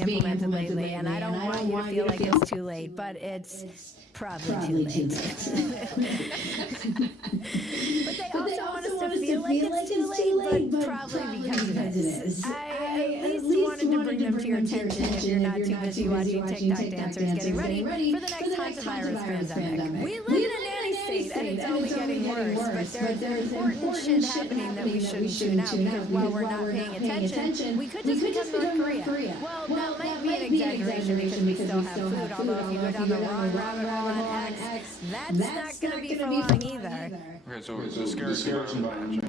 implemented lately, and I don't want you to feel like it's too late, but it's probably too late. But they also want us to feel like it's too late, but probably because it is. I at least wanted to bring them to your attention if you're not too busy watching TikTok dancers getting ready for the next hantavirus pandemic. We live in a nanny state, and it's only getting worse, but there's important shit happening that we shouldn't tune out, because while we're not paying attention, we could just become North Korea. Well, that might be an exaggeration because we still have food, although if you go down the wrong rabbit hole on X, that's not going to be for long either. Okay, so it's a scarce environment.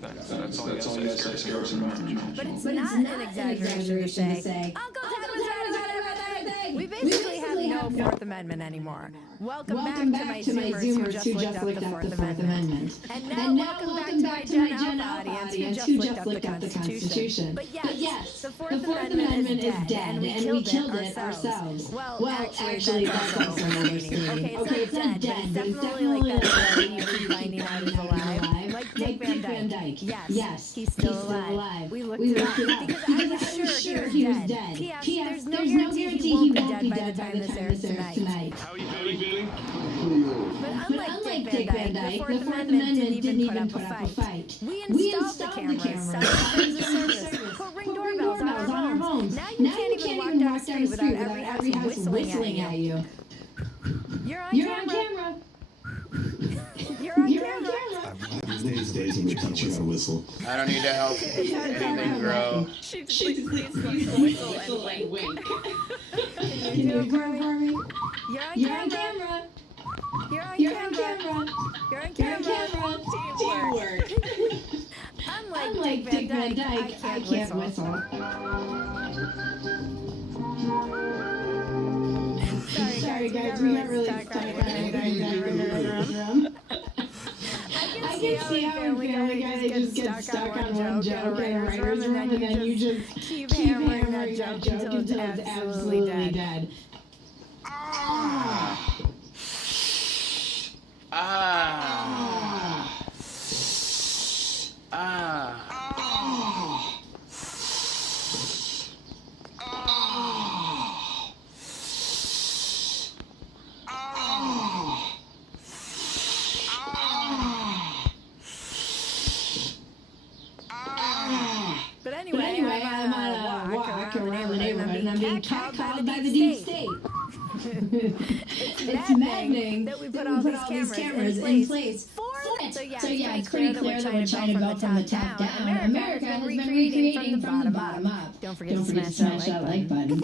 That's all you have to say, scarce environment. But it's not an exaggeration to say, Uncle Ted was right about everything. We basically have no Fourth Amendment anymore. Welcome back to my Zoomers who just looked up the Fourth Amendment. And now welcome back to my Gen Alpha audience who just looked up the Constitution. But yes, the Fourth Amendment is dead, and we killed it ourselves. Well, actually, that's also another theory. Okay, it's not dead, but it's definitely like that lady you keep finding out is alive. Like Dick Van Dyke. Yes, he's still alive. We looked it up because I was sure he was dead. P.S. There's no guarantee he won't be dead by the time this airs tonight. How are you feeling? But unlike Dick Van Dyke, the Fourth Amendment didn't even put up a fight. We installed the cameras, set up terms of service, put ring doorbells on our homes. Now you can't even walk down the street without every house whistling at you. You're on camera. You're on camera. These days when we teach you how to whistle. I don't need to help anything grow. She just whistle and wink. Can you do it for me? You're on camera. You're on camera. Teamwork. Unlike Dick Van Dyke, I can't whistle. Sorry guys, we got really stuck on it. I can see how in Family Guy they just get stuck on one joke in a writer's room, and then you just keep hammering that joke until it's absolutely dead. But anyway, I'm on a walk around the neighborhood, and I'm being catcalled by the deep state. It's maddening that we put all these cameras in place. So yeah, it's pretty clear that we're trying to go from the top down. America has been recreating from the bottom up. Don't forget to smash that like button.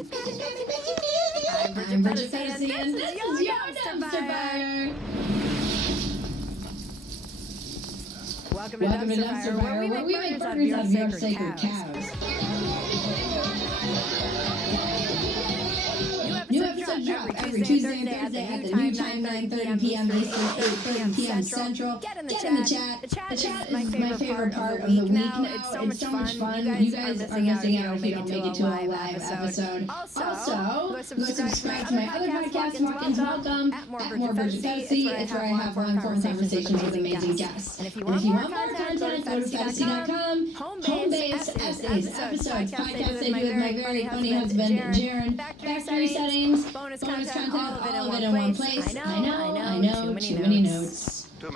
I'm Bridget Fantasy, and this is your dumpster fire. Welcome to Dumpster Fire, where we make burgers out of your sacred cows. New episodes drop every Tuesday and Thursday at the new time, 9:30 p.m. Eastern, 8:30 p.m. Central. Get in the chat. The chat is my favorite part of the week now. It's so much fun. You guys are missing out if you don't make it to a live episode. Also, go subscribe to my other podcast, Walk-Ins Welcome, at More Bridget Fantasy. It's where I have long-form conversations with amazing guests. And if you want more content, go to fantasy.com. Home base, essays, episodes, podcasts I do with my very funny husband, Jaron. Factory settings. Bonus content, all of it in one place. I know, too many notes. But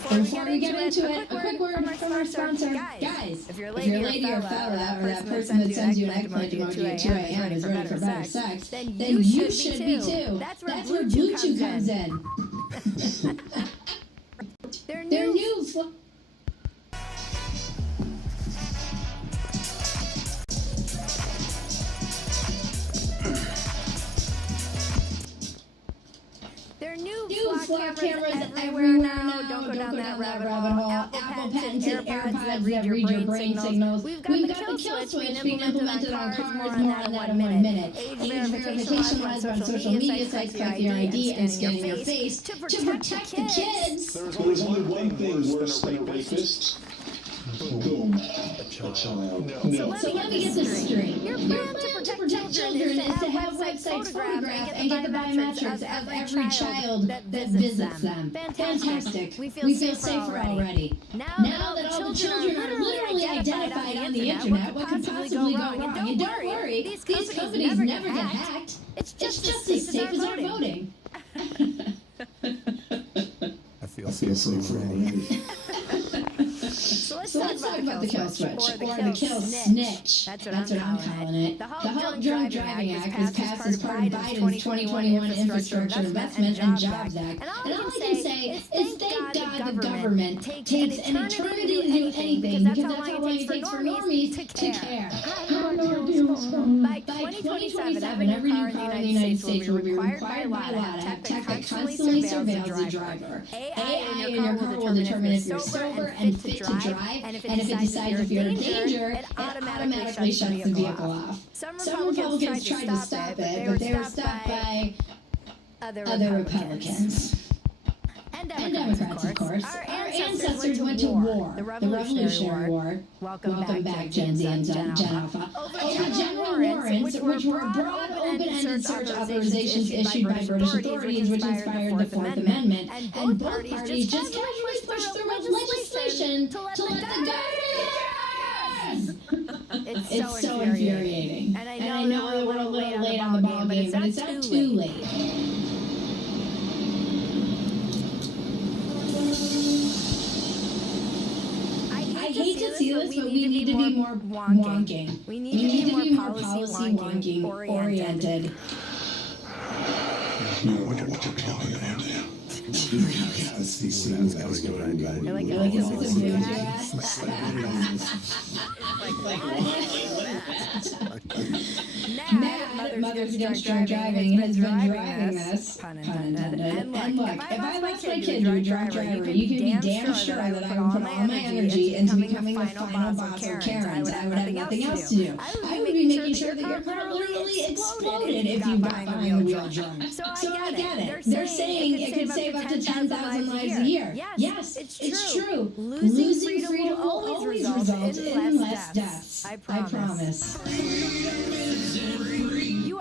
before we get into it, a quick word from our sponsor. Guys, if you're a lady or fella, or that person that sends you an eggplant emoji at 2 a.m. is ready for better sex, then you should be too. That's where Blue Chew comes in. They're new. There are new flock cameras everywhere now. Don't go down that rabbit hole. Apple patented AirPods that read your brain signals. We've got the kill switch being implemented on cars. More on that in 1 minute. Age verification lies on social media sites, collect your ID and scanning your face to protect the kids. There's only one thing worse than a rapist. Boom. child. So let me get this straight. Your plan to protect children is to have websites photograph and get the biometrics of every child that visits them. Fantastic. We feel safer already. Now that all the children are literally identified on the internet, what could possibly go wrong? And don't worry, these companies never get hacked. It's just as safe as our voting. I feel safer already. So let's talk about the kill switch, or the kill snitch. That's what I'm calling it. The Hope Drunk Driving Act was passed as part of Biden's 2021 Infrastructure Investment and Jobs Act. And all I can say is thank God the government takes an eternity to do anything, because that's how long it takes for normies to care. By 2027, every new car in the United States will be required by law to have tech that constantly surveils the driver. AI in your car will determine if you're sober and fit to drive, and if it decides if you're in danger, it automatically shuts the vehicle off. Some Republicans tried to stop it, but they were stopped by other Republicans. And Democrats, of course. Our ancestors went to war, the Revolutionary War. Welcome back, Gen Z and Gen Alpha. Over general warrants, which were broad, open-ended search authorizations issued by British authorities, which inspired the Fourth Amendment. And both parties just casually pushed through legislation to let the government. It's so infuriating. And I know that we're a little late on the ball game, but it's not too late. I hate to see this, but we need to be more wonking. We need to be more policy wonking oriented. Matt, Mothers Against Drunk Driving, has been driving this, pun intended. And look, if I lost my kid to a drunk driver, you can be damn sure that I would put all my energy into becoming the final boss of Karens. I would have nothing else to do. I would be making sure that your car literally exploded if you got behind the wheel drunk. So I get it. They're saying it could save up to 10,000 lives a year. Yes, it's true. Losing freedom will always result in less deaths. I promise.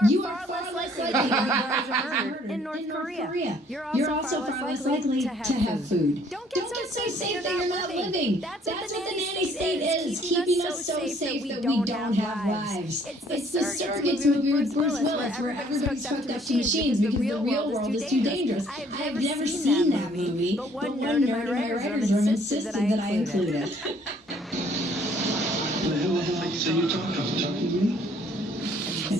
You are far less likely to have murdered in North Korea. You're also far less likely to have food. Don't get so safe that you're not living. That's what the nanny state is, keeping us so safe that we don't have lives. It's the Surrogates movie with Bruce Willis, where everybody's hooked up to machines because the real world is too dangerous. I've never seen that movie, but one nerd in my writer's room insisted that I include it. So you talking to me? Two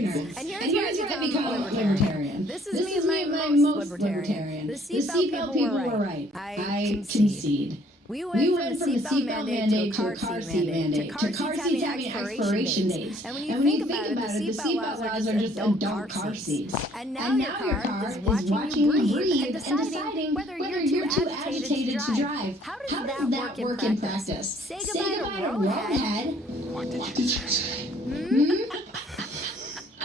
nerds. And here's where I become a libertarian. This is me my most libertarian. The seatbelt people were right. I concede. We went from a seatbelt mandate to a car seat mandate, to car seats having expiration dates. And when you think about it, the seatbelt laws are just adult car seats. And now your car is watching you breathe and deciding whether you're too agitated to drive. How does that work in practice? Say goodbye to Roadhead. What did you say?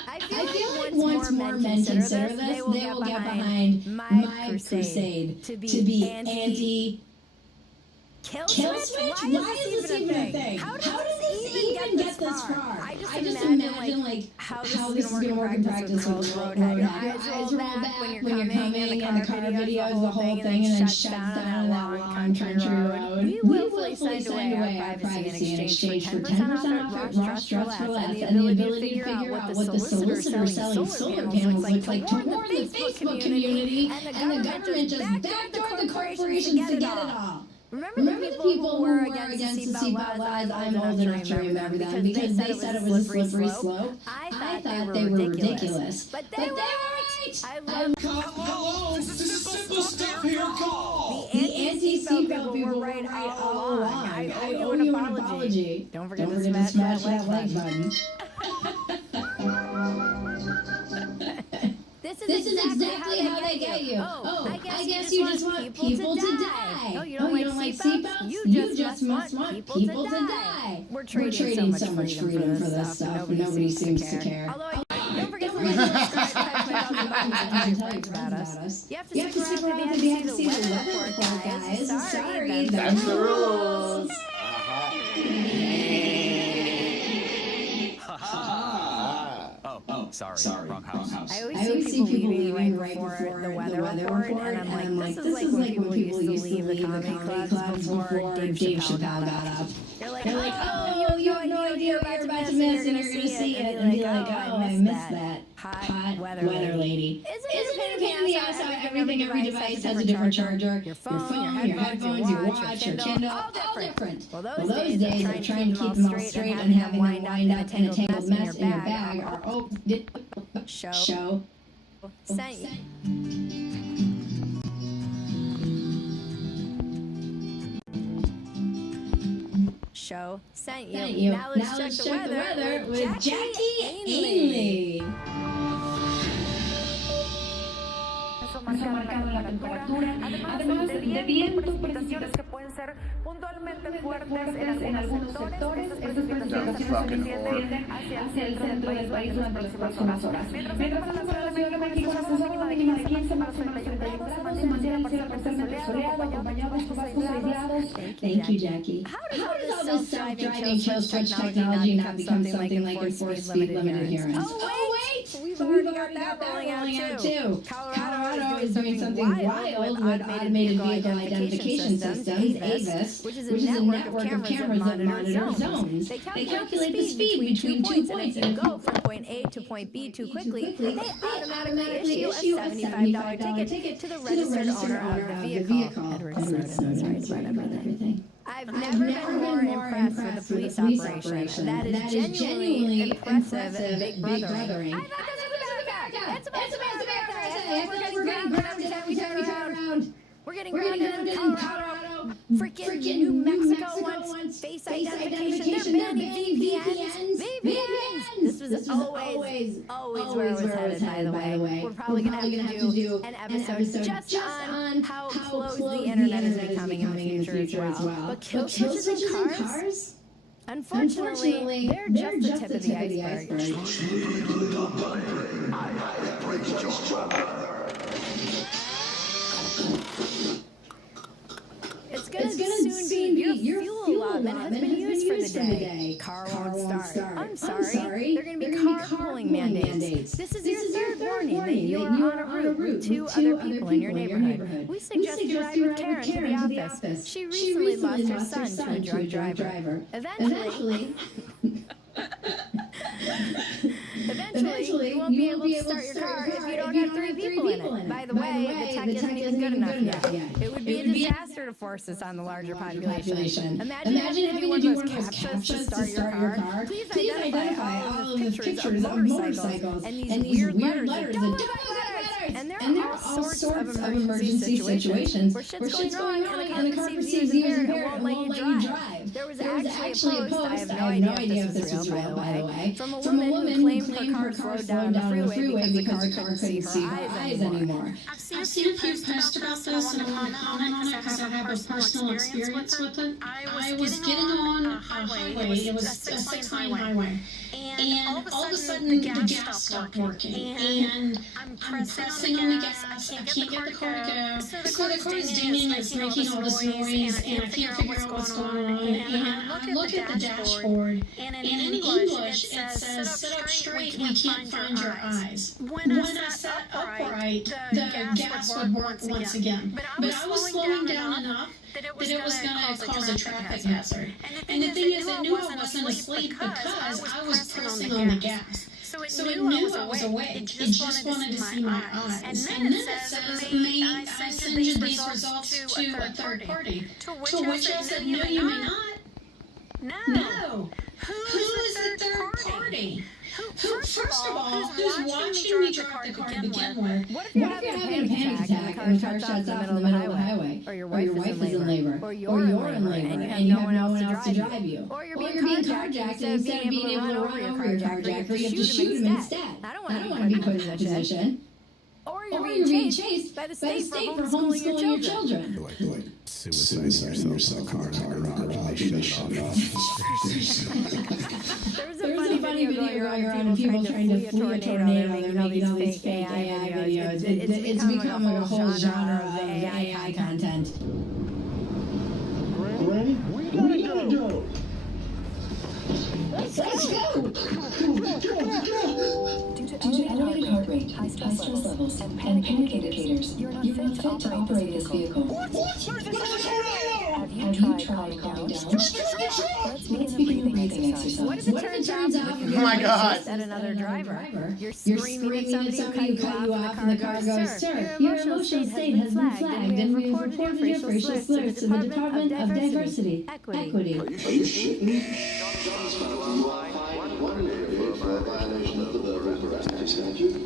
I feel like once more men consider this, they will get behind my crusade to be anti- Kill switch? Why is this even a thing? How does this even get this far? I just imagine like how this is going to work in practice with Roadhead. Your eyes roll back when you're coming, and the car videos the whole thing, and then shuts down that long country road. We willfully signed away our privacy in exchange for 10% off at Ross Struts for Less, and the ability to figure out what the solicitor selling solar panels look like to warn the Facebook community, and the government just backdoored the corporations to get it all. Remember the people who were against the seatbelt laws? I'm old enough to remember them because they said it was a slippery slope. I thought they were ridiculous. But they were right! Hello, this is simple stuff here. Call. The anti-seatbelt people were right all along. I owe you an apology. Don't forget to smash that like button. This is exactly how they get you. Oh, I guess you just want people to die. Oh, you don't like seatbelts? You just must want people to die. We're trading so much freedom for this stuff, and nobody seems to care. Although, don't forget to like, subscribe, friends about us. You have to stick around to be able to see the weather report, guys. Sorry, That's the rules. Sorry, wrong house. I always see people leaving right before the weather report, and I'm like, this is like when people used to leave the comedy clubs before Dave Chappelle got up. They're like, oh, you have no idea what you're about to miss, and you're going to see it, and be like, oh, I missed that hot weather lady. Isn't it a pain in the ass how every device has a different charger? Your phone, your headphones, your watch, your Kindle, all different. Well, those days of trying to keep them all straight and having them wind up in a tangled mess in your bag are show sent you. Show sent you. Now let's check the weather with Jackie Ainley. Marcando la temperatura, además de viento, precipitaciones que pueden ser puntualmente fuertes en algunos sectores. Estas precipitaciones se extienden hacia el centro del país durante las próximas horas. Mientras tanto, para la Ciudad de México, una sensación mínima de 15 para 31 grados, se mantiene el cielo parcialmente soleado, acompañado de chubascos aislados. Thank you, Jackie. How does all this self-driving kill switch technology not become something like enforced speed limit adherence? Oh wait! We've already got that rolling out too. Colorado is doing something wild with automated vehicle identification systems, AVIS, which is a network of cameras that monitor zones. They calculate the speed between 2 points, and go from point A to point B too quickly. They automatically issue a $75 ticket to the registered owner of the vehicle. Edward Snowden, sorry about everything. I've never been more impressed with the police operation. That is genuinely impressive Big Brothering. It's America! We're getting grounded every time we turn around. We're getting grounded in Colorado. Freaking New Mexico wants face identification. They're banning VPNs. This was always where it was headed, by the way. We're probably going to have to do an episode just on how close the internet is becoming in the future as well. But kill switches in cars? Unfortunately, they're just the tip of the iceberg. It's gonna soon be your fuel allotment has been used for the day. Car won't start. I'm sorry. They're gonna be carpooling mandates. This is your third warning that you are on a route with two other people in your neighborhood. We suggest you ride with Karen to the office. She recently lost her son to a drunk driver. Eventually, you won't be able to start your car if you don't have three people in it. By the way, the tech isn't even good enough yet. It would be a disaster to force this on the larger population. Imagine having to do one of those CAPTCHAs to start your car. Please identify all of the pictures of motorcycles and these weird letters that don't look like letters. And there are all sorts of emergency situations where shit's going wrong and the car perceives you as impaired and won't let you drive. There was actually a post, I have no idea if this was real, by the way, from a woman who claimed her car slowed down on the freeway because the car couldn't see her eyes anymore. I've seen a few posts about this, and I want to comment on it because I have a personal experience with it. I was getting on a highway. It was a 6-lane highway. And all of a sudden, the gas stopped working. And I'm pressing on the gas. I can't get the car to go. So the car is dinging. It's making all this noise. And I can't figure out what's going on. And I look at the dashboard. And in English, it says, sit up straight. We can't find your eyes. When I sat upright, the gas would work once again. But I was slowing down enough that it was going to cause a traffic hazard. And the thing is, it knew I wasn't asleep because I was pressing on the gas. So it knew I was awake. It just wanted to see my eyes. And then it says, may I send you these results to a third party? To which I said, no, you may not. No. Who is the third party? First of all, who's watching me drive the car to begin with? What if you're having a panic attack and the car shuts off in the middle of the highway? Or your wife is in labor? Or you're in labor and you have no one else to drive you? Or you're being carjacked and instead of being able to run over your carjacker, you have to shoot him instead. I don't want to be put in that position. Or you're being chased by the state for homeschooling your children. Like suicide yourself in your car, garage, There was a funny video going around of people trying to flee a tornado. They're making all these fake AI videos. It's become like a whole genre of AI content. Ready? We gotta go. Let's go! Due to elevated heart rate, high stress levels, and panic indicators, you're not fit to operate this vehicle. Have you tried calming down? Let's begin a breathing exercise. What if it turns out when you Oh my God. at another driver, you're screaming at somebody who cut you off and the car goes, "Sir, your emotional state has been flagged and we've reported your facial slurs to the Department of Diversity, Equity." Are you shitting me?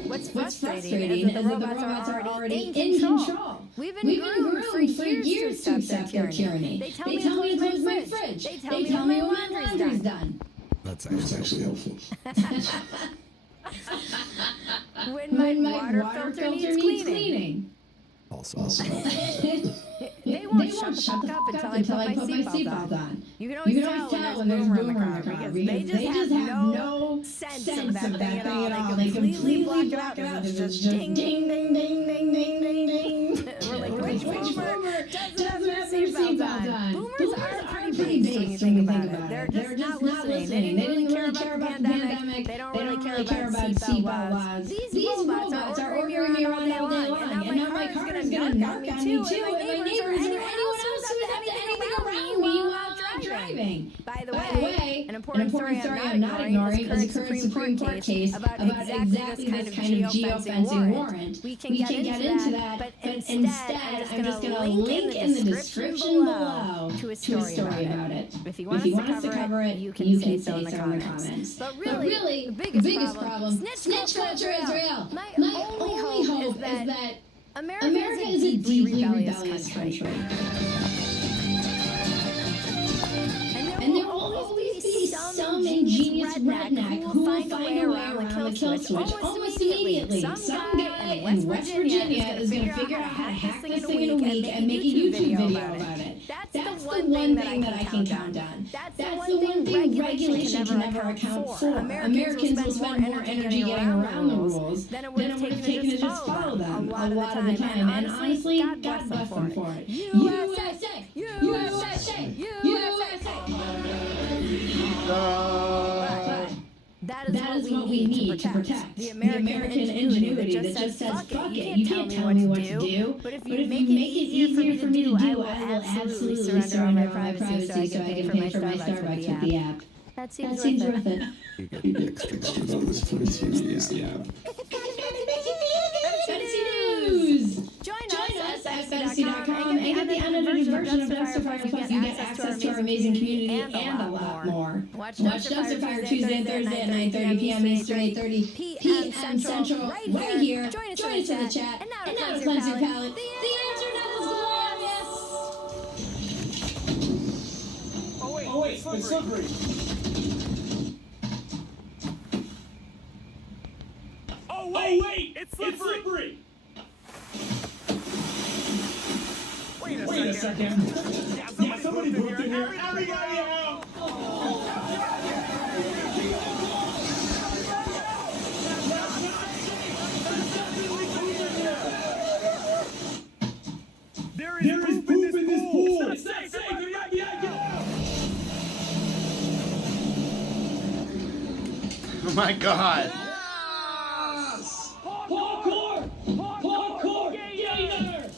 What's frustrating is that the robots are already in control. We've been groomed for years to accept their tyranny. They tell me to close my fridge. They tell me when my laundry's done. That's That's actually helpful. When my water filter needs cleaning. also. They won't shut the fuck up until I put my seatbelt on. You can always tell when there's Boomer in the car because they just have no sense of that thing at all. They completely block it out. It's just ding, ding, ding, ding, ding, ding, ding, ding. We're like, which Boomer doesn't have their seatbelt on? Boomers are pretty based when you think about it. They're just not listening. They didn't really care about the pandemic. They don't really care about seatbelt laws. These robots are ordering me around all day long. And now my car is going to knock on me too. And my neighbors or anyone else who's up to anything around me while driving. By the way, an important story I'm not ignoring is the current Supreme Court case about exactly this kind of geofencing warrant. We can get into that, but instead I'm just going to link in the description below to a story about it. If you want us to cover it, you can say so in the comments. But really, the biggest problem, snitch culture is real. My only hope is that America is a deeply rebellious country. And there will always be some ingenious redneck who will find a way around the kill switch almost immediately. Some guy in West Virginia is going to figure out how to hack this thing in a week and make a YouTube video about it. That's the one thing that I can count on. That's the one thing regulation can never account for. Americans will spend more energy getting around the rules than it would have taken to just follow them a lot of the time. And honestly, God bless them for it. USA! USA! USA! That is what we need to protect the American ingenuity that just says, fuck it, you can't tell me what to do. But if you make it easier for me to do, I will absolutely surrender all my privacy so I can pay for my Starbucks with the app. That seems worth it. You get extra bonus points using the app. Fantasy News! Join us at fantasy.com and get the unedited version of Dumpster Fire, plus you get access to our amazing community and a lot more. Watch Dumpster Fire Tuesday and Thursday at 9:30 p.m. Eastern, 8:30 p.m. Central, right here. Join us in the chat. And now to cleanse your palate. The internet is glorious! Oh wait, it's slippery. Oh wait, it's slippery. Wait a second. Yeah, somebody pooped in here. Everybody out! There is poop in this pool. Stay safe. Oh my God. Parkour! Gator!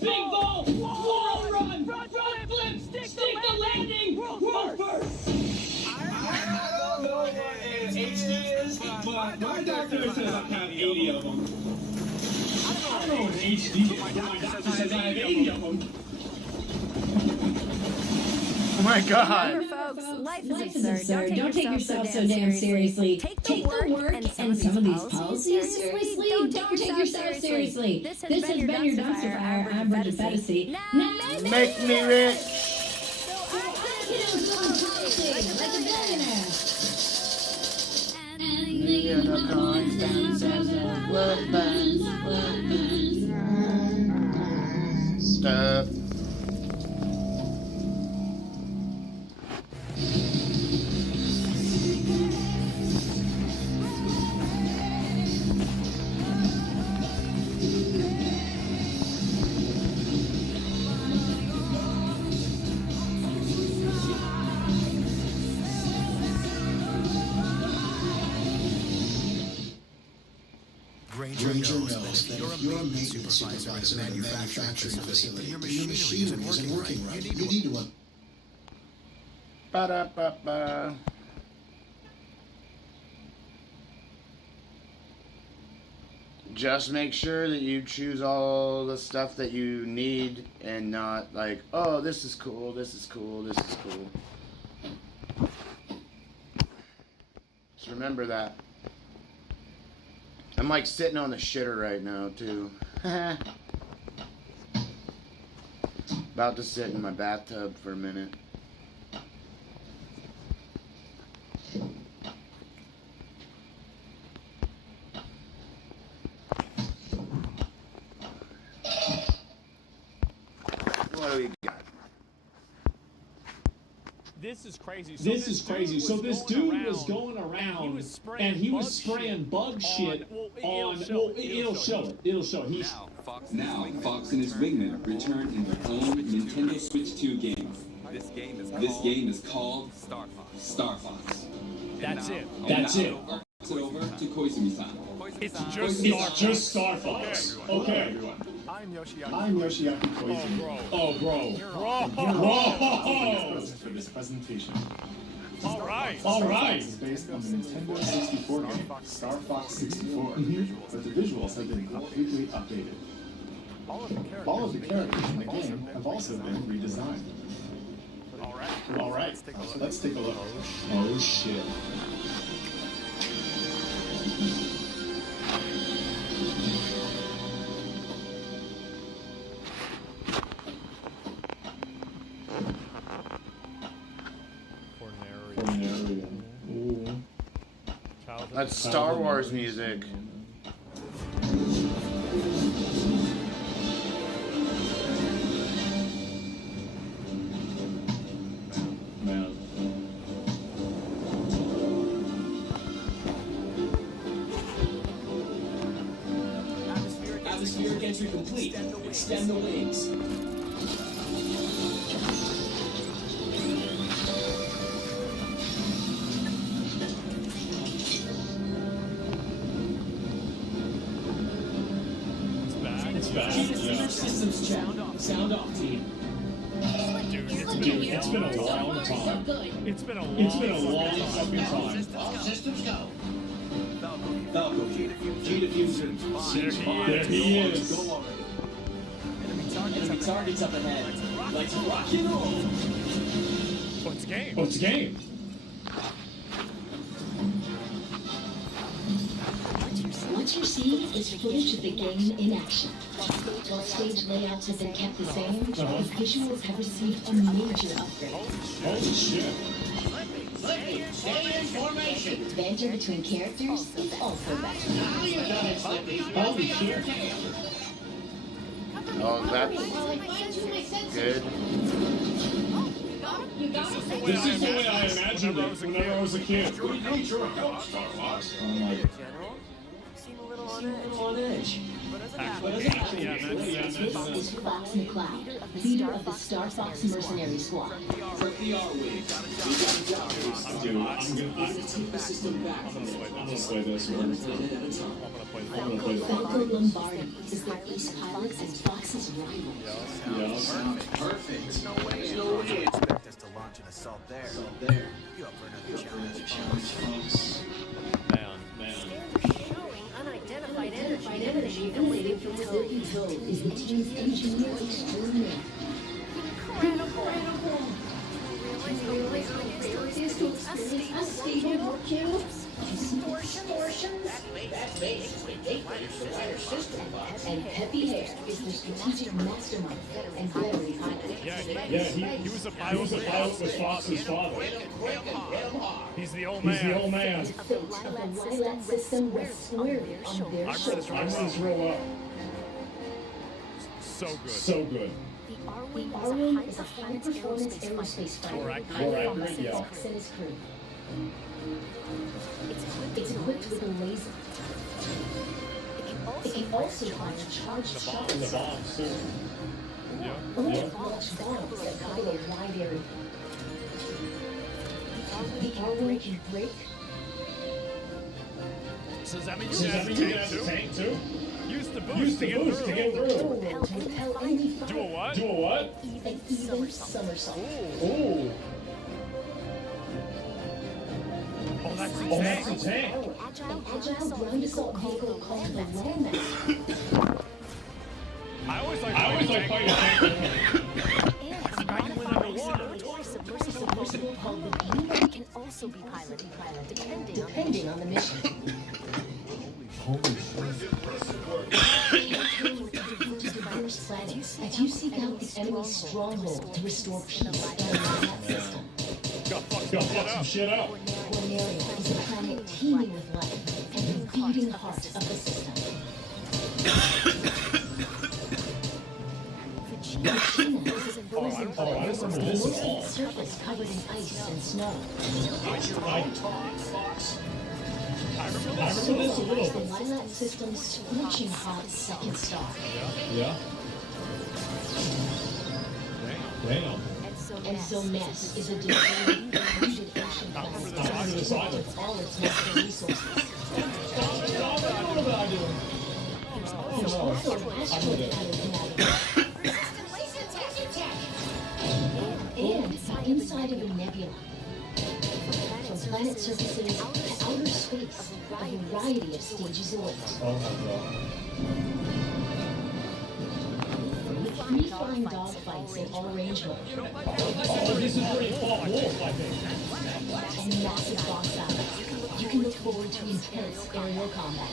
Big ball! Wall run! Front flip! Stick the landing! World first! I don't know what HD is, but my doctor says I have 80 of them. I don't know what HD is, but my doctor says I have 80 of them. Oh my God. Remember, folks, life is absurd. Don't take yourself so damn seriously. Take the work and some of these policies seriously. Don't take yourself seriously. This has been your Dumpster Fire. I'm Bridget Fetisi. Now Make me rich. So I can do some policy like a billionaire. Stuff. You're a maintenance supervisor at a manufacturing facility. Your machine isn't working right. You need to... Ba-da-ba-ba. Just make sure that you choose all the stuff that you need and not like, oh, this is cool, this is cool, this is cool. Just remember that. I'm like sitting on the shitter right now, too. About to sit in my bathtub for a minute. What do we got? This is crazy. So this dude was going around and he was spraying bug shit on. Well, it'll show it. It'll show it. Now, Fox and his wingmen return in their own Nintendo Switch 2 game. This game is called Star Fox. That's it. That's it. Pass it over to Koizumi-san. It's just Star Fox. Okay. I'm Yoshiaki Koizumi. Oh, bro. For this presentation. All right. It's based on the Nintendo 64 game, Star Fox 64, but the visuals have been completely updated. All of the characters in the game have also been redesigned. All right. Let's take a look. Oh, shit. That's Star Wars music. Man. Atmospheric entry complete. Extend the wings. Systems check. Sound off, team. Dude, it's been a long time. It's been a long fucking time. All systems go. Falco, G diffuser. There he is. Go already. Enemy targets up ahead. Let's rock and roll. What's game? What's the game? What you're seeing is footage of the game in action. While stage layouts have been kept the same, the visuals have received a major upgrade. Holy shit. Slippy, stay in formation. Banter between characters is also better. Now you got it, Slippy. Holy shit. Oh, that's good. This is the way I imagined it whenever I was a kid. On edge. This is Fox McCloud, leader of the Star Fox Mercenary Squad. Prep the R-Wing. Dude, I'm gonna Take the system back. I'm gonna play this one. One planet at a time. Falco Lombardi is their ace pilot and Fox's rival. Yes. Perfect. There's no way. Expect us to launch an assault there. You up for another challenge? Fox. Man. Unidentified energy emanating from the toe is the team's engineer extraordinaire. Incredible! A stable work channel? Distortions? That's basically gateway provider system box. And Peppy Hare is the strategic mastermind and veteran pilot. Yeah, he was a pilot. With Fox's father. He's the old man. The Lilac system rests squarely on their shoulders. I'm gonna throw up. So good. The R-Wing is a high-performance aerospace fighter with Fox and his crew. It's equipped with a laser. It can also fire charged shots. And the bombs too. Launch bombs that cover a wide area. The R-Wing can break. So does that mean you can have a tank too? You Use the boost to get through. Do a what? Do a what? An even somersault. Ooh. Oh, that's a Oh, that's a tank. An agile ground assault vehicle called the Landmaster. I always like fighting a tank. Submersible called the Beam can also be piloted, depending on the mission. Holy As you seek out the enemy's stronghold to restore peace and align that system. Go fuck some shit up. Cornelia is a planet teeming with life and the beating heart of the system. Vagina is a blizzard surface covered in ice and snow. I remember this a little. The Lilac system's scorching hot second star. Yeah. Damn. And so Ness is a deserted, polluted ancient planet with all its natural resources. There's also an asteroid pattern inhabited. And inside of a nebula. From planet surfaces to outer space, a variety of stages await. Oh my god. Free flying dogfights in all range mode. Oh, this is where you fought Wolf, I think. And massive boss battles. You can look forward to intense aerial combat.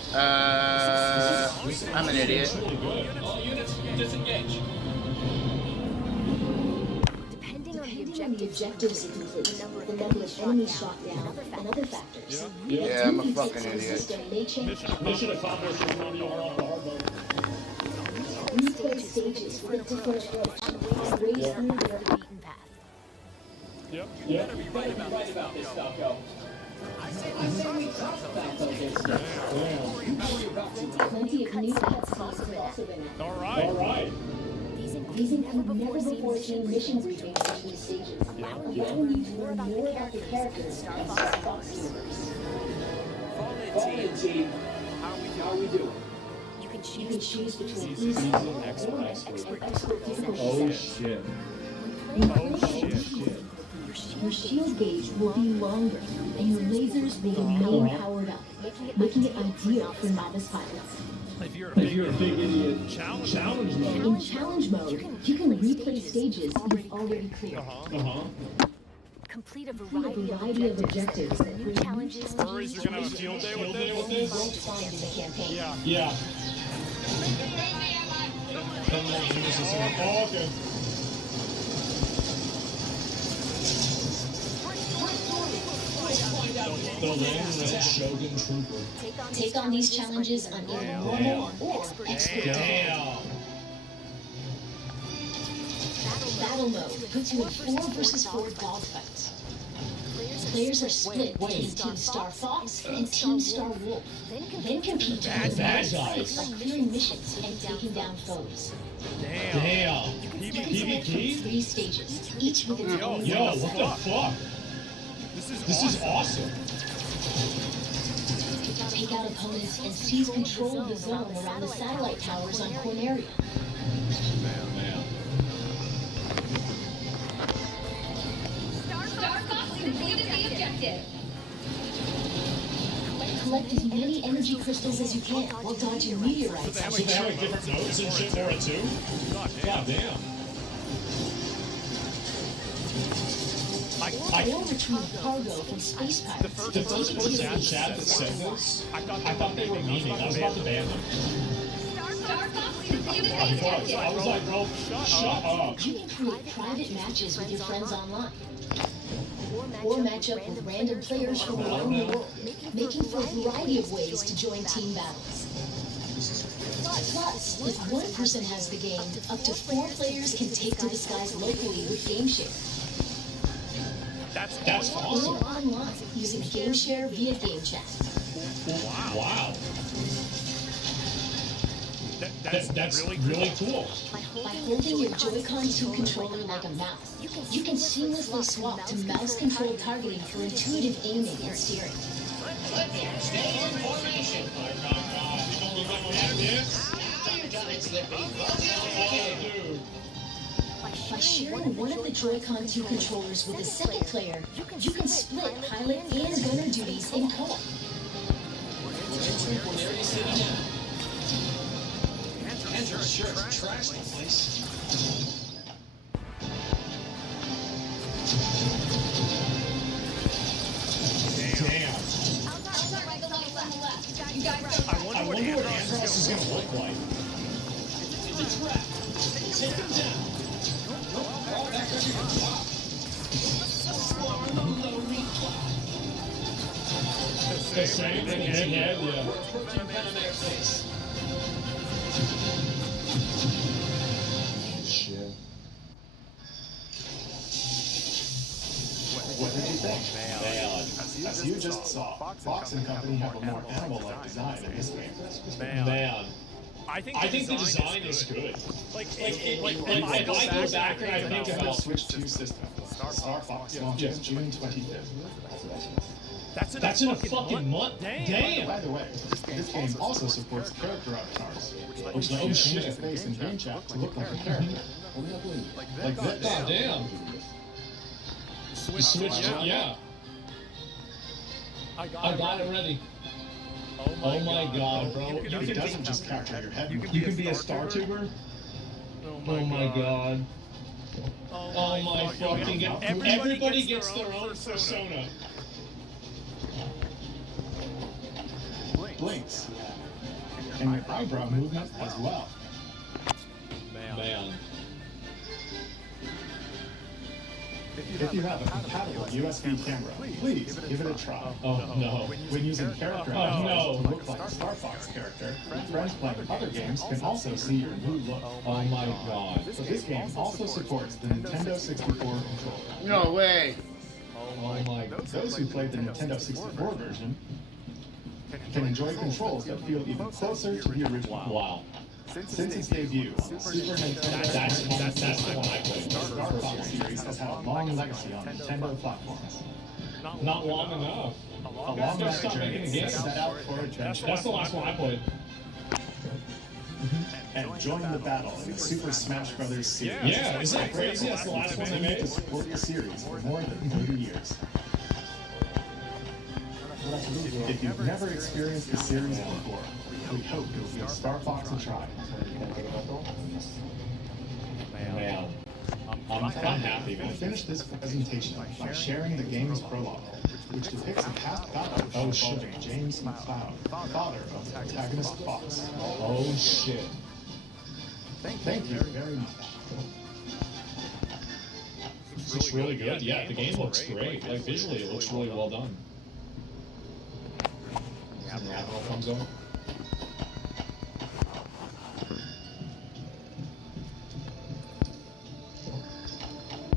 I'm an idiot. Really good. All units, disengage. Depending on the objectives you complete, the number of enemies shot down, and other factors. Yeah, I'm a fucking idiot. Mission accomplished. Replay stages with a different approach and raise through their beaten path. Yep. Yeah. Be right about this stuff, yo. I say we talk about this stuff. Plenty of new cutscenes have also been added. All right. These include never-before-seen mission briefings between stages, allowing you to learn more about the characters of the Star Fox universe. Fall in, team. How are we doing? You can choose between easy or expert difficulty Oh settings. shit. Your shield gauge will be longer, and your lasers will remain powered up, making it ideal for novice pilots. If you're a If you're a big idiot, challenge mode. In challenge mode, you can replay stages you've already cleared. Complete a variety of objectives and new challenges. Furries are gonna have a field day with You won't find in the campaign. Yeah. Oh, okay. The Land Shogun Trooper. Take on these challenges on either normal or expert. Damn. Battle mode puts you in 4 versus 4 dogfights. Players are split between Team Star Fox and Team Star Wolf. Then compete to Bad guys. by clearing missions and taking down foes. Damn. PvP? 3 stages, each with its own Yo, what the fuck? This is awesome. Take out opponents and seize control of the zone around the satellite towers on Cornelia. Star Fox completed the objective. Collect as many energy crystals as you can while dodging meteorites. So they have like different notes and shit for it too? God damn. Or retrieve cargo from space pirates. The first person in the chat that said this, I thought they were meaning. I was about to ban them. Star Fox completed the I objective. was like, bro, shut up. You can create private matches with your friends online. Or match up with random players from around the world, making for a variety of ways to join team battles. Plus, if one person has the game, up to 4 players can take to the skies locally with GameShare. That's awesome. Or online, using GameShare via GameChat. Wow. That's really cool. By holding your Joy-Con 2 controller like a mouse, you can seamlessly swap to mouse-controlled targeting for intuitive aiming and steering. Stay in formation. By sharing one of the Joy-Con 2 controllers with a second player, you can split pilot and gunner duties in co-op. Andrew's shirt trashed the place. Damn. I wonder what Andros is gonna look like. In the trap. Take him down. Don't fall back under your top. Swarm the lonely cloud. The same thing again, yeah. We're approaching Panamera face. Shit. What did you think? As you just saw, Fox and Company have a more animal-like design in this game. Man. I think the design is good. If I go back and I think Nintendo about Switch 2 system. Star Fox launches June 25th. that's in a fucking month. Damn. By the way, this game also supports character avatars, which let you change your face in game chat to look like a character. Like this. Oh, damn. The Switch, yeah. I got it ready. Oh my god, bro. It doesn't just capture your head. You can be a Star Tuber? Oh my god. Oh my fucking god. Everybody gets their own persona. Blinks. And your eyebrow movement as well. Man. If you have a compatible USB camera, please give it a try. Oh no. When using character avatars to look like a Star Fox character, friends playing other games can also see your new look. Oh my god. So this game also supports the Nintendo 64 controller. No way. Oh my god. Those who played the Nintendo 64 version can enjoy controls that feel even closer to the original. Wow. Since its debut on the Super Nintendo, That's the one I played. the Star Fox series has had a long legacy on Nintendo platforms. Not long enough. A long Just stop journey making a game. set out for adventure. That's the last one I played. And join the battle in the Super Smash Bros. series. Yeah, isn't that crazy? That's the last one they Continue to made. support the series for more than 30 years. If you've never experienced the series before, we hope you'll give Star Fox a try. Man. I'm happy, man. Finish this presentation by sharing the game's prologue, which depicts a past battle involving James McCloud, father of the protagonist Fox. Oh shit. Thank you very much. Looks really good. Yeah, the game looks great. Like visually, it looks really well done. The Admiral comes on.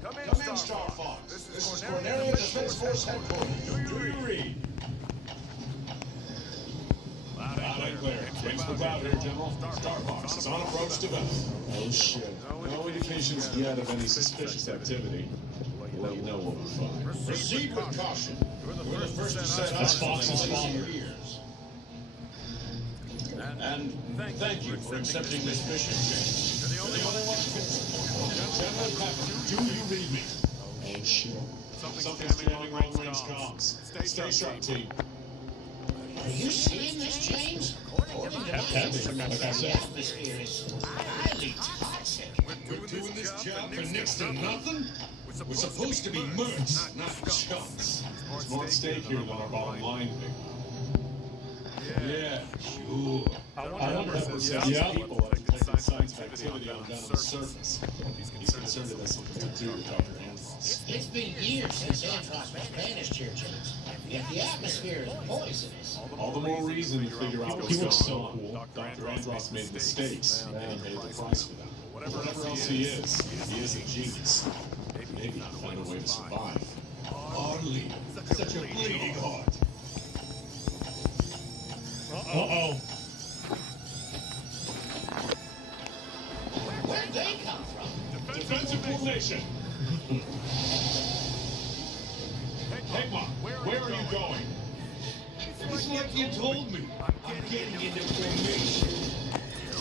Come in, Star Fox. This is Cornelia Defense Force Headquarters. Do you read? Loud and clear. James McCloud here, General. Star Fox is on approach to battle. Oh shit. No indications yet of any suspicious activity. We'll let you know what we find. Proceed with caution. We're the first to set That's up Fox's in father. years. And thank you for accepting this mission, James. You're the only one. General Pepper, do you read me? Oh shit. Something's jamming long-range comms. Stay sharp, team. Are you seeing this, James? According to Heavy, like I said. atmosphere is highly toxic. We're doing this job for next to nothing? We're supposed to be mercs, not chumps. There's more at stake here than our bottom line, Vic. Yeah, sure. I wonder if there's people that have detected signs of activity on down on the surface. He's concerned it has something to do with Dr. Andros. It's been years since Andros was banished here, James. If the atmosphere is poisonous, All the more reason to figure out what's going on. Dr. Andros made mistakes, and he paid the price for them. Whatever else he is a genius. Maybe he'll find a way to survive. hardly such a bleeding heart. Uh-oh. Where'd they come from? Defensive formation. Hey, Mark, where are you going? It's like you told me. I'm getting into formation.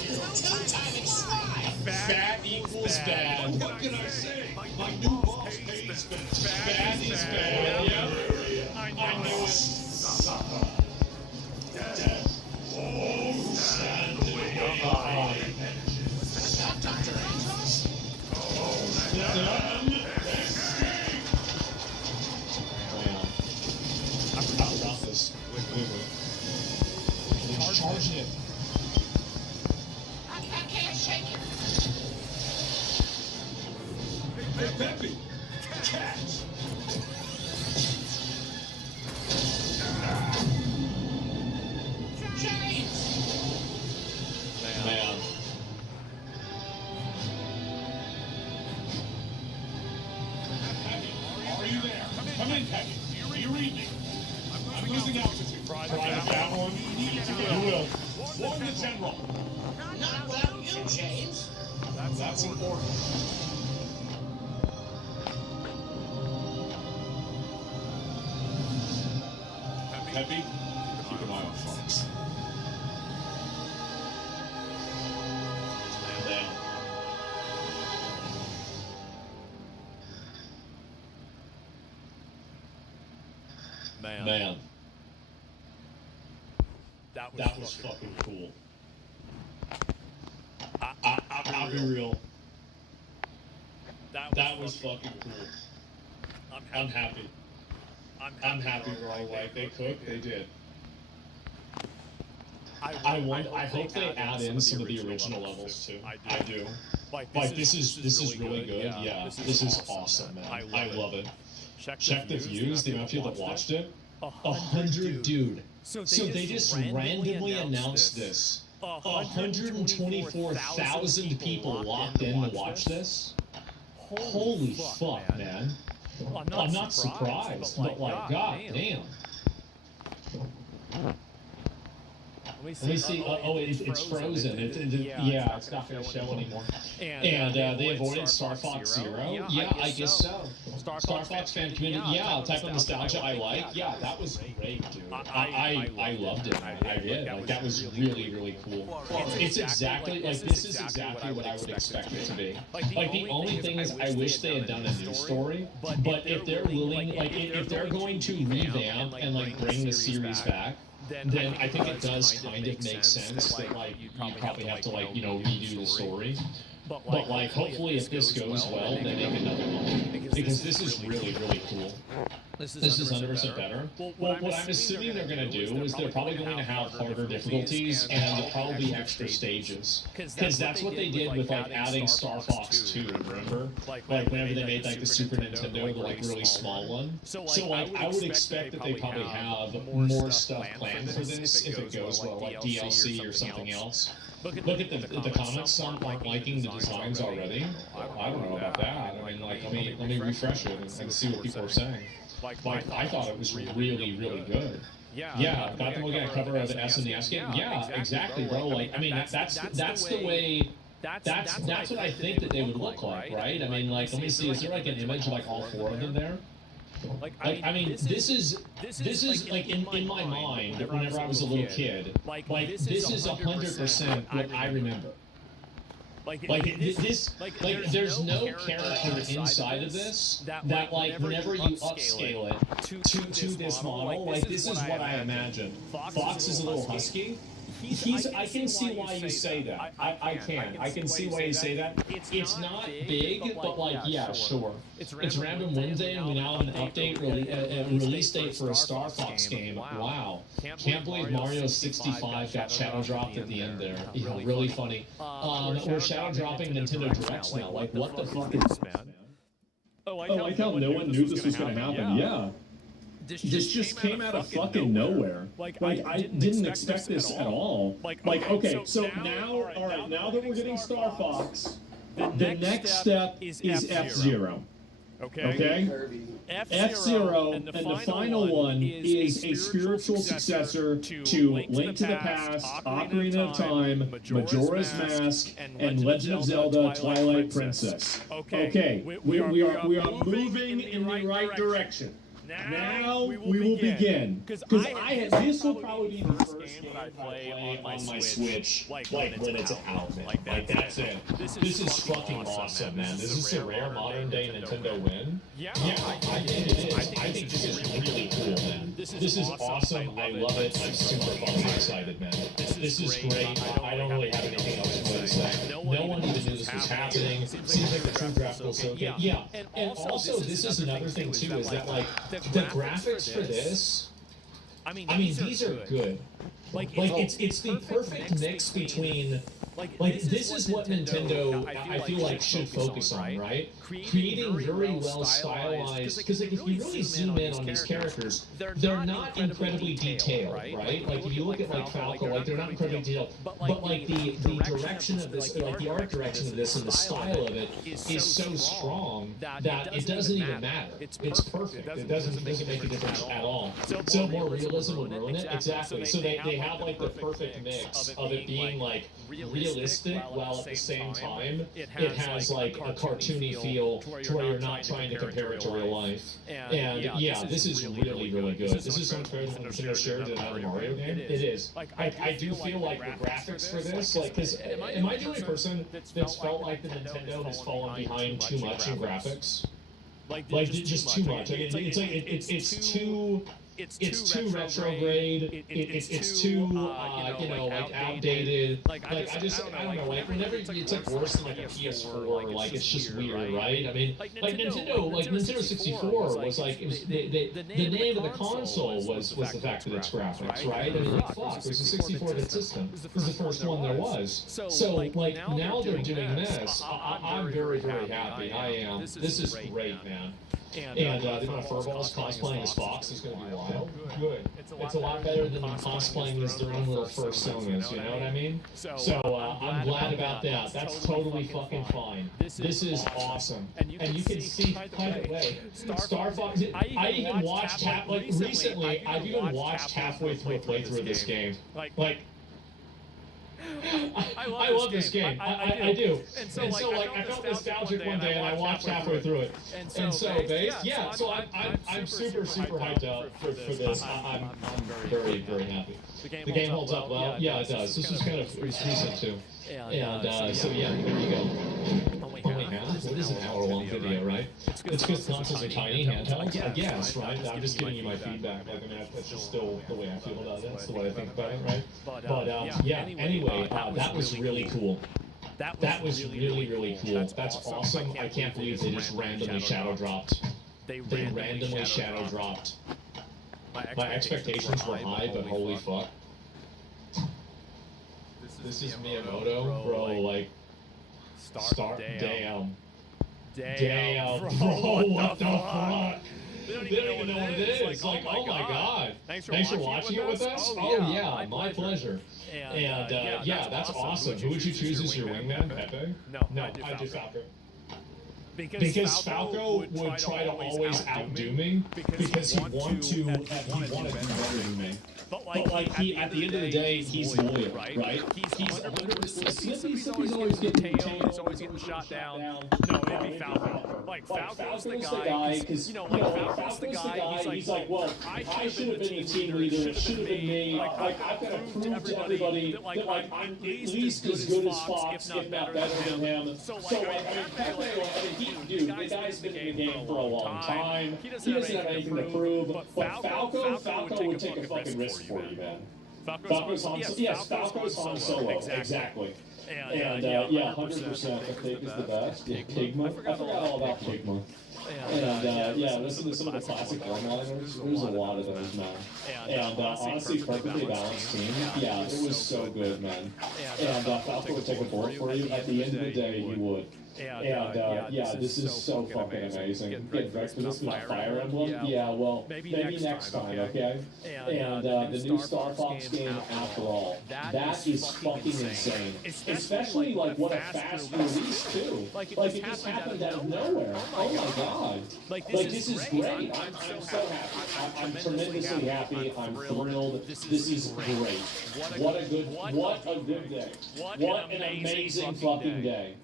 Two-timing slide. Bad equals bad. What can I say? My new boss pays bad. Bad is bad. Yeah. I know it. Oh, stand behind. Stop, Dr. Andros. I got this. Charge it. I can't shake it. Hey, Peppy, catch. James. Man. Are you there? Come in, Peppy. Do you read me? I'm losing altitude. Private that one. You will. Warn the general. Not without you, James. That's important. Peppy, keep an eye on Fox. Stand down. Man. That was fucking cool. I'll be real. That was fucking cool. I'm happy. I'm happy, bro. Like, they cooked, they did. I hope they add in some of the original levels too. I do. Like, this is really good. Yeah, this is awesome, man. I love it. Check the views, the amount of people that watched it. 100, dude. So they just randomly announced this. 124,000 people locked in to watch this. Holy fuck, man. I'm not surprised, but like, god damn. Let me see. Oh, it's frozen. Yeah, it's not going to show anymore. And they avoided Star Fox Zero. Yeah, I guess so. Star Fox fan community. Yeah, type of nostalgia I like. Yeah, that was great, dude. I loved it. I did. Like, that was really, really cool. It's exactly like, this is exactly what I would expect it to be. Like, the only thing is, I wish they had done a new story. But if they're willing, like, if they're going to revamp and like bring the series back, then I think it does kind of make sense that, like, you probably have to, like, you know, redo the story. But like, hopefully if this goes well, they make another one. Because this is really, really cool. This is 100% better. Well, what I'm assuming they're going to do is they're probably going to have harder difficulties and probably extra stages. Because that's what they did with, like, adding Star Fox 2, remember? Like, whenever they made, like, the Super Nintendo, the, like, really small one. So, like, I would expect that they probably have more stuff planned for this if it goes well, like DLC or something else. Look at the comments. Some aren't liking the designs already. I don't know about that. I mean, like, let me refresh it and see what people are saying. Like, I thought it was really, really good. Yeah, thought they were gonna cover the SNES game. Yeah, exactly, bro. Like, I mean, that's the way. That's what I think that they would look like, right? I mean, like, let me see. Is there like an image of, like, all four of them there? Like, I mean, this is like, in my mind, whenever I was a little kid, like, this is 100% what I remember. Like, there's no character inside of this that, like, whenever you upscale it to this model, like, this is what I imagined. Fox is a little husky. I can see why you say that. I can see why you say that. It's not big, but, like, yeah, sure. It's Random Wednesday, and we now have an update, release date for a Star Fox game. Wow. Can't believe Mario 65 got shadow dropped at the end there. You know, really funny. We're shadow dropping Nintendo Directs now. Like, what the fuck is this, man? Oh, I like how no one knew this was going to happen. Yeah. This just came out of fucking nowhere. Like, I didn't expect this at all. Like, okay, so now, alright, now that we're getting Star Fox, the next step is F-Zero. Okay? F-Zero, and the final one is a spiritual successor to Link to the Past, Ocarina of Time, Majora's Mask, and Legend of Zelda Twilight Princess. Okay, we are moving in the right direction. Now we will begin. Because this will probably be the first game I play on my Switch, like when it's out, man. Like that's it. This is fucking awesome, man. This is a rare modern day Nintendo win. Yeah, I think it is. I think this is really cool, man. This is awesome. I love it. I'm super fucking excited, man. This is great. I don't really have anything else more to say. No one even knew this was happening. Seems like the true graphical showcase. Yeah, and also this is another thing too, is that like the graphics for this, I mean these are good. Like it's the perfect mix between like this is what Nintendo I feel like should focus on, right? Creating very well stylized, because like if you really zoom in on these characters, they're not incredibly detailed, right? Like if you look at like Falco, like they're not incredibly detailed, but like the direction of this, like the art direction of this and the style of it is so strong that it doesn't even matter. It's perfect. It doesn't make a difference at all. So more realism would ruin it. Exactly. So they have like the perfect mix of it being like realistic while at the same time it has like a cartoony feel to where you're not trying to compare it to real life. And yeah, this is really, really good. This is some compared to Nintendo shared to another Mario game. It is. I do feel like the graphics for this, like, because am I the only person that's felt like the Nintendo has fallen behind too much in graphics? Like just too much. Like, it's too retrograde. It's too you know, like outdated. Like I don't know. Like whenever it's like worse than like a PS4, like it's just weird, right? I mean, like Nintendo 64 was like, it was the name of the console was the fact that it's graphics, right? I mean, like fuck, it was a 64-bit system. It was the first one there was. So like now they're doing this. I'm very, very happy. I am. This is great, man. And the amount of furballs cosplaying as Fox is going to be wild. Good. It's a lot better than cosplaying as their own little fursonas, you know what I mean? So I'm glad about that. That's totally fucking fine. This is awesome. And you can see, by the way, Star Fox, I even watched, recently, I've even watched halfway through a playthrough of this game. Like, I love this game. I do. And so like I felt nostalgic one day and I watched halfway through it. And so yeah. So I'm super hyped up for this. I'm very, very happy. The game holds up well. Yeah, it does. This is kind of recent too. And so yeah, there you go. Only half? What is an hour-long video, right? It's because consoles are tiny handhelds, I guess, right? I'm just giving you my feedback. Like, I mean, that's just still the way I feel about it. That's the way I think about it, right? But yeah. Anyway, that was really cool. That was really, really cool. That's awesome. I can't believe they just randomly shadow dropped. They randomly shadow dropped. My expectations were high, but holy fuck. This is Miyamoto, bro. Like. Damn, bro, what the fuck? They don't even know what it is. Like, oh my god. Thanks for watching it with us? Oh yeah, my pleasure. And yeah, that's awesome. Who would you choose as your wingman, Pepe? No, I do Falco. Because Falco would try to always outdo me, because he'd want to be better than me. But like he, at the end of the day, he's loyal, right? He's Slippy's always getting retained, he's always getting shot down. No, it'd be Falco. Like Falco's the guy, because you know, like Falco's the guy. He's like, well, I should have been the team leader. It should have been me. Like I've got to prove to everybody that like I'm at least as good as Fox, if not better than him. So like, I mean, Pepe, dude, the guy's been in the game for a long time. He doesn't have anything to prove. But Falco would take a fucking risk for you, man. Falco's Han Solo. Yes, Falco's Han Solo. Exactly. And yeah, 100%. The pig is the best. Yeah, Pigma. I forgot all about Pigma. And yeah, listen to some of the classic one-liners. There's a lot of those, man. And honestly, perfectly balanced team. Yeah, it was so good, man. And Falco would take a bullet for you. At the end of the day, he would. And yeah, this is so fucking amazing. Get wrecked for this with a Fire Emblem? Yeah, well, maybe next time, okay? And the new Star Fox game, after all, that is fucking insane. Especially, like, what a fast release, too. Like, it just happened out of nowhere. Oh my god. Like, this is great. I'm so happy. I'm tremendously happy. I'm thrilled. This is great. What a good day. What an amazing fucking day.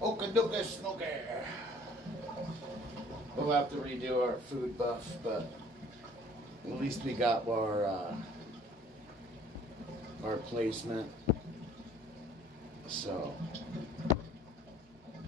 Okadoka Snooker. We'll have to redo our food buff, but at least we got our placement. So.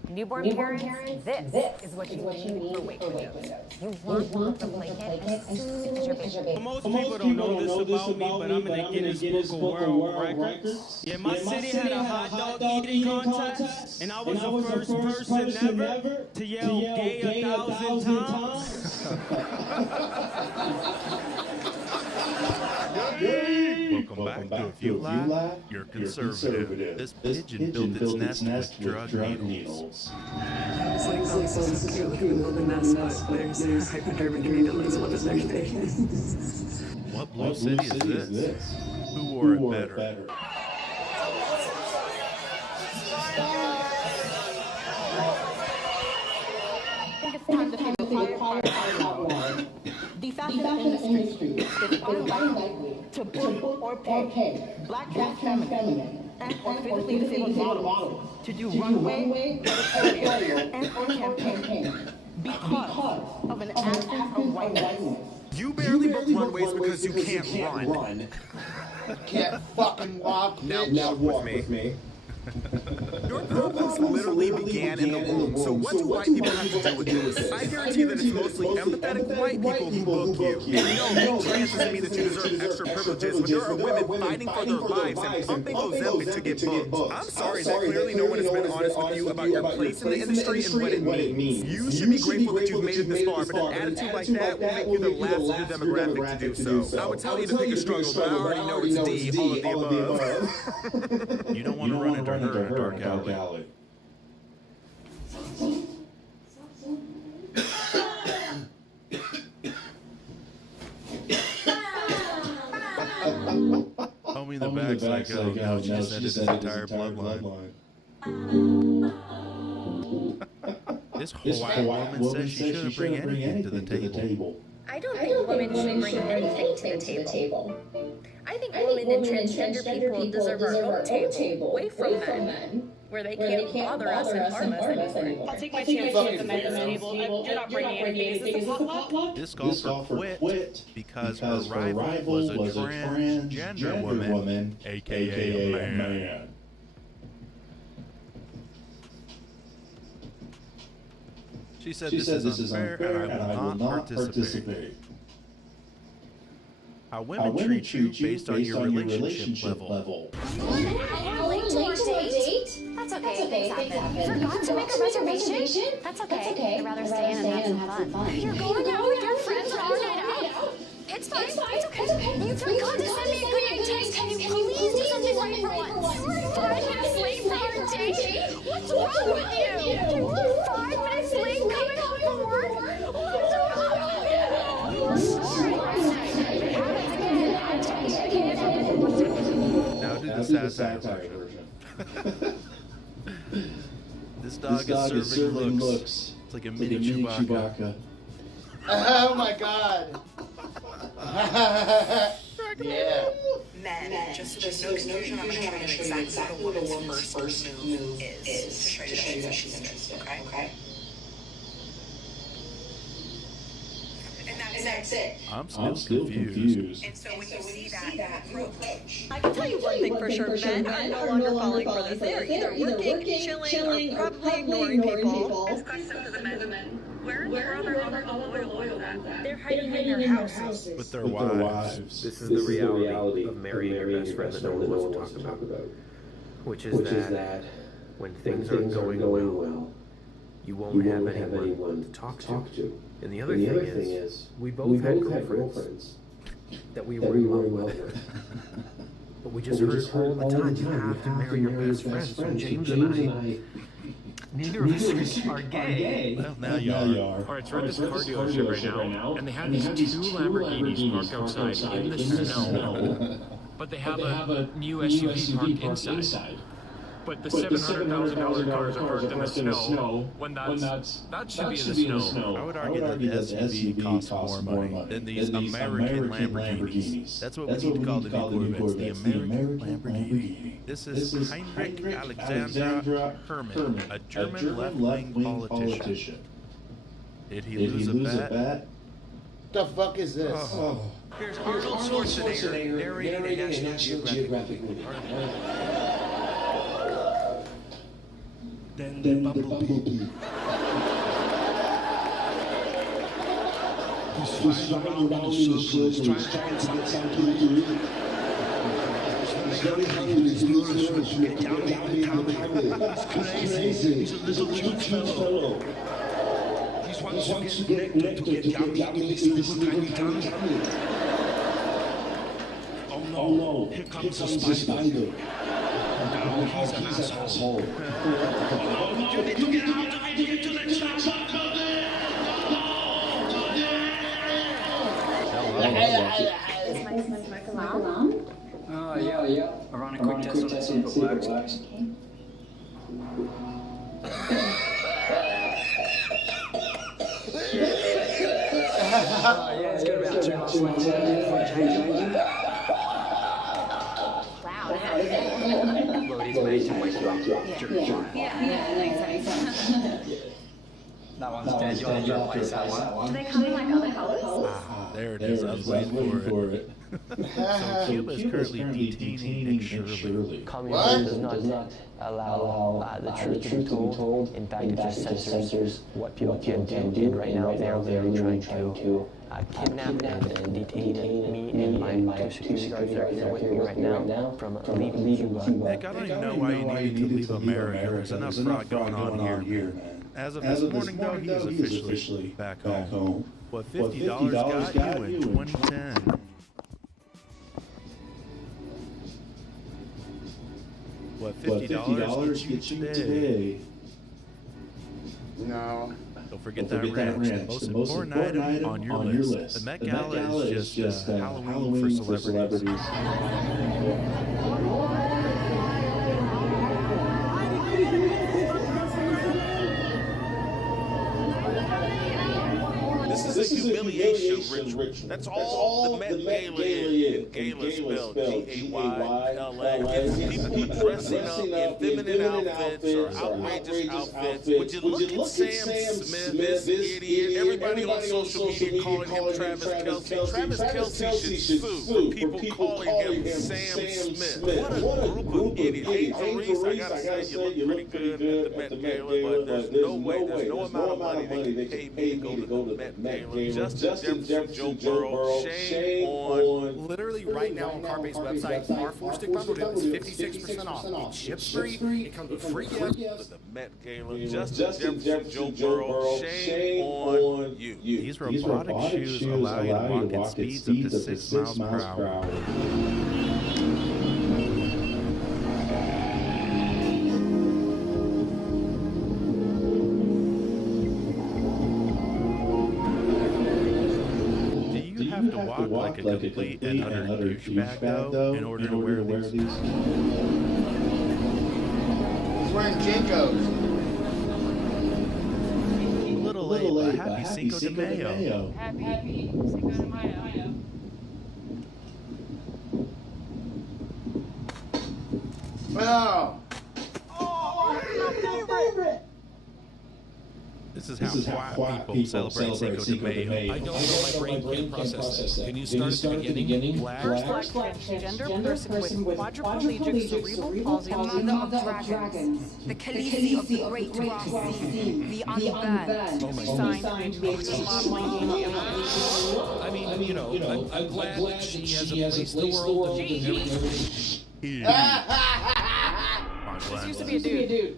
Newborn parents, this is what you need for weight windows. You want the blanket as soon as your baby. Most people don't know this about me, but I'm in the Guinness Book of World Records. Yeah, my city had a hot dog eating contest, and I was the first person ever to yell gay 1,000 times. Welcome back to A Few Lie, You're Conservative. This pigeon built its nest with drug needles. It's like, oh, this is so cute. Looking at the nest, but there's hypodermic needles. What is their thing? What blue city is this? Who wore it better? The fashion industry is unlikely to book or pay black trans feminine and or physically disabled models to do runway, editorial, and or campaign because of an absence of whiteness. You barely book runways because you can't run. Can't fucking walk. Now walk with me. Your problems literally began in the womb, so what do white people have to do with this? I guarantee that it's mostly empathetic white people who book you. No, trans doesn't mean that you deserve extra privileges, but there are women fighting for their lives and pumping Ozempic to get booked. I'm sorry that clearly no one has been honest with you about your place in the industry and what it means. You should be grateful that you've made it this far, but an attitude like that will make you the last of your demographic to do so. I would tell you to pick a struggle, but I already know it's D, all of the above. You don't want to run into her in a dark alley. Homie in the back's like, oh no, she just ended his entire bloodline. This white woman says she shouldn't bring anything to the table. I don't think women should bring anything to the table. I think women and transgender people deserve our own table, away from men, where they can't bother us and harm us anymore. I'll take my chances at the men's table. You're not bringing anything. Is this a potluck? This golfer quit because her rival was a transgender woman, aka a man. She said this is unfair and I will not participate. How women treat you based on your relationship level. Late to our date? That's okay, things happen. Forgot to make a reservation? That's okay. I'd rather stay in and have some fun. You're going out with your friends on our night out? It's fine. It's okay. You forgot to send me a good night text. Can you please do something right for once? You're 5 minutes late for your date? What's wrong with you? You're 5 minutes late coming home from work? What's wrong with you? Now do the satire version. This dog is serving looks. It's like a mini Chewbacca. Oh my god. Yeah. Men, just so there's no confusion, I'm going to show you exactly what a woman's first move is to show you that she's interested, okay? And that's it. I'm still confused. And so when you see that, you approach. I can tell you one thing for sure, men are no longer falling for this. They're either working, chilling, or probably ignoring people. This question to the men. Where in the world are all of their loyal ones at? They're hiding in their houses. With their wives. This is the reality of marrying your best friend that no one wants to talk about. Which is that when things aren't going well, you won't have anyone to talk to. And the other thing is, we both had girlfriends that we were in love with. But we just heard all the time, you have to marry your best friend. So James and I, neither of us are gay. Well, now you are. Alright, so we're at this car dealership right now, and they have these 2 Lamborghinis parked outside in the snow. but they have a new SUV parked inside. But the $700,000 cars are parked in the snow when that should be in the snow. I would argue that the SUV costs more money than these American Lamborghinis. That's what we need to call the new Corvettes, the American Lamborghini. This is Heinrich Alexander Hermann, a German left-wing politician. Did he lose a bet? The fuck is this? Oh. Here's Arnold Schwarzenegger narrating a National Geographic movie. Then the bumblebee. He's flying around in a circle, he's trying to get something to eat. He's very hungry, he's losing to get down in the camel. He's crazy, he's a little cute fellow. He wants to get nectar to get yummy in this little tiny tummy. Oh no, here comes a spider. Now he's an asshole. You need to get out, I need to let you out. Is my smoke alarm? Oh, yeah. I ran a quick test on it, see if it works. Okay. Yeah, it's got about 2 months left before it changes. Wow. Well, it is made to wake you up. Yeah, makes sense. That one's dead, you'll have to replace that one. Do they come in like other colors? Ah, there it is. I was waiting for it. So Cuba is currently detaining Nick Shirley. Communism does not allow the truth to be told. In fact, it just censors what people can do. And right now, they're trying to kidnap and detain me and my two security guards that are here with me right now from leaving Cuba. Nick, I don't even know why you needed to leave America. There's enough fraud going on here, man. As of this morning, though, he is officially back home. What $50 got you in 2010? What $50 gets you today? No. Don't forget that ranch, the most important item on your list. The Met Gala is just Halloween for celebrities. This is a humiliation ritual. That's all the Met Gala is. Gala spelled G-A-Y-L-A. It's people dressing up in feminine outfits or outrageous outfits. Would you look at Sam Smith, this idiot? Everybody on social media calling him Travis Kelce. Travis Kelce should sue for people calling him Sam Smith. What a group of idiots. Angel Reese, I gotta say, you look pretty good at the Met Gala, but there's no way, there's no amount of money they can pay me to go to the Met Gala. Justin Jefferson, Joe Burrow, shame on. Literally right now on Carbay's website, our 4-stick bundle deal is 56% off. It ships free, it comes with free gifts. The Met Gala, Justin Jefferson, Joe Burrow, shame on you. These robotic shoes allow you to walk at speeds up to 6 miles per hour. Have to walk like a complete and utter douchebag though in order to wear these. He's wearing Jinkos. A little late, but happy Cinco de Mayo. Happy Cinco de Mayo. Oh! This is how white people celebrate Cinco de Mayo. I don't know, my brain can't process that. Can you start at the beginning? Black transgender person with quadriplegic cerebral palsy, the mother of dragons, the Khaleesi of the Great Grass Sea, the unburned, signed I mean, you know, I'm glad that she has a place in the world. This used to be a dude.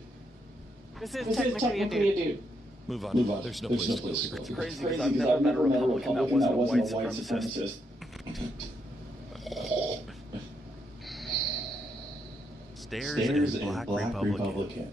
This is technically a dude. Move on. There's no place to go here. It's crazy because I've never met a Republican that wasn't a white supremacist. Stairs and Black Republican.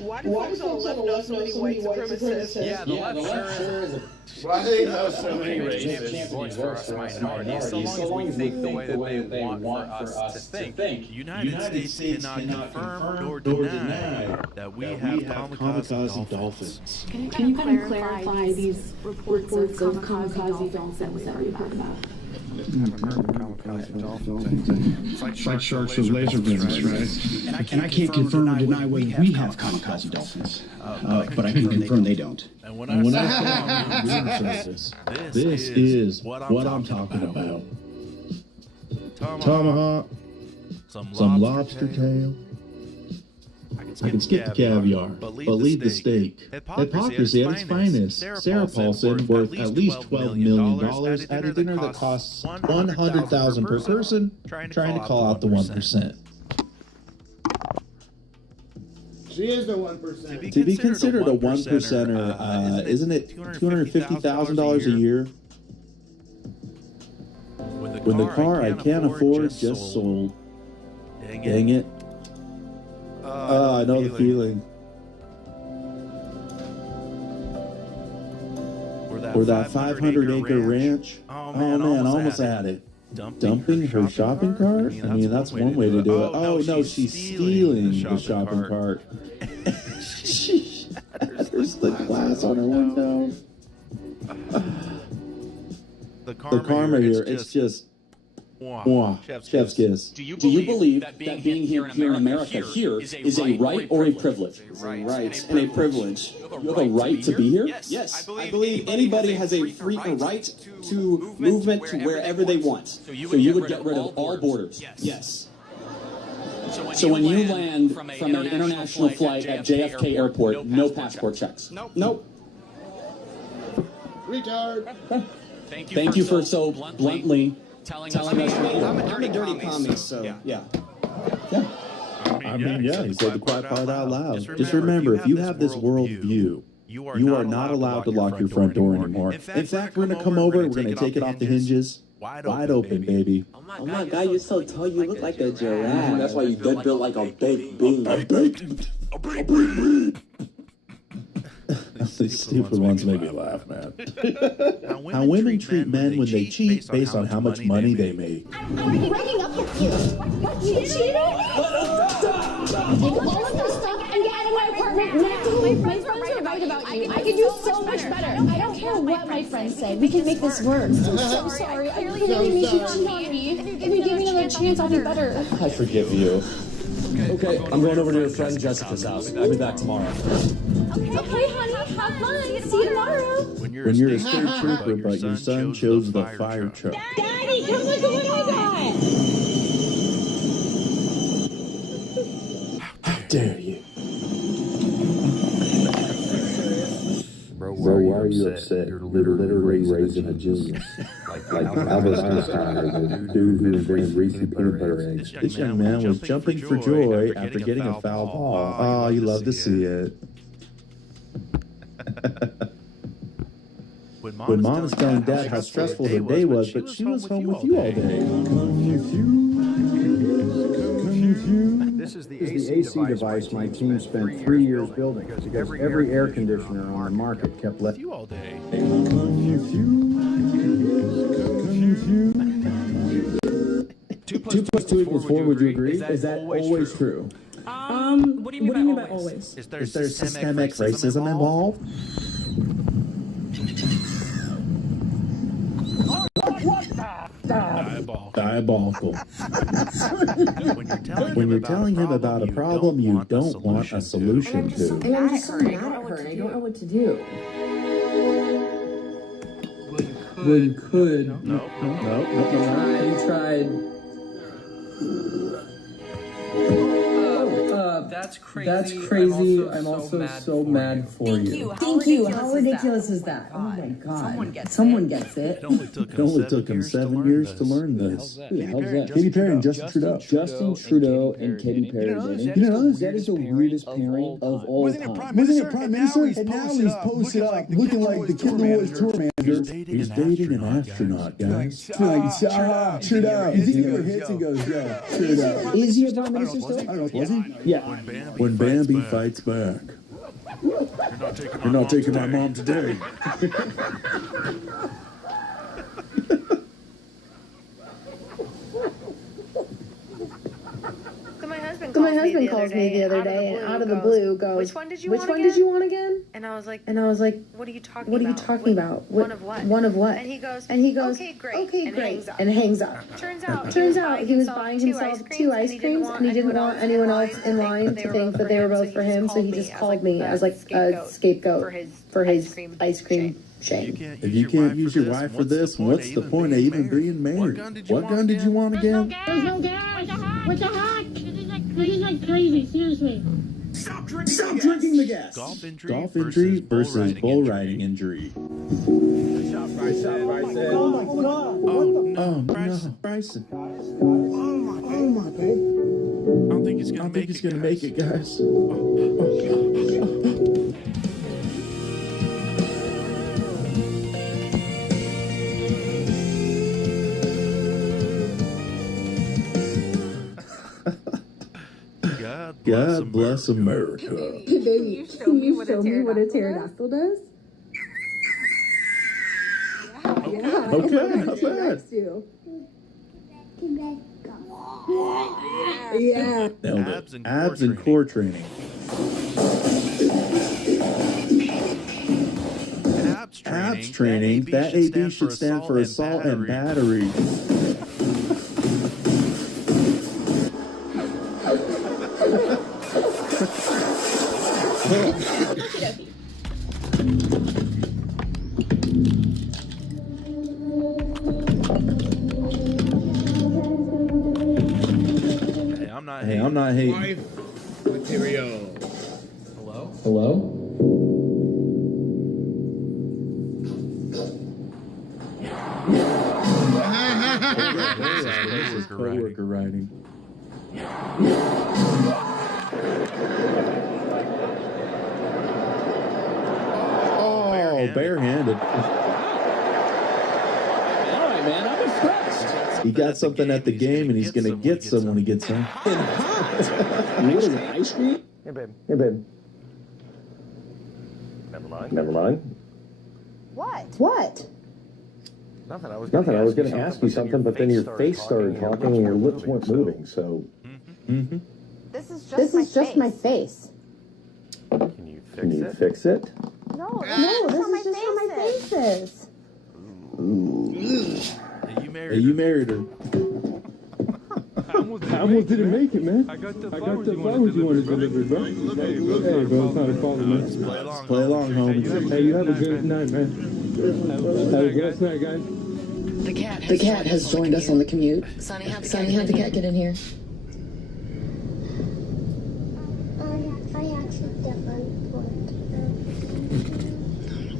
Why do folks on the left know so many white supremacists? Yeah, the left sure is Why do they have so many races? Voice for us minorities, so long as we think the way that they want for us to think. The United States cannot confirm nor deny that we have kamikaze dolphins. Can you kind of clarify these reports of kamikaze dolphins that we've heard about? It's like sharks with laser beams, right? And I can't confirm or deny whether we have kamikaze dolphins, but I can confirm they don't. And when I put on room service, this is what I'm talking about. Tomahawk, some lobster tail. I can skip the caviar, but leave the steak. Hypocrisy at its finest. Sarah Paulson, worth at least $12 million, at a dinner that costs $100,000 per person, trying to call out the 1%. She is the 1%. To be considered a 1%er, isn't it $250,000 a year? When the car I can't afford just sold. Dang it. I know the feeling. Or that 500-acre ranch. Oh man, I almost had it. Dumping her shopping cart? I mean, that's one way to do it. Oh no, she's stealing the shopping cart. She shatters the glass on her window. The karma here, it's just... Chef's kiss. Do you believe that being here in America here is a right or a privilege? Right and a privilege. You have a right to be here? Yes. I believe anybody has a free right to movement to wherever they want. So you would get rid of all borders? Yes. So when you land from an international flight at JFK Airport, no passport checks? Nope. Retard. Thank you for so bluntly telling us. I'm a dirty commie, so yeah. I mean, yeah, he said the quiet part out loud. Just remember, if you have this world view, you are not allowed to lock your front door anymore. In fact, we're going to come over, we're going to take it off the hinges. Wide open, baby. Oh my God, you're so tall, you look like a giraffe. That's why you dead built like a baked bean. A baked bean. These stupid ones make me laugh, man. How women treat men when they cheat based on how much money they make. I'm breaking up with you. What? You cheated? Take all of this stuff and get out of my apartment now. My friends are right about you. I can do so much better. I don't care what my friends say. We can make this work. I'm so sorry. I really need you to love me. If you give me another chance, I'll do better. I forgive you. Okay, I'm going over to your friend Jessica's house. I'll be back tomorrow. Okay, honey, have fun. See you tomorrow. When you're a state trooper, but your son chose the fire truck. Daddy, come look at what I got. How dare you? Bro, why are you upset? You're literally raising a genius. Like Albert Einstein or the dude who invented Reese's peanut butter eggs. This young man was jumping for joy after getting a foul ball. Oh, you love to see it. When Mom was telling Dad how stressful her day was, but she was home with you all day. This is the AC device my team spent 3 years building because every air conditioner on the market kept letting you all day. 2 plus 2 equals 4, would you agree? Is that always true? What do you mean by always? Is there systemic racism involved? Diabolical. When you're telling him about a problem you don't want a solution to. And I'm just so mad at her and I don't know what to do. Well, you could. No. You tried. That's crazy. That's crazy. I'm also so mad for you. Thank you. How ridiculous is that? Oh my God. Someone gets it. It only took him 7 years to learn this. Who the hell's that? Katy Perry and Justin Trudeau. Justin Trudeau and Katy Perry dating. You know, that is the weirdest pairing of all time. Wasn't it Prime Minister? And now he's posted up looking like the Kid in the Woods tour manager. He's dating an astronaut, guys. Trudeau. You think he ever hits and goes, yeah, Trudeau. Is he a Prime Minister still? I don't know. Was he? Yeah. When Bambi fights back. You're not taking my mom today. So my husband calls me the other day, and out of the blue goes, "Which one did you want again?" And I was like, "What are you talking about? One of what? One of what?" And he goes, "Okay, great," and hangs up. Turns out he was buying himself 2 ice creams, and he didn't want anyone else in line to think that they were both for him, so he just called me as like a scapegoat for his ice cream shame. If you can't use your wife for this, what's the point of even being married? What gun did you want again? There's no gas. What the heck? This is like crazy, seriously. Stop drinking the gas. Golf injury versus bull riding injury. Oh my God. Oh no, Bryson. Oh my babe. I don't think he's gonna make it, guys. God bless America. Baby, can you show me what a pterodactyl does? Okay, not bad. Yeah. Nailed it. Abs and core training. Abs training. That AB should stand for assault and battery. Hey, I'm not hating. Wife material. Hello? This is co-worker riding. Oh, barehanded. All right, man, I'm impressed. He got something at the game, and he's going to get some when he gets home. Really, ice cream? Hey, babe. Hey, babe. Never mind. What? Nothing. I was going to ask you something, but then your face started talking and your lips weren't moving, so... Mm-hmm. This is just my face. Can Can you fix it? No, this is just how my face is. Hey, you married her. I almost didn't make it, man. I got the flowers you wanted delivered, bro. Hey, bro, it's not a problem, man. Let's play along, homie. Hey, you have a good night, man. Have a good night, guys. The cat has joined us on the commute. Sonny, have the cat get in here.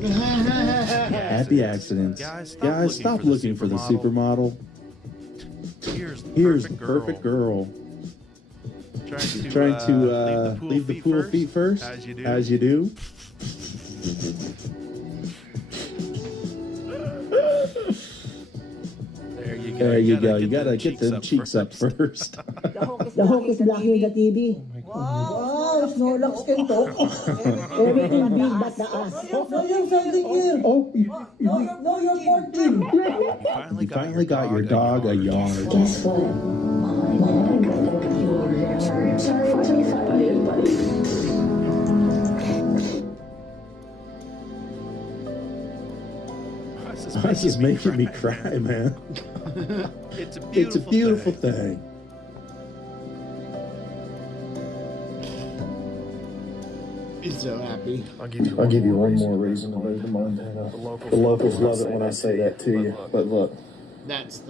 Happy accidents. Guys, stop looking for the supermodel. Here's the perfect girl. Trying to leave the pool feet first, as you do. There you go. You gotta get the cheeks up first. The Hulk is blocking the TV. Wow, Snorlax can talk. Everything big but the ass. No, you're something here. No, you're 14. You finally got your dog a yard. Guess what? Sorry, buddy. This is making me cry, man. It's a beautiful thing. He's so happy. I'll give you one more reason to move to Montana. The locals love it when I say that to you. But look. That's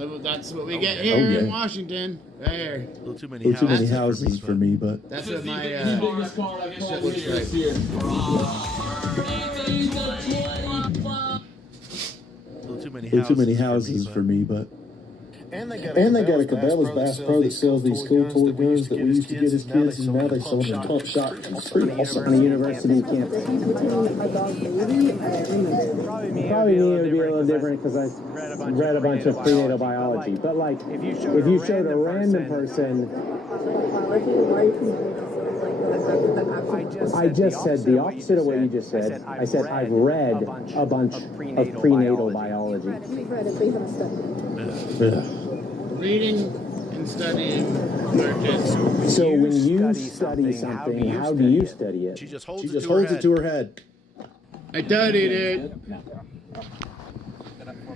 what we get here in Washington. Right here. A little too many houses for me, but that's what my shit looks like. too many houses for me, but And they got a Cabela's Bass Pro that sells these cool toy guns that we used to get as kids, and now they sell them in pump shot. It's pretty awesome. On a university campus. Probably me, it would be a little different because I read a bunch of prenatal biology. But like, if you showed a random person, I just said the opposite of what you just said. I said I've read a bunch of prenatal biology. Reading and studying markets. So when you study something, how do you study it? She just holds it to her head. I studied it.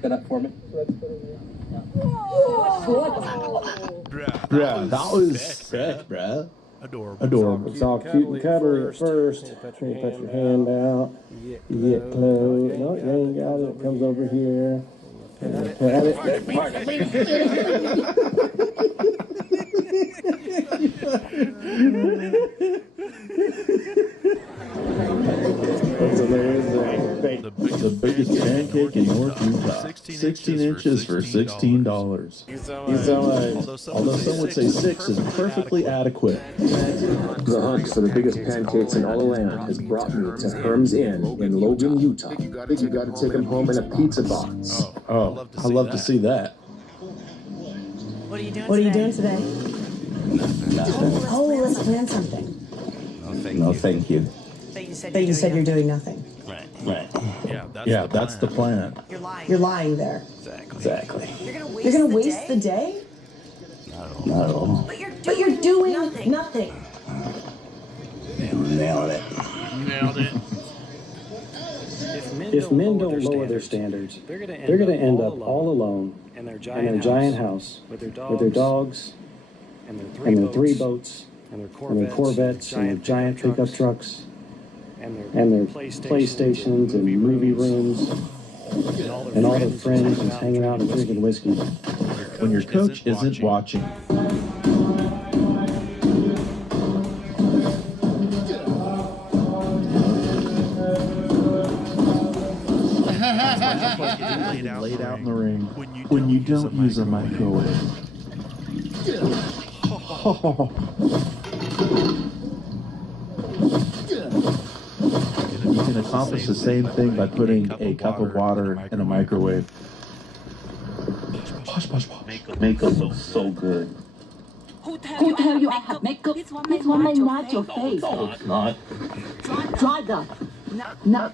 Get up for me. Bruh, that was sick, bruh. Adorable. It's all cute and cuddly at first. Then you touch your hand out. You get close. No, you ain't got it. It comes over here. Pat it. The biggest pancake in North Utah. 16 inches for $16. Although some would say 6 is perfectly adequate. The hunt for the biggest pancakes in all the land has brought me to Herm's Inn in Logan, Utah. You got to take them home in a pizza box. Oh, I'd love to see that. What are you doing today? Nothing. Oh, let's plan something. No, thank you. But you said you're doing nothing. Right. Yeah, that's the plan. You're lying there. Exactly. You're gonna waste the day? Not at all. But you're doing nothing. Nailed it. If men don't lower their standards, they're going to end up all alone in their giant house with their dogs and their 3 boats and their Corvettes and their giant pickup trucks and their PlayStations and movie rooms and all their friends just hanging out and drinking whiskey. When your coach isn't watching. Laid out in the ring when you don't use a microwave. You can accomplish the same thing by putting a cup of water in a microwave. Makeup looks so good. Who tell you I have makeup? This one may match your face. No, it's not. Try that. No.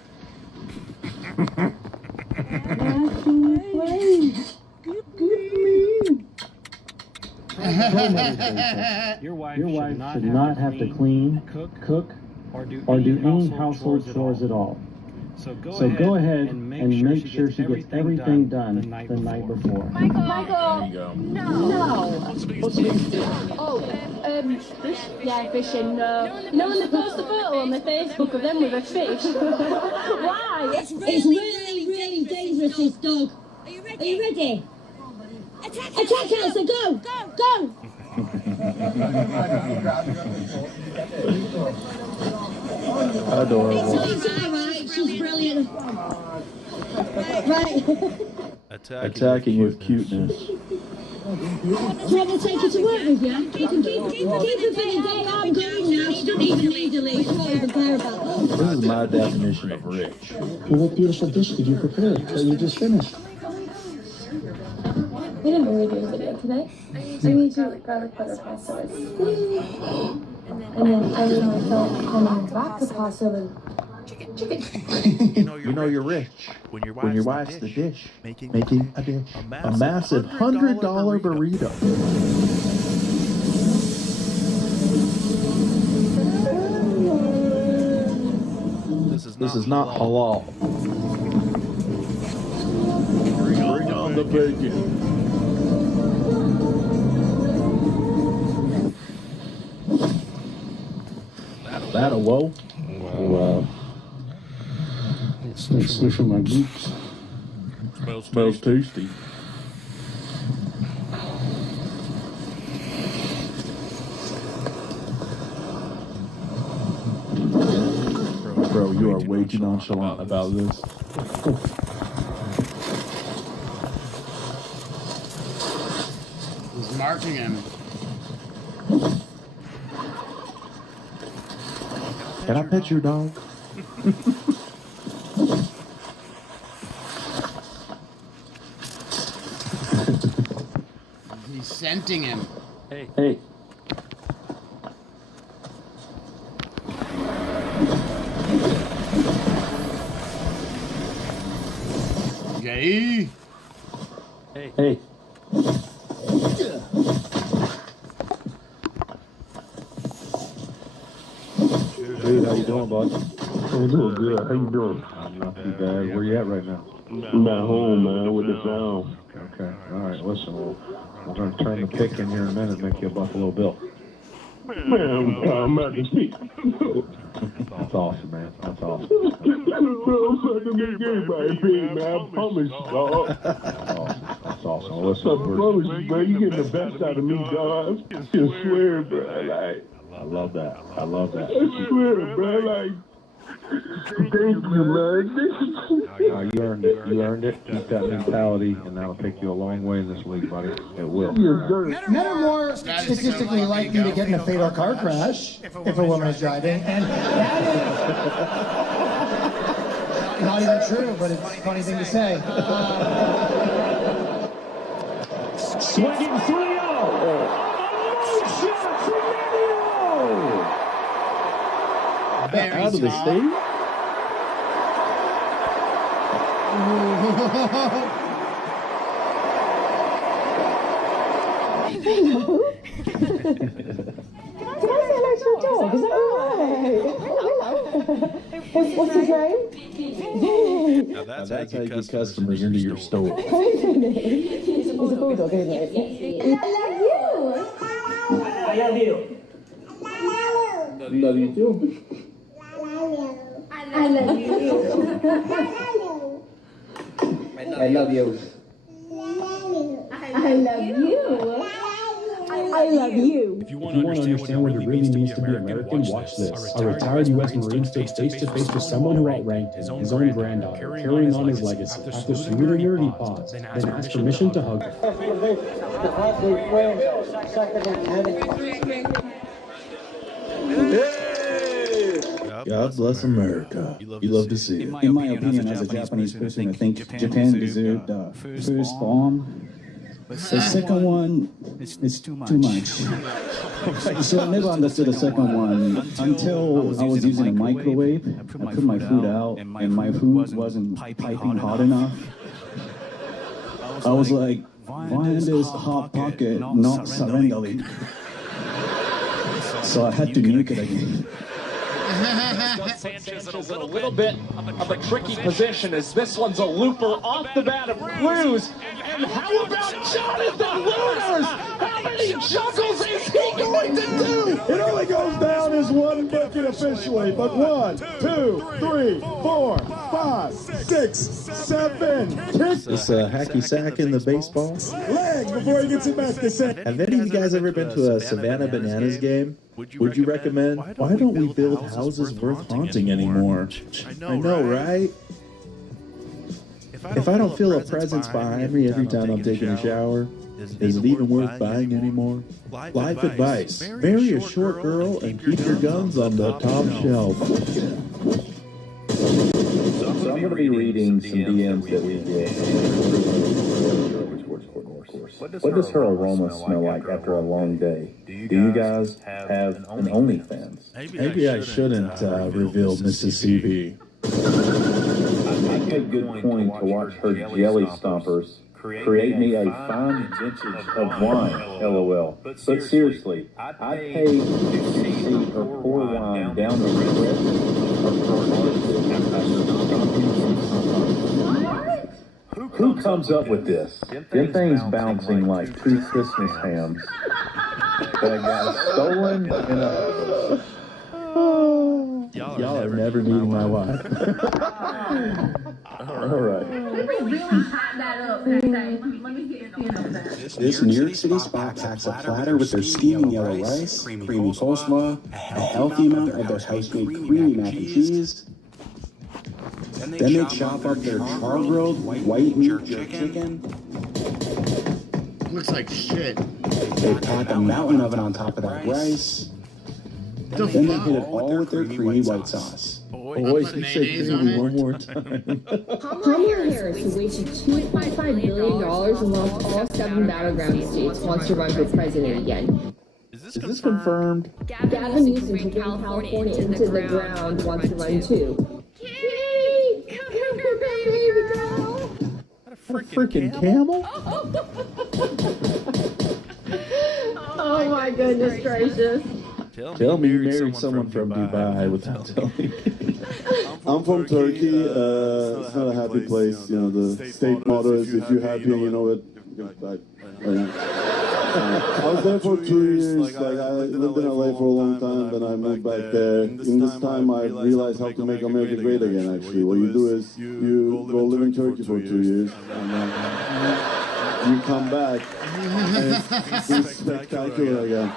Your wife should not have to clean, cook, or do any household chores at all. So go ahead and make sure she gets everything done the night before. Michael! There you go. No! Fish? Yeah, fishing. No, when they post a photo on the Facebook of them with a fish. Why? It's really, really dangerous, this dog. Are you ready? Attack Elsa, go! Go! Adorable. It's alright, she's brilliant. Right. Attacking with cuteness. Do you want to take her to work with you? You can keep her for the day. I'm going now. She doesn't even need a leave. She won't even care about This is my definition of rich. Well, what beautiful dish did you prepare that you just finished? We didn't really do a video today. I made you garlic butter pasta with and then I made myself vodka pasta with chicken. You know you're rich when your wife's the dish, making a dish. A massive $100 burrito. This is not halal. Bring on the bacon. That a whoa? Wow. It's sniffing my boots. Smells tasty. Bro, you are way too nonchalant about this. Marking him. Can I pet your dog? He's scenting him. Hey. Hey. Gay. Hey. Hey. Dude, how you doing, bud? I'm doing good. How you doing? I'm not too bad. Where you at right now? I'm at home, man, with the sound. Okay. All right. Listen, we're going to turn the pick in here in a minute and make you a Buffalo Bill. Man, I'm about to speak. That's awesome, man. That's awesome. I promise, dog. That's awesome. Listen, I promise you, bro. You getting the best out of me, dog. I just swear, bro. Like, I love that. I love that. I swear, bro. Like, thank you, man. You earned it. You earned it. Keep that mentality, and that'll take you a long way in this league, buddy. It will. Men are more statistically likely to get in a fatal car crash if a woman is driving, and that is not even true, but it's a funny thing to say. Swinging 3-0. Out of the state? Can I say hello to your dog? Is that alright? What's his name? Now that's how you get customers into your store. He's a bulldog, isn't he? I love you. Love you too. I love you. I love you. I love you. I love you. If you want to understand what it really means to be American, watch this. A retired U.S. Marine stood face-to-face with someone who outranked his own granddaughter, carrying on his legacy. After saluting her, he paused, then asked permission to hug her. God bless America. You love to see it. In my opinion, as a Japanese person, I think Japan deserved the first bomb. The second one is too much. So I never understood the second one until I was using a microwave. I put my food out and my food wasn't piping hot enough. I was like, why is this hot pocket not surrendering? So I had to nuke it again. Sanchez in a little bit of a tricky position as this one's a looper off the bat of Cruz. And how about Jonathan Looners? How many juggles is he going to do? It only goes down as one bucket officially, but 1, 2, 3, 4, 5, 6, 7. This hacky sack in the baseball. Leg before he gets it back to set. Have any of you guys ever been to a Savannah Bananas game? Would you recommend? Why don't we build houses worth haunting anymore? I know, right? If I don't feel a presence behind me every time I'm taking a shower, is it even worth buying anymore? Life advice. Marry a short girl and keep your guns on the top shelf. So I'm going to be reading some DMs that we get. What does her aroma smell like after a long day? Do you guys have an OnlyFans? Maybe I shouldn't reveal Mississippi. I make a good point to watch her jelly stompers create me a fine vintage of wine, LOL. But seriously, I'd pay to see her pour wine down the Who comes up with this? Them things bouncing like 2 Christmas hams that got stolen in a... Y'all are never meeting my wife. All right. This New York City spot packs a platter with their steaming yellow rice, creamy coleslaw, a healthy amount of their house-made creamy mac and cheese. Then they chop up their char-grilled white meat jerk chicken. Looks like shit. They pack a mountain of it on top of that rice. Then they hit it all with their creamy white sauce. Boy, you say creamy one more time. Kamala Harris, who wasted $2.5 billion and lost all 7 battleground states, wants to run for president again. Is this confirmed? Gavin Newsom, who ran California into the ground, wants to run too. Kitty, come here, baby girl. A freaking camel? Oh my goodness gracious. Tell me you married someone from Dubai without telling me. I'm from Turkey. It's not a happy place. You know, the state motto is if you're happy, you know it. I was there for 2 years. Like I lived in LA for a long time, then I moved back there. In this time, I realized how to make America great again. Actually, what you do is you go live in Turkey for 2 years, and then you come back, and it's spectacular again.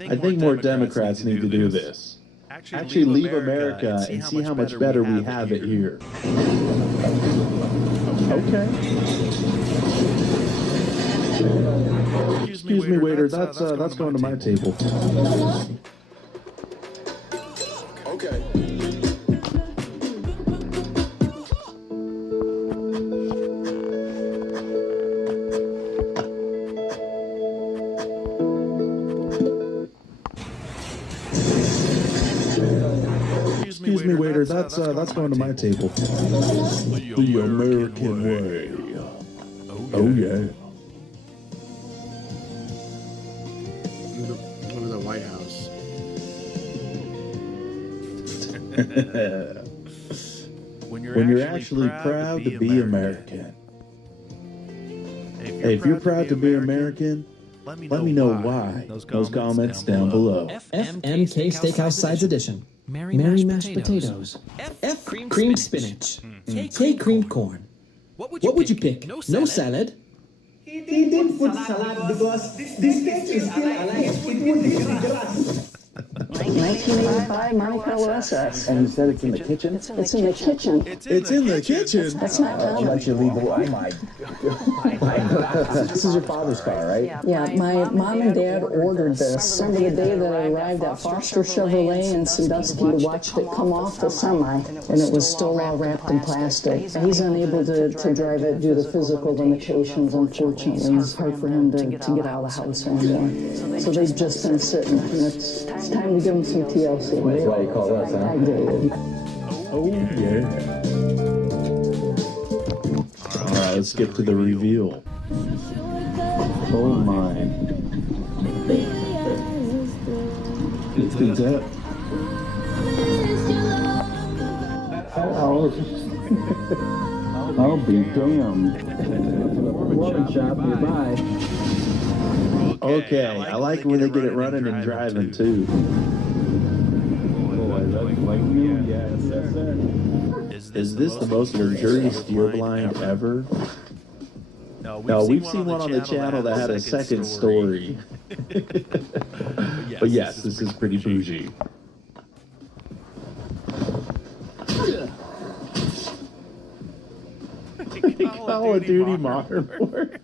I think more Democrats need to do this. Actually leave America and see how much better we have it here. Okay. Excuse me, waiter. That's going to my table. Okay. Excuse me, waiter. That's going to my table. The American way. Oh yeah. Go to the White House. When you're actually proud to be American. Hey, if you're proud to be American, let me know why. Those comments down below. FMK Steakhouse Sides Edition. Mary mashed potatoes. F creamed spinach. K creamed corn. What would you pick? No salad. He didn't put salad because this steak is still alive. It would be grass. 1985 Monte Carlo SS. And you said it's in the kitchen? It's in the kitchen. It's in the kitchen. That's not I'll let you leave. Oh my. This is your father's car, right? Yeah, my mom and dad ordered this. Remember the day that I arrived at Foster Chevrolet in Sandusky, watched it come off the semi, and it was still all wrapped in plastic. He's unable to drive it due to physical limitations, unfortunately. It's hard for him to get out of the house anymore. So they've just been sitting, and it's time to give them some TLC. That's why you call us, huh? I did. Oh yeah. Alright, let's get to the reveal. Oh my. Who's that? I'll be damned. Morning shop nearby. Okay, I like when they get it running and driving too. Is this the most luxurious deer blind ever? No, we've seen one on the channel that had a second story. But yes, this is pretty bougie. Call of Duty Modern Warfare.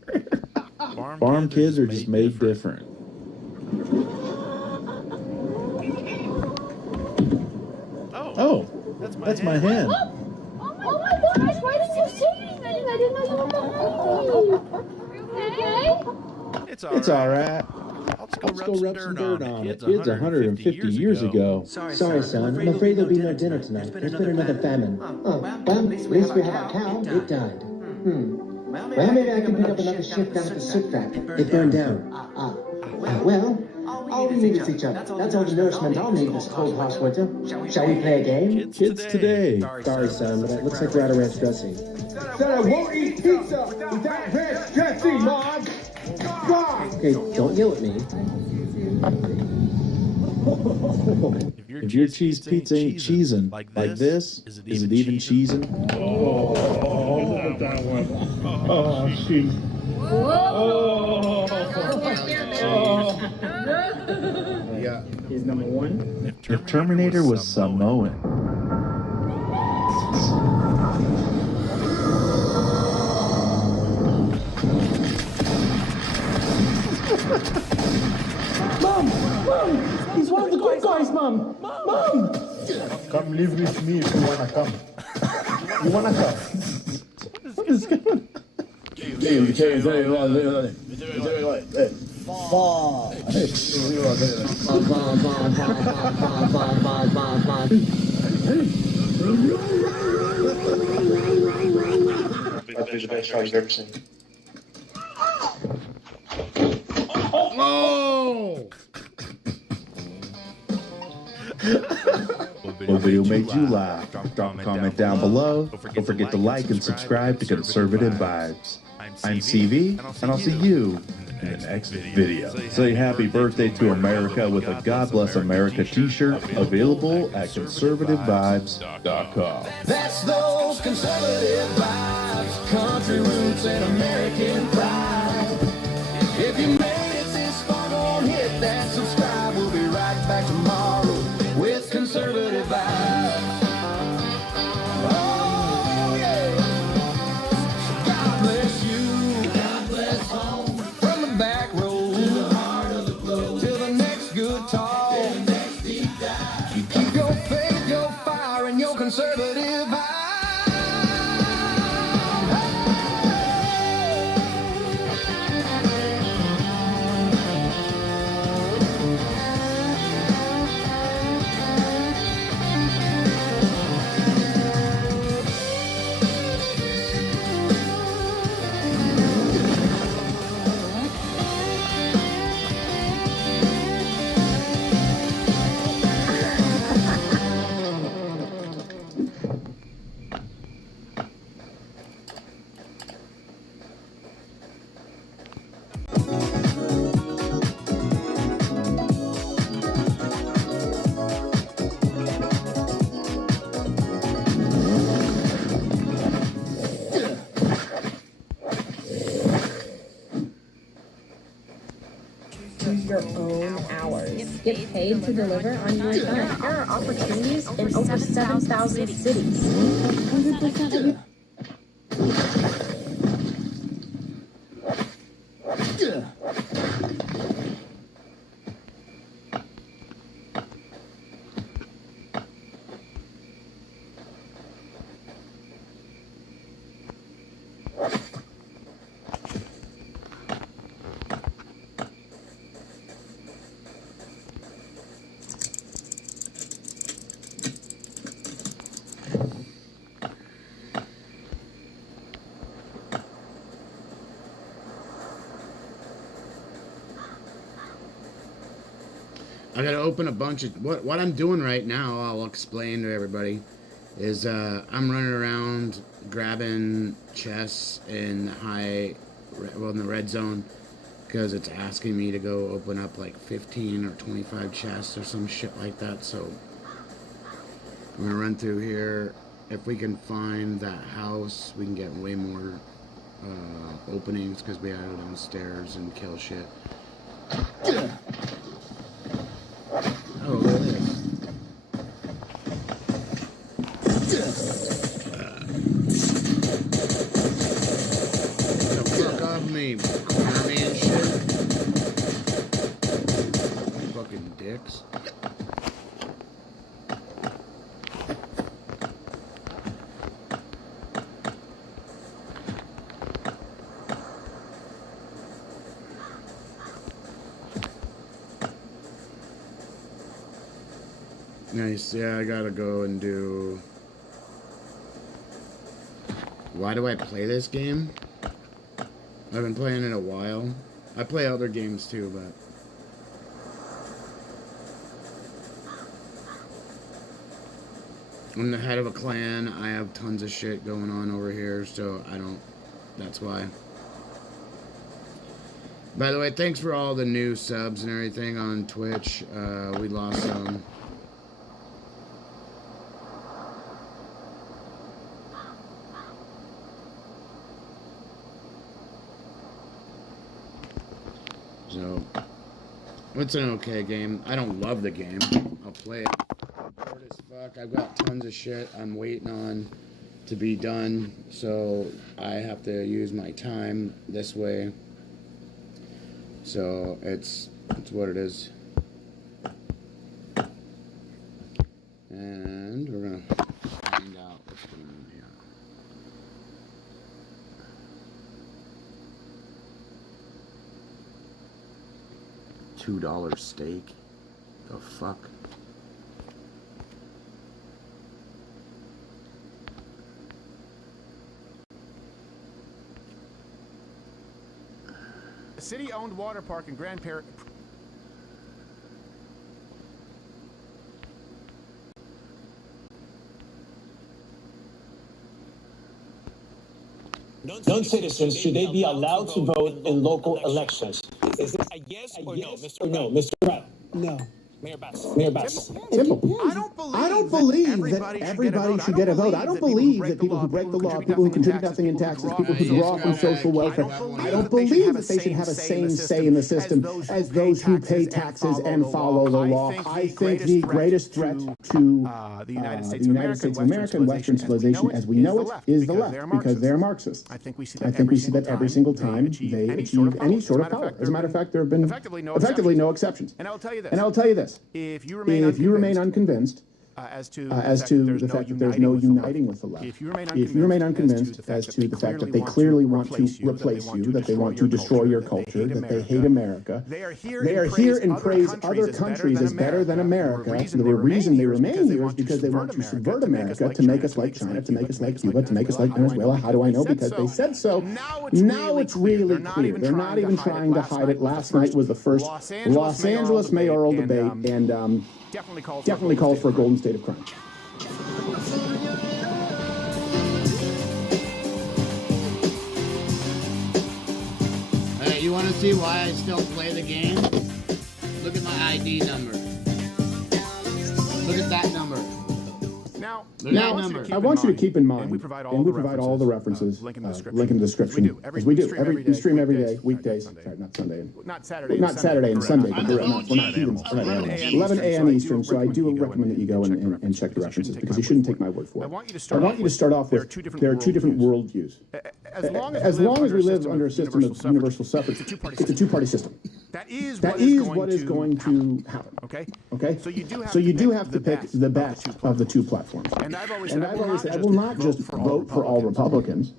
Farm kids are just made different. Oh, that's my hand. Oh my gosh, why didn't you say anything? I didn't know you were behind me. Okay? It's alright. Let's go rub some dirt on it. It's 150 years ago. Sorry, son. I'm afraid there'll be no dinner tonight. There's been another famine. Oh, well, at least we have a cow. It died. Well, maybe I can pick up another shift down at the soup factory. It burned down. Well, all we need is each other. That's all the nourishment I'll need this cold, harsh winter. Shall we play a game? Kids today. Sorry, son, but it looks like we're out of ranch dressing. Said I won't eat pizza without ranch dressing, Mom! Okay, don't yell at me. If your cheese pizza ain't cheesing like this, is it even cheesing? Oh, that one. Oh, jeez. Yeah. He's number one. If Terminator was Samoan. live with me if you wanna come. You wanna come? What is going on? That'd be the best fight you've ever seen. Oh! What video made you laugh? Drop a comment down below. Don't forget to like and subscribe to Conservative Vibes. I'm CV, and I'll see you in the next video. Say happy birthday to America with a God Bless America t-shirt available at conservativevibes.com. That's those conservative vibes, country roots and American pride. If you made it this far, don't hit that subscribe. We'll be right back tomorrow with conservative vibes. Oh yeah. God bless you. God bless home. From the back road to the heart of the globe, till the next good talk, till the next deep dive. Keep your faith, your fire, and your conservative vibe. Your own hours. Get paid to deliver on your time. There are opportunities in over 7,000 cities. 100% of your... I gotta open a bunch of what I'm doing right now. I'll explain to everybody. Is I'm running around grabbing chests in in the red zone because it's asking me to go open up like 15 or 25 chests or some shit like that. So I'm gonna run through here. If we can find that house, we can get way more openings because we added downstairs and kill shit. Oh, look at this. Get the fuck off me, army and shit. Fucking dicks. Nice, yeah, I gotta go and do... Why do I play this game? I've been playing it a while. I play other games too, but... I'm the head of a clan, I have tons of shit going on over here, so I don't... That's why. By the way, thanks for all the new subs and everything on Twitch. We lost some... So, it's an okay game. I don't love the game. I'll play it. I'm bored as fuck. I've got tons of shit I'm waiting on to be done, so I have to use my time this way. So, it's what it is. And we're gonna find out what's going on here. $2 steak. The fuck? A city-owned water park in Grand Prairie. Non-citizens, should they be allowed to vote in local elections? Is this a yes or no, Mr. Pratt? No. Mayor Bass. Simple. I don't believe that everybody should get a vote. I don't believe that people who break the law, people who contribute nothing in taxes, people who draw from social welfare, I don't believe that they should have a same say in the system as those who pay taxes and follow the law. I think the greatest threat to the United States of America and Western civilization as we know it is the left, because they're Marxists. I think we see that every single time they achieve any sort of power. As a matter of fact, there have been effectively no exceptions. And I'll tell you this. If you remain unconvinced as to the fact that there's no uniting with the left, if you remain unconvinced as to the fact that they clearly want to replace you, that they want to destroy your culture, that they hate America, they are here and praise other countries as better than America. The reason they remain here is because they want to subvert America, to make us like China, to make us like Cuba, to make us like Venezuela. How do I know? Because they said so. Now it's really clear. They're not even trying to hide it. Last night was the first Los Angeles mayoral debate, and definitely calls for a golden state of crime. Hey, you want to see why I still play the game? Look at my ID number. Look at that number. Now, I want you to keep in mind, and we provide all the references, link in the description, as we do. We stream every day, weekdays, sorry, not Sunday, not Saturday and Sunday, but we're not heathens. 11 a.m. Eastern, so I do recommend that you go and check the references, because you shouldn't take my word for it. I want you to start off with, there are two different worldviews. As long as we live under a system of universal suffrage, it's a two-party system. That is what is going to happen. Okay? So you do have to pick the best of the two platforms. And I've always said I will not just vote for all Republicans.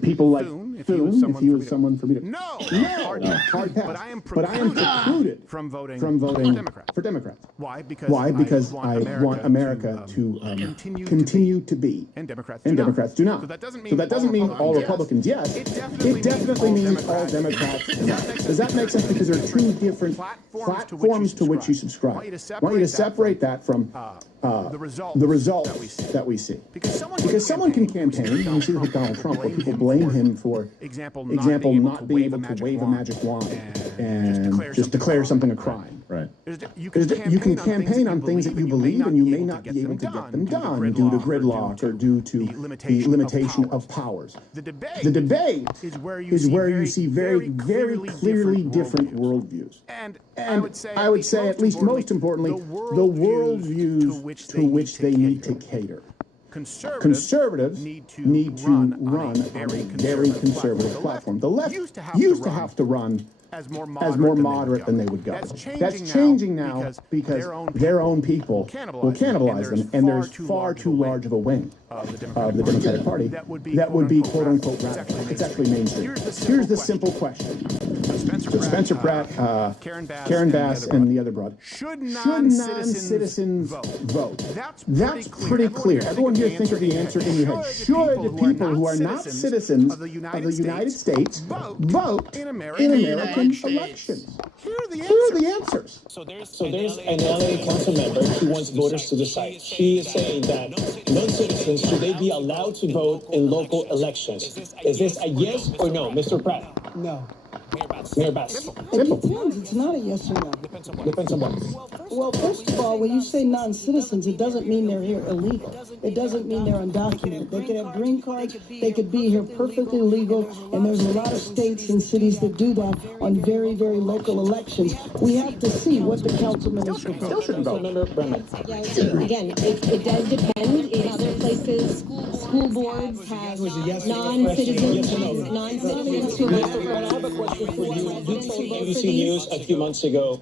People like Thune, if he was someone for me to... No, hard pass. But I am precluded from voting for Democrats. Why? Because I want America to continue to be, and Democrats do not. So that doesn't mean all Republicans, yes. It definitely means all Democrats. Does that make sense? Because there are two different platforms to which you subscribe. I want you to separate that from the results that we see. Because someone can campaign, and you see this with Donald Trump, where people blame him for, example, not being able to wave a magic wand and just declare something a crime. Right. You can campaign on things that you believe, and you may not be able to get them done due to gridlock or due to the limitation of powers. The debate is where you see very, very clearly different worldviews. And I would say, at least most importantly, the worldviews to which they need to cater. Conservatives need to run on a very conservative platform. The left used to have to run as more moderate than they would go. That's changing now because their own people will cannibalize them, and there's far too large of a wing of the Democratic Party that would be quote-unquote radical. It's actually mainstream. Here's the simple question. Spencer Pratt, Karen Bass, and the other broad. Should non-citizens vote? That's pretty clear. Everyone here think of the answer in your head. Should people who are not citizens of the United States vote in American elections? Here are the answers. So there's an LA council member who wants voters to decide. She is saying that non-citizens, should they be allowed to vote in local elections? Is this a yes or no, Mr. Pratt? No. Mayor Bass. It depends. It's not a yes or no. Depends on what? Well, first of all, when you say non-citizens, it doesn't mean they're here illegal. It doesn't mean they're undocumented. They could have green cards. They could be here perfectly legal. And there's a lot of states and cities that do that on very, very local elections. We have to see what the councilman is proposing. Still shouldn't vote. Yeah, again, it does depend. In other places, school boards have non-citizens who I have a question for you. You told ABC News a few months ago.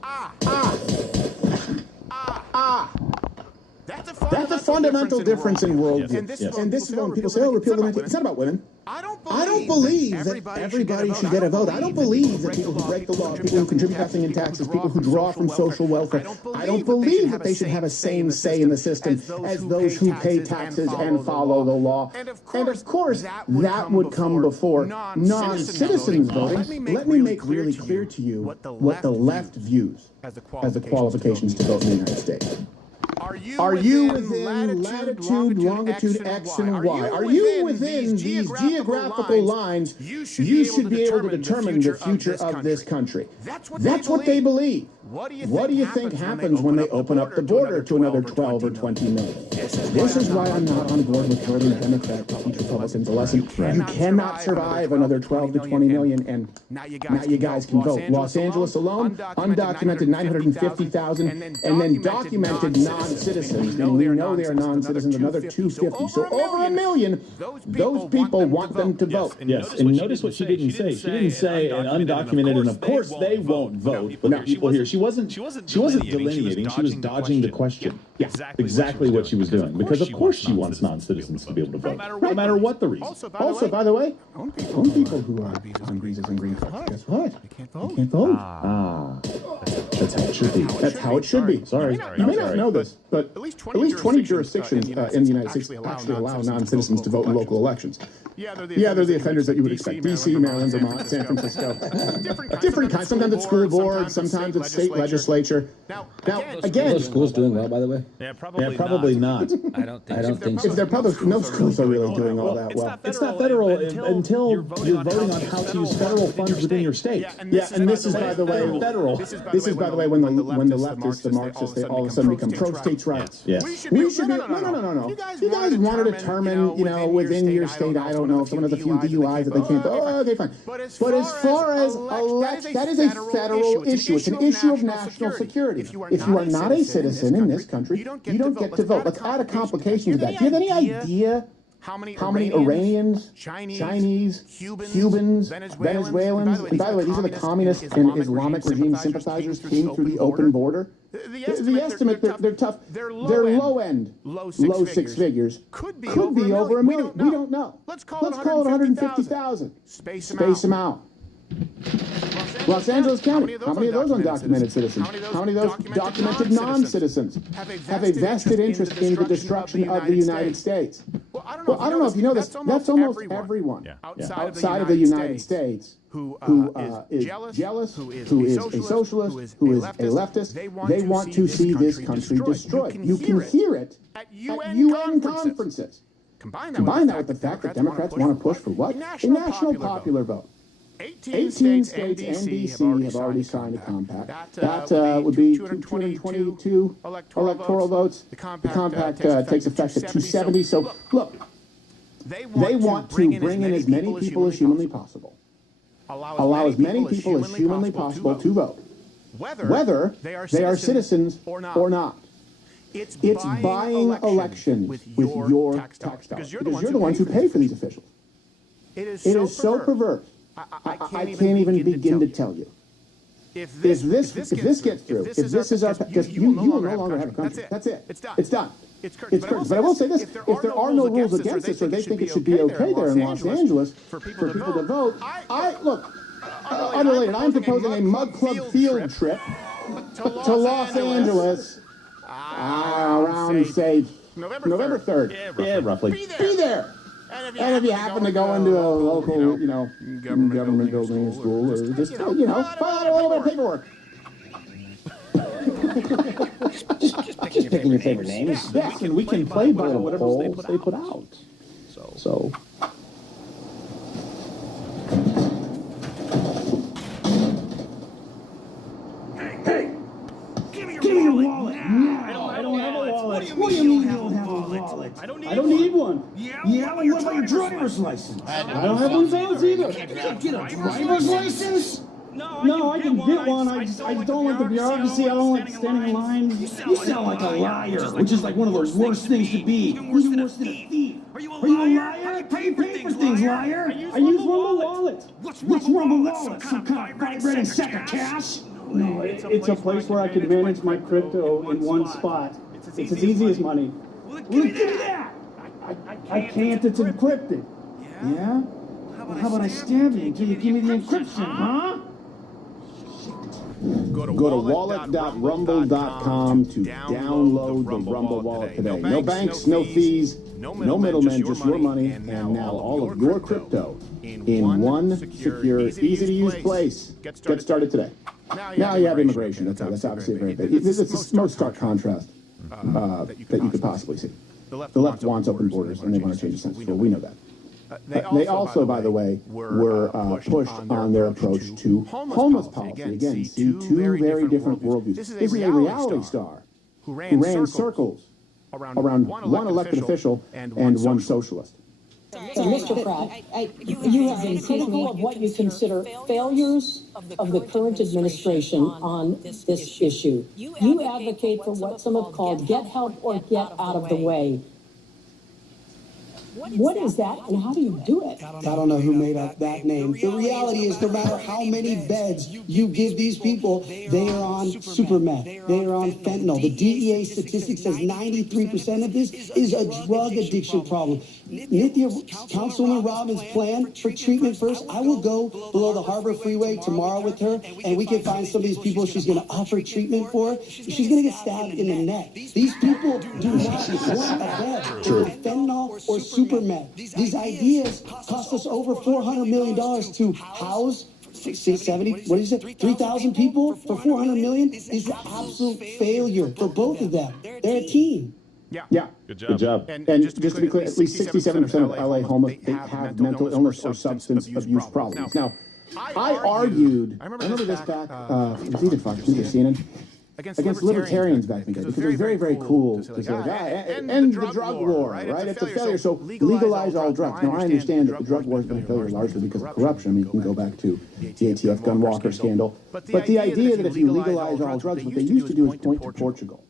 That's a fundamental difference in worldview. Yes. And this is when people say, oh, repeal the 19th. It's not about women. I don't believe that everybody should get a vote. I don't believe that people who break the law, people who contribute nothing in taxes, people who draw from social welfare, I don't believe that they should have a same say in the system as those who pay taxes and follow the law. And of course, that would come before non-citizens voting. Let me make really clear to you what the left views as the qualifications to vote in the United States. Are you within latitude, longitude, X, and Y? Are you within these geographical lines? You should be able to determine the future of this country. That's what they believe. What do you think happens when they open up the border to another 12 or 20 million? This is why I'm not on board with voting Democrat to teach Republicans a lesson. You cannot survive another 12 to 20 million, and now you guys can vote. Los Angeles alone, undocumented 950,000, and then documented non-citizens, meaning we know they are non-citizens, another 250. So over a million, those people want them to vote. Yes, and notice what she didn't say. She didn't say an undocumented, and of course they won't vote. But people here, she wasn't delineating. She was dodging the question. Yeah, exactly what she was doing. Because of course she wants non-citizens to be able to vote, no matter what the reason. Also, by the way, own people who are on visas and green cards, guess what? They can't vote. That's how it should be. That's how it should be. Sorry. You may not know this, but at least 20 jurisdictions in the United States actually allow non-citizens to vote in local elections. Yeah, they're the offenders that you would expect. D.C., Maryland, Vermont, San Francisco. Different kinds. Sometimes it's school board, sometimes it's state legislature. Now, again... Are those schools doing well, by the way? Yeah, probably not. I don't think so. If they're public, no schools are really doing all that well. It's not federal until you're voting on how to use federal funds within your state. Yeah, and this is, by the way, federal. This is, by the way, when the leftists, the Marxists, they all of a sudden become pro-states' rights. Yes. We should be... No. You guys want to determine, within your state, I don't know, if someone has a few DUIs that they can't go, oh, okay, fine. But as far as election, that is a federal issue. It's an issue of national security. If you are not a citizen in this country, you don't get to vote. Let's add a complication to that. Do you have any idea how many Iranians, Chinese, Cubans, Venezuelans, and by the way, these are the communist and Islamic regime sympathizers came through the open border? The estimate, they're tough. They're low end, low six figures. Could be over a million. We don't know. Let's call it 150,000. Space them out. Los Angeles County, how many of those undocumented citizens? How many of those documented non-citizens have a vested interest in the destruction of the United States? Well, I don't know if you know this, that's almost everyone outside of the United States who is jealous, who is a socialist, who is a leftist. They want to see this country destroyed. You can hear it at UN conferences. Combine that with the fact that Democrats want to push for what? A national popular vote. 18 states and D.C. have already signed a compact. That would be 222 electoral votes. The compact takes effect at 270. So, look, they want to bring in as many people as humanly possible. Allow as many people as humanly possible to vote, whether they are citizens or not. It's buying elections with your tax dollars, because you're the ones who pay for these officials. It is so perverse. I can't even begin to tell you. If this gets through, if this is our, because you will no longer have a country. That's it. It's done. It's curtains. But I will say this: if there are no rules against this, or they think it should be okay there in Los Angeles for people to vote, unrelated. I'm proposing a Mug Club field trip to Los Angeles around, say, November 3rd. Yeah, roughly. Be there. And if you happen to go into a local, government building or school, or just, fill out a little bit of paperwork. Just picking your favorite names. Yes, and we can play by whatever polls they put out. So. Hey! Give me your wallet! I don't have a wallet. What do you mean you don't have a wallet? I don't need one. Yeah, well, what about your driver's license? I don't have one of those either. Get a driver's license? No, I can get one. I don't like the bureaucracy. I don't like standing in line. You sound like a liar, which is like one of the worst things to be. You're worse than a thief. Are you a liar? I pay for things, liar. I use Rumble Wallet. What's Rumble Wallet? Some kind of vibrating sack of cash? No, it's a place where I can manage my crypto in one spot. It's as easy as money. Well, give me that! I can't, it's encrypted. Yeah? Well, how about I stab you until you give me the encryption, huh? Go to wallet.rumble.com to download the Rumble wallet today. No banks, no fees, no middlemen, just your money, and now all of your crypto in one secure, easy-to-use place. Get started today. Now you have immigration. That's obviously a very big. This is the most stark contrast that you could possibly see. The left wants open borders, and they want to change the census. Well, we know that. They also, by the way, were pushed on their approach to homeless policy. Again, see two very different worldviews. This is a reality star who ran circles around one elected official and one socialist. So, Mr. Pratt, you have been critical of what you consider failures of the current administration on this issue. You advocate for what some have called get help or get out of the way. What is that, and how do you do it? I don't know who made up that name. The reality is, no matter how many beds you give these people, they are on super meth. They are on fentanyl. The DEA statistic says 93% of this is a drug addiction problem. Nithya, Councilwoman Robbins' plan for treatment first, I will go below the Harbor Freeway tomorrow with her, and we can find some of these people she's going to offer treatment for. She's going to get stabbed in the neck. These people do not want a bed. Fentanyl or super meth. These ideas cost us over $400 million to house 70, what is it, 3,000 people for $400 million is an absolute failure for both of them. They're a team. Yeah. Good job. And just to be clear, at least 67% of LA homeless, they have mental illness or substance abuse problems. Now, I argued, I remember this back, it was either Fox News or CNN, against libertarians back in the day, because it was very, very cool to say, end the drug war, right? It's a failure, so legalize all drugs. Now, I understand that the drug war has been a failure largely because of corruption. I mean, you can go back to the ATF gun walker scandal. But the idea that if you legalize all drugs, what they used to do is point to Portugal.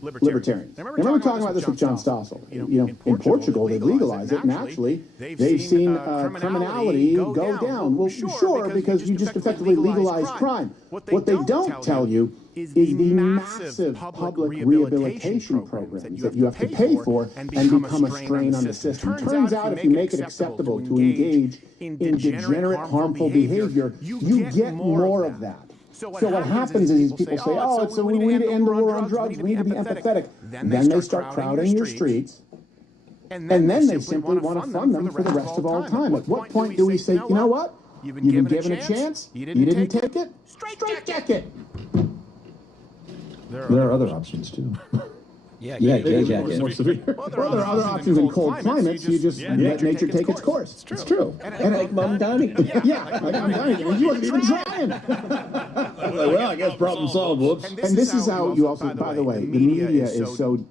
Libertarians. I remember talking about this with John Stossel. You know, in Portugal, they legalized it, and actually, they've seen criminality go down. Well, sure, because you just effectively legalized crime. What they don't tell you is the massive public rehabilitation programs that you have to pay for and become a strain on the system. Turns out, if you make it acceptable to engage in degenerate, harmful behavior, you get more of that. So what happens is people say, oh, we need to end the war on drugs, we need to be empathetic. Then they start crowding your streets, and then they simply want to fund them for the rest of all time. At what point do we say, you know what? You've been given a chance, you didn't take it, straight jack it. There are other options, too. Yeah, more severe. Well, there are other options in cold climates. You just let nature take its course. It's true. And like Mom Donnie. Yeah, like Mom Donnie. You wasn't even trying. Well, I guess problem solved. Whoops. And this is how you also, by the way, the media is so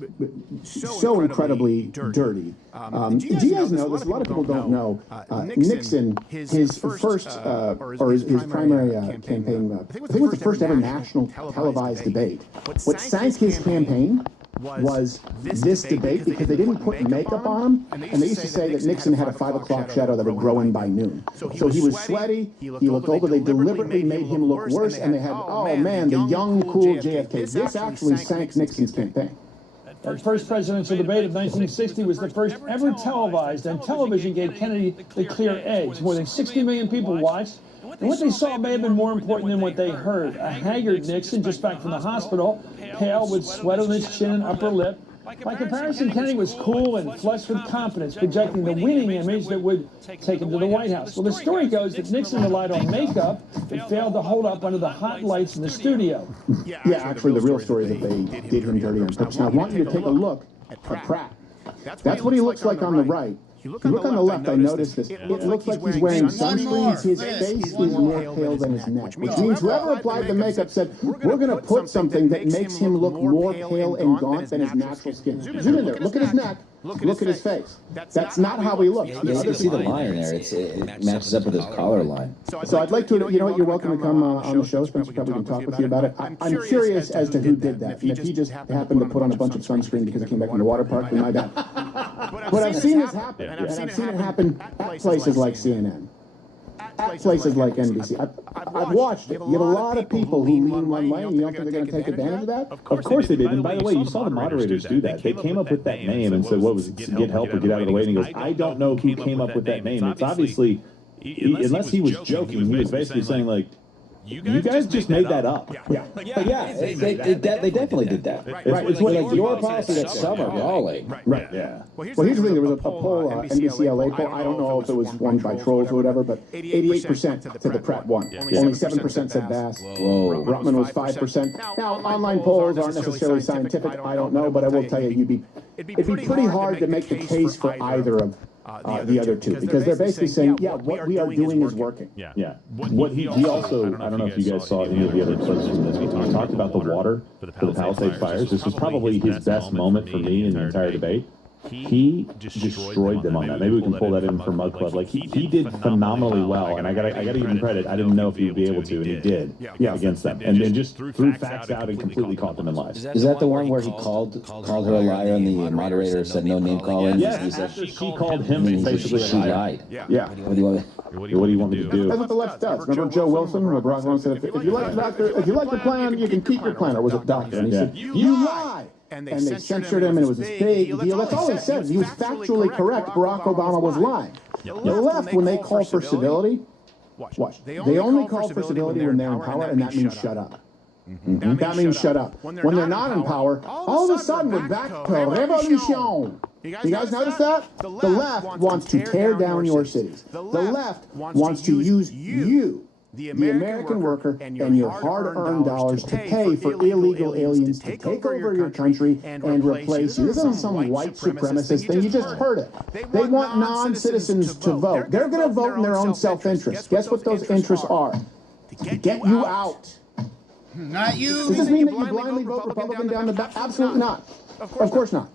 incredibly dirty. Do you guys know this? A lot of people don't know. Nixon, his first, or his primary campaign, I think it was the first ever national televised debate. What sank his campaign was this debate because they didn't put makeup on him, and they used to say that Nixon had a 5 o'clock shadow that would grow in by noon. So he was sweaty, he looked older, they deliberately made him look worse, and they had, oh man, the young, cool JFK. This actually sank Nixon's campaign. That first presidential debate of 1960 was the first ever televised, and television gave Kennedy the clear edge. More than 60 million people watched. And what they saw may have been more important than what they heard. A haggard Nixon, just back from the hospital, pale with sweat on his chin and upper lip. By comparison, Kennedy was cool and flushed with confidence, projecting the winning image that would take him to the White House. Well, the story goes that Nixon relied on makeup that failed to hold up under the hot lights in the studio. Yeah, actually, the real story is that they did him dirty on purpose. Now, I want you to take a look at Pratt. That's what he looks like on the right. If you look on the left, I noticed this. It looks like he's wearing sunscreens. His face is more pale than his neck, which means whoever applied the makeup said, we're going to put something that makes him look more pale and gaunt than his natural skin. Zoom in there. Look at his neck. Look at his face. That's not how he looks. Yeah, you can see the line there. It matches up with his collar line. So I'd like to, you know what, you're welcome to come on the show. Spencer probably can talk with you about it. I'm curious as to who did that. And if he just happened to put on a bunch of sunscreen because he came back from the water park, then my bad. But I've seen this happen. And I've seen it happen at places like CNN. at places like NBC. I've watched it. You get a lot of people who lean one way, and you don't think they're going to take advantage of that? Of course they did. And by the way, you saw the moderators do that. They came up with that name and said, what was it? Get help or get out of the way. And he goes, I don't know who came up with that name. It's obviously, unless he was joking, he was basically saying, like, you guys just made that up. Yeah, they definitely did that. Right. It's like your policy that some are brawling. Right. Yeah. Well, here's the thing. There was a poll, NBC LA poll. I don't know if it was one by trolls or whatever, but 88% said the Pratt won. Only 7% said Bass. Whoa. Rutman was 5%. Now, online polls aren't necessarily scientific. I don't know, but I will tell you, it'd be pretty hard to make the case for either of the other two, because they're basically saying, yeah, what we are doing is working. Yeah. What he also, I don't know if you guys saw any of the other clips from this. He talked about the water for the Palisades fires. This was probably his best moment for me in the entire debate. He destroyed them on that. Maybe we can pull that in for Mud Club. Like he did phenomenally well, and I gotta give him credit. I didn't know if he would be able to, and he did against them, and then just threw facts out and completely caught them in lies. Is that the one where he called her a liar and the moderator said no name calling? Yes, after she called him basically she lied. Yeah. What do you want me to do? That's what the left does. Remember Joe Wilson, where Barack Obama said, if you like the plan, you can keep your plan. Or was it Doctor? And he said, you lie. And they censored him, and it was this big deal. That's all he said. He was factually correct. Barack Obama was lying. The left, when they call for civility, watch. They only call for civility when they're in power, and that means shut up. That means shut up. When they're not in power, all of a sudden we're back to revolution. You guys notice that? The left wants to tear down your cities. The left wants to use you, the American worker, and your hard-earned dollars to pay for illegal aliens to take over your country and replace you. This isn't some white supremacist thing. You just heard it. They want non-citizens to vote. They're going to vote in their own self-interest. Guess what those interests are? To get you out. Not you. Does this mean that you blindly vote Republican down the back? Absolutely not. Of course not.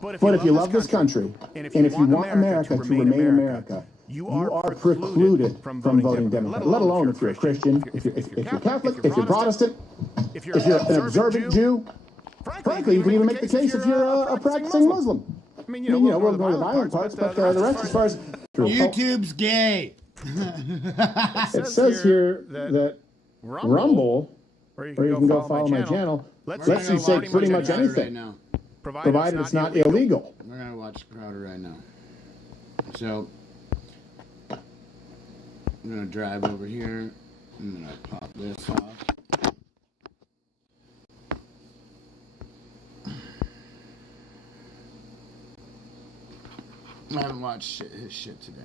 But if you love this country, and if you want America to remain America, you are precluded from voting Democrat, let alone if you're a Christian, if you're Catholic, if you're Protestant, if you're an observant Jew. Frankly, you can even make the case if you're a practicing Muslim. I mean, we'll ignore the violent parts, but the rest, as far as... YouTube's gay. It says here that Rumble, or you can go follow my channel, lets you say pretty much anything, provided it's not illegal. We're going to watch Crowder right now. So... I'm going to drive over here. I'm going to pop this off. I haven't watched his shit today.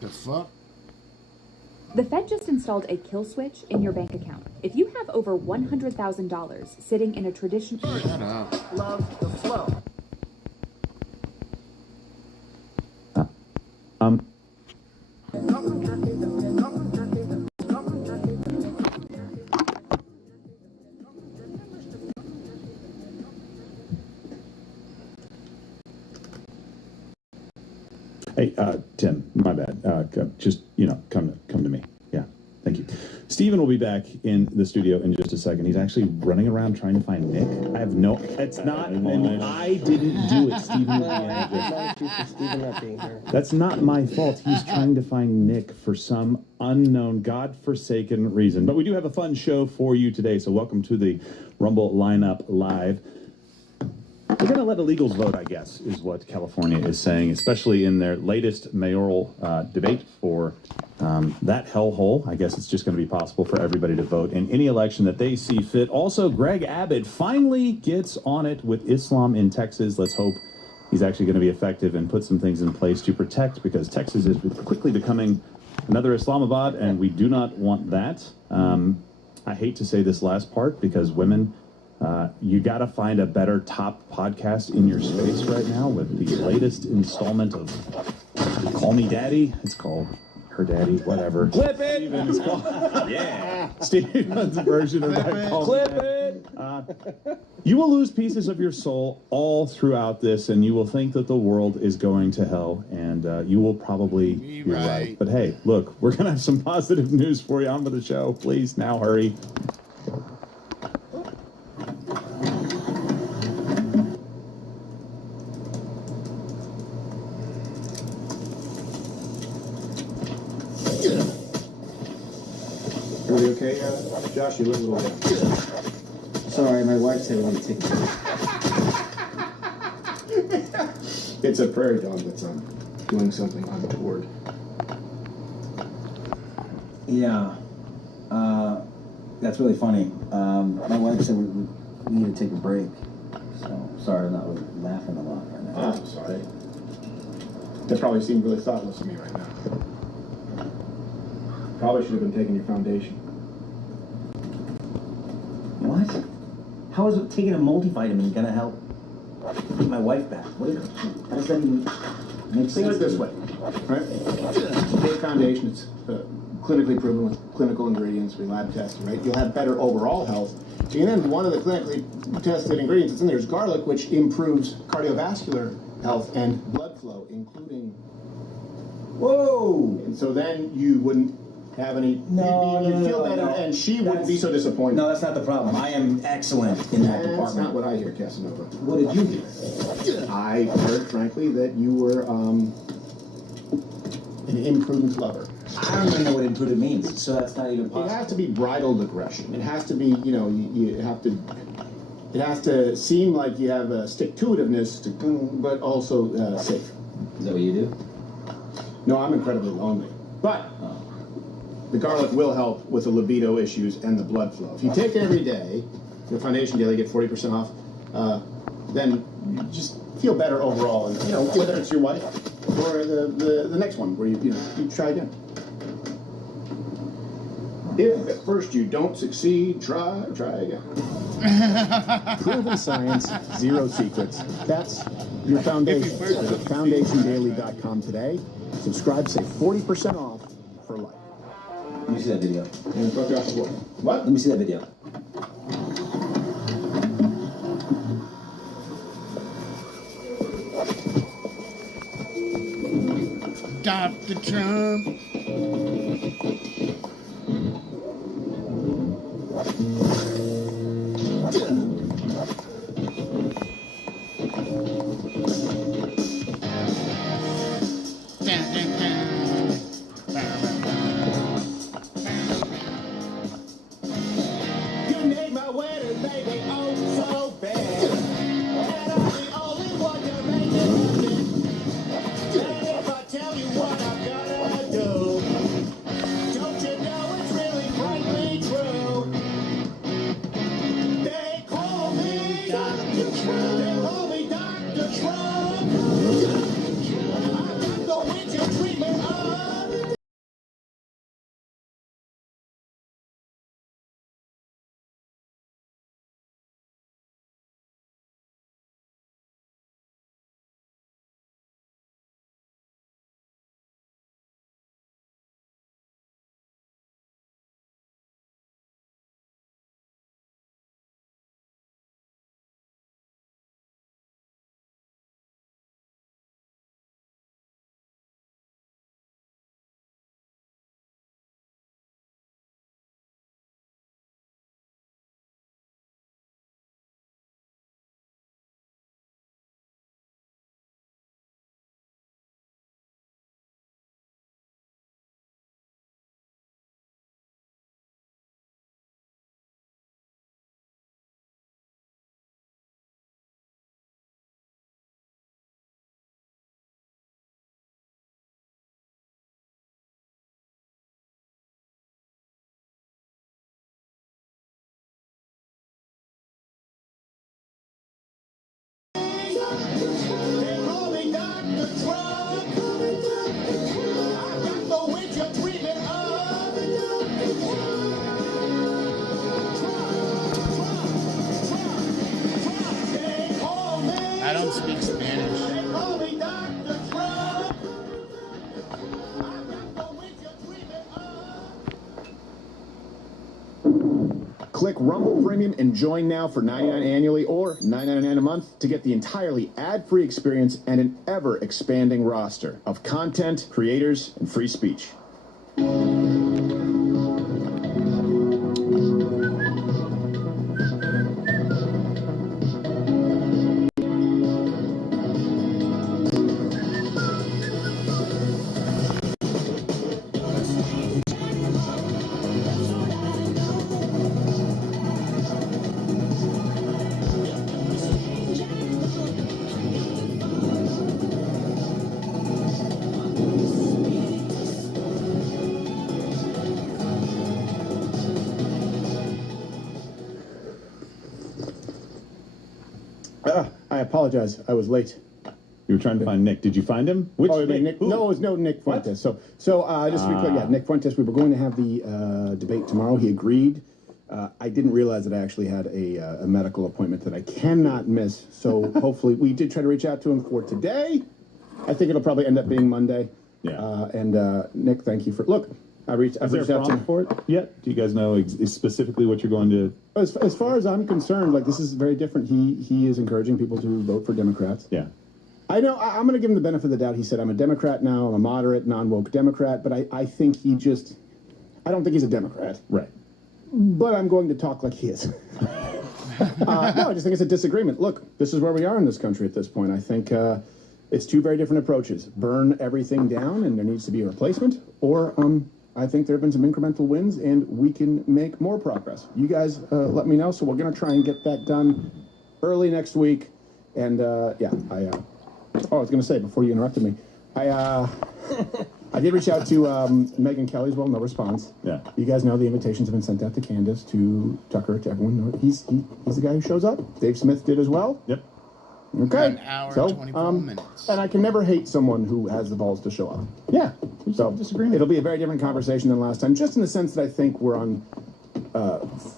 The fuck? The Fed just installed a kill switch in your bank account. If you have over $100,000 sitting in a traditional... Shut up. Love the flow. Hey, Tim, my bad. Just, come to me. Yeah, thank you. Steven will be back in the studio in just a second. He's actually running around trying to find Nick. I have no... It's not... I didn't do it, Steven. That's not my fault. He's trying to find Nick for some unknown, godforsaken reason. But we do have a fun show for you today, so welcome to the Rumble Lineup Live. We're going to let illegals vote, I guess, is what California is saying, especially in their latest mayoral debate for that hellhole. I guess it's just going to be possible for everybody to vote in any election that they see fit. Also, Greg Abbott finally gets on it with Islam in Texas. Let's hope he's actually going to be effective and put some things in place to protect, because Texas is quickly becoming another Islamabad, and we do not want that. I hate to say this last part, because women... you got to find a better top podcast in your space right now with the latest installment of Call Me Daddy. It's called her daddy, whatever. Clip it! Steven's Yeah. Steven's version of that call. Clip it! You will lose pieces of your soul all throughout this, and you will think that the world is going to hell, and you will probably be right. But hey, look, we're going to have some positive news for you on with the show. Please, now hurry. Are you okay, Josh? You look a little bit. Sorry, my wife said we need to take It's a prairie dog that's doing something untoward. Yeah. That's really funny. My wife said we need to take a break. So, sorry, I'm not really laughing a lot right now. Oh, sorry. That probably seemed really thoughtless of me right now. Probably should have been taking your foundation. What? How is taking a multivitamin gonna help get my wife back? How does that even make sense? Think of it this way, right? Take foundation, it's clinically proven with clinical ingredients, we lab tested, right? You'll have better overall health. And then one of the clinically tested ingredients that's in there is garlic, which improves cardiovascular health and blood flow, including... Whoa! And so then you wouldn't have any... you'd feel better, and she wouldn't be so disappointed. No, that's not the problem. I am excellent in that department. That's not what I hear, Casanova. What did you hear? I heard, frankly, that you were an imprudent lover. I don't even know what imprudent means, so that's not even possible. It has to be bridled aggression. It has to be, you have to... It has to seem like you have a stick-to-itiveness, but also safe. Is that what you do? No, I'm incredibly lonely. But the garlic will help with the libido issues and the blood flow. If you take it every day, the foundation daily, get 40% off, then you just feel better overall. And whether it's your wife or the next one where you try again. If at first you don't succeed, try again. Proven science, zero secrets. That's your foundation. Visit foundationdaily.com today. Subscribe, save 40% off for life. Let me see that video. What? Let me see that video. Dr. Trump. You need my wedding, baby, oh so bad. And I'm the only one you're making. And if I tell you what I'm gonna do, don't you know it's really frankly true? They call me Dr. Trump. They call me Dr. Trump. I got the winter treatment of. They call me Dr. Trump. I got the winter treatment of. They call me. I don't speak Spanish. They call me Dr. Trump. I got the winter Premium and join now for $99 annually or $9.99 a month to get the entirely ad-free experience and an ever-expanding roster of content, creators, and free speech. I apologize. I was late. You were trying to find Nick. Did you find him? Which Nick? No, it was no Nick Fuentes. So just to be clear, yeah, Nick Fuentes. We were going to have the debate tomorrow. He agreed. I didn't realize that I actually had a medical appointment that I cannot miss. So hopefully, we did try to reach out to him for today. I think it'll probably end up being Monday. Yeah. Nick, thank you for look. I've reached out to him for it yet. Do you guys know specifically what you're going to? As far as I'm concerned, like this is very different. He is encouraging people to vote for Democrats. Yeah. I know. I'm going to give him the benefit of the doubt. He said, I'm a Democrat now. I'm a moderate, non-woke Democrat. But I think I don't think he's a Democrat. Right. But I'm going to talk like he is. No, I just think it's a disagreement. Look, this is where we are in this country at this point. I think it's two very different approaches. Burn everything down and there needs to be a replacement. Or I think there have been some incremental wins and we can make more progress. You guys let me know. So we're going to try and get that done early next week. And I was going to say before you interrupted me, I did reach out to Megyn Kelly as well. No response. Yeah. You guys know the invitations have been sent out to Candace, to Tucker, to everyone. He's the guy who shows up. Dave Smith did as well. Yep. Okay. An hour, 24 minutes. And I can never hate someone who has the balls to show up. Yeah. So disagreement. It'll be a very different conversation than last time, just in the sense that I think we're on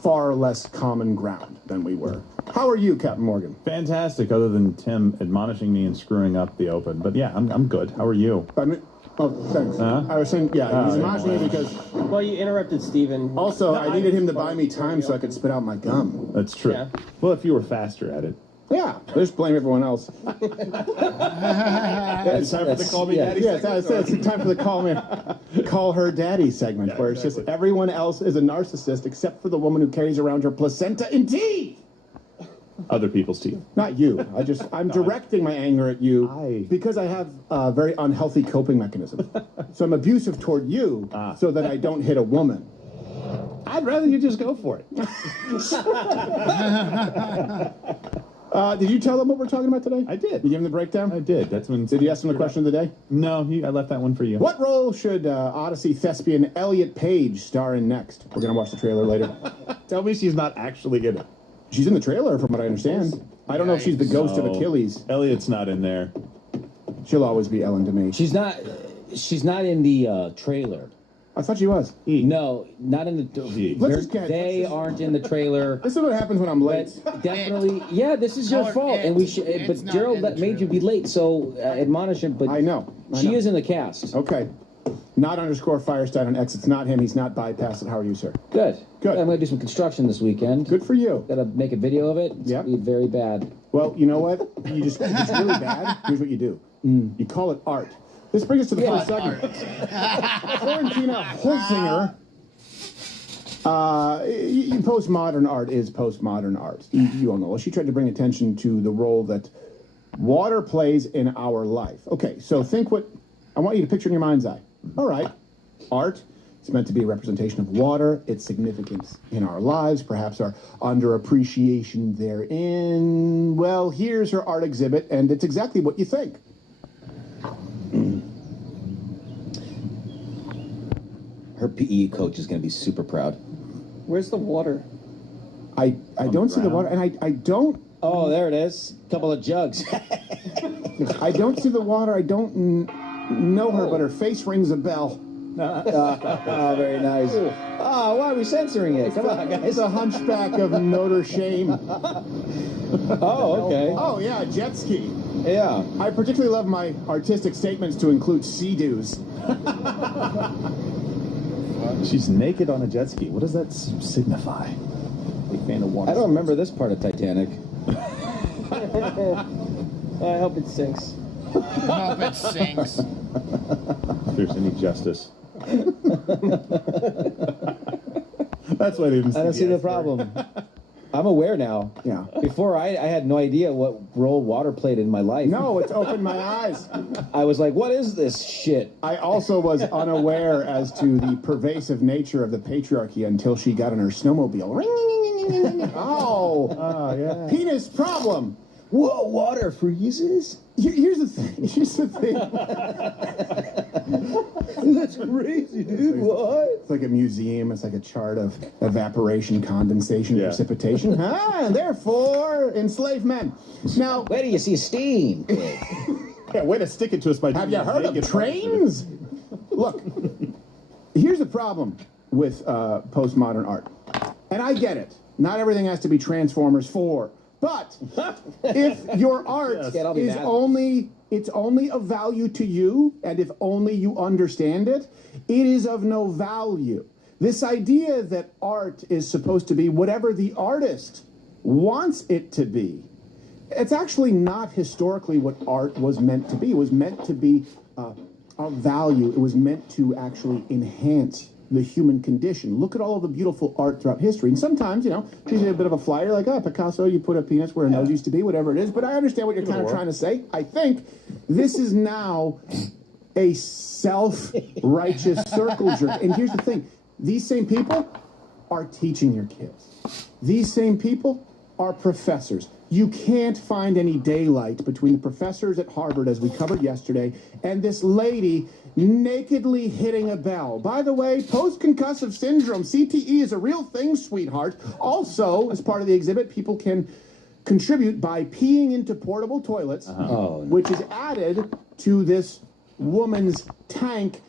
far less common ground than we were. How are you, Captain Morgan? Fantastic, other than Tim admonishing me and screwing up the open. But yeah, I'm good. How are you? Thanks. I was saying, he's admonishing me because... Well, you interrupted Steven. Also, I needed him to buy me time so I could spit out my gum. That's true. Yeah. Well, if you were faster at it. Yeah, just blame everyone else. It's time for the Call Me Daddy segment? Yeah, it's time for the Call Her Daddy segment, where it's just everyone else is a narcissist except for the woman who carries around her placenta in teeth. Other people's teeth. Not you. I'm directing my anger at you because I have a very unhealthy coping mechanism. So I'm abusive toward you so that I don't hit a woman. I'd rather you just go for it. Did you tell them what we're talking about today? I did. You give them the breakdown? I did. That's when. Did you ask them the question of the day? No, I left that one for you. What role should Odyssey thespian Elliot Page star in next? We're going to watch the trailer later. Tell me she's not actually in it. She's in the trailer, from what I understand. I don't know if she's the ghost of Achilles. Elliot's not in there. She'll always be Ellen to me. She's not in the trailer. I thought she was. No, not in the. They aren't in the trailer. This is what happens when I'm late. Definitely, yeah. This is your fault, and we should. But Gerald made you be late, so admonish him. But I know. She is in the cast. Okay. Not _Firestein on X. It's not him. He's not bypassed. How are you, sir? Good. Good. I'm going to do some construction this weekend. Good for you. Got to make a video of it. It's going to be very bad. Well, you know what? It's really bad. Here's what you do. You call it art. This brings us to the first segment. Florentina Holzinger. Postmodern art is postmodern art. You all know. Well, she tried to bring attention to the role that water plays in our life. Okay, so think what I want you to picture in your mind's eye. All right, art. It's meant to be a representation of water, its significance in our lives, perhaps our underappreciation therein. Well, here's her art exhibit, and it's exactly what you think. Her PE coach is going to be super proud. Where's the water? I don't see the water, and I don't... Oh, there it is. A couple of jugs. I don't see the water. I don't know her, but her face rings a bell. Very nice. Why are we censoring it? Come on, guys. It's a hunchback of Notre Dame. Oh, okay. Oh, yeah, jet ski. Yeah. I particularly love my artistic statements to include sea-doos. She's naked on a jet ski. What does that signify? Big fan of water. I don't remember this part of Titanic. I hope it sinks. I hope it sinks. If there's any justice. That's why I didn't see I don't see the problem. I'm aware now. Yeah. Before, I had no idea what role water played in my life. No, it's opened my eyes. I was like, what is this shit? I also was unaware as to the pervasive nature of the patriarchy until she got in her snowmobile. Ring, ring, ring, ring, ring, ring. Oh, yeah. Penis problem. Whoa, water freezes? Here's the thing. Here's the thing. That's crazy, dude. What? It's like a museum. It's like a chart of evaporation, condensation, precipitation. And therefore, enslaved men. Now, where do you see steam? Yeah, way to stick it to us by. Have you heard of trains? Look, here's the problem with postmodern art, and I get it. Not everything has to be Transformers 4. But if your art is only of value to you, and if only you understand it, it is of no value. This idea that art is supposed to be whatever the artist wants it to be, it's actually not historically what art was meant to be. It was meant to be of value. It was meant to actually enhance the human condition. Look at all of the beautiful art throughout history. And sometimes, you know, she's a bit of a flyer, like, oh, Picasso, you put a penis where a nose used to be, whatever it is. But I understand what you're kind of trying to say. I think this is now a self-righteous circle jerk. And here's the thing. These same people are teaching your kids. These same people are professors. You can't find any daylight between the professors at Harvard, as we covered yesterday, and this lady nakedly hitting a bell. By the way, post-concussive syndrome, CTE, is a real thing, sweetheart. Also, as part of the exhibit, people can contribute by peeing into portable toilets, which is added to this woman's tank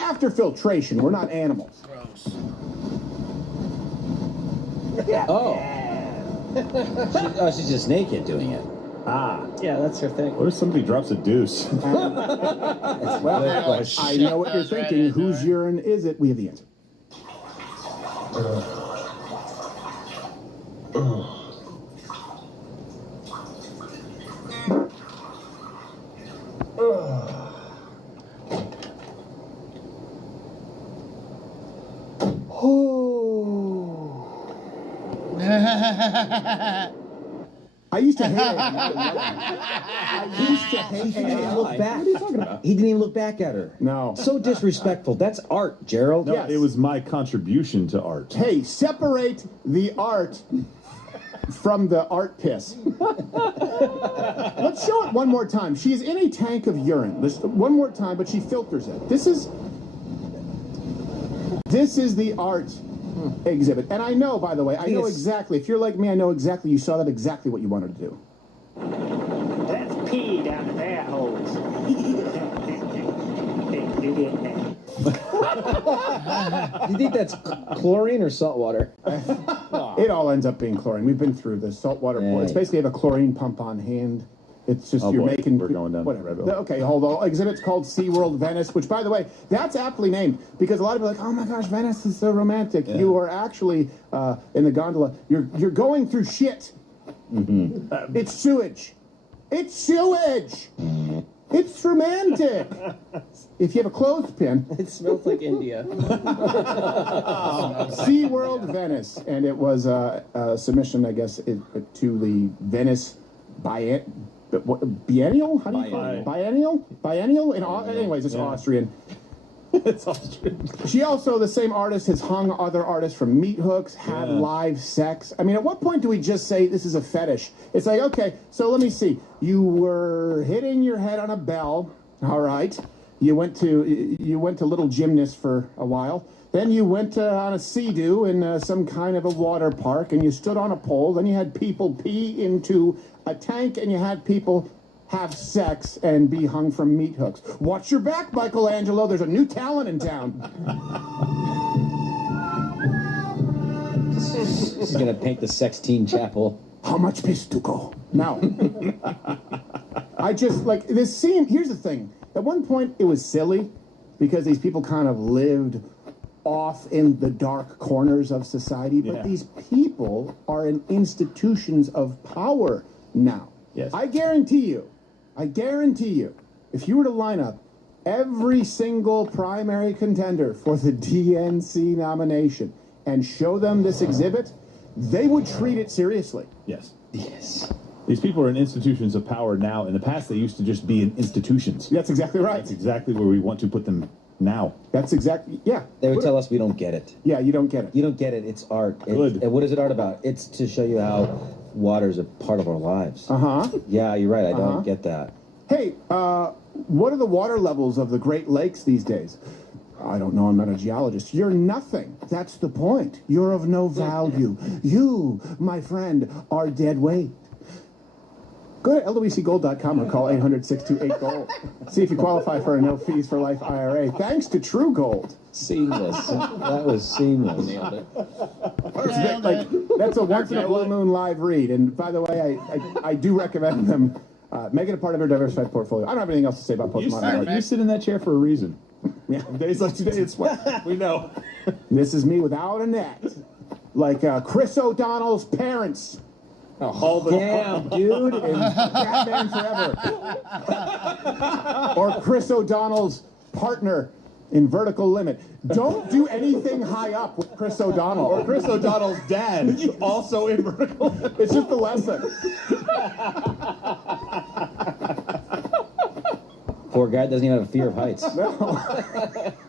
after filtration. We're not animals. Gross. She's just naked doing it. Yeah, that's her thing. What if somebody drops a deuce? Well, I know what you're thinking. Whose urine is it? We have the answer. I used to hate it. I used to hate He didn't even look back. What are you talking about? He didn't even look back at her. No. So disrespectful. That's art, Gerald. No, it was my contribution to art. Hey, separate the art from the art piss. Let's show it one more time. She is in a tank of urine. One more time, but she filters it. This is the art exhibit. And I know, by the way, I know exactly. If you're like me, I know exactly. You saw that exactly what you wanted to do. That's pee down in that hole. Do you think that's chlorine or salt water? It all ends up being chlorine. We've been through this saltwater pool. It's basically have a chlorine pump on hand. It's just you're making. We're going down. Whatever. Okay, hold on. Exhibit's called SeaWorld Venice, which, by the way, that's aptly named because a lot of people are like, oh my gosh, Venice is so romantic. Yeah. You are actually in the gondola. You're going through shit. Mm-hmm. It's sewage. It's sewage. It's romantic. If you have a clothespin. It smells like India. SeaWorld Venice. And it was a submission, I guess, to the Venice Biennial? How do you call it? Biennial? Biennial? Anyways, it's Austrian. It's Austrian. She also, the same artist, has hung other artists from meat hooks, had live sex. I mean, at what point do we just say this is a fetish? It's like, okay, so let me see. You were hitting your head on a bell, all right. You went to Little Gymnast for a while. Then you went on a sea-doo in some kind of a water park, and you stood on a pole. Then you had people pee into a tank, and you had people have sex and be hung from meat hooks. Watch your back, Michelangelo. There's a new talent in town. She's gonna paint the Sixtine Chapel. How much piss to go? Now, I just, like, this scene, here's the thing. At one point, it was silly because these people kind of lived off in the dark corners of society, but these people are in institutions of power now. Yes. I guarantee you, if you were to line up every single primary contender for the DNC nomination and show them this exhibit, they would treat it seriously. Yes. Yes. These people are in institutions of power now. In the past, they used to just be in institutions. That's exactly right. That's exactly where we want to put them now. That's exactly, yeah. They would tell us we don't get it. Yeah, you don't get it. You don't get it. It's art. Good. And what is it art about? It's to show you how water's a part of our lives. Uh-huh. Yeah, you're right. I don't get that. Hey, what are the water levels of the Great Lakes these days? I don't know. I'm not a geologist. You're nothing. That's the point. You're of no value. You, my friend, are dead weight. Go to LDOECgold.com or call 800-628-GOLD. See if you qualify for a no fees for life IRA. Thanks to True Gold. Seamless. That was seamless. Nailed it. That's a once in a blue moon live read. And by the way, I do recommend them. Make it a part of your diversified portfolio. I don't have anything else to say about postmodern. You sit in that chair for a reason. Yeah. Days like today, it's what we know. This is me without a net. Like Chris O'Donnell's parents. Oh, damn, dude. In Batman Forever. Or Chris O'Donnell's partner in Vertical Limit. Don't do anything high up with Chris O'Donnell. Or Chris O'Donnell's dad, also in Vertical Limit. It's just a lesson. Poor guy doesn't even have a fear of heights. No.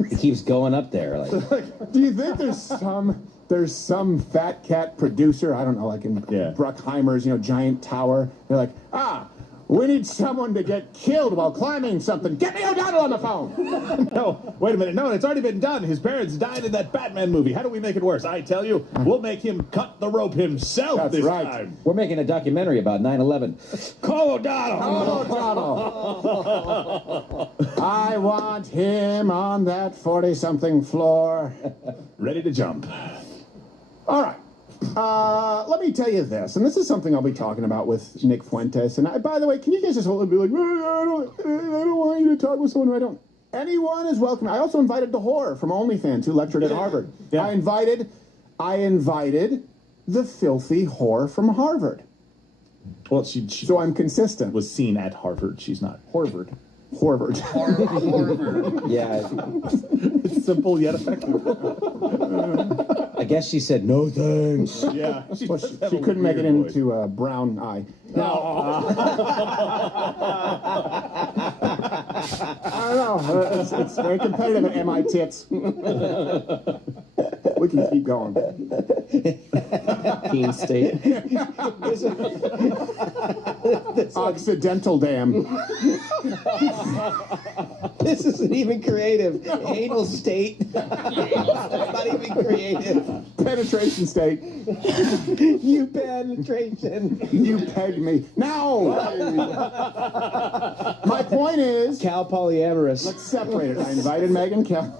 He keeps going up there. Like, do you think there's some fat cat producer, I don't know, like in Bruckheimer's, giant tower? They're like, we need someone to get killed while climbing something. Get me O'Donnell on the phone. No, wait a minute. No, it's already been done. His parents died in that Batman movie. How do we make it worse? I tell you, we'll make him cut the rope himself this time. We're making a documentary about 9/11. Call O'Donnell. I want him on that 40-something floor. Ready to jump. All right. Let me tell you this, and this is something I'll be talking about with Nick Fuentes. And by the way, can you guys just hold and be like, I don't want you to talk with someone who I don't. Anyone is welcome. I also invited the whore from OnlyFans who lectured at Harvard. Yeah. I invited the filthy whore from Harvard. Well, she so I'm consistent. Was seen at Harvard. She's not Harvard. Harvard. Yeah. It's simple yet effective. I guess she said no thanks. Yeah. She couldn't make it into a brown eye. Now, I don't know. It's very competitive at MI tits. We can keep going. Keene State. Occidental Dam. This isn't even creative. Anal State. Not even creative. Penetration State. You penetration. You pegged me. No! My point is... Cal polyamorous. Let's separate it. I invited Megyn Kelly.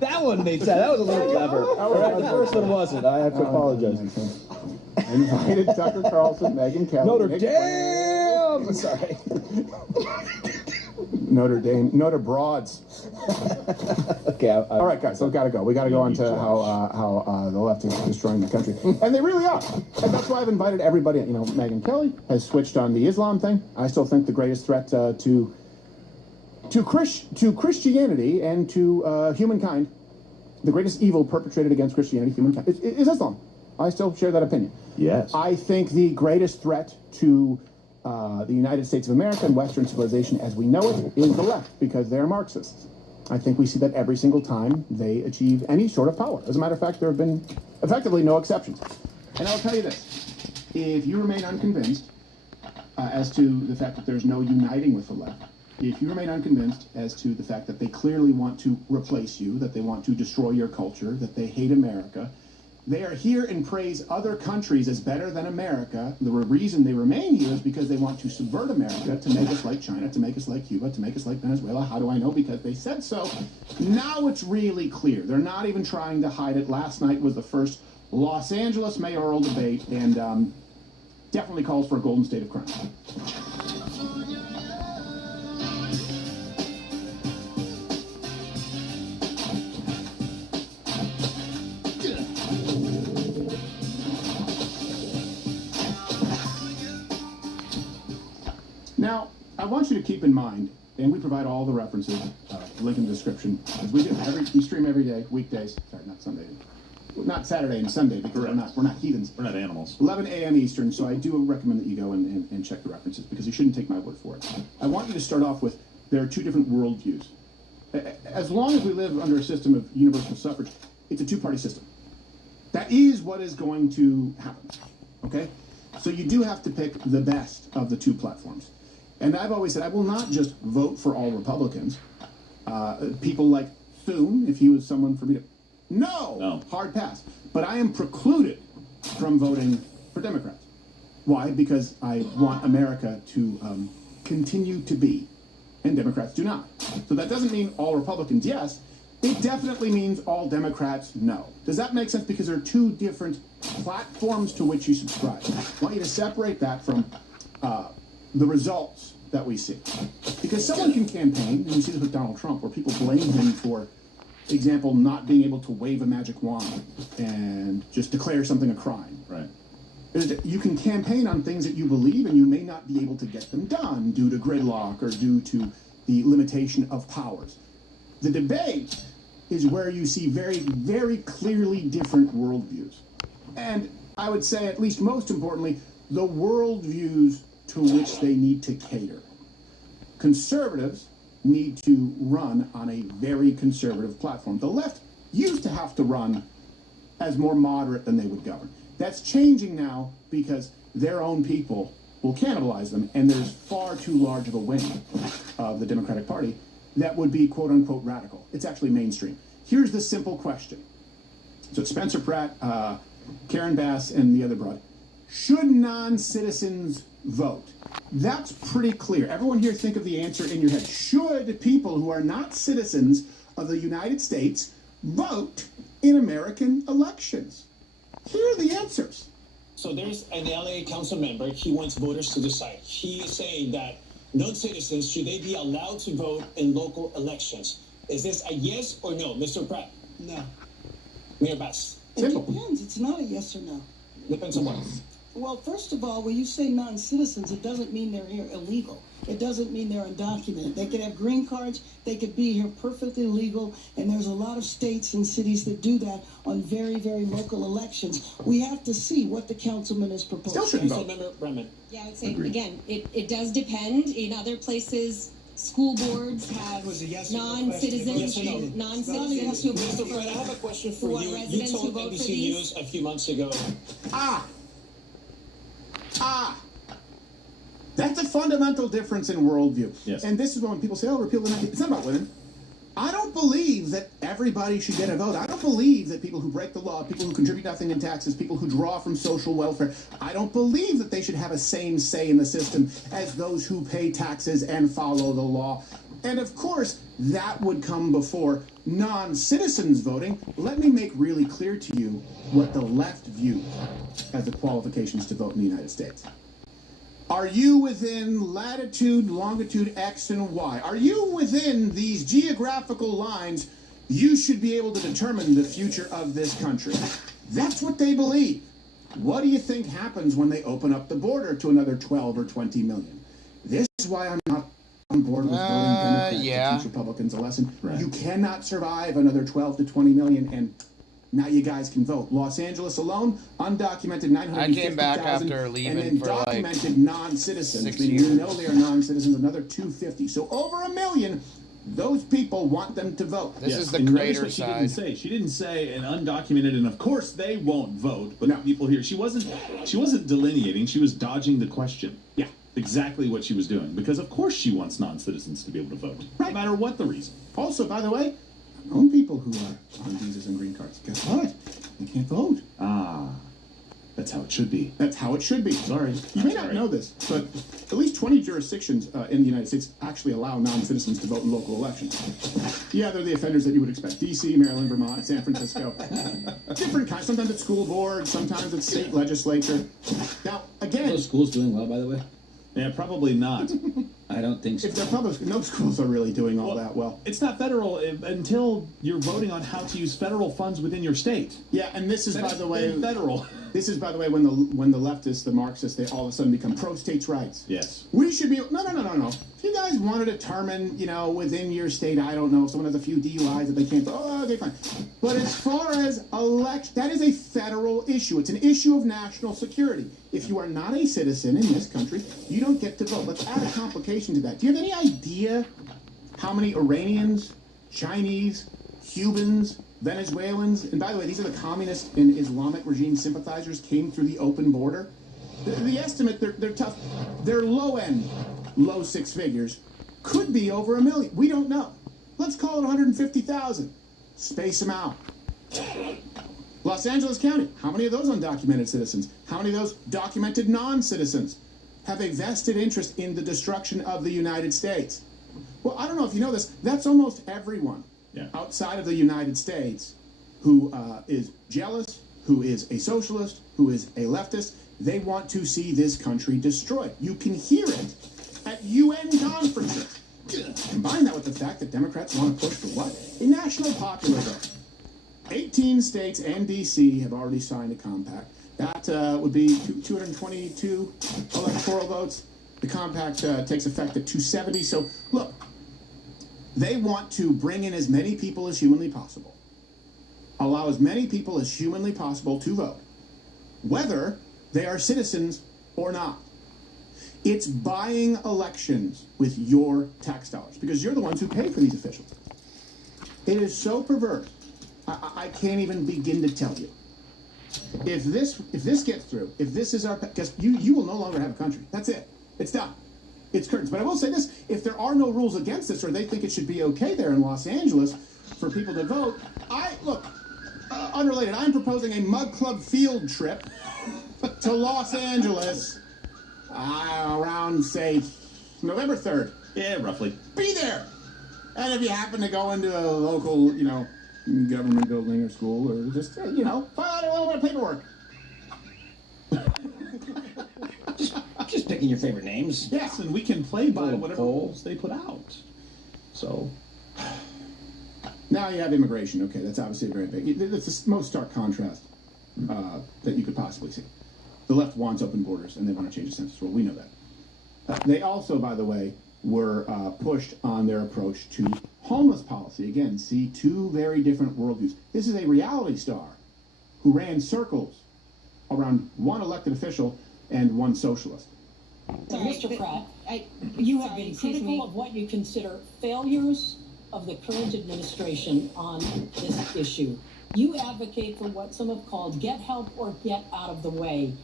That one made sense. That was a little clever. The first one wasn't. I have to apologize. I invited Tucker Carlson, Megyn Kelly. Notre Dame! Sorry. Notre Dame. Notre Broads. Okay. All right, guys. So we got to go. We got to go on to how the left is destroying the country, and they really are. And that's why I've invited everybody. Megyn Kelly has switched on the Islam thing. I still think the greatest threat to Christianity and to humankind, the greatest evil perpetrated against Christianity, humankind, is Islam. I still share that opinion. Yes. I think the greatest threat to the United States of America and Western civilization as we know it is the left, because they're Marxists. I think we see that every single time they achieve any sort of power. As a matter of fact, there have been effectively no exceptions. And I'll tell you this. If you remain unconvinced as to the fact that there's no uniting with the left, if you remain unconvinced as to the fact that they clearly want to replace you, that they want to destroy your culture, that they hate America, they are here and praise other countries as better than America. The reason they remain here is because they want to subvert America, to make us like China, to make us like Cuba, to make us like Venezuela. How do I know? Because they said so. Now it's really clear. They're not even trying to hide it. Last night was the first Los Angeles mayoral debate, and definitely calls for a golden state of crime. I want you to keep in mind, and we provide all the references, link in the description, as we do. We stream every day, weekdays. Sorry, not Sunday. Not Saturday and Sunday, because we're not heathens. We're not animals. 11 a.m. Eastern, so I do recommend that you go and check the references, because you shouldn't take my word for it. I want you to start off with, there are two different worldviews. As long as we live under a system of universal suffrage, it's a two-party system. That is what is going to happen, okay? So you do have to pick the best of the two platforms. And I've always said I will not just vote for all Republicans. People like Thune, if he was someone for me to... No! Hard pass. But I am precluded from voting for Democrats. Why? Because I want America to continue to be, and Democrats do not. So that doesn't mean all Republicans, yes. It definitely means all Democrats, no. Does that make sense? Because there are two different platforms to which you subscribe. I want you to separate that from the results that we see. Because someone can campaign, and you see this with Donald Trump, where people blame him for, example, not being able to wave a magic wand and just declare something a crime. Right. You can campaign on things that you believe, and you may not be able to get them done due to gridlock or due to the limitation of powers. The debate is where you see very, very clearly different worldviews. And I would say, at least most importantly, the worldviews to which they need to cater. Conservatives need to run on a very conservative platform. The left used to have to run as more moderate than they would govern. That's changing now because their own people will cannibalize them, and there's far too large of a wing of the Democratic Party that would be quote-unquote radical. It's actually mainstream. Here's the simple question. So Spencer Pratt, Karen Bass, and the other broad. Should non-citizens vote? That's pretty clear. Everyone here think of the answer in your head. Should people who are not citizens of the United States vote in American elections? Here are the answers. So there's an LA council member. He wants voters to decide. He is saying that non-citizens, should they be allowed to vote in local elections? Is this a yes or no, Mr. Pratt? No. Mayor Bass? It depends. It's not a yes or no. Depends on what? Well, first of all, when you say non-citizens, it doesn't mean they're here illegal. It doesn't mean they're undocumented. They could have green cards. They could be here perfectly legal. And there's a lot of states and cities that do that on very, very local elections. We have to see what the councilman is proposing. Still shouldn't vote. Councilmember Bremen. Yeah, I would say, again, it does depend. In other places, school boards have non-citizens who Mr. Fred, I have a question for you. You told NBC News a few months ago. That's a fundamental difference in worldview. Yes. And this is when people say, oh, repeal the 19th. It's not about women. I don't believe that everybody should get a vote. I don't believe that people who break the law, people who contribute nothing in taxes, people who draw from social welfare, I don't believe that they should have a same say in the system as those who pay taxes and follow the law. And of course, that would come before non-citizens voting. Let me make really clear to you what the left views as the qualifications to vote in the United States. Are you within latitude, longitude, X, and Y? Are you within these geographical lines? You should be able to determine the future of this country. That's what they believe. What do you think happens when they open up the border to another 12 or 20 million? This is why I'm not on board with voting Democrats to teach Republicans a lesson. Right. You cannot survive another 12 to 20 million, and now you guys can vote. Los Angeles alone, undocumented 950,000. I came back after leaving and then for documented non-citizens. 6 meaning years. you know they are non-citizens, another 250. So over 1 million, those people want them to vote. This is the and crater what side. She didn't say an undocumented, and of course they won't vote. But the people here, she wasn't delineating. She was dodging the question. Yeah, exactly what she was doing. Because of course she wants non-citizens to be able to vote, no matter what the reason. Also, by the way, known people who are on visas and green cards. Guess what? They can't vote. That's how it should be. That's how it should be. Sorry. You may not know this, but at least 20 jurisdictions in the United States actually allow non-citizens to vote in local elections. Yeah, they're the offenders that you would expect. D.C., Maryland, Vermont, San Francisco. Different kinds. Sometimes it's school board, sometimes it's state legislature. Now, again... Are those schools doing well, by the way? Yeah, probably not. I don't think so. If they're public, no schools are really doing all that well. It's not federal until you're voting on how to use federal funds within your state. Yeah, and this is, by the way... federal. This is, by the way, when the leftists, the Marxists, they all of a sudden become pro-states' rights. Yes. We should be, no. If you guys want to determine, within your state, I don't know, if someone has a few DUIs that they can't, okay, fine. But as far as election, that is a federal issue. It's an issue of national security. If you are not a citizen in this country, you don't get to vote. Let's add a complication to that. Do you have any idea how many Iranians, Chinese, Cubans, Venezuelans, and by the way, these are the communist and Islamic regime sympathizers, came through the open border? The estimate, they're tough. They're low end, low six figures, could be over 1 million. We don't know. Let's call it 150,000. Space them out. Los Angeles County, how many of those undocumented citizens? How many of those documented non-citizens have a vested interest in the destruction of the United States? Well, I don't know if you know this, that's almost everyone outside of the United States who is jealous, who is a socialist, who is a leftist. They want to see this country destroyed. You can hear it at UN conferences. Combine that with the fact that Democrats want to push for what? A national popular vote. 18 states and D.C. have already signed a compact. That would be 222 electoral votes. The compact takes effect at 270. So, look, they want to bring in as many people as humanly possible, allow as many people as humanly possible to vote, whether they are citizens or not. It's buying elections with your tax dollars, because you're the ones who pay for these officials. It is so perverse. I can't even begin to tell you. If this gets through, if this is our, because you will no longer have a country. That's it. It's done. It's curtains. But I will say this: if there are no rules against this, or they think it should be okay there in Los Angeles for people to vote, unrelated, I'm proposing a Mug Club field trip to Los Angeles around, say, November 3rd. Yeah, roughly. Be there. And if you happen to go into a local, government building or school, or just, file out a little bit of paperwork. Just picking your favorite names. Yes, and we can play by whatever rules they put out. So now you have immigration. Okay, that's obviously a very big. It's the most stark contrast that you could possibly see. The left wants open borders, and they want to change the census rule. We know that. They also, by the way, were pushed on their approach to homeless policy. Again, see two very different worldviews. This is a reality star who ran circles around one elected official and one socialist. Sorry, Mr. Pratt, you have been critical of what you consider failures of the current administration on this issue. You advocate for what some have called get help or get out of the way.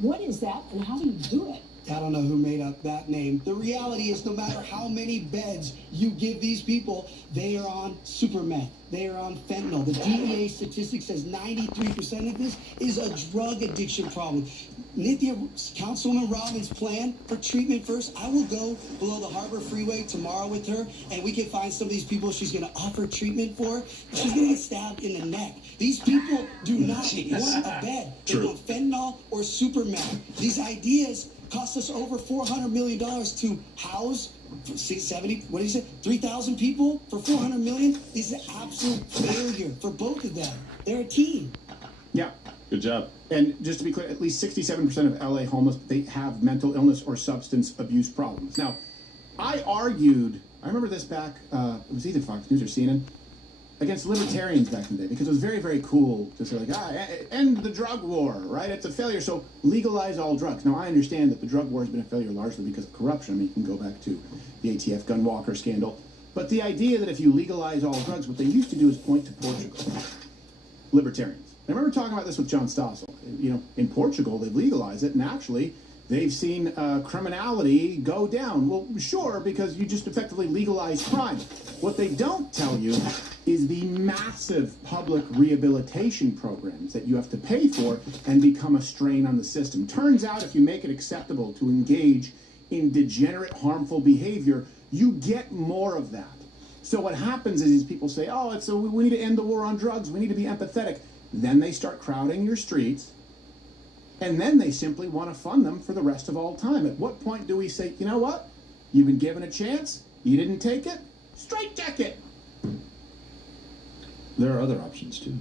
What is that, and how do you do it? I don't know who made up that name. The reality is, no matter how many beds you give these people, they are on super meth. They are on fentanyl. The DEA statistic says 93% of this is a drug addiction problem. Nithya, Councilwoman Robbins' plan for treatment first, I will go below the Harbor Freeway tomorrow with her, and we can find some of these people she's going to offer treatment for. She's going to get stabbed in the neck. These people do not want a bed. They want fentanyl or super meth. These ideas cost us over $400 million to house 3,000 people for $400 million. This is an absolute failure for both of them. They're a team. Yeah. Good job. And just to be clear, at least 67% of LA homeless, they have mental illness or substance abuse problems. Now, I remember this back, it was either Fox News or CNN, against libertarians back in the day, because it was very, very cool to say, end the drug war, right? It's a failure, so legalize all drugs. Now, I understand that the drug war has been a failure largely because of corruption. I mean, you can go back to the ATF gun walker scandal. But the idea that if you legalize all drugs, what they used to do is point to Portugal. Libertarians. I remember talking about this with John Stossel. In Portugal, they've legalized it, and actually, they've seen criminality go down. Well, sure, because you just effectively legalize crime. What they don't tell you is the massive public rehabilitation programs that you have to pay for and become a strain on the system. Turns out if you make it acceptable to engage in degenerate, harmful behavior, you get more of that. So what happens is these people say, we need to end the war on drugs, we need to be empathetic. Then they start crowding your streets, and then they simply want to fund them for the rest of all time. At what point do we say, you know what? You've been given a chance, you didn't take it, straight jacket. There are other options, too.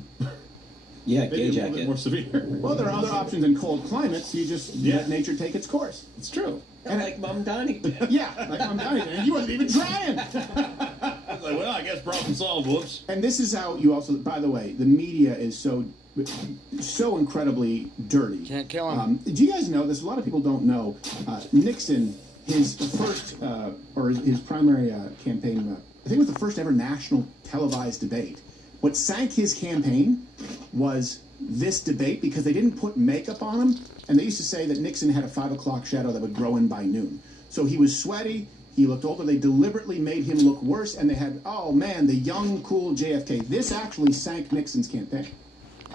Yeah, maybe gay a little jacket. bit more severe. Well, there are other options in cold climates. You just let nature take its course. It's true. And like Mom Donnie. Yeah, like Mom Donnie. And he wasn't even trying. I was like, well, I guess problem solved. Whoops. And this is how you also, by the way, the media is so incredibly dirty. Can't kill him. Do you guys know this? A lot of people don't know. Nixon, his first, or his primary campaign, I think it was the first ever national televised debate. What sank his campaign was this debate because they didn't put makeup on him. And they used to say that Nixon had a 5 o'clock shadow that would grow in by noon. So he was sweaty. He looked older. They deliberately made him look worse. And they had, oh man, the young, cool JFK. This actually sank Nixon's campaign.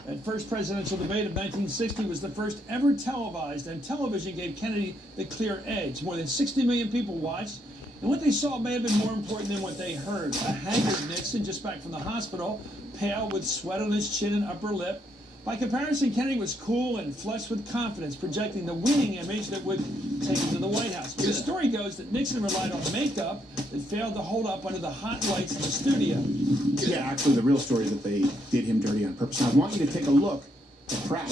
That first presidential debate of 1960 was the first ever televised, and television gave Kennedy the clear edge. More than 60 million people watched, and what they saw may have been more important than what they heard. A haggard Nixon, just back from the hospital, pale with sweat on his chin and upper lip. By comparison, Kennedy was cool and flushed with confidence, projecting the winning image that would take him to the White House. But the story goes that Nixon relied on makeup that failed to hold up under the hot lights in the studio. Yeah, actually, the real story is that they did him dirty on purpose. Now, I want you to take a look at Pratt.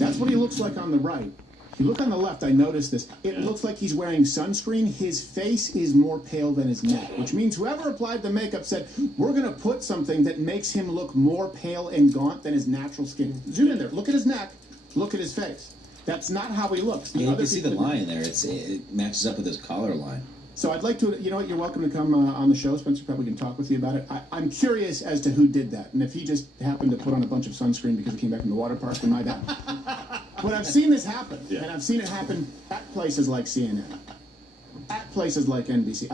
That's what he looks like on the right. If you look on the left, I noticed this. It looks like he's wearing sunscreen. His face is more pale than his neck, which means whoever applied the makeup said, we're going to put something that makes him look more pale and gaunt than his natural skin. Zoom in there. Look at his neck. Look at his face. That's not how he looks. Yeah, you can see the line there. It matches up with his collar line. So I'd like to, you know what, you're welcome to come on the show. Spencer probably can talk with you about it. I'm curious as to who did that. And if he just happened to put on a bunch of sunscreen because he came back from the water park, then my bad. But I've seen this happen. Yeah. And I've seen it happen at places like CNN, at places like NBC.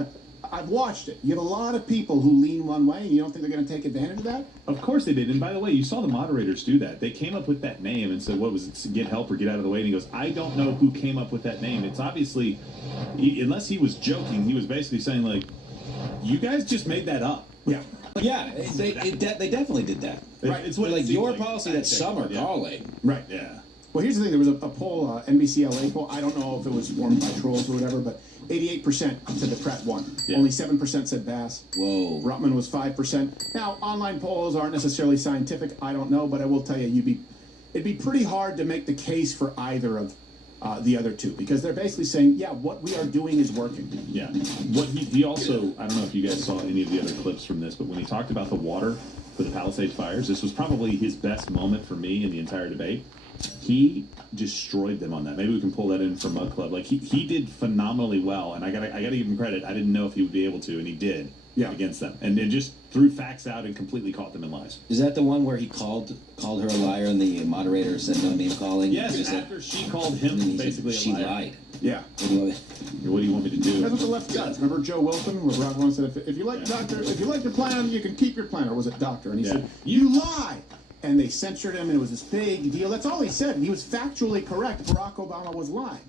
I've watched it. You have a lot of people who lean one way, and you don't think they're going to take advantage of that? Of course they did. And by the way, you saw the moderators do that. They came up with that name and said, what was it, get help or get out of the way? And he goes, I don't know who came up with that name. It's obviously, unless he was joking, he was basically saying, like, you guys just made that up. Yeah. Yeah, they definitely did that. Right. It's like your policy that some are calling. Right. Yeah. Well, here's the thing. There was a poll, NBC LA poll. I don't know if it was formed by trolls or whatever, but 88% said that Pratt won. Yeah. Only 7% said Bass. Whoa. Rutman was 5%. Now, online polls aren't necessarily scientific. I don't know, but I will tell you, it'd be pretty hard to make the case for either of the other two, because they're basically saying, yeah, what we are doing is working. Yeah. What he also, I don't know if you guys saw any of the other clips from this, but when he talked about the water for the Palisades fires, this was probably his best moment for me in the entire debate. He destroyed them on that. Maybe we can pull that in for Mud Club. Like he did phenomenally well, and I gotta give him credit. I didn't know if he would be able to, and he did. Yeah. Against them, and just threw facts out and completely caught them in lies. Is that the one where he called her a liar and the moderator said no name calling? Yes. After she called him basically she a liar. lied. Yeah. What do you want me to do? That's what the left does. Remember Joe Wilson, where Barack Obama said, if you like if you like your plan, you can keep your plan, or was it doctor? And he said, you lie. And they censored him, and it was this big deal. That's all he said. He was factually correct. Barack Obama was lying.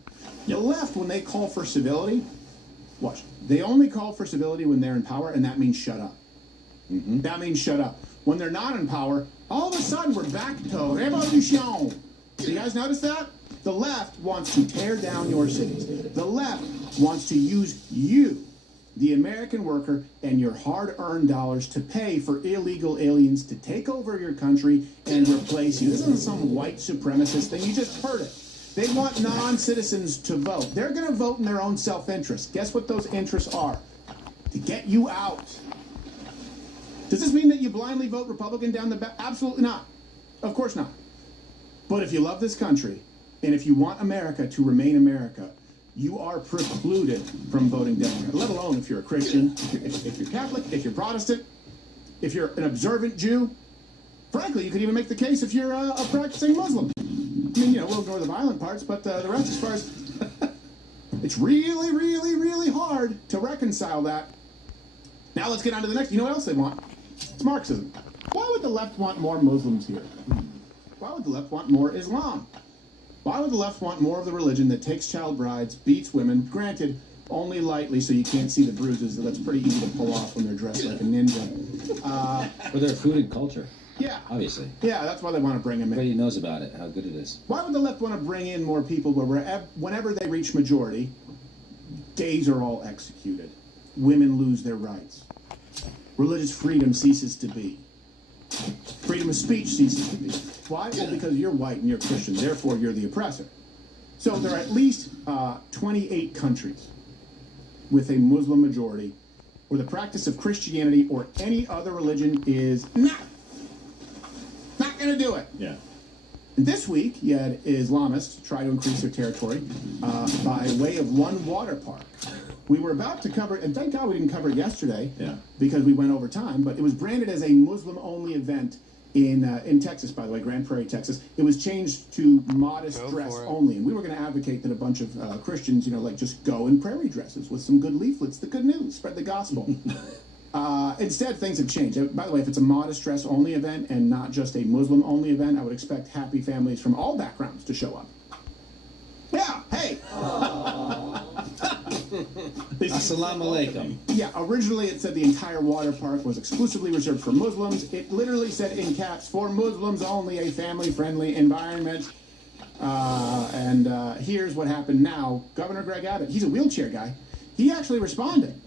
The left, when they call for civility, watch. They only call for civility when they're in power, and that means shut up. Mm-hmm. That means shut up. When they're not in power, all of a sudden we're back to revolution. Do you guys notice that? The left wants to tear down your cities. The left wants to use you, the American worker, and your hard-earned dollars to pay for illegal aliens to take over your country and replace you. This isn't some white supremacist thing. You just heard it. They want non-citizens to vote. They're going to vote in their own self-interest. Guess what those interests are? To get you out. Does this mean that you blindly vote Republican down the back? Absolutely not. Of course not. But if you love this country, and if you want America to remain America, you are precluded from voting Democrat, let alone if you're a Christian, if you're Catholic, if you're Protestant, if you're an observant Jew. Frankly, you could even make the case if you're a practicing Muslim. I mean, we'll ignore the violent parts, but the rest, as far as... it's really, really, really hard to reconcile that. Now let's get on to the next. You know what else they want? It's Marxism. Why would the left want more Muslims here? Why would the left want more Islam? Why would the left want more of the religion that takes child brides, beats women, granted, only lightly so you can't see the bruises? That's pretty easy to pull off when they're dressed like a ninja. For their food and culture. Yeah. Obviously. Yeah, that's why they want to bring them in. Everybody knows about it, how good it is. Why would the left want to bring in more people whenever they reach majority, gays are all executed, women lose their rights, religious freedom ceases to be, Freedom of speech ceases to be. Why? Well, because you're white and you're Christian, therefore you're the oppressor. So there are at least 28 countries with a Muslim majority where the practice of Christianity or any other religion is not going to do it. Yeah. And this week, you had Islamists try to increase their territory by way of one water park. We were about to cover it, and thank God we didn't cover it yesterday, because we went over time, but it was branded as a Muslim-only event in Texas, by the way, Grand Prairie, Texas. It was changed to modest dress only, and we were going to advocate that a bunch of Christians, just go in prairie dresses with some good leaflets, the good news, spread the gospel. Instead, things have changed. By the way, if it's a modest dress only event and not just a Muslim-only event, I would expect happy families from all backgrounds to show up. Yeah, hey! Assalamu alaikum. Yeah, originally it said the entire water park was exclusively reserved for Muslims. It literally said in caps, for Muslims only, a family-friendly environment. Here's what happened now. Governor Greg Abbott, he's a wheelchair guy. He actually responded.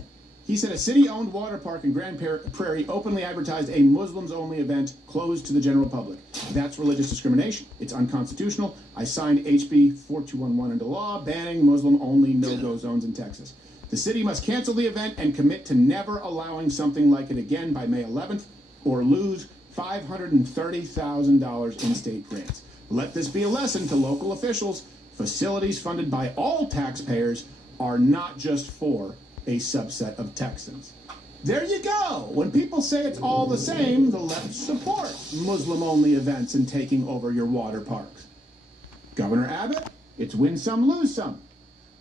He said a city-owned water park in Grand Prairie openly advertised a Muslims-only event closed to the general public. That's religious discrimination. It's unconstitutional. I signed HB 4211 into law, banning Muslim-only no-go zones in Texas. The city must cancel the event and commit to never allowing something like it again by May 11th or lose $530,000 in state grants. Let this be a lesson to local officials. Facilities funded by all taxpayers are not just for a subset of Texans. There you go. When people say it's all the same, the left supports Muslim-only events and taking over your water parks. Governor Abbott, it's win some, lose some.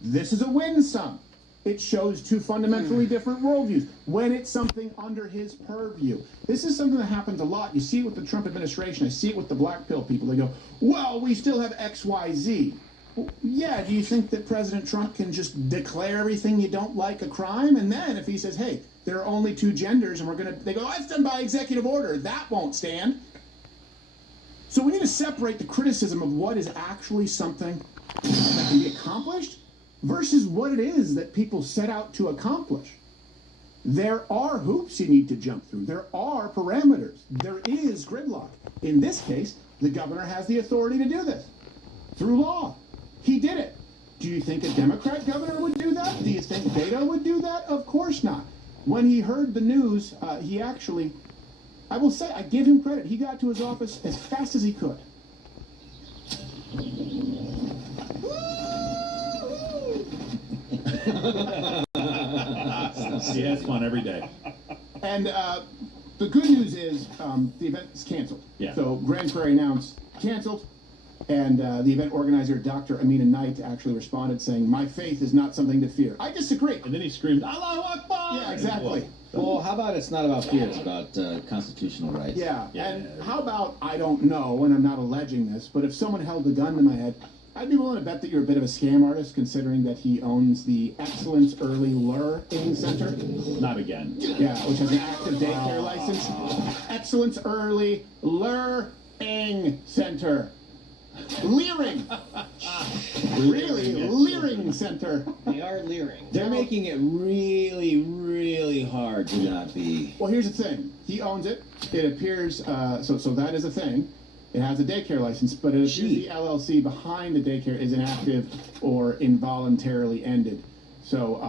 This is a win some. It shows two fundamentally different worldviews when it's something under his purview. This is something that happens a lot. You see it with the Trump administration. I see it with the black pill people. They go, well, we still have X, Y, Z. Yeah, do you think that President Trump can just declare everything you don't like a crime? And then if he says, hey, there are only two genders and they go, oh, it's done by executive order. That won't stand. So we need to separate the criticism of what is actually something that can be accomplished versus what it is that people set out to accomplish. There are hoops you need to jump through. There are parameters. There is gridlock. In this case, the governor has the authority to do this through law. He did it. Do you think a Democrat governor would do that? Do you think Beto would do that? Of course not. When he heard the news, he actually, I will say, I give him credit. He got to his office as fast as he could. He has fun every day. And the good news is the event is canceled. Yeah. So Grand Prairie announced canceled. And the event organizer, Dr. Amina Knight, actually responded saying, my faith is not something to fear. I disagree. And then he screamed, Allahu Akbar! Yeah, exactly. Well, how about it's not about fear, it's about constitutional rights. Yeah, and how about, I don't know, and I'm not alleging this, but if someone held a gun to my head, I'd be willing to bet that you're a bit of a scam artist, considering that he owns the Excellence Early Luring Center. Not again. Yeah, which has an active daycare license. Excellence Early Luring Center. Leering. Really, leering center. They are leering. They're making it really, really hard to not be. Well, here's the thing. He owns it. It appears, so that is a thing. It has a daycare license, but it appears the LLC behind the daycare is inactive or involuntarily ended. So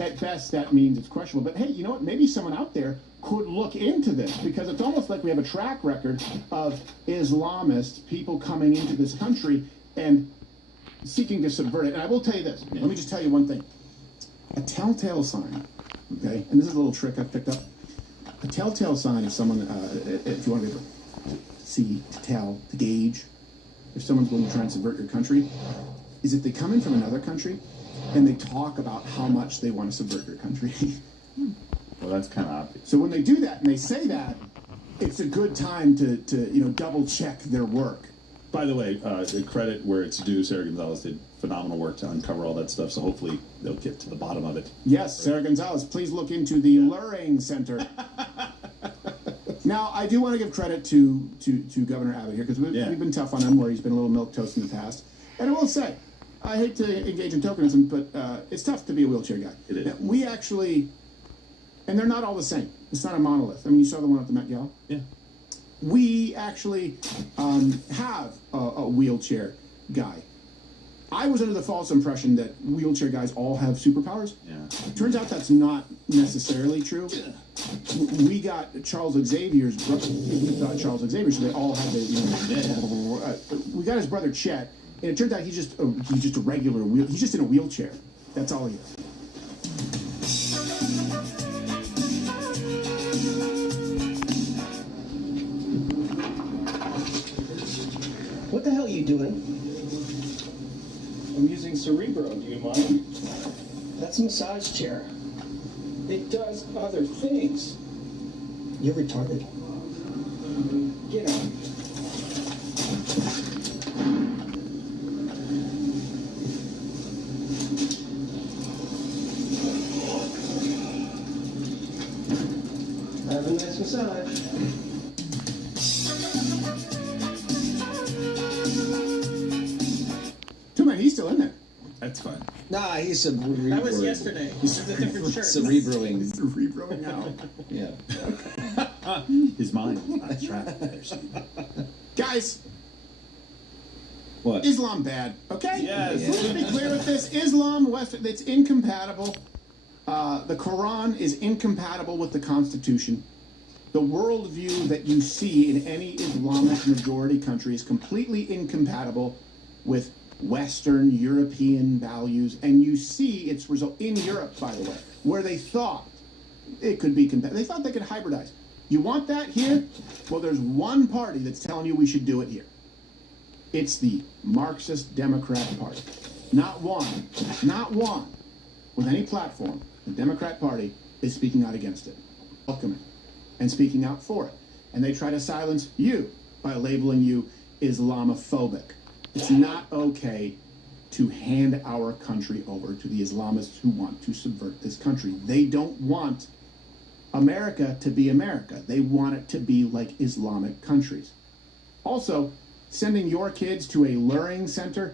at best, that means it's questionable. But hey, you know what? Maybe someone out there could look into this, because it's almost like we have a track record of Islamists, people coming into this country and seeking to subvert it. And I will tell you this. Let me just tell you one thing. A telltale sign, okay? And this is a little trick I've picked up. A telltale sign is someone, if you want to be able to see, to tell, to gauge if someone's going to try and subvert your country, is if they come in from another country and they talk about how much they want to subvert your country. Well, that's kind of obvious. So when they do that and they say that, it's a good time to double check their work. By the way, the credit where it's due, Sarah Gonzalez did phenomenal work to uncover all that stuff, so hopefully they'll get to the bottom of it. Yes, Sarah Gonzalez, please look into the Luring Center. Now, I do want to give credit to Governor Abbott here, because we've been tough on him where he's been a little milquetoast in the past. And I will say, I hate to engage in tokenism, but it's tough to be a wheelchair guy. It is. Now, we actually, and they're not all the same. It's not a monolith. I mean, you saw the one at the Met Gala? Yeah. we actually have a wheelchair guy. I was under the false impression that wheelchair guys all have superpowers. Yeah. Turns out that's not necessarily true. We got Charles Xavier's brother. We thought Charles Xavier, so they all had the. We got his brother Chet, and it turns out he's just a regular wheel. He's just in a wheelchair. That's all he is. What the hell are you doing? I'm using Cerebro, do you mind? That's a massage chair. It does other things. You're retarded. Get out. Have a nice massage. He's still in there. That's fine. Nah, he's That was yesterday. He's a different shirt. Cerebroing. Cerebroing now. Yeah. His mind is not trapped. Guys. What? Islam bad, okay? Yes. Yeah. Let's be clear with this. Islam, Western, it's incompatible. The Quran is incompatible with the Constitution. The worldview that you see in any Islamic majority country is completely incompatible with Western European values, and you see its result in Europe, by the way, where they thought it could be compatible. They thought they could hybridize. You want that here? Well, there's one party that's telling you we should do it here. It's the Marxist Democrat Party. Not one with any platform. The Democrat Party is speaking out against it, welcoming, and speaking out for it. And they try to silence you by labeling you Islamophobic. It's not okay to hand our country over to the Islamists who want to subvert this country. They don't want America to be America. They want it to be like Islamic countries. Also, sending your kids to a luring center,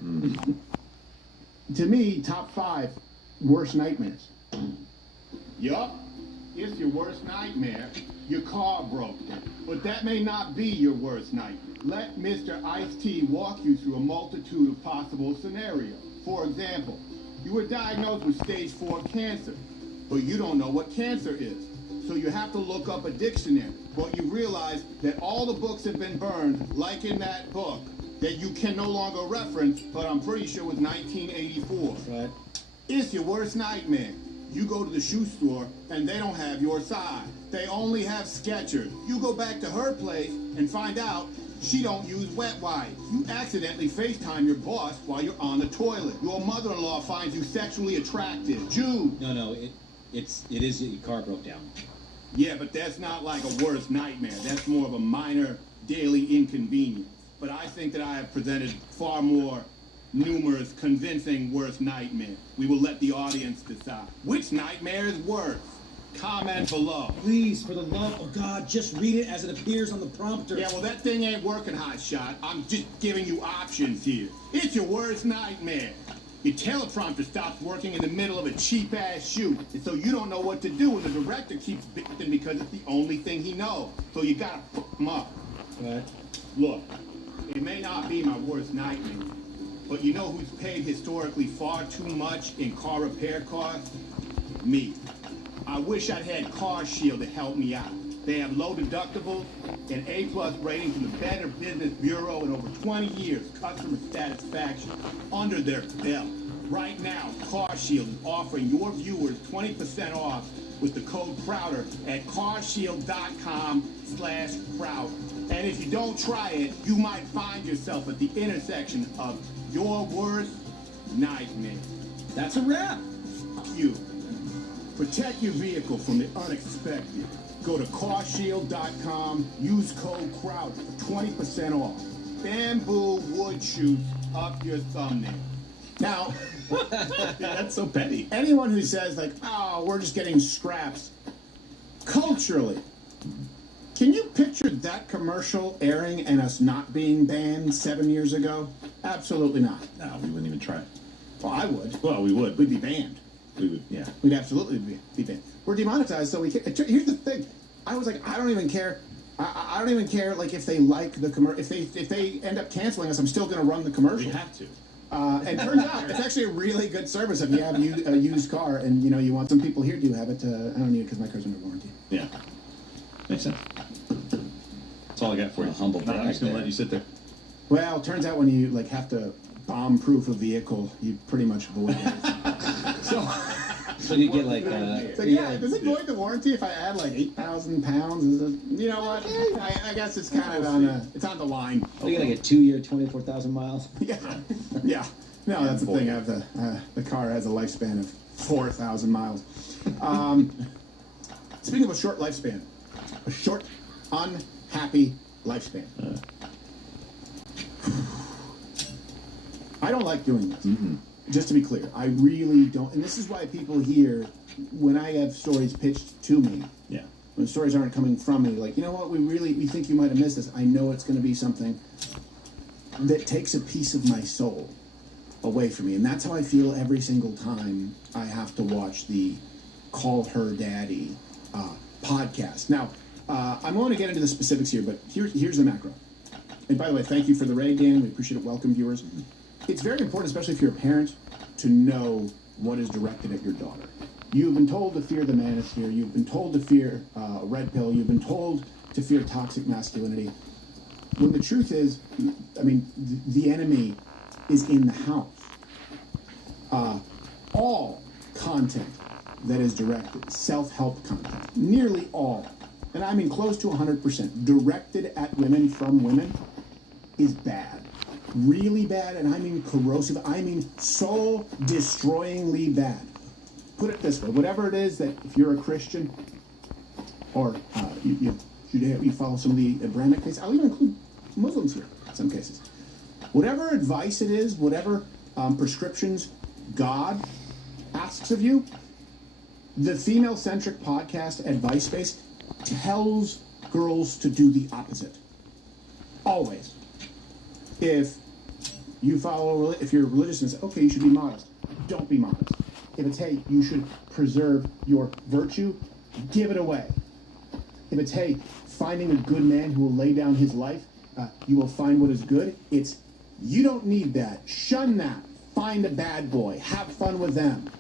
to me, top 5 worst nightmares. Yup, it's your worst nightmare. Your car broke. But that may not be your worst nightmare. Let Mr. Ice-T walk you through a multitude of possible scenarios. For example, you were diagnosed with stage 4 cancer, but you don't know what cancer is. So you have to look up a dictionary. But you realize that all the books have been burned, like in that book, that you can no longer reference, but I'm pretty sure it was 1984. Right. It's your worst nightmare. You go to the shoe store, and they don't have your size. They only have Skechers. You go back to her place and find out she don't use wet wipes. You accidentally FaceTime your boss while you're on the toilet. Your mother-in-law finds you sexually attractive. Jude. No, it is your car broke down. Yeah, but that's not like a worst nightmare. That's more of a minor daily inconvenience. But I think that I have presented far more numerous, convincing worst nightmares. We will let the audience decide. Which nightmare is worse? Comment below. Please, for the love of God, just read it as it appears on the prompter. Yeah, well, that thing ain't working, hotshot. I'm just giving you options here. It's your worst nightmare. Your teleprompter stops working in the middle of a cheap-ass shoot, and so you don't know what to do, and the director keeps bitching because it's the only thing he knows. So you gotta fuck him up. What? Look, it may not be my worst nightmare, but you know who's paid historically far too much in car repair costs? Me. I wish I'd had Car Shield to help me out. They have low deductibles and A+ rating from the Better Business Bureau and over 20 years customer satisfaction under their belt. Right now, Car Shield is offering your viewers 20% off with the code Crowder at carshield.com/Crowder. And if you don't try it, you might find yourself at the intersection of your worst nightmare. That's a wrap. Fuck you. Protect your vehicle from the unexpected. Go to carshield.com, use code Crowder for 20% off. Bamboo wood shoots up your thumbnail. Now, that's so petty. Anyone who says, like, oh, we're just getting scraps, culturally, can you picture that commercial airing and us not being banned 7 years ago? Absolutely not. No, we wouldn't even try. Well, I would. Well, we would. We'd be banned. We would, yeah. We'd absolutely be banned. We're demonetized, so we can't. Here's the thing. I was like, I don't even care. I don't even care like if they like the commercial. If they end up canceling us, I'm still going to run the commercial. We have to. And turns out it's actually a really good service if you have a used car and you want some people here do have it. I don't need it because my car's under warranty. Yeah, makes sense. That's all I got for you. Humble brag. I'm just going to let you sit there. Well, it turns out when you have to bomb-proof a vehicle, you pretty much void it. So you get like, does it void the warranty if I add like 8,000 pounds? You know what? I guess it's kind of on the line. So you get like a 2-year, 24,000 miles. Yeah. No, that's the thing. I have the car has a lifespan of 4,000 miles. Speaking of a short lifespan, a short, unhappy lifespan. I don't like doing this. Just to be clear, I really don't. And this is why people here, when I have stories pitched to me, when stories aren't coming from me, like, you know what, we think you might have missed this. I know it's going to be something that takes a piece of my soul away from me. And that's how I feel every single time I have to watch the Call Her Daddy podcast. Now, I'm going to get into the specifics here, but here's the macro. And by the way, thank you for the raid, Dan. We appreciate it. Welcome, viewers. It's very important, especially if you're a parent, to know what is directed at your daughter. You've been told to fear the manosphere. You've been told to fear red pill. You've been told to fear toxic masculinity. When the truth is, I mean, the enemy is in the house. All content that is directed, self-help content, nearly all, and I mean close to 100%, directed at women from women, is bad. Really bad, and I mean corrosive, I mean soul-destroyingly bad. Put it this way, whatever it is that, if you're a Christian, or you follow some of the Abrahamic faiths, I'll even include Muslims here in some cases. Whatever advice it is, whatever prescriptions God asks of you, the female-centric podcast Advice Space tells girls to do the opposite. Always. If you if you're religious and say, okay, you should be modest, don't be modest. If it's, hey, you should preserve your virtue, give it away. If it's, hey, finding a good man who will lay down his life, you will find what is good, it's, you don't need that. Shun that. Find a bad boy. Have fun with them.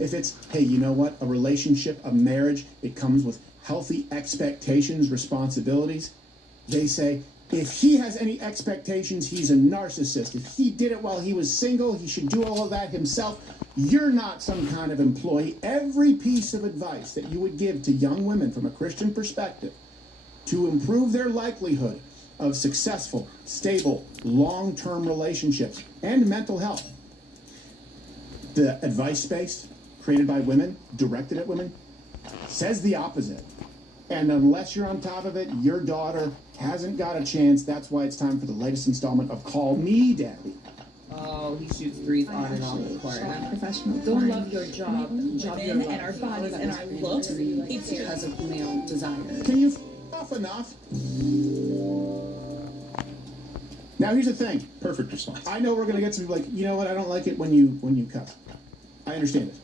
If it's, hey, you know what? A relationship, a marriage, it comes with healthy expectations, responsibilities. They say, if he has any expectations, he's a narcissist. If he did it while he was single, he should do all of that himself. You're not some kind of employee. Every piece of advice that you would give to young women from a Christian perspective to improve their likelihood of successful, stable, long-term relationships and mental health. The advice space created by women, directed at women, says the opposite. And unless you're on top of it, your daughter hasn't got a chance. That's why it's time for the latest installment of Call Me Daddy. Oh, he shoots threes on and off the court. Professional. Don't love your job. Women and our bodies and our looks. It's because of male desire. Can you off enough? Now here's the thing. Perfect response. I know we're gonna get some like, you know what? I don't like it when you cuss. I understand it,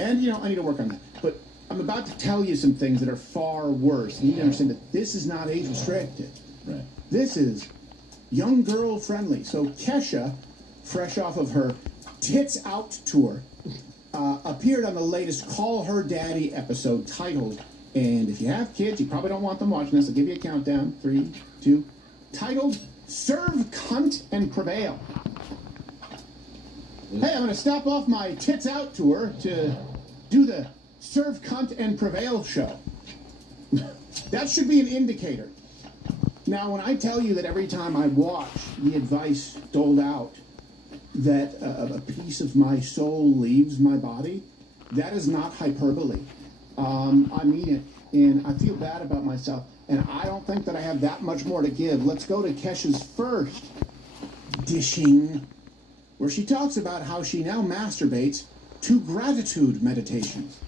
and I need to work on that. But I'm about to tell you some things that are far worse. You need to understand that this is not age restricted. Right. This is young girl friendly. So Kesha, fresh off of her Tits Out tour, appeared on the latest Call Her Daddy episode titled, and if you have kids, you probably don't want them watching this. I'll give you a countdown. 3, 2, titled, Serve Cunt and Prevail. Hey, I'm going to stop off my Tits Out tour to do the Serve Cunt and Prevail show. That should be an indicator. Now, when I tell you that every time I watch the advice doled out, that a piece of my soul leaves my body, that is not hyperbole. I mean it, and I feel bad about myself, and I don't think that I have that much more to give. Let's go to Kesha's first dishing, where she talks about how she now masturbates to gratitude meditations.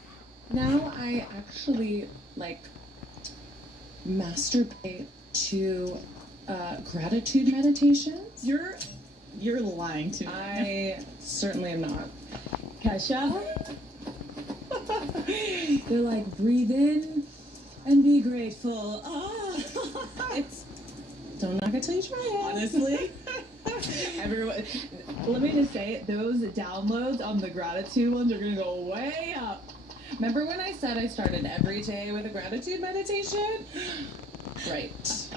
Now I actually masturbate to gratitude meditations. You're lying to me. I certainly am not. Kesha? They're like, breathe in And be grateful. It's don't knock it till you try it. Honestly. Everyone, let me just say, those downloads on the gratitude ones are gonna go way up. Remember when I said I started every day with a gratitude meditation? Right.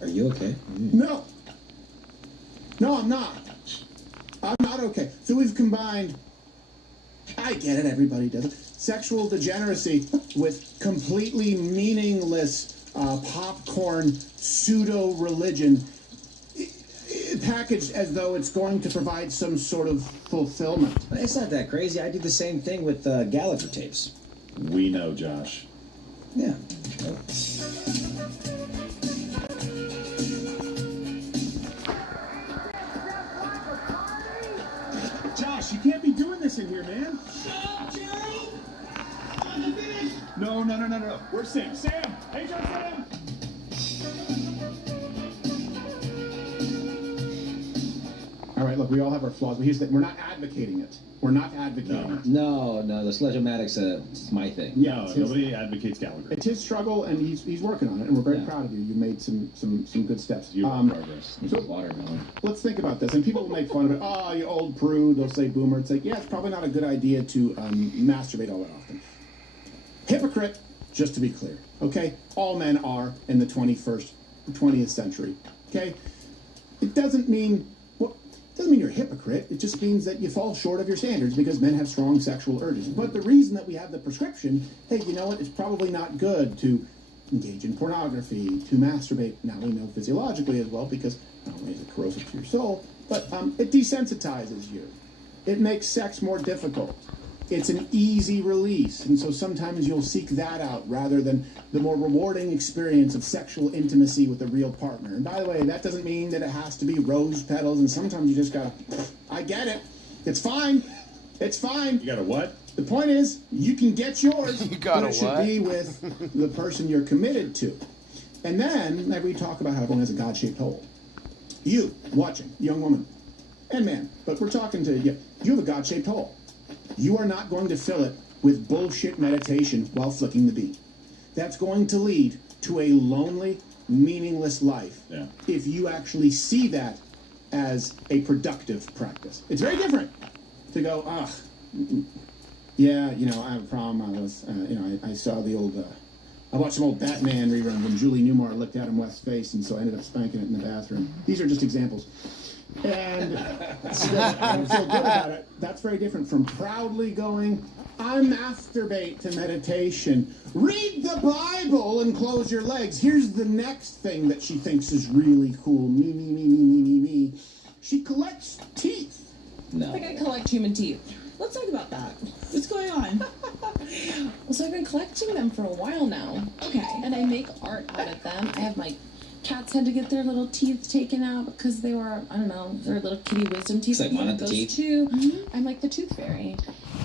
Are you okay? No. No, I'm not. I'm not okay. So we've combined, I get it, everybody does it, sexual degeneracy with completely meaningless popcorn pseudo-religion packaged as though it's going to provide some sort of fulfillment. It's not that crazy. I do the same thing with Gallagher tapes. We know, Josh. Yeah. Josh, you can't be doing this in here, man. No. Where's Sam? Sam! Hey, John, Sam! All right, look, we all have our flaws, but here's the thing. We're not advocating it. We're not advocating it. No, the Sledge-O-Matic's my thing. Yeah, No, nobody advocates Gallagher. It's his struggle, and he's working on it, and we're very proud of you. You made some good steps. You're in progress. So Watermelon. let's think about this, and people will make fun of it. Oh, you old prude. They'll say boomer. It's like, yeah, it's probably not a good idea to masturbate all that often. Hypocrite, just to be clear. Okay, all men are in the 20th century. Okay, it doesn't mean you're a hypocrite. It just means that you fall short of your standards because men have strong sexual urges. But the reason that we have the prescription, hey, you know what? It's probably not good to engage in pornography, to masturbate. Now we know physiologically as well because not only is it corrosive to your soul, but it desensitizes you. It makes sex more difficult. It's an easy release, and so sometimes you'll seek that out rather than the more rewarding experience of sexual intimacy with a real partner. And by the way, that doesn't mean that it has to be rose petals, and sometimes you just gotta, I get it. It's fine. It's fine. You gotta what? The point is, you can get yours, You gotta but it should what? be with the person you're committed to. And then, we talk about how everyone has a God-shaped hole. You, watching, young woman, and man, but we're talking to you. You have a God-shaped hole. You are not going to fill it with bullshit meditation while flicking the beat. That's going to lead to a lonely, meaningless life if you actually see that as a productive practice. It's very different to go, yeah, I have a problem. I was, I saw the old, I watched some old Batman rerun when Julie Newmar looked Adam West's face, and so I ended up spanking it in the bathroom. These are just examples. And I feel good about it. That's very different from proudly going, I masturbate to meditation. Read the Bible and close your legs. Here's the next thing that she thinks is really cool. Me. She collects teeth. No. I think I collect human teeth. Let's talk about that. What's going on? Well, so I've been collecting them for a while now. Okay. And I make art out of them. I have my cats had to get their little teeth taken out because they were, I don't know, their little kitty wisdom teeth. It's like one of the teeth. Too. I'm like the tooth fairy.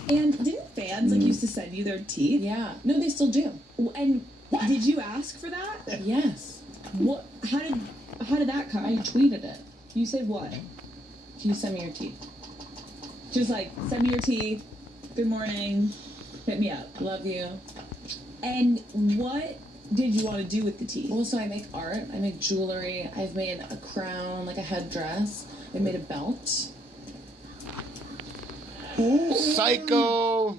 And didn't fans used to send you their teeth? Yeah. No, they still do. And did you ask for that? Yes. What? How did that come? I tweeted it. You said what? Can you send me your teeth? Just like, send me your teeth. Good morning. Hit me up. Love you. And what did you want to do with the teeth? Well, so I make art. I make jewelry. I've made a crown, like a headdress. I made a belt. Ooh. Psycho.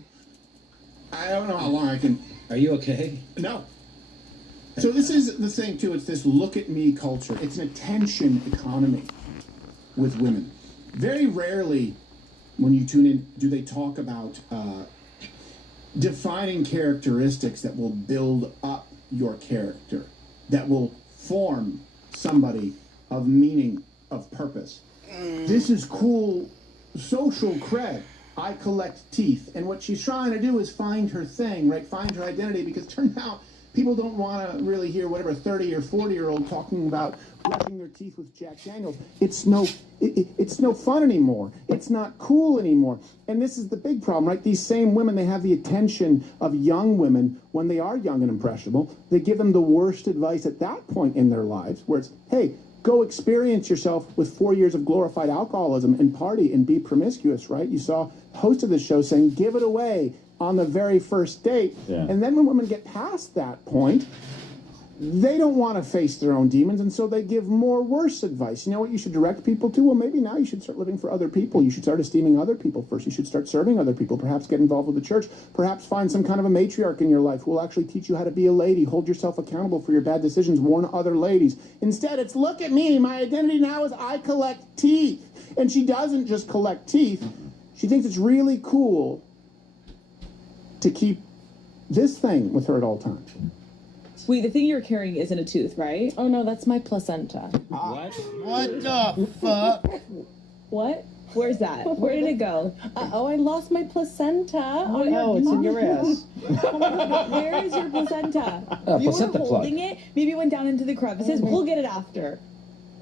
I don't know how long I can. Are you okay? No. So this is the thing too. It's this look at me culture. It's an attention economy with women. Very rarely, when you tune in, do they talk about defining characteristics that will build up your character, that will form somebody of meaning, of purpose. This is cool social cred. I collect teeth. And what she's trying to do is find her thing, right? Find her identity, because it turns out people don't want to really hear whatever 30 or 40-year-old talking about brushing their teeth with Jack Daniels. It's no fun anymore. It's not cool anymore. And this is the big problem, right? These same women, they have the attention of young women when they are young and impressionable. They give them the worst advice at that point in their lives, where it's, hey, Go experience yourself with 4 years of glorified alcoholism and party and be promiscuous, right? You saw the host of the show saying, give it away on the very first date. Yeah. And then when women get past that point, they don't want to face their own demons, and so they give more worse advice. You know what you should direct people to? Well, maybe now you should start living for other people. You should start esteeming other people first. You should start serving other people. Perhaps get involved with the church. Perhaps find some kind of a matriarch in your life who will actually teach you how to be a lady, hold yourself accountable for your bad decisions, warn other ladies. Instead, it's, look at me. My identity now is I collect teeth. And she doesn't just collect teeth. She thinks it's really cool to keep this thing with her at all times. Wait, the thing you're carrying isn't a tooth, right? Oh no, that's my placenta. What? What the fuck? What? Where's that? Where did it go? Oh, I lost my placenta. Oh, it's in your ass. Oh my God, where is your placenta? You were Placenta holding it. Maybe it went down into the crevices. We'll get it after.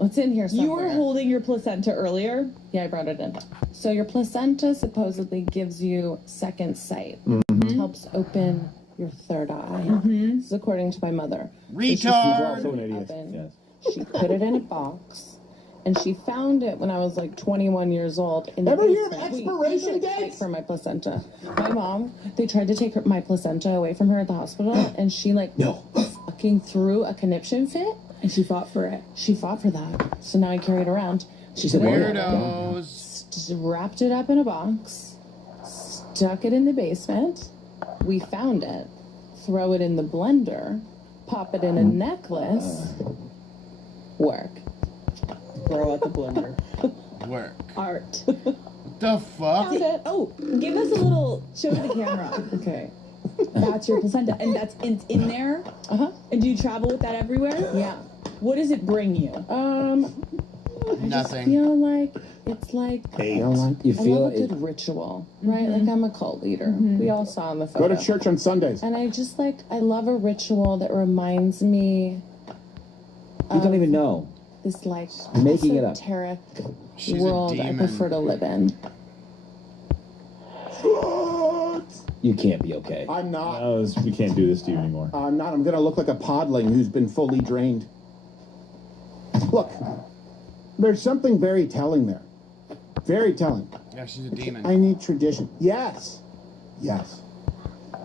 It's in here somewhere. You were holding your placenta earlier. Yeah, I brought it in. So your placenta supposedly gives you second sight. Mm-hmm. It helps open your third eye. This is according to my mother. Retard! So an idiot. She put it in a box, and she found it when I was like 21 years old. In Ever the hear of basement. expiration Fight dates? for my placenta. My mom, they tried to take my placenta away from her at the hospital, and she fucking threw a conniption fit. And she fought for it. She fought for that. So now I carry it around. She said, Weirdos. Wrapped it up in a box, stuck it in the basement. We found it. Throw it in the blender, pop it in a necklace. Work. Throw out the blender. Work. Art. The fuck? Found it. Oh, give us a little, show to the camera. Okay. That's your placenta. And that's in there? Uh-huh. And do you travel with that everywhere? Yeah. What does it bring you? I just Nothing. feel like it's like You I feel love a it. good ritual, right? Like I'm a cult leader. We all saw in the photo. Go to church on Sundays. And I just I love a ritual that reminds me You don't even know. this Making it up. esoteric She's a world I demon. prefer to live in. You can't be okay. I'm not. No, we can't do this to you anymore. I'm not. I'm going to look like a podling who's been fully drained. Look, there's something very telling there. Very telling. Yeah, she's a demon. I need tradition. Yes. Yes.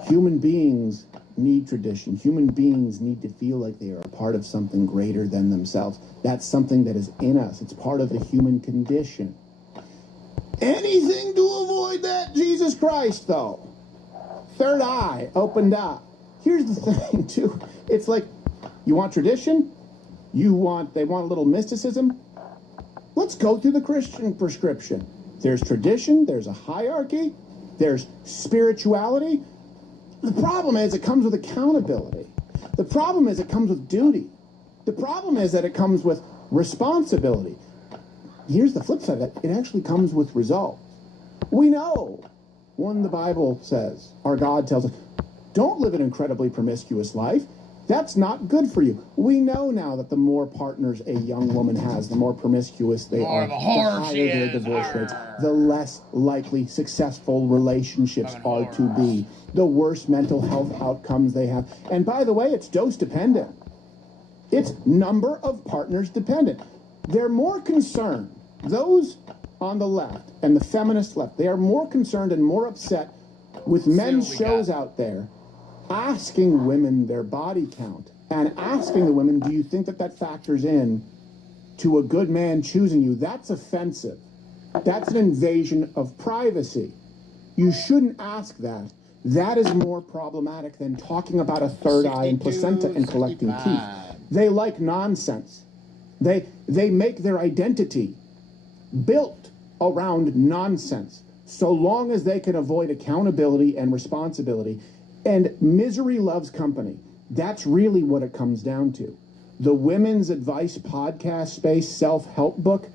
Human beings need tradition. Human beings need to feel like they are a part of something greater than themselves. That's something that is in us. It's part of the human condition. Anything to avoid that, Jesus Christ, though. Third eye opened up. Here's the thing, too. It's like, you want tradition? They want a little mysticism? Let's go through the Christian prescription. There's tradition, there's a hierarchy, there's spirituality. The problem is it comes with accountability. The problem is it comes with duty. The problem is that it comes with responsibility. Here's the flip side of that. It actually comes with results. We know when the Bible says, our God tells us, don't live an incredibly promiscuous life. That's not good for you. We know now that the more partners a young woman has, the more promiscuous they are, the higher their divorce rates, the less likely successful relationships are to be, the worse mental health outcomes they have. And by the way, it's dose dependent. It's number of partners dependent. They're more concerned, those on the left and the feminist left, they are more concerned and more upset with men's shows out there asking women their body count and asking the women, do you think that factors in to a good man choosing you? That's offensive. That's an invasion of privacy. You shouldn't ask that. That is more problematic than talking about a third eye and placenta and collecting teeth. They like nonsense. They make their identity built around nonsense, so long as they can avoid accountability and responsibility. And misery loves company. That's really what it comes down to. The women's advice podcast space self-help book,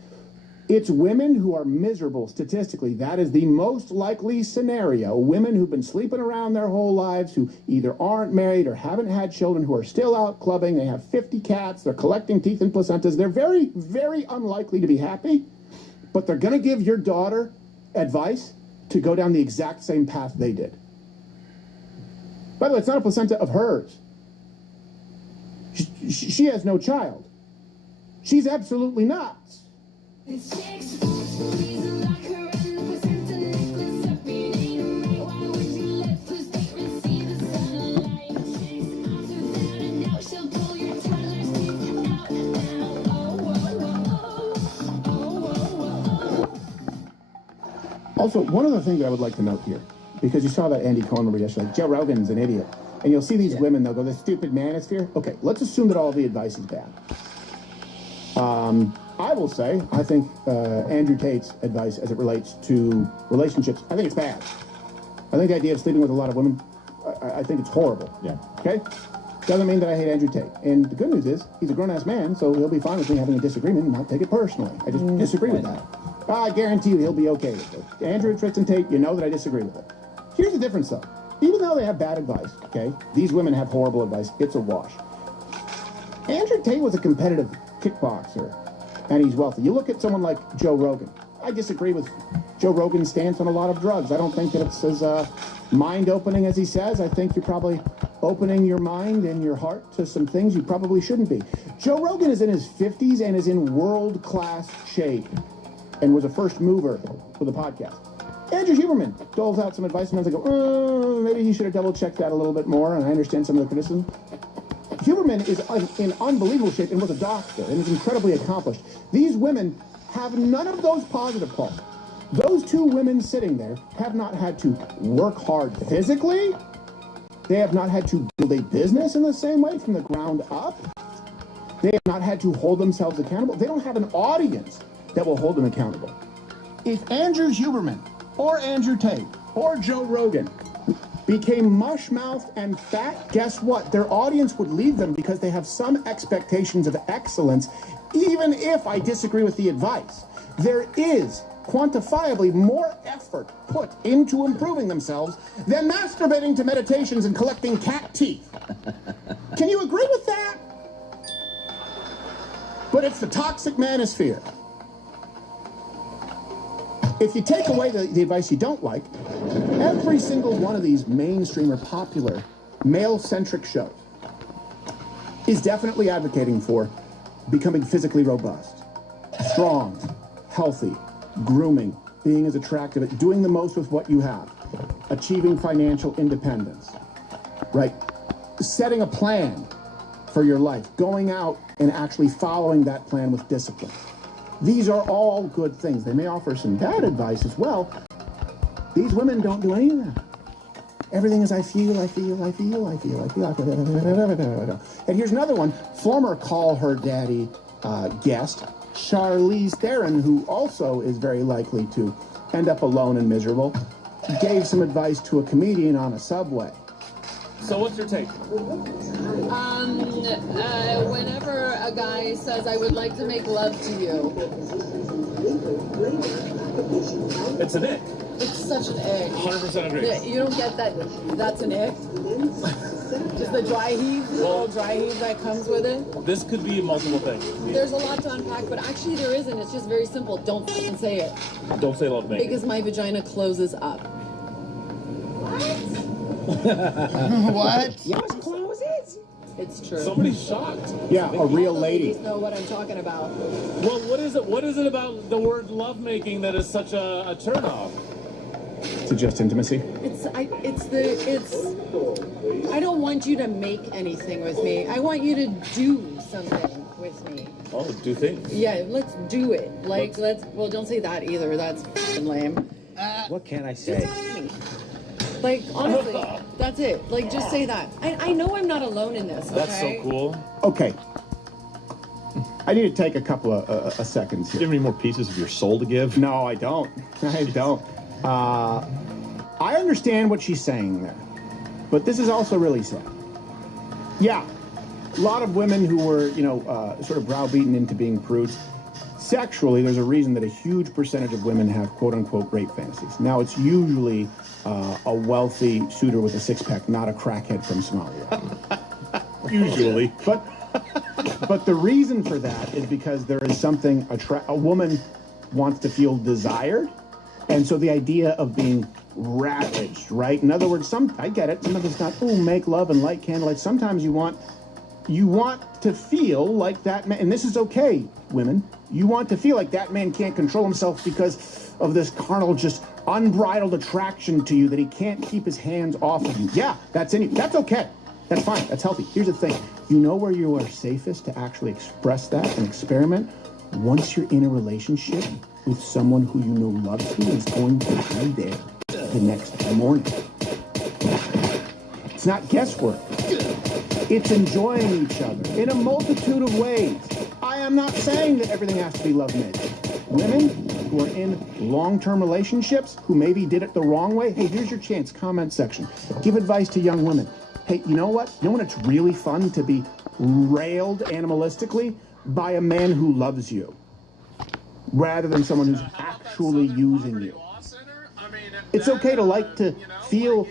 it's women who are miserable statistically. That is the most likely scenario. Women who've been sleeping around their whole lives, who either aren't married or haven't had children, who are still out clubbing, they have 50 cats, they're collecting teeth and placentas. They're very, very unlikely to be happy, but they're going to give your daughter advice to go down the exact same path they did. By the way, it's not a placenta of hers. She has no child. She's absolutely nuts. Also, one other thing that I would like to note here, because you saw that Andy Cohen over yesterday, like, Joe Rogan's an idiot. And you'll see these women, they'll go, the stupid manosphere. Okay, let's assume that all the advice is bad. I will say, I think Andrew Tate's advice as it relates to relationships, I think it's bad. I think the idea of sleeping with a lot of women, I think it's horrible. Yeah. Okay? Doesn't mean that I hate Andrew Tate. And the good news is, he's a grown-ass man, so he'll be fine with me having a disagreement and not take it personally. I just disagree with that. I guarantee you he'll be okay with it. Andrew, Tristan Tate, you know that I disagree with it. Here's the difference, though. Even though they have bad advice, okay, these women have horrible advice. It's a wash. Andrew Tate was a competitive kickboxer, and he's wealthy. You look at someone like Joe Rogan. I disagree with Joe Rogan's stance on a lot of drugs. I don't think that it's as mind-opening as he says. I think you're probably opening your mind and your heart to some things you probably shouldn't be. Joe Rogan is in his 50s and is in world-class shape and was a first mover for the podcast. Andrew Huberman doles out some advice, and I go, maybe he should have double-checked that a little bit more, and I understand some of the criticism. Huberman is in unbelievable shape and was a doctor and is incredibly accomplished. These women have none of those positive qualities. Those two women sitting there have not had to work hard physically. They have not had to build a business in the same way from the ground up. They have not had to hold themselves accountable. They don't have an audience that will hold them accountable. If Andrew Huberman or Andrew Tate or Joe Rogan became mush-mouthed and fat, guess what? Their audience would leave them because they have some expectations of excellence, even if I disagree with the advice. There is quantifiably more effort put into improving themselves than masturbating to meditations and collecting cat teeth. Can you agree with that? But it's the toxic manosphere. If you take away the advice you don't like, every single one of these mainstream or popular male-centric shows is definitely advocating for becoming physically robust, strong, healthy, grooming, being as attractive, doing the most with what you have, achieving financial independence, right? Setting a plan for your life, going out and actually following that plan with discipline. These are all good things. They may offer some bad advice as well. These women don't do any of that. Everything is I feel. And here's another one, former Call Her Daddy guest, Charlize Theron, who also is very likely to end up alone and miserable, gave some advice to a comedian on a subway. So what's your take? Whenever a guy says, I would like to make love to you. It's an ick. It's such an ick. 100% agree. You don't get that, that's an ick? Just the dry heave, the little dry heave that comes with it? This could be multiple things. There's a lot to unpack, but actually there isn't. It's just very simple. Don't fucking say it. Don't say love me. Because my vagina closes up. What? Yours closes? It's true. Somebody's shocked. Yeah, a real lady. Ladies know what I'm talking about. Well, what is it? What is it about the word lovemaking that is such a turnoff? Suggest intimacy. I don't want you to make anything with me. I want you to do something with me. Oh, do things. Yeah, let's do it. Well, don't say that either. That's f***ing lame. What can I say? Like, honestly, that's it. Like, just say that. I know I'm not alone in this, okay? That's so cool. Okay. I need to take a couple of seconds here. Do you have any more pieces of your soul to give? No, I don't. I don't. I understand what she's saying there, but this is also really sad. Yeah, a lot of women who were, sort of browbeaten into being prudes. Sexually, there's a reason that a huge percentage of women have quote-unquote rape fantasies. Now, it's usually a wealthy suitor with a six-pack, not a crackhead from Somalia. Usually. But the reason for that is because there is something, a woman wants to feel desired, and so the idea of being ravaged, right? In other words, I get it, some of it's not, make love and light candlelight. Sometimes you want you want to feel like that man, and this is okay, women, you want to feel like that man can't control himself because of this carnal, just unbridled attraction to you that he can't keep his hands off of you. Yeah, that's in you. That's okay. That's fine. That's healthy. Here's the thing. You know where you are safest to actually express that and experiment? Once you're in a relationship with someone who you know loves you and is going to be there the next morning. It's not guesswork. It's enjoying each other in a multitude of ways. I am not saying that everything has to be love-made. Women who are in long-term relationships who maybe did it the wrong way, hey, here's your chance, comment section. Give advice to young women. Hey, you know what? You know when it's really fun to be railed animalistically by a man who loves you rather than someone who's actually using you. It's okay to like to feel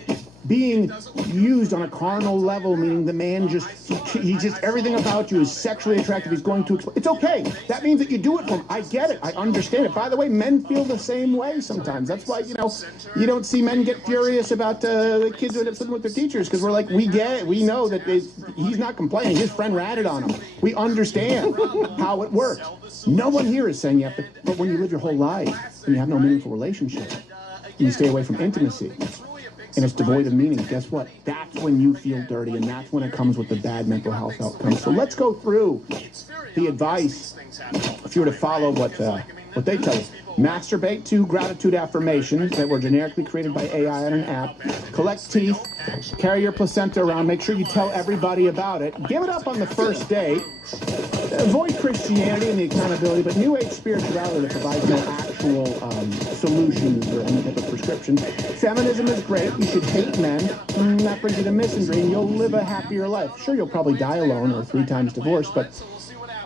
being used on a carnal level, meaning the man he just, everything about you is sexually attractive. He's going to, it's okay. That means that you do it for him. I get it. I understand it. By the way, men feel the same way sometimes. That's why, you know, you don't see men get furious about the kids who end up sleeping with their teachers, because we're like, we get it. We know that he's not complaining. His friend ratted on him. We understand how it works. No one here is saying that, but when you live your whole life and you have no meaningful relationship, and you stay away from intimacy, and it's devoid of meaning, guess what? That's when you feel dirty, and that's when it comes with the bad mental health outcomes. So let's go through the advice, if you were to follow what they tell you. Masturbate to gratitude affirmations that were generically created by AI on an app. Collect teeth. Carry your placenta around. Make sure you tell everybody about it. Give it up on the first date. Avoid Christianity and the accountability, but New Age spirituality that provides no actual solutions or any type of prescription. Feminism is great. You should hate men. That brings you to misandry, and you'll live a happier life. Sure, you'll probably die alone or 3 times divorced, but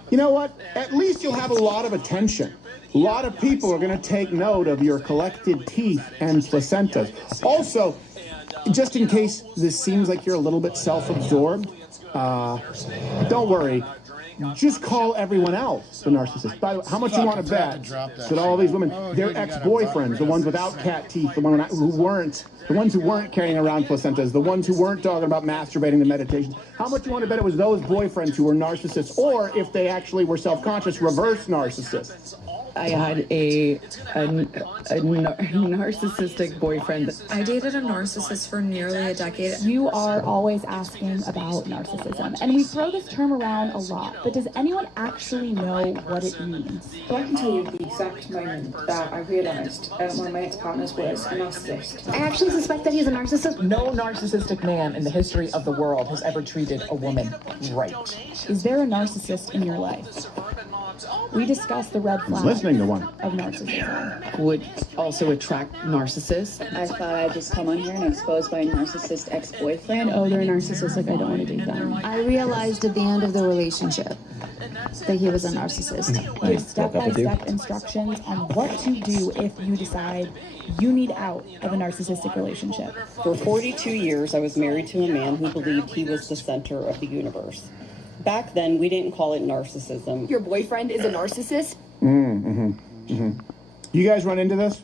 you know what? At least you'll have a lot of attention. A lot of people are going to take note of your collected teeth and placentas. Also, just in case this seems like you're a little bit self-absorbed, don't worry. Just call everyone else the narcissist. By the way, how much you want to bet that all these women, their ex-boyfriends, the ones without cat teeth, the ones who weren't carrying around placentas, the ones who weren't talking about masturbating to meditation, how much you want to bet it was those boyfriends who were narcissists, or if they actually were self-conscious, reverse narcissists? I had a narcissistic boyfriend. I dated a narcissist for nearly a decade. You are always asking about narcissism, and we throw this term around a lot, but does anyone actually know what it means? So I can tell you the exact moment that I realised one of my ex-partners was a narcissist. I actually suspect that he's a narcissist. No narcissistic man in the history of the world has ever treated a woman right. Is there a narcissist in your life? We discussed the red flag of narcissism. Would also attract narcissists. I thought I'd just come on here and expose my narcissist ex-boyfriend. Oh, they're narcissistic. I don't want to date them. I realized at the end of the relationship that he was a narcissist. Give step-by-step instructions on what to do if you decide you need out of a narcissistic relationship. For 42 years, I was married to a man who believed he was the center of the universe. Back then, we didn't call it narcissism. Your boyfriend is a narcissist? You guys run into this?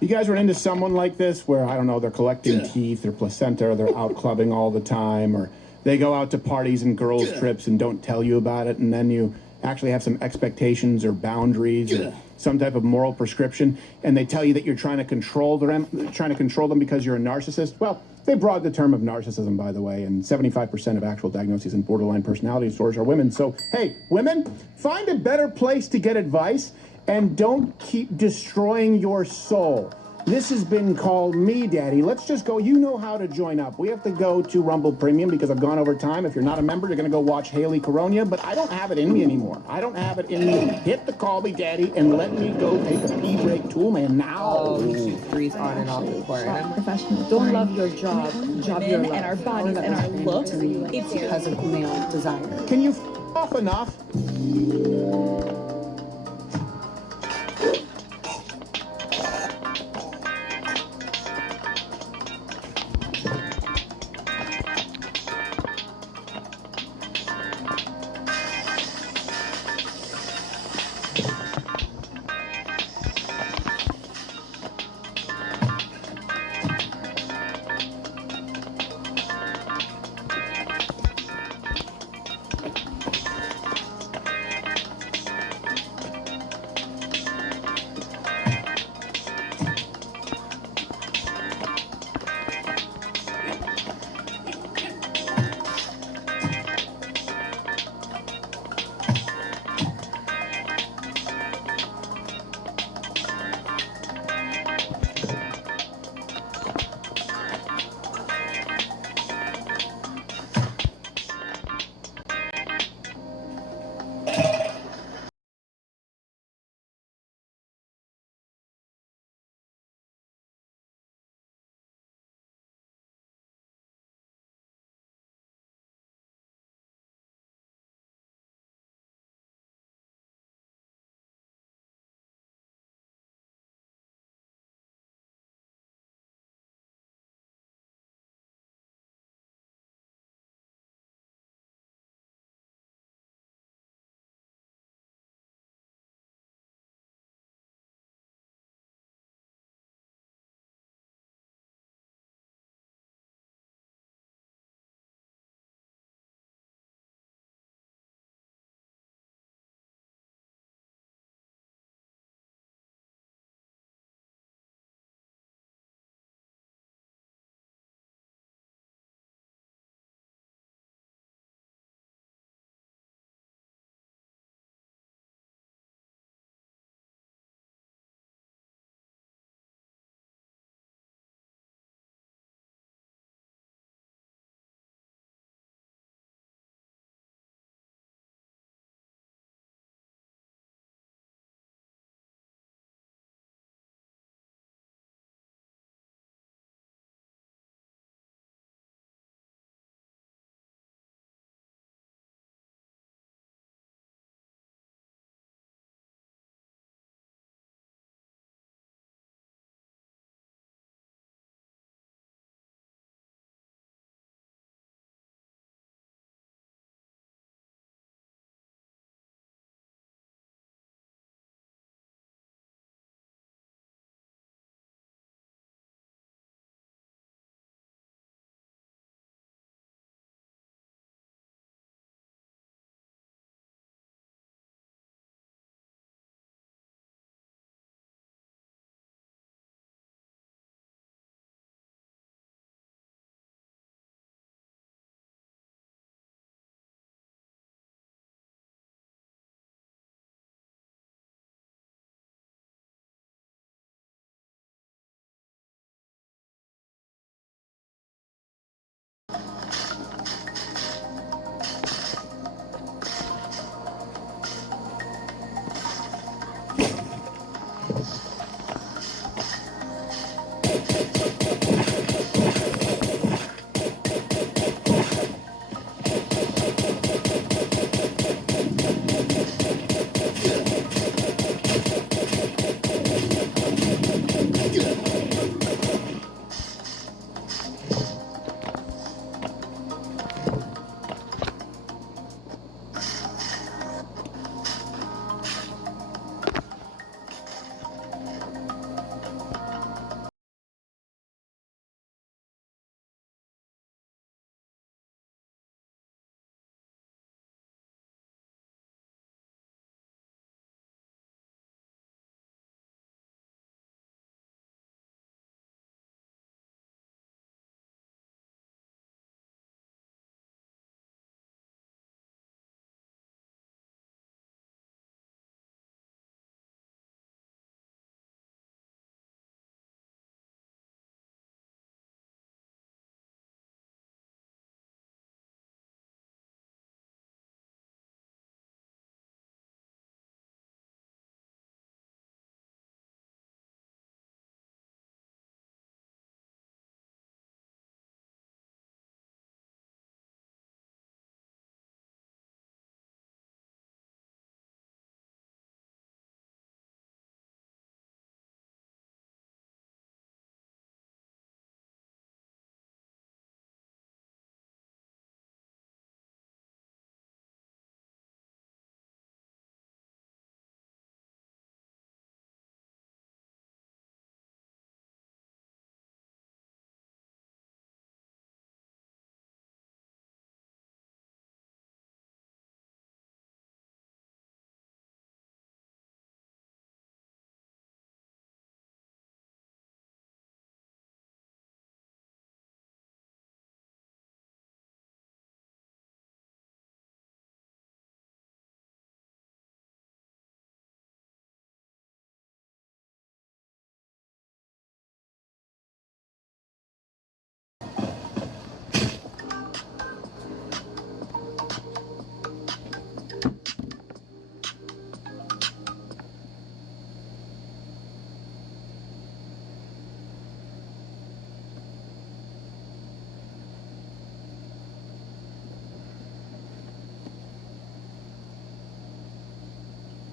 You guys run into someone like this where, I don't know, they're collecting teeth or placenta, or they're out clubbing all the time, or they go out to parties and girls' trips and don't tell you about it, and then you actually have some expectations or boundaries or some type of moral prescription, and they tell you that you're trying to control them because you're a narcissist? Well, they broadened the term of narcissism, by the way, and 75% of actual diagnoses in borderline personality disorders are women. So, hey, women, find a better place to get advice and don't keep destroying your soul. This has been called Me Daddy. Let's just go. You know how to join up. We have to go to Rumble Premium because I've gone over time. If you're not a member, you're going to go watch Haley Coronia, but I don't have it in me anymore. I don't have it in me. Hit the Call Me Daddy and let me go take a pee break, tool man, now. Oh, you breathe on and off the court. Professional. Don't love your job. Job your life. And our bodies and our looks. It's because of male desire. Can you off enough?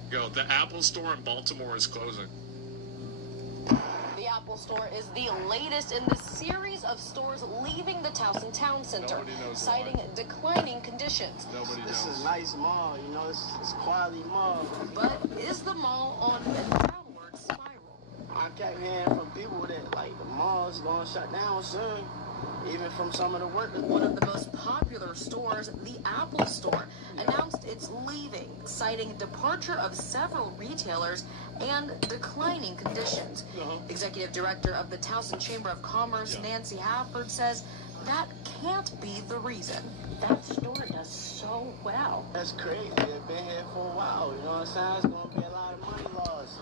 Go. The Apple Store in Baltimore is closing. The Apple Store is the latest in the series of stores leaving the Towson Town Center, citing declining conditions. This is a nice mall, you know, it's quality mall. But is the mall on a downward spiral? I kept hearing from people that, like, the mall's going to shut down soon. Even from some of the workers. One of the most popular stores, the Apple Store, announced it's leaving, citing departure of several retailers and declining conditions. Executive Director of the Towson Chamber of Commerce, Nancy Hafford, says that can't be the reason. That store does so well. That's crazy. They've been here for a while. You know what I'm saying? It's going to be a lot of money lost.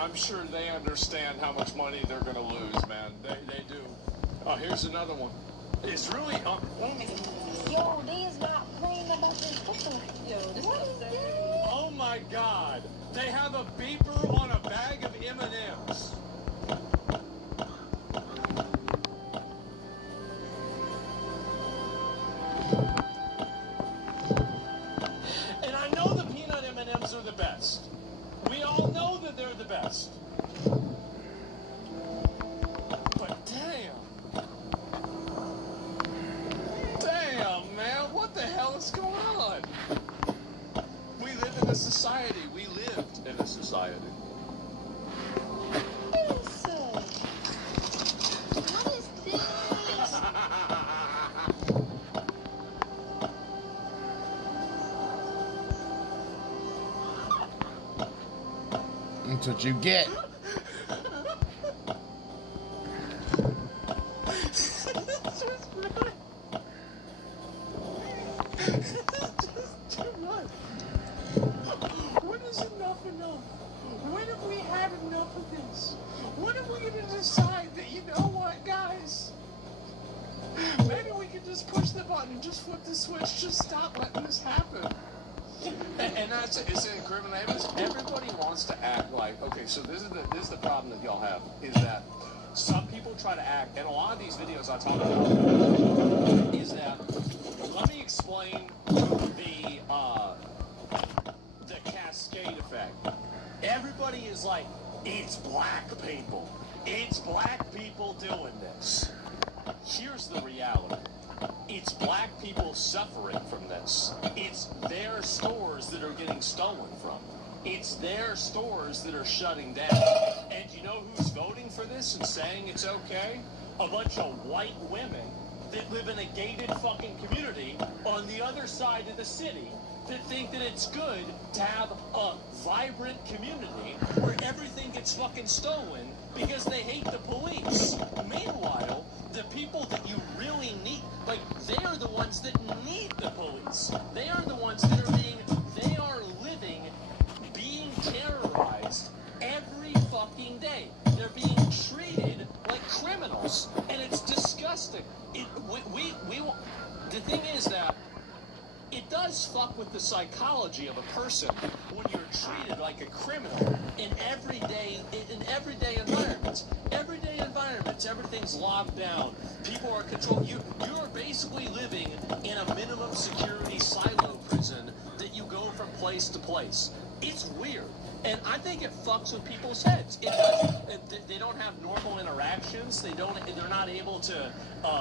I'm sure they understand how much money they're going to lose, man. They do. Oh, here's another one. It's really... Yo, these not playing about this cooking. Yo, what is this? Oh, my God. They have a beeper on a bag of M&Ms. And I know the peanut M&Ms are the best. We all know that they're the best. But damn. Damn, man. What the hell is going on? We live in a society. We lived in a society. What is this? That's what you get. When is enough enough? When have we had enough of this? When are we going to decide that, you know what, guys? Maybe we can just push the button, just flip the switch, just stop letting this happen. And that's it. It's incriminating. Everybody wants to act like, okay, so this is the problem that y'all have, is that some people try to act, and a lot of these videos I talk about is that, let me explain the cascade effect. Everybody is like, it's black people. It's black people doing this. Here's the reality. It's black people suffering from this. It's their stores that are getting stolen from. It's their stores that are shutting down. And you know who's voting for this and saying it's okay? A bunch of white women that live in a gated fucking community on the other side of the city that think that it's good to have a vibrant community where everything gets fucking stolen because they hate the police. Meanwhile, the people that you really need, like, they are the ones that need the police. They are the ones that they are living, being terrorized every fucking day. They're being treated like criminals, and it's disgusting. The thing is that it does fuck with the psychology of a person when you're treated like a criminal in everyday environments. Everyday environments, everything's locked down. People are controlled. You are basically living in a minimum security silo prison that you go from place to place. It's weird. And I think it fucks with people's heads. It does. They don't have normal interactions. They're not able to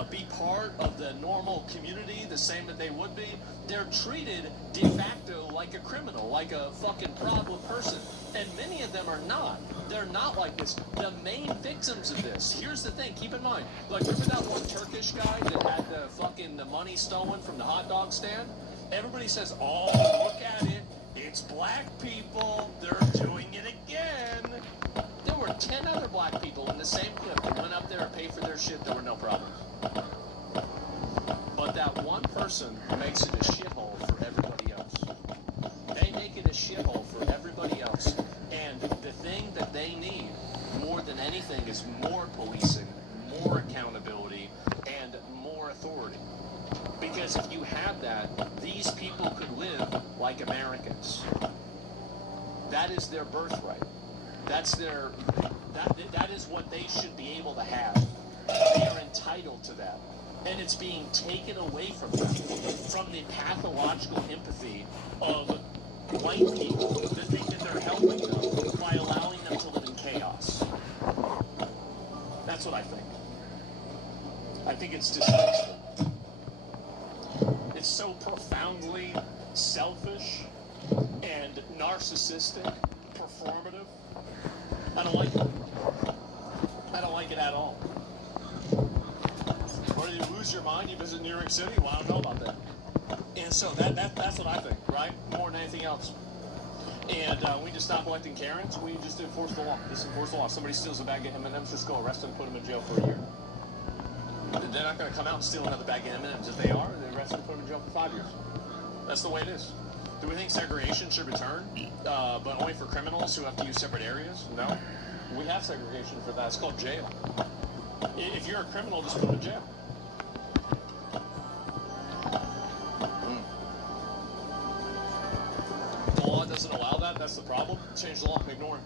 be part of the normal community the same that they would be. They're treated de facto like a criminal, like a fucking problem person. And many of them are not. They're not like this. The main victims of this, here's the thing, keep in mind. Like, remember that one Turkish guy that had the money stolen from the hot dog stand? Everybody says, oh, look at it. It's black people. They're doing it again. There were 10 other black people in the same clip that went up there and paid for their shit. There were no problems. But that one person makes it a shithole for everybody else. They make it a shithole for everybody else. And the thing that they need more than anything is more policing, more accountability, and more authority. Because if you had that, these people could live like Americans. That is their birthright. That is what they should be able to have. They are entitled to that. And it's being taken away from them, from the pathological empathy of white people that think that they're helping them by allowing them to live in chaos. That's what I think. I think it's disgraceful. It's so profoundly selfish and narcissistic, performative. I don't like it. I don't like it at all. Or do you lose your mind? You visit New York City? Well, I don't know about that. And so that's what I think, right? More than anything else. And we just stop electing Karens. We just enforce the law. Just enforce the law. Somebody steals a bag of M&Ms, just go arrest them and put them in jail for a year. They're not going to come out and steal another bag of M&Ms. If they are, they arrest them and put them in jail for 5 years. That's the way it is. Do we think segregation should return, but only for criminals who have to use separate areas? No. We have segregation for that. It's called jail. If you're a criminal, just put them in jail. The law doesn't allow that, that's the problem. Change the law, ignore it.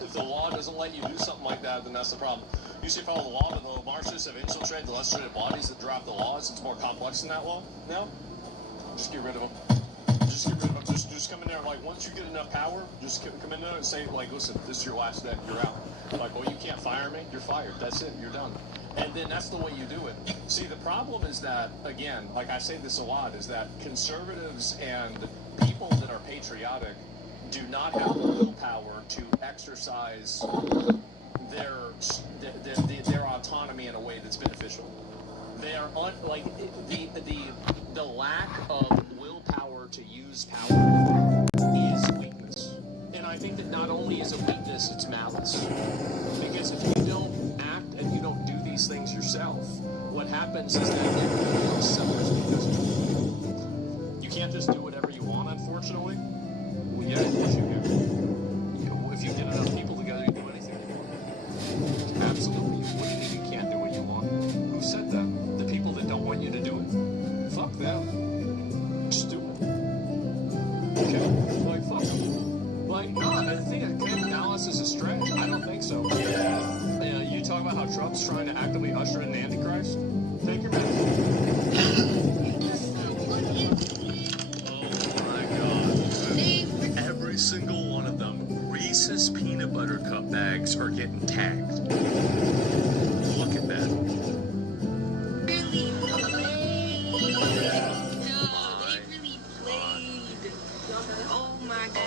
If the law doesn't let you do something like that, then that's the problem. You say follow the law, but the Marxists have infiltrated the legislative bodies that draft the laws. It's more complex than that law. No? Just get rid of them. Just get rid of them. Just come in there, like, once you get enough power, just come in there and say, like, listen, this is your last day, you're out. Like, oh, you can't fire me? You're fired. That's it, you're done. And then that's the way you do it. See, the problem is that, again, like I say this a lot, is that conservatives and people that are patriotic do not have the willpower to exercise their autonomy in a way that's beneficial. They are the lack of willpower to use power is weakness. And I think that not only is it weakness, it's malice. Because if you don't act and you don't do these things yourself, what happens is that everybody else suffers because of it. You can't just do whatever you want, unfortunately. Well, yeah, of course you can. If you get enough people together, you can do anything you want. Absolutely. What do you mean you can't do what you want? Who said that? The people that don't want you to do it? Fuck them. Stupid. Okay? Like, fuck them. Like, no, I think malice is a stretch. I don't think so. You talk about how Trump's trying to actively usher in the Antichrist? Take your medicine. Every single one of them, Reese's peanut butter cup bags are getting tagged. Look at that. Really played. Oh my god.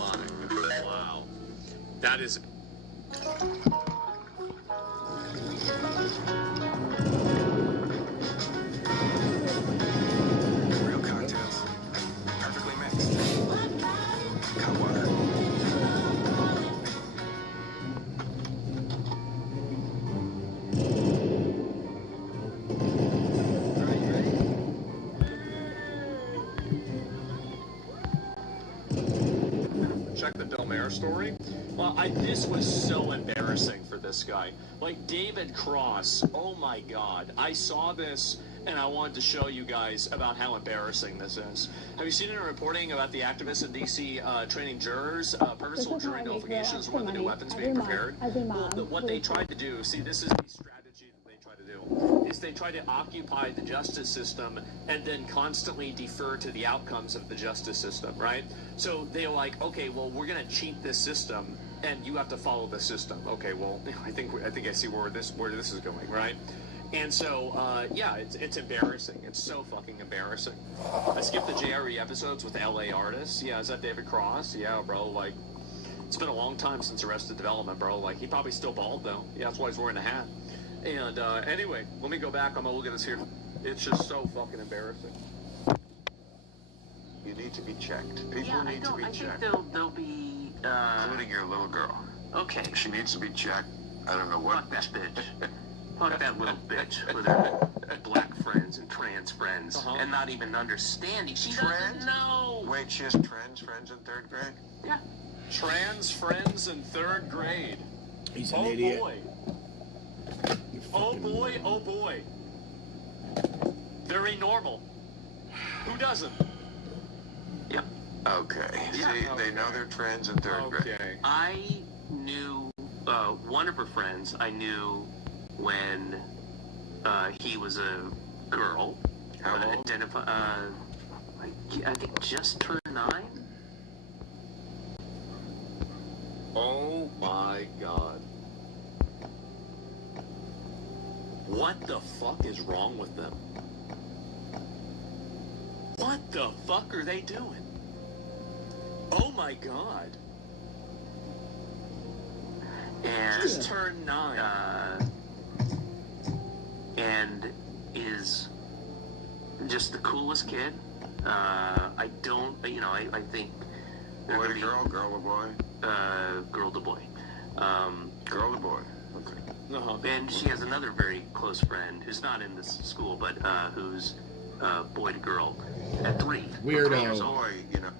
Oh my god. Wow. That is... Real cocktails. Perfectly mixed. Hot water. Check the Del Mar story. Well, this was so embarrassing for this guy. Like, David Cross, oh my god. I saw this, and I wanted to show you guys about how embarrassing this is. Have you seen any reporting about the activists in D.C. Training jurors, purposeful jury nullifications, when the new weapons being prepared? Well, what they tried to do, see, this is the strategy that they try to do, is they try to occupy the justice system and then constantly defer to the outcomes of the justice system, right? So they're like, okay, well, we're going to cheat this system, and you have to follow the system. Okay, well, I think I see where this is going, right? And so, yeah, it's embarrassing. It's so fucking embarrassing. I skipped the JRE episodes with LA artists. Yeah, is that David Cross? Yeah, bro, like, it's been a long time since Arrested Development, bro. Like, he probably still bald, though. Yeah, that's why he's wearing a hat. And, anyway, let me go back. I'm gonna look at this here. It's just so fucking embarrassing. You need to be checked. People need to be checked. I think they'll be, Including your little girl. Okay. She needs to be checked. I don't know what. Fuck that bitch. Fuck that little bitch with her black friends and trans friends and not even understanding. She doesn't know. Wait, she has trans friends in 3rd grade? Yeah. Trans friends in 3rd grade. He's an idiot. Boy. Oh boy, oh boy. Very normal. Who doesn't? Yep. Okay. Yeah. See, they know they're trans in 3rd grade. I knew one of her friends. I knew when he was a girl. How old? I think just turned 9. Oh my God. What the fuck is wrong with them? What the fuck are they doing? Oh my God. And Just turned 9. And is just the coolest kid. I don't, you know, I think... Boy to girl, girl to boy? Girl to boy. Girl to boy. Okay. And she has another very close friend who's not in this school, but who's boy to girl at 3. Weirdo. 3 years old. Boy, you know.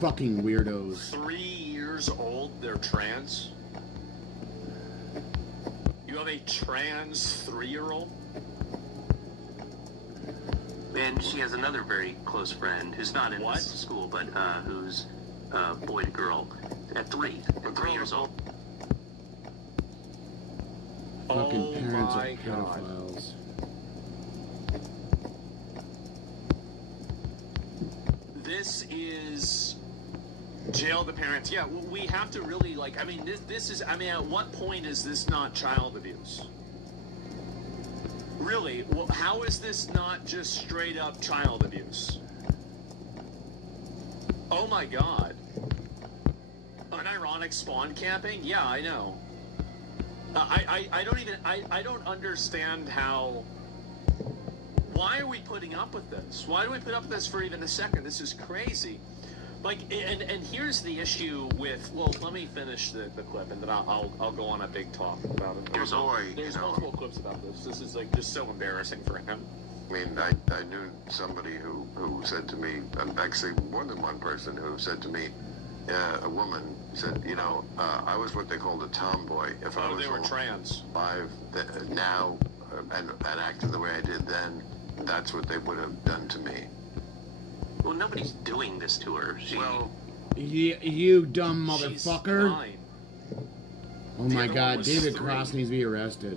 Fucking weirdos. 3 years old, they're trans? You have a trans 3-year-old? And she has another very close friend who's not in this school, but who's boy to girl at 3 years old. Fucking parents are my God. pedophiles. This is jail the parents. Yeah, we have to really, like, I mean, this is, I mean, at what point is this not child abuse? Really, well, how is this not just straight up child abuse? Oh my God. Unironic spawn camping? Yeah, I know. I don't understand how, why are we putting up with this? Why do we put up with this for even a second? This is crazy. Like, and here's the issue with, well, let me finish the clip and then I'll go on a big talk about it. There's multiple clips about this. This is like just so embarrassing for him. I mean, I knew somebody who said to me, actually more than one person who said to me, a woman said, you know, I was what they called a tomboy. If I was they were trans. 5 now and acted the way I did then, that's what they would have done to me. Well, nobody's doing this to her. Well, you dumb motherfucker. 9. Oh my God, David Cross needs to be arrested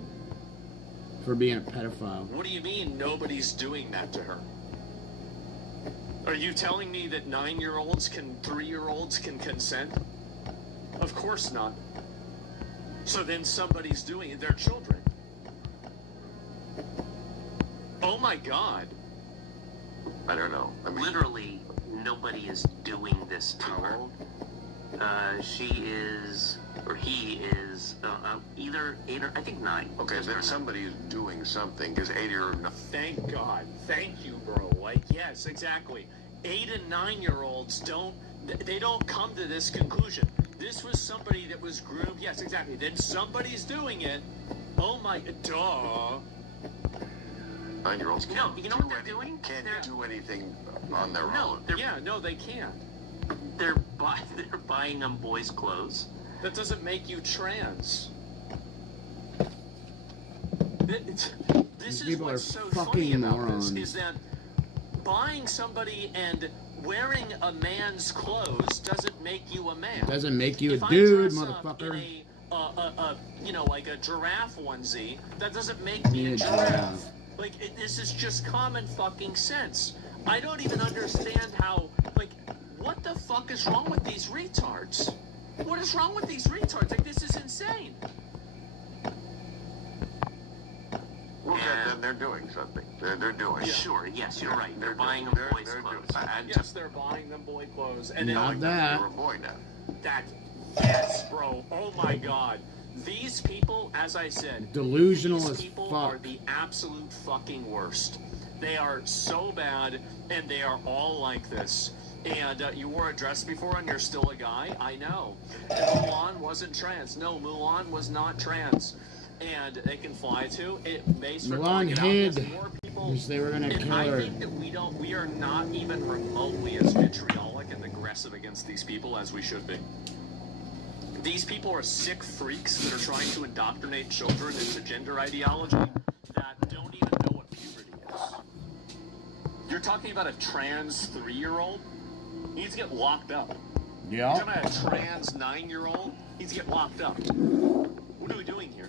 for being a pedophile. What do you mean nobody's doing that to her? Are you telling me that 9-year-olds can, 3-year-olds can consent? Of course not. So then somebody's doing it. They're children. Oh my God. I don't know. I mean, literally, nobody is doing this to her. She is, or he is, either 8 or, I think 9. Okay, then somebody's doing something, because 8 or 9. Thank God. Thank you, bro. Like, yes, exactly. 8 and 9-year-olds they don't come to this conclusion. This was somebody that was groomed. Yes, exactly. Then somebody's doing it. Oh my, duh. 9-year-olds can't do anything on their own. No, they can't. They're buying them boys' clothes. That doesn't make you trans. This is what's so funny about this, is that buying somebody and wearing a man's clothes doesn't make you a man. Doesn't make you a dude, motherfucker. You know, like a giraffe onesie, that doesn't make me a giraffe. Like, this is just common fucking sense. I don't even understand how, like, what the fuck is wrong with these retards? What is wrong with these retards? Like, this is insane. Well, then they're doing something. They're doing. Yeah. Sure, yes, you're right. They're buying them boys' clothes. Yes, they're buying them boy clothes. And not that. You're a boy now. Yes, bro. Oh my God. These people, as I said, delusional as these people fuck. Are the absolute fucking worst. They are so bad, and they are all like this. And you wore a dress before, and you're still a guy? I know. And Mulan wasn't trans. No, Mulan was not trans. And they can fly too. It may start Mulan hid more people. because they were gonna kill I her. think that we are not even remotely as vitriolic and aggressive against these people as we should be. These people are sick freaks that are trying to indoctrinate children into gender ideology that don't even know what puberty is. You're talking about a trans 3-year-old? He needs to get locked up. Yeah. You're talking about a trans 9-year-old? He needs to get locked up. What are we doing here?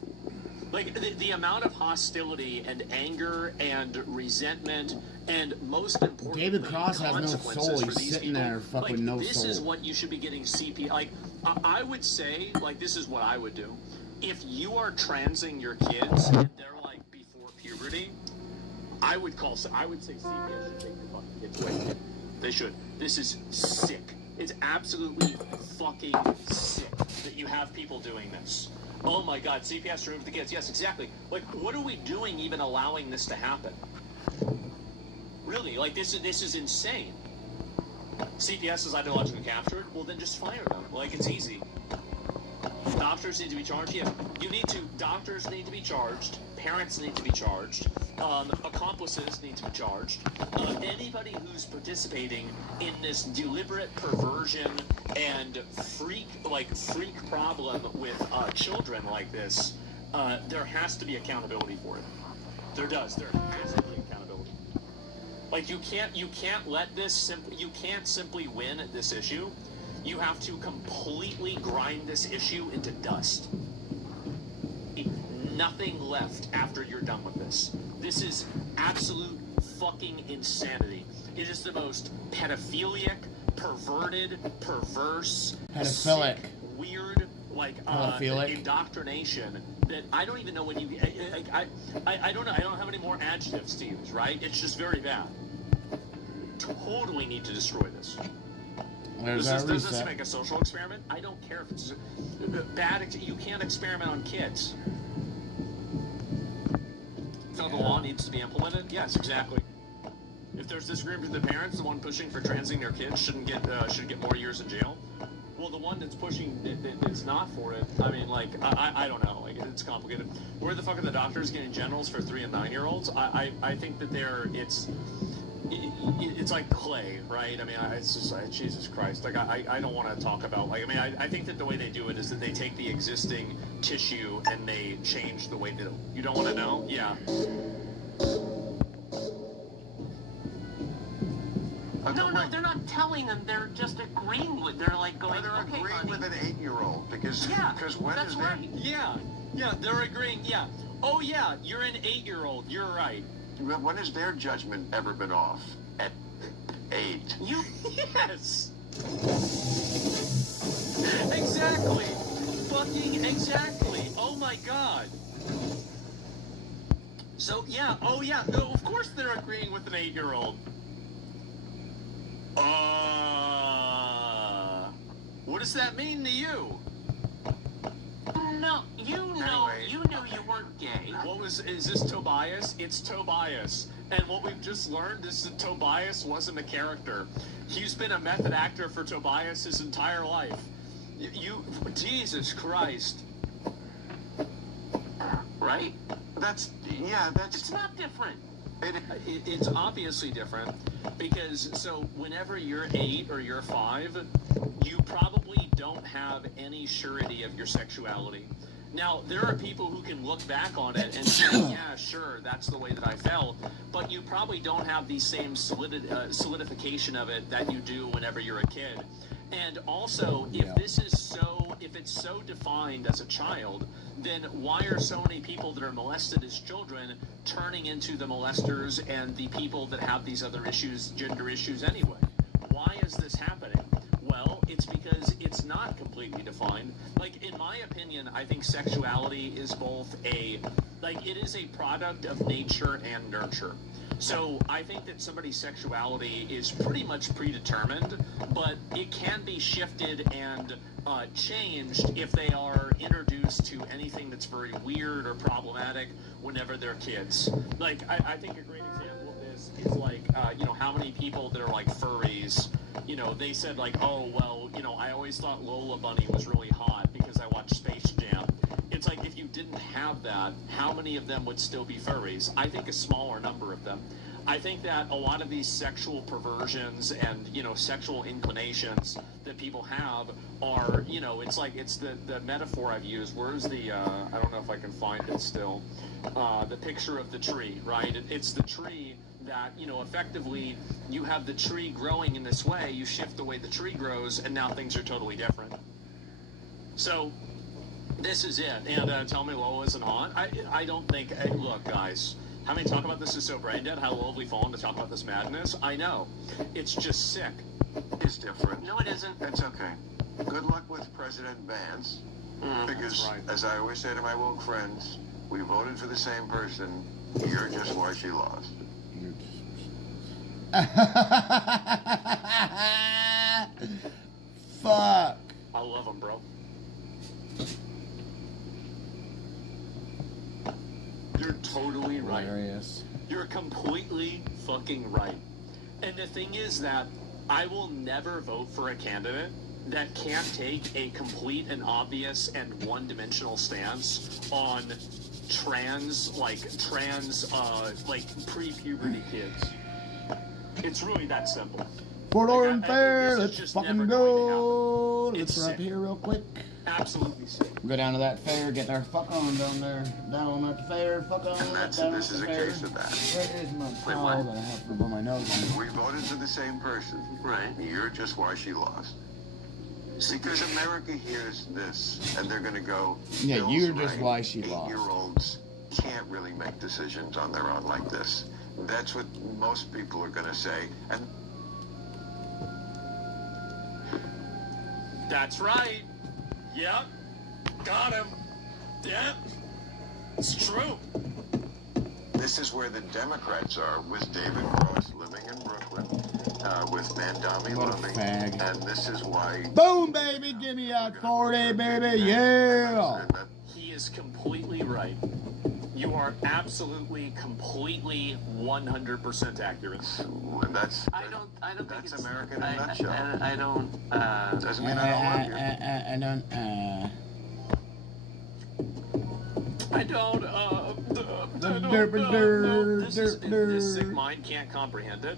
Like, the amount of hostility and anger and resentment And most importantly, David Cross has no soul. He's sitting there fucking like, no this soul. This is what you should be getting CP. Like, I would say, like, this is what I would do. If you are transing your kids and they're like before puberty, I would say CPS should take your fucking kids away. They should. This is sick. It's absolutely fucking sick that you have people doing this. Oh my God, CPS remove the kids. Yes, exactly. Like, what are we doing even allowing this to happen? Really, like, this is insane. CPS is ideologically captured. Well, then just fire them. Like, it's easy. Doctors need to be charged. Yes, doctors need to be charged. Parents need to be charged. Accomplices need to be charged. Anybody who's participating in this deliberate perversion and freak problem with children like this, there has to be accountability for it. There has to be accountability. Like, you can't let this you can't simply win this issue. You have to completely grind this issue into dust. Nothing left after you're done with this. This is absolute fucking insanity. It is the most pedophilic, perverted, perverse, pedophilic, sick, weird, like indoctrination that I don't even know what you. I don't know. I don't have any more adjectives to use. Right? It's just very bad. Totally need to destroy this. Does this make a social experiment? I don't care if it's bad. You can't experiment on kids. So the law needs to be implemented? Yes, exactly. If there's disagreement with the parents, the one pushing for transing their kids should get more years in jail. Well, the one that's pushing it's not for it. I mean, like, I don't know. Like, it's complicated. Where the fuck are the doctors getting generals for 3 and 9-year-olds? I think that it's like clay, right? I mean, it's just like, Jesus Christ. Like, I don't want to talk about, like, I mean, I think that the way they do it is that they take the existing tissue and they change the way that you don't want to know? Yeah. No, they're not telling them. They're just agreeing with. They're like going. They're agreeing with an 8-year-old because when that's is right. Yeah, they're agreeing. Yeah. Oh yeah, you're an 8-year-old. You're right. When has their judgment ever been off? At 8. Yes. Exactly. Fucking exactly. Oh my God. So yeah. Oh yeah. No, of course they're agreeing with an 8-year-old. What does that mean to you? No, you knew you weren't gay. Is this Tobias? It's Tobias. And what we've just learned is that Tobias wasn't a character. He's been a method actor for Tobias his entire life. Jesus Christ. Right? It's not different. It's obviously different because, so whenever you're 8 or you're 5, you probably don't have any surety of your sexuality. Now, there are people who can look back on it and say, yeah, sure, that's the way that I felt, but you probably don't have the same solidification of it that you do whenever you're a kid. And also, if it's so defined as a child, then why are so many people that are molested as children turning into the molesters and the people that have these other issues, gender issues anyway? Why is this happening? Well, it's because it's not completely defined. Like, in my opinion, I think sexuality is both it is a product of nature and nurture. So I think that somebody's sexuality is pretty much predetermined, but it can be shifted and changed if they are introduced to anything that's very weird or problematic whenever they're kids. Like, I think a great example of this is like, how many people that are like furries, they said like, oh, well, I always thought Lola Bunny was really hot because I watched Space Jam. It's like, if you didn't have that, how many of them would still be furries? I think a smaller number of them. I think that a lot of these sexual perversions and, sexual inclinations that people have are, it's the metaphor I've used. Where's the, I don't know if I can find it still, the picture of the tree, right? It's the tree that, effectively you have the tree growing in this way, you shift the way the tree grows, and now things are totally different. So, this is it. And tell me Lola isn't hot. I don't think, look, guys, Having talk about this is so brain dead. How low have we fallen to talk about this madness? I know. It's just sick. It's different. No, it isn't. It's okay. Good luck with President Vance. Because, as I always say to my woke friends, we voted for the same person. You're just why she lost. Fuck. I love him, bro. You're totally right. Hilarious. You're completely fucking right. And the thing is that I will never vote for a candidate that can't take a complete and obvious and one-dimensional stance on trans, pre-puberty kids. It's really that simple. Fort Orange Fair, let's fucking go. Let's run up here real quick. Absolutely sick. Go down to that fair, get our fuck on down there. Down at the fair, fuck on. This is a case of that. Where is my towel that I have to blow my nose on? We voted for the same person. Right. You're just why she lost. Because America hears this, and they're going to go, yeah, you're just why she lost. 8-year-olds can't really make decisions on their own like this. That's what most people are going to say. And that's right. Yep. Got him. Yep. It's true. This is where the Democrats are, with David Cross living in Brooklyn, with Mandami loving, and this is why... Boom, baby! Give me a 40, baby! Yeah! He is completely right. You are absolutely, completely, 100% accurate. I don't think it's America in a nutshell. I don't. Doesn't mean I don't love you. This sick mind can't comprehend it.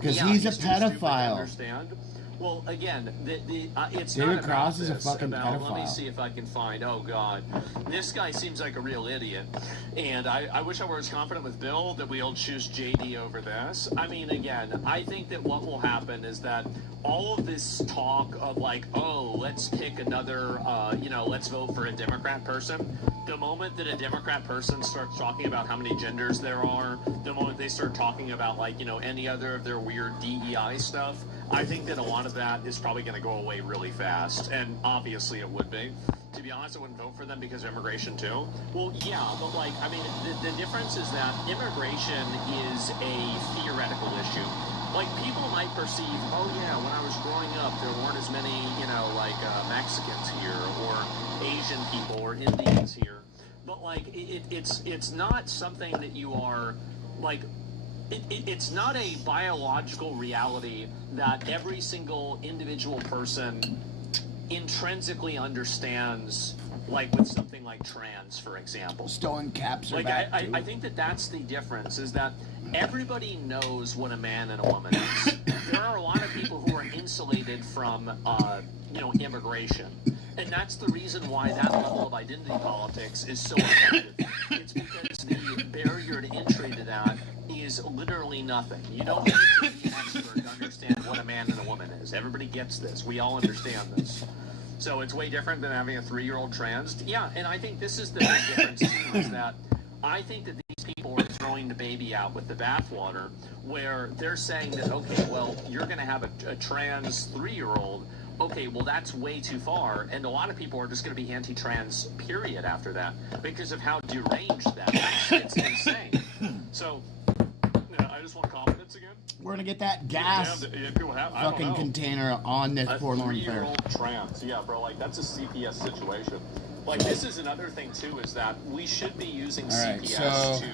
Because he's a pedophile. Understand? Well, again, it's David not Cross is a this, fucking about, pedophile. Let me see if I can find. Oh God, this guy seems like a real idiot, and I wish I were as confident with Bill that we'll choose JD over this. I mean, again, I think that what will happen is that all of this talk of like, oh, let's pick another, let's vote for a Democrat person. The moment that a Democrat person starts talking about how many genders there are, the moment they start talking about any other of their weird DEI stuff, I think that a lot of that is probably going to go away really fast, and obviously it would be. To be honest, I wouldn't vote for them because of immigration too. Well, yeah, but the difference is that immigration is a theoretical issue. Like, people might perceive, oh yeah, when I was growing up, there weren't as many, Mexicans here, or Asian people, or Indians here. But it's not something that you are it's not a biological reality that every single individual person intrinsically understands, with something like trans, for example. Stolen caps are back, too. I think that's the difference, is that everybody knows what a man and a woman is. There are a lot of people who are insulated from, immigration. And that's the reason why that level of identity politics is so effective. It's because the barrier to entry to that is literally nothing. You don't need to be an expert to understand what a man and a woman is. Everybody gets this. We all understand this. So it's way different than having a 3-year-old trans. Yeah, and I think this is the big difference too, is that I think that these people are throwing the baby out with the bathwater, where they're saying that, okay, well, you're going to have a trans 3-year-old. Okay, well, that's way too far, and a lot of people are just going to be anti-trans, period, after that, because of how deranged that is. It's insane. So, I just want confidence again. We're going to get that gas fucking container on this forlorn fair. 3-year-old trans, yeah, bro, that's a CPS situation. This is another thing, too, is that we should be using CPS to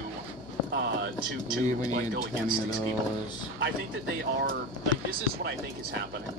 go against these people. I think that they are, this is what I think is happening.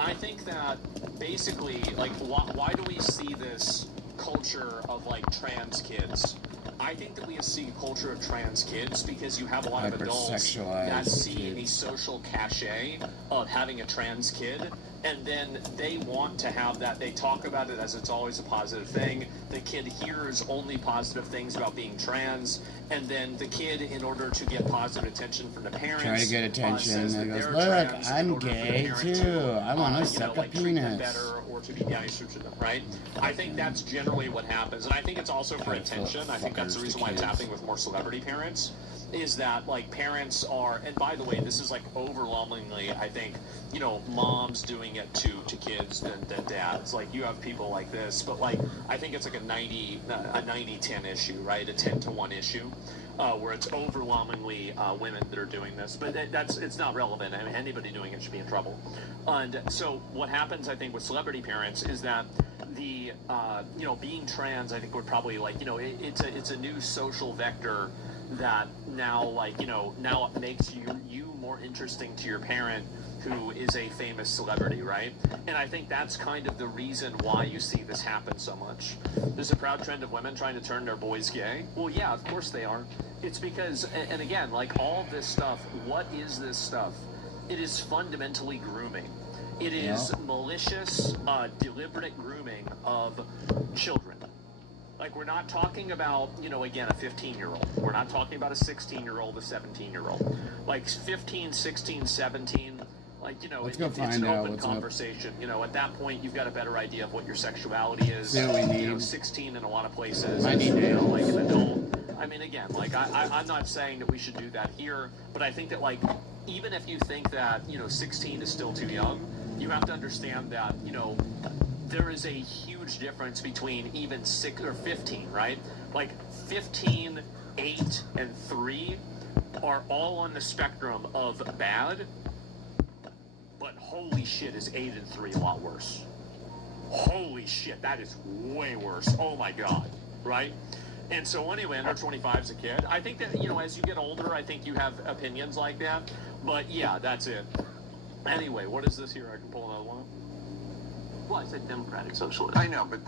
I think that basically, why do we see this culture of trans kids? I think that we see a culture of trans kids because you have a lot of adults that see a social cachet of having a trans kid, and then they want to have that. They talk about it as it's always a positive thing. The kid hears only positive things about being trans, and then the kid, in order to get positive attention from the parents, try to get attention, and goes, look, I'm gay too. I want to suck a penis. Better, or to be estrogen, right? I think that's generally what happens, and I think it's also for attention. I think that's the reason why it's happening with more celebrity parents, is that like parents are, and by the way, this is like overwhelmingly, I think, you know, moms doing it to kids than dads. Like you have people like this, but like I think it's like a 90-10 issue, right? A 10-to-1 issue. Where it's overwhelmingly women that are doing this, but it's not relevant. I mean, anybody doing it should be in trouble. And so what happens, I think, with celebrity parents is that the you know, being trans, I think would probably like, you know, it's a new social vector that now, like, you know, now it makes you more interesting to your parent who is a famous celebrity, right? And I think that's kind of the reason why you see this happen so much. There's a proud trend of women trying to turn their boys gay. Well, yeah, of course they are. It's because, and again, like all this stuff, what is this stuff? It is fundamentally grooming. It is malicious, deliberate grooming of children. Like, we're not talking about, you know, again, a 15-year-old. We're not talking about a 16-year-old, a 17-year-old. Like 15, 16, 17, like, you know, it's an open conversation. You know, at that point, you've got a better idea of what your sexuality is. Yeah, we need. You know, 16 in a lot of places. You know, like an adult. I mean, again, like, I'm not saying that we should do that here, but I think that, like, even if you think that, you know, 16 is still too young, you have to understand that, you know, there is a huge difference between even 6 or 15, right? Like 15, 8, and 3 are all on the spectrum of bad, but holy shit, is 8 and 3 a lot worse. Holy shit, that is way worse. Oh my God, right? And so anyway, under 25 is a kid. I think that, you know, as you get older, I think you have opinions like that. But yeah, that's it. Anyway, what is this here? I can pull another one up. Well, I said Democratic Socialist. I know, but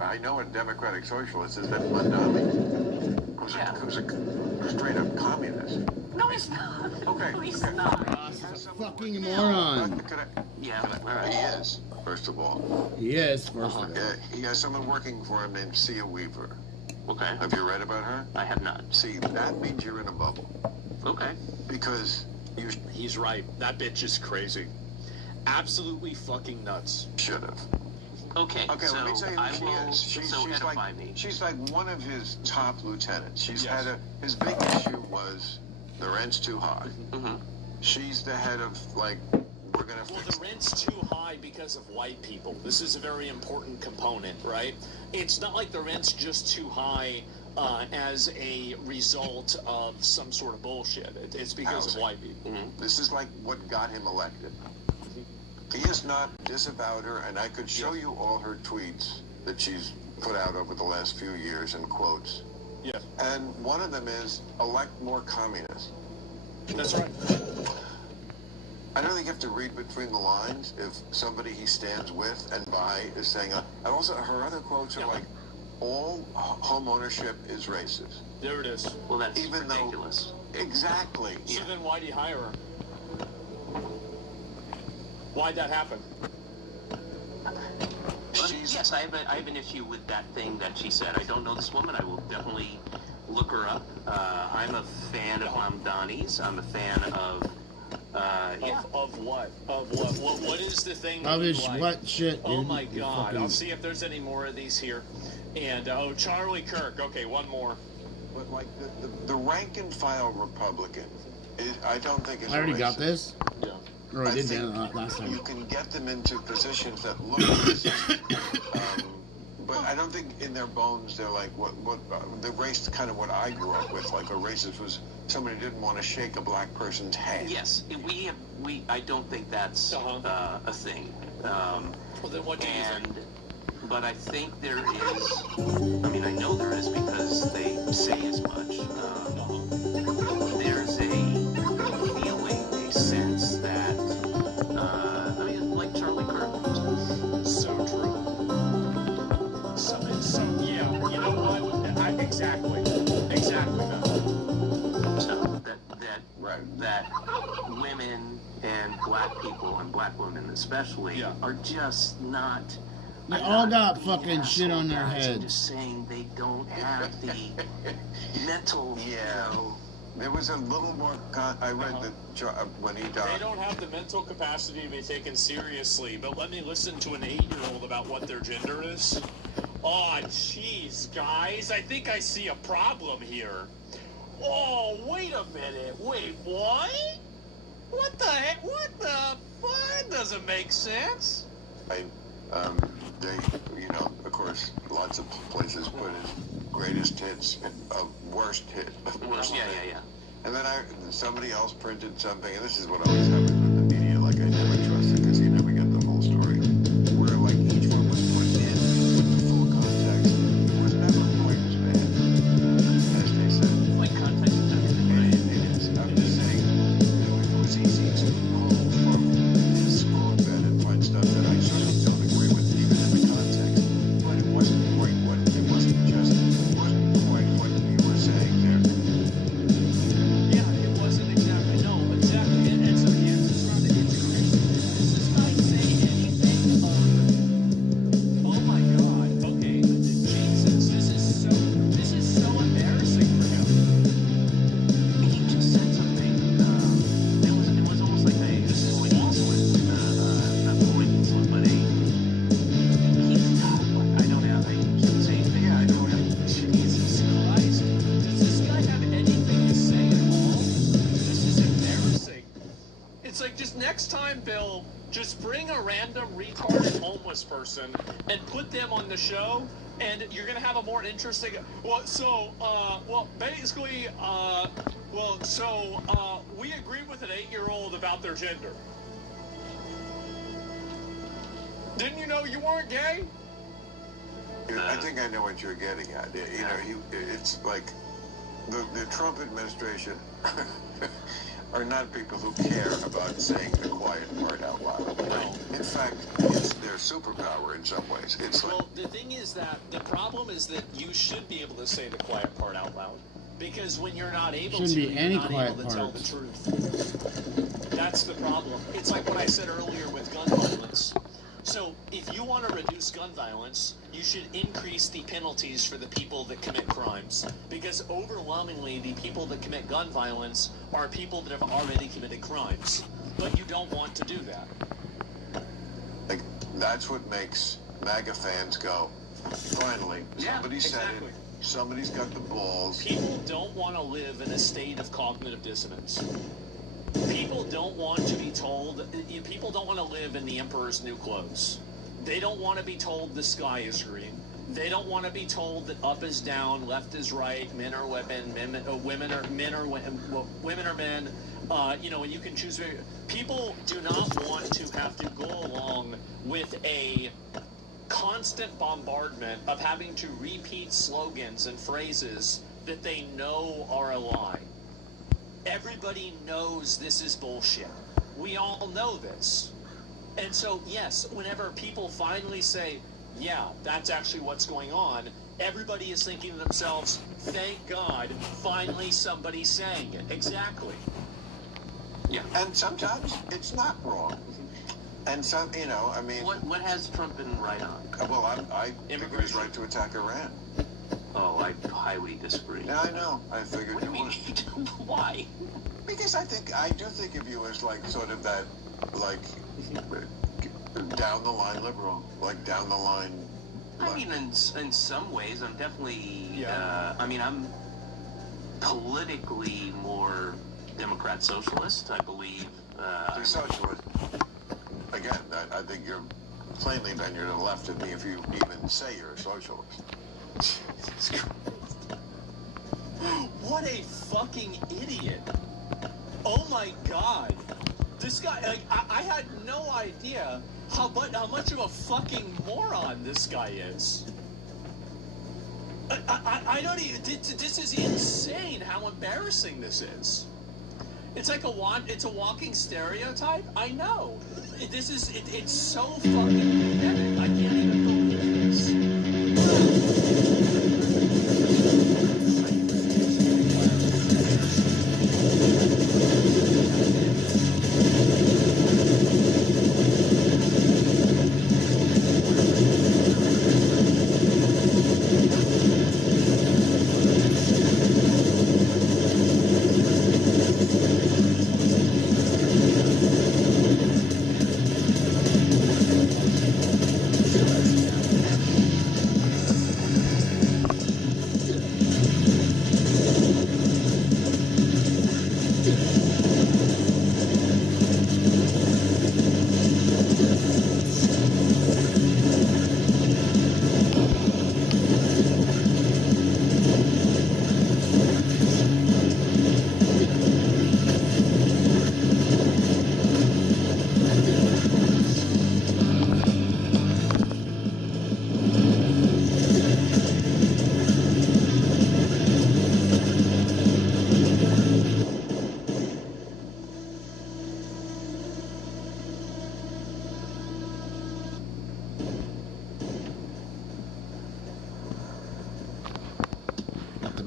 I know a Democratic Socialist is that Mandami, who's a straight up communist. No, he's not. Okay. No, he's not. He's a fucking moron. Yeah, all right. He is, first of all. He is, first of all. He has someone working for him named Sia Weaver. Okay. Have you read about her? I have not. See, that means you're in a bubble. Okay. Because he's right. That bitch is crazy. Absolutely fucking nuts. Should have. Okay. Okay, so let me tell you who she is. She's like one of his top lieutenants. She's had his big issue was the rent's too high. Mm-hmm. She's the head of, like, we're gonna fix the rent's too high because of white people. This is a very important component, right? It's not like the rent's just too high as a result of some sort of bullshit. It's because of white people. Mm-hmm. This is like what got him elected. He is not disavowed her, and I could show you all her tweets that she's put out over the last few years and quotes. Yeah. And one of them is, elect more communists. That's right. I don't think you have to read between the lines if somebody he stands with and by is saying, and also her other quotes are like, all home ownership is racist. There it is. Well, that's even ridiculous. Exactly. So then why do you hire her? Why'd that happen? Yes, I have an issue with that thing that she said. I don't know this woman. I will definitely look her up. I'm a fan of Mamdani's. I'm a fan of Of what? Of what? What is the thing? Of his like? what shit? Oh dude. my God! I'll see if there's any more of these here. And Charlie Kirk. Okay, one more. But like the rank and file Republican, I don't think is. I already got this. Yeah. Or I did that last time. You can get them into positions that look racist, but I don't think in their bones they're like what the race kind of what I grew up with. Like a racist was somebody who didn't want to shake a black person's hand. Yes, I don't think that's a thing. Well, then what do you think? But I think there is. I mean, I know there is because they say as much. There's a feeling, a sense that. I mean, like Charlie Kirk. So true. So yeah. You know what? Exactly that. So that women and black people and black women especially are just not. They all got fucking shit on their heads. I'm just saying they don't have the mental, There was a little more. I read that when he died. They don't have the mental capacity to be taken seriously, but let me listen to an 8-year-old about what their gender is. Oh, jeez, guys, I think I see a problem here. Oh, wait a minute. Wait, what? What the heck? What the? That doesn't make sense. They, of course, lots of places put his greatest hits, worst hit. Yeah. And then somebody else printed something, and this is what always happens with the media. Like, I never trust it because you never get the whole story. Where, like, each one was put in with the full context. It was never quite as bad as they said. Like, context is everything, right? It is. I'm just saying, it was easy to pull from his school bed and find stuff that I certainly don't agree with, even in the context. But it wasn't quite what, it wasn't quite what you were saying there. Yeah, it wasn't exactly. No, exactly. And so the answer's around it. It's crazy. Does this guy say anything oh my God. Okay, Jesus, this is so embarrassing for him. He just said something. It was almost like this is what he's with. Not pulling insulin, but I don't have. I shouldn't say anything. Yeah, I don't have. Jesus Christ. Does this guy have anything to say at all? This is embarrassing. It's like, just next time, Bill, just bring a random retarded homeless person and put them on the show, and you're gonna have a more interesting. Basically, we agreed with an 8-year-old about their gender. Didn't you know you weren't gay? I think I know what you're getting at. It's like the Trump administration are not people who care about saying the quiet part out loud. No. In fact, it's their superpower in some ways. Well, the thing is that the problem is that you should be able to say the quiet part out loud. Because when you're not able Shouldn't be any you're not quiet able to tell the parts. truth. That's the problem. It's like what I said earlier with gun violence. So, if you want to reduce gun violence, you should increase the penalties for the people that commit crimes. Because overwhelmingly, the people that commit gun violence are people that have already committed crimes. But you don't want to do that. Like, that's what makes MAGA fans go, finally, somebody said it, somebody's got the balls. People don't want to live in a state of cognitive dissonance. People don't want to be told, people don't want to live in the emperor's new clothes. They don't want to be told the sky is green. They don't want to be told that up is down, left is right, men are women, women are men, and you can choose. People do not want to have to go along with a constant bombardment of having to repeat slogans and phrases that they know are a lie. Everybody knows this is bullshit. We all know this. And so, yes, whenever people finally say, yeah, that's actually what's going on, everybody is thinking to themselves, thank God, finally somebody's saying it. Exactly. Yeah. And sometimes it's not wrong. And some, I mean... What has Trump been right on? Well, I think he was right to attack Iran. Oh, I highly disagree. Yeah, I know. I figured you would. Why? Because I do think of you as like sort of that, like, down the line liberal, like down the line. I mean, in some ways, I'm definitely. I'm politically more Democrat socialist. I believe. You're socialist. Again, I think you're plainly then you're to the left of me if you even say you're a socialist. What a fucking idiot. Oh my God. This guy, I had no idea how much of a fucking moron this guy is. I don't even, this is insane how embarrassing this is. It's like it's a walking stereotype. I know. It's so fucking pathetic. I can't even believe this.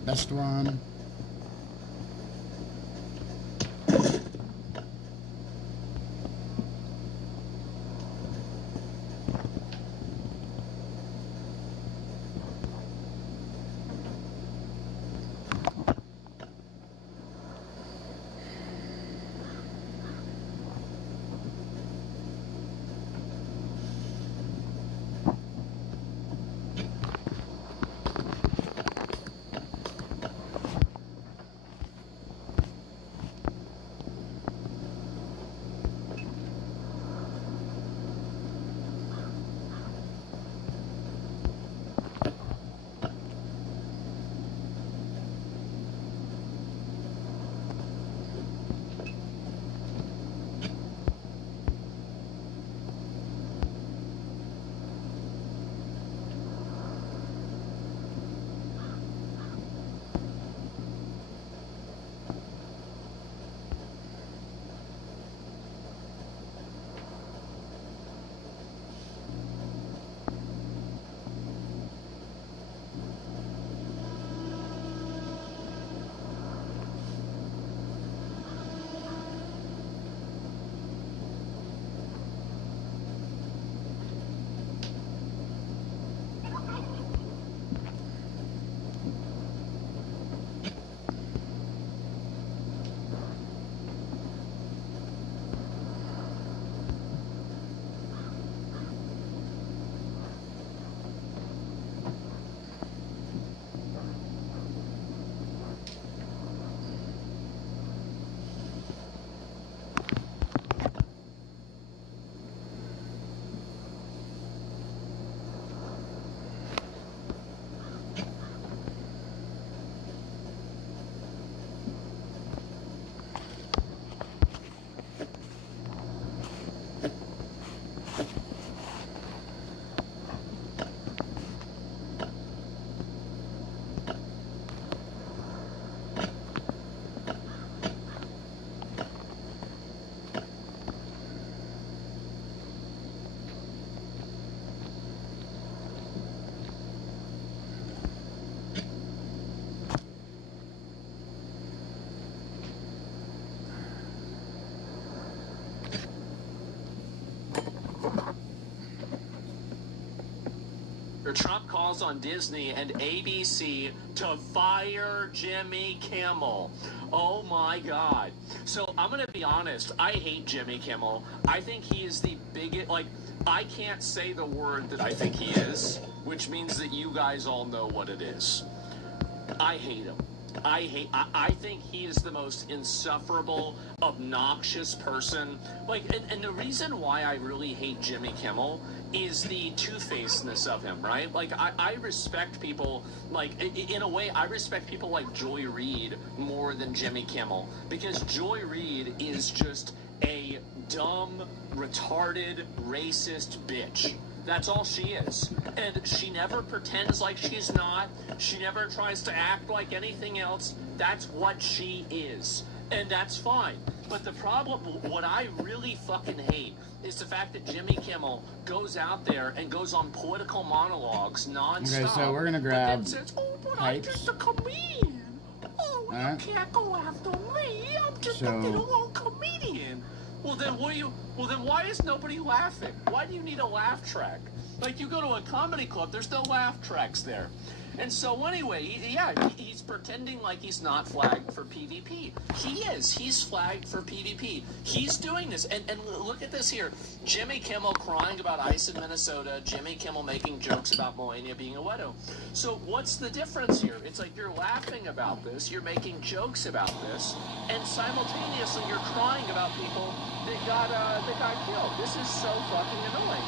Best one. Trump calls on Disney and ABC to fire Jimmy Kimmel. Oh my God. So I'm going to be honest. I hate Jimmy Kimmel. I think he is the biggest, like, I can't say the word that I think he is, which means that you guys all know what it is. I hate him. I think he is the most insufferable, obnoxious person. Like, and the reason why I really hate Jimmy Kimmel is the two-facedness of him, right? Like, I respect people, like, in a way, I respect people like Joy Reid more than Jimmy Kimmel, because Joy Reid is just a dumb, retarded, racist bitch. That's all she is. And she never pretends like she's not. She never tries to act like anything else. That's what she is. And that's fine. But the problem, what I really fucking hate, is the fact that Jimmy Kimmel goes out there and goes on political monologues nonstop. Okay, so we're gonna grab says, oh, but I'm just a comedian. Oh, you can't go after me. I'm just a little old comedian. Well then why is nobody laughing? Why do you need a laugh track? Like, you go to a comedy club, there's no laugh tracks there. And so anyway, he's pretending like he's not flagged for PvP. He is. He's flagged for PvP. He's doing this. And look at this here. Jimmy Kimmel crying about ice in Minnesota. Jimmy Kimmel making jokes about Melania being a widow. So what's the difference here? It's like you're laughing about this. You're making jokes about this. And simultaneously you're crying about people that got killed. This is so fucking annoying.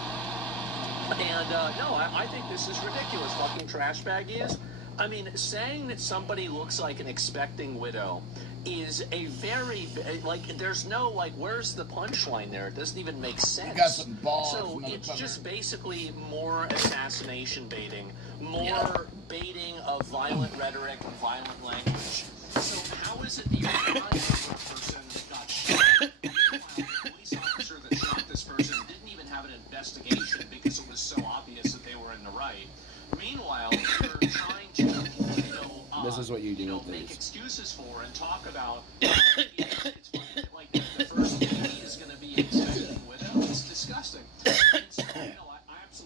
And, no, I think this is ridiculous. Fucking trash bag is. I mean, saying that somebody looks like an expecting widow is a very, like, there's no, like, where's the punchline there? It doesn't even make sense. You got some balls, so it's just basically more assassination baiting, more baiting of violent rhetoric and violent language. So how is it that you're crying over a person that got shot? The police officer that shot this person didn't even have an investigation because it was so obvious that they were in the right. Meanwhile, you're trying to, this is what you do with make these. excuses for and talk about. It's like the first lady is going to be a widow. It's disgusting. And so,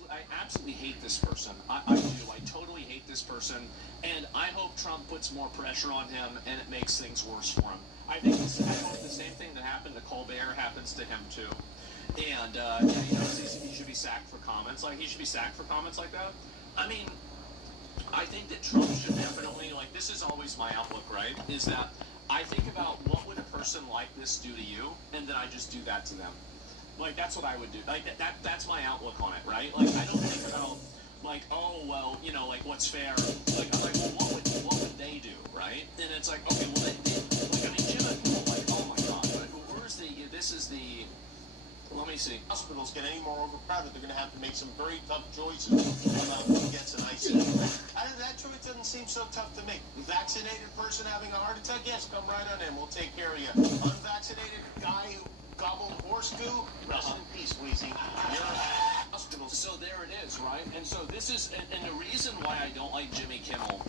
I absolutely hate this person. I do. I totally hate this person, and I hope Trump puts more pressure on him, and it makes things worse for him. I hope the same thing that happened to Colbert happens to him too. And he should be sacked for comments. Like, he should be sacked for comments like that. I mean, I think that Trump should definitely, like, this is always my outlook, right? Is that I think about what would a person like this do to you, and then I just do that to them. Like, that's what I would do. Like, that's my outlook on it, right? Like, I don't think about, like, oh, well, like, what's fair? Like, I'm like, well, what would they do, right? And it's like, okay, well, like, I mean, Jim and people, like, oh my God, let me see. Hospitals get any more overcrowded, they're going to have to make some very tough choices about who gets an ICU. That choice doesn't seem so tough to make. Vaccinated person having a heart attack, yes, come right on in. We'll take care of you. Unvaccinated guy who gobbled horse goo, rest in peace, Weezy. You're a hospital. So there it is, right? And so this is, and the reason why I don't like Jimmy Kimmel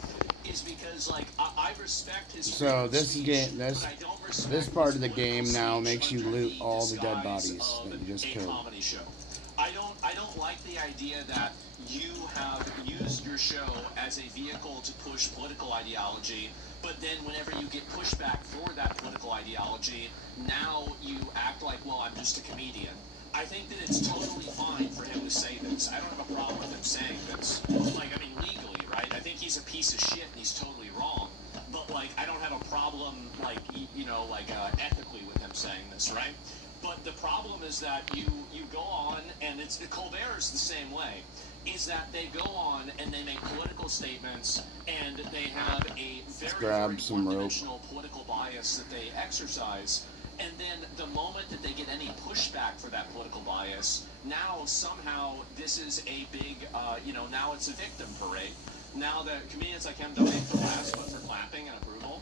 is because, like, I respect his. So this game, this part of the game now makes you loot all the dead bodies that you just killed. Comedy show. I don't like the idea that you have used your show as a vehicle to push political ideology, but then whenever you get pushback for that political ideology, now you act like, well, I'm just a comedian. I think that it's totally fine for him to say this. I don't have a problem with him saying this. Like, I mean, legally, right? I think he's a piece of shit and he's totally wrong. But, like, I don't have a problem, like, ethically with him saying this, right? But the problem is that you go on, and Colbert's the same way, is that they go on and they make political statements, and they have a very one-dimensional political bias that they exercise. And then the moment that they get any pushback for that political bias, now somehow this is a big, now it's a victim parade. Now the comedians like him don't make for laughs, but for clapping and approval.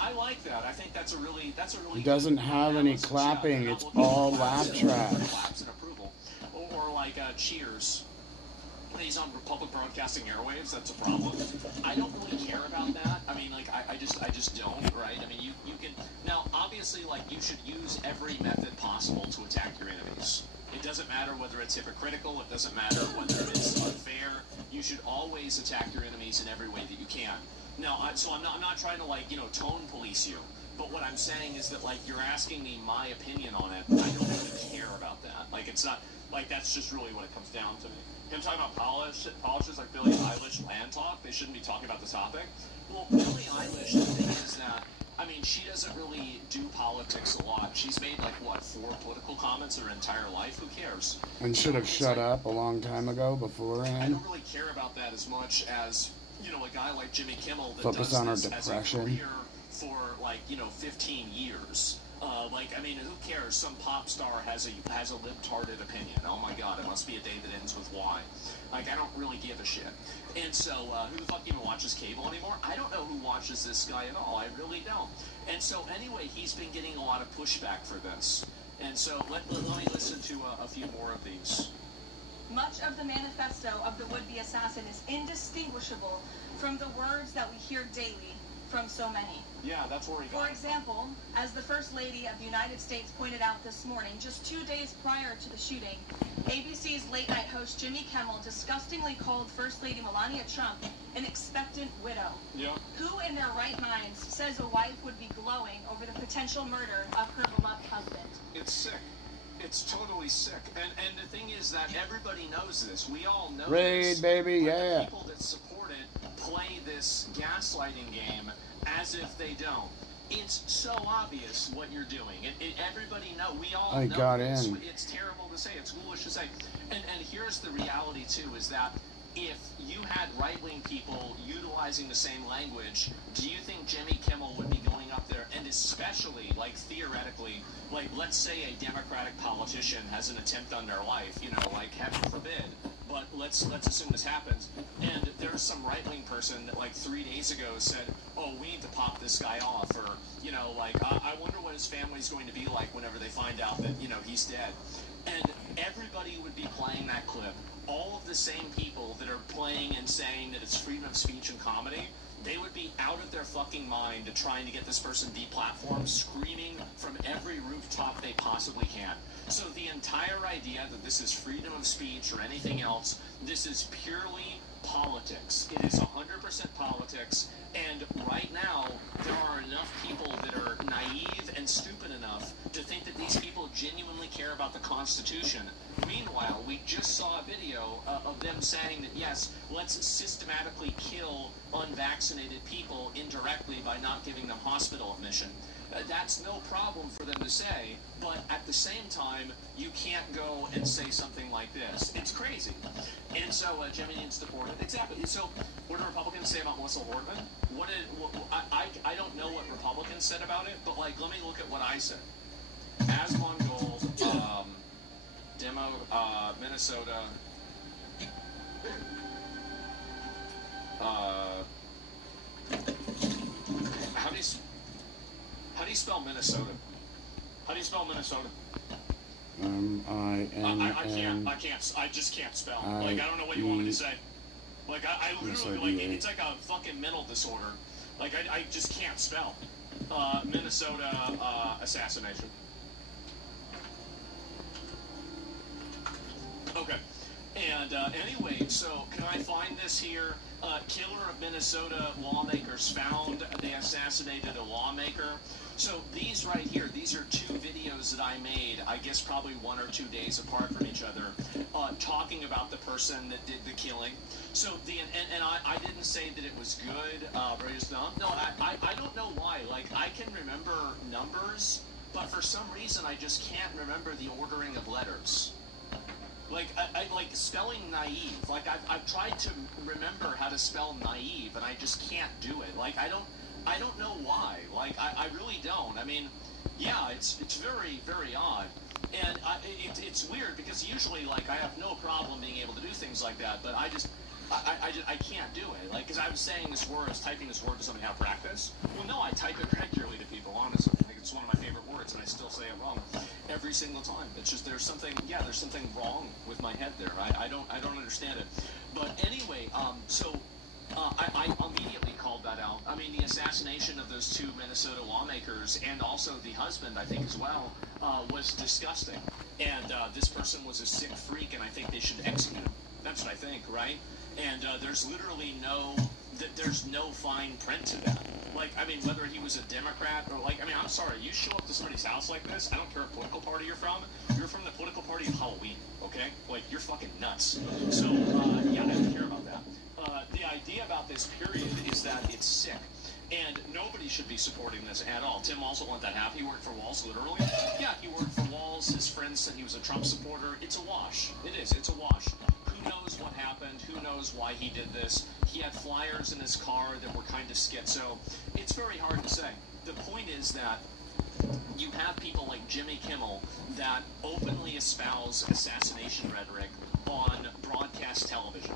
I like that. I think that's a really. It doesn't have any clapping. It's all laugh tracks. Claps and approval, or like cheers. He's on public broadcasting airwaves. That's a problem. I don't really care about that. I mean, like, I just don't, right? I mean, you can now obviously, like, you should use every method possible to attack your enemies. It doesn't matter whether it's hypocritical. It doesn't matter whether it's unfair. You should always attack your enemies in every way that you can. Now, I'm not trying to, like, tone police you. But what I'm saying is that, like, you're asking me my opinion on it. I don't really care about that. Like, it's not like that's just really what it comes down to me. Him talking about polishes like Billie Eilish land talk, they shouldn't be talking about the topic. Well, Billie Eilish, the thing is that, I mean, she doesn't really do politics a lot. She's made, like, 4 political comments her entire life. Who cares? And should have shut up a long time ago beforehand. I don't really care about that as much as, a guy like Jimmy Kimmel that focus does on our this depression. As a career for, like, 15 years. Like, I mean, who cares? Some pop star has a libtarded opinion. Oh my God, it must be a day that ends with Y. Like, I don't really give a shit. And so, who the fuck even watches cable anymore? I don't know who watches this guy at all. I really don't. And so, anyway, he's been getting a lot of pushback for this. And so, let me listen to a few more of these. Much of the manifesto of the would-be assassin is indistinguishable from the words that we hear daily from so many. Yeah, that's where he got. For example, as the First Lady of the United States pointed out this morning, just 2 days prior to the shooting, ABC's late-night host Jimmy Kimmel disgustingly called First Lady Melania Trump an expectant widow. Yeah. Who in their right minds says a wife would be glowing over the potential murder of her beloved husband? It's sick. It's totally sick. And the thing is that everybody knows this. We all know Raid, this. baby, but yeah. the people that support it play this gaslighting game as if they don't. It's so obvious what you're doing. Everybody know. We all know got this. in. It's terrible to say. It's foolish to say. And here's the reality, too, is that if you had right-wing people utilizing the same language, do you think Jimmy Kimmel would be going up there, and especially, like, theoretically, like, let's say a Democratic politician has an attempt on their life, like, heaven forbid, but let's assume this happens, and there's some right-wing person that, like, 3 days ago said, oh, we need to pop this guy off, or, like, I wonder what his family's going to be like whenever they find out that, he's dead. And everybody would be playing that clip. All of the same people that are playing and saying that it's freedom of speech and comedy, they would be out of their fucking mind trying to get this person deplatformed, screaming from every rooftop they possibly can. So the entire idea that this is freedom of speech or anything else, this is purely politics. It is 100% politics, and right now there are enough people that are naive and stupid enough to think that these people genuinely care about the Constitution. Meanwhile, we just saw a video of them saying that, yes, let's systematically kill unvaccinated people indirectly by not giving them hospital admission. That's no problem for them to say, but at the same time, you can't go and say something like this. It's crazy. And so Jimmy needs to support it. Exactly. So what do Republicans say about Melissa Hortman? I don't know what Republicans said about it, but like, let me look at what I said. As Mongol, demo, Minnesota, how do you spell Minnesota? How do you spell Minnesota? I just can't spell. Like, I don't know what you want me to say. Like, I literally, like, it's like a fucking mental disorder. Like, I just can't spell. Minnesota, assassination. Okay. And, anyway, so, can I find this here? Killer of Minnesota lawmakers found. They assassinated a lawmaker. So these right here, these are two videos that I made, I guess probably 1 or 2 days apart from each other, talking about the person that did the killing. So I didn't say that it was good, no, I don't know why. Like, I can remember numbers, but for some reason I just can't remember the ordering of letters. Like, I like spelling naive. Like, I've tried to remember how to spell naive, and I just can't do it. Like, I don't know why. Like, I really don't. I mean, yeah, it's very, very odd. And it's weird, because usually, like, I have no problem being able to do things like that, but I can't do it. Like, because I was saying this word, I was typing this word to somebody, how practice. Well, no, I type it regularly to people, honestly. I think it's one of my favorite words, and I still say it wrong every single time. It's just, there's something wrong with my head there. I don't understand it. But anyway, I immediately called that out. I mean, the assassination of those two Minnesota lawmakers, and also the husband, I think, as well, was disgusting. And this person was a sick freak, and I think they should execute him. That's what I think, right? And there's literally there's no fine print to that. Like, I mean, whether he was a Democrat or, like, I mean, I'm sorry, you show up to somebody's house like this, I don't care what political party you're from the political party of Halloween, okay? Like, you're fucking nuts. So, yeah, I don't care about that. The idea about this period is that it's sick. And nobody should be supporting this at all. Tim also let that happen. He worked for Walz, literally. Yeah, he worked for Walz. His friends said he was a Trump supporter. It's a wash. It is. It's a wash. Who knows what happened? Who knows why he did this? He had flyers in his car that were kind of schizo. It's very hard to say. The point is that you have people like Jimmy Kimmel that openly espouse assassination rhetoric on broadcast television.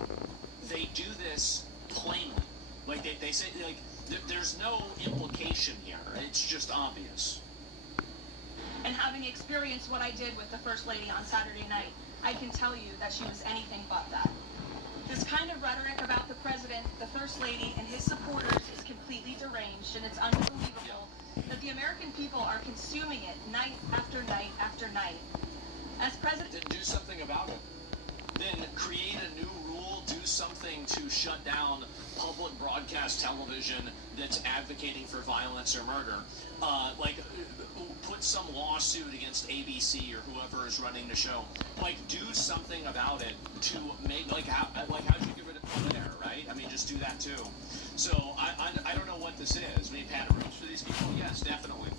They do this plainly. Like, they say, like, there's no implication here. It's just obvious. And having experienced what I did with the First Lady on Saturday night, I can tell you that she was anything but that. This kind of rhetoric about the president, the First Lady, and his supporters is completely deranged, and it's unbelievable that the American people are consuming it night after night after night. As president... Then do something about it. Then create a new rule, do something to shut down public broadcast television that's advocating for violence or murder. Like, put some lawsuit against ABC or whoever is running the show. Like, do something about it to make, like how'd you get rid of Blair, right? I mean, just do that too. So, I don't know what this is. I mean, pat a roof for these people? Yes, definitely.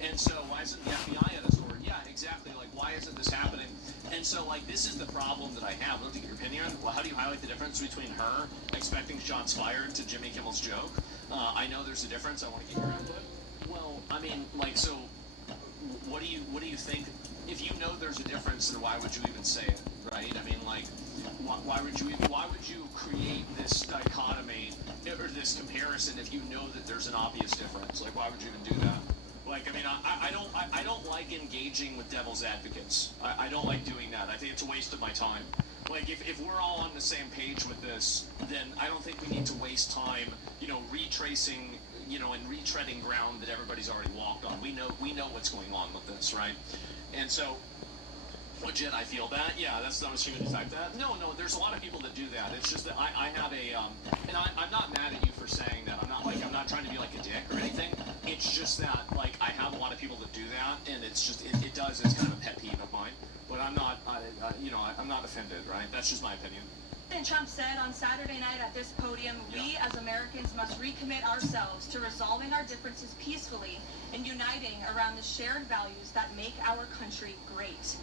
And so, why isn't the FBI at his door? Yeah, exactly. Like, why isn't this happening? And so, like, this is the problem that I have. I'd love to get your opinion on. Well, how do you highlight the difference between her expecting shots fired to Jimmy Kimmel's joke? I know there's a difference. I want to get your input. Well, I mean, like, so, what do you think? If you know there's a difference, then why would you even say it, right? I mean, like, why would you create this dichotomy or this comparison if you know that there's an obvious difference? Like, why would you even do that? Like, I mean, I don't like engaging with devil's advocates. I don't like doing that. I think it's a waste of my time. Like, if we're all on the same page with this, then I don't think we need to waste time, retracing, and retreading ground that everybody's already walked on. We know what's going on with this, right? And so, legit, I feel that. Yeah, that's not assuming the fact that. No, there's a lot of people that do that. It's just that I have a, and I'm not mad at you for saying that. I'm not trying to be like a dick or anything. It's just that, like, I have a lot of people that do that, and it's just, it's kind of a pet peeve of mine. But I'm not, I'm not offended, right? That's just my opinion. President Trump said on Saturday night at this podium, we as Americans must recommit ourselves to resolving our differences peacefully and uniting around the shared values that make our country great.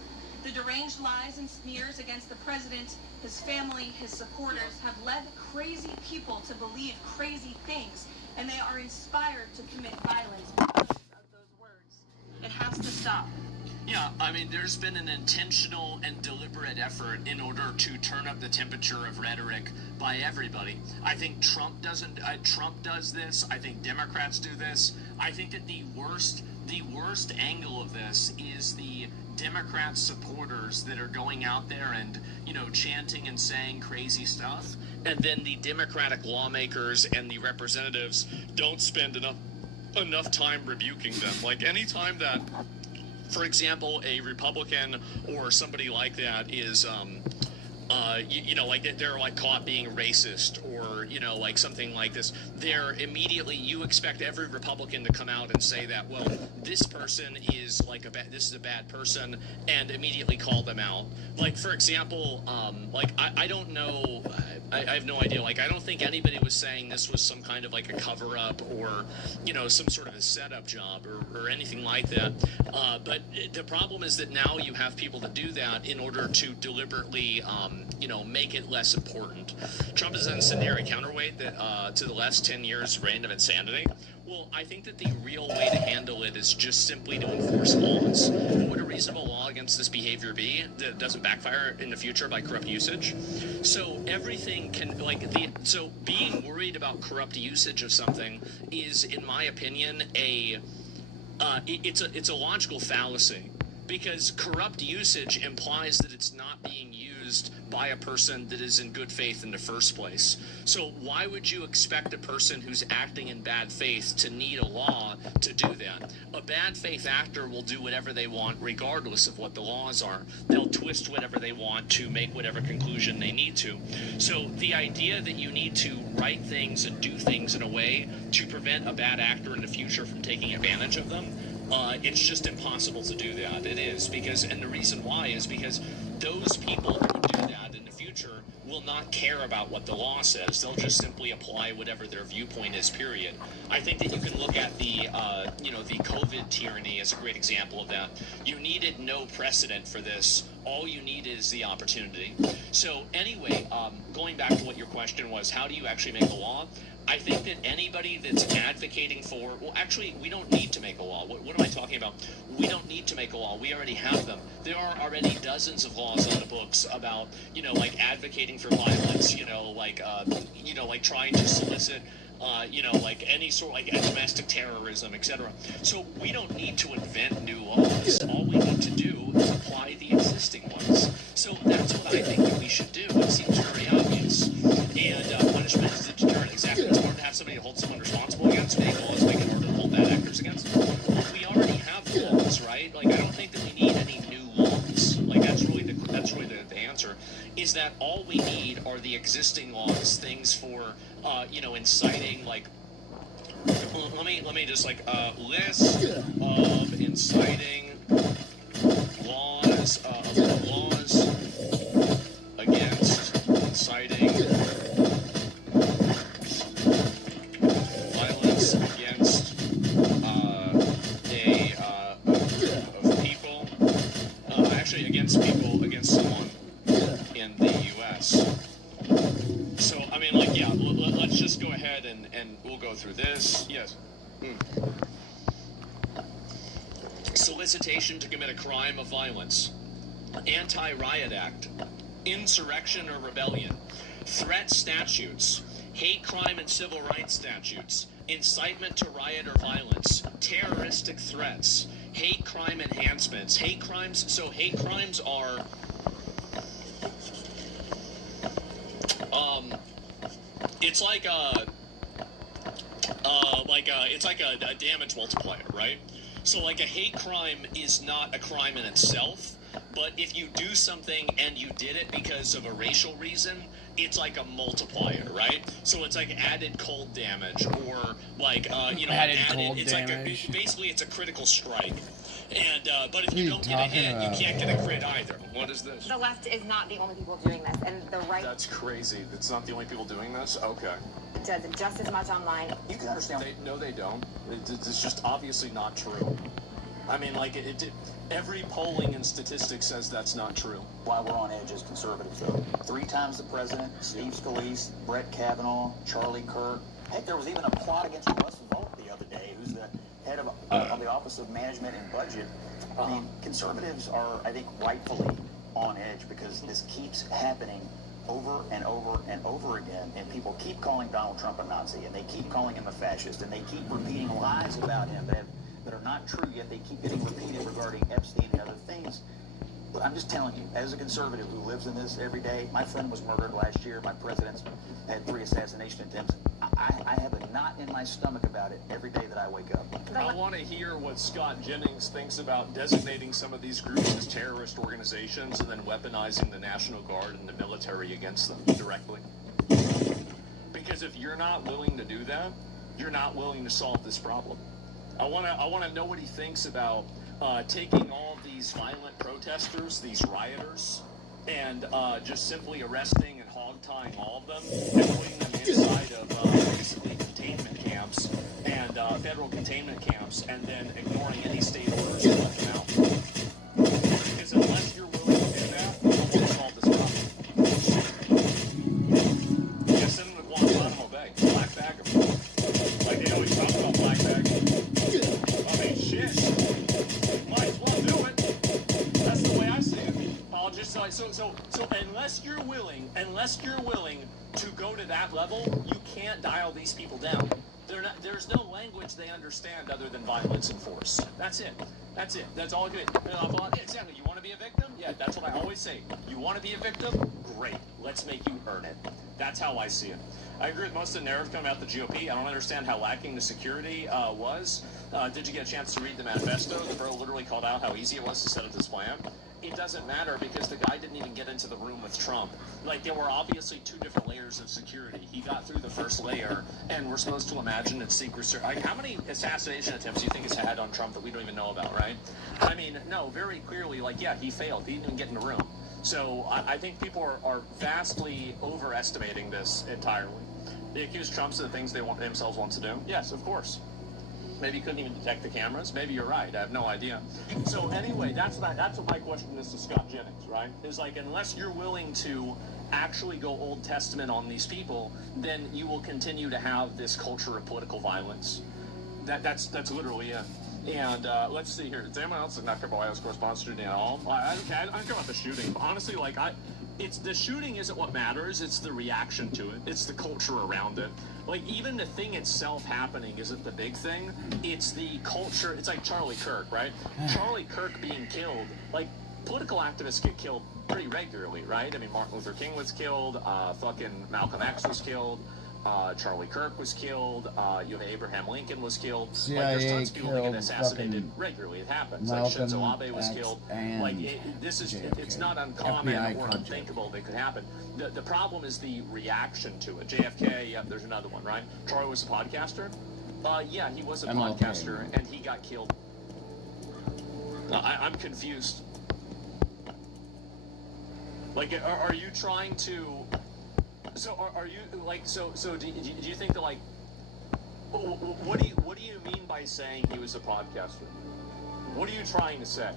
The deranged lies and smears against the president, his family, his supporters have led crazy people to believe crazy things, and they are inspired to commit violence because of those words. It has to stop. Yeah, I mean, there's been an intentional and deliberate effort in order to turn up the temperature of rhetoric by everybody. I think Trump does this. I think Democrats do this. I think that the worst angle of this is the Democrat supporters that are going out there and, chanting and saying crazy stuff. And then the Democratic lawmakers and the representatives don't spend enough time rebuking them. Like, anytime that, for example, a Republican or somebody like that is, like they're like caught being racist or, like something like this, they're immediately, you expect every Republican to come out and say that, well, this person is like this is a bad person, and immediately call them out. Like, for example, I don't know, I have no idea. Like, I don't think anybody was saying this was some kind of like a cover-up or, some sort of a setup job or anything like that. But the problem is that now you have people that do that in order to deliberately, make it less important. Trump is an incendiary counterweight that, to the last 10 years' reign of insanity. Well, I think that the real way to handle it is just simply to enforce laws. Would a reasonable law against this behavior be that doesn't backfire in the future by corrupt usage? So everything can, so being worried about corrupt usage of something is, in my opinion, it's a logical fallacy. Because corrupt usage implies that it's not being used by a person that is in good faith in the first place. So why would you expect a person who's acting in bad faith to need a law to do that? A bad faith actor will do whatever they want regardless of what the laws are. They'll twist whatever they want to make whatever conclusion they need to. So the idea that you need to write things and do things in a way to prevent a bad actor in the future from taking advantage of them, it's just impossible to do that. It is, and the reason why is because those people who would do that in the future will not care about what the law says. They'll just simply apply whatever their viewpoint is, period. I think that you can look at the COVID tyranny as a great example of that. You needed no precedent for this. All you need is the opportunity. So anyway, going back to what your question was, how do you actually make a law? I think that anybody that's advocating for, well, actually, we don't need to make a law. What am I talking about? We don't need to make a law. We already have them. There are already dozens of laws on the books about, like advocating for violence, like trying to solicit, like any sort, like domestic terrorism, etc. So we don't need to invent new laws. All we need to do is apply the existing ones. So that's what I think that we should do. It seems very obvious. And punishment is a deterrent. Exactly. It's hard to have somebody to hold someone responsible against. Make laws make it harder to hold bad actors against. Well, we already have laws, right? Like, I don't think that we need any new laws. Like, that's really the answer. Is that all we need are the existing laws, things for, inciting, like, let me just, like, list of inciting laws, against inciting violence against against someone in the U.S. So, I mean, like, yeah, let's just go ahead and we'll go through this. Yes. Solicitation to commit a crime of violence. Anti-Riot Act. Insurrection or rebellion. Threat statutes. Hate crime and civil rights statutes. Incitement to riot or violence. Terroristic threats. Hate crime enhancements. Hate crimes are it's like a damage multiplier, right? So like a hate crime is not a crime in itself, but if you do something and you did it because of a racial reason, it's like a multiplier, right? So it's like added cold damage, or like Added cold it's damage. Basically it's a critical strike. And but if you don't get a hit, you can't get a crit either. What is this? The left is not the only people doing this, and the right That's crazy. It's not the only people doing this? Okay. does it just as much online. You can understand. No, they don't. It's just obviously not true. I mean, like, every polling and statistics says that's not true. Why we're on edge as conservatives, though. 3 times the president, Steve Scalise, Brett Kavanaugh, Charlie Kirk. Heck, there was even a plot against Russ Vought the other day, who's the head of the Office of Management and Budget. I mean, conservatives are, I think, rightfully on edge because this keeps happening over and over and over again, and people keep calling Donald Trump a Nazi, and they keep calling him a fascist, and they keep repeating lies about him that are not true, yet they keep getting repeated regarding Epstein and other things. But I'm just telling you, as a conservative who lives in this every day, my friend was murdered last year, my president's had 3 assassination attempts. I have a knot in my stomach about it every day that I wake up. I want to hear what Scott Jennings thinks about designating some of these groups as terrorist organizations and then weaponizing the National Guard and the military against them directly. Because if you're not willing to do that, you're not willing to solve this problem. I want to know what he thinks about taking all of these violent protesters, these rioters, and just simply arresting and hog-tying all of them and putting them inside of basically containment camps and federal containment camps, and then ignoring any state orders to let them out. Because unless you're willing to do that, you won't solve this problem. You send them to Guantanamo Bay, black bag them. Like they always talk about black bag. I mean, shit. Might as well do it. That's the way I see it. I'll just say, so unless you're willing to go to that level, you can't dial these people down. There's no language they understand other than violence and force. That's it. That's all good. Exactly. You want to be a victim? Yeah, that's what I always say. You want to be a victim? Great. Let's make you earn it. That's how I see it. I agree with most of the narrative coming out the GOP. I don't understand how lacking the security was. Did you get a chance to read the manifesto? The bro literally called out how easy it was to set up this plan. It doesn't matter because the guy didn't even get into the room with Trump. Like, there were obviously 2 different layers of security. He got through the first layer, and we're supposed to imagine it's secret. Like, how many assassination attempts do you think he's had on Trump that we don't even know about, right? I mean, no, very clearly, like, yeah, he failed. He didn't even get in the room. So I think people are vastly overestimating this entirely. They accuse Trump of the things they themselves want to do. Yes, of course. Maybe he couldn't even detect the cameras. Maybe you're right. I have no idea. So anyway, that's what my question is to Scott Jennings, right? Is like, unless you're willing to actually go Old Testament on these people, then you will continue to have this culture of political violence. That's literally it. And let's see here. Does anyone else not care about White House correspondence shooting at all? I don't care about the shooting. But honestly, like, it's the shooting isn't what matters. It's the reaction to it. It's the culture around it. Like, even the thing itself happening isn't the big thing. It's the culture. It's like Charlie Kirk, right? Charlie Kirk being killed. Like, political activists get killed pretty regularly, right? I mean, Martin Luther King was killed. Fucking Malcolm X was killed. Charlie Kirk was killed. You have Abraham Lincoln was killed. Like, there's tons of people that get assassinated regularly. It happens. Like, Shinzo Abe was killed. Like, it's not uncommon or unthinkable that it could happen. The problem is the reaction to it. JFK, yeah, there's another one, right? Charlie was a podcaster. Yeah, he was a podcaster, and he got killed. I'm confused. Like, are you trying to... So are you like so do you think that, like, what do you mean by saying he was a podcaster? What are you trying to say?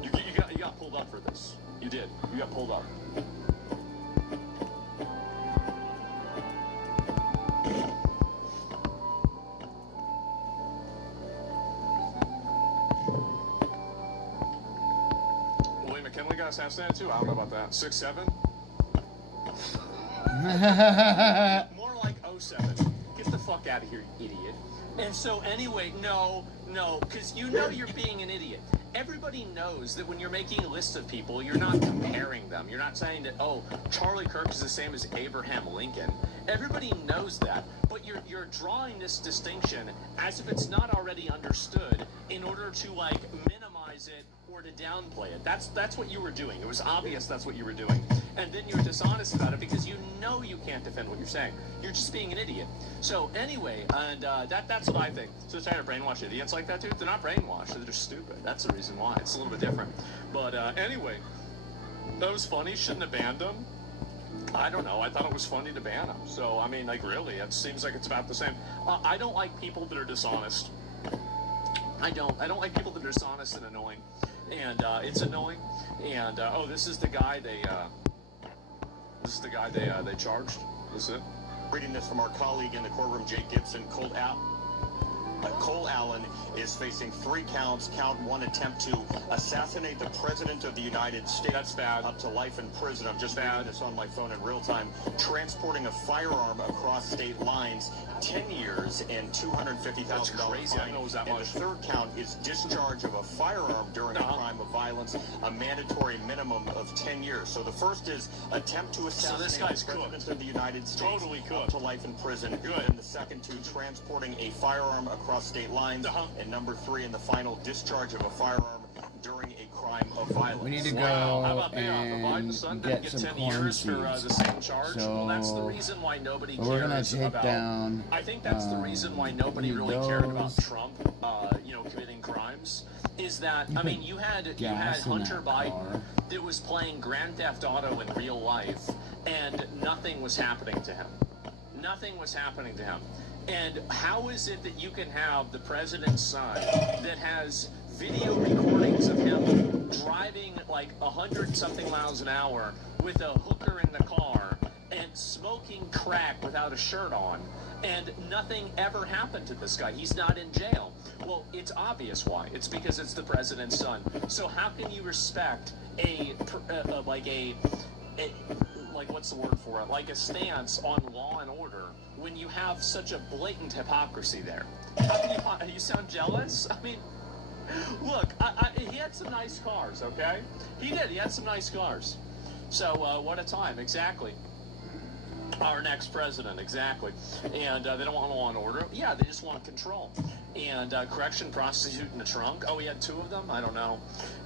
You got pulled up for this. You did. You got pulled up. William McKinley got assassinated too? I don't know about that. 6'7"? More like 07. Get the fuck out of here, you idiot. And so anyway, no, because you know you're being an idiot. Everybody knows that when you're making a list of people, you're not comparing them. You're not saying that, oh, Charlie Kirk is the same as Abraham Lincoln, Everybody knows that, but you're drawing this distinction as if it's not already understood in order to like minimize it or to downplay it. That's what you were doing. It was obvious that's what you were doing. And then you're dishonest about it because you know you can't defend what you're saying. You're just being an idiot. So anyway, and that's what I think. So it's trying to brainwash idiots like that, dude. They're not brainwashed. They're just stupid. That's the reason why. It's a little bit different. But anyway, that was funny. Shouldn't have banned them. I don't know. I thought it was funny to ban them. So, I mean, like, really, it seems like it's about the same. I don't like people that are dishonest. I don't like people that are dishonest and annoying. And it's annoying. And, oh, this is the guy they charged. This is it. Reading this from our colleague in the courtroom, Jake Gibson. Cole Allen is facing 3 counts. Count 1, attempt to assassinate the President of the United States. That's bad. Up to life in prison. I'm just reading this on my phone in real time. Transporting a firearm across state lines, 10 years and $250,000. That's crazy. I know it was that much. The 3rd count is discharge of a firearm during a crime of violence, a mandatory minimum of 10 years. So the first is attempt to assassinate the President of the United States. Totally cool. Up to life in prison. Good. And the second 2, transporting a firearm across state lines. And number 3, and the final, discharge of a firearm during a crime of violence. We need to go How about and the son get get some 10 corn years for seeds. the same charge? So, well, that's the reason why nobody cares we're gonna take about. down. I think that's the reason why nobody really cared about Trump, committing crimes. Is that I mean, you had Hunter Biden that was playing Grand Theft Auto in real life, and nothing was happening to him. Nothing was happening to him. And how is it that you can have the president's son that has video recordings of him driving like 100-something miles an hour with a hooker in the car and smoking crack without a shirt on, and nothing ever happened to this guy? He's not in jail. Well, it's obvious why. It's because it's the president's son. So how can you respect what's the word for it? Like a stance on law and order when you have such a blatant hypocrisy there? How can you sound jealous? I mean, look, he had some nice cars, okay? He did. He had some nice cars. So what a time, exactly. Our next president, exactly. And they don't want law and order. Yeah, they just want control. And correction prostitute in the trunk. Oh, he had 2 of them? I don't know.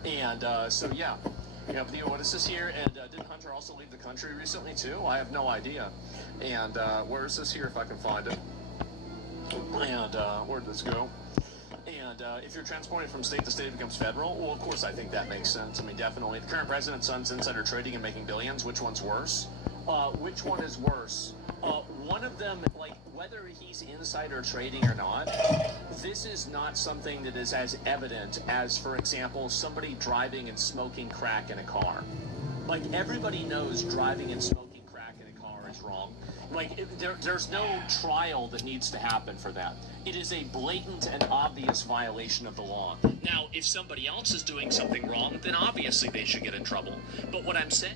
And so, yeah. Yeah, but what is this here? And didn't Hunter also leave the country recently, too? I have no idea. And where is this here, if I can find it? And where did this go? And if you're transporting from state to state, it becomes federal. Well, of course, I think that makes sense. I mean, definitely. The current president's son's insider trading and making billions. Which one's worse? Which one is worse? One of them, like, whether he's insider trading or not, this is not something that is as evident as, for example, somebody driving and smoking crack in a car. Like, everybody knows driving and smoking crack in a car is wrong. Like, there's no trial that needs to happen for that. It is a blatant and obvious violation of the law. Now, if somebody else is doing something wrong, then obviously they should get in trouble. But what I'm saying...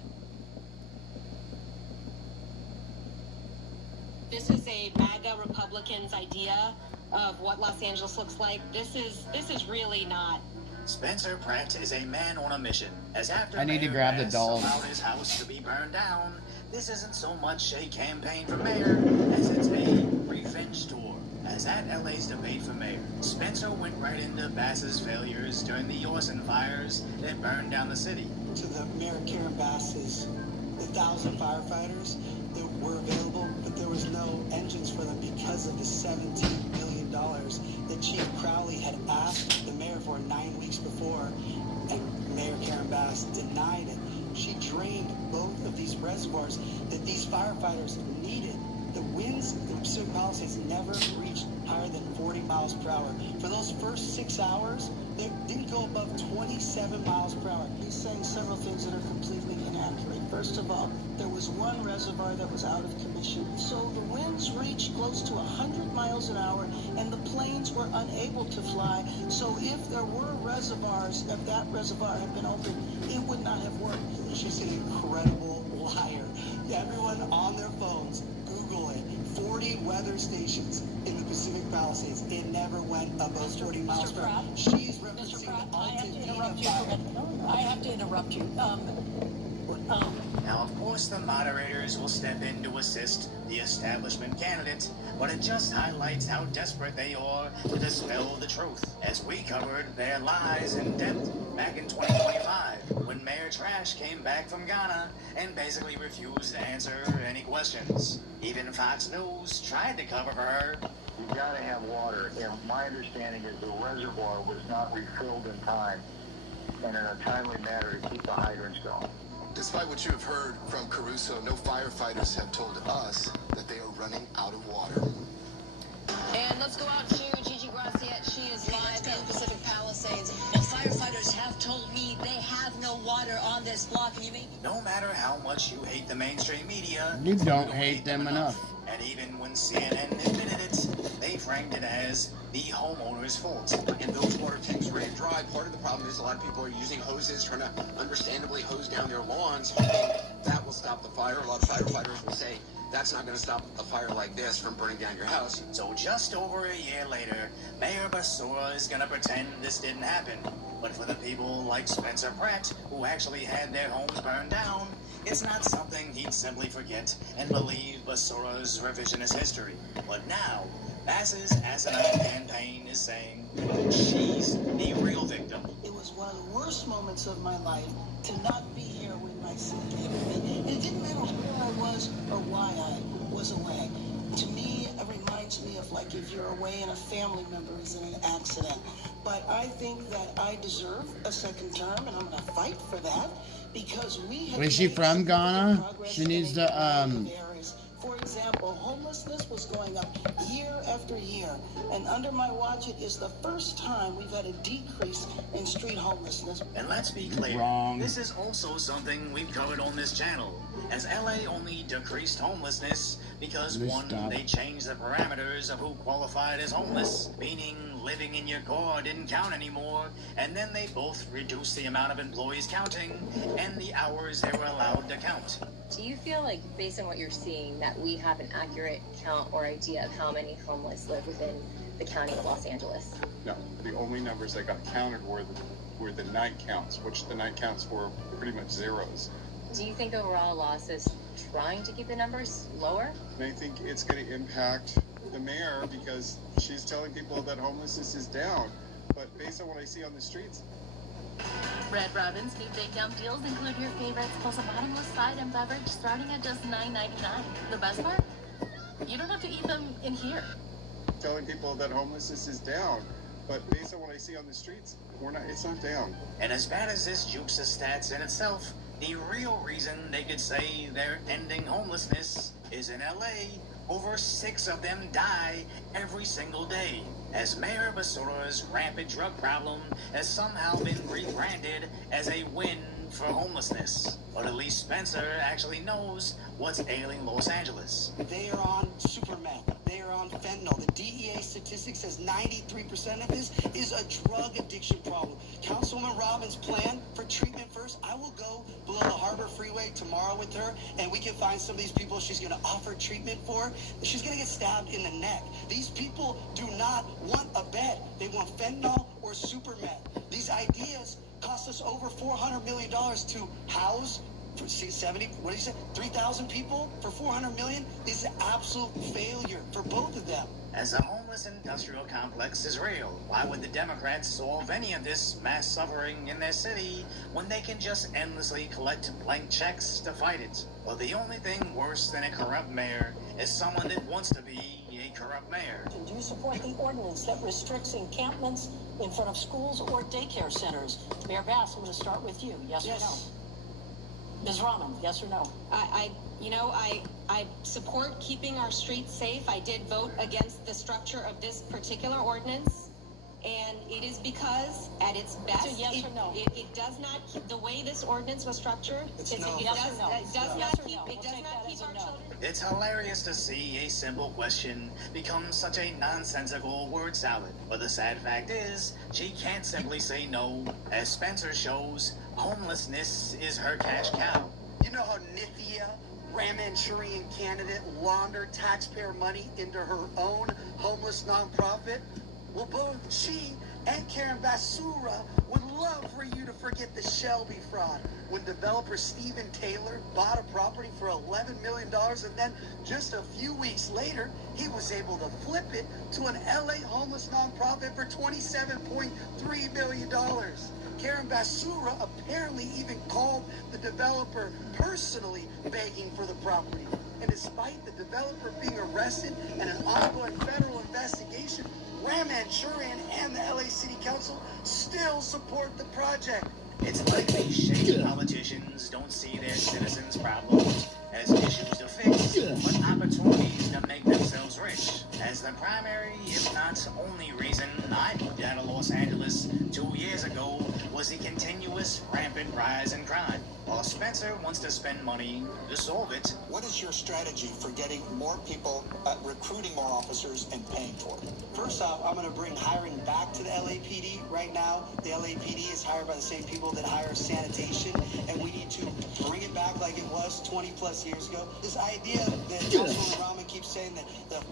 This is a MAGA Republicans' idea of what Los Angeles looks like. This is really not. Spencer Pratt is a man on a mission. As after I need to grab the dolls. allowed his house to be burned down, this isn't so much a campaign for mayor as it's a revenge tour. As at LA's debate for mayor, Spencer went right into Bass's failures during the Orson fires that burned down the city. To the Mayor Karen Bass's, the 1,000 firefighters that were available, but there was no engines for them because of the $17 million that Chief Crowley had asked the mayor for 9 weeks before, and Mayor Karen Bass denied it. She drained both of these reservoirs that these firefighters needed. The winds in Pacific Palisades never reached higher than 40 miles per hour. For those first 6 hours, they didn't go above 27 miles per hour. He's saying several things that are completely inaccurate. First of all, there was one reservoir that was out of commission. So the winds reached close to 100 miles an hour, and the planes were unable to fly. So if there were reservoirs, if that reservoir had been open, it would not have worked. She's an incredible liar. Everyone on their phones, Google it. 40 weather stations in the Pacific Palisades. It never went above 40 miles per hour. She's referencing the I have to interrupt you. Now, of course, course, the moderators will step in to assist the establishment candidate, but it just highlights how desperate they are to dispel the truth, as we covered their lies in depth back in 2025, when Mayor Trash came back from Ghana and basically refused to answer any questions. Even Fox News tried to cover for her. You gotta have water, and my understanding is the reservoir was not refilled in time and in a timely manner to keep the hydrants going. Despite what you have heard from Caruso, no firefighters have told us that they are running out of water. And let's go out to Gigi Graciette. She is live in Pacific Palisades. Now, firefighters have told me they have no water on this block. And no matter how much you hate the mainstream media, you don't hate them enough. And even when CNN admitted it, they framed it as the homeowner's fault. And those water tanks ran dry. Part of the problem is a lot of people are using hoses, trying to understandably hose down their lawns, hoping that will stop the fire. A lot of firefighters will say, that's not going to stop a fire like this from burning down your house. So just over a year later, Mayor Basura is going to pretend this didn't happen. But for the people like Spencer Pratt, who actually had their homes burned down, it's not something he'd simply forget and believe Basura's revisionist history. But now, Bass's asinine campaign is saying she's the real victim. It was one of the worst moments of my life to not be here with my son. It didn't matter where I was or why I was away. To me, it reminds me of like if you're away and a family member is in an accident. But I think that I deserve a second term, and I'm going to fight for that because we have. Where's she from, Ghana? She needs to For example, homelessness was going up year after year, and under my watch, it is the first time we've had a decrease in street homelessness. And let's be clear, wrong. This is also something we've covered on this channel, as LA only decreased homelessness because they changed the parameters of who qualified as homeless, meaning living in your car didn't count anymore, and then they both reduced the amount of employees counting and the hours they were allowed to count. Do you feel like, based on what you're seeing, that we have an accurate count or idea of how many homeless live within the county of Los Angeles? No, the only numbers that got counted were the night counts, which the night counts were pretty much zeros. Do you think overall Los is trying to keep the numbers lower? And I think it's going to impact the mayor because she's telling people that homelessness is down. But based on what I see on the streets, Red Robin's new big gum deals include your favorites plus a bottomless side and beverage starting at just $9.99. The best part? You don't have to eat them in here. telling people that homelessness is down. But based on what I see on the streets, it's not down. And as bad as this jukes the stats in itself, the real reason they could say they're ending homelessness is in LA. Over 6 of them die every single day, as Mayor Basura's rampant drug problem has somehow been rebranded as a win for homelessness. But at least Spencer actually knows what's ailing Los Angeles. They are on Superman. They are on fentanyl. The DEA statistics says 93% of this is a drug addiction problem. Councilwoman Robbins' plan for treatment first, I will go below the Harbor Freeway tomorrow with her, and we can find some of these people she's going to offer treatment for. She's going to get stabbed in the neck. These people do not want a bed. They want fentanyl or Superman. These ideas cost us over $400 million to house 3,000 people for $400 million is an absolute failure for both of them. As the homeless industrial complex is real, why would the Democrats solve any of this mass suffering in their city when they can just endlessly collect blank checks to fight it? Well, the only thing worse than a corrupt mayor is someone that wants to be a corrupt mayor. Do you support the ordinance that restricts encampments in front of schools or daycare centers? Mayor Bass, I'm going to start with you. Yes or no? Ms. Rahman, yes or no? I support keeping our streets safe. I did vote against the structure of this particular ordinance. And it is because, at its best, so yes or no? It does not keep the way this ordinance was structured. It does not keep our children. It's hilarious to see a simple question become such a nonsensical word salad. But the sad fact is, she can't simply say no. As Spencer shows, homelessness is her cash cow. You know how Nithya, Manchurian candidate, laundered taxpayer money into her own homeless nonprofit? Well, both she and Karen Basura would love for you to forget the Shelby fraud. when developer Stephen Taylor bought a property for $11 million, and then just a few weeks later, he was able to flip it to an LA homeless nonprofit for $27.3 million. Karen Basura apparently even called the developer personally begging for the property. And despite the developer being arrested and an ongoing federal investigation, Rahman Shuran and the LA City Council still support the project. It's like these shady politicians don't see their citizens' problems as issues to fix, but opportunities to make themselves rich. As the primary, if not only reason I moved out of Los Angeles 2 years ago was the continuous rampant rise in crime. While Spencer wants to spend money to solve it. What is your strategy for getting more people, recruiting more officers, and paying for it? First off, I'm going to bring hiring back to the LAPD. Right now, the LAPD is hired by the same people that hire sanitation, and we need to bring it back like it was 20 plus years ago. This idea that Councilman Rahman keeps saying that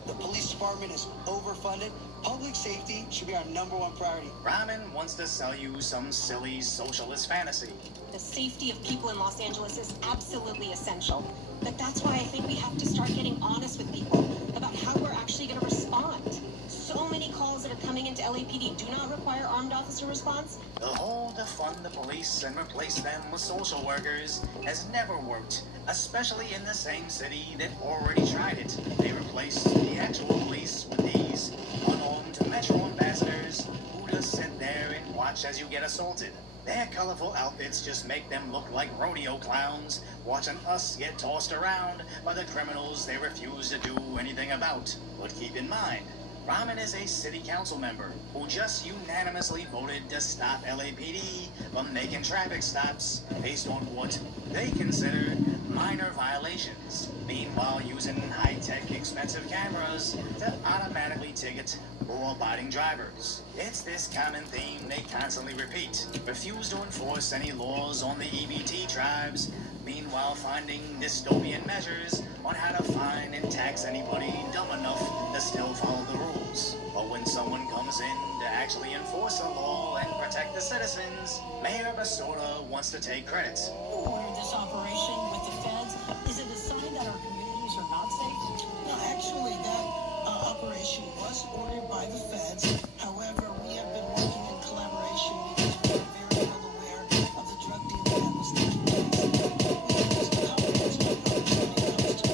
the police department is overfunded, public safety should be our #1 priority. Rahman wants to sell you some silly socialist fantasy. The safety of people in Los Angeles is absolutely essential. But that's why I think we have to start getting honest with people about how we're actually going to respond. So many calls that are coming into LAPD do not require armed officer response. The whole defund the police and replace them with social workers has never worked, especially in the same city that already tried it. They replaced the actual police with these unarmed Metro ambassadors who just sit there and watch as you get assaulted. Their colorful outfits just make them look like rodeo clowns, watching us get tossed around by the criminals they refuse to do anything about. But keep in mind, Rahman is a city council member who just unanimously voted to stop LAPD from making traffic stops based on what they consider minor violations, meanwhile using high-tech expensive cameras to automatically ticket law-abiding drivers. It's this common theme they constantly repeat. Refuse to enforce any laws on the EBT tribes, meanwhile finding dystopian measures on how to fine and tax anybody dumb enough to still follow the rules. But when someone comes in to actually enforce a law and protect the citizens, Mayor Basura wants to take credit. Ordered this operation with the feds. Is it a sign that our communities are not safe? No, actually, that operation was ordered by the feds. However, we have been working in collaboration because we are very well aware of the drug dealing that was taking place. We have this comprehensive approach when it comes to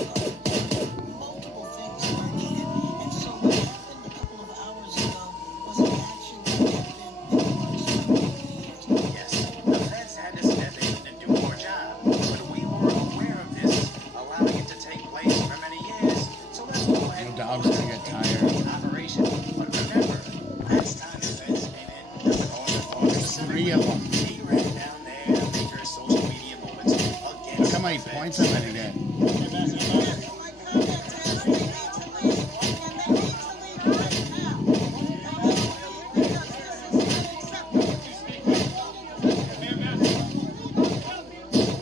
multiple things that are needed. And so what happened a couple of hours ago was an action that had been in the works for many years. Yes, the feds had to step in and do more job, but we were aware of this, allowing it to take place for many years. So let's go ahead and dog's gonna get tired. operation. But remember, last time the feds came in, There's 3 of them. they ran down their bigger social media moments against Look how many points I'm gonna get.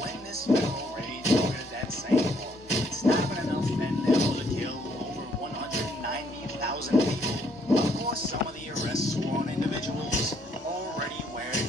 When this federal raid targeted that same one, it's not been enough men able to kill over 190,000 people. Of course, some of the arrests were on individuals already wearing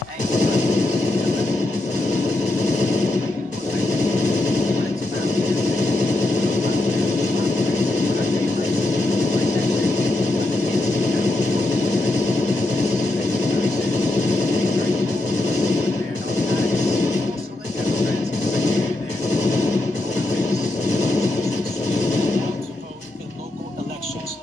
in local elections.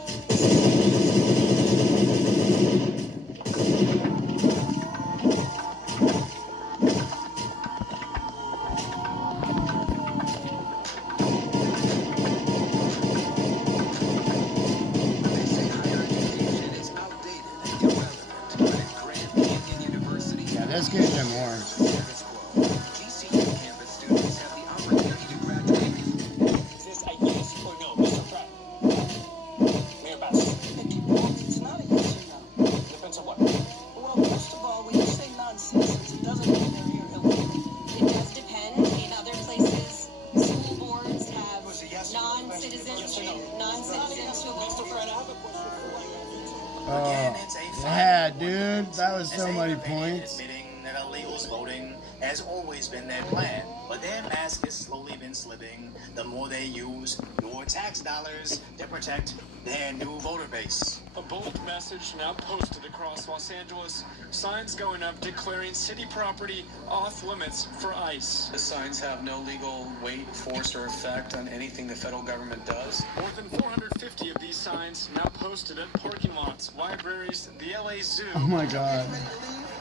They say higher education is outdated and irrelevant, but at Grand Canyon University, Yeah, this gives them more. status quo. GCU campus students have the opportunity to graduate. Is this a yes or no, Mr. Pratt? Mayor Bass. It's not a yes or no. Depends on what. Well, first of all, when you say non-citizens, it doesn't mean they're here illegally. It does depend. In other places, school boards have Was it yes or no question? non-citizens, Yes or no? non-citizens who Mr. Pratt, I have a question for you. Oh, yeah, dude. That was so many points. admitting that illegals voting has always been their plan, but their mask has slowly been slipping the more they use your tax dollars to protect their new voter base. A bold message now posted across Los Angeles. Signs going up declaring city property off limits for ICE. The signs have no legal weight, force, or effect on anything the federal government does. More than 450 of these signs now posted at parking lots, libraries, the LA Zoo. Oh my God.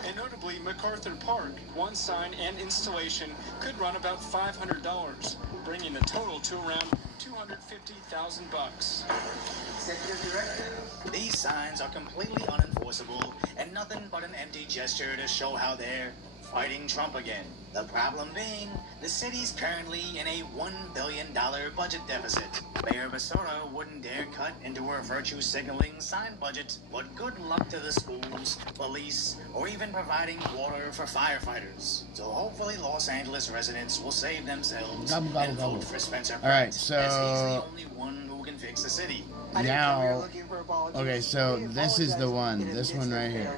And notably, MacArthur Park. One sign and installation could run about $500, bringing the total to around $250,000. These signs are completely unenforceable and nothing but an empty gesture to show how they're fighting Trump again. The problem being, the city's currently in a $1 billion budget deficit. Mayor Becerra wouldn't dare cut into her virtue-signaling sign budget, but good luck to the schools, police, or even providing water for firefighters. So hopefully Los Angeles residents will save themselves and vote for Spencer Pratt, Alright, as he's so the only one who can fix the city. now, okay, so this is the one, this one right here.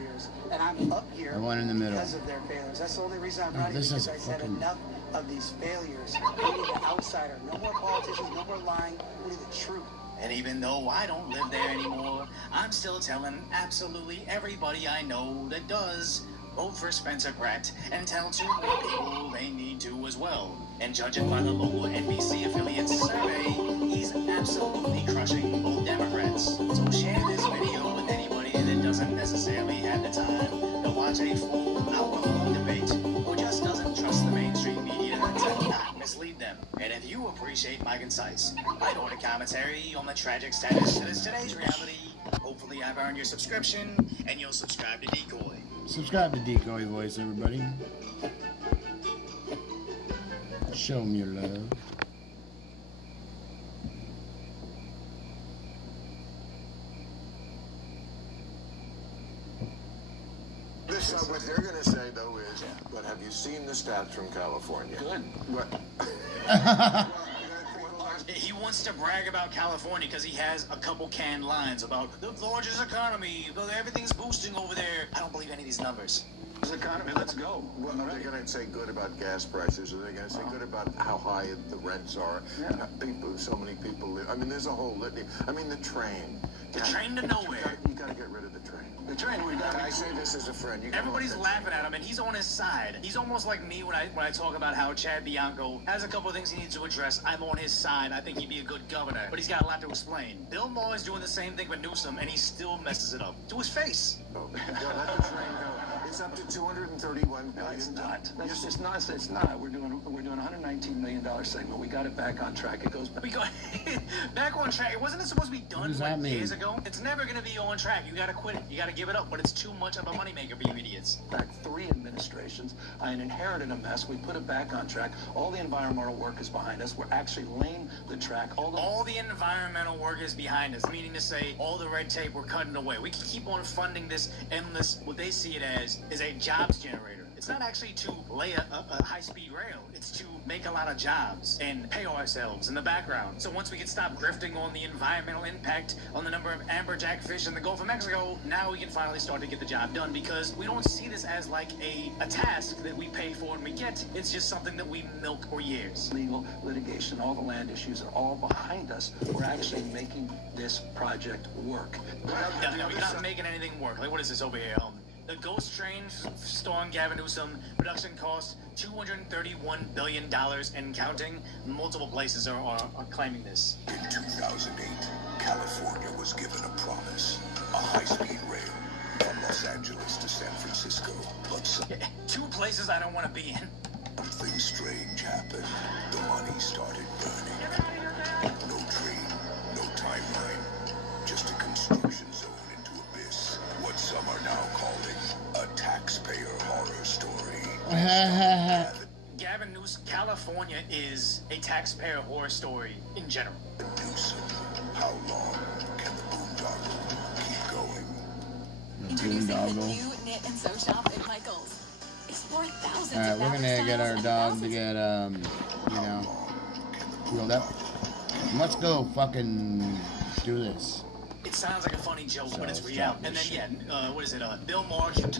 And I'm up here The one in the middle. because of their failures. That's the only reason I'm Oh, running, this because is I said fucking- enough of these failures. We need an outsider. No more politicians, no more lying. We need the truth. And even though I don't live there anymore, I'm still telling absolutely everybody I know that does vote for Spencer Pratt and tell 2 more people they need to as well. And judging by the local NBC affiliate's survey, he's absolutely crushing both Democrats. So share this video with anybody that doesn't necessarily have the time to watch a full hour-long debate or just doesn't trust the mainstream media to not mislead them. And if you appreciate my concise, light-order commentary on the tragic status that is today's reality, hopefully I've earned your subscription and you'll subscribe to Decoy. Subscribe to Decoy Voice, everybody. Show 'em your love. This, what they're going to say, though, is, but have you seen the stats from California? Good. What? He wants to brag about California because he has a couple canned lines about the largest economy, everything's boosting over there. I don't believe any of these numbers. This economy, let's go. Well, are they going to say good about gas prices? Are they going to say good about how high the rents are? Yeah. So many people live. I mean, there's a whole litany. I mean, the train. The train to nowhere. You got to get rid of the train. The train. I say this as a friend. Everybody's laughing at him, and he's on his side. He's almost like me when I talk about how Chad Bianco has a couple of things he needs to address. I'm on his side. I think he'd be a good governor, but he's got a lot to explain. Bill Maher is doing the same thing for Newsom, and he still messes it up to his face. Oh, let the train go. It's up to $231 billion. No, it's not. It's not. It's not. We're doing a $119 million segment. We got it back on track. It goes back. We got back on track. Wasn't it supposed to be done like years ago? It's never going to be on track. You got to quit it. You got to give it up. But it's too much of a moneymaker for you idiots. Back 3 administrations. I inherited a mess. We put it back on track. All the environmental work is behind us. We're actually laying the track. All the environmental work is behind us, meaning to say all the red tape we're cutting away. We can keep on funding this endless, what they see it as, is a jobs generator. It's not actually to lay a high-speed rail. It's to make a lot of jobs and pay ourselves in the background. So once we can stop grifting on the environmental impact on the number of amberjack fish in the Gulf of Mexico, now we can finally start to get the job done, because we don't see this as like a task that we pay for and we get. It's just something that we milk for years. Legal litigation, all the land issues are all behind us. We're actually making this project work. No, you're not making anything work. Like, what is this over here? The Ghost Train starring Gavin Newsom, production cost $231 billion and counting. Multiple places are claiming this. In 2008, California was given a promise, a high-speed rail from Los Angeles to San Francisco. But 2 places I don't want to be in. Something strange happened. The money started burning. No train, no timeline, just a construction zone into abyss. What some are now calling a taxpayer horror story. Gavin Newsom, California is a taxpayer horror story in general. Newsom, how long can the boondoggle keep going? Introducing the new knit and sew shop at Michael's. Explore thousands Alright, of we're gonna fabric get our styles dog and to get, you know, healed up. And let's go fucking do this. It sounds like a funny joke, but it's real. And then, what is it? Bill Maher kept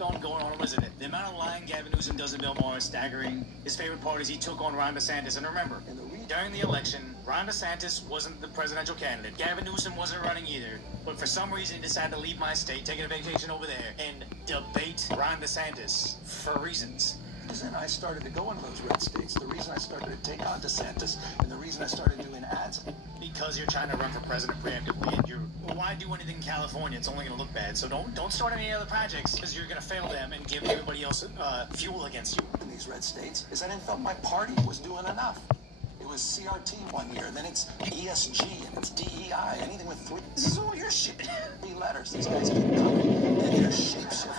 on going on. What is it? The amount of lying Gavin Newsom does to Bill Maher is staggering. His favorite part is he took on Ron DeSantis. And remember, during the election, Ron DeSantis wasn't the presidential candidate. Gavin Newsom wasn't running either. But for some reason, he decided to leave my state, taking a vacation over there, and debate Ron DeSantis for reasons. And I started to go into those red states. The reason I started to take on DeSantis, and the reason I started doing ads. Because you're trying to run for president preemptively, and why do anything in California? It's only going to look bad. So don't start any other projects, because you're going to fail them and give everybody else fuel against you. In these red states, is I didn't feel my party was doing enough. It was CRT one year, then it's ESG, and it's DEI, anything with three. This is all your shit. 3 letters. These guys keep coming, and they're shapeshifting.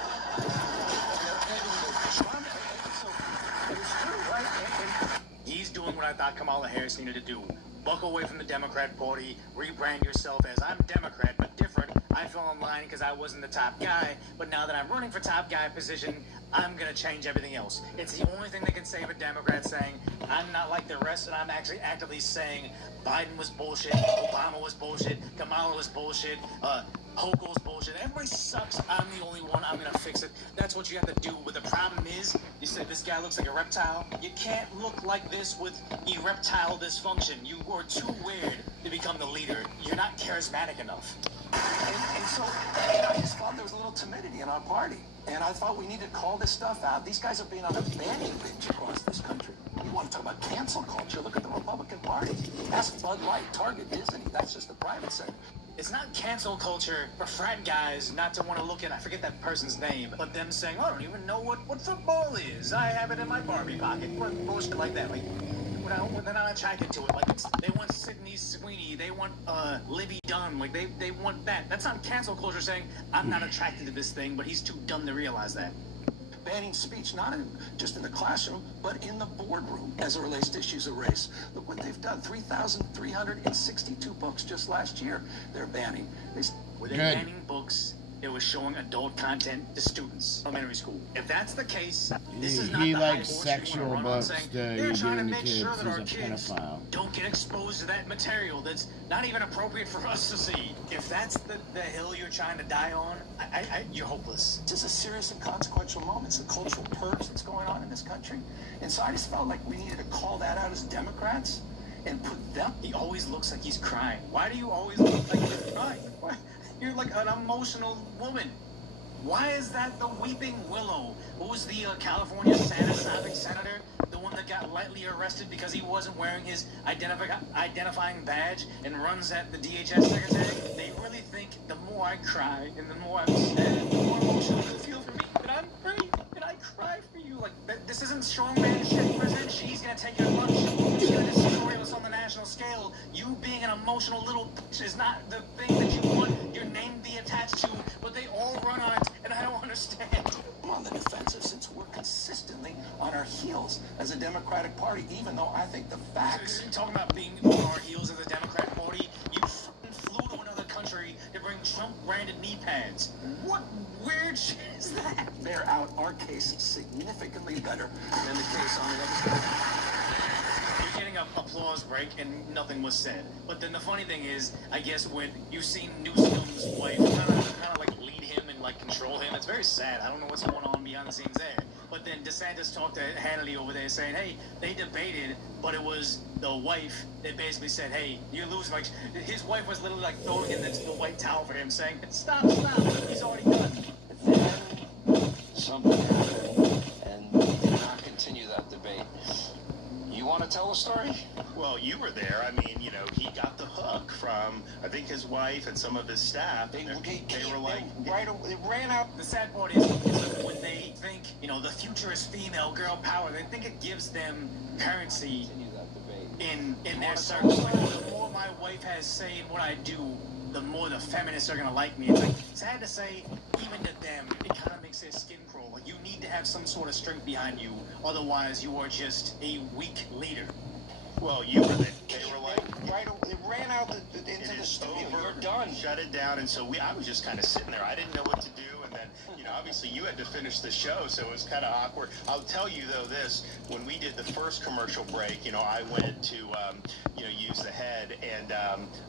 He's doing what I thought Kamala Harris needed to do. Buck away from the Democrat Party, rebrand yourself as I'm Democrat, but different. I fell in line because I wasn't the top guy, but now that I'm running for top guy position, I'm going to change everything else. It's the only thing that can save a Democrat, saying, I'm not like the rest, and I'm actually actively saying Biden was bullshit, Obama was bullshit, Kamala was bullshit, Hochul's bullshit. Everybody sucks. I'm the only one. I'm going to fix it. That's what you have to do. But the problem is, you said this guy looks like a reptile. You can't look like this with erectile dysfunction. You are too weird to become the leader. You're not charismatic enough. And so I just thought there was a little timidity in our party. And I thought we needed to call this stuff out. These guys are being on a banning binge across this country. You want to talk about cancel culture? Look at the Republican Party. Ask Bud Light, Target, Disney. That's just the private sector. It's not cancel culture for frat guys not to want to look at, I forget that person's name, but them saying, oh, I don't even know what football is. I have it in my Barbie pocket. Bullshit like that. Like, they're not attracted to it. Like, they want Sydney Sweeney. They want Libby Dunn. Like, they want that. That's not cancel culture saying, I'm not attracted to this thing, but he's too dumb to realize that. Banning speech, not just in the classroom, but in the boardroom as it relates to issues of race. Look what they've done. 3,362 books just last year they're banning. Were they banning books? It was showing adult content to students, elementary school. If that's the case, this is not he the likes sexual books saying, you're trying to giving to make kids. sure that our He's a kids pedophile. don't get exposed to that material that's not even appropriate for us to see. If that's the hill you're trying to die on, you're hopeless. This is a serious and consequential moment. It's a cultural purge that's going on in this country. And so I just felt like we needed to call that out as Democrats and put them. He always looks like he's crying. Why do you always look like you're crying? Why? You're like an emotional woman. Why is that the Weeping Willow? Who was the California senator? The one that got lightly arrested because he wasn't wearing his identifying badge and runs at the DHS secretary? They really think the more I cry and the more I'm sad, the more emotional you feel for me. And I'm great. And I cry for you. Like, this isn't strongman shit, President. She's going to take your lunch. She's going to destroy us on the national scale. You being an emotional little bitch is not the thing that you want your name to be attached to, but they all run on it, and I don't understand. I'm on the defensive since we're consistently on our heels as a Democratic Party, even though I think the facts... You're talking about being on our heels as a Democrat Party? You flew to another country to bring Trump-branded knee pads. What weird shit is that? Bear out our case significantly better than the case on the other side. You're getting an applause break and nothing was said. But then the funny thing is, I guess when you've seen Newsom's wife kind of like lead him and like control him, it's very sad. I don't know what's going on behind the scenes there. But then DeSantis talked to Hannity over there saying, hey, they debated, but it was the wife that basically said, hey, you're losing. Like, his wife was literally like throwing in the white towel for him, saying, stop, he's already done. Then something happened, and we did not continue that debate. You want to tell the story? Well, you were there. I mean, you know, he got the hook from, I think, his wife and some of his staff. They were like... It ran out. The sad part is when they think, you know, the future is female girl power, they think it gives them currency in their circles. Like, the more my wife has say in what I do, the more the feminists are going to like me. It's like, sad to say, even to them, it kind of makes their skin crawl. Like, you need to have some sort of strength behind you. Otherwise, you are just a weak leader. Well, you were there. They were like... It ran out into the studio. You're done. Shut it down. And so I was just kind of sitting there. I didn't know what to do. And then, obviously you had to finish the show, so it was kind of awkward. I'll tell you, though, this. When we did the first commercial break, I went to, use the head, and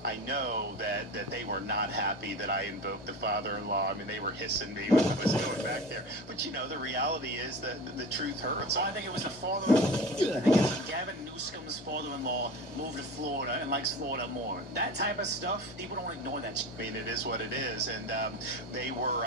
I know that they were not happy that I invoked the father-in-law. I mean, they were hissing me when I was going back there. But, the reality is that the truth hurts. So I think it was the father-in-law. I think it's Gavin Newsom's father-in-law moved to Florida and likes Florida more. That type of stuff, people don't ignore that shit. I mean, it is what it is, and they were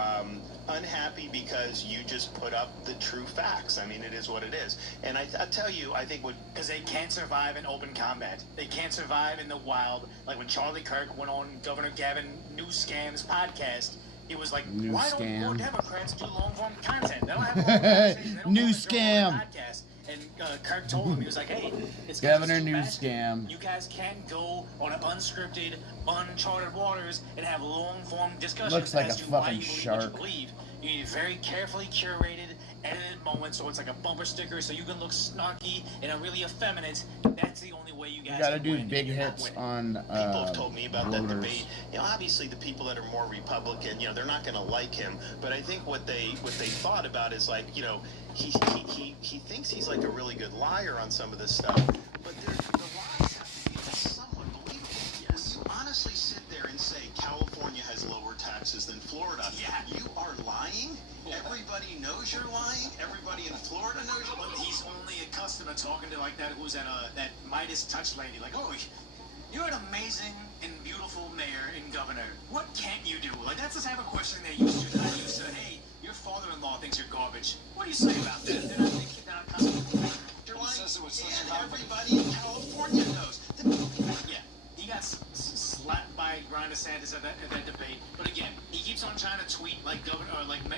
unhappy because you just put up the true facts. I mean, it is what it is. And I tell you, I think because they can't survive in open combat. They can't survive in the wild. Like when Charlie Kirk went on Governor Gavin Newsom's podcast, he was like, why don't more Democrats do long-form content? They don't have long conversations. New scam. And Kirk told him, he was like, hey, it's Governor New Scam. You guys can't go on an unscripted, uncharted waters and have long-form discussions. Looks like as a to why fucking you believe shark. what you believe. You need very carefully curated, edited moments, so it's like a bumper sticker, so you can look snarky and really effeminate. That's the only way you guys gotta can do win. big hits on people have told me about that voters. debate. Obviously the people that are more Republican, they're not going to like him. But I think what they thought about is like, he thinks he's like a really good liar on some of this stuff. But the lies have to be somewhat believable. Yes. When you honestly sit there and say California has lower taxes than Florida, you are lying. Everybody knows you're lying. Everybody in Florida knows you're lying. He's only accustomed to talking to like that who's that Midas touch lady. Like, oh, you're an amazing and beautiful mayor and governor. What can't you do? Like, that's the type of question they used to. They used to, hey, your father-in-law thinks you're garbage. What do you say about that? They're not thinking, they're not accustomed. You're lying. And everybody in California knows. Yeah. He got slapped by Ron DeSantis at that debate. But again, he keeps on trying to tweet like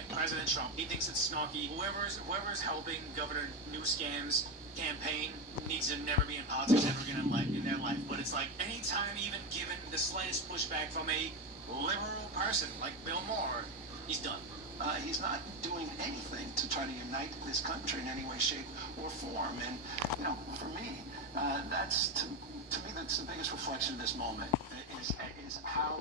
President Trump. He thinks it's snarky. Whoever's helping Governor Newsom's campaign needs to never be in politics ever again in their life. But it's like anytime even given the slightest pushback from a liberal person like Bill Maher, he's done. He's not doing anything to try to unite this country in any way, shape, or form. And, for me, that's to me, that's the biggest reflection of this moment is how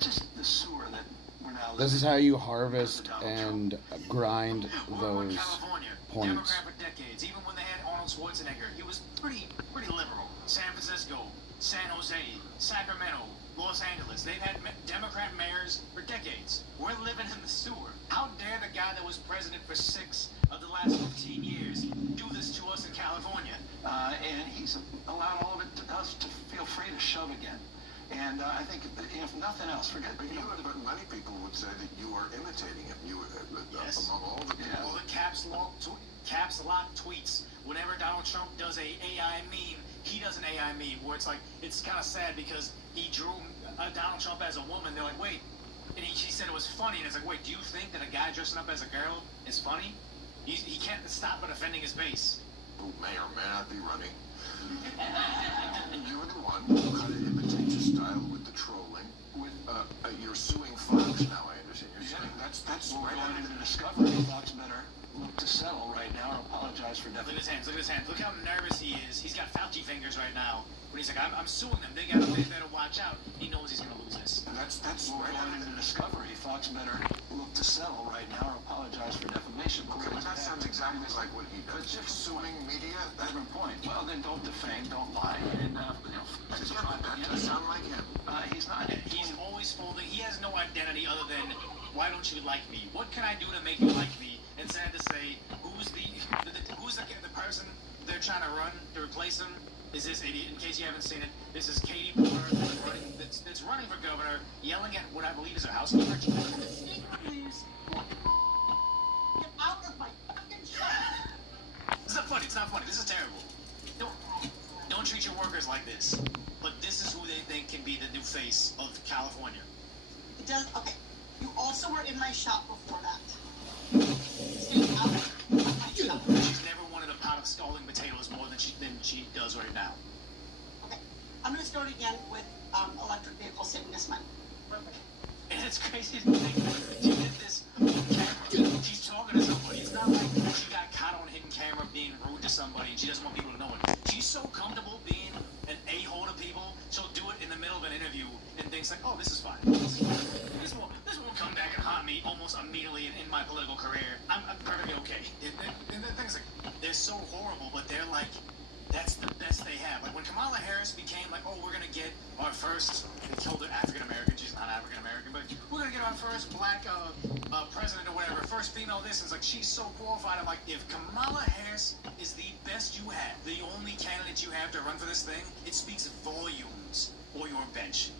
just the sewer that we're now living. This is how you harvest and grind We're in those California, points. Democrat for decades. Even when they had Arnold Schwarzenegger, he was pretty liberal. San Francisco, San Jose, Sacramento, Los Angeles. They've had Democrat mayors for decades. We're living in the sewer. How dare the guy that was president for 6 of the last 15 years do this to us in California? And he's allowed all of it to us to feel free to shove again. And I think, if nothing else, forget. But many people would say that you are imitating him. Yes. Among all the people. All the caps lock tweets. Whenever Donald Trump does a AI meme, he does an AI meme where it's kind of sad because he drew Donald Trump as a woman. They're like, wait, and she said it was funny, and it's like, wait, do you think that a guy dressing up as a girl is funny? He can't stop but offending his base. Who may or may not be running. You were the one who kind of imitates your style with the trolling. You're suing Fox now, I understand. You're suing. That's right on into the discovery. Fox better look to settle right now or apologize for Look at defamation. his hands. Look how nervous he is. He's got Fauci fingers right now. But he's like, I'm suing them. They better watch out. He knows he's going to lose this. And that's right on into the discovery. Fox better look to settle right now or apologize for defamation. Okay, but that sounds exactly like what he does. Just suing media? Different point. Well, then don't defame, don't lie. And, That does sound like him. He's not. He's always folding. He has no identity other than, why don't you like me? What can I do to make you like me? And sad to say, who's the person they're trying to run to replace him? Is this idiot? In case you haven't seen it, this is Katie Porter that's running for governor, yelling at what I believe is her housekeeper. Please. Get out of my fucking shop. It's not funny. It's not funny. This is terrible. Don't treat your workers like this. But this is who they think can be the new face of California. It does. Okay. You also were in my shop before that. Stay out of my shop. She's never wanted a pot of scalding potatoes more than she does right now. Okay. I'm going to start again with electric vehicle saving this money. And it's crazy to think she did this on camera. She's talking to somebody. It's not like she got caught on hidden camera being rude to somebody and she doesn't want people to know it. She's so comfortable being an a-hole to people, she'll do it in the middle of an interview and thinks like, oh, this is fine. This won't come back and haunt me almost immediately in my political career. I'm perfectly okay. And the things like, they're so horrible, but they're like, that's the best they have. Like when Kamala Harris became like, oh, we're gonna get our first, they killed an African American, she's not African American, but we're gonna get our first black president or whatever, first female this, and it's like she's so qualified. I'm like, if Kamala Harris is the best you have, the only candidate you have to run for this thing, it speaks volumes for your bench.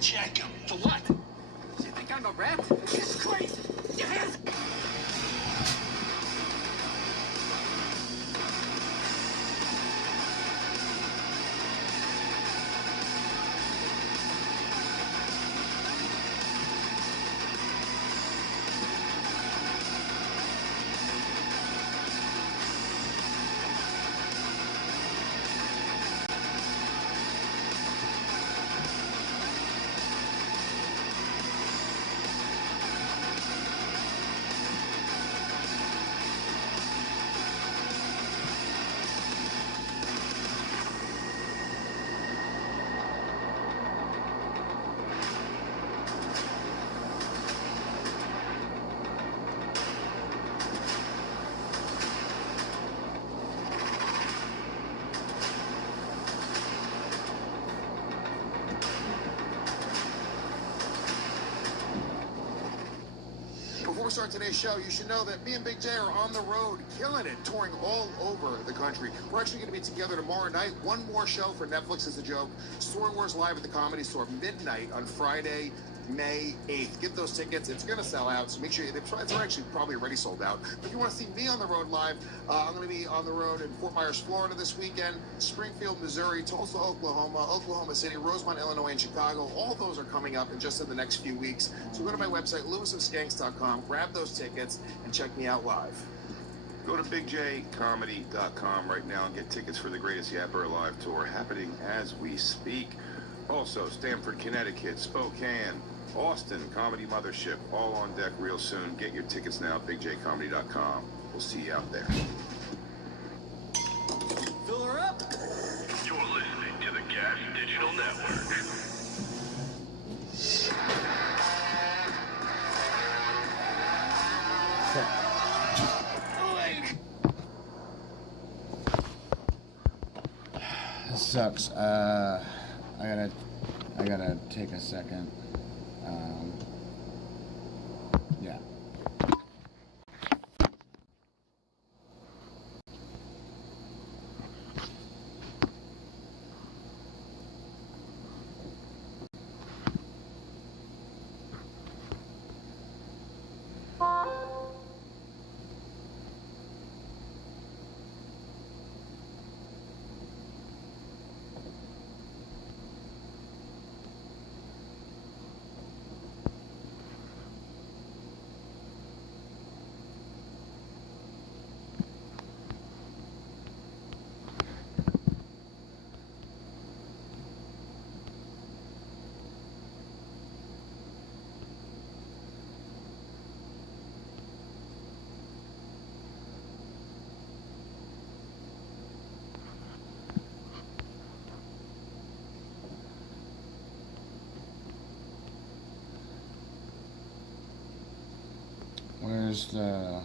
Check him. For what? You think I'm a rat? This is crazy. Your hands. Before we start today's show, you should know that me and Big J are on the road, killing it, touring all over the country. We're actually going to be together tomorrow night. One more show for Netflix is a joke. Story Wars Live at the Comedy Store, midnight on Friday, May 8th. Get those tickets. It's going to sell out, so make sure they're actually probably already sold out. But if you want to see me on the road live, I'm going to be on the road in Fort Myers, Florida this weekend, Springfield, Missouri, Tulsa, Oklahoma, Oklahoma City, Rosemont, Illinois, and Chicago. All those are coming up in just in the next few weeks. So go to my website, lewisofskanks.com, grab those tickets, and check me out live. Go to bigjcomedy.com right now and get tickets for the Greatest Yapper Alive tour happening as we speak. Also, Stamford, Connecticut, Spokane, Austin, Comedy Mothership, all on deck real soon. Get your tickets now at bigjcomedy.com. We'll see you out there. Fill her up. You're listening to the Gas Digital Network. This sucks. I gotta take a second. Yeah. Where's the...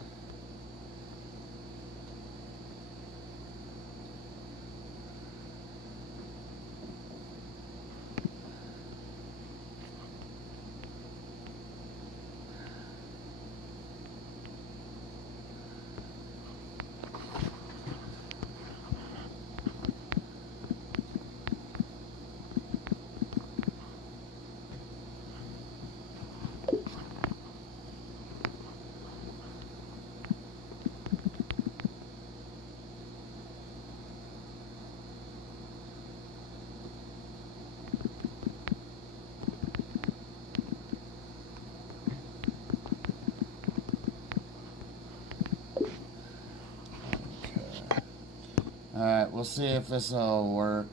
Alright, we'll see if this will work.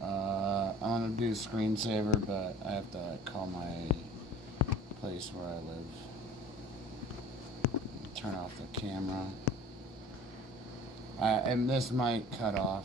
I'm gonna do screensaver, but I have to call my place where I live. Turn off the camera. And this might cut off.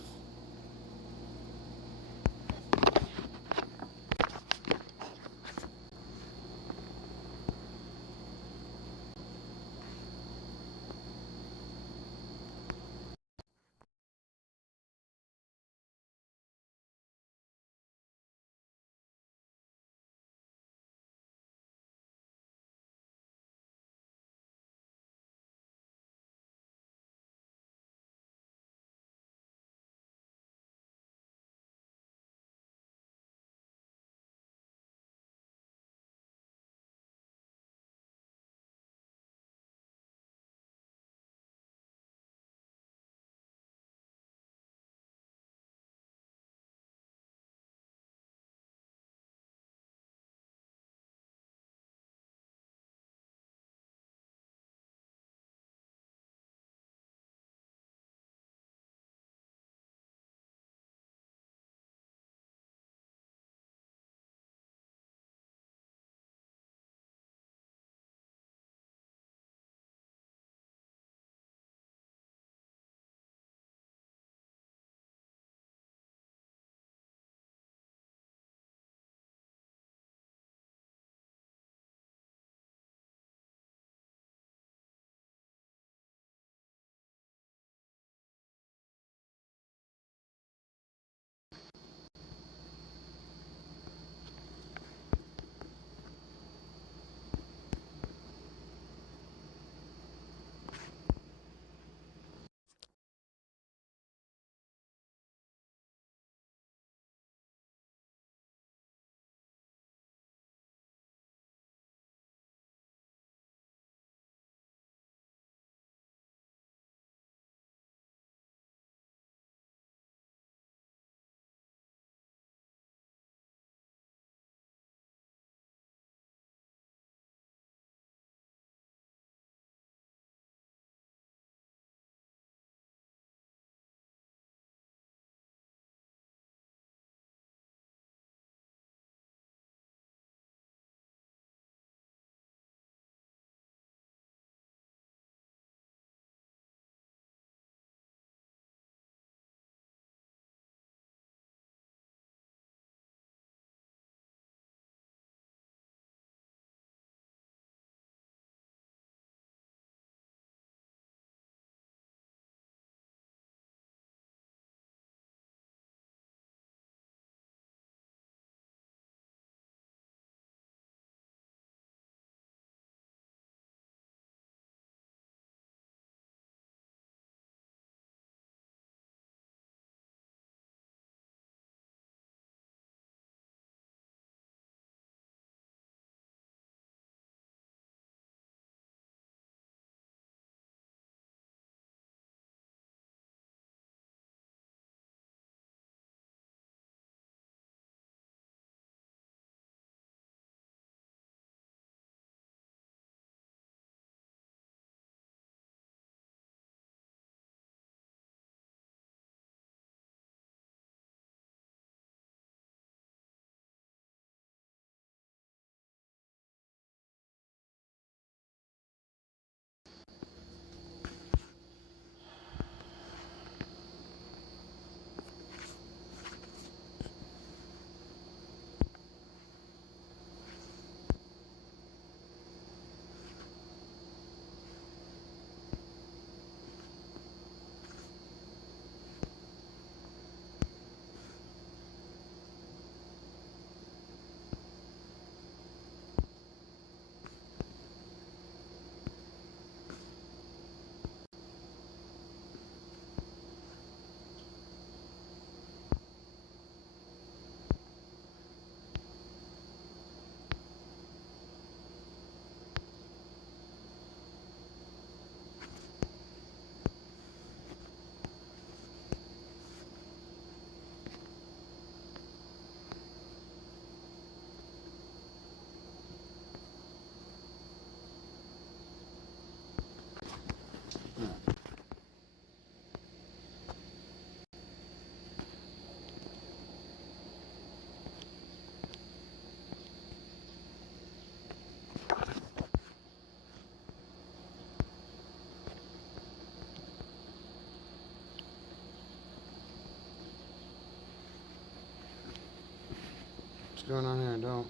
What's going on here? Don't.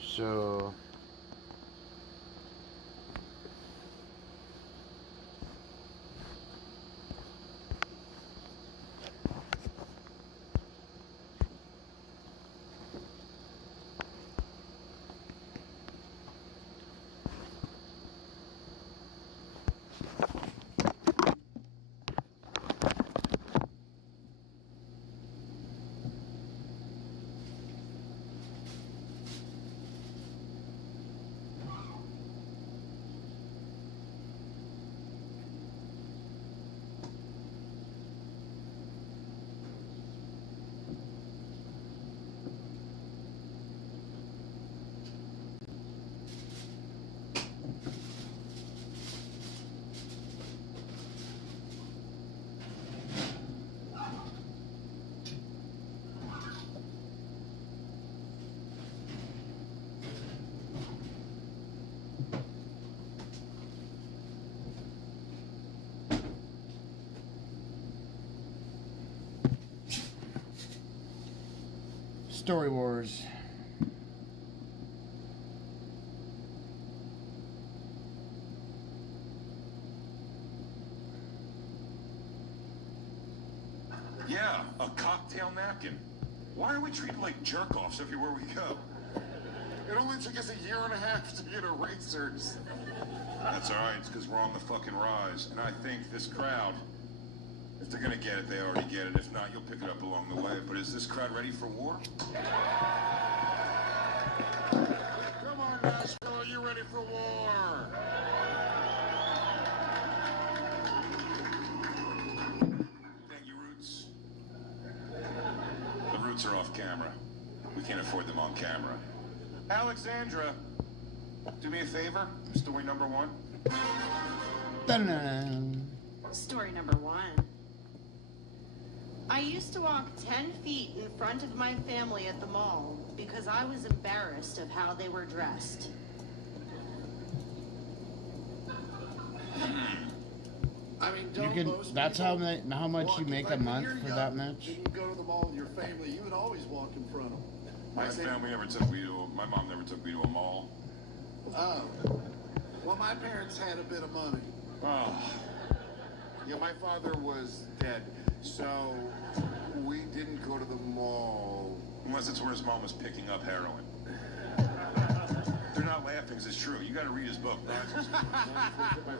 So. Story Wars. Yeah, a cocktail napkin. Why are we treated like jerk-offs everywhere we go? It only took us a year and a half to get erasers. That's all right, it's because we're on the fucking rise. And I think this crowd, if they're gonna get it, they already get it. If not, you'll pick it up along the way. But is this crowd ready for war? Come on, Nashville, are you ready for war? Thank you, Roots. The Roots are off camera. We can't afford them on camera. Alexandra, do me a favor. Story number one. Dun-dun. Story number one. I used to walk 10 feet in front of my family at the mall because I was embarrassed of how they were dressed. I mean, You don't can. most That's people how much walk- you make like a when month you're for young, that much. You can go to the mall with your family. You would always walk in front of them. My family never took me to. My mom never took me to a mall. Oh. Well, my parents had a bit of money. Oh. Yeah, my father was dead, so we didn't go to the mall. Unless it's where his mom was picking up heroin. They're not laughing because it's true. You got to read his book.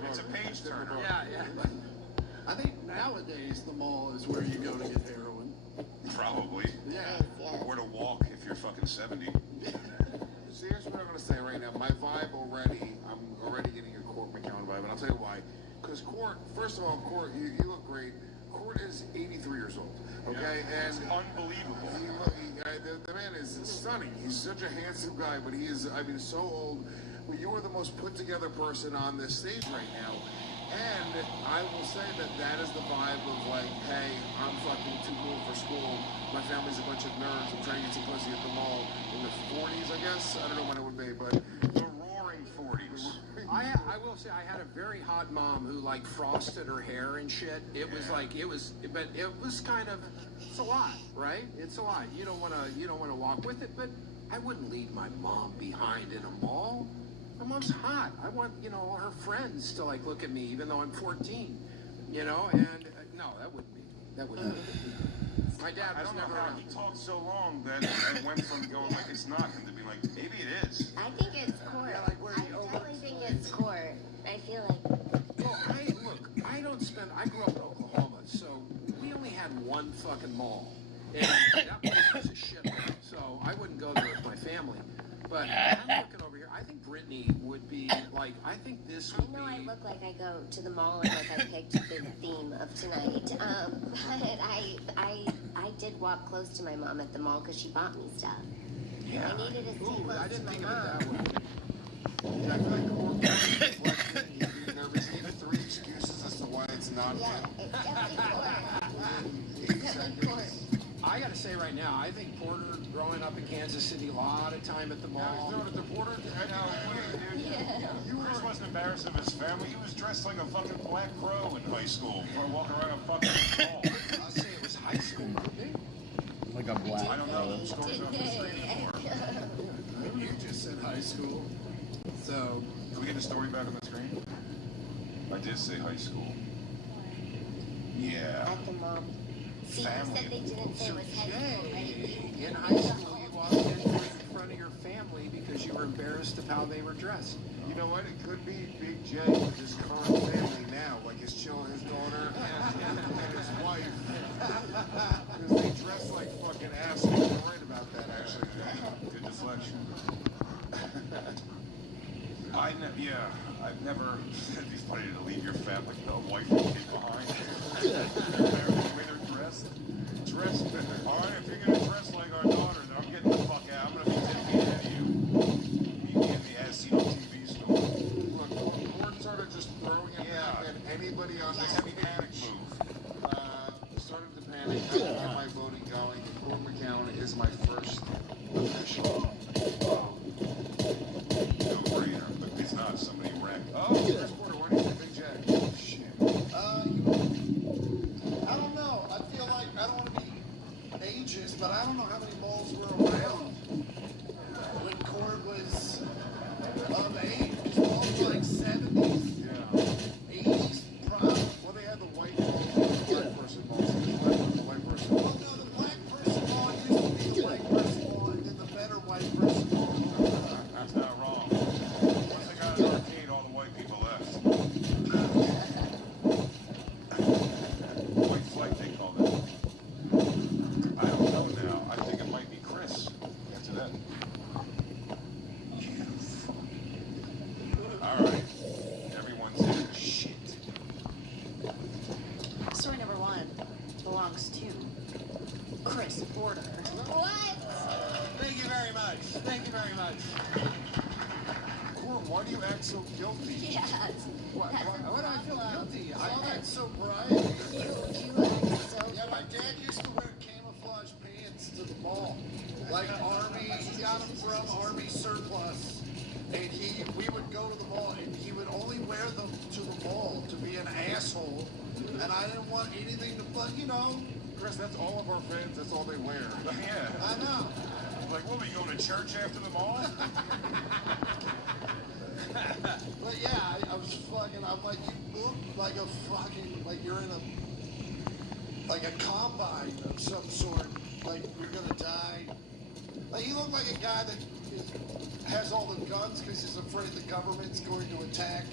It's a page turner. Yeah. I think nowadays the mall is where you go to get heroin. Probably. Yeah. Or to walk if you're fucking 70. So here's what I'm going to say right now. My vibe already, I'm already getting a Court McCown vibe, and I'll tell you why. Because Court, first of all, Court, you look great. Court is 83 years old, okay? Yeah, it's and unbelievable. The man is stunning. He's such a handsome guy, but he is, I mean, so old. But you are the most put together person on this stage right now. And I will say that is the vibe of like, hey, I'm fucking too cool for school. My family's a bunch of nerds. I'm trying to get some pussy at the mall in the 40s, I guess. I don't know when it would be, but the roaring 40s. I will say I had a very hot mom who like frosted her hair and shit. It was like but it was kind of, it's a lot, right? It's a lot. You don't want to walk with it, but I wouldn't leave my mom behind in a mall. My mom's hot. I want, her friends to like look at me even though I'm 14, and no, that wouldn't be. My dad was I don't know never how around. he talked so long that it went from going like it's not him to be like, maybe it is. I think it's court. I definitely think it's court. I feel like. Well, I grew up in Oklahoma, so we only had one fucking mall. And that place was a shit. So I wouldn't go there with my family. But I'm looking over here. I think Brittany would be like. I think this would I know be. I look like I go to the mall and like I picked the theme of tonight. But I did walk close to my mom at the mall because she bought me stuff. Yeah. I needed to stay close I to didn't my think of it mom. that way. Yeah, I feel like Court was reflecting, he's being nervous. He had 3 excuses as to why it's growing up in Kansas City, a lot of time at the mall. Chris wasn't embarrassed of his family. He was dressed like a fucking black crow in high school for walking around a fucking mall. I'll say it was high school, maybe. Like a black. I don't know. The story's on the screen anymore. You just said high school. So, Can we get the story back on the screen? I did say high school. Yeah. At the mall. See, you said they didn't say it was high school, right? In high school, you walked in front of your family because you were embarrassed of how they were dressed. You know what? It could be Big J with his current family now, like his children, his daughter, and his wife. Because they dress like fucking assholes. You're right about that, actually. Good deflection. I've never. It'd be funny to leave your family, a wife and kid behind. The way they're dressed. All right, if you're gonna dress like our daughter, then I'm getting the fuck out. I'm gonna be 10 feet ahead of you. Meet me in the As-Seen on TV store. Look, Gordon started just throwing it back at anybody on this Heavy panic move. Started to panic. I can get my voting going. Gordon McCown is my first official. No brainer, but it's not somebody wrecked. Oh, Chris Porter, why do you say Big J? Shit. I don't know. I feel like I don't want to be ageist, but I don't know how many malls were around when Cord was of age. His malls were like 70s, Yeah. 80s, probably. Well, they had the white person mall. So the white person Well, mall. no, the black person mall used to be the white person mall, and then the better white person mall. That's not wrong. Once they got an arcade, all the white people left. White flight, they called it. I don't know now. I think it might be Chris after that. All right. Everyone's in. Shit. Story number 1 belongs to Chris Porter. What? Thank you very much. Thank you very much. Gordon, why do you act so guilty? Yeah. Why Why do I feel guilty? All that sobriety. You act so Yeah, my dad used to wear camouflage pants to the mall. Like Army, he got them from Army surplus. And we would go to the mall, and he would only wear them to the mall to be an asshole. And I didn't want anything to, but you know. Chris, that's all of our friends. That's all they wear. Yeah. I know. Like, what, were you going to church after the mall? But yeah, I was fucking, I'm like, you look like a fucking, like you're in a, like a combine of some sort. Like you're gonna die. Like you look like a guy that has all the guns because he's afraid the government's going to attack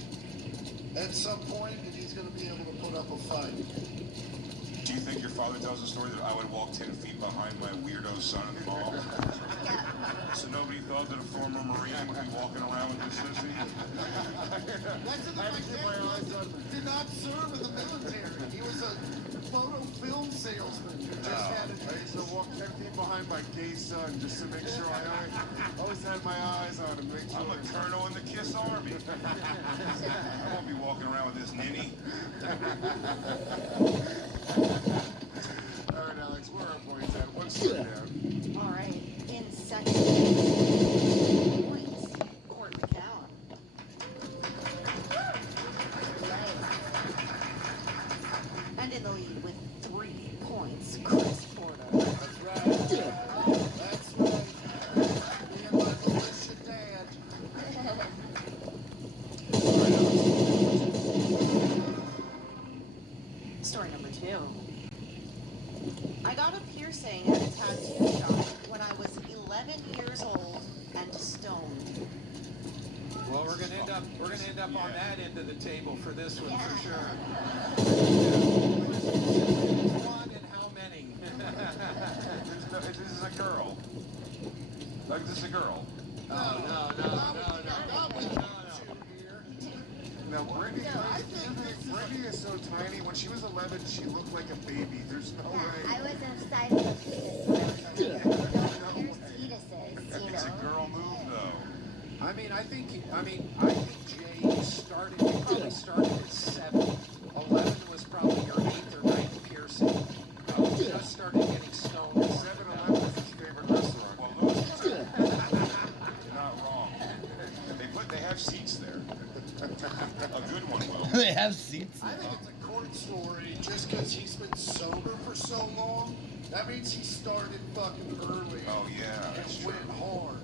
at some point and he's gonna be able to put up a fight. Do you think your father tells a story that I would walk 10 feet behind my weirdo son in the mall? So nobody thought that a former Marine would be walking around with this sissy? That's my dad did not serve in the military. He was a photo film salesman who just had it. I used to walk 10 feet behind my gay son just to make sure I always had my eyes on him. Make sure. I'm a colonel in the KISS Army. I won't be walking around with this ninny. All right, Alex, where are our points at? What's the down? All right. In second, points, Court McCown. And in the lead with 3 points, Chris Porter. That's right. That's right. Me and my militia dad. Story number 2. I got a piercing at a tattoo shop when I was 11 years old and stoned. Well, we're gonna end up on that end of the table for this one for sure. One and how many? This is a girl. Like, this is a girl. No. Now, Brittany is so tiny. When she was 11, she looked like a baby. There's no way. I was the size of a fetus when I was 11. Don't pierce fetuses, you It's a know. girl move, though. I think Jay probably started at 7. 11 was probably your 8th or 9th piercing. Just started getting stoned. 7-Eleven is his favorite restaurant. Well, They have seats there. A good one will. They have seats. I think it's a court story just because he's been sober for so long. That means he started fucking early. Oh yeah, that's and true. went hard.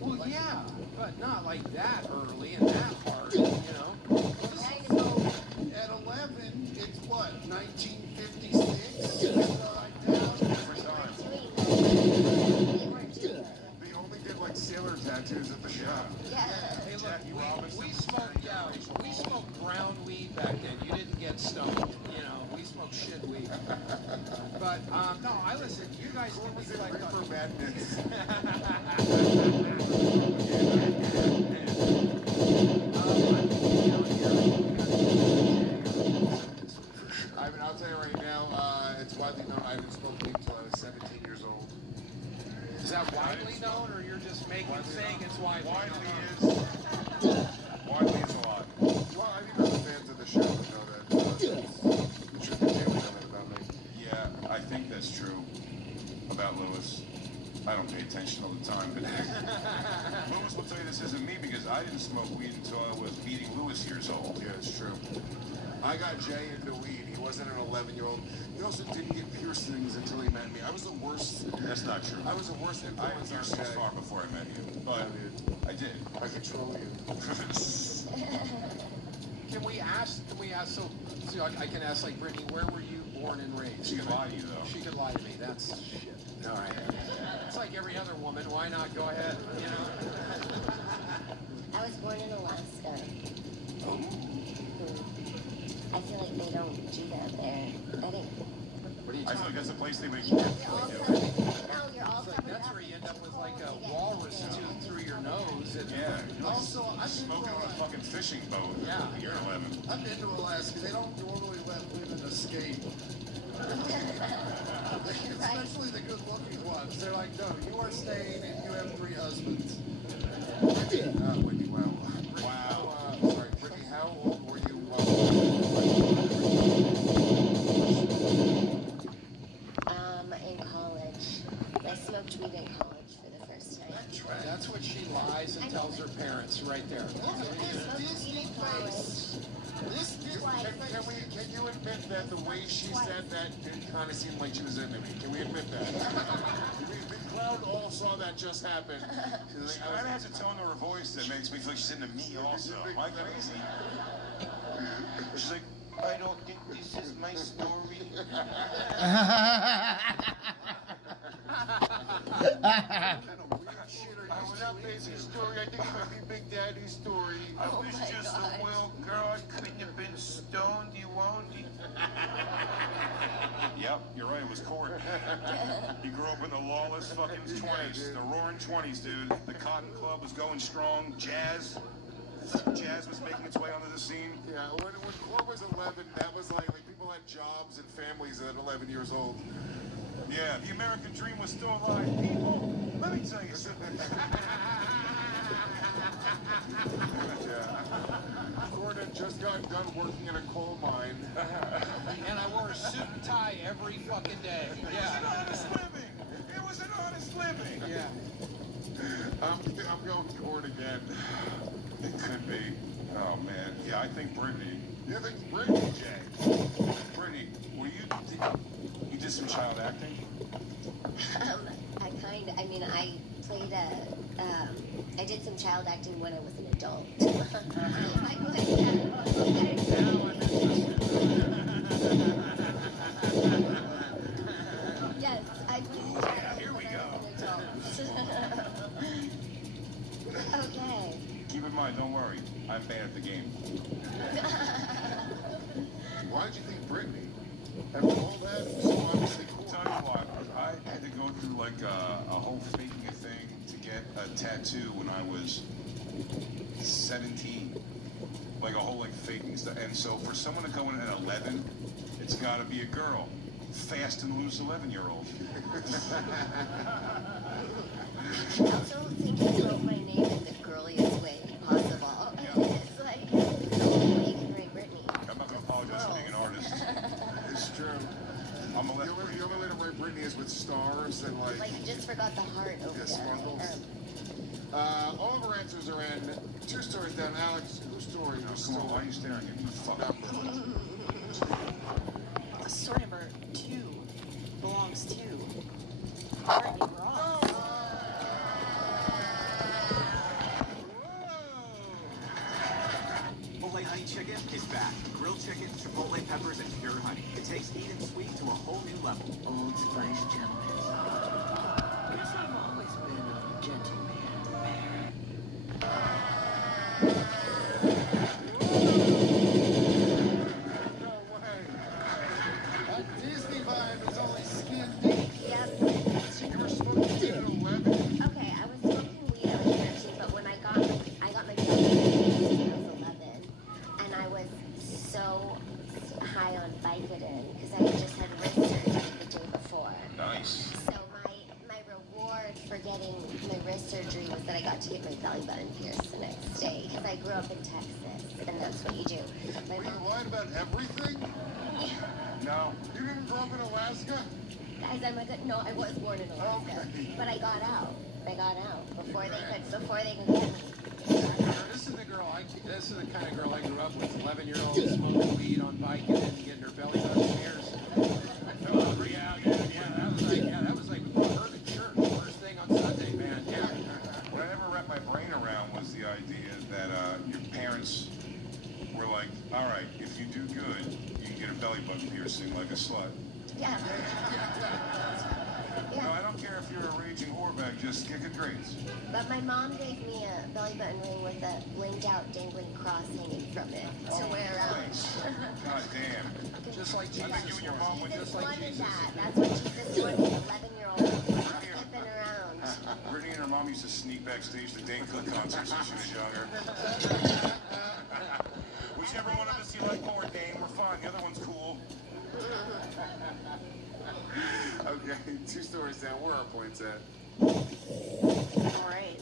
Well, yeah, but not like that early and that hard, you know? So, at 11, it's what, 1956? Different time. They only did like sailor tattoos at the shop. Hey, look, we smoked brown weed back then. You didn't get stoned, you know. We smoked shit weed. But no, I listen. You guys can be like for madness. I mean, I'll tell you right now, it's widely known I didn't smoke weed until I was 17 years old. Is that widely known, or you're just saying it's widely known? Widely is a lot. Well, I think the fans of the show would know that. I'm sure the Jay would know that about me. Yeah, I think that's true about Lewis. I don't pay attention all the time, but Lewis will tell you this isn't me because I didn't smoke weed until I was meeting Lewis years old. Yeah, it's true. I got Jay into weed. He wasn't an 11-year-old. He also didn't get piercings until he met me. I was the worst. That's not true. I was the worst I had influence on piercings Jay. far before I met you, but I did. I control you. Can we ask, so I can ask, like, Brittany, where were you born and raised? She could lie to you, though. She could lie to me. That's shit. All right. It's like every other woman. Why not go ahead, you know? I was born in Alaska. I feel like they don't do that there. I feel like that's a place they would. You're all covered. No, you're all covered That's up. where you end up with like a walrus tooth through your nose. And Yeah. Also, I've been Smoking on a fucking fishing boat. Yeah. You're 11. I've been to Alaska. They don't normally let women escape. Especially the good-looking ones. They're like, no, you are staying and you have 3 husbands. Whitney, wow. Sorry, Brittany, how old were you? In college. I smoked weed in college for the first time. That's what she lies and tells her parents right there. Disney place. Can you admit that the way she said that did kind of seem like she was into me? Can we admit that? The crowd all saw that just happen. She kind of has a tone to her voice that makes me feel like she's into me also. Am I crazy? She's like, I don't think this is my story. I was not Baby's story. I think it might be Big Daddy's story. I was just a well girl. I couldn't have been stoned. You won't. Yep, you're right. It was court. He grew up in the lawless fucking 20s. The roaring 20s, dude. The Cotton Club was going strong. Jazz was making its way onto the scene. Yeah, when Court was 11, that was like people had jobs and families at 11 years old. Yeah, the American dream was still alive. People, let me tell you something. Court had just gotten done working in a coal mine. And I wore a suit and tie every fucking day. It was an honest living. It was an honest living. Yeah. I'm going Court again. It could be. Oh, man. Yeah, I think Brittany. You think Brittany, Jay? Brittany, you did some child acting? I did some child acting when I was an adult. Yes, I played Here we go. Okay. Keep in mind, don't worry. I'm bad at the game. Why did you think Brittany? After all that, so obviously Court. Tell you what, I had to go through like a whole faking a thing to get a tattoo when I was 17. Like a whole like faking stuff. And so for someone to go in at 11, it's got to be a girl. Fast and loose 11-year-old. I also think you wrote my name in the girliest way possible. It's like, you can write Brittany. I'm not going to apologize for being an artist. It's true. I'm a The only way to write Brittany is with stars and Like, you just forgot the heart over yeah, there. sparkles. All of our answers answers are in. 2 stories down. Alex, whose story was Come on, why are you staring at me? Fuck. Story number 2 belongs to Brittany Ross. Chipotle honey chicken is back. Grilled chicken, chipotle peppers, and pure honey. It takes heat and sweet to a whole new level. Old Spice gentlemen. Guess I've always been a gentleman. No way. That Disney vibe is only skin deep. Yep. You were smoking weed at 11? Okay, I was smoking weed at 13, but when I got my belly button when I was 11, and I was so high on Vicodin because I had just had wrist surgery the day before. Nice. So my reward for getting my wrist surgery was that I got to get my belly button pierced the next day because I grew up in Texas, and that's what you do. My Were you lying about everything? No. You didn't grow up in Alaska? Guys, no, I was born in Alaska, but I got out. Before they could get me. This is the kind of girl I grew up with. 11-year-old smoking weed on bike and then getting her belly button pierced. That was like we brought her to church first thing on Sunday, man. Yeah. What I never wrapped my brain around was the idea that your parents were like, all right, if you do good, you can get a belly button piercing like a slut. Yeah. No, I don't care if you're a raging whorebag, just get good grades. But my mom gave me a belly button ring with a blinged out dangling cross hanging from it to wear around. God damn. Just like Jesus. I think you and your mom went Jesus just like wanted Jesus. that. That's what Jesus wanted. 11-year-old skipping around. Brittany and her mom used to sneak backstage to Dane Cook concerts when she was younger. Whichever one of us you like more, Dane, we're fine. The other one's cool. Okay, 2 stories down. Where are points at? All right,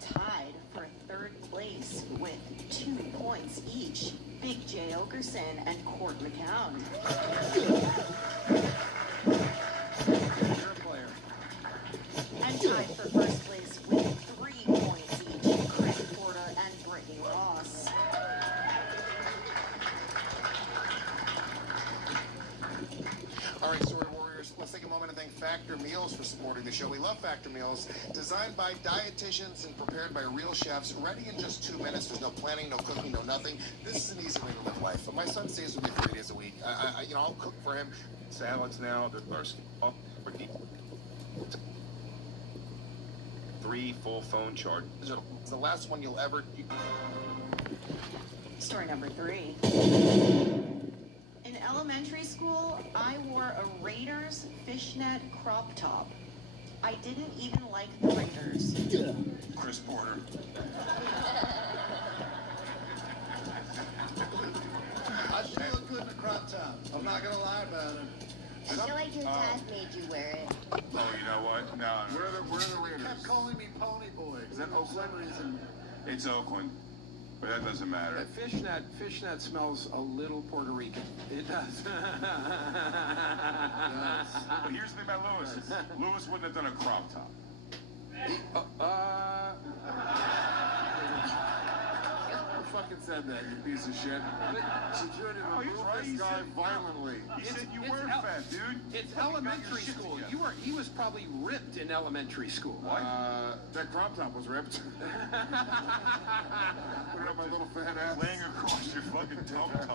tied for 3rd place with 2 points each. Big J. Okerson and Court McCown. You're a player. And tied for 1st place with 3 points each. Chris Porter and Brittany Ross. All right, Story Warriors, let's take a moment and thank Factor Meals for supporting the show. We love Factor Meals, designed by dietitians and prepared by real chefs, ready in just 2 minutes. There's no planning, no cooking, no nothing. This is an easy way to live life. My son stays with me 3 days a week. I'll cook for him. Salads now, they're 3 full phone charges. It's the last one you'll ever... Story number 3. In elementary school, I wore a Raiders fishnet crop top. I didn't even like the Raiders. Chris Porter. I should look good in a crop top. I'm not gonna lie about it. I feel like your dad made you wear it. Oh, you know what? No. Where are the Raiders? He kept calling me Pony Boy. Is that For some reason. It's Oakland. But that doesn't matter. That fishnet smells a little Puerto Rican. It does. But here's the thing about Lewis. Lewis wouldn't have done a crop top. Who fucking said that, you piece of shit? She tried to remove this guy violently. He said you were fat, dude. It's elementary school. He was probably ripped in elementary school. What? That crop top was ripped. Put it on my little fat ass. Laying across your fucking tum-tum. In the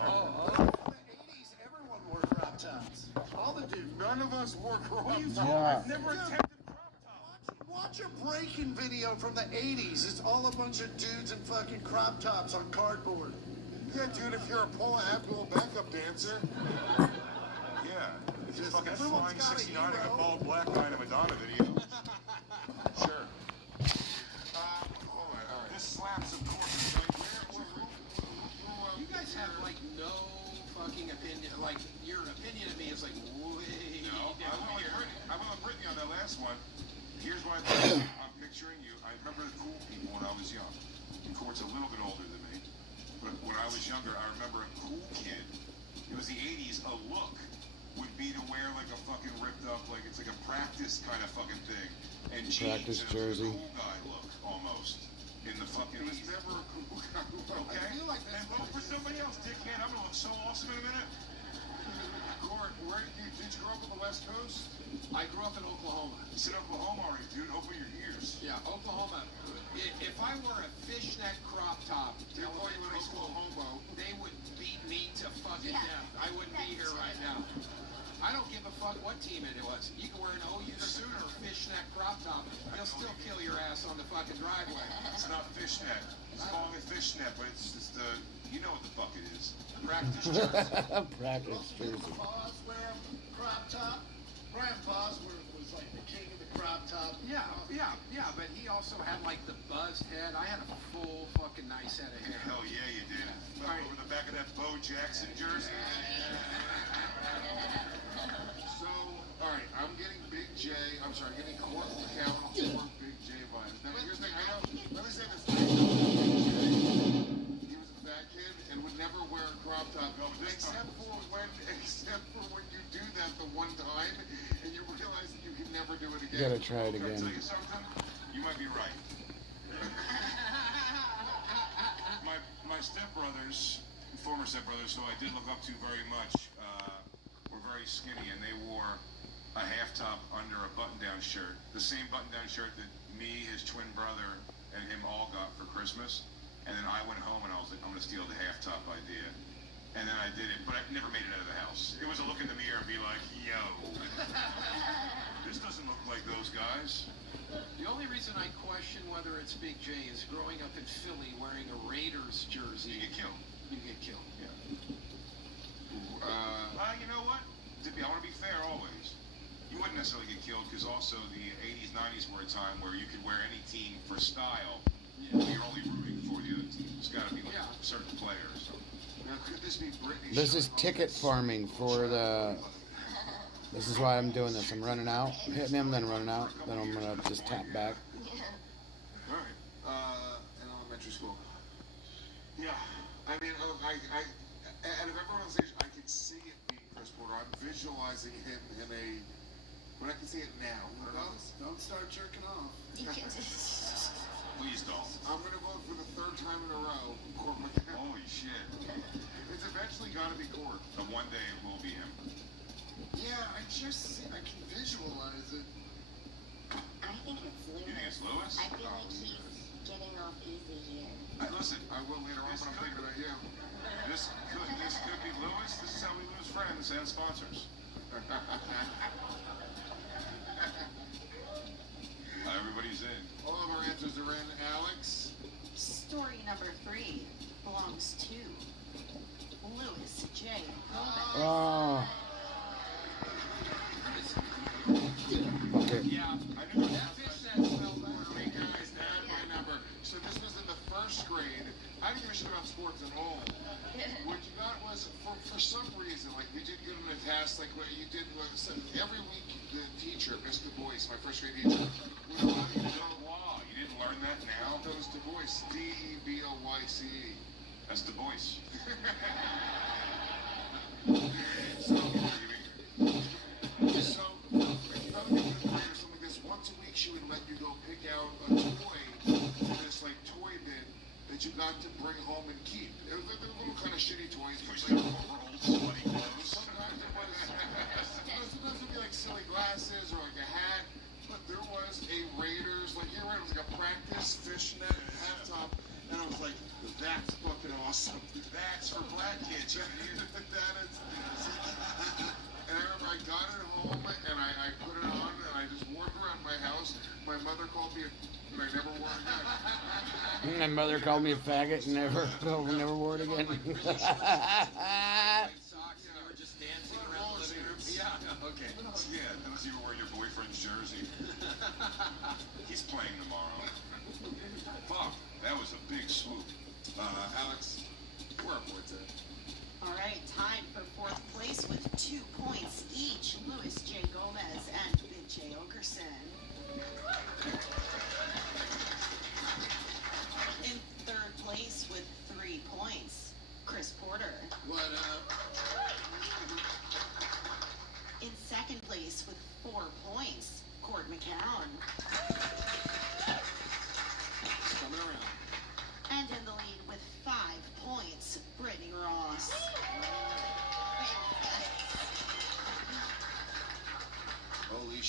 80s, everyone wore crop tops. All the dudes. None of us wore crop tops. I've never attempted crop top. Watch a break-in video from the 80s. It's all a bunch of dudes in fucking crop tops on cardboard. Yeah, dude, if you're a Paula Abdul backup dancer. Yeah. If you're Just fucking everyone's flying got a 69 like a hero. bald black guy in a Madonna video. Sure. All right. This slaps, of course. You guys have like no fucking opinion. Like your opinion of me is like way No, different. I went with Brittany on that last one. Here's what I'm picturing you. I remember the cool people when I was young. Court's a little bit older than me. But when I was younger, I remember a cool kid. It was the 80s. A look would be to wear like a fucking ripped up, like it's like a practice kind of fucking thing. And jeans. Practice and it was jersey. a cool guy look, almost. in the fucking. It was never okay. I feel like and vote for somebody else, dickhead. I'm gonna look so awesome in a minute. Gord, where did you grow up on the West Coast? I grew up in Oklahoma. You said Oklahoma already, dude. Open your ears. Yeah, Oklahoma. If I wore a fishnet crop top, They'll call you an Oklahoma. they would beat me to fucking death. I wouldn't be here right now. I don't give a fuck what team it was. You can wear an OU suit or a fishnet crop top. They'll still kill your ass on the fucking driveway. It's not fishnet. It's calling it fishnet, but it's the, you know what the fuck it is. Practice jersey. Practice jersey. Paws wear crop top. Brian Paws was like the king of the crop top. Yeah, but he also had like the buzzed head. I had a full fucking nice head of hair. Hell yeah, you did. Right. Over the back of that Bo Jackson jersey. So, all right, I'm getting Big J. I'm sorry, getting Court McCown or Big J vibes. Now, here's the thing. I know. Let me say this. He was a fat kid and would never wear a crop top, except for when you do that the one time and you realize that you can never do it again. You gotta try it Can I again. tell you something? You might be right. my stepbrothers, former stepbrothers, who I did look up to very much, were very skinny, and they wore a half top under a button-down shirt, the same button-down shirt that me, his twin brother, and him all got for Christmas. And then I went home and I was like, I'm gonna steal the half top idea. And then I did it, but I never made it out of the house. It was a look in the mirror and be like, yo, this doesn't look like those guys. The only reason I question whether it's Big J is growing up in Philly wearing a Raiders jersey. You get killed. You get killed. Yeah. You know what? I want to be fair always. You wouldn't necessarily get killed because also the 80s, 90s were a time where you could wear any team for style. Yeah. You're only rooting for the other team. It's got to be like certain players. Now, could this be Britney? This is ticket farming for the. This is why I'm doing this. I'm running out. Hit me, I'm then running out. Then I'm gonna just tap back. All right. In elementary school. Yeah. I mean, I out of everyone on the stage, I could see it being Chris Porter. I'm visualizing him in a. But I can see it now. Don't start jerking off. You can just. Please don't. I'm going to vote for the third time in a row, Court McCown. Holy shit. It's eventually got to be Court. But one day it will be him. Yeah, I can visualize it. I think it's Lewis. You think it's Lewis? I feel like he's getting off easy here. Listen, I will later on, but I'm thinking about you. This could be Lewis. This is how we lose friends and sponsors. Everybody's in. All of our answers are in. Alex? Story number 3 belongs to Louis J. Oh. Okay. Yeah, I knew that fishnet smell better. Hey guys, that my number. So this was in the first grade. I didn't give a shit about sports at all. What you got was, for some reason, like we did give them a task, like what you did was every week the teacher, Mr. Du Bois, my first grade teacher, would allow you to go. Wow, you didn't learn that now? That was Du Bois, D-E-B-O-Y-C-E. That's Du Bois. So, if you got a good grade or something like this, once a week she would let you go pick out a toy from this like toy bin that you got to bring home and keep. They were little kind of shitty toys, but like overalls, sweaty clothes. Sometimes it would be like silly glasses or like a hat, but there was a Raiders, like you're right, it was like a practice fishnet half top, and I was like, that's fucking awesome. That's for black kids. That is. And I remember I got it home and I put it on and I just wore it around my house. My mother called me and I never wore it again. My mother called me a faggot and never wore it again. Socks and you were just dancing around the living room. Yeah, okay. Yeah, unless you were wearing your boyfriend's jersey. He's playing tomorrow. Fuck, that was a big swoop. Alex, where are points at? All right, tied for 4th place with 2 points each, Louis J. Gomez and Big J. Okerson. In 3rd place with 3 points, Chris Porter. What up? In 2nd place with 4 points, Court McCown. Coming around.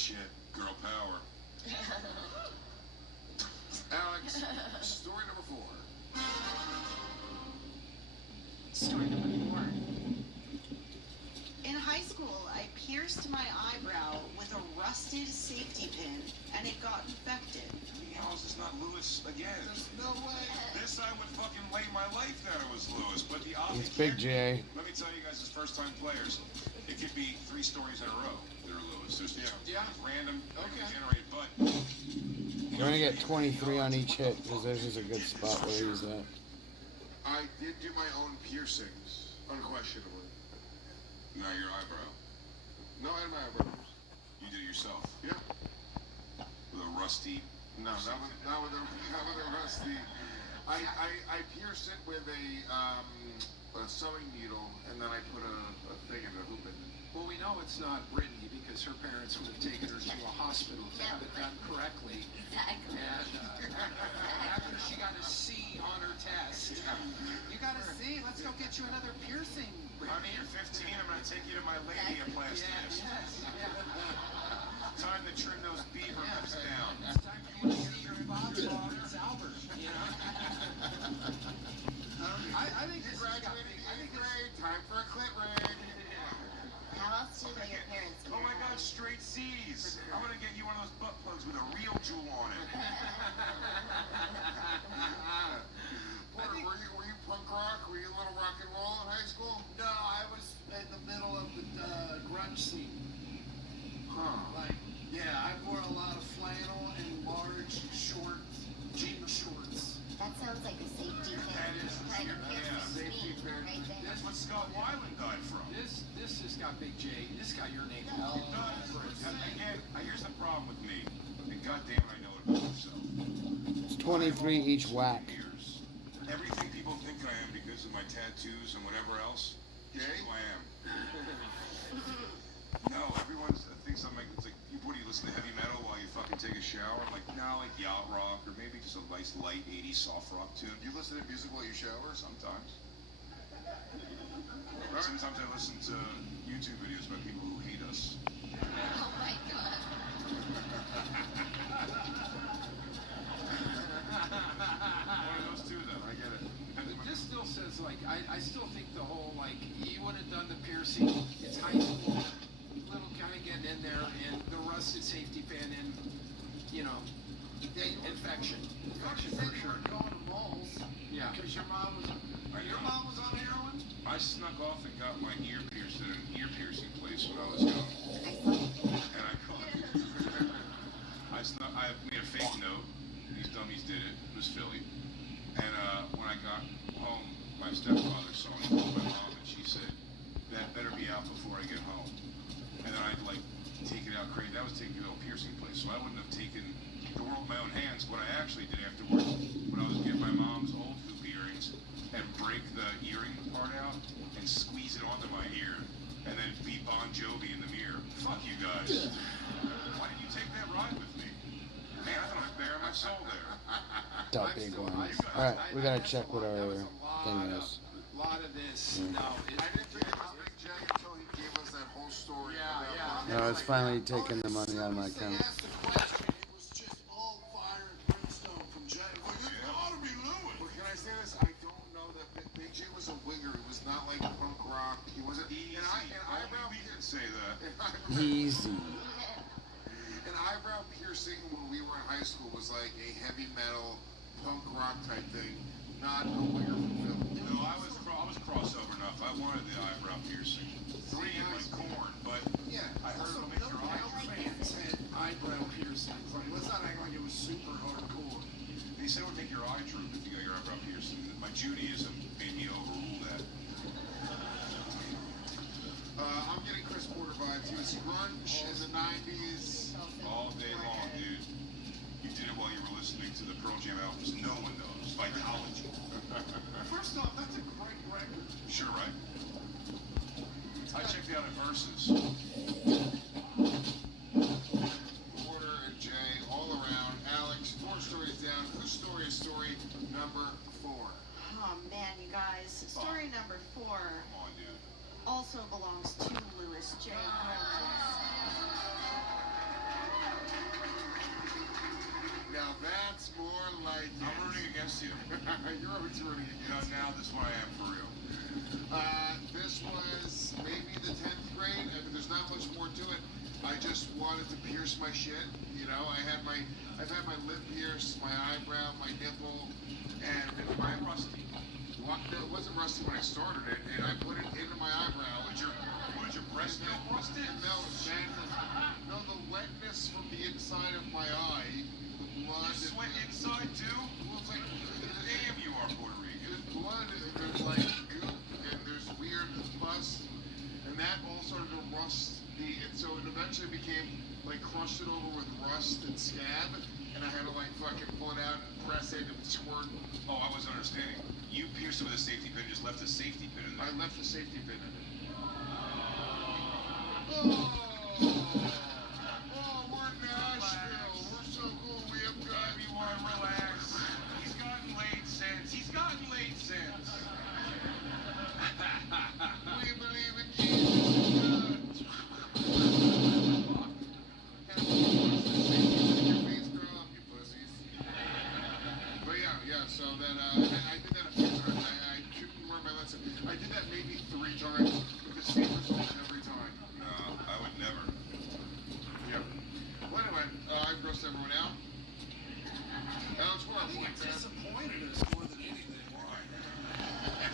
shit. Girl power. Alex, story number 4. Story number 4. In high school, I pierced my eyebrow with a rusted safety pin, and it got infected. How is this not Lewis again? There's no way. This I would fucking lay my life that it was Lewis, but the obvious. It's Big J. Let me tell you guys, as first-time players, it could be 3 stories in a row that are Lewis. There's random, generated, but You're gonna get 23 on each hit because this is a good spot where he's at. I did do my own piercings, unquestionably. Not your eyebrow. No, I had my eyebrows. You did it yourself. Yeah. With a rusty. No, not with a rusty. I pierced it with a sewing needle, and then I put a thing in the hoop in it. Well, we know it's not Brittany because her parents would have taken her to a hospital to have it done correctly. Exactly. And after she got a C on her test, you got a C, let's go get you another piercing. Honey, you're 15, I'm going to take you to my lady and plastist. Time to trim those beaver lips down. It's time for you to see your father, Prince Albert, you know? I think this Graduating 8th grade, time for a clit rig. How else do you know your parents care? Oh my God, straight C's. I'm going to get you one of those butt plugs with a real jewel on it. Were you punk rock? Were you a little rock and roll in high school? No, I was in the middle of the grunge scene. Huh. Like, yeah, I wore a lot of flannel and large, short jean shorts. That sounds like a safety pin. Kind of Safety pin. right there. That's what Scott Weiland died from. This has got Big J. This got your name. It does. Again, here's the problem with me. And goddamn, I know it about myself. It's 23 each whack. Years. Everything people think I am because of my tattoos and whatever else is who I am. No, everyone thinks I'm like, it's like, what do you listen to heavy metal while you fucking take a shower? I'm like, no, like yacht rock or maybe just a nice light 80s soft rock tune. You listen to music while you shower? Sometimes. Sometimes I listen to YouTube videos about people who hate us. Oh my God. One of those two, though. I get it. This still says, like, I still think the whole, like, you would have done the piercing. It's high school. Little kind of getting in there, and the rusted safety pin, and, you know, infection. Infection for sure. Going to malls. Yeah. Because your mom was on heroin? I snuck off and got my ear pierced at an ear piercing place when I was young. And I caught I made a fake note. These dummies did it. It was Philly. And when I got home, my stepfather saw me called my mom, and she said, "That better be out before I get home." And then I'd like take it out crazy. That was taking it to a piercing place, so I wouldn't have taken the world in my own hands. What I actually did afterwards, when I was getting my mom's old hoop earrings, and break the earring part out and squeeze it onto my ear, and then be Bon Jovi in the mirror. Fuck you guys. Why didn't you take that ride with me? Man, I thought I was bearing my soul there. Top big one. Alright, we gotta check what our thing is. A lot of this. No, I didn't think it was Big J until he gave us that whole story. No, it's finally taking the money out of my account. It was just all fire and brimstone from Jay. Well, you ought to be Lewis. Well, can I say this? I don't know that Big J was a wigger. He was not like punk rock. He wasn't. And eyebrow we can say that. Easy. An eyebrow piercing when we were in high school was like a heavy metal punk rock type thing, not a wigger from Philly. No, I was crossover enough. I wanted the eyebrow piercing. Green like corn, but yeah, I heard it'll make your eyes fans had eyebrow piercings. Like, let's not act like it was super hardcore. They said it would make your eye droop if you got your eyebrow piercing. My Judaism made me overrule that. I'm getting Chris Porter vibes. He was grunge in the 90s. All day long, dude. You did it while you were listening to the Pearl Jam albums no one knows. Vitology. First off, that's a great record. Sure, right? I checked out at Versus. Porter and Jay all around. Alex, 4 stories down. Whose story is story number 4? Oh man, you guys. Story number 4 Come on, dude. also belongs to Lewis J. Holmes. Now that's more like I'm rooting against you. You're always rooting against Now this one I am for real. This was maybe the 10th grade. I mean, there's not much more to it. I just wanted to pierce my shit. You know, I've had my lip pierced, my eyebrow, my nipple, and my rusty. Well, it wasn't rusty when I started it, and I put it into my eyebrow. What did your breast feel rusted? No, the wetness from the inside of my eye, the blood. You sweat inside too? Well, it's like, damn, you are Puerto Rican. There's blood, and there's like goop, and there's weird pus, and that all started to rust. And so it eventually became like crusted over with rust and scab, and I had to like fucking pull it out and press it and squirt. Oh, I wasn't understanding. You pierced it with a safety pin, just left a safety pin in there. I left the safety pin in it. Oh, we're Nashville. We're so cool. We have got. Everyone relax. He's gotten laid since. We believe in Jesus. But yeah, so that I did that a few times. I couldn't learn my lesson. I did that maybe 3 times with the same result every time. No, I would never. Yep. Well, anyway, I've grossed everyone out. Alex, what I think it disappointed us more than anything. Why?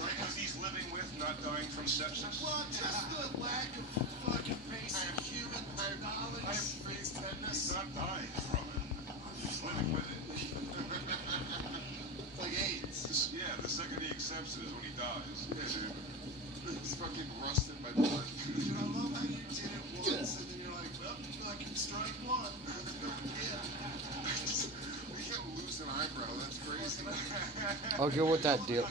Because he's living with, not dying from sepsis? Well, just the lack of fucking basic human knowledge. I have face tetanus. He's not dying from it. He's living with it. Like AIDS. Yeah, the second he accepts it is when he dies. Yeah, dude. It's fucking rusted by blood. Dude, I love how you did it once, and then you're like, well, I can strike one. Yeah. We can't lose an eyebrow. That's crazy. I'll go with that deal.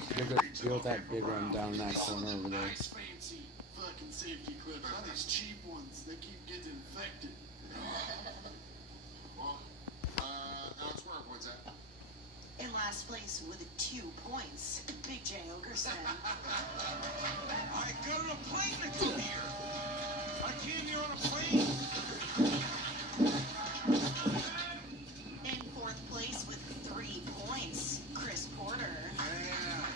Deal with that big one down in that corner over there. Nice fancy fucking safety clips. Not these cheap ones. They keep getting infected. Well, Alex, where are points at? In last place with 2 points, Big J Ogerson. I got on a plane to come here. I came here on a plane. In 4th place with 3 points, Chris Porter. Yeah.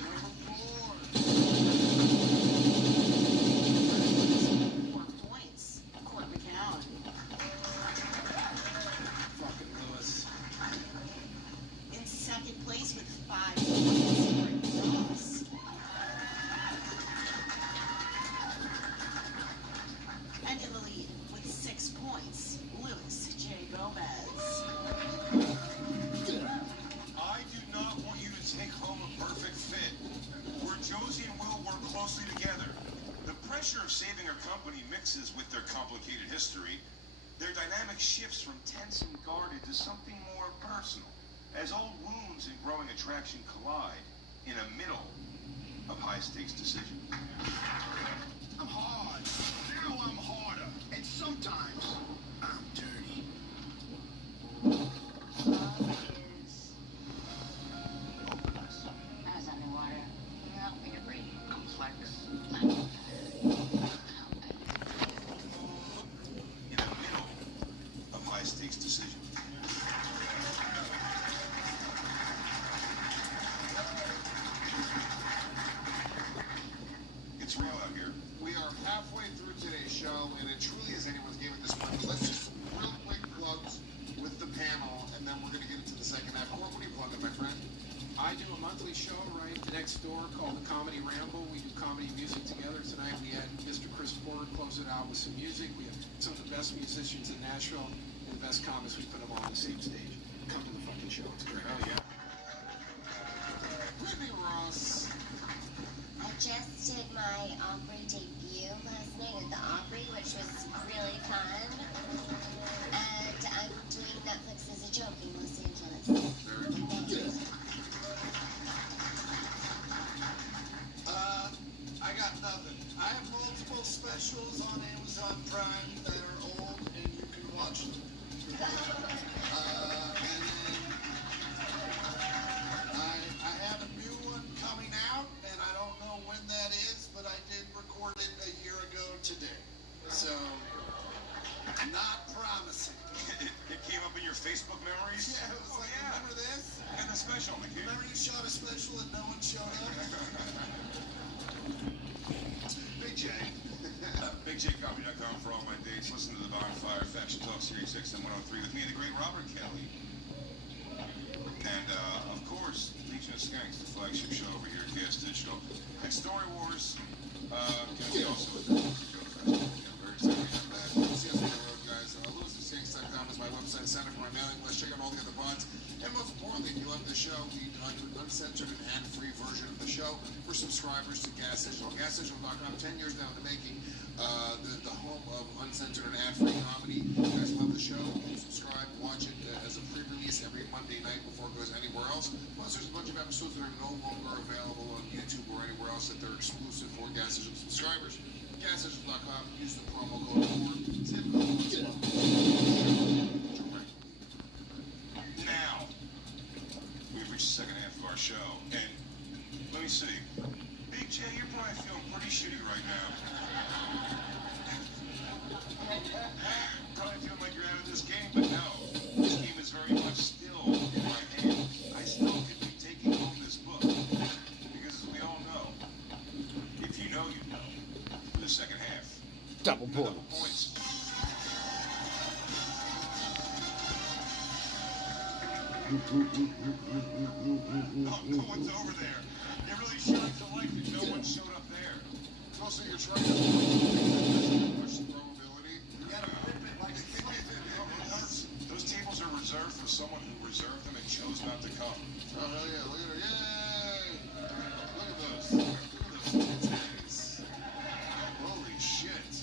Number 4. 4 points, Court McCown. Fucking Lewis. In 2nd place with 5 points, Rick Ross. And in the lead with 6 points, Luis J. Gomez. I do not want you to take home a perfect fit, where Josie and Will work closely together. The pressure of saving our company mixes with their complicated history. Their dynamic shifts from tense and guarded to something more personal, as old wounds and growing attraction collide in a middle of high-stakes decisions. I'm hard. Now I'm harder. And sometimes I'm dirty. Openness. As underwater. Help me to breathe. Complex. In the middle of high-stakes decisions. It's real out here. We are halfway through today's show, and it truly is anyone's game at this point. Let's just real quick plugs with the panel, and then we're going to get into the second half. What are you plugging, my friend? I do a monthly show right next door called the Comedy Ramble. We do comedy music together. Tonight we had Mr. Chris Porter close it out with some music. We have some of the best musicians in Nashville and the best comics. We put them on the same stage. Come to the fucking show. It's great. Hell yeah. Whitney Ross. I just did my Opry debut last night at the Opry, which was really fun. And I'm doing Netflix as a joke in Los Angeles. Very cool. I got nothing. I have multiple specials on Amazon Prime that are old and you can watch them. And then I have a new one coming out, and I don't know when that is, but I did record it a year ago today. So, not promising. 106 and 103 with me, the great Robert Kelly. And, of course, Legion of Skanks, the flagship show over here at Gas Digital. And Story Wars, going to be also at the Joe Festival. Very excited about that. See us on the road, guys. LewisandSkanks.com is my website. Sign up for my mailing list. Check out all the other pods. And most importantly, if you love the show, we do an uncensored and ad-free version of the show for subscribers to Gas Digital. GasDigital.com, 10 years now in the making. The home of uncensored and ad-free comedy. You guys love the show. Subscribe, watch it as a pre-release every Monday night before it goes anywhere else. Plus, there's a bunch of episodes that are no longer available on YouTube or anywhere else that they're exclusive for Gas Digital subscribers. GasDigital.com. Use the promo code Now, we've reached the second half of our show, and let me see. Big J, you're probably feeling pretty shitty right now. Probably feeling like you're out of this game, but no. This game is very much still in my hands. I still could be taking home this book. Because as we all know, if you know, you know. For the second half. Double points. Oh, no one's over there. You're really showing to life that no one showed up there. Also, you're trying to push throwability. You gotta flip it like those tables are reserved for someone who reserved them and chose not to come. Oh, hell yeah. Look at her. Yay! Look at those. Look at those titties. Holy shit.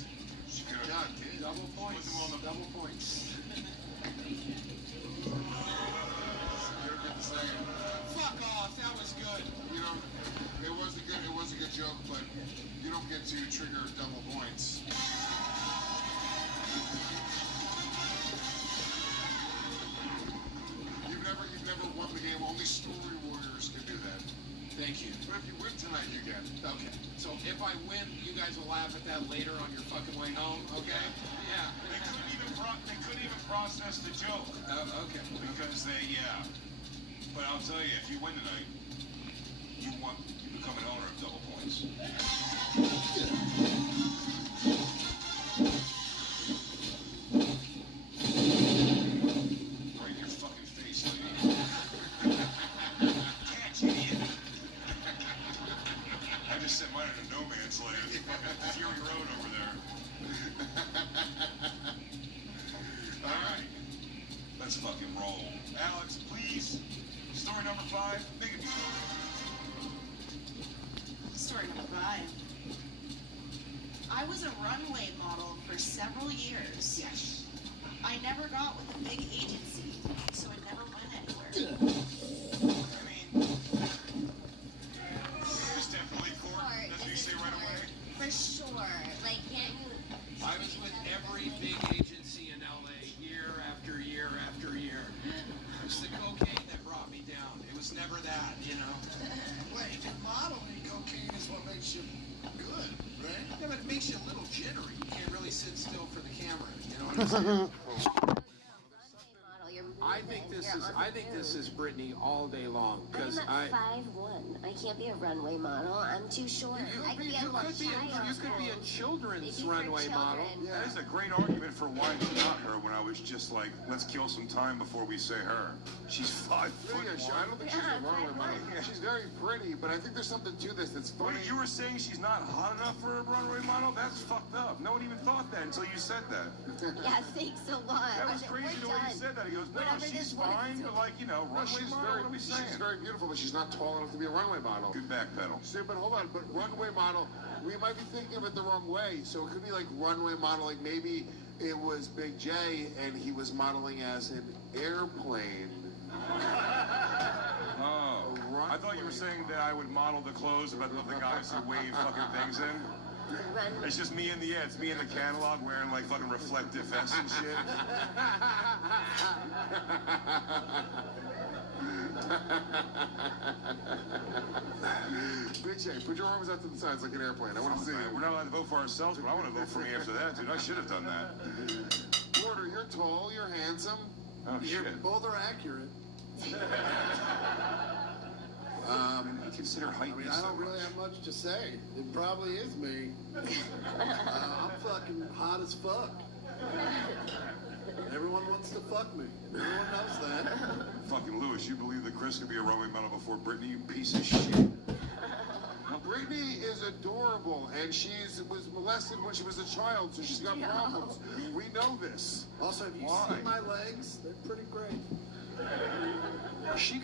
She could have God, kid. Double points. Double points. Fuck off, that was good. You know, it was a good joke, but you don't get to trigger double points. You've never won the game. Only story warriors can do that. Thank you. But if you win tonight, you can. Okay. So if I win, you guys will laugh at that later on your fucking way home, okay? Yeah. They couldn't even process the joke. Okay. Because yeah. But I'll tell you, if you win tonight, you become an owner of double points. Right in your fucking face, lady. Catch, idiot. I just set mine into no man's land. Fury Road over there. All right. Let's fucking roll. Alex, please. Story number 5. Make it. Story number 5. I was a runway model for several years. Yes. I never got with a big agency, so it never went anywhere. I mean, there's definitely court. That's what you say right away. For sure. Like, can't you... I was with every big agency in LA year after year after year. It's the cocaine that brought me down. It was never that, you know. Wait, modeling cocaine is what makes you good, right? Yeah, but it makes you a little jittery. You can't really sit still for the camera. You know what I'm saying? I think this is Brittany all day long because I'm at 5'1". I can't be a runway model. I'm too short. I could be a child. You could be a children's runway model. Yeah. That is a great argument for why it's not her when I was just like, let's kill some time before we say her. She's 5 foot. Yeah, I don't think she's a runway model. Yeah, she's very pretty, but I think there's something to this that's funny. Wait, you were saying she's not hot enough for a runway model? That's fucked up. No one even thought that until you said that. Yeah, thanks a lot. That was crazy the way you said that. He goes, no, she's fine, but like, you know, runway model, what are we saying? She's very beautiful, but she's not tall enough to be a runway model. Good backpedal. See, but hold on, but runway model, we might be thinking of it the wrong way. So it could be like runway model, like maybe it was Big J and he was modeling as an airplane. Oh, I thought you were saying that I would model the clothes of the guys who wave fucking things in. It's just me in the it's me in the catalog wearing like fucking reflective vests and shit. Big J, put your arms out to the sides like an airplane. I want to see you. We're not allowed to vote for ourselves, but I want to vote for me after that, dude. I should have done that. Porter, you're tall, you're handsome. Oh, shit. Both are accurate. You consider height. I don't really have much to say. It probably is me. I'm fucking hot as fuck. Everyone wants to fuck me. Everyone knows that. Fucking Lewis, you believe that Chris could be a runway model before Brittany, you piece of shit. Brittany is adorable, and she was molested when she was a child, so she's got problems. We know this. Also, have you seen my legs? They're pretty great. She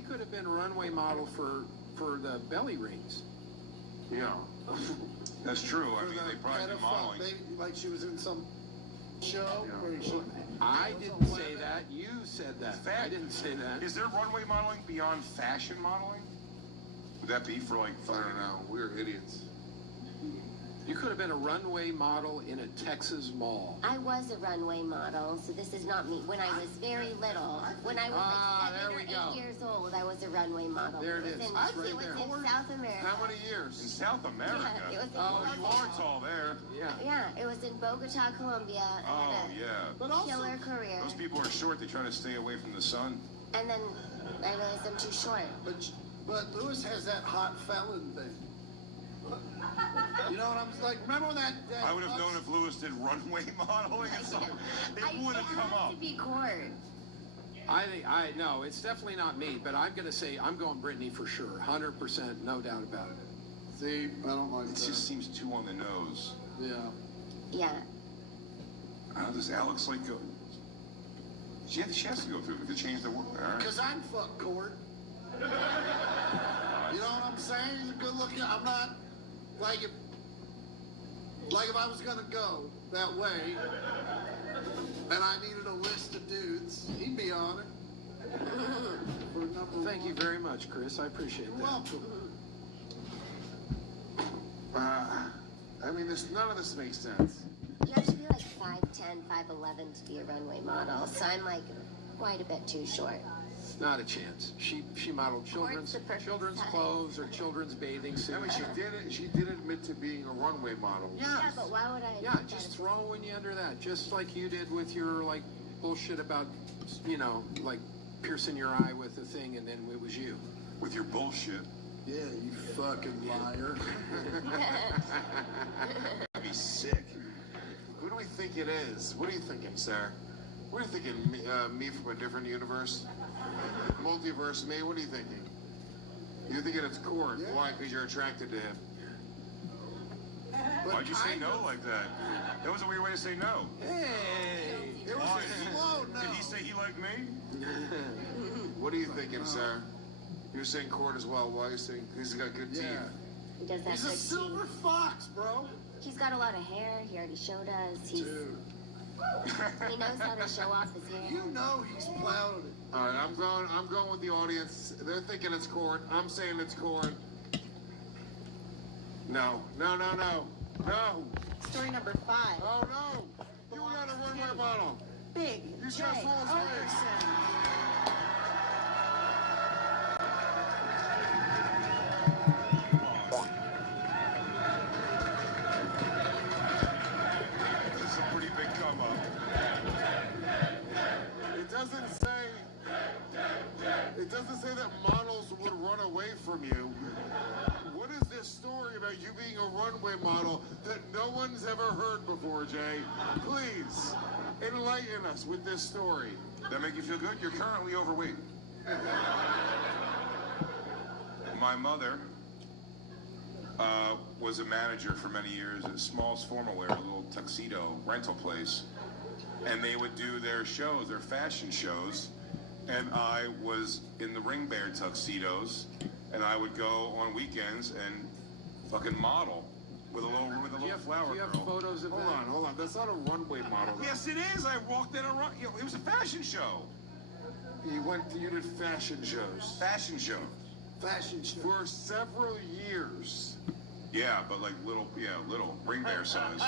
could have been a runway model for the belly rings. Yeah. That's true. I For mean, the they probably do pedophile modeling. baby, like she was in some show where she... I didn't say that. You said that. I didn't say that. Is there runway modeling beyond fashion modeling? Would that be for like? I don't know. We're idiots. You could have been a runway model in a Texas mall. I was a runway model, so this is not me. When I was very little, when I was like 7 or 8 years old, I was a runway model. There it is. It It's was right in there. South America. How many years? In South America? Yeah, it was in oh, Bogota. you are tall there. Yeah. Yeah, it was in Bogota, Colombia. I Oh, had a yeah. But also, killer career. Those people are short. They try to stay away from the sun. And then I realized I'm too short. But Lewis has that hot felon thing. You know what I'm like? Remember when that I would have known if Lewis did runway modeling and stuff. It would have come up. To be court. No, it's definitely not me, but I'm going to say I'm going Brittany for sure. 100%, no doubt about it. See, I don't like It that. just seems too on the nose. Yeah. Yeah. Does Alex like go? She has to go through it to change the world. All right. Because I'm fuck court. You know what I'm saying? He's a good looking. I'm not like if I was gonna go that way and I needed a list of dudes, he'd be on it. For number Thank you very much, Chris. I appreciate that. You're welcome. I mean, none of this makes sense. You have to be like 5'10", 5'11" to be a runway model. So I'm like quite a bit too short. Not a chance. She modeled children's clothes or children's bathing suits. I mean, she did admit to being a runway model. Yeah, but why would I? Yeah, just throwing you under that, just like you did with your like bullshit about, like piercing your eye with a thing, and then it was you. With your bullshit. Yeah, you fucking liar. I'd be sick. Who do we think it is? What are you thinking, sir? What are you thinking? Me from a different universe? Multiverse me? What are you thinking? You're thinking it's Cord. Yeah. Why? Because you're attracted to him. Why'd you say no like that? That was a weird way to say no. Hey! It was a slow no. Did he say he liked me? What are you thinking, sir? You're saying Cord as well. Why are you saying he's got good teeth? He does that He's good a silver fox, bro. He's got a lot of hair. He already showed us. Dude. He knows how to show off his hair. You know he's plowed it. All right, I'm going with the audience. They're thinking it's Cord. I'm saying it's Cord. No. Story number 5. Oh no! You were not a runway model. Big You J. just lost weight. Okerson. This is a pretty big come up. It doesn't say that models would run away from you. What is this story about you being a runway model that no one's ever heard before, Jay? Please, enlighten us with this story. That make you feel good? You're currently overweight. My mother was a manager for many years at Small's Formal Wear, a little tuxedo rental place. And they would do their shows, their fashion shows. And I was in the Ring Bear tuxedos. And I would go on weekends and fucking model with a little flower do you have girl. photos of that? Hold on. That's not a runway model. Yes, it is. I walked in a run. It was a fashion show. You did fashion shows. Fashion show. Fashion show. For several years. Yeah, but like little Ring Bear size.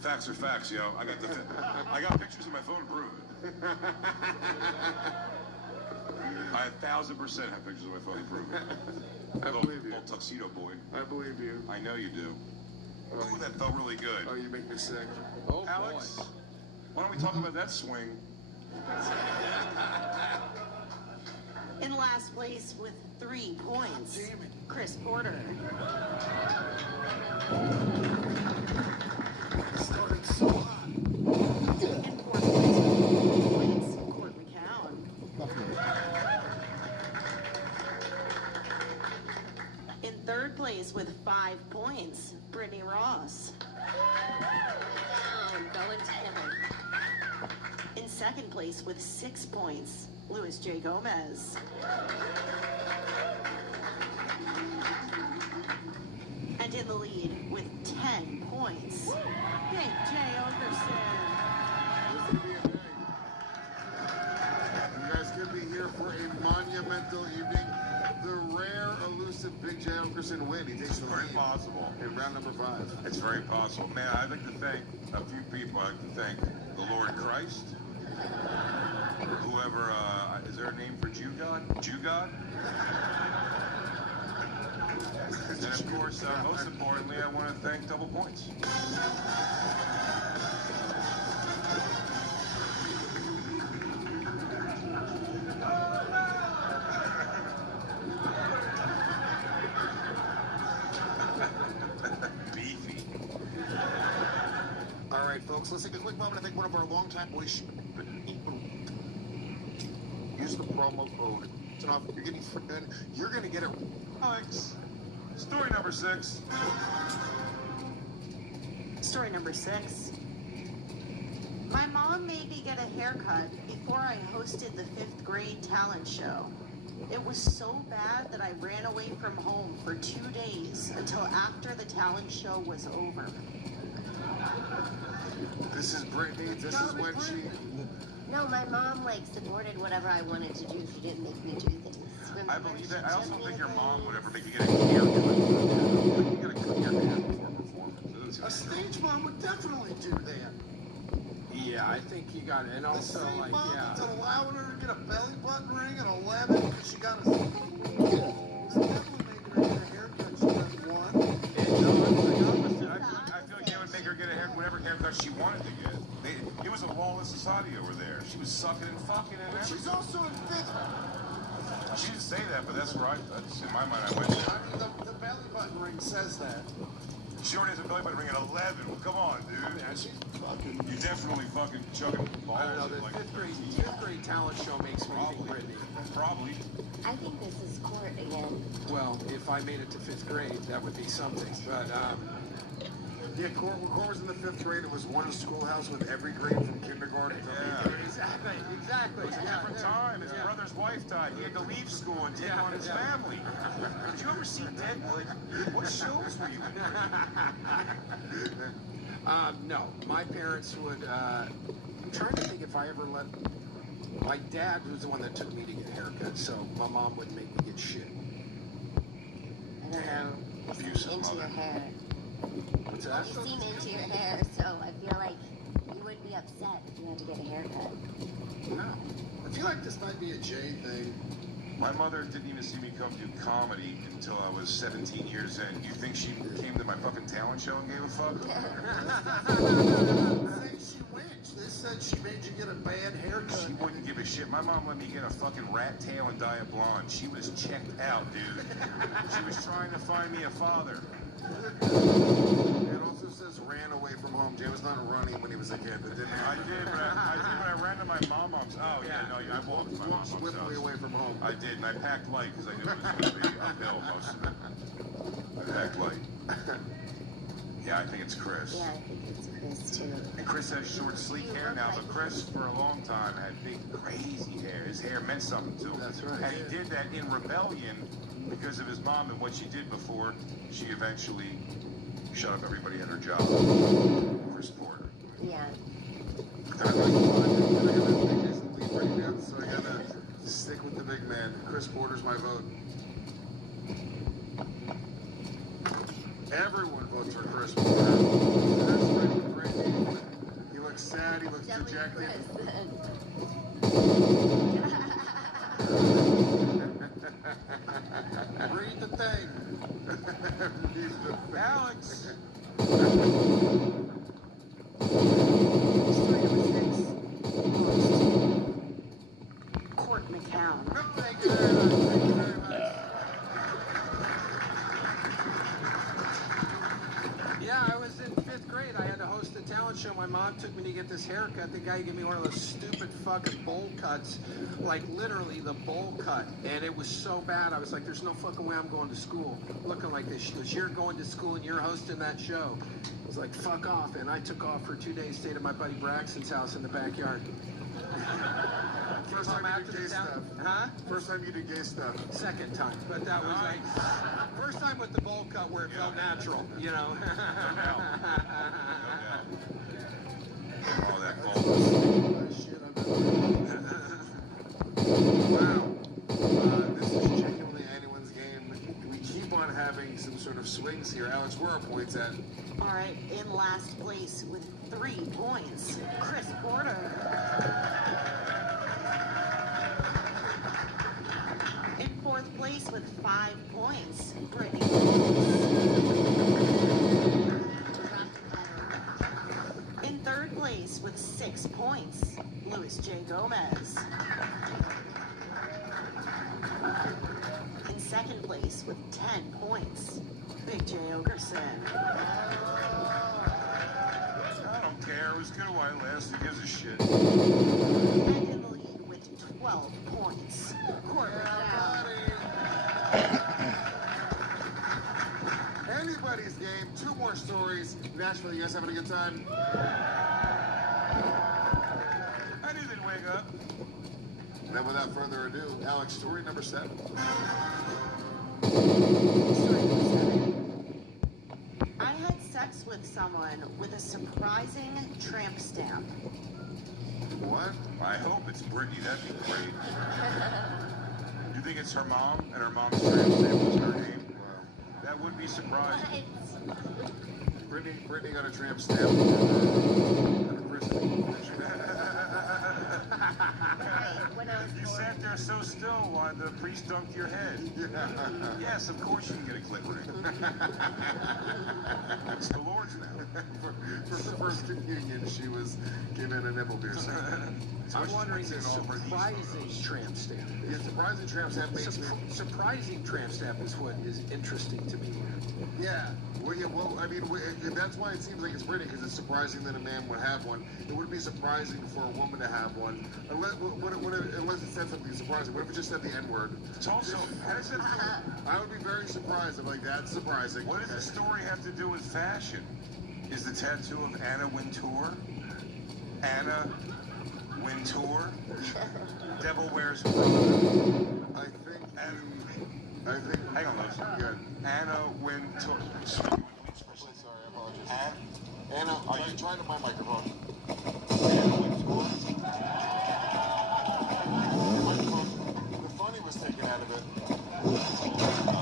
Facts are facts, yo. I got pictures on my phone to prove it. I 1,000% have pictures on my phone to prove it. I believe you. Little tuxedo boy. I believe you. I know you do. Ooh, that felt really good. Oh, you make me sick. Oh, Alex, boy. why don't we talk about that swing? In last place with 3 points, Chris Porter. started so hot. And fourth place with 4 points, Court McCown. In third place with 5 points, Brittany Ross. Down, going to heaven. In second place with 6 points, Luis J. Gomez. And in the lead with 10 points, Big J. Okerson. You guys could be here for a monumental evening. The rare, elusive Big J. Okerson win. He takes the Very lead possible. in round number 5. It's very possible. Man, I'd like to thank a few people. I'd like to thank the Lord Christ. Whoever, is there a name for Jew God? Jew God? And of course, most importantly, I want to thank Double Points. Beefy. All right, folks, let's take a quick moment. I think one of our longtime boys. Use the promo code. You're getting you're going to get it. Alex, story number 6. Story number 6. My mom made me get a haircut before I hosted the 5th grade talent show. It was so bad that I ran away from home for 2 days until after the talent show was over. This is Brittany. This is when she. No, my mom supported whatever I wanted to do. She didn't make me do things. I believe that. I also don't think your mom would ever make you get a haircut. You gotta cut your hair before performance. A stage mom would definitely do that. Yeah, I think you got it. And also, the same mom yeah. that's allowing her to get a belly button ring at 11 because she got a. It's definitely making her get a haircut. She got one. I feel like they would make her get a hair, whatever haircut she wanted to get. It was a lawless society over there. She was sucking and fucking and everything. She's also in 5th. She didn't say that, but that's where that's in my mind. I went. I mean, the belly button ring says that. She already has a belly button ring at 11. Well, come on, dude. Yeah, she's fucking. You definitely fucking chugging balls. I don't know, the at, fifth grade talent show makes me think Brittany. Probably. I think this is Court again. Well, if I made it to 5th grade, that would be something. But, Yeah, Court was in the 5th grade. It was one schoolhouse with every grade from kindergarten to 8th grade. Exactly. It was a different time. His brother's wife died. He had to leave school and take on his family. Did you ever see Deadwood? What shows were you in? no. My parents would, I'm trying to think if I ever let, my dad was the one that took me to get a haircut, so my mom wouldn't make me get shit. I don't know. You seem into your hair. What's that? You seem into your hair, so I feel like you wouldn't be upset if you had to get a haircut. No. I feel like this might be a Jay thing. My mother didn't even see me come do comedy until I was 17 years in. You think she came to my fucking talent show and gave a fuck? She went. This said she made you get a bad haircut. She wouldn't give a shit. My mom let me get a fucking rat tail and dye it blonde. She was checked out, dude. She was trying to find me a father. It also says ran away from home. Jay was not running when he was a kid. It didn't I did when I ran to my mom's. Oh, yeah, no, I walked to my mom's house. swiftly away from home. I did, and I packed light because I knew it was going to be uphill most of it. I packed light. Yeah, I think it's Chris. Yeah, I think it's Chris too. And Chris has short, sleek hair now, but Chris, for a long time, had big, crazy hair. His hair meant something to him. That's right. And he did that in rebellion because of his mom and what she did before she eventually shut up everybody at her job. Chris Porter. Yeah. I gotta leave right now, so I gotta stick with the big man. Chris Porter's my vote. Everyone votes for Chris Porter. That's Brittany. He looks sad. He looks dejected. Read the thing. Alex. Court McCown. Thank you very much. Thank you very much. Yeah, I was in 5th grade. I had to host a talent get this haircut. The guy gave me one of those stupid fucking bowl cuts, like literally the bowl cut. And it was so bad. I was like, there's no fucking way I'm going to school looking like this. She goes, you're going to school and you're hosting that show. I was like, fuck off. And I took off for 2 days, stayed at my buddy Braxton's house in the backyard. First time you did gay stuff. Huh? First time you did gay stuff. Second time. But that was like, first time with the bowl cut where it felt natural, you know. All that Wow. This is genuinely anyone's game. We keep on having some sort of swings here. Alex, where are our points at? All right, in last place with 3 points, Chris Porter. In 4th place with 5 points, Brittany. In 3rd place with 6 points, Luis J. Gomez. In 2nd place with 10 points, Big J. Ogerson. I don't care. It was good while it lasted. Who gives a shit? And in the lead with 12 points, Corbin Down. Anybody's game. 2 more stories. Nashville, you guys having a good time? I knew they'd wake up. Then without further ado, Alex, story number 7. I had sex with someone with a surprising tramp stamp. What? I hope it's Brittany. That'd be great. You think it's her mom and her mom's tramp stamp was her name? Wow. That would be surprising. Brittany got a tramp stamp at a christening. You sat there so still while the priest dunked your head. Yes, of course you can get a clip ring. It's the Lord's now. For the first communion, she was given a nipple piercing. I'm wondering the surprising tramp stamp. Yeah, surprising tramp stamp makes me... Surprising tramp stamp is what is interesting to me. Yeah. Well, I mean, that's why it seems like it's Brittany, because it's surprising that a man would have one. It would be surprising for a woman to have one, unless it said something surprising. What if it just said the N-word? It's also, how does it... I would be very surprised if, like, that's surprising. What does the story have to do with fashion? Is the tattoo of Anna Wintour? Anna Wintour? Devil Wears Prada? I think... Hang on, Lois. Good. Anna Wintour. Sorry, I apologize. Anna, try to my microphone. Anna Wintour? The funny was taken out of it. Oh,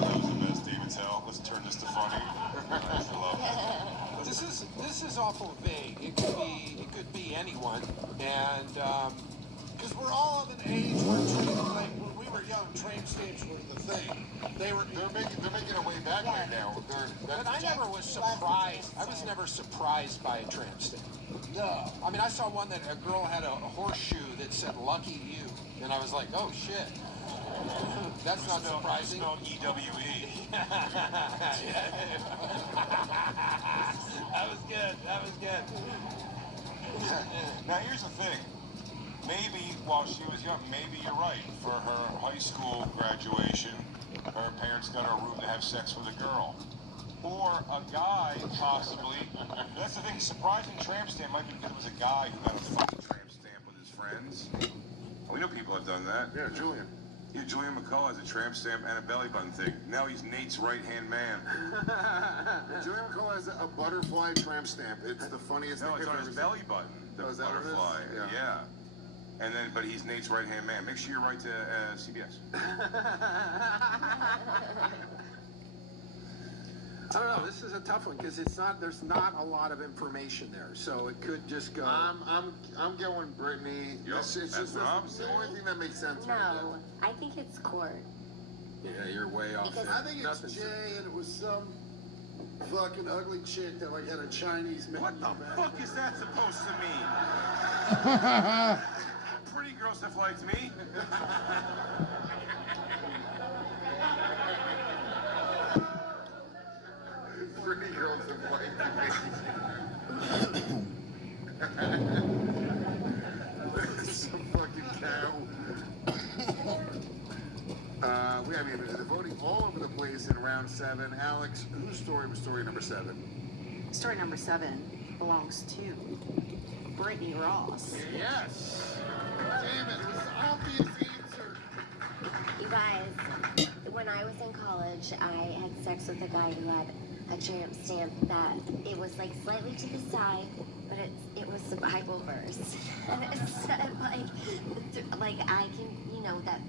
that was a mess, David Tell. Let's turn this to funny. I love it. This is awful vague. It could be anyone, and Because we're all of an age where when we were young, tramp stamps were the thing. They're making a way back right now. But I never was surprised. I was never surprised by a tramp stamp. No. I mean, I saw one that a girl had a horseshoe that said "Lucky You," and I was like, "Oh shit." That's not surprising. Spelled E-W-E. That was good. That was good. Now here's the thing. Maybe while she was young, maybe you're right. For her high school graduation, her parents got her a room to have sex with a girl. Or a guy, possibly. That's the thing. Surprising tramp stamp might be because it was a guy who got a fucking tramp stamp with his friends. We know people have done that. Yeah, Julian. Yeah, Julian McCall has a tramp stamp and a belly button thing. Now he's Nate's right-hand man. Julian McCall has a butterfly tramp stamp. It's the funniest thing No, it's I've on ever his seen. belly button. The Oh, is that what it is? butterfly. Yeah. And then, but he's Nate's right-hand man. Make sure you write to CBS. I don't know. This is a tough one because there's not a lot of information there, so it could just go. I'm going Brittany. Yep, It's that's just what I'm the only thing that makes sense. right No, I think it's Court. Yeah, you're way off. Because there. I think it's Jay, and it was some fucking ugly chick that like had a Chinese menu. What the fuck is that supposed to mean? Pretty girls have liked me. Pretty girls have liked me. I mean, the voting all over the place in round 7. Alex, whose story was story number 7? Story number 7 belongs to Brittany Ross. Yes. Damn it, it was the obvious answer. You guys, when I was in college, I had sex with a guy who had a tramp stamp that it was like slightly to the side, but it was the Bible verse. And it said like I can, you know, that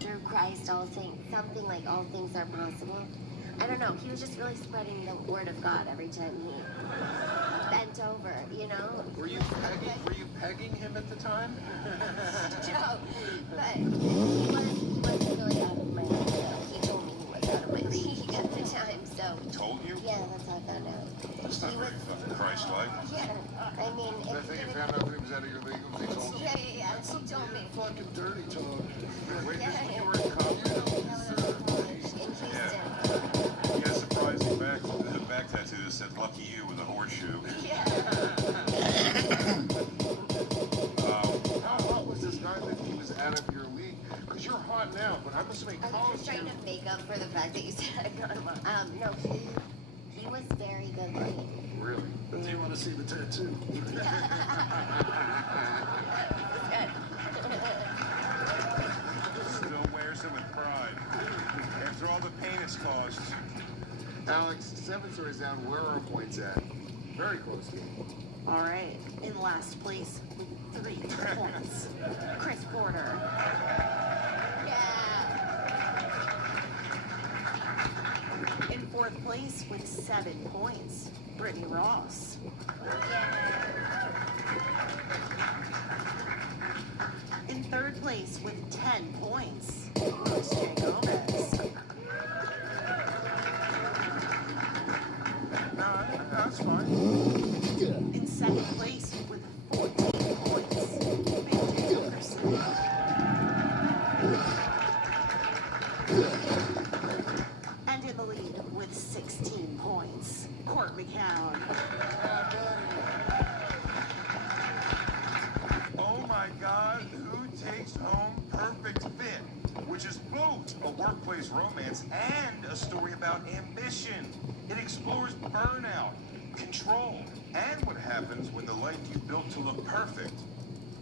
through Christ all things, something like all things are possible. I don't know, he was just really spreading the word of God every time he bent over, you know? Were you pegging him at the time? No, but he wasn't really out of my league, though. He told me he was out of my league at the time, so. He told you? Yeah, that's how I found out. That's not very fucking Christ-like. Yeah, I mean. I think you found out that he was out of your league. He told you. Yeah, he told me. Fucking dirty talk. Wait, Yeah, this when yeah. you were in college? In Houston. He has a surprising back tattoo that said "Lucky You" with a horseshoe. Yeah. How hot was this guy that he was out of your league? Because you're hot now, but I'm assuming I was college. just trying to make up for the fact that you said no, he was very good looking. Really? Do you want to see the tattoo? Still wears him with pride. After all the pain it's caused. Alex, 7 stories down. Where are our points at? Very close to you. All right, in last place with 3 points, Chris Porter. In 4th place with 7 points, Brittany Ross. In 3rd place with 10 points, Louis J. Gomez. No, that's fine. In 2nd place with 14 points, Big J. Anderson. And in the lead with 16 points, Court McCown. Oh my God, who takes home Perfect Fit? Which is both a workplace romance and a story about ambition. It explores burnout, control, and what happens when the life you built to look perfect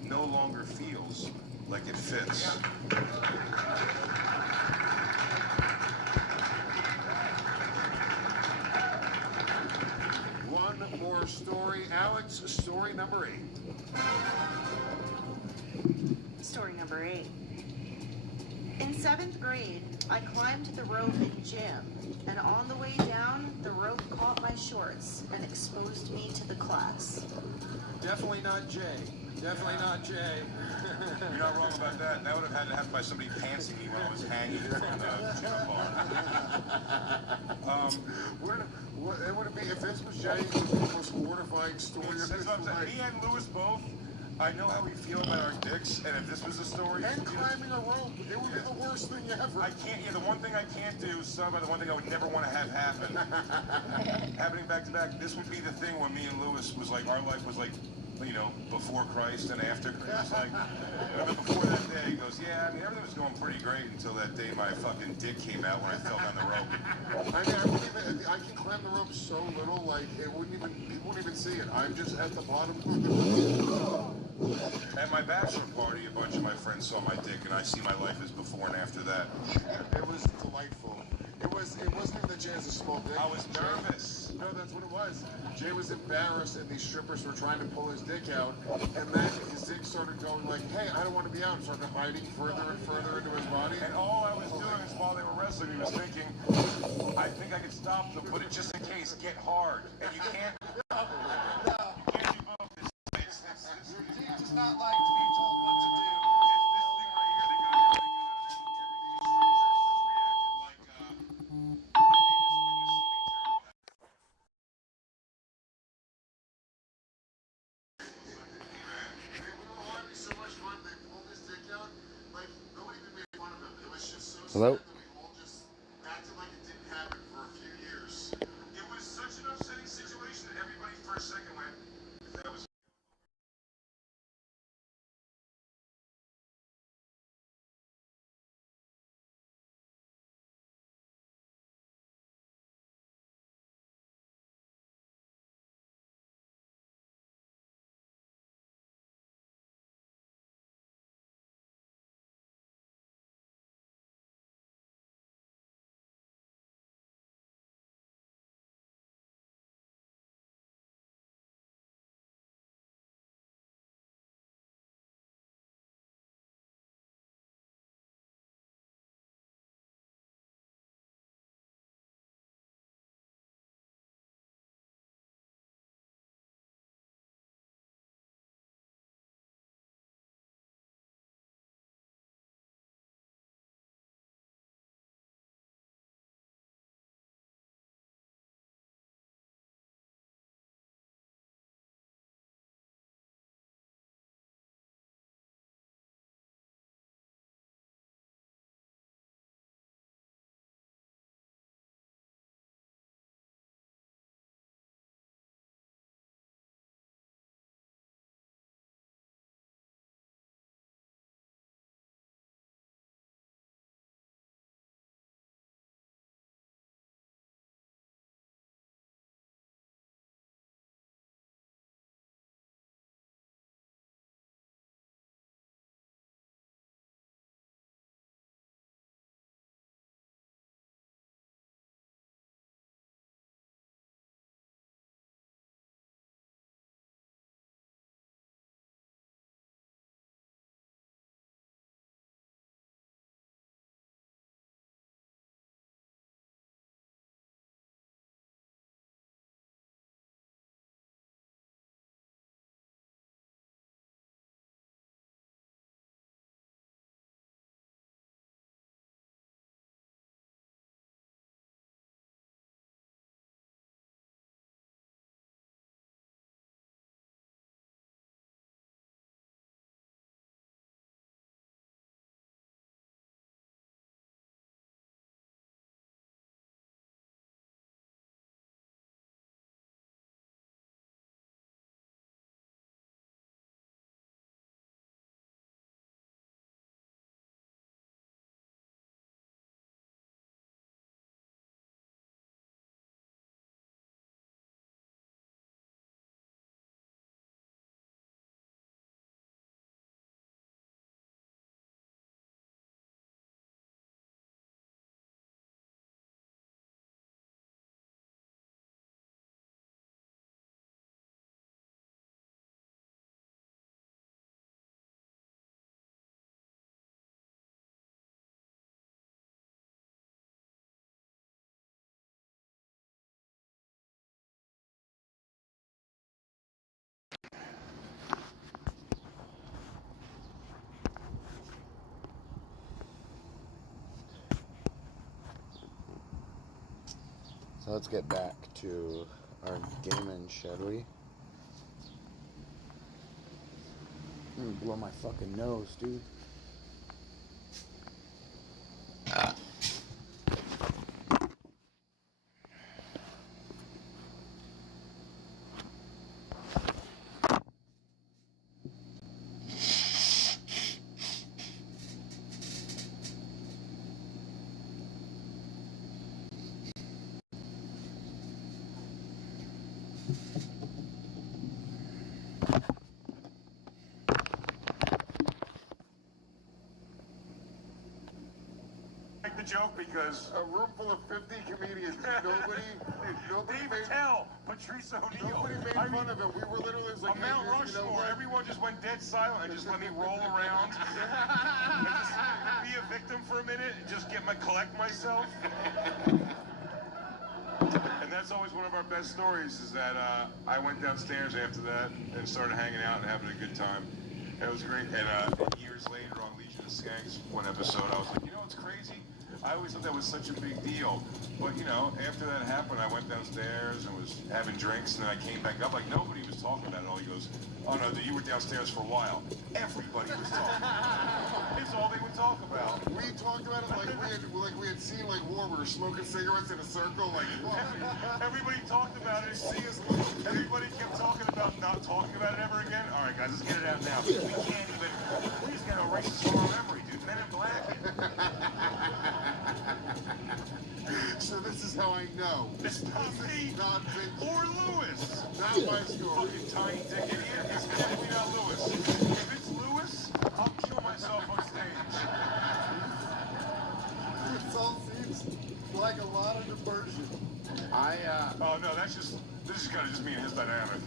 no longer feels like it fits. One more story. Alex, story number 8. Story number 8. In 7th grade, I climbed the rope in gym, and on the way down, the rope caught my shorts and exposed me to the class. Definitely not Jay. Definitely not Jay. You're not wrong about that. That would have had to happen by somebody pantsing me when I was hanging from the gym bar. It would be, if this was Jay, it would be the most mortifying story of his life. Me and Lewis both, I know how we feel about our dicks, and if this was a story... And climbing a rope, it would be the worst thing ever. I can't, the one thing I can't do is talk about the one thing I would never want to have happen. Happening back to back, this would be the thing when me and Lewis was like, our life was like, you know, before Christ and after Christ. Like, before that day, he goes, yeah, I mean, everything was going pretty great until that day my fucking dick came out when I fell down the rope. I mean, I can climb the rope so little, like, people wouldn't even see it. I'm just at the bottom. At my bachelor party, a bunch of my friends saw my dick, and I see my life as before and after that. It was delightful. It wasn't even that Jay has a small dick. I was nervous. No, that's what it was. Jay was embarrassed, and these strippers were trying to pull his dick out, and then his dick started going like, hey, I don't want to be out, and started hiding further and further into his body. And all I was doing is while they were wrestling, he was thinking, I think I could stop them, but it just in case, get hard. And you can't... You can't do both. Your dick does not like to be told what to do. Hello? So let's get back to our gaming, shall we? I'm gonna blow my fucking nose, dude. Make the joke because A room full of 50 comedians. Nobody Dave made, Attell, Patrice O'Neal. nobody made fun of him. We were literally like, On Mount hey, dude, Rushmore, you know what? everyone just went dead silent and just let me roll around and just be a victim for a minute and just collect myself. And that's always one of our best stories is that I went downstairs after that and started hanging out and having a good time. It was great. And years later on Legion of Skanks, one episode, I was like, you know what's crazy? I always thought that was such a big deal. But, you know, after that happened, I went downstairs and was having drinks, and then I came back up. Like, nobody was talking about it all. He goes, oh, no, you were downstairs for a while. Everybody was talking about it. It's all they would talk about. We talked about it like we had seen like war. We were smoking cigarettes in a circle. Like, everybody talked about it. Everybody kept talking about not talking about it ever again. All right, guys, let's get it out now. We can't even. Please get a racist from our memory, dude. Men in Black. So this is how I know. It's not me or Lewis. Not my story. Fucking tiny dick idiot. It's definitely not Lewis. If it's Lewis, I'll kill myself on stage. This all seems like a lot of diversion. Oh no, this is kind of just me and his dynamic.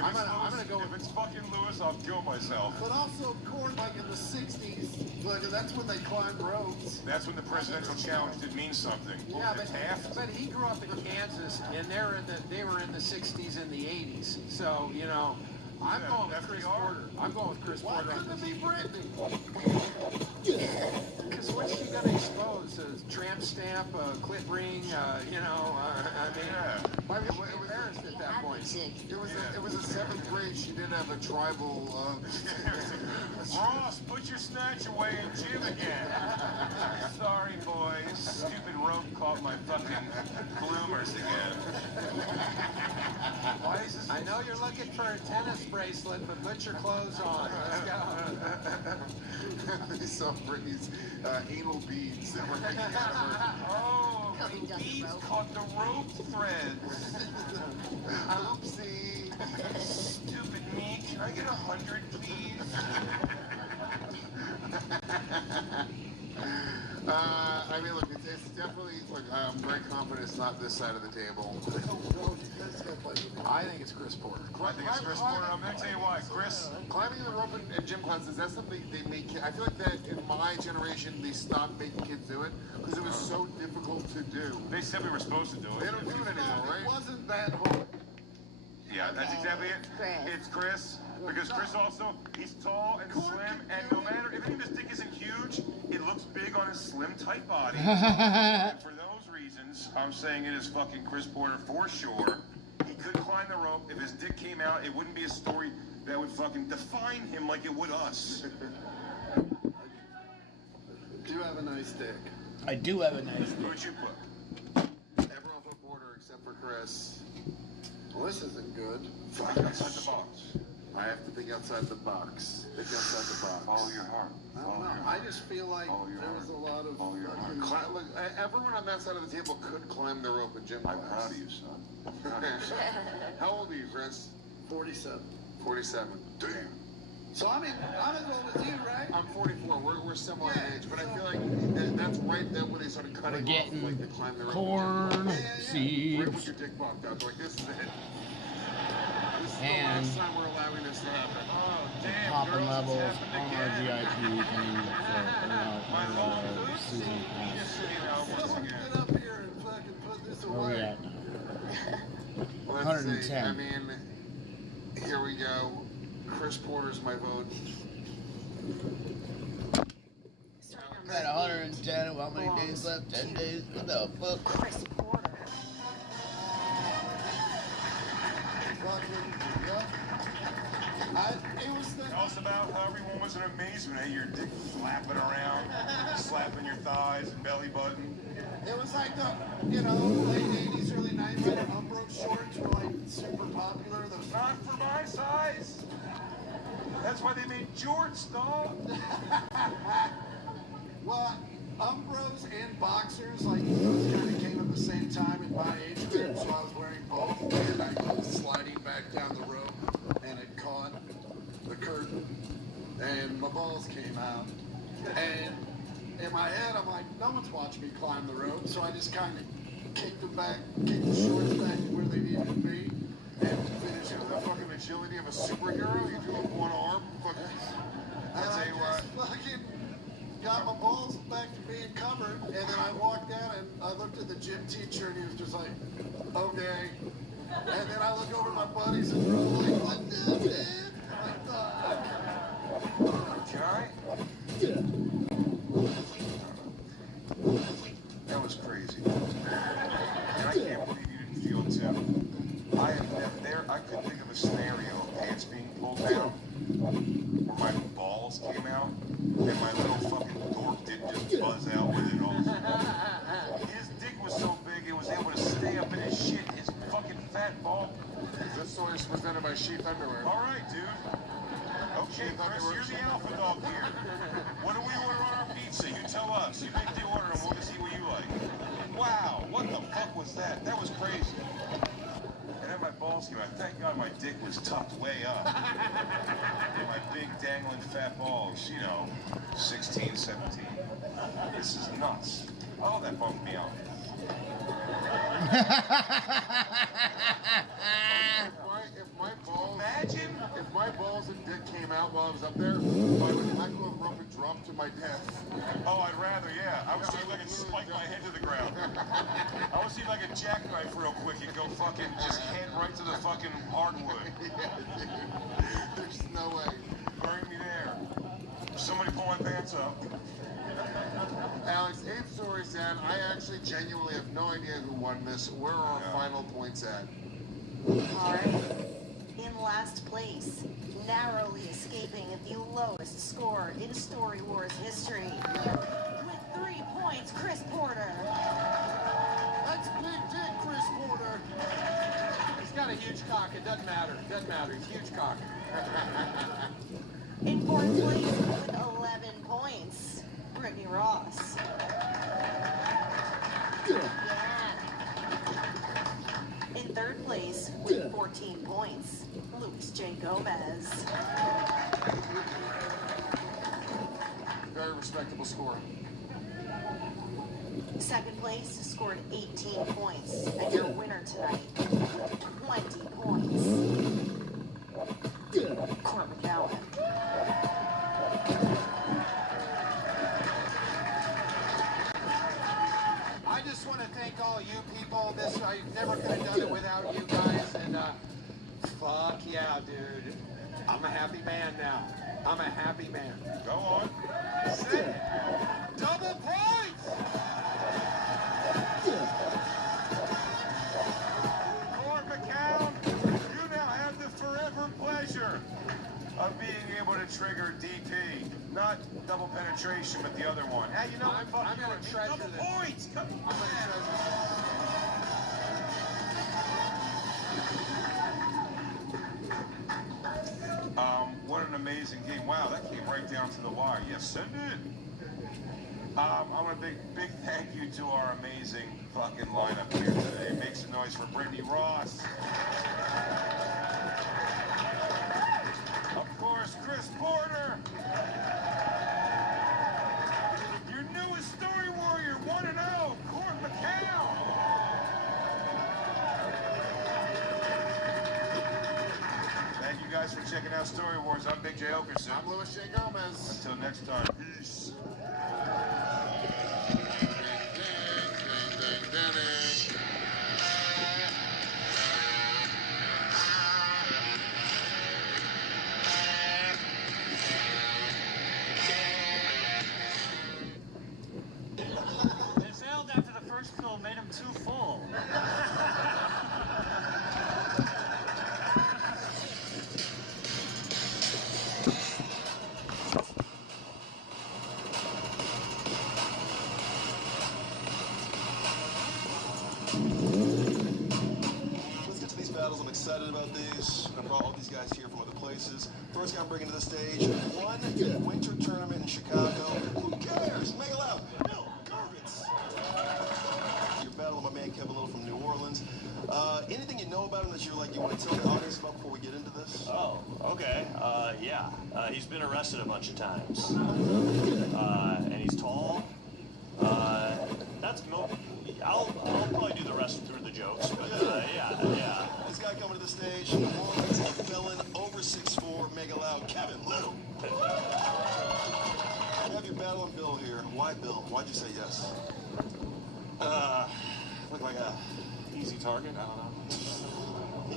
I'm gonna go If it's fucking Lewis, I'll kill myself. But also, Corn, like in the 60s, like, that's when they climbed ropes. That's when the presidential challenge did mean something. Yeah, What was it, Taft? but he grew up in Kansas, and they were in the 60s and the 80s. So, you know, I'm going with Chris Porter. I'm going with Chris Porter. Why couldn't it be Brittany? Because what's she gonna expose? A tramp stamp, a clip ring, I mean, why was she embarrassed at that point? It was a 7th grade. She did have a tribal. Ross, put your snatch away in gym again. Sorry, boys. Stupid rope caught my fucking bloomers again. Why is this? I know you're looking for a tennis bracelet, but put your clothes on. Let's go. They saw Brittany's anal beads that were hanging out of her. Oh, the beads caught the rope threads. Oopsie. Stupid me. Can I get 100, please? I mean, look, it's definitely, like, I'm very confident it's not this side of the table. I think it's Chris Porter. I think it's Chris Porter. I'm going to tell you why. Chris. Climbing the rope in gym classes, that's something they make kids. I feel like that in my generation, they stopped making kids do it because it was so difficult to do. They said we were supposed to do it. They don't do it anymore, right? It wasn't that hard. Yeah, that's exactly it. It's Chris. Because Chris also, he's tall and slim, and no matter, even if his dick isn't huge, it looks big on his slim, tight body. And for those reasons, I'm saying it is fucking Chris Porter for sure. He could climb the rope. If his dick came out, it wouldn't be a story that would fucking define him like it would us. Do you have a nice dick? I do have a nice dick. Who would you put? Everyone put Porter except for Chris. Well, this isn't good. Think outside the box. I have to think outside the box. Think outside the box. Follow your heart. I don't know. I just feel like there was a lot of. Look, everyone on that side of the table could climb the rope in gym class. I'm proud of you, son. I'm proud of you, son. How old are you, Chris? 47. 47. Damn. So I'm as old as you, right? I'm 44. We're similar in age, but I feel like that's right then when they started cutting We're getting off, like, the climb the rope. corn Right seeds. with your dick popped out. Like, this is it. This is And the last time we're allowing this to happen. Oh, damn. Popping girls, levels it's on happened our again. GIP thing for season pass. Get up here and fucking put this Where we away. at now? Let's 110. see. I mean, here we go. Chris Porter's my vote. At 100. 110. How many days left? 10 days? What the fuck? Chris Porter. Fucking, yep. It was the... Tell us about how everyone was an amazement. Hey, your dick flapping around, slapping your thighs and belly button. It was like the, late 80s, early 90s, like Umbro shorts were like super popular. Those Not for my size. That's why they made jorts, dog. Well, Umbros and boxers, like, those kind of came at the same time in my age group, so I was wearing both, and I was sliding back down the rope, and it caught the curtain, and my balls came out. And in my head, I'm like, no one's watching me climb the rope, so I just kind of kicked the shorts back to where they needed to be, and finished it with the fucking agility of a superhero. You do it with one arm, fucking... I'll tell you what. Fucking got my balls back to being covered, and then I walked out and I looked at the gym teacher and he was just like, okay. And then I look over at my buddies and they're all like, what the man? I'm like, Can I? That was crazy. And I can't believe you didn't feel it too. I couldn't think of a scenario of pants being pulled down where my balls came out and my little fucking dork didn't just buzz out with it all. His dick was so big it was able to stay up in his shit, his fucking fat ball. This story is presented by Sheep Underwear. All right, dude. Okay, Chris, you're the alpha dog here. What do we order on our pizza? You tell us. You make the order and we'll see what you like. Wow, what the fuck was that? That was crazy. And then my balls came out. Thank God my dick was tucked way up. And my big dangling fat balls, 16, 17. This is nuts. Oh, that bumped me out. If my balls and dick came out while I was up there, I would tackle the rope and drop to my death. Oh, I'd rather, yeah. I would see if I could spike my head to the ground. I would see if I could jackknife real quick and go fucking just head right to the fucking hardwood. There's no way. Bury me there. Somebody pull my pants up. Alex, 8th story said, I actually genuinely have no idea who won this. Where are our final points at? All right. In last place, narrowly escaping the lowest score in Story Wars history. With 3 points, Chris Porter. that's big dick, Chris Porter. He's got a huge cock. It doesn't matter. It doesn't matter. He's huge cock. In 4th place with 11 points, Brittany Ross. Yeah. In 3rd place with 14 points, Luis J. Gomez. Very respectable score. 2nd place scored 18 points, and your winner tonight, 20 points. Court McCowan. I just want to thank all you people. I never could have done it without you guys. And fuck yeah, dude. I'm a happy man now. I'm a happy man. Go on. Sit. Double points! Court McCown, you now have the forever pleasure of being able to trigger DP. Not double penetration, but the other one. Hey, you know what? Fuck, I'm gonna treasure double this. points. Come on. I'm gonna treasure What an amazing game. Wow, that came right down to the wire. Yes, it did. I want a big thank you to our amazing fucking lineup here today. Make some noise for Brittany Ross. Of course, Chris Porter. Your newest story warrior, 1-0, Court McCown. Thank you guys for checking out Story Wars. I'm Big J. Okerson. I'm Luis J. Gomez. Until next time, peace. too full. Let's get to these battles. I'm excited about these. I brought all these guys here from other places. First guy I'm bringing to the stage, one winter tournament in Chicago. Who cares? Make it loud. Bill Gervitz. Your battle with my man Kevin Little from New Orleans. Anything you know about him that you want to tell the audience about before we get into this? Oh, okay. Yeah. He's been arrested a bunch of times. And he's tall. I'll probably do the rest through the jokes, but yeah. This guy coming to the stage, New Orleans, a felon, over 6'4", mega loud, Kevin Little. You have your battle on Bill here. Why Bill? Why'd you say yes? Look like a easy target. I don't know.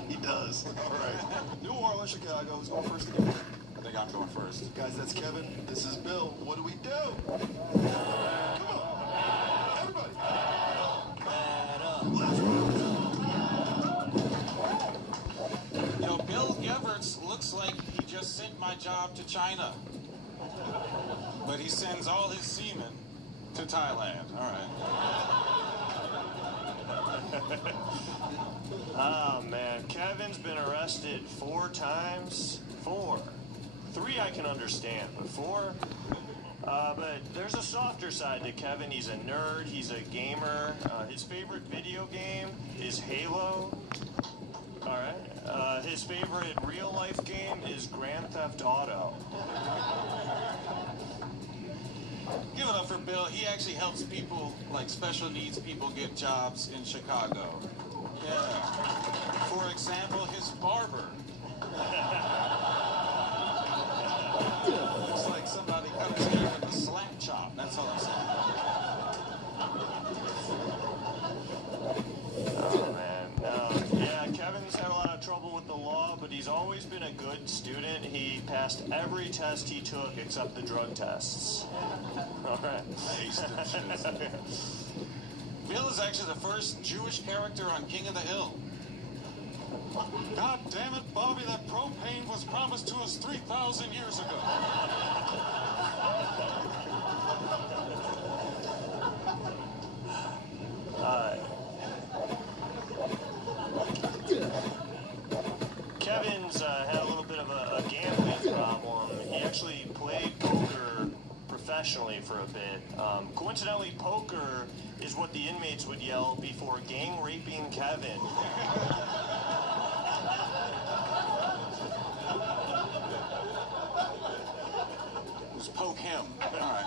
He does. All right. New Orleans, Chicago. Who's going first again? I think I'm going first. Guys, that's Kevin. This is Bill. What do we do? Come on. Everybody. Yo, Bill Geverts looks like he just sent my job to China. But he sends all his seamen to Thailand. All right. Oh, man. Kevin's been arrested 4 times. 4. 3 I can understand, but 4? But there's a softer side to Kevin. He's a nerd. He's a gamer. His favorite video game is Halo. All right. His favorite real-life game is Grand Theft Auto. Give it up for Bill. He actually helps people, like special needs people, get jobs in Chicago. Yeah. For example, his barber. Looks like somebody cut his hair with a slap chop. That's all I'm saying. Oh, man. Yeah, Kevin's had a lot of trouble with the law, but he's always been a good student. He passed every test he took except the drug tests. All right. Bill is actually the first Jewish character on King of the Hill. God damn it, Bobby, that propane was promised to us 3,000 years ago. Kevin's had a little bit of a gambling problem. He actually played poker professionally for a bit. Coincidentally, poker is what the inmates would yell before gang raping Kevin. Just poke him. All right.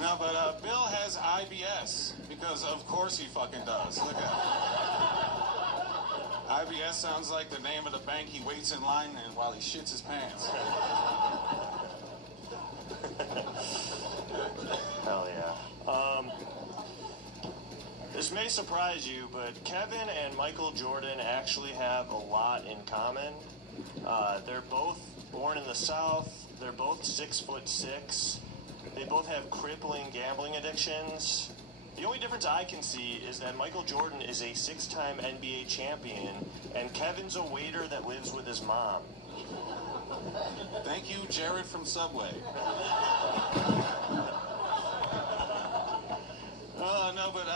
No, but Bill has IBS because of course he fucking does. Look at it. IBS sounds like the name of the bank he waits in line in while he shits his pants. Hell yeah. This may surprise you, but Kevin and Michael Jordan actually have a lot in common. They're both born in the South. They're both 6'6". They both have crippling gambling addictions. The only difference I can see is that Michael Jordan is a 6-time NBA champion, and Kevin's a waiter that lives with his mom. Thank you, Jared from Subway. No, but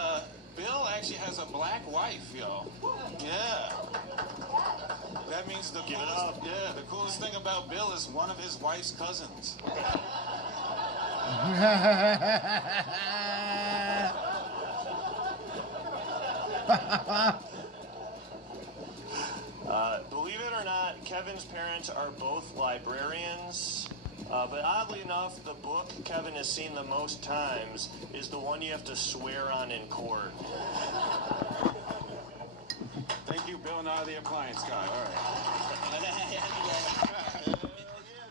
Bill actually has a black wife, yo. Yeah. That means the coolest thing about Bill is one of his wife's cousins. Believe it or not, Kevin's parents are both librarians. But oddly enough, the book Kevin has seen the most times is the one you have to swear on in court. Thank you, Bill Nye, the appliance guy. All right.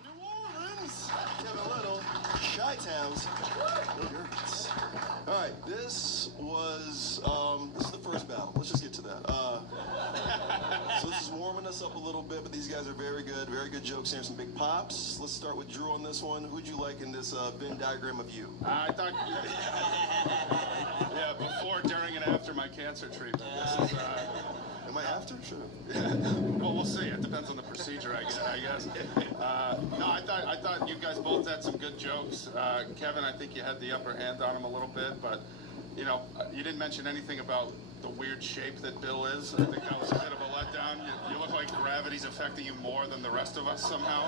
New Orleans. Kevin Little, Chi-Towns. All right, this is the first battle. Let's just get to that. So So this is warming us up a little bit, but these guys are very good jokes here. Some big pops. Let's start with Drew on this one. Who'd you like in this Venn diagram of you? I thought, yeah, before, during, and after my cancer treatment. This is, am I after? Sure. Well, we'll see. It depends on the procedure, I guess. No, I thought you guys both had some good jokes. Kevin, I think you had the upper hand on him a little bit, but you know, you didn't mention anything about the weird shape that Bill is. I think that was a bit of a letdown. You look like gravity's affecting you more than the rest of us somehow.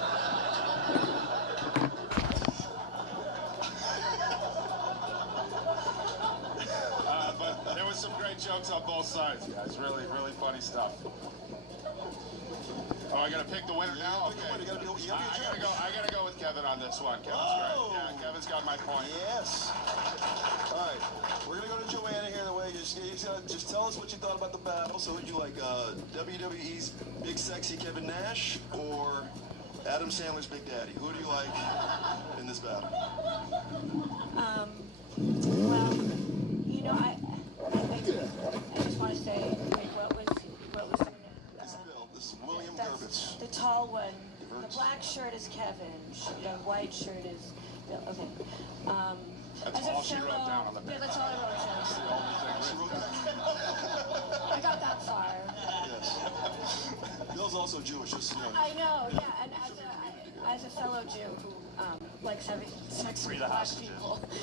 But there was some great jokes on both sides, guys. Really funny stuff. Oh, I gotta pick the winner now? Okay. I gotta go with Kevin on this one. Kevin's great. Yeah, Kevin's got my point. Yes. All right. We're gonna go to Joanna here in the way. Just tell us what you thought about the battle. So would you like WWE's Big Sexy Kevin Nash or Adam Sandler's Big Daddy? Who do you like in this battle? Well, you know, I just want to say, like, what was This is Bill. This is William Gerbitz. the tall one. The black shirt is Kevin. The white shirt is Bill. Okay. That's all she wrote down on the paper. Yeah, that's all I wrote down. I got that far. Yes. Bill's also Jewish, just so you know. I know, yeah, and as a fellow Jew who likes having sex with black people, I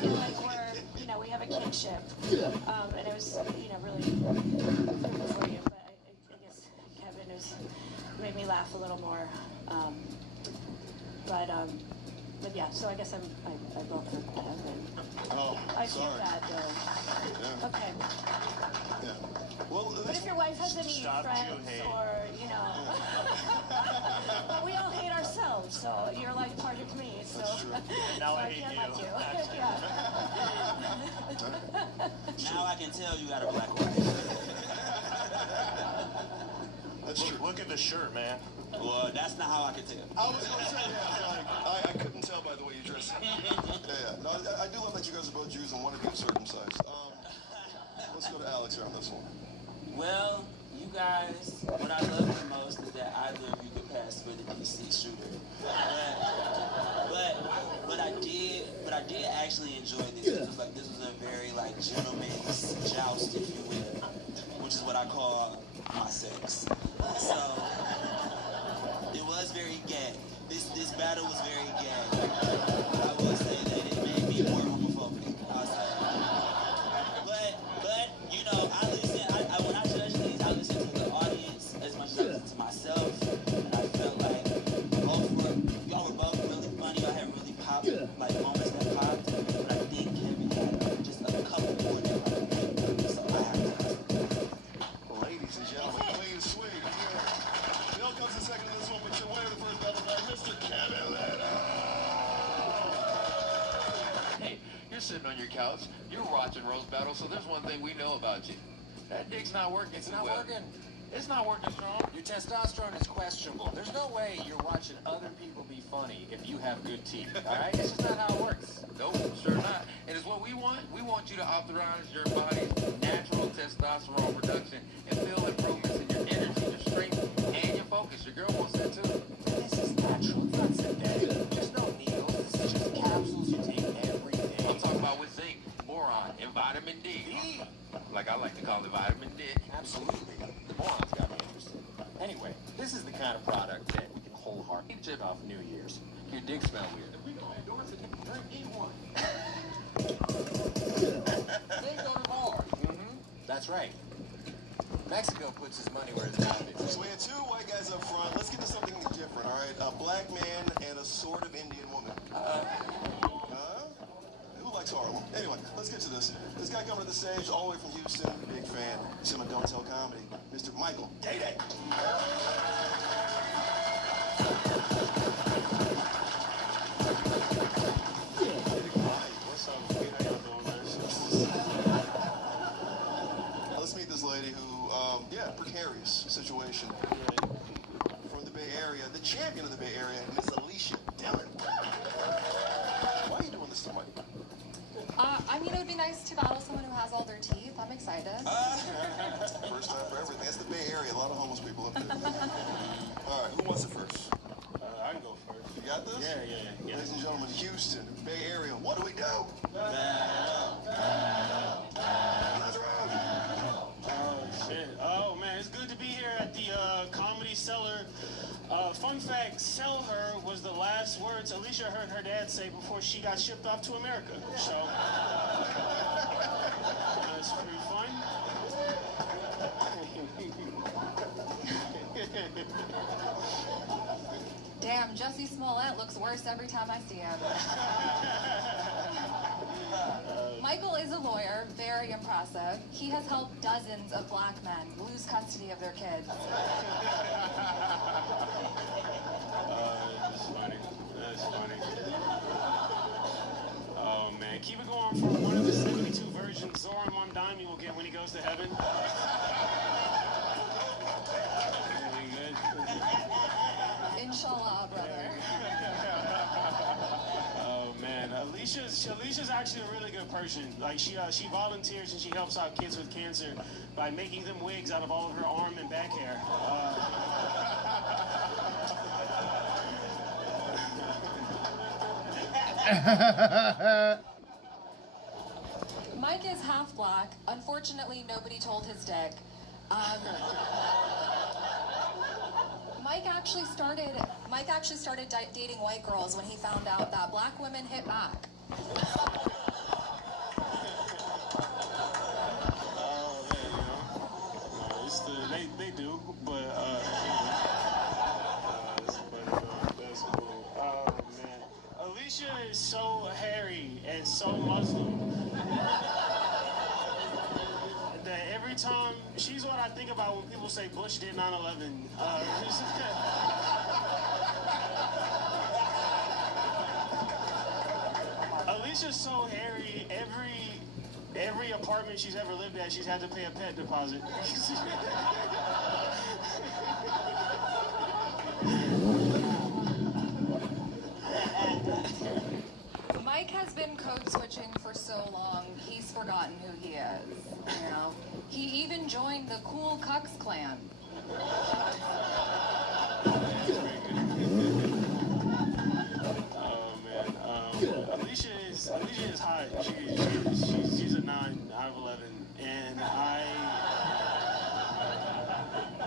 feel like we have a kinship, and it was, really good for you, but I guess Kevin has made me laugh a little more, but yeah, so I guess I vote for Kevin. Oh, I sorry. feel bad though. Yeah. Okay. Yeah. Well, But if your wife has any friends or, but we all hate ourselves, so you're like part of me, so. That's true. Now I can't like you. Yeah. Now I can tell you got a black wife. That's true. Look at the shirt, man. Well, that's not how I can tell. I was going to say, I couldn't tell by the way you dress. Yeah. No, I do love that you guys are both Jews and one of you is circumcised. Let's go to Alex here on this one. Well, you guys, what I love the most is that either of you could pass for the DC shooter. But I did actually enjoy this. This was a very gentleman's joust, if you will, which is what I call my sex. So it was very gay. This battle was very gay. I will say that it made me more homophobic. I'll say. But I listen. When I judge these, I listen to the audience as much as I listen to myself. And I felt like y'all were both really funny. Y'all had really popped moments that popped. But I think Kevin had just a couple more that so I have to. Ladies and gentlemen, clean sweep. Bill comes in second in this one, but your winner of the first battle by Mr. Kevin Leonard. Hey, you're sitting on your couch, you're watching roast battle, so there's one thing we know about you. That dick's not working. It's not working. It's not working strong. Your testosterone is questionable. There's no way you're watching other people be funny if you have good teeth, all right? It's just not how it works. Nope, sure not. And it's what we want. We want you to authorize your body's natural testosterone production and feel improvements in your energy, your strength, and your focus. Your girl wants that too. This is natural. It's not synthetic. There's no needles. This is just capsules you take every day. I'm talking about with zinc, boron, and vitamin D. Like I like to call it vitamin D. Absolutely. The boron's got me interested. Anyway, this is the kind of product that we can wholeheartedly chip off New Year's. Your dick smell weird. If we don't endorse it, drink E1. They go to more. That's right. Mexico puts his money where his mouth is. So we had two white guys up front. Let's get to something different, all right? A black man and a sort of Indian woman. Who likes Harlem? Anyway, let's get to this. This guy coming to the stage, all the way from Houston, big fan. He's on Don't Tell Comedy. Mr. Michael Day-Day. What's up, sweet? How y'all doing, man? Let's meet this lady who, precarious situation. From the Bay Area, the champion of the Bay Area, Miss Alicia Dillon. Why are you doing this to Mike? I I mean, it would be nice to battle someone who has all their teeth. I'm excited. First time for everything. That's the Bay Area. A lot of homeless people up there. All right, who wants it first? I can go first. You got this? Yeah. Ladies and gentlemen, Houston, Bay Area. What do we do? Oh, shit. Oh, man, it's good to be here at the Comedy Cellar. Fun fact, "sell her" was the last words Alicia heard her dad say before she got shipped off to America. So, that's pretty fun. Damn, Jussie Smollett looks worse every time I see him. Michael is a lawyer, very impressive. He has helped dozens of black men lose custody of their kids. That's funny. Oh, man. Keep it going for one of the 72 virgins Zoran Mondani will get when he goes to heaven. Really good. Inshallah, brother. Oh, man. Alicia's actually a really good person. Like, she volunteers and she helps out kids with cancer by making them wigs out of all of her arm and back hair. Mike is half black. Unfortunately, nobody told his dick. Mike actually started dating white girls when he found out that black women hit back. They do, but that's cool. Oh man, Alicia is so hairy and so Muslim that every time she's what I think about when people say Bush did 9/11. Alicia's so hairy. Every apartment she's ever lived at, she's had to pay a pet deposit. Mike has been code switching for so long, he's forgotten who he is. You know, he even joined the Cool Cucks clan. Oh man, Alicia is hot. She's a 9 out of 11, and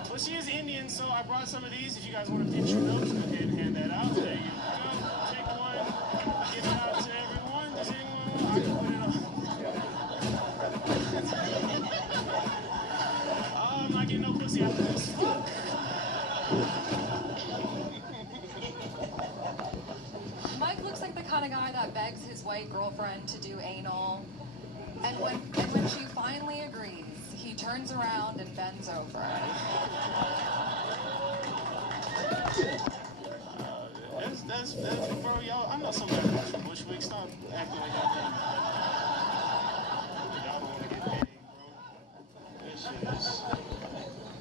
but she is Indian, so I brought some of these. If you guys want to pinch your nose, go ahead and hand that out. There you go. Take one, give it out to everyone. Does anyone want? I can put it on. Oh, I'm not getting no pussy after this. Fuck. Mike looks like the kind of guy that begs his white girlfriend to do anal, and when she finally agrees, he turns around and bends over. That's bro, y'all. I know somebody who's from Bushwick. Stop acting like y'all don't want to get paid, bro. That shit is.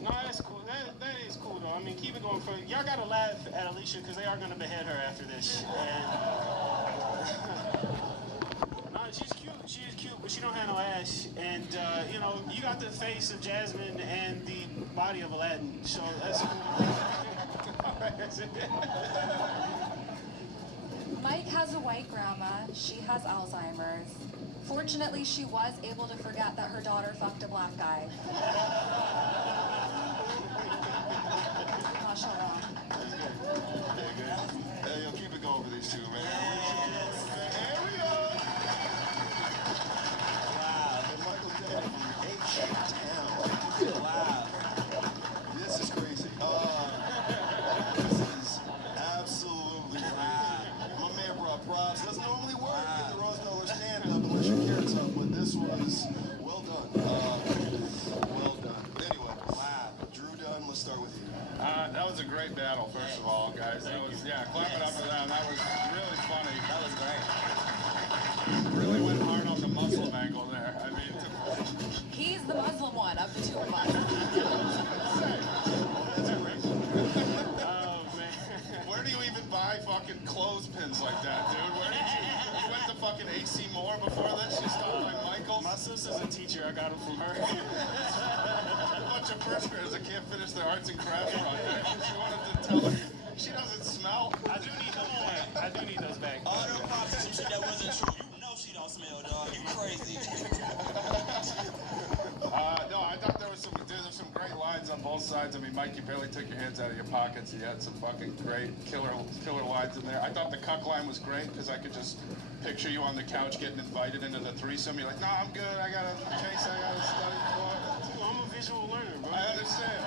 No, that's cool. That is cool though. I mean, keep it going for y'all. Gotta laugh at Alicia because they are gonna behead her after this. And no, she's cute. She is cute, but she don't have no ass. And you know, you got the face of Jasmine and the body of Aladdin. So that's cool. All right, that's it. Mike has a white grandma. She has Alzheimer's. Fortunately, she was able to forget that her daughter fucked a black guy. Mashallah. Hey, yo, keep it going for these two, man. Here we go. Wow, and Michael J from H Town. Wow. This is crazy. This is absolutely crazy. My man brought props. Doesn't normally work in the Rose Dollar stand-up unless your carrots up, but this was well done. Well done. But anyway, wow. Drew Dunn, let's start with you. That was a great battle, first of all, guys. That was, clap it up for them. That was really funny. That was great. Really went hard on the Muslim angle there. I mean, He's the Muslim one of the two of us. Oh man, where do you even buy fucking clothespins like that, dude? Where did you went to fucking AC Moore before this? You stopped by Michael's? My sister's a teacher. I got them from her. A bunch of first graders that can't finish their arts and crafts project. She wanted to tell her she doesn't smell. I do need those back. I do need those back. Oh, there probably some shit that wasn't true. You know she don't smell, dog. You crazy. No, I thought there was some great lines on both sides. I mean, Mike, you barely took your hands out of your pockets. You had some fucking great killer lines in there. I thought the cuck line was great because I could just picture you on the couch getting invited into the threesome. You're like, no, I'm good. I got a case I got to study for. I'm a visual learner, bro. I understand.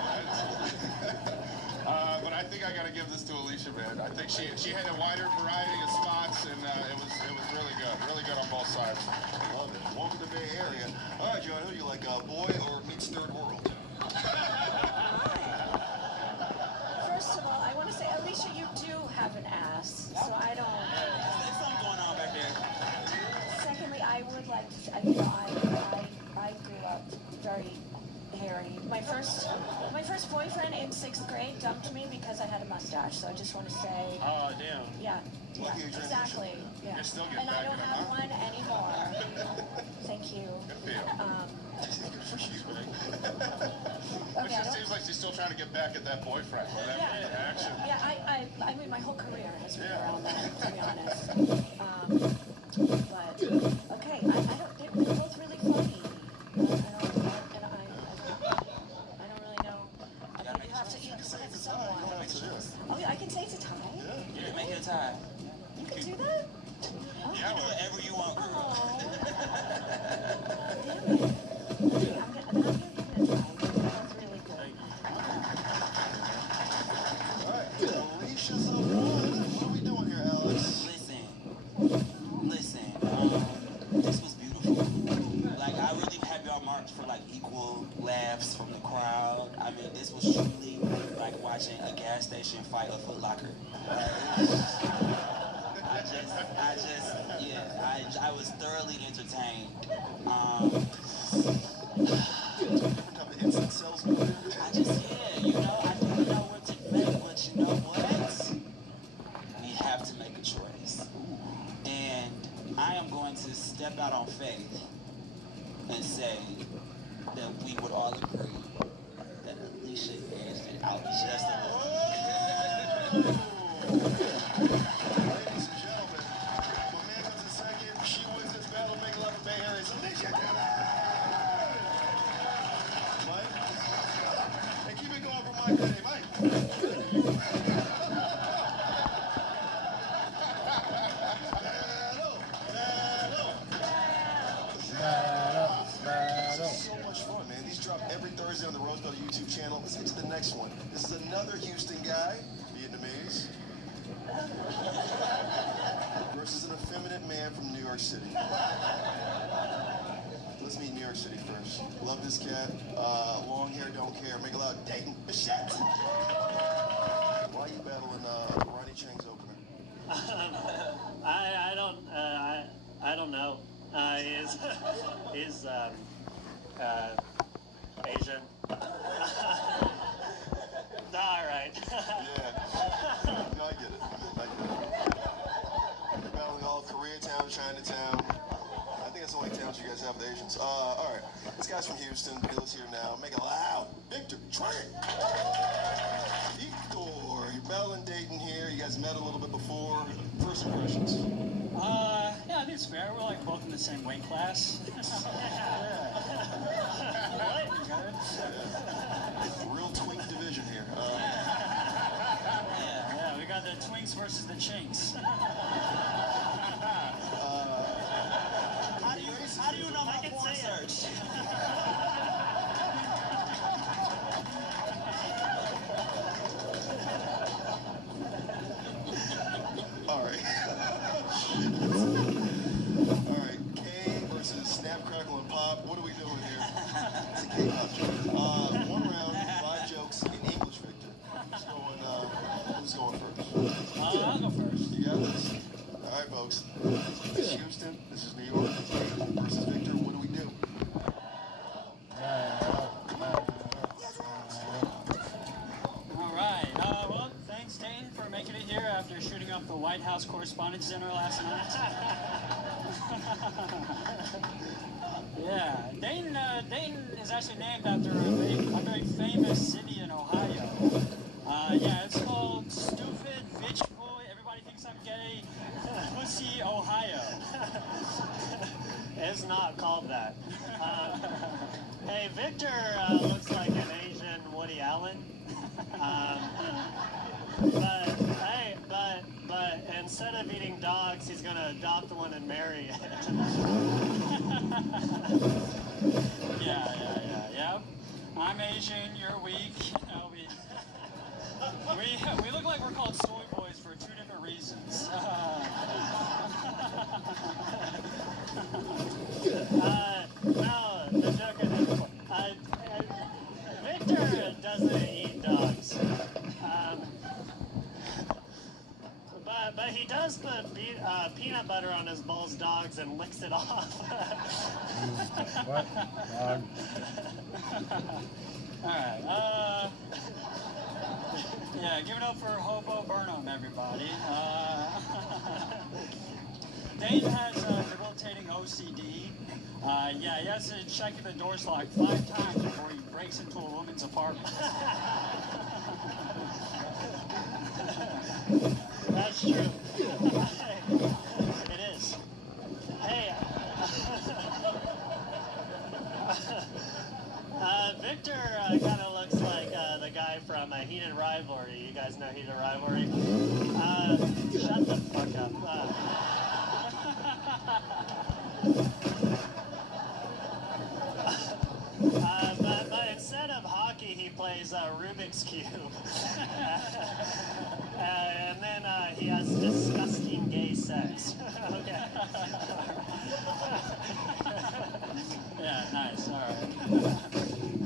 But I think I got to give this to Alicia, man. I think she had a wider variety of spots, and it was really good on both sides. Love it. Welcome to the Bay Area. All right, John, who do you like, boy or meets Third World? First of all, I want to say, Alicia, you do have an ass, so I don't. There's something going on back there. Secondly, I would like to. I grew up very hairy. My first boyfriend in 6th grade dumped me because I had a mustache. So I just want to say. Oh, damn. Yeah. Yeah. Exactly. Yeah. You're still getting And I back don't in it, have huh? one anymore. Thank you. Good for you. Okay, It just seems like she's still trying to get back at that boyfriend. Well, that action. Yeah, I mean, my whole career has been around that, to be honest. But, okay, I don't, they're both really funny. I don't really know. You have to eat someone. Oh, yeah, I can say it's a tie? You can make it a tie. You can do that? You can do whatever you want, girl. Alicia's up one. What are we doing here, Alex? Listen, this was beautiful. Like, I really have y'all marked for, like, equal laughs from the crowd. I mean, this was truly like watching a gas station fight a Foot Locker. I was thoroughly entertained. Different type of instant salesman. I didn't know what to make, but you know what? We have to make a choice. And I am going to step out on faith and say that we would all agree that Alicia edged it out just a little. Ladies and gentlemen, my man comes in second. She wins this battle. Make a lot of Bay Area. So Alicia, Mike? And keep it going for Mike today, Mike. So much fun, man. These drop every Thursday on the Rosebud YouTube channel. Let's get to the next one. This is another Houston guy, Vietnamese, versus an effeminate man from New York City. Let's meet New York City first. Love this cat. Long hair, don't care. Make a loud Dayton. Shit! Why are you battling Ronnie Chang's opener? I don't know. He's Asian. All right. Yeah. No, I get it. You're battling all Koreatown, Chinatown. I think that's the only towns you guys have with Asians. All right. This guy's from Houston. Bill's here now. Make it loud. Victor, try it. Victor, you're battling Dayton here. You guys met a little bit before. First impressions. Yeah, I think it's fair. We're like both in the same weight class. Real twink division here. Yeah, we got the twinks versus the chinks. How do you know my porn search? All right. All right. K versus Snap, Crackle, and Pop. What are we doing here? It's a K-pop joke. 1 round, 5 jokes in English, Victor. Who's going first? I'll go first. You got this? All right, folks. This is Houston. This is New York. Versus Victor. What do we do? All right. Well, thanks, Dane, for making it here after shooting up the White House Correspondents' Dinner last night. Yeah, Dayton is actually named after a very famous city in Ohio. Yeah, it's called Stupid Bitch Boy. Everybody thinks I'm gay. Pussy, Ohio. It's not called that. Hey, Victor looks like an Asian Woody Allen. But instead of eating dogs, he's gonna adopt one and marry it. Yeah. I'm Asian, you're weak. We look like we're called soy boys for 2 different reasons. No, the joke is, Victor doesn't eat dogs. But he does put peanut butter on his bull's dogs and licks it off. What? Alright, yeah, give it up for Hobo Burnham, everybody. Dane has debilitating OCD. Yeah, he has to check if the door's locked 5 times before he breaks into a woman's apartment. That's true. It is. Hey, Victor kind of looks like the guy from Heated Rivalry. You guys know Heated Rivalry? Shut the fuck up. But instead of hockey, he plays Rubik's Cube. And then he has disgusting gay sex. Okay. Yeah, nice, alright.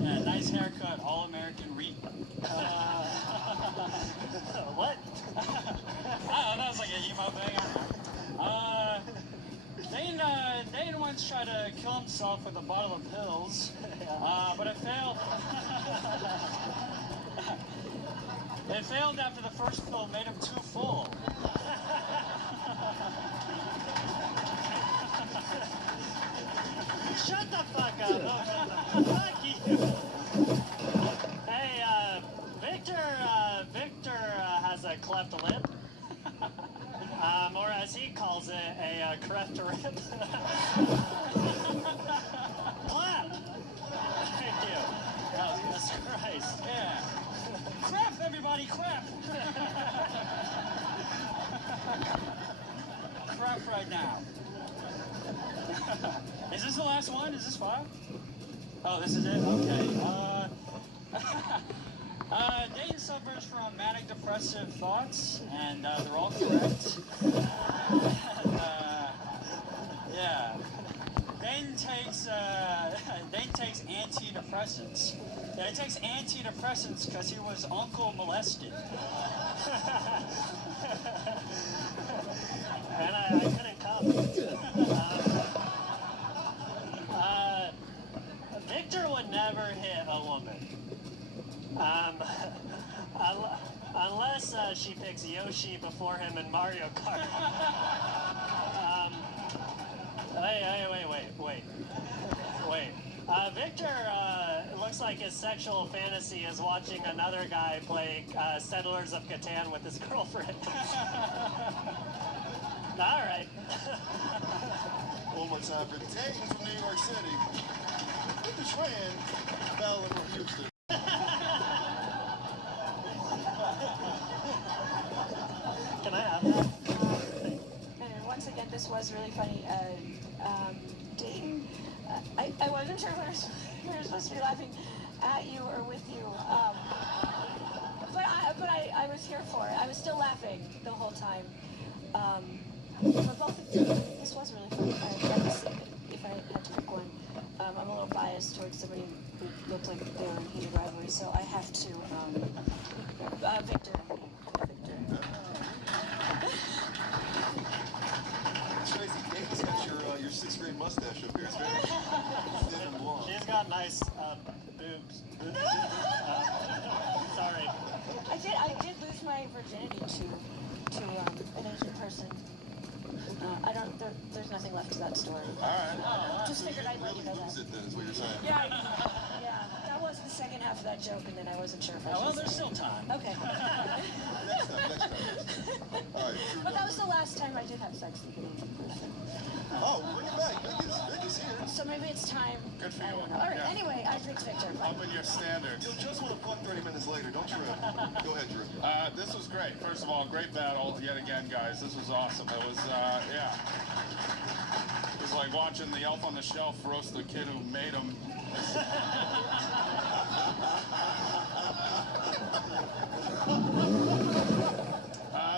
Yeah, nice haircut, all-American Reap. What? That was like an emo thing, I don't know. Dane once tried to kill himself with a bottle of pills, but it failed. It failed after the first pill made him too full. Shut the fuck up. Fuck you. Hey, Victor has a cleft lip. Or as he calls it, a cleft rip. Clap! Thank you. Oh, Jesus Christ. Yeah. Crap, everybody, crap! Crap right now. Is this the last one? Is this 5? Oh, this is it? Okay. Dane suffers from manic depressive thoughts, and they're all correct. Yeah. Dane takes antidepressants. Yeah, he takes antidepressants because he was uncle molested. And I couldn't come. Victor would never hit a woman. Unless she picks Yoshi before him in Mario Kart. Wait. Victor looks like his sexual fantasy is watching another guy play Settlers of Catan with his girlfriend. All right. One more time for Dayton from New York City. With the Schwan, Bella from Houston. Can I have that? And once again, this was really funny. Dayton, I wasn't sure if we were supposed to be laughing at you or with you. But I was here for it. I was still laughing the whole time. But both of you, this was really funny. I guess if I had to pick one, I'm a little biased towards somebody who looked like they were in Heated Rivalry, so I have to, Victor. Tracy, Dave's got your 6th grade mustache up here. It's very thin and blonde. She's got nice boobs. Sorry. I did lose my virginity to there's nothing left to that story. All right. Just figured I'd let you know that. Lose it then, is what you're saying. Yeah, yeah. That was the second half of that joke, and then I wasn't sure if I should. Well, there's say still it. time. Okay. Next time. All right. But that was the last time I did have sex in person. Oh, bring it back. Vic is here. So maybe it's time. Good for I you. don't know. All right. Yeah. Anyway, I picked Victor. Up in your standards. You'll just want to fuck 30 minutes later. Don't trip. Go ahead, Drew. This was great. First of all, great battle yet again, guys. This was awesome. It was, yeah. It was like watching the elf on the shelf roast the kid who made him.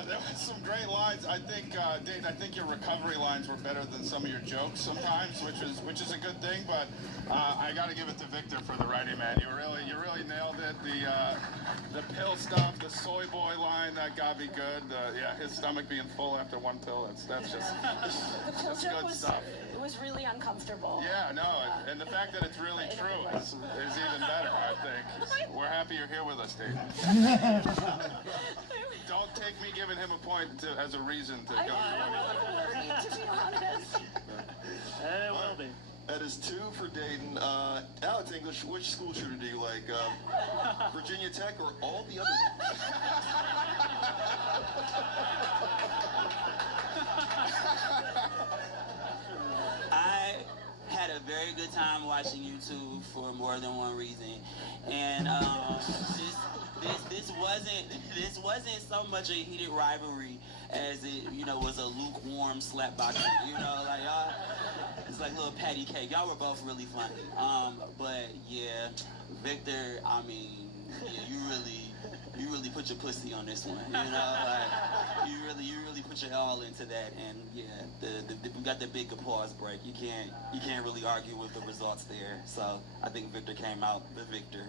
There was some great lines. I think, Dayton, I think your recovery lines were better than some of your jokes sometimes, which is a good thing. But I got to give it to Victor for the writing, man. You really nailed it. The pill stuff, the soy boy line, that got me good. Yeah, his stomach being full after one pill. That's just The pill that's joke good stuff. it was really uncomfortable. Yeah, no, and the fact that it's really true is even better, I think. We're happy you're here with us, Dayton. Don't take me giving him a point as a reason to go. To be honest. It will be. That is 2 for Dayton. Alex English, which school shooter do you like? Virginia Tech or all the other? I had a very good time watching YouTube for more than one reason, and this wasn't so much a heated rivalry as it was a lukewarm slapboxing. Like y'all, it's like a little patty cake. Y'all were both really funny. But yeah, Victor, I mean, yeah, you really put your pussy on this one. Like you really put your all into that, and yeah, we got the big applause break. You can't really argue with the results there. So I think Victor came out the victor.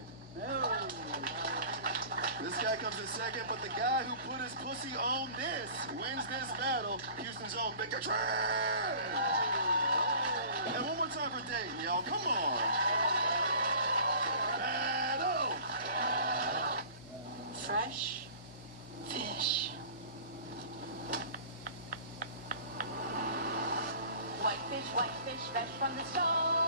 This guy comes in second, but the guy who put his pussy on this wins this battle. Houston's own Victor Trey. And one more time for Dayton, y'all. Come on. Battle. Fresh fish. White fish, fresh from the stone.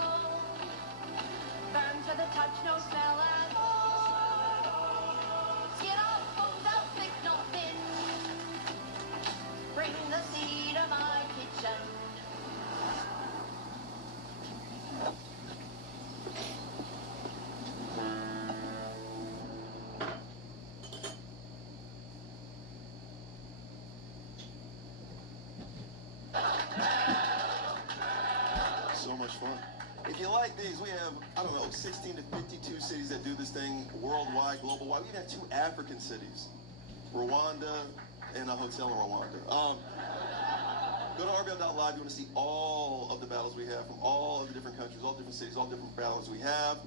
Firm to the touch, no smell at all. Skin off, bones out, thick, not thin. Bring the sea to my kitchen. So much fun. If you like these, we have, 16 to 52 cities that do this thing worldwide, global wide. We even have 2 African cities, Rwanda and a hotel in Rwanda. Go to RBL.live. You want to see all of the battles we have from all of the different countries, all different cities, all different battles we have.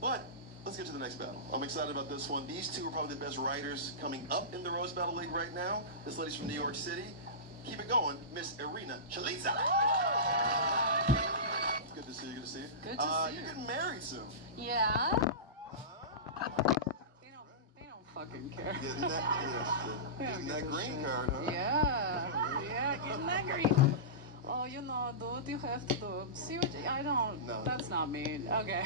But let's get to the next battle. I'm excited about this one. These 2 are probably the best writers coming up in the Rose Battle League right now. This lady's from New York City. Keep it going, Miss Irina Chaliza. Good to see you. Good to see you. Good to see you. You're getting married soon. Yeah. They don't fucking care. Getting that green card, huh? Yeah, getting that green. Oh, dude, you have to do. See what I don't. No. That's not me. Okay.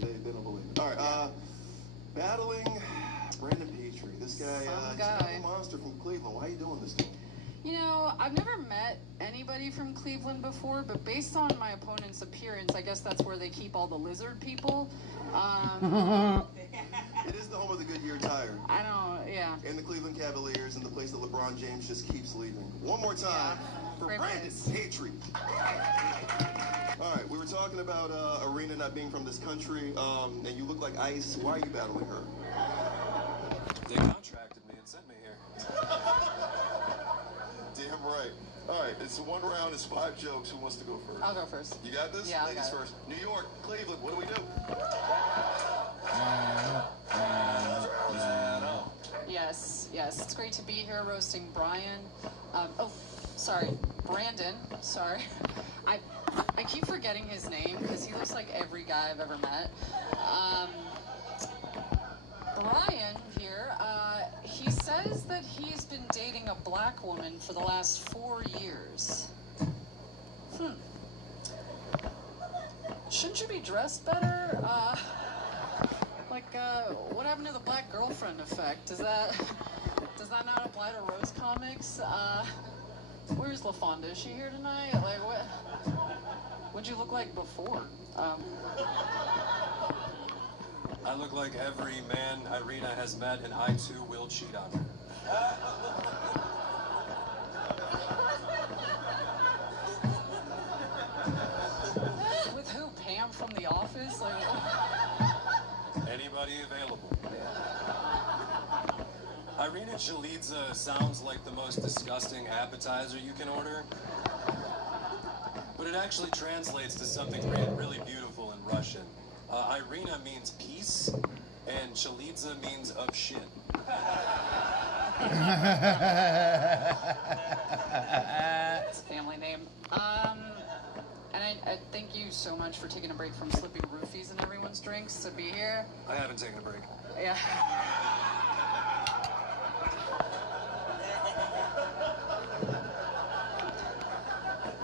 They don't believe it. All right. Battling Brandon Petrie. This guy, Some he's guy. a monster from Cleveland. Why are you doing this to him? I've never met anybody from Cleveland before, but based on my opponent's appearance, I guess that's where they keep all the lizard people. It is the home of the Goodyear Tire. I don't, yeah. And the Cleveland Cavaliers, and the place that LeBron James just keeps leaving. One more time for Great Brandon place. Petrie. All right, we were talking about Arena not being from this country, and you look like ice. Why are you battling her? They contracted me and sent me here. Damn right. All right, it's 1 round, it's 5 jokes. Who wants to go first? I'll go first. You got this? Yeah, I Ladies got it. first. New York, Cleveland, what do we do? Yes, it's great to be here roasting Brian. Brandon. Sorry. I keep forgetting his name because he looks like every guy I've ever met. Brian here, he says that he's been dating a black woman for the last 4 years. Shouldn't you be dressed better? What happened to the black girlfriend effect? Does that not apply to Rose Comics? Where's LaFonda? Is she here tonight? Like, what'd you look like before? I look like every man Irina has met, and I too will cheat on her. With who? Pam from The Office? Like, Anybody available? Irina Chalidze sounds like the most disgusting appetizer you can order, but it actually translates to something really beautiful in Russian. Irina means peace, and Chalidze means of shit. it's a family name. And I thank you so much for taking a break from slipping roofies in everyone's drinks to be here. I haven't taken a break. Yeah.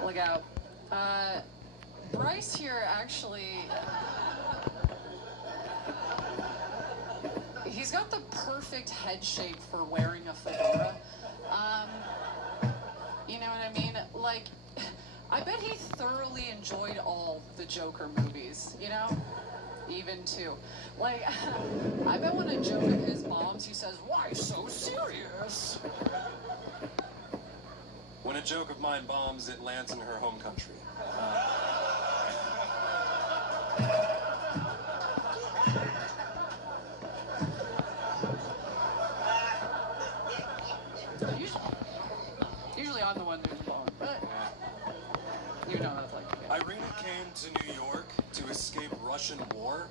Look out. Bryce here actually... He's got the perfect head shape for wearing a fedora. You know what I mean? Like, I bet he thoroughly enjoyed all the Joker movies, you know? Even two. Like, I bet when a joke of his bombs, he says, "Why so serious?" When a joke of mine bombs, it lands in her home country. Usually I'm the one who's bomb, but you know that's like. Irina came to New York to escape Russian war.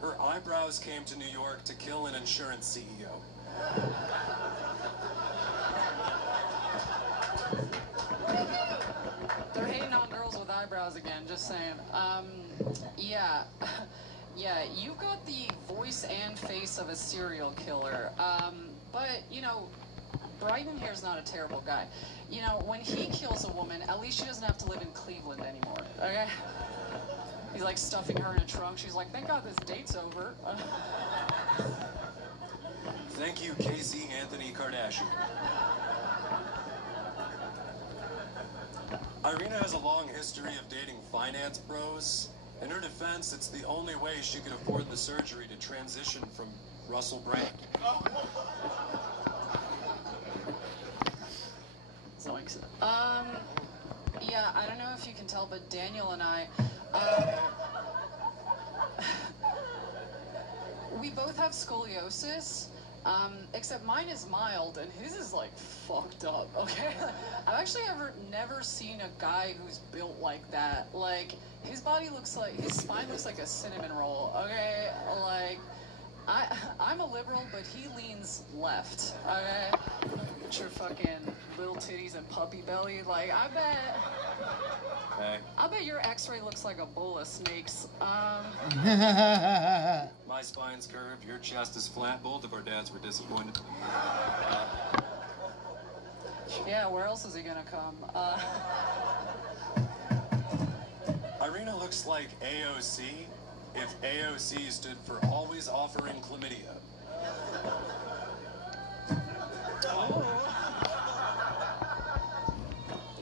Her eyebrows came to New York to kill an insurance CEO. They're hating on girls with eyebrows again, just saying. Yeah. Yeah, you've got the voice and face of a serial killer. But, you know, Bryden here's not a terrible guy. You know, when he kills a woman, at least she doesn't have to live in Cleveland anymore, okay? He's like stuffing her in a trunk. She's like, thank God this date's over. Thank you, Casey Anthony Kardashian. Irina has a long history of dating finance bros. In her defense, it's the only way she could afford the surgery to transition from Russell Brand. Zoinks. Yeah, I don't know if you can tell, but Daniel and I, we both have scoliosis, except mine is mild and his is like fucked up, okay? I've actually never seen a guy who's built like that. Like, his body looks like, his spine looks like a cinnamon roll, okay? Like, I'm a liberal, but he leans left, okay? With your fucking little titties and puppy belly, like, I bet your x-ray looks like a bowl of snakes. My spine's curved, your chest is flat. Both of our dads were disappointed. Yeah, where else is he gonna come? Irina looks like AOC if AOC stood for always offering chlamydia.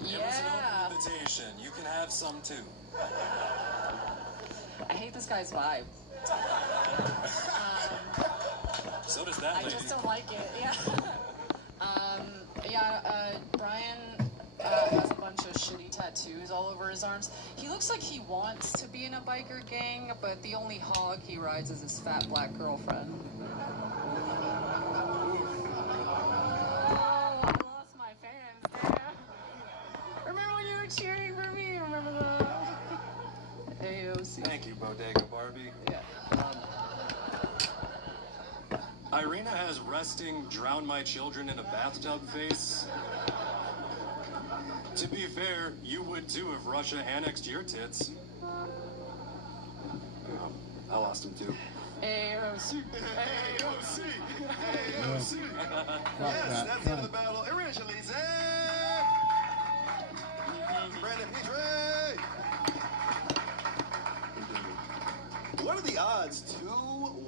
It was an open invitation. You can have some too. I hate this guy's vibe. So does that lady. I just don't like it, yeah. Brian has a bunch of shitty tattoos all over his arms. He looks like he wants to be in a biker gang, but the only hog he rides is his fat black girlfriend. Oh, I lost my fans, damn. Remember when you were cheering for me? Remember the AOC? Thank you, Bodega Barbie. Yeah. Irina has resting, drown my children in a bathtub face. To be fair, you would too if Russia annexed your tits. I lost him too. AOC. AOC. AOC. Yes, that's the end of the battle. Irina Chalidze. Brandon Petrie.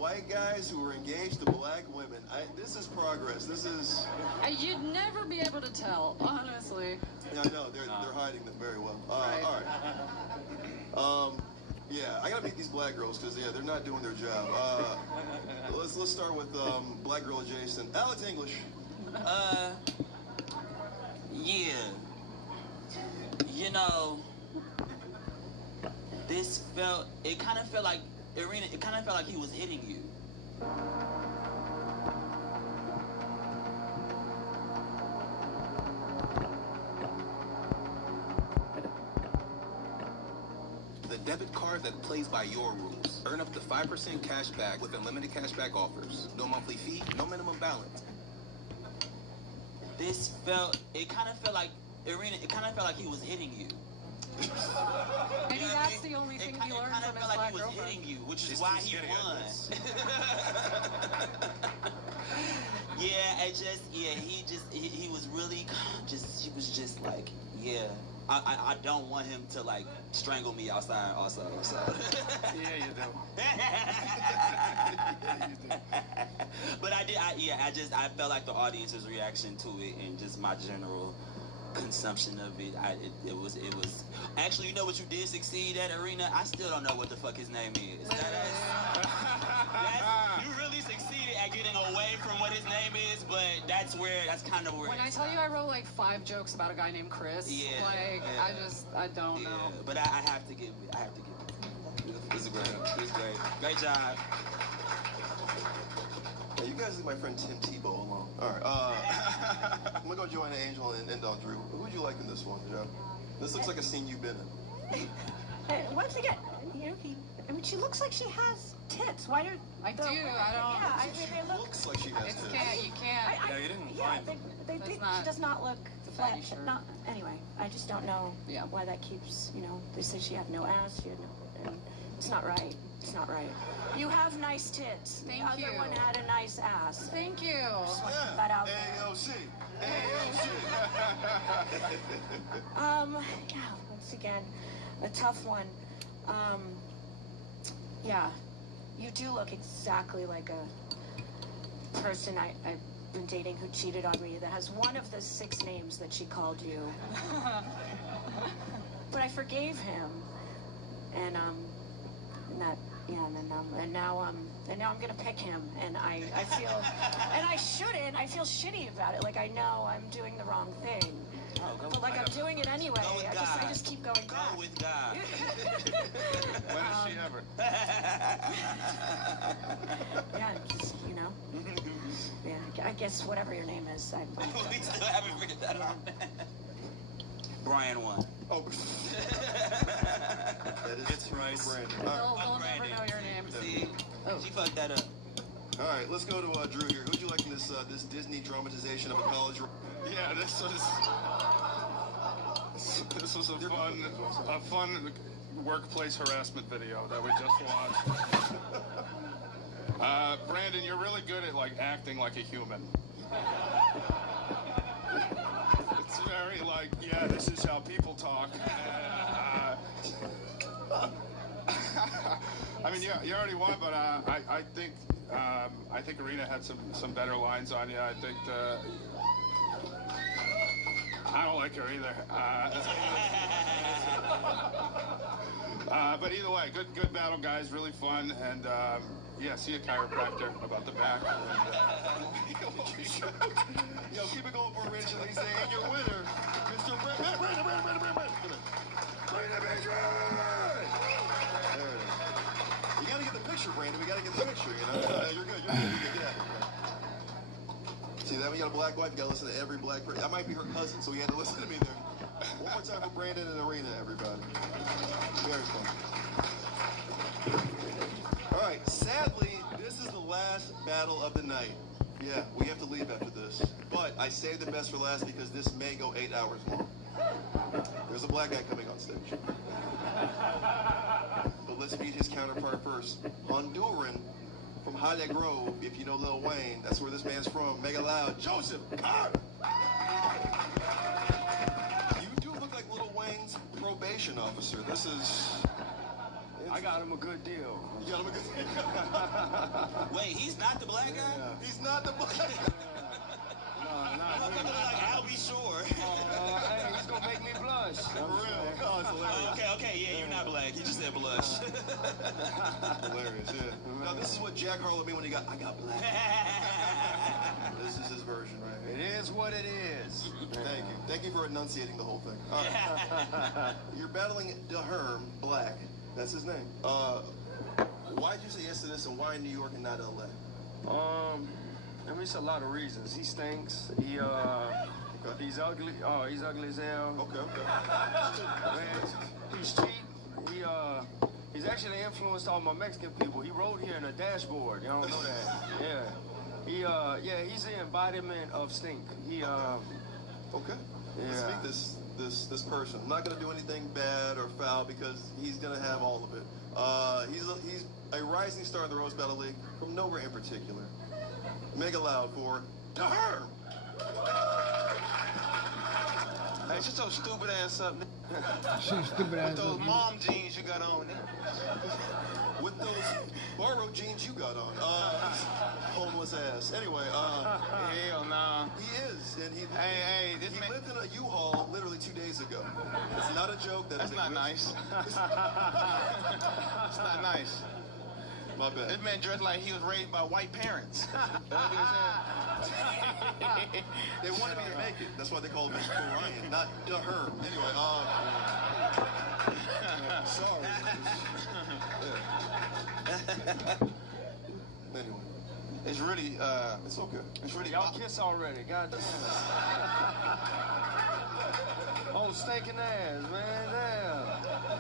white guys who are engaged to black women. This is progress. This is... You'd never be able to tell, honestly. Yeah, I know. They're hiding them very well. Right. All right. Yeah, I gotta meet these black girls because they're not doing their job. Let's start with black girl adjacent. Alex English. Yeah. You know, it kind of felt like, Arena, it kind of felt like he was hitting you. The debit card that plays by your rules. Earn up to 5% cash back with unlimited cashback offers. No monthly fee, no minimum balance. It kind of felt like, Arena, it kind of felt like he was hitting you. Maybe that's the only thing he learned from his black girlfriend. Hitting you, which is why he won. He was really he was just like, yeah. I don't want him to like strangle me outside. Yeah, you do. But I felt like the audience's reaction to it and just my general consumption of it. It was actually, you know what you did succeed at, Arena? I still don't know what the fuck his name is. You really succeeded at getting away from what his name is, but that's kind of where. When I tell you I wrote like 5 jokes about a guy named Chris, I don't know. But I have to give it. It was great. Great job. Yeah, you guys leave my friend Tim Tebow alone. All right. I'm gonna go join Angel and Drew. Who would you like in this one, Joe? This looks like a scene you've been in. Once again, she looks like she has tits. Why do I don't. Yeah, they looks like she has tits. You can't. Yeah, you didn't find them. She does not look flat. Anyway, I just don't know why that keeps. They say she had no ass. She had no. And it's not right. It's not right. You have nice tits. Thank you. The other one had a nice ass. Thank you. Just want to put that out there. Once again, a tough one. You do look exactly like a person I've been dating who cheated on me that has one of the 6 names that she called you. But I forgave him, and now I'm gonna pick him, and I feel, and I shouldn't. I feel shitty about it. Like I know I'm doing the wrong thing, but like I'm doing it anyway. I just keep going back. Go with God. When is she ever? I guess whatever your name is. We still haven't figured that out. Brian won. Oh. It's right. They'll never know your name. See, she fucked that up. All right, let's go to Drew here. Who'd you like in this Disney dramatization of a college? Yeah, this was a fun workplace harassment video that we just watched. Brandon, you're really good at like acting like a human. It's very like, yeah, this is how people talk. I mean, you already won, but I think Arena had some better lines on you. I think I don't like her either. But either way, good battle, guys. Really fun, and see a chiropractor about the back. Yo, keep it going for Rich, and they say, and your winner, Mr. Brandon. You gotta get the picture, Brandon. We gotta get the picture, You're good. Get out. See that? We got a black wife. You gotta listen to every black person. I might be her cousin, so you had to listen to me there. One more time for Brandon and Arena, everybody. Very fun. All right. Sadly, this is the last battle of the night. Yeah, we have to leave after this. But I saved the best for last because this may go 8 hours long. There's a black guy coming on stage. But let's meet his counterpart first. Honduran from Holly Grove. If you know Lil Wayne, that's where this man's from. Mega loud, Joseph Carter. You do look like Lil Wayne's probation officer. This is I got him a good deal. You got him a good deal? Wait, he's not the black guy? Yeah. He's not the black guy. Like, I'll be sure. Hey, he's gonna make me blush. For real? Oh, it's hilarious. Okay, yeah, you're not black. You just said blush. Hilarious, yeah. Now, this is what Jack Harlow mean when he got, I got black. This is his version, right? It is what it is. Thank you. Thank you for enunciating the whole thing. You're battling DeHerm Black. That's his name. Why'd you say yes to this, and why New York and not LA? I mean, it's a lot of reasons. He stinks. He's ugly. Oh, he's ugly as hell. Okay. Man, he's cheap. He's actually influenced all my Mexican people. He rode here in a dashboard. Y'all don't know that. Yeah. He's the embodiment of stink. Okay. Yeah. Let's meet this person. I'm not gonna do anything bad or foul because he's gonna have all of it. He's a rising star in the Rose Battle League from nowhere in particular. Mega loud for DeHerm. Hey, shut your stupid ass up. Stupid ass. With those mom jeans you got on. With those borrowed jeans you got on. Homeless ass. Anyway, hell nah. He is, and he lived in a U-Haul literally 2 days ago. It's not a joke. That's not nice. It's not nice. My bad. This man dressed like he was raised by white parents. They wanted me to make it. That's why they called me Ryan, not DeHerm. Anyway, sorry. Anyway. It's really, it's okay. It's really y'all kiss already. God damn. Oh, stinking ass, man. Damn.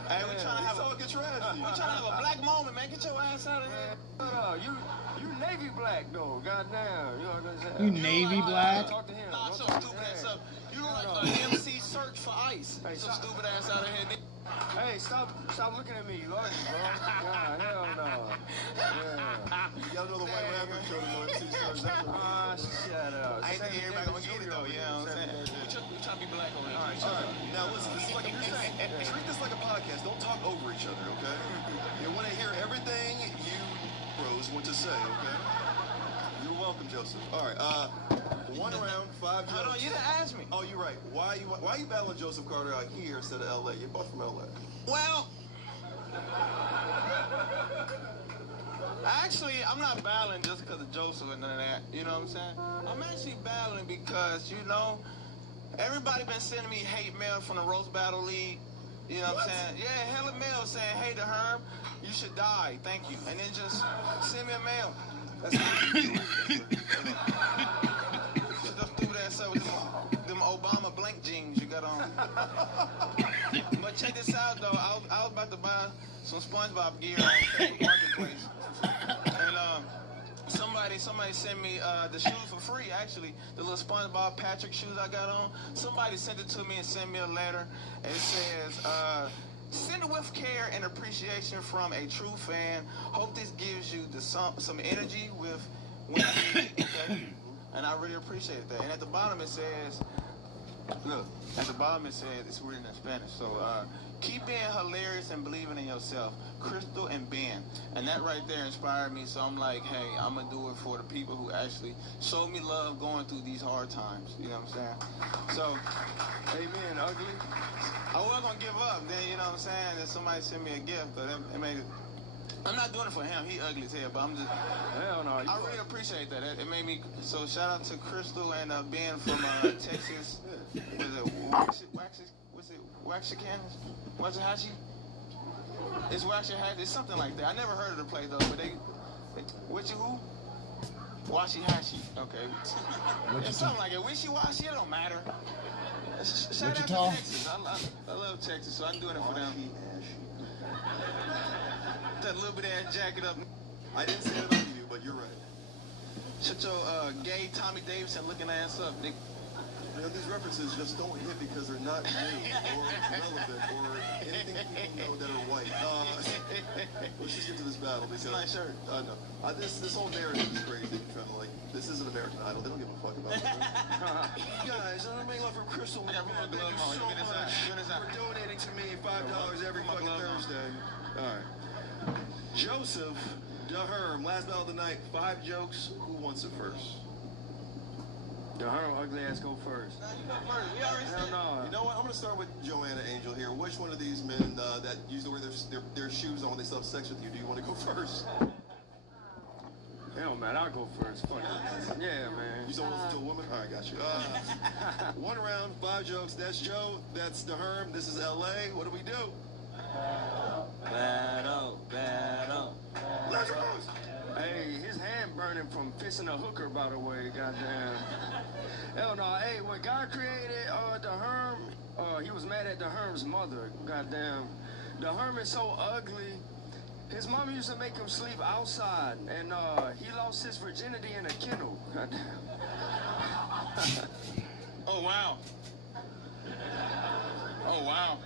Hey, we trying to have a black moment, man. Get your ass out of here. You Navy black though. Goddamn. You know what I'm saying? You Navy black? Talk to him. Nah, so stupid ass up. You look like an MC search for ice. Hey, some stupid ass out of here, nigga. Hey, stop looking at me. You ugly, bro. Nah, hell no. Yeah. Y'all know the white rapper show the MC search. Shut up. I ain't think everybody gonna get it though, you know what I'm saying? We trying to be black over here. All right. Now listen, this is like treat this like a podcast. Don't talk over each other, okay? You want to hear everything you bros want to say, okay? You're welcome, Joseph. All right. 1 round, 5 jokes. Hold on, you didn't ask me. Oh, you're right. Why you battling Joseph Carter out here instead of LA? You're both from LA. Well, actually, I'm not battling just because of Joseph and none of that. You know what I'm saying? I'm actually battling because, everybody been sending me hate mail from the Roast Battle League. You know what I'm saying? Yeah, hella mail saying, hey, DeHerm, you should die. Thank you. And then just send me a mail. That's them Obama blank jeans you got on. But check this out though. I was about to buy some SpongeBob gear on Facebook Marketplace, and somebody sent me the shoes for free. Actually, the little SpongeBob Patrick shoes I got on. Somebody sent it to me and sent me a letter. And it says, send it with care and appreciation from a true fan. Hope this gives you some energy with when you need it. Okay? And I really appreciate that. And at the bottom it says, it's written in Spanish. So keep being hilarious and believing in yourself. Crystal and Ben. And that right there inspired me. So I'm like, hey, I'm going to do it for the people who actually showed me love going through these hard times. You know what I'm saying? So, amen, ugly. I wasn't going to give up. Then, you know what I'm saying? Then somebody sent me a gift. But it made it. I'm not doing it for him. He ugly as hell, but I'm just. Hell no. I really appreciate that. It made me. So shout out to Crystal and Ben from Texas. Was it Waxahachie? Waxahachie? It's Waxahachie. It's something like that. I never heard of the place though, but they what you who? Washihashi. Okay. It's something like it. Wishy-washy. It don't matter. Shout out to Texas. I love Texas, so I'm doing it for them. That little bit ass jacket up. I didn't say it on you, but you're right. Shut your gay Tommy Davidson looking ass up, nigga. These references just don't hit because they're not new or relevant or anything people know that are white. Let's just get to this battle because nice shirt. No. This whole narrative is crazy. Trying to this is an American Idol. They don't give a fuck about it. Guys, I'm making love from Crystal. Thank you so much for donating to me $5 every fucking Thursday. All right. Joseph DeHerm, last battle of the night, 5 jokes. Who wants it first? DeHerm, ugly ass, go first. You go first. We already said. No. You know what? I'm going to start with Joanna Angel here. Which one of these men that usually wear their shoes on when they still have sex with you, do you want to go first? Hell, man, I'll go first. Fuck it. Yeah, man. You don't listen to a woman? All right, got you. 1 round, 5 jokes. That's Joe. That's DeHerm. This is LA. What do we do? Battle. Let's go. Hey, his hand burning from fixing a hooker, by the way. Goddamn. Hell no. Hey, when God created DeHerm, he was mad at DeHerm's mother. Goddamn. DeHerm is so ugly. His mom used to make him sleep outside, and he lost his virginity in a kennel. Goddamn. Oh, wow. Oh, wow.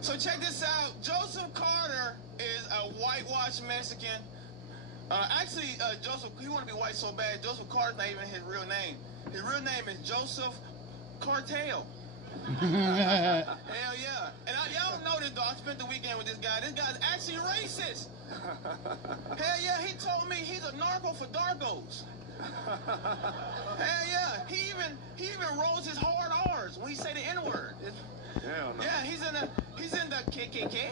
So check this out. Joseph Carter is a whitewashed Mexican. Actually, Joseph, he want to be white so bad. Joseph Carter's not even his real name. His real name is Joseph Cartel. Hell yeah. And y'all don't know this, though. I spent the weekend with this guy. This guy's actually racist. Hell yeah, he told me he's a narco for Darkos. Hell yeah. He even rolls his hard R's when he say the N-word. Hell no. Yeah, he's in the KKK.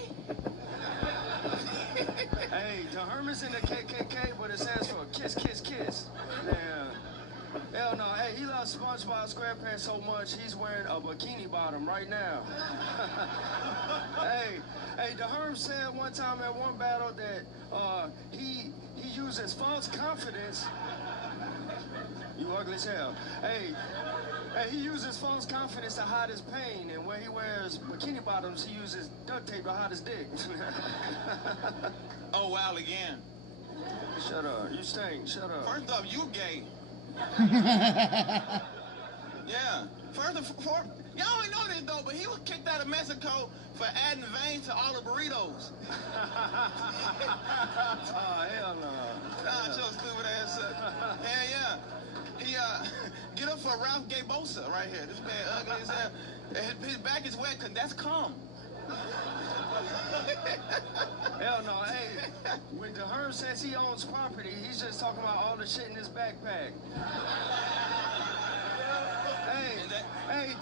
Hey, DeHerm is in the KKK, but it stands for kiss, kiss, kiss. Yeah. Hell no. Hey, he loves SpongeBob SquarePants so much, he's wearing a bikini bottom right now. Hey, DeHerm said one time at one battle that he uses false confidence. You ugly as hell. Hey, he uses false confidence to hide his pain, and when he wears bikini bottoms, he uses duct tape to hide his dick. Oh, wow, again. Shut up. You stink. Shut up. First off, you gay. Yeah. Y'all ain't know this, though, but he was kicked out of Mexico for adding veins to all the burritos. Oh, hell no. Ah, your stupid ass up. Hell yeah. He, get up for Ralph Gabosa right here. This man ugly as hell. His back is wet because that's cum. Hell no. Hey, when DeHerm says he owns property, he's just talking about all the shit in his backpack. Hey,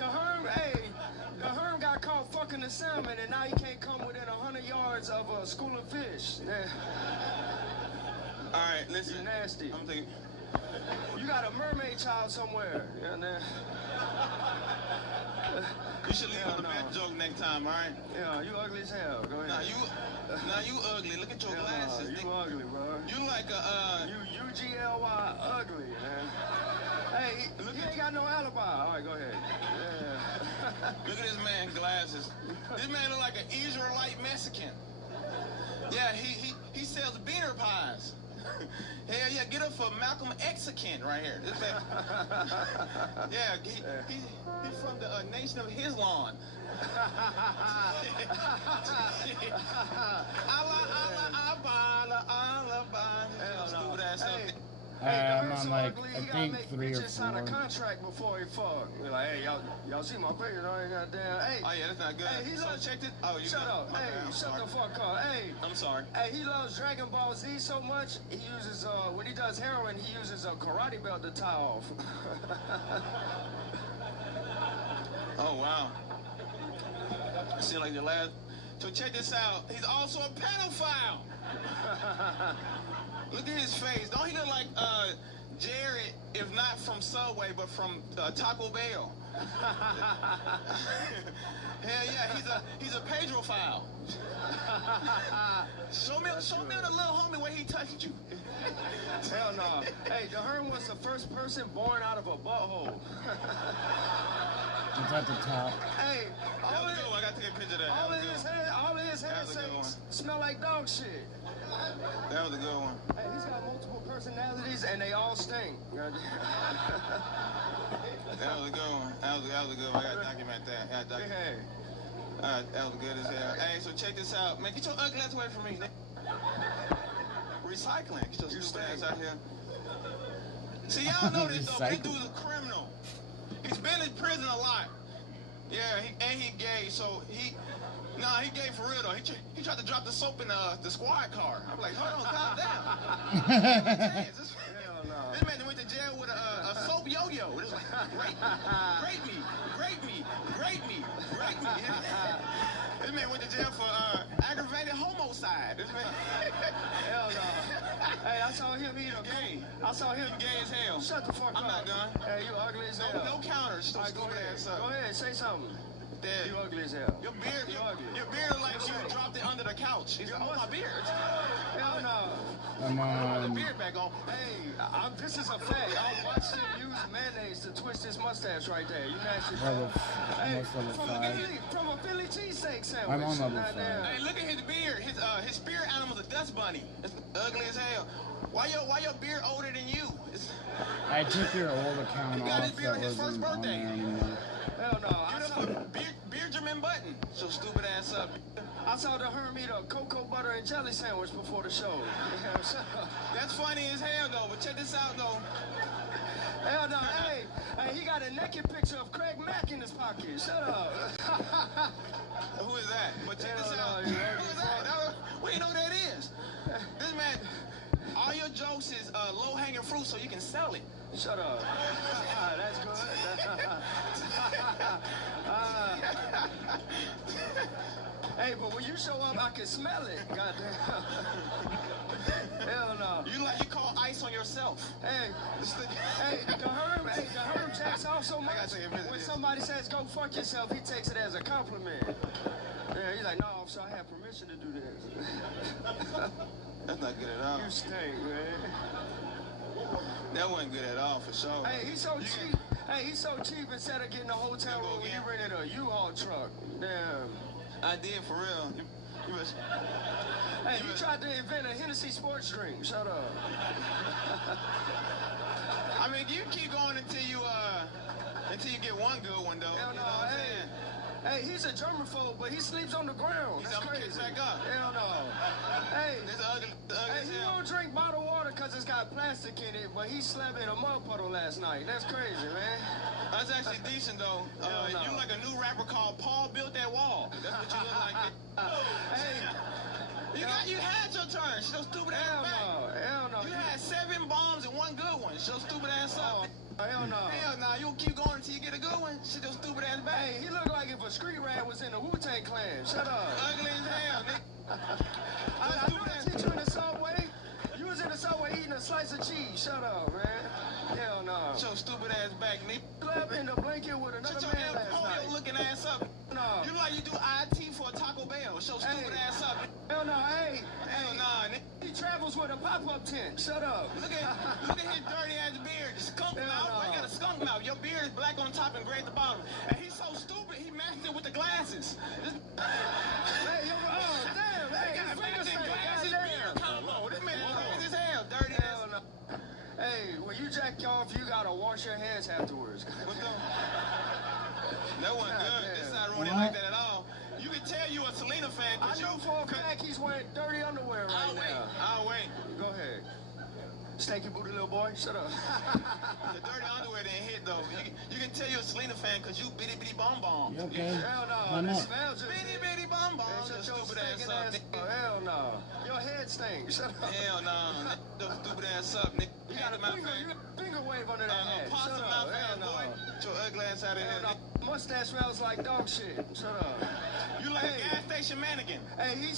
DeHerm got caught fucking a salmon, and now he can't come within 100 yards of a school of fish. Yeah. All right, listen. You're nasty. I'm thinking. You got a mermaid child somewhere. You know? You should leave with a bad joke next time, all right? Yeah, you ugly as hell. Go ahead. Now you ugly. Look at your glasses. You ugly, bro. You like a You UGLY ugly, man. Hey, he ain't got no alibi. All right, go ahead. Yeah. Look at this man's glasses. This man look like an Israelite Mexican. Yeah, he sells beaner pies. Hell yeah, get up for Malcolm Mexican right here. This man, yeah, he's from the Nation of Islam. Stupid ass up. I'm on like, I think 3 or 4. Just signed a contract before he fucked. We're like, hey, y'all see my picture? I ain't got damn. Hey. Oh yeah, that's not good. Hey, he loves. Checked it. Oh, you shut up. Hey, shut the fuck up. Hey. I'm sorry. Hey, he loves Dragon Ball Z so much. He uses when he does heroin, he uses a karate belt to tie off. Oh wow. See, like the last. So check this out. He's also a pedophile. Look at his face. Don't he look like Jared, if not from Subway, but from Taco Bell? Hell yeah, he's a pedrophile. Show me the little homie where he touched you. Hell no. Hey, DeHerm was the first person born out of a butthole. It's at the top. Hey, I gotta take a picture of that. All of his headsets smell like dog shit. That was a good one. Hey, he's got multiple personalities and they all stink. That was a good one. That was a good one. I gotta document that. Hey. Alright, that was good as hell. Hey, so check this out. Man, get your ugly ass away from me. Recycling. Get your stupid ass out here. See, y'all know this though. This dude's a criminal. He's been in prison a lot. Yeah, and he gay, so Nah, he gave for real though. He tried to drop the soap in the squad car. I'm like, hold on, calm down. This man went to jail with a soap yo-yo. It was like, grate me. This man went to jail for aggravated homicide. This man. Hell no. Hey, I saw him eat a gay. I saw him gay as hell. Shut the fuck up. I'm not done. Hey, you ugly as hell. No counters. All right, go ahead. Go ahead, say something. Dad, you ugly as hell. Your beard like you dropped it under the couch. He's like, oh, my beard. Hell no. Come on. The beard back on. Hey, this is a fact. I watched him use mayonnaise to twist his mustache right there. You nasty. Hey, from a Philly cheesesteak sandwich. I'm on level 5. Hey, look at his beard. His spirit animal's a dust bunny. It's ugly as hell. Why your beard older than you? I took your old account off. That wasn't on there anymore. Hell no. Beardgerman button. So stupid ass up. I saw the Herm eat a cocoa butter and jelly sandwich before the show. That's funny as hell though, but check this out though. Hell no, hey, he got a naked picture of Craig Mack in his pocket. Shut up. Who is that? But check this out. Who is that? We know who that is. This man, all your jokes is low-hanging fruit so you can sell it. Shut up. That's good. Hey, but when you show up, I can smell it. Goddamn. Hell no. You call ice on yourself. Hey, the Herm jacks off so much. When somebody says go fuck yourself, he takes it as a compliment. Yeah, he's like, no, officer, I have permission to do this. That's not good at all. You stink, man. That wasn't good at all, for sure. Hey, he's so cheap. Hey, he's so cheap. Instead of getting a hotel room, he rented a U-Haul truck. Damn. I did, for real. Hey, you tried to invent a Hennessy sports drink. Shut up. I mean, you keep going until you get one good one, though. Hell no, hey, he's a germaphobe, but he sleeps on the ground. That's crazy. Back up. Hell no. Hey, he won't drink bottled water because it's got plastic in it, but he slept in a mud puddle last night. That's crazy, man. That's actually decent, though. You like a new rapper called Paul Built That Wall. That's what you look like. Hey. You had your turn. Shut your stupid ass back. Hell no. You had 7 bombs and 1 good one. Shut your stupid ass up. Hell no. Hell no. You'll keep going until you get a good one. Shut your stupid ass back. Hey, he looked like if a street rat was in the Wu-Tang Clan. Shut up. Ugly as hell, nigga. I know I teach you in the subway. You was in the subway eating a slice of cheese. Shut up, man. Hell no. Shut your stupid ass back, nigga. Slept in the blanket with another man last night. Your looking ass up. No. You like you do IT for a Taco Bell. Shut your stupid ass up. Hell no, hey. Hell nah, nigga. He travels with a pop-up tent. Shut up. Look at his dirty ass beard. Skunk mouth. I got a skunk mouth. Your beard is black on top and gray at the bottom. And he's so stupid, he matched it with the glasses. Hey, damn. Hey, got matching glasses beard combo. This man crazy as hell. Dirty ass. No. Hey, when you jack off, you gotta wash your hands afterwards. That wasn't good. It's not ruining like that at all. You can tell you a Selena fan. I know for a fact he's wearing dirty underwear right now. I'll wait. Go ahead. Stanky booty little boy, shut up. The dirty underwear didn't hit though. You can tell you're a Selena fan because you bitty bitty bomb bomb. You okay? Hell no. It smells just bitty bitty bomb bomb. Shut your stupid ass up. Hell no. Your head stinks. Shut up. Hell no. Your stupid ass up, nigga. You got a finger wave under that hat. Shut up. Hell no. Get your ugly ass out of here. Mustache smells like dog shit. Shut up. You like a gas station mannequin. Hey, he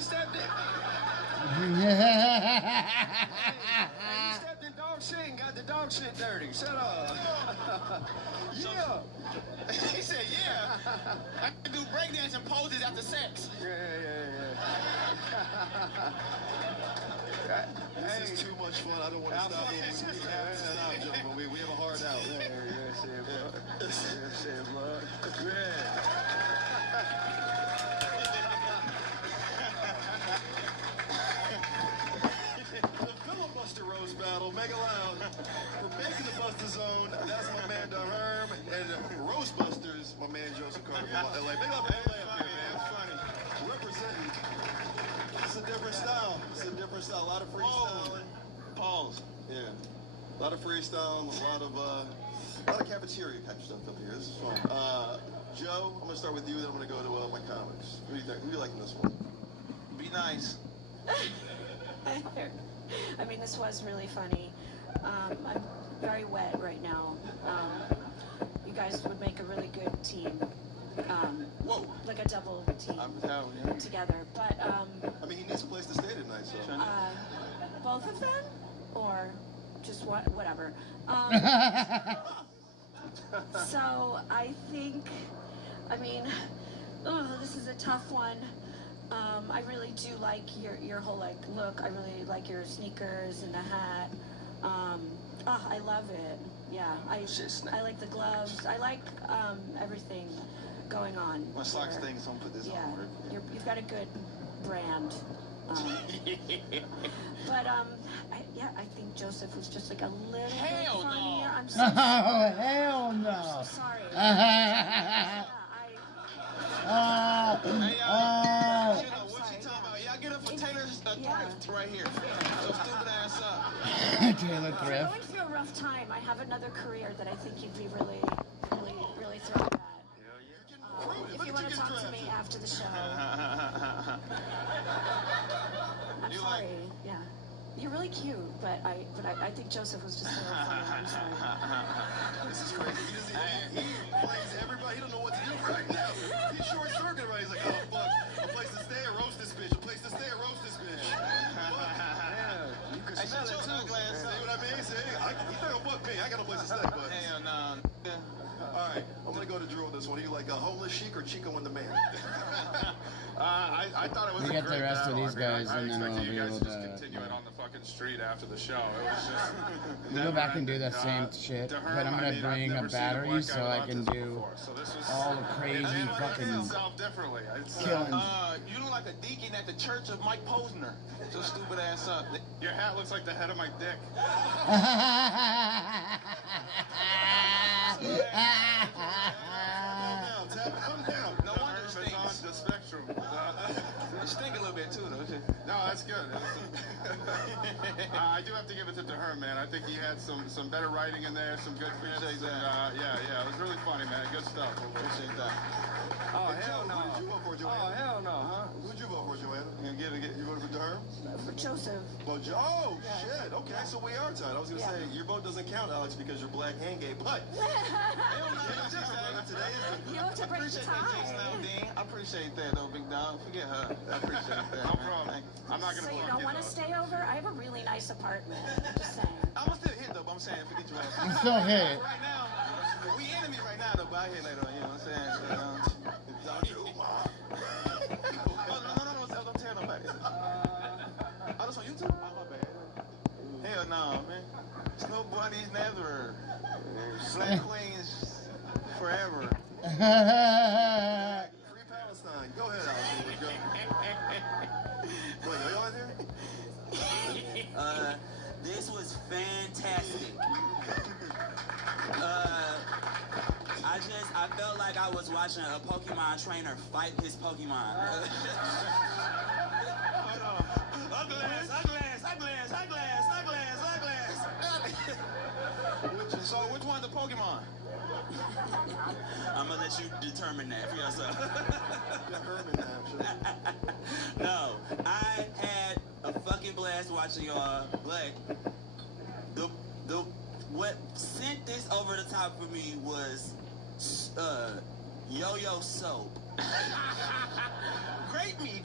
stepped in. He stepped in dog shit and got the dog shit dirty. Shut up. Yeah. He said, yeah. I can do breakdancing poses after sex. Yeah. This is too much fun. I don't want to stop. We have to stop, gentlemen. We have a hard out. Shit, blood. The filibuster roast battle, mega loud. For making the Buster Zone, that's my man Herm, and Roast Busters, my man Joseph Carter from LA. Big up LA up here, man. It's funny. Representing. It's a different style. A lot of freestyle. Pause. Yeah. A lot of freestyle, a lot of cafeteria type stuff up here. This is fun. Joe, I'm gonna start with you, then I'm gonna go to my comics. Who do you think? Who do you like in this one? Be nice. I mean, this was really funny. I'm very wet right now. You guys would make a really good team. Whoa. Like a double team together. But I mean, he needs a place to stay tonight, so. Both of them, or just whatever. So I think, I mean, this is a tough one. I really do like your whole like look. I really like your sneakers and the hat. I love it. Yeah, I like the gloves. I like everything going on. My socks thing, so I'm put this on. You've got a good brand. But I think Joseph was just like a little bit funnier. I'm so sorry. Oh, hell no. I'm so sorry. What she talking about? Y'all get up for Taylor's thrift right here. So stupid ass up. Taylor I'm Thrift. going through a rough time. I have another career that I think you'd be really thrilled at. If you want to talk to me after the show. I'm sorry. Yeah. You're really cute, but I think Joseph was just a little funny. I'm sorry. This is crazy. He plays everybody. He don't know what to do right now. He's short circuit right. He's like, oh fuck, a place to stay or roast this bitch. A place to stay or roast this bitch. Yeah, you could smell it too. See what I mean? See, he's not gonna fuck me. I got no place to stay, but. Hell no. All right, I'm gonna go to Drew on this one. Are you like a homeless chic or Chico and the Man? I thought it was We a get great the rest of battle. these guys, I and then expected we'll you be guys able to just to. continue it on the fucking street after the show. It was just. We'll go back and do the same shit, but I'm gonna bring a battery so I can do all the crazy fucking killing. You look like a deacon at the church of Mike Posner. So stupid ass up. Your hat looks like the head of my dick. Calm down. No wonder it stinks. On the spectrum. It stink a little bit too, though. No, that's good. I do have to give it to Herm, man. I think he had some better writing in there, some good bits. Yeah, it was really funny, man. Good stuff. Appreciate that. Oh, hell no. Who'd you vote for, Joanna? Oh, hell no, huh? Who'd you vote for, Joanna? You voted for Herm? For Joseph. Oh, shit. Okay, so we are tied. I was going to say, your vote doesn't count, Alex, because you're black and gay, but... Today is You have to break the tie. I appreciate that, though, big dog. Forget her. I appreciate that. No problem. I'm not going to So you don't want to stay over? I have a really nice apartment. Just saying. I'm going to still hit, though, but I'm saying forget your ass. I'm still hit. Right now, we enemies right now, though, but I hit later on, you know what I'm saying? No, don't tell nobody. Oh, that's on YouTube? Oh, my bad. Hell no, man. Snow bunnies never. Black queens forever. Free Palestine. Go ahead, Alex. Wait, are y'all in here? This was fantastic. I felt like I was watching a Pokemon trainer fight his Pokemon. So which one's the Pokemon? I'm gonna let you determine that for yourself. No, I had a fucking blast watching y'all, but what sent this over the top for me was yo-yo soap. Grape me.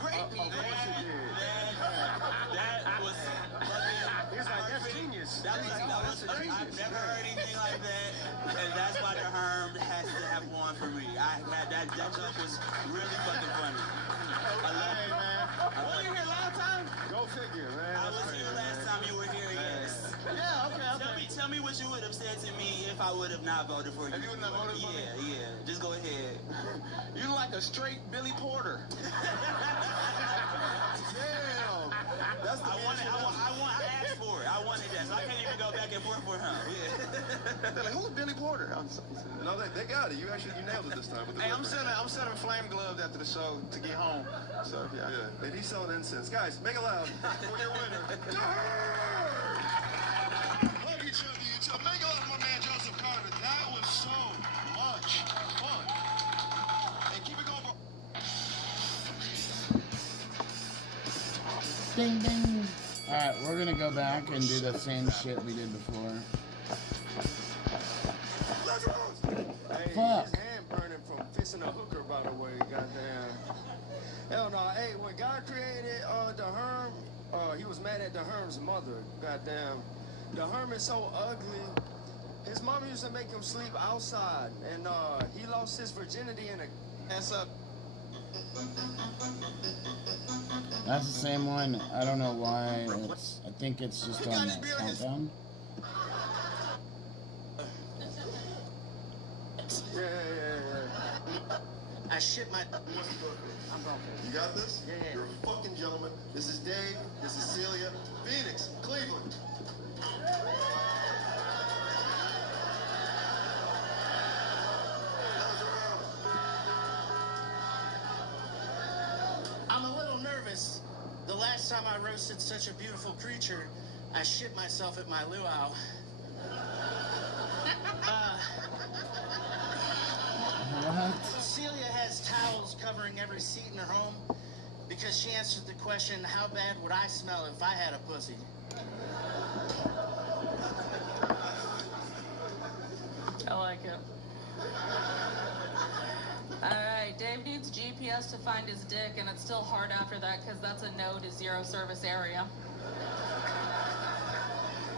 That was He's like, that's genius. I've never heard anything like that, and that's why the Herm has to have won for me. That joke was really fucking funny. I love it, man. Were you here last time? Go figure, man. I was here last time you were here, yes. Yeah, okay. Tell me what you would have said to me if I would have not voted for you. If you would not voted for me? Yeah. Just go ahead. You like a straight Billy Porter. Damn. That's the I asked for it. I wanted that, so I can't even go back and forth for him. Yeah. They're like, who's Billy Porter? No, they got it. You nailed it this time. Hey, I'm selling flame gloves after the show to get home. So yeah. And he's selling incense. Guys, make it loud for your winner. Love each other, you two. Make it loud for my man Joseph Carter. That was so much fun. And Ding ding. Alright, we're gonna go back and do the same shit we did before. Hey, Fuck. his hand burning from fixing a hooker, by the way. Goddamn. Hell no. Hey, when God created the Herm, he was mad at the Herm's mother. Goddamn. The Herm is so ugly. His mom used to make him sleep outside, and he lost his virginity in a ass up. That's the same one. I don't know why. I think it's just on the countdown. Yeah. I shit my. I'm broken. You got this? Yeah. You're a fucking gentleman. This is Dave. This is Celia. Phoenix, Cleveland. I'm a little nervous. The last time I roasted such a beautiful creature, I shit myself at my luau. What? Celia has towels covering every seat in her home because she answered the question, how bad would I smell if I had a pussy? I like it. Alright, Dave needs GPS to find his dick, and it's still hard after that because that's a no to zero service area.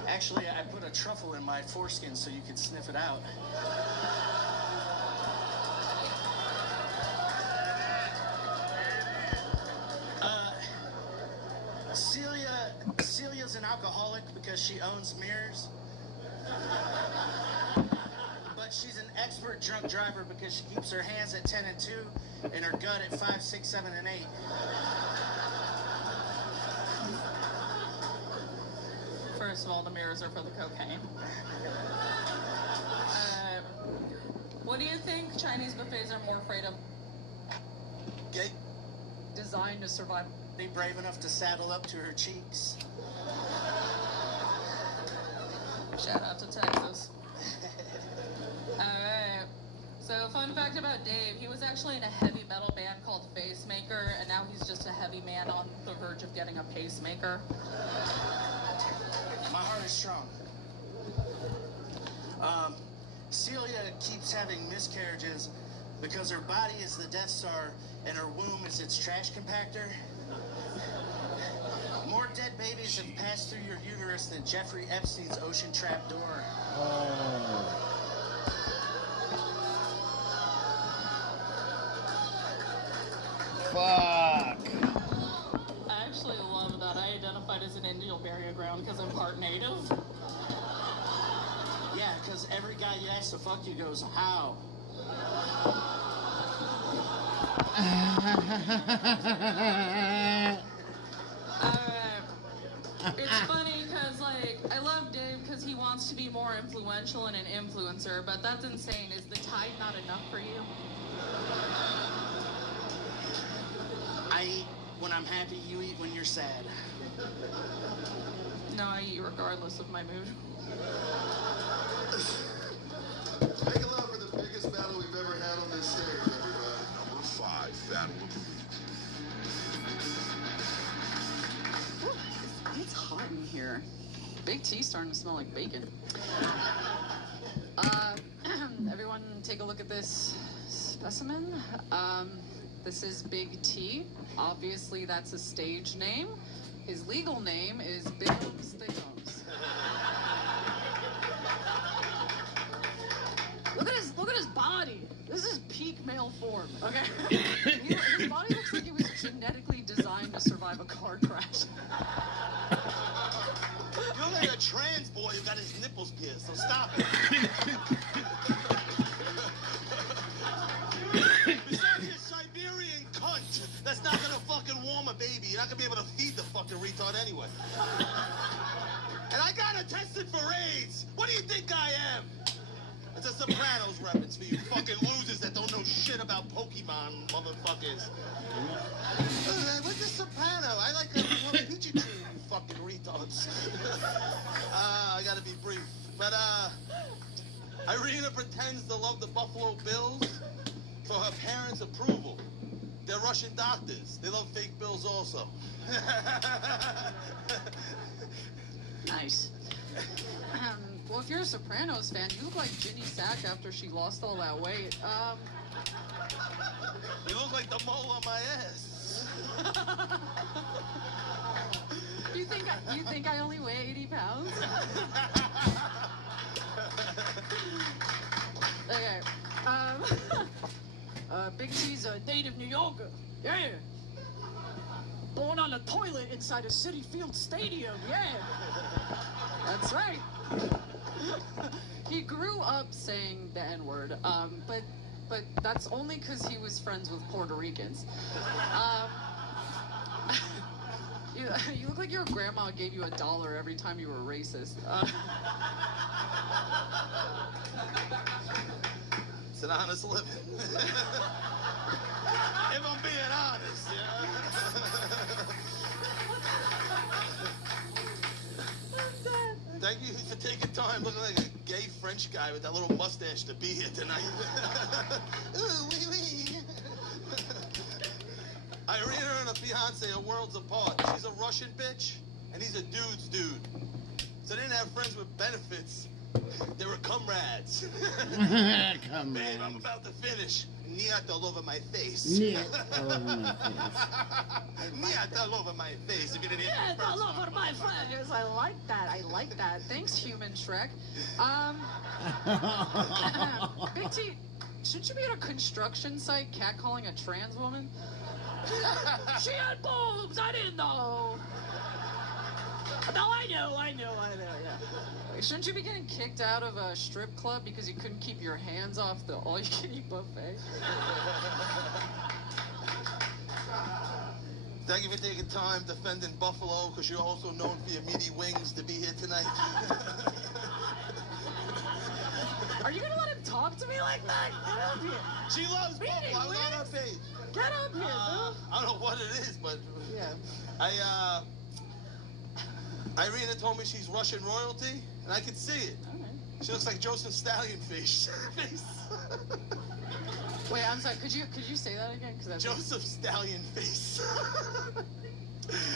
Actually, I put a truffle in my foreskin so you could sniff it out. Celia's an alcoholic because she owns mirrors. But she's an expert drunk driver because she keeps her hands at 10 and 2 and her gut at 5, 6, 7, and 8. First of all, the mirrors are for the cocaine. What do you think Chinese buffets are more afraid of? Gay. Designed to survive. Be brave enough to saddle up to her cheeks. Shout out to Texas. Alright. So, fun fact about Dave, he was actually in a heavy metal band called Facemaker, and now he's just a heavy man on the verge of getting a pacemaker. My heart is strong. Celia keeps having miscarriages because her body is the Death Star and her womb is its trash compactor. More dead babies have passed through your uterus than Jeffrey Epstein's ocean trap door. Fuck. I actually love that. I identified as an Indian burial ground because I'm part native. Yeah, because every guy you ask to fuck you goes, how? It's funny because, like, I love Dave because he wants to be more influential and an influencer, but that's insane. Is the tide not enough for you? I eat when I'm happy, you eat when you're sad. No, I eat regardless of my mood. Make a love for the biggest battle we've ever had on this stage, everybody. Number 5, Battle of the Week. It's hot in here. Big T's starting to smell like bacon. Everyone take a look at this specimen. This is Big T. Obviously, that's a stage name. His legal name is Bigums Thickums. Look at his body. This is peak male form, okay? His body looks like it was genetically designed to survive a car crash. You look like a trans boy who got his nipples pierced, so stop it. Besides your Siberian cunt, that's not gonna fucking warm a baby. You're not gonna be able to feed the fucking retard anyway. And I got tested for AIDS. What do you think I am? It's a Sopranos reference for you fucking losers that don't know shit about Pokemon, motherfuckers. What's a Soprano? I like a Pikachu, you fucking retards. I gotta be brief. But, Irina pretends to love the Buffalo Bills for her parents' approval. They're they're Russian doctors. They love fake bills also. Nice. Well, if you're a Sopranos fan, you look like Ginny Sack after she lost all that weight. You look like the mole on my ass. You think I only weigh 80 pounds? Okay. Big T's a native New Yorker. Yeah. Born on a toilet inside a Citi Field stadium. Yeah. That's right. He grew up saying the N-word, but that's only because he was friends with Puerto Ricans. You look like your grandma gave you $1 every time you were racist. It's an honest living. If I'm being honest, yeah. Thank you for taking time looking like a gay French guy with that little mustache to be here tonight. Ooh, wee wee. Irina and her fiance are worlds apart. She's a Russian bitch, and he's a dude's dude. So they didn't have friends with benefits. They were comrades. Come Babe, on. I'm about to finish. Niet all over my face. Niet all over my face. Niet all over my face. If you didn't hear Yeah, the first all over one. my face. I like that. I like that. Thanks, Human Shrek. Big T, shouldn't you be at a construction site catcalling a trans woman? She had boobs. I didn't know. No, I know. Yeah. Shouldn't you be getting kicked out of a strip club because you couldn't keep your hands off the all-you-can-eat buffet? Thank you for taking time defending Buffalo, because you're also known for your meaty wings to be here tonight. Are you gonna let him talk to me like that? Get up here. She loves Buffalo. I was on her page. Get up here, Bill. I don't know what it is, but Yeah. Irina told me she's Russian royalty, and I could see it. She looks like Joseph Stallion face. Wait, I'm sorry. Could you say that again? That's Joseph Stallion face.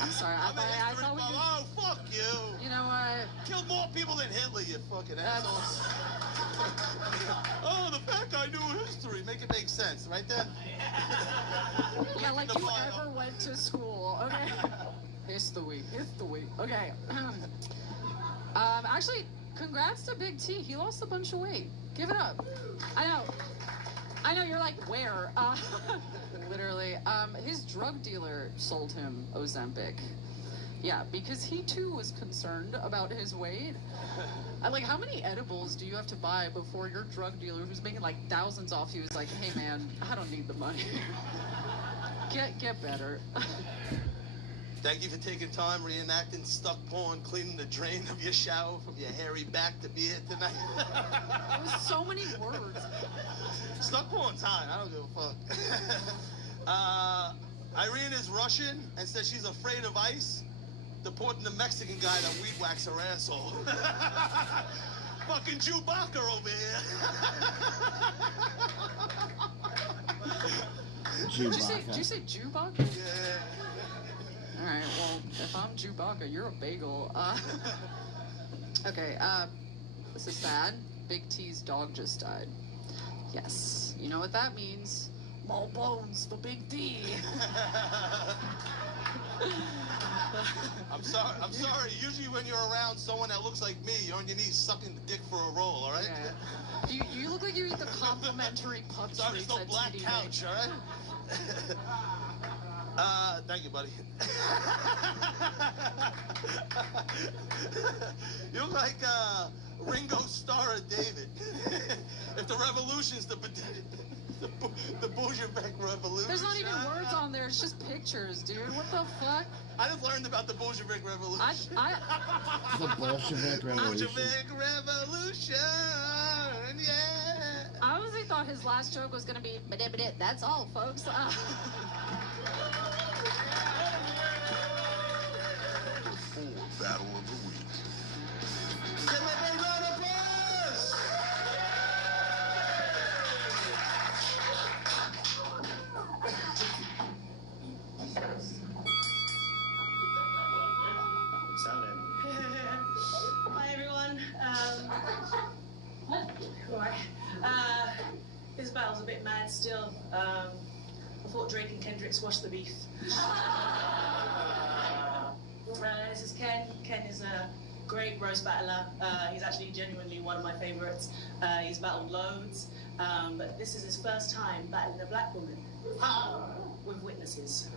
I'm sorry. I thought we could... Oh, fuck you. You know what? Killed more people than Hitler, you fucking assholes. Oh, the fact I knew history. Make it make sense, right there? Yeah, like you ever went to school. Okay. History. Okay. Actually, congrats to Big T. He lost a bunch of weight. Give it up. I know. You're like, where? Literally. His drug dealer sold him Ozempic. Yeah, because he too was concerned about his weight. Like, how many edibles do you have to buy before your drug dealer, who's making like thousands off you, is like, hey man, I don't need the money. Get better. Thank you for taking time reenacting stuck porn, cleaning the drain of your shower from your hairy back to be here tonight. There was so many words. Stuck porn's hot. I don't give a fuck. Irene is Russian and says she's afraid of ICE deporting the Mexican guy that weed whacks her asshole. Fucking Chewbacca over here. Did you say Chewbacca? Yeah. Alright, well, if I'm Chewbacca, you're a bagel. Okay, this is sad. Big T's dog just died. Yes, you know what that means. More bones for Big T. I'm sorry. Usually when you're around someone that looks like me, you're on your knees sucking the dick for a roll, all right? Yeah. You look like you eat the complimentary pup Sorry, treats there's no at black TD couch, Bank. all right? Thank you, buddy. You look like Ringo Starr of David. If the revolution's the Bolshevik revolution. There's not even words on there. It's just pictures, dude. What the fuck? I just learned about the Bolshevik revolution. The Bolshevik revolution. Bolshevik revolution, yeah. I honestly thought his last joke was gonna be, "Ba-da-ba-da, that's all, folks." Battle of the week. battle's a bit mad still. I thought Drake and Kendrick squashed the beef. This is Ken. Ken is a great roast battler. He's actually genuinely one of my favorites. He's battled loads, but this is his first time battling a black woman with witnesses.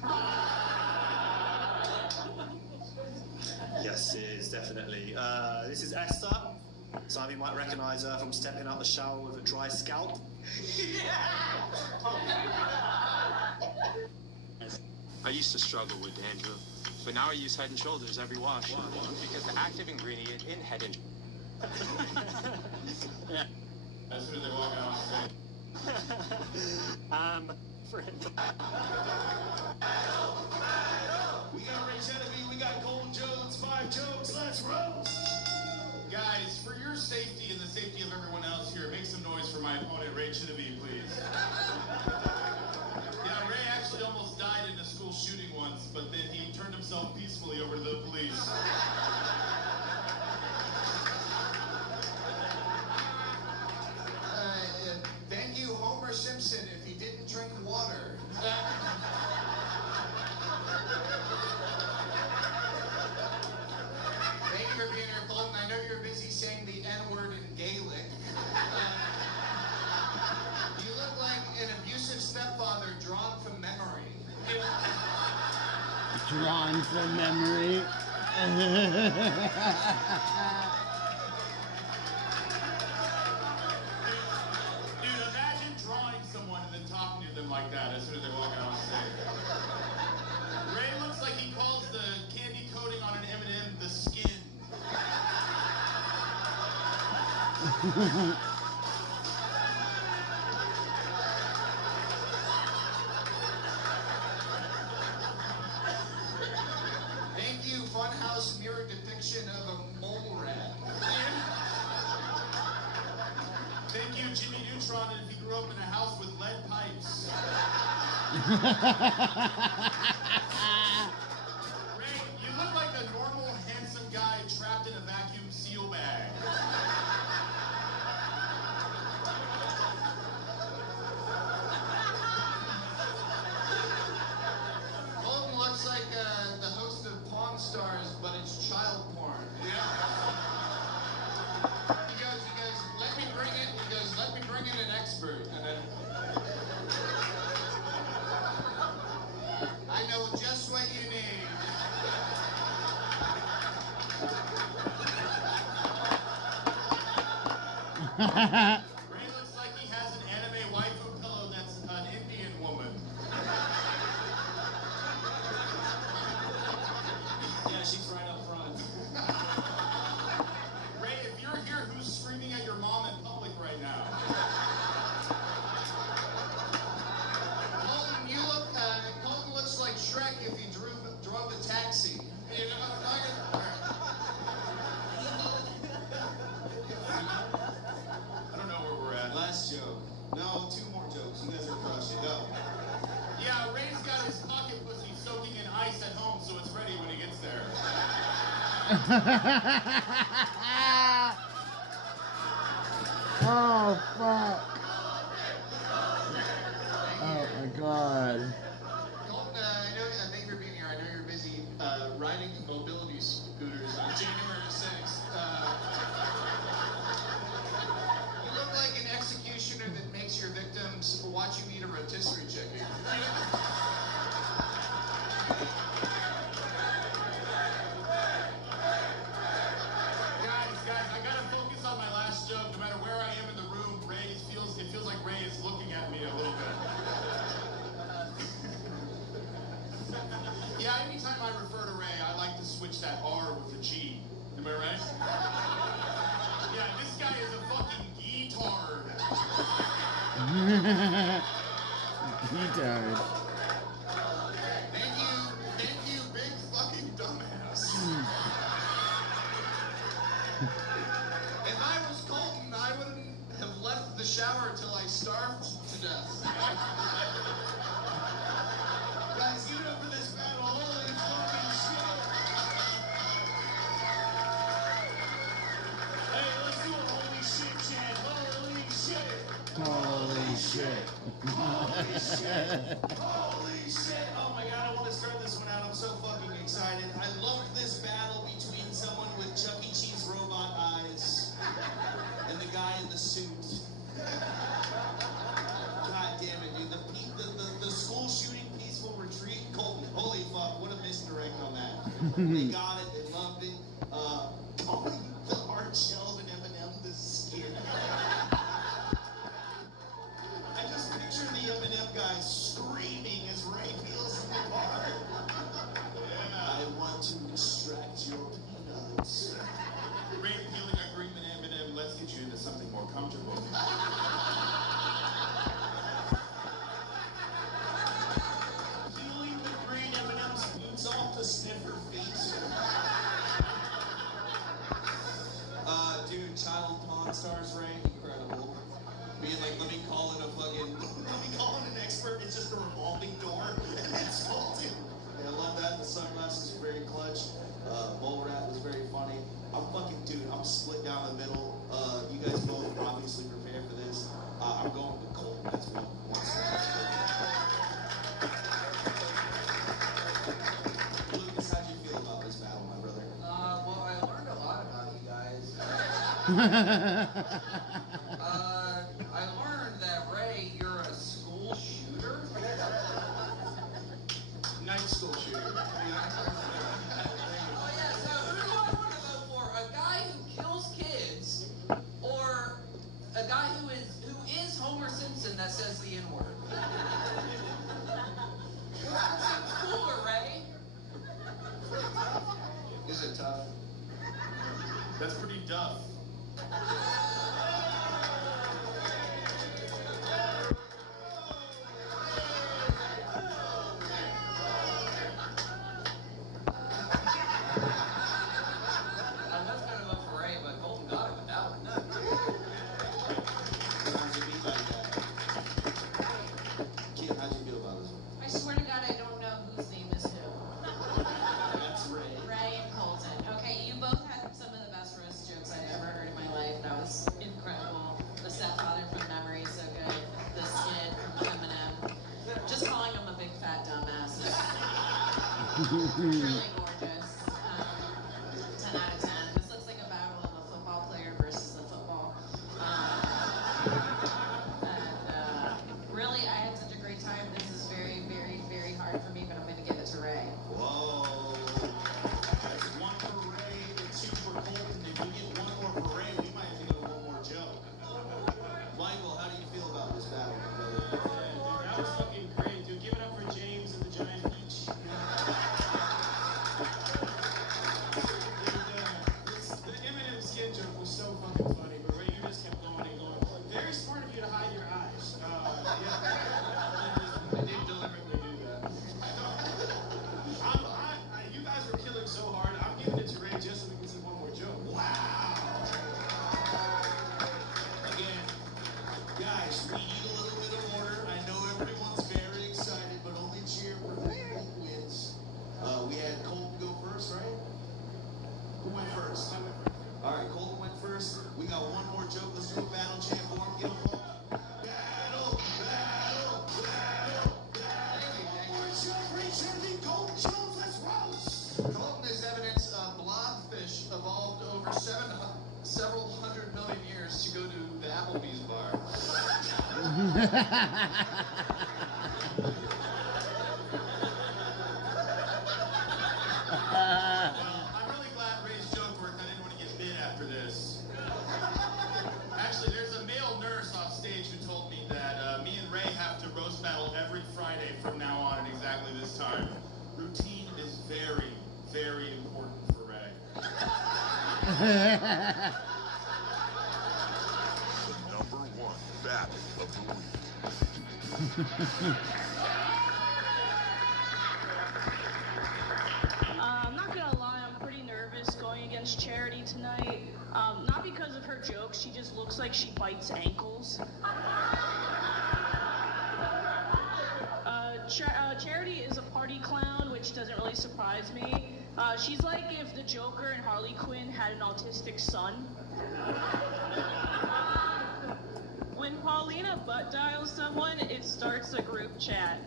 Yes, it is, definitely. This is Esther. Some of you might recognise her from stepping out the shower with a dry scalp. I used to struggle with dandruff, but now I use Head and Shoulders every wash because the active ingredient in Head and Yeah. That's who they're walking on stage. We got Ray Genevieve, we got Golden Jones, 5 jokes, let's roast! Guys, for your safety and the safety of everyone else here, make some noise for my opponent, Ray Genevieve, please. Yeah, Ray actually almost died in a school shooting once, but then he turned himself peacefully over to the police. Thank you, Homer Simpson, if he didn't drink water. Thank you for being here, Colton. I know you're busy saying the N-word in Gaelic. You look like an abusive stepfather drawn from memory. Drawn from memory. Dude, imagine drawing someone and then talking to them like that as soon as they're walking on stage. Ray looks like he calls the candy coating on an M&M the skin. Thank you, Funhouse mirror depiction of a mole rat. Thank you, Jimmy Neutron, and if he grew up in a house with lead pipes. Ray, you look like a normal, handsome guy trapped in a vacuum seal bag. Colton looks like the host of Pawn Stars, but it's child porn. He goes, let me bring in an expert. And then, I know just what you need. Ray looks like he has an anime waifu pillow that's an Indian woman. Yeah, she's right up front. Ray, if you're here, who's screaming at your mom in public right now? Colton looks like Shrek if he drove a taxi. You know what I'm talking about? I don't know where we're at. Last joke. No, 2 more jokes. You guys are crushing. Go. Yeah, Ray's got his pocket pussy soaking in ice at home, so it's ready when he gets there. Oh, fuck. Oh, my God. Colton, thank you for being here. I know you're busy riding mobility scooters on January 6th. You look like an executioner that makes your victims watch you eat a rotisserie chicken. Guys, I gotta focus on my last joke. No matter where I am in the room, it feels like Ray is looking at me a little bit. Yeah, anytime I refer to Ray, I like to switch that R with a G. Am I right? Yeah, this guy is a fucking guitard. Guitars. Thank you, big fucking dumbass. If I was Colton, I wouldn't have left the shower till I starved to death. Guys, give it up for this battle. Holy fucking shit. Hey, let's do a holy shit chant. Holy shit. Holy shit. shit. Holy shit! Holy shit! Oh my god, I want to start this one out. I'm so fucking excited. I love this battle between someone with Chuck E. Cheese robot eyes and the guy in the suit. God damn it, dude. The school shooting peaceful retreat. Holy fuck, what a misdirect on that. They got it, they loved it. Calling the hard shell and M&M the skin. I just picture the M&M guy screaming as Ray feels in the car. Yeah. I want to extract your peanuts. Ray feeling agreement M&M, let's get you into something more comfortable. Peeling the green M&M's boots off the sniffer feet. Dude, child Pawn Stars, Ray, incredible. Being like, let me call it an expert, it's just a revolving door, and that's faulted. Yeah, I love that. The sunglasses were very clutch. Bull Rat was very funny. I'm split down the middle. You guys both obviously prepared for this. I'm going with Colt. That's one Lucas, how'd you feel about this battle, my brother? Well, I learned a lot about you guys. I learned that, Ray, you're a school shooter. Night school shooter. Oh, yeah, so who do I want to vote for? A guy who kills kids or a guy who is Homer Simpson that says the N-word? That seems cooler, Ray. Is it tough? That's pretty tough. I was going to vote for Ray, but Colton got it with that one. Kim, how'd you feel about this one? I swear to God, I don't know whose name is who. That's Ray. Ray and Colton. Okay, you both had some of the best roast jokes I've ever heard in my life. That was incredible. The stepfather from Memory, so good. The skid from Eminem. Just calling him a big fat dumbass. Really gorgeous. 10 out of 10. This looks like a battle of a football player versus the football. Really, I had such a great time. This is very, very, very hard for me, but I'm going to give it to Ray. Whoa. That's one for Ray and two for Colton. If we get one more for Ray, we might have to go one more joke. Michael, how do you feel about this battle, brother? That was fucking great, dude. Give it up for James and the Giant Peach. The Eminem skin joke was so fucking funny, but Ray, you just kept going and going. Very smart of you to hide your eyes. I did deliberately do that. You guys were killing so hard. I'm giving it to Ray just so we can see one more joke. Wow. Again, guys, we need a little bit of order. I know everyone's very excited, but only cheer for who wins. We had Colton go first, right? Who went first? All right, Colton went first. We got one more joke. Let's do a battle chant for him. Give him one. Battle, battle, battle, battle. One more joke. Reach in the gold Jones. Let's roast. Colton is evidence blobfish evolved over several hundred million years to go to the Applebee's bar. I'm really glad Ray's joke worked. I didn't want to get bit after this. Actually, there's a male nurse off stage who told me that me and Ray have to roast battle every Friday from now on at exactly this time. Routine is very, very important for Ray. Number one battle of the week. I'm not gonna lie, I'm pretty nervous going against Charity tonight. Not because of her jokes, she just looks like she bites ankles. Charity is a party clown, which doesn't really surprise me. She's like if the Joker and Harley Quinn had an autistic son. When Paulina butt dials someone, it starts a group chat.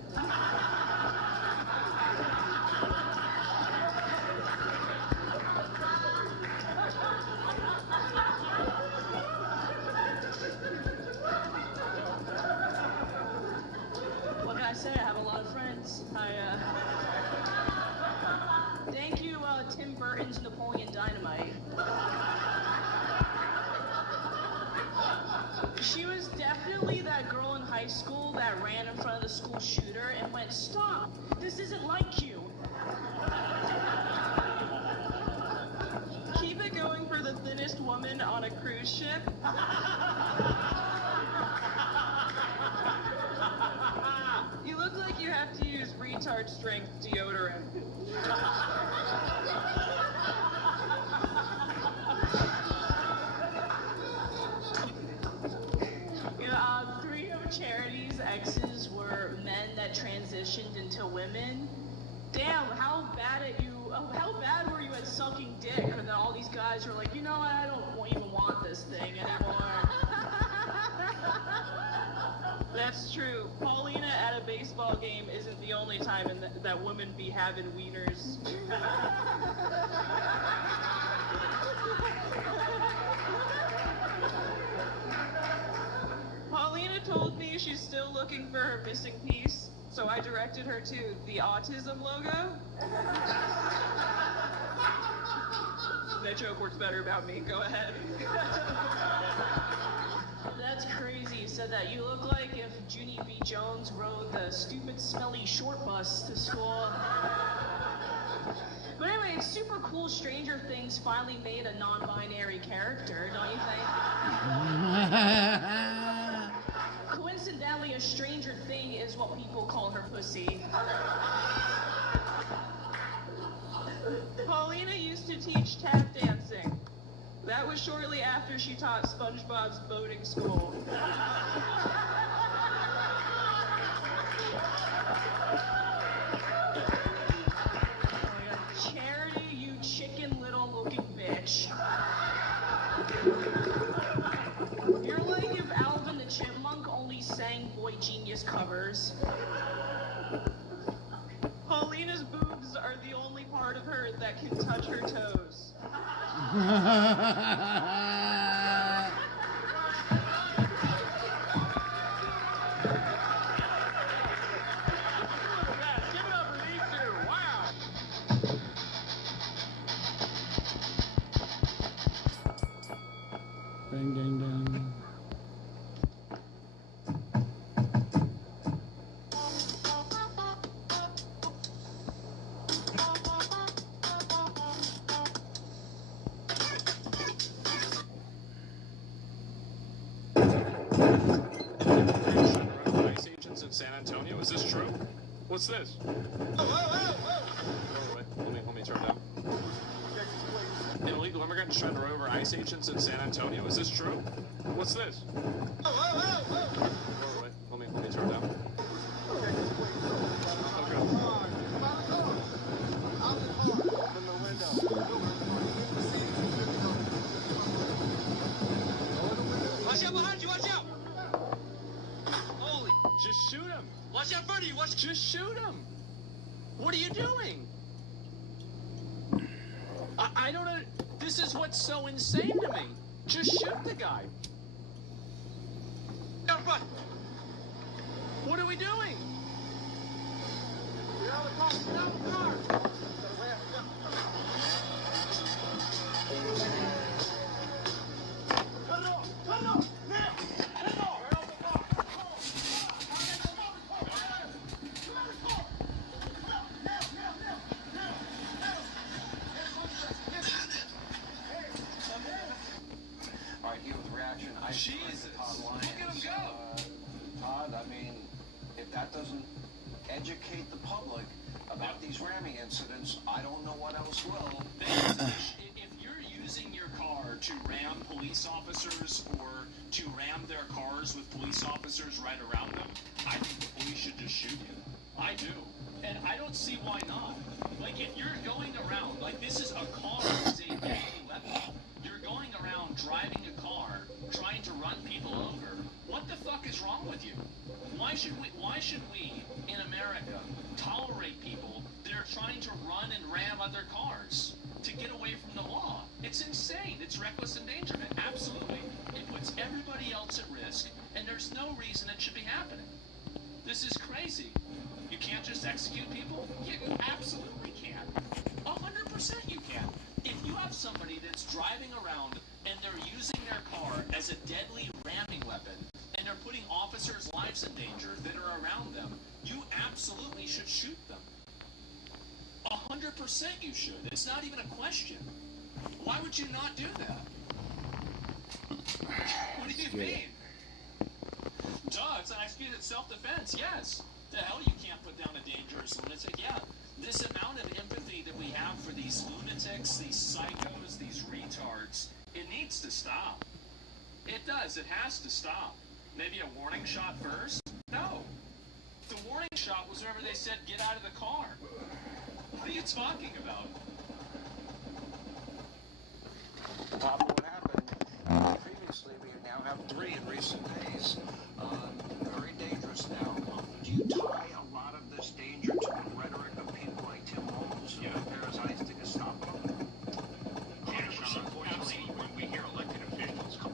What can I say? I have a lot of friends. Thank you, Tim Burton's Napoleon Dynamite. She was definitely that girl in high school that ran in front of the school shooter and went, "Stop! This isn't like you." Keep it going for the thinnest woman on a cruise ship. You look like you have to use retard strength deodorant. Three of Charity's exes were men that transitioned into women. Damn, how bad were you at sucking dick? And then all these guys were like, you know what, I don't even want this thing anymore. That's true. Paulina at a baseball game isn't the only time that women be having wieners. Paulina told me she's still looking for her missing piece, so I directed her to the autism logo. That joke works better about me. Go ahead. That's crazy. You said that. You look like if Junie B. Jones rode the stupid, smelly short bus to school. But anyway, it's super cool Stranger Things finally made a non-binary character, don't you think? Coincidentally, a stranger thing is what people call her pussy. Paulina used to teach tap dancing. That was shortly after she taught SpongeBob's boating school. Charity, you chicken little looking bitch. You're like if Alvin the Chipmunk only sang Boy Genius covers. Paulina's boobs are the only part of her that can touch her toes. Ding, ding, ding. ICE agents in San Antonio. Is this true? What's this? Let me turn it down. An illegal immigrant is trying to run over ICE agents in San Antonio. Is this true? What's this? Let me turn it down. Watch out behind you, watch out! Holy, just shoot him. Watch out in front of you, Just shoot him. What are you doing? I don't know. This is what's so insane to me. Just shoot the guy. Down front! What are we doing? Get out of the car! Get out of the car! Cut it off! Cut it off! Now! Cut it off! All right, here with the reaction. Jesus! Todd Look at him go! Todd, I mean, if that doesn't educate the public about these ramming incidents, I don't know what else will. If you're using your car to ram police officers or to ram their cars with police officers right around them, I think the police should just shoot you. I do. And I don't see why not. Like, if you're going around, like, this is a car is a deadly weapon. You're going around driving a car, trying to run people over, what the fuck is wrong with you? Why should we in America tolerate people that are trying to run and ram other cars to get away from the law? It's insane. It's reckless endangerment. Absolutely. It puts everybody else at risk, and there's no reason it should be happening. This is crazy. You can't just execute people? Yeah, you absolutely can. 100% you can. If you have somebody that's driving around and they're using their car as a deadly ramming weapon, and they're putting officers' lives in danger that are around them, you absolutely should shoot them. 100% you should. It's not even a question. Why would you not do that? What do you mean? Duh, it's an excuse of self-defense, yes. The hell you can't put down a dangerous lunatic, yeah. This amount of empathy that we have for these lunatics, these psychos, these retards, it needs to stop. It does, it has to stop. Maybe a warning shot first? No. The warning shot was whenever they said, get out of the car. What are you talking about? On top of what happened previously, we now have 3 in recent days. Very dangerous now. Do you tie a lot of this danger to the rhetoric of people like Tim Holmes who compares ICE to Gestapo? Yeah, Sean, unfortunately, when we hear elected officials come...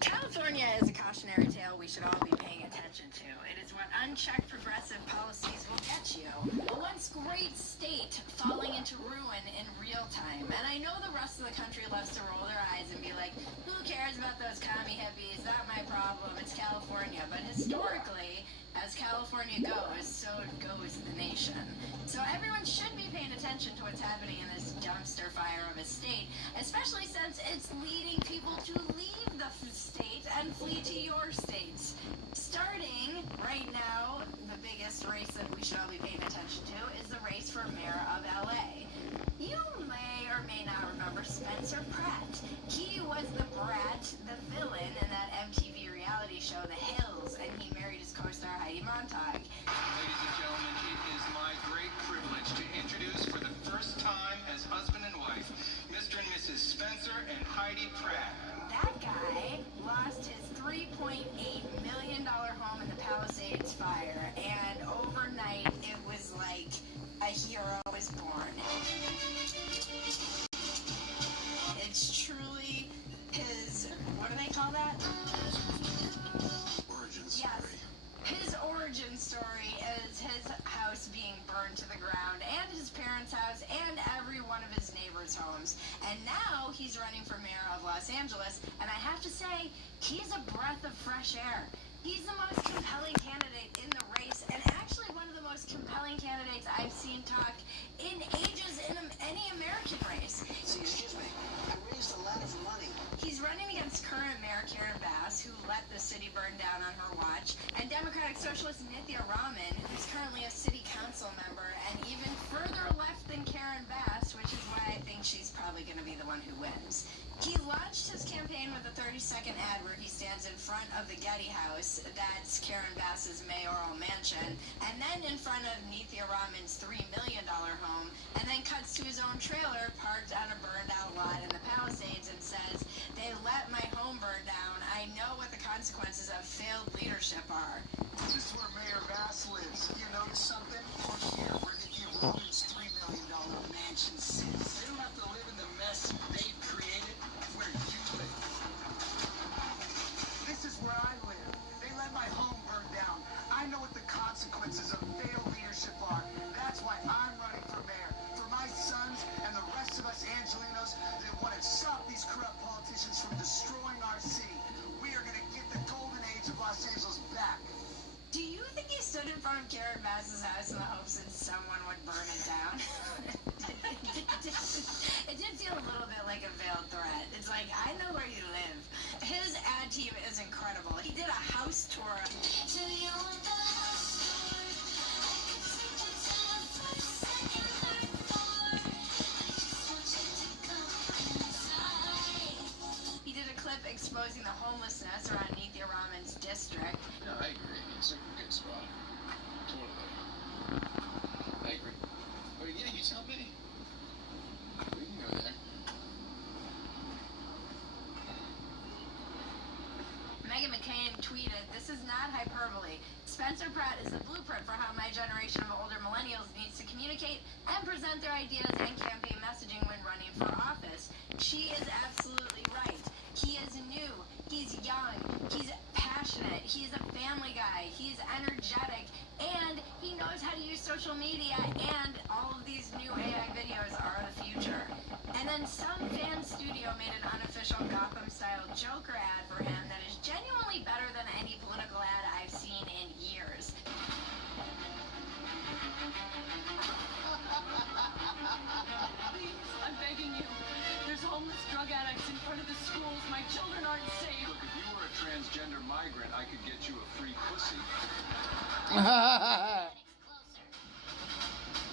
California is a cautionary tale we should all be paying attention to. It is what unchecked progressive policies will get you. A once great state falling into ruin in real time. And I know the rest of the country loves to roll their eyes and be like, who cares about those commie hippies? Not my problem. It's California. But historically, as California goes, so goes the nation. So everyone should be paying attention to what's happening in this dumpster fire of a state, especially since it's leading people to leave the state and flee to your states. Starting right now, the biggest race that we should all be paying attention to is the race for mayor of LA. You may or may not remember Spencer Pratt. He was the brat, the villain in that MTV reality show The Hills, and he married his co-star Heidi Montag. Ladies and gentlemen, it is my great privilege to introduce for the first time as husband and wife, Mr. and Mrs. Spencer and Heidi Pratt. That guy lost his $3.8 million home in the Palisades fire, and overnight it was like a hero was born. It's truly his, what do they call that? Origin story. Yes. His origin story is his house being burned to the ground, and his parents' house, and every one of his neighbors' homes. And now he's running for mayor of Los Angeles, and I have to say, he's a breath of fresh air. He's the most compelling candidate in the race, and actually one of the most compelling candidates I've seen talk in ages in any American race. See, excuse me, I raised a lot of money. He's running against current Mayor Karen Bass, who let the city burn down on her watch, and Democratic Socialist Nithya Raman, who's currently a city council member, and even further left than Karen Bass, which is why I think she's probably going to be the one who wins. He launched his campaign with a 30-second ad where he stands in front of the Getty House, that's Karen Bass's mayoral mansion, and then in front of Nithya Raman's $3 million home, and then cuts to his own trailer parked on a burned-out lot in the Palisades and says, "They let my home burn down. I know what the consequences of failed leadership are." This is where Mayor Bass lives. You notice something? Or here, where Nithya Raman's $3 million mansion sits. They don't have to live in the mess they've created where you live. This is where I live. They let my home burn down. I know what the consequences of failed leadership are. That's why I'm running for mayor. For my sons and the rest of us Angelinos that want to stop these corrupt politicians from destroying our city. We are going to get the golden age of Los Angeles back. Do you think he stood in front of Karen Bass's house in the hopes that someone would burn it down? It did feel a little bit like a veiled threat. It's like, I know where you live. His ad team is incredible. He did a house tour. He did a clip exposing the homelessness around Nithya Raman's district. Yeah, I agree. It's a good spot. Totally. I agree. Oh, yeah, you tell me. We can go there. Spencer Pratt is the blueprint for how my generation of older millennials needs to communicate and present their ideas and campaign messaging when running for office. She is absolutely right. He is new, he's young, he's passionate, he's a family guy, he's energetic, and he knows how to use social media, and all of these new AI videos are the future. And then some fan studio made an unofficial Gotham-style Joker ad for him that is genuinely better than any political ad I've seen in years. Please, I'm begging you. There's homeless drug addicts in front of the schools. My children aren't safe. Look, if you were a transgender migrant, I could get you a free pussy.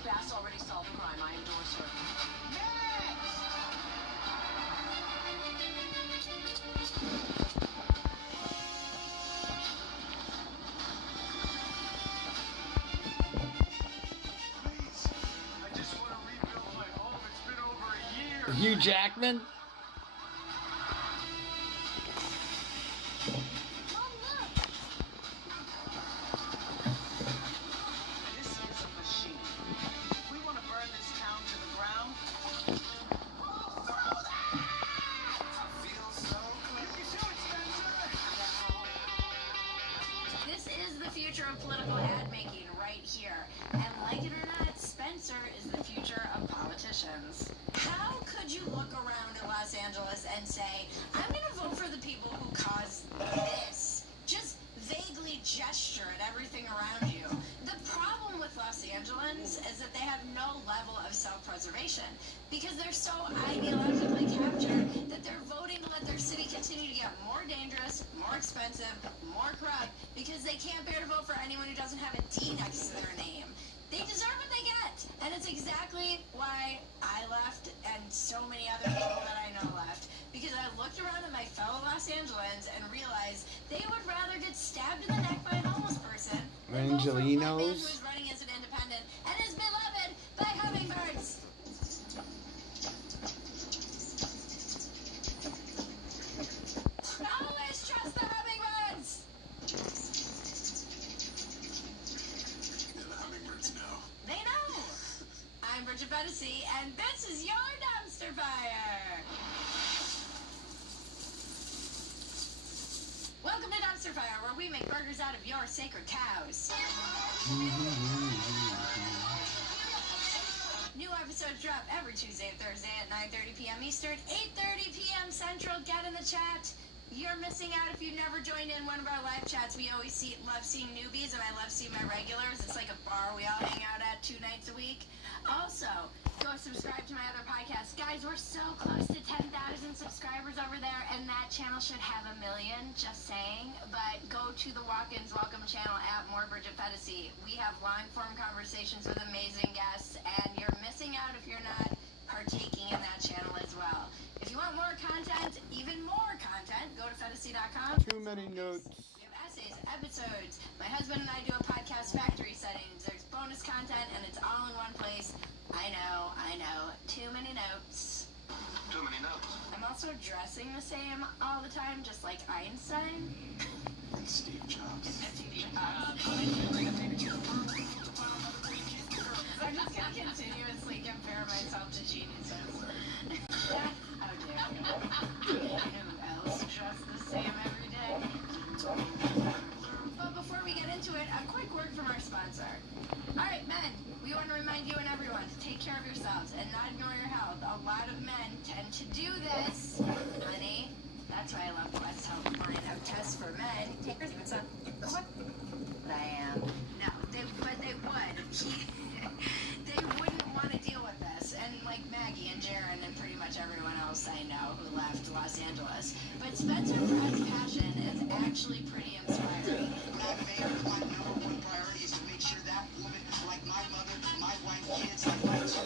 Bass already solved crime. I endorse her. I just want to rebuild my home. It's been over a year. Hugh Jackman? This is a machine. If we want to burn this town to the ground, This is the future of political ad making right here. And like it or not, Spencer is the future of politicians. How could you look around at Los Angeles and say, I'm going to vote for the people who caused this? Just vaguely gesture at everything around you. The problem with Los Angeles is that they have no level of self-preservation because they're so ideologically captured that they're voting to let their city continue to get more dangerous, more expensive, more corrupt because they can't bear to vote for anyone who doesn't have a D next to their name. They deserve what they get, and it's exactly why I left and so many other people that I know left, because I looked around at my fellow Los Angeles and realized they would rather get stabbed in the neck by a homeless person than vote for a white man who is running as an independent and is beloved by hummingbirds. Always trust the hummingbirds! And the hummingbirds know. They know! I'm Bridget Fetisi, and this is your dumpster fire! Welcome to Dumpster Fire, where we make burgers out of your sacred cows. New episodes drop every Tuesday and Thursday at 9:30 p.m. Eastern, 8:30 p.m. Central. Get in the chat. You're missing out if you've never joined in one of our live chats. We always love seeing newbies, and I love seeing my regulars. It's like a bar we all hang out at 2 nights a week. Also, go subscribe to my other podcast. Guys, we're so close to 10,000 subscribers over there, and that channel should have 1 million, just saying. But go to the Walk-Ins Welcome channel at More Bridget Fetisi. We have long-form conversations with amazing guests, and you're missing out if you're not partaking in that channel as well. If you want more content, even more content, go to Fetisi.com. Too many notes. We have essays, episodes. My husband and I do a podcast, Factory Settings. There's bonus content, and it's all in one place. I know. Too many notes. Too many notes. I'm also dressing the same all the time, just like Einstein. And Steve Jobs. Steve Jobs. I'm just gonna continuously compare myself to geniuses. How dare you? Who else dressed the same every day? But before we get into it, a quick word from our sponsor. Alright, men, we want to remind you and everyone to take care of yourselves and not ignore your health. A lot of men tend to do this, honey. That's why I love Quest Health Line of tests for men. Take your secret, son. What? But I am. No, they would. They wouldn't want to deal with this. And like Maggie and Jaron and pretty much everyone else I know who left Los Angeles. But Spencer Pratt's passion is actually pretty inspiring. Not mayor, my number one priority is to make sure that woman, like my mother, my wife, kids, like my two,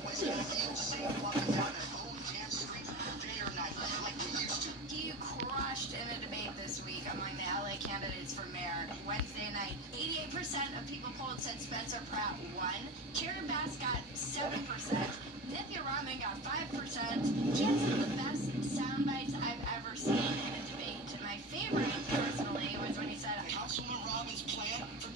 always gonna feel safe walking down that old damn street day or night, like we used to. He crushed in a debate this week among the LA candidates for mayor. Wednesday night, 88% of people polled said Spencer Pratt won. Karen Bass got 7%. Nithya Raman got 5%. She had some of the best sound bites I've seen in a debate. And my favorite, personally, was when he said, Councilman Robbins' plan for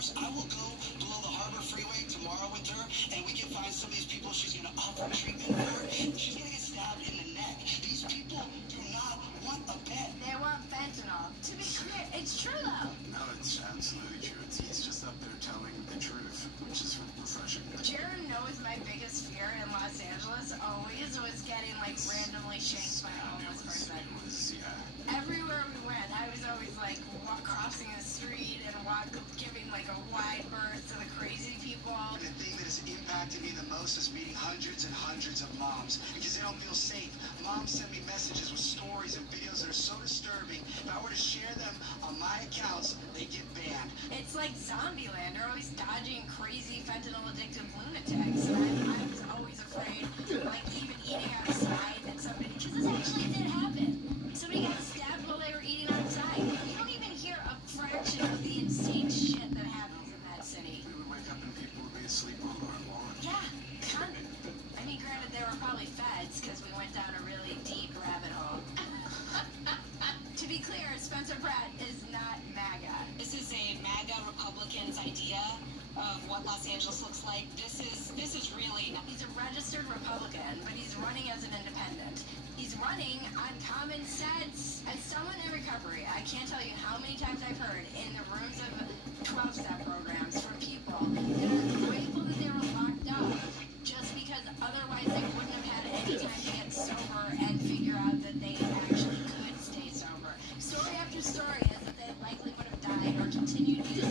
worse, I will go below the Harbor Freeway tomorrow with her, and we can find some of these people she's going to offer treatment for. She's going to get stabbed in the neck. These people do not want a bed. They want fentanyl. To be clear, it's true though. No, it's absolutely true. He's just up there telling the truth, which is refreshing. Jared knows my biggest fear in Los Angeles always was getting like randomly shanked by a homeless person. Everywhere we went, I was always like crossing the street and giving like a wide berth to the crazy people. And the thing that has impacted me the most is meeting hundreds and hundreds of moms because they don't feel safe. Moms send me messages with stories and videos that are so disturbing. If I were to share them on my accounts, they get banned. It's like Zombieland. They're always dodging crazy fentanyl addicted lunatics. And I was always afraid, like even eating outside, that somebody, because this actually did happen. Somebody got stabbed while they were eating outside. You don't even hear a fraction of the insane shit that happens in that city. We would wake up and people would be asleep on our lawn. Yeah, I mean, granted, they were probably feds because we went down a really deep rabbit hole. To be clear, Spencer Pratt is not MAGA. This is a MAGA Republican's idea of what Los Angeles looks like. This is really not. He's a registered Republican, but he's running as an independent. He's running on common sense. As someone in recovery, I can't tell you how many times I've heard in the rooms of 12-step programs from people that are grateful that they were locked up just because otherwise they wouldn't have had any time to get sober and figure out that they actually could stay sober. Story after story is that they likely would have died or continued using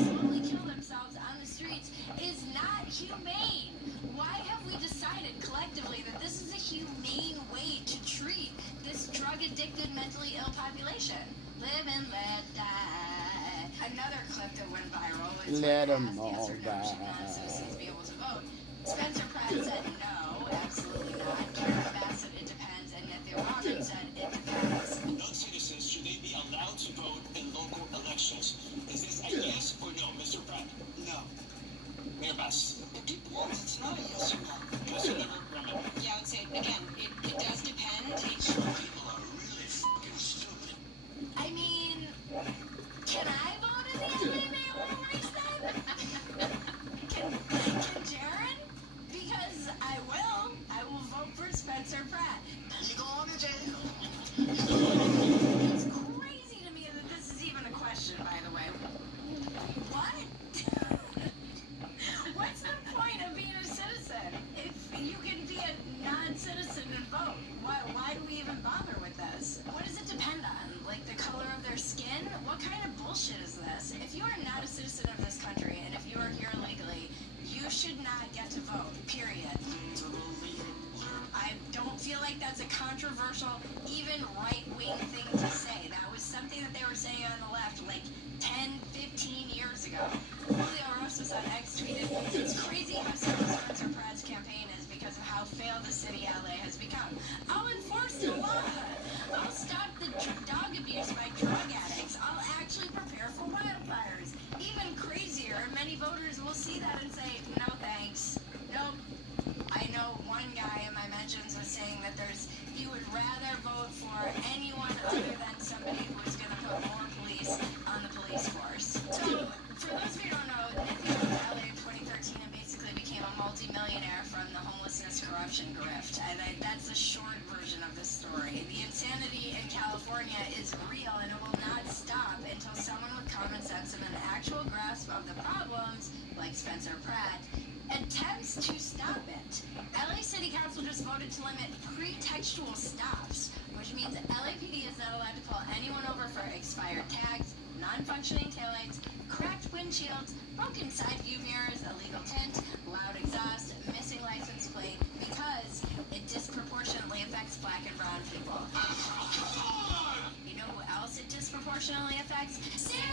slowly kill themselves on the streets is not humane. Why have we decided collectively that this is a humane way to treat this drug-addicted, mentally ill population? Live and let die. Another clip that went viral is Let when 'em asked yes all or no should die. non-citizens be able to vote. Spencer Pratt said no, absolutely not. Karen Bassett, it depends, and Matthew Robin said it depends. Non-citizens, should they be allowed to vote in local elections? Is this a yes or no, Mr. Pratt? No. Mayor Bass. It depends. It's not a yes or no. Councilmember Roman. Yeah, I would say, again, it does depend. Some people are really fucking stupid. I mean, can I vote in the LA mayoral race then? Can Jared? Because I will. I will vote for Spencer Pratt. You going to jail? It's crazy to me that this is even a question, by the way. What? What's the point of being a citizen if you can be a non-citizen and vote? Why do we even bother with this? What does it depend on? Like the color of their skin? What kind of bullshit is this? If you are not a citizen of this country and if you are here legally, you should not get to vote, period. I don't feel like that's a controversial, even right-wing thing to say. That was something that they were saying on the left like 10, 15 years ago. Julio Rosas on X tweeted, "It's crazy how simple Spencer Pratt's campaign is because of how failed the city LA has become. I'll enforce the law. I'll stop the dog abuse by drug addicts. I'll actually prepare for wildfires." Even crazier, many voters will see that and say, no thanks. Nope. I know one guy in my mentions was saying that he would rather vote for anyone other than somebody who is going to put more police on the police force. So, for those of you who don't know, Nick moved to LA in 2013 and basically became a multi-millionaire from the homelessness corruption grift. And that's the short version of the story. The insanity in California is real and it will not stop until someone with common sense and an actual grasp of the problems, like Spencer Pratt, attempts to stop it. LA City Council just voted to limit pretextual stops, which means LAPD is not allowed to pull anyone over for expired tags, non-functioning taillights, cracked windshields, broken side view mirrors, illegal tint, loud exhaust, missing license plate, because it disproportionately affects black and brown people. You know who else it disproportionately affects? Serious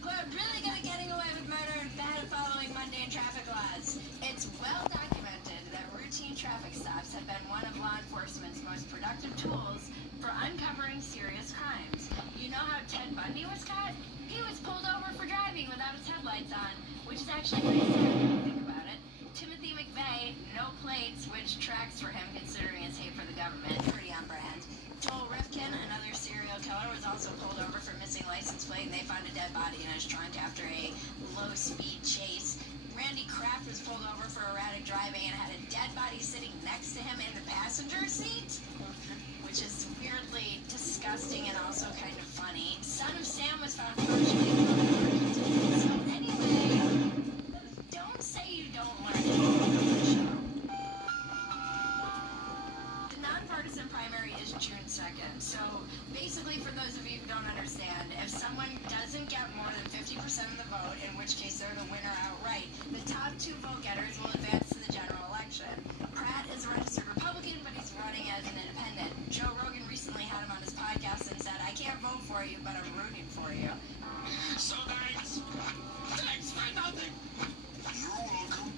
who are really good at getting away with murder and bad at following mundane traffic laws. It's well documented that routine traffic stops have been one of law enforcement's most productive tools for uncovering serious crimes. You know how Ted Bundy was caught? He was pulled over for driving without his headlights on, which is actually pretty sad when you think about it. Timothy McVeigh, no plates, which tracks for him considering his hate for the government, pretty on brand. Joel Rifkin, another serial killer was also pulled over for missing license plate, and they found a dead body in his trunk after a low-speed chase. Randy Kraft was pulled over for erratic driving and had a dead body sitting next to him in the passenger seat, which is weirdly disgusting and also kind of funny. Son of Sam was found partially dead. So anyway, don't say you don't learn anything from the show. The nonpartisan primary is June 2nd. So basically, for those of you who don't understand, if someone doesn't get more than 50% of the vote, in which case they're the winner outright, the top 2 vote getters will advance to the general election. Pratt is a registered Republican, but he's running as an independent. Joe Rogan recently had him on his podcast and said, I can't vote for you, but I'm rooting for you. So thanks. Thanks for nothing. You're welcome.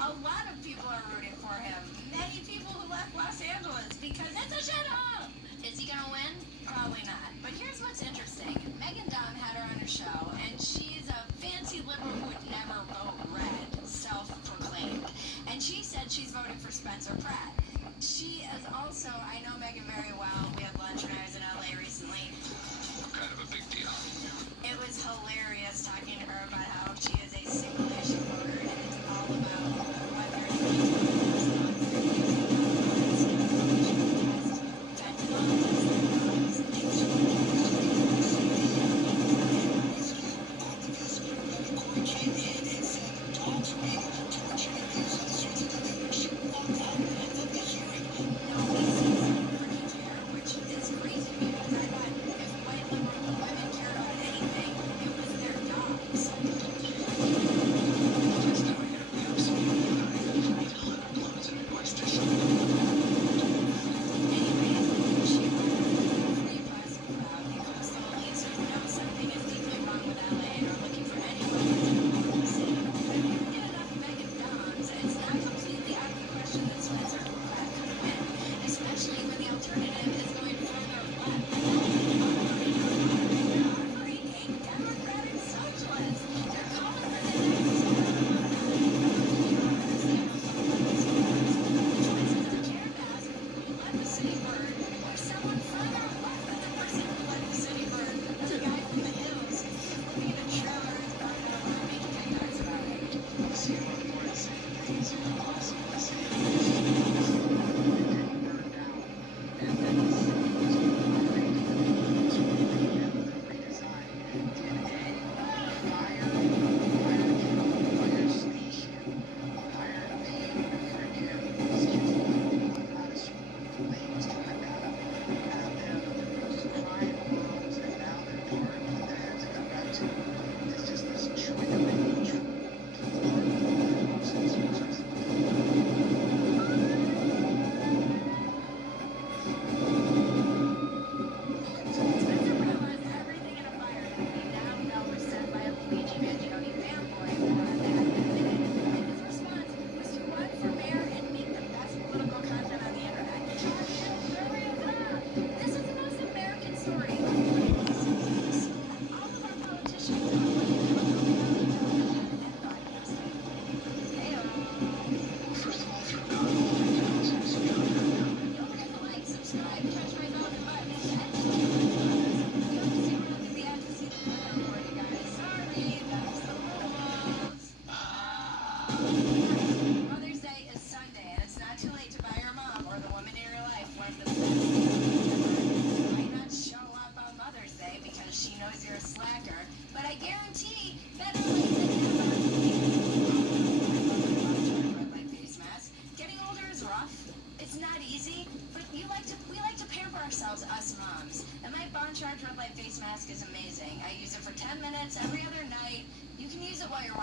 A lot of people are rooting for him. Many people who left Los Angeles because it's a shithole. Is he gonna win? Probably not. But here's what's interesting. Megan Daum had her on her show, and she's a fancy liberal who would never vote red, self-proclaimed. And she said she's voting for Spencer Pratt. She is also, I know Megan very well. We had lunch when I was in LA recently. Kind of a big deal. It was hilarious talking to her about how she is a single issue voter, and it's all about whether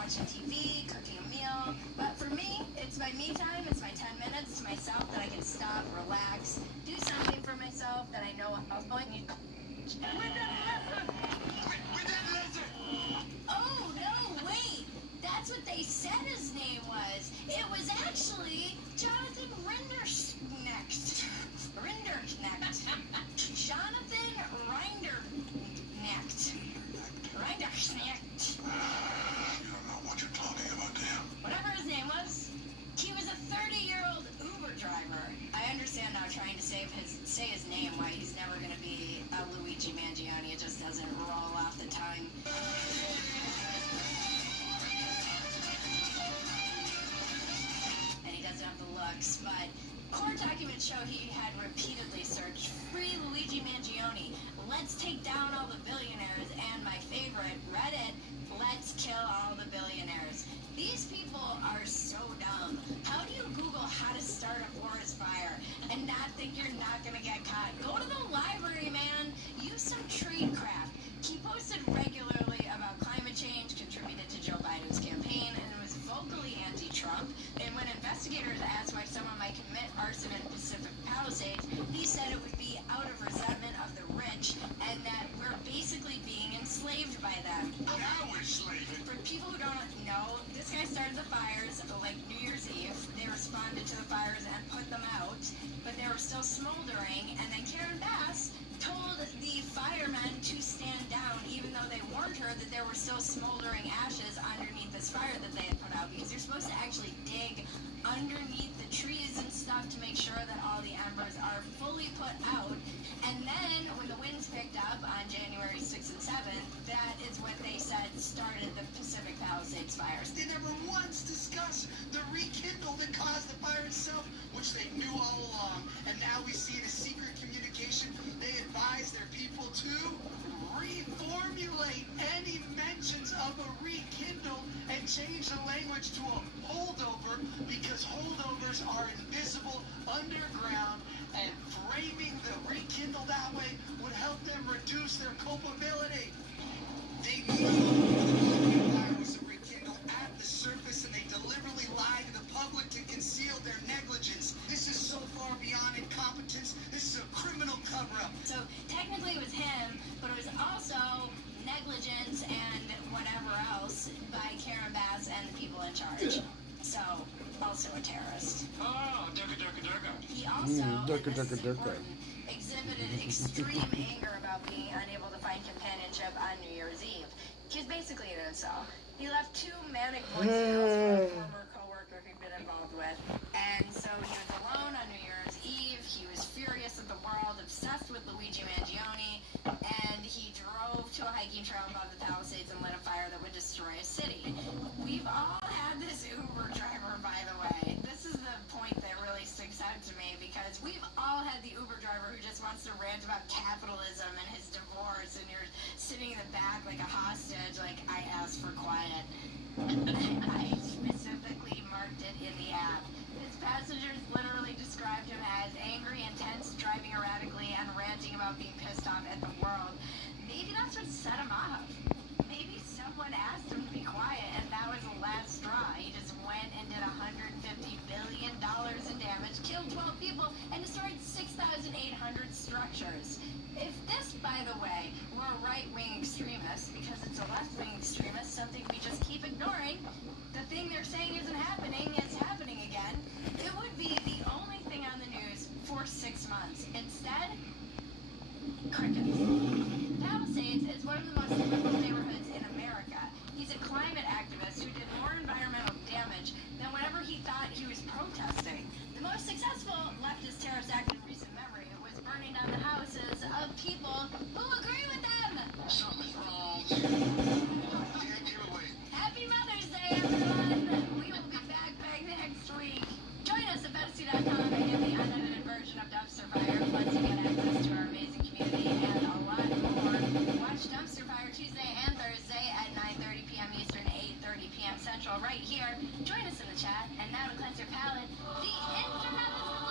watching TV, cooking a meal. But for me, it's my me time. It's my 10 minutes to myself that I can stop, relax, do something for myself that I know I was going to. Oh, no, wait. That's what they said his name was. It was actually Jonathan Rinderknecht. Jonathan Rinderknecht. Rinderknecht. You don't know what you're talking about, damn. Whatever his name was, he was a 30-year-old Uber driver. I understand now trying to say his name why he's never going to be a Luigi Man Angioni. Let's take down all the billionaires. And my favorite, Reddit, let's kill all the billionaires. These people are so dumb. How do you Google how to start a forest fire and not think you're not going to get caught? Go to the library, man. Use some tradecraft. He posted regularly about climate change, contributed to Joe Biden's campaign, and was vocally anti-Trump. And when investigators asked why someone might commit arson in Pacific Palisades, he said it would be out of resentment of the rich and that we're basically being enslaved by them. Now we're slaving. For people who don't know, this guy started the fires like New Year's Eve. They responded to the fires and put them out, but they were still smoldering. And then Karen Bass told the firemen to stand down, even though they warned her that there were still smoldering ashes underneath this fire that they had put out, because you're supposed to actually dig underneath the trees and stuff to make sure that all the embers are fully put out. And then when the winds picked up on January 6th and 7th, that is what they said started the Pacific Palisades fires. They never once discussed the rekindle that caused the fire itself, which they knew all along. And now we see in a secret communication, they advise their people to reformulate any mentions of a rekindle and change the language to a holdover, because holdovers are invisible underground, and framing the rekindle that way would help them reduce their culpability. They knew the fire was a rekindle at the surface, and they deliberately lied to the public to conceal their negligence. This is so far beyond incompetence. This is a criminal cover-up. So technically it was him, but it was also negligence and whatever else by Karen Bass and the people in charge. So, also a terrorist. Oh, Durga. He also, Durga. exhibited extreme anger about being unable to find companionship on New Year's Eve. He was basically an incel. He left 2 manic voicemails for a former co-worker he'd been involved with. And so he was alone on New Year's Eve. He was furious at the world, obsessed with Luigi Mangione, and he drove to a hiking trail above the Palisades and lit a fire that would destroy a city. We've all had this Uber driver, by the way. This is the point that really sticks out to me, because we've all had the Uber driver who just wants to rant about capitalism and his divorce, and you're sitting in the back like a hostage, like, I asked for quiet. I specifically marked it in the app. His passengers literally described him as angry, intense, driving erratically, and ranting about being pissed off at the world. Maybe that's what set him off. Maybe someone asked him to be quiet, and that was the last straw. He just went and did $150 billion in damage, killed 12 people, and destroyed 6,800 structures. If this, by the way, were a right-wing extremist, because it's a left-wing extremist, something we just keep ignoring, the thing they're saying isn't happening is happening again, it would be the only thing on the news for 6 months. Instead, crickets. Palisades is one of the most liberal neighborhoods in America. He's a climate activist who did more environmental damage than whenever he thought he was protesting. The most successful leftist terrorist act in recent memory was burning down the houses of people who agree with them. Something's wrong. Can't give away. Happy Mother's Day, everyone! We will be back next week. Join us at pt2.com and get the unedited version of Dumpster Fire, plus you get access to our amazing community and a lot more. Watch Dumpster Fire Tuesday and Thursday at 9:30 p.m. Eastern, 8:30 p.m. Central, right here. Join us in the chat. And now to cleanse your palate, the internet is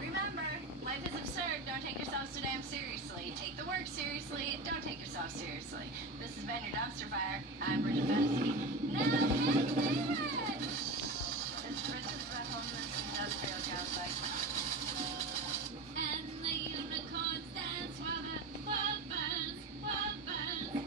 Remember, life is absurd. Don't take yourself so damn seriously. Take the work seriously. Don't take yourself seriously. This has been your Dumpster Fire. I'm Bridget Fennessy. Now, get David! This is the homeless industrial complex. And the unicorns dance while the world burns, world burns.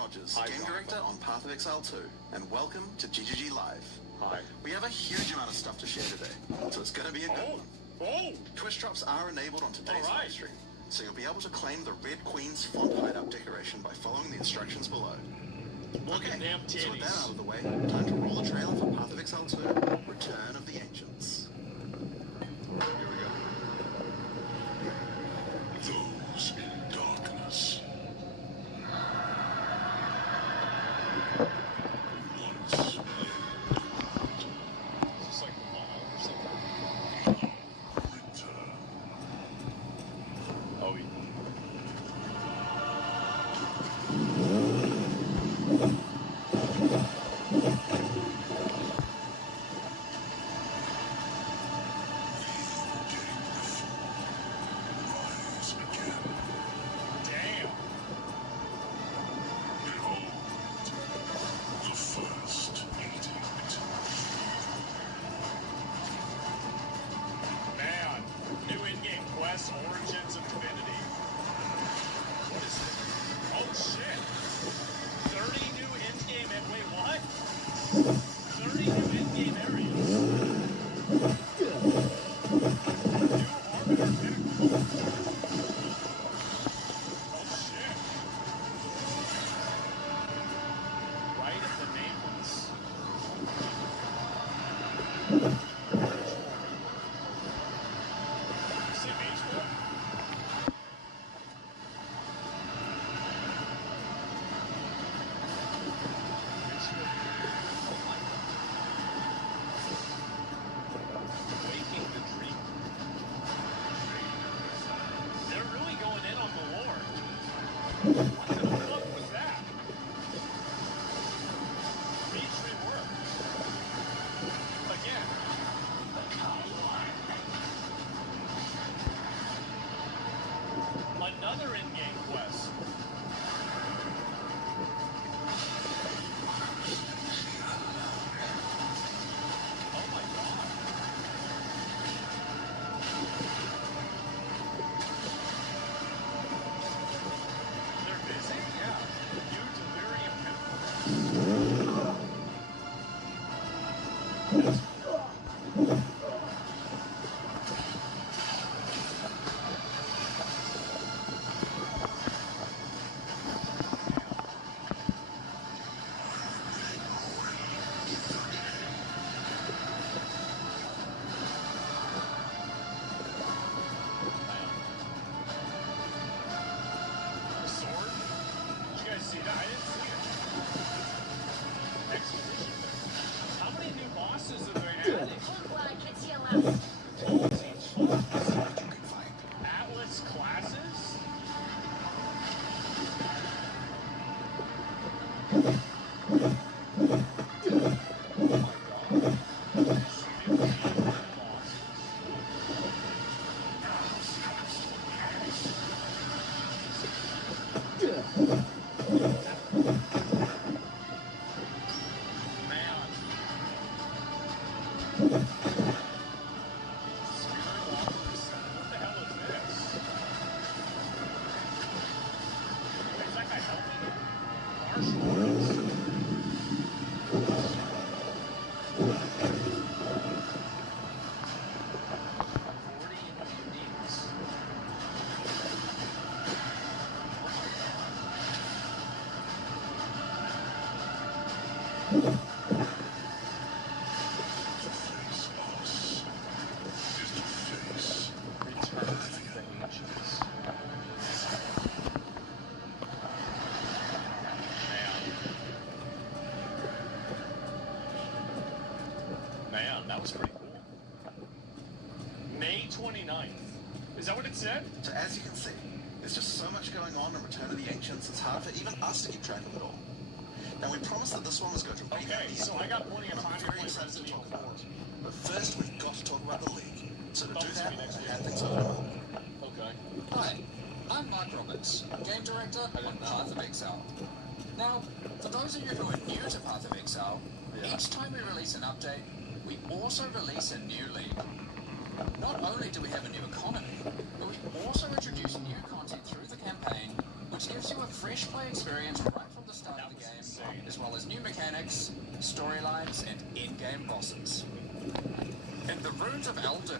Rogers, Hi, Game Jonathan. Director on Path of Exile 2, and welcome to GGG Live. Hi. We have a huge amount of stuff to share today, so it's going to be a good one. Oh! Twitch drops are enabled on today's All right. live stream, so you'll be able to claim the Red Queen's font hideout decoration by following the instructions below. Look at them so with that titties. out of the way, time to roll the trailer for Path of Exile 2, Return of the Ancients. Here we go. Those in darkness. Once lived. Is this like the mall or something? Return. Oh, yeah. Rise again. Damn. Behold, the first edict. Man, new in-game quest, Origins of Divinity. What is this? Oh shit! 30 new in-game wait, what? 30 new in-game areas. New Arbiter Pinnacle. Oh shit. Right at the nameless. Is it baseball? Waking the dream. They're really going in on the lore. What the fuck was that? Beach rework. Again. Another in-game quest. Oh my god. They're busy? Yeah. New delirium pinnacle. Sword? Did you guys see that? I didn't see it. Exhibition. How many new bosses have they added? Atlas classes? Oh my god. New bosses. Man. Spirit Walkers. What the hell is this? Wait, is that guy helping him? Martial arts. 40 uniques. Face us is to face Return of the Ancients. Man, that was pretty cool. May 29th. Is that what it said? So as you can see, there's just so much going on in Return of the Ancients, it's hard for even us to keep track of it all. Now we promised that this one was going to bring out Okay, the so I got plenty of and I'm time to very play excited to Resident talk Evil about it. But first we've got to talk about the League. So to Oh, do it's that, gonna be next I week. hand things over to Mark. Okay. Hi, I'm Mark Roberts, Game Director on Path of Exile. Now, for those of you who are new to Path of Exile, each time we release an update, we also release a new league. Not only do we have a new economy, but we also introduce new content through the campaign, which gives you a fresh play experience right from the start of the game, as well as new mechanics, storylines, and in-game bosses. In the ruins of LDOE,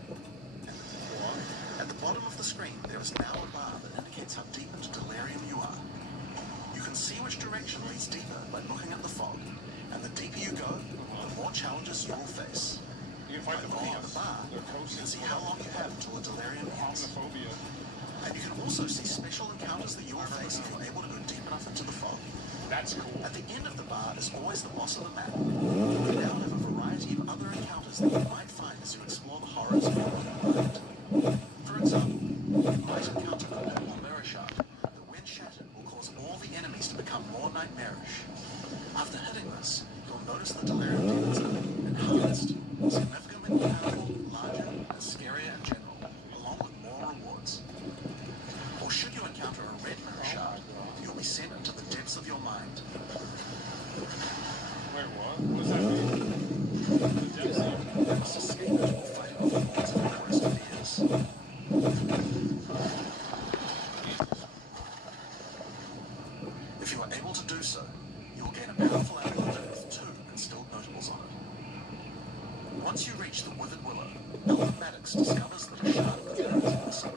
At the bottom of the screen, there is now a bar that indicates how deep into delirium you are. You can see which direction leads deeper by looking at the fog, and the deeper you go, the more challenges you will face. You can fight by looking at the bar, you can see how long you have until the delirium ends. And you can also see special encounters that you will face if you're able to go deep enough into the fog. That's cool. At the end of the bar is always the boss of the map. You now have a variety of other encounters that you might find as you explore the horrors of your mind. For example, you might encounter a purple mirror shard that, when shattered, will cause all the enemies to become more nightmarish. After hitting this, you'll notice the delirium demons are enhanced, significantly more powerful, larger, and scarier in general, along with more rewards. Or should you encounter a red mirror shard, you'll be sent into the depths of your mind. Wait, what? What does that mean? The depths of You must escape it or fight off the hordes of your worst fears. If you are able to do so, you will gain a powerful amulet with 2 instilled notables on it. Once you reach the Withered Willow, Elder Maddox discovers that a shard of the mirror is missing.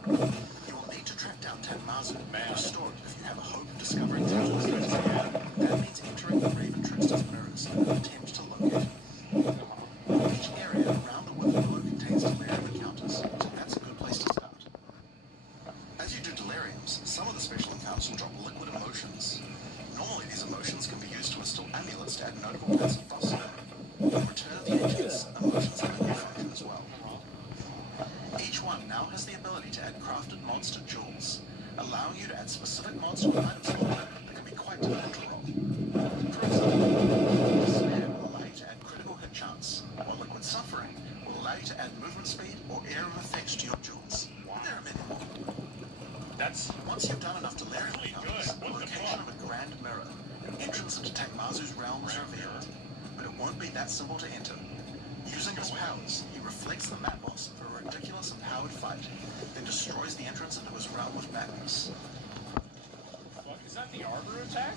You will need to track down Tanmazu and restore it if you have a hope of discovering Tattoo's That means entering the Raven Trickster's mirrors in an attempt to locate him. Each area around the Withered Willow contains delirium encounters, so that's a good place to start. As you do deliriums, some of the special encounters will drop liquid emotions. Normally these emotions can be used to instill amulets to add notable passive buffs to them. In Return of the Ancients, emotions have a new function as well. Each one now has the ability to add crafted mods to jewels, allowing you to add specific mods to an item slot that can be quite difficult to roll. For example, Despair will allow you to add critical hit chance, while Liquid Suffering will allow you to add movement speed or area of effect to your jewels. There are many more. Once you've done enough delirium encounters, the location of a grand mirror, an entrance into Takmazu's realm is revealed, but it won't be that simple to enter. Using his powers, he reflects the map boss for a ridiculous and powered fight, then destroys the entrance into his realm with madness. What? Is that the Arbor attack?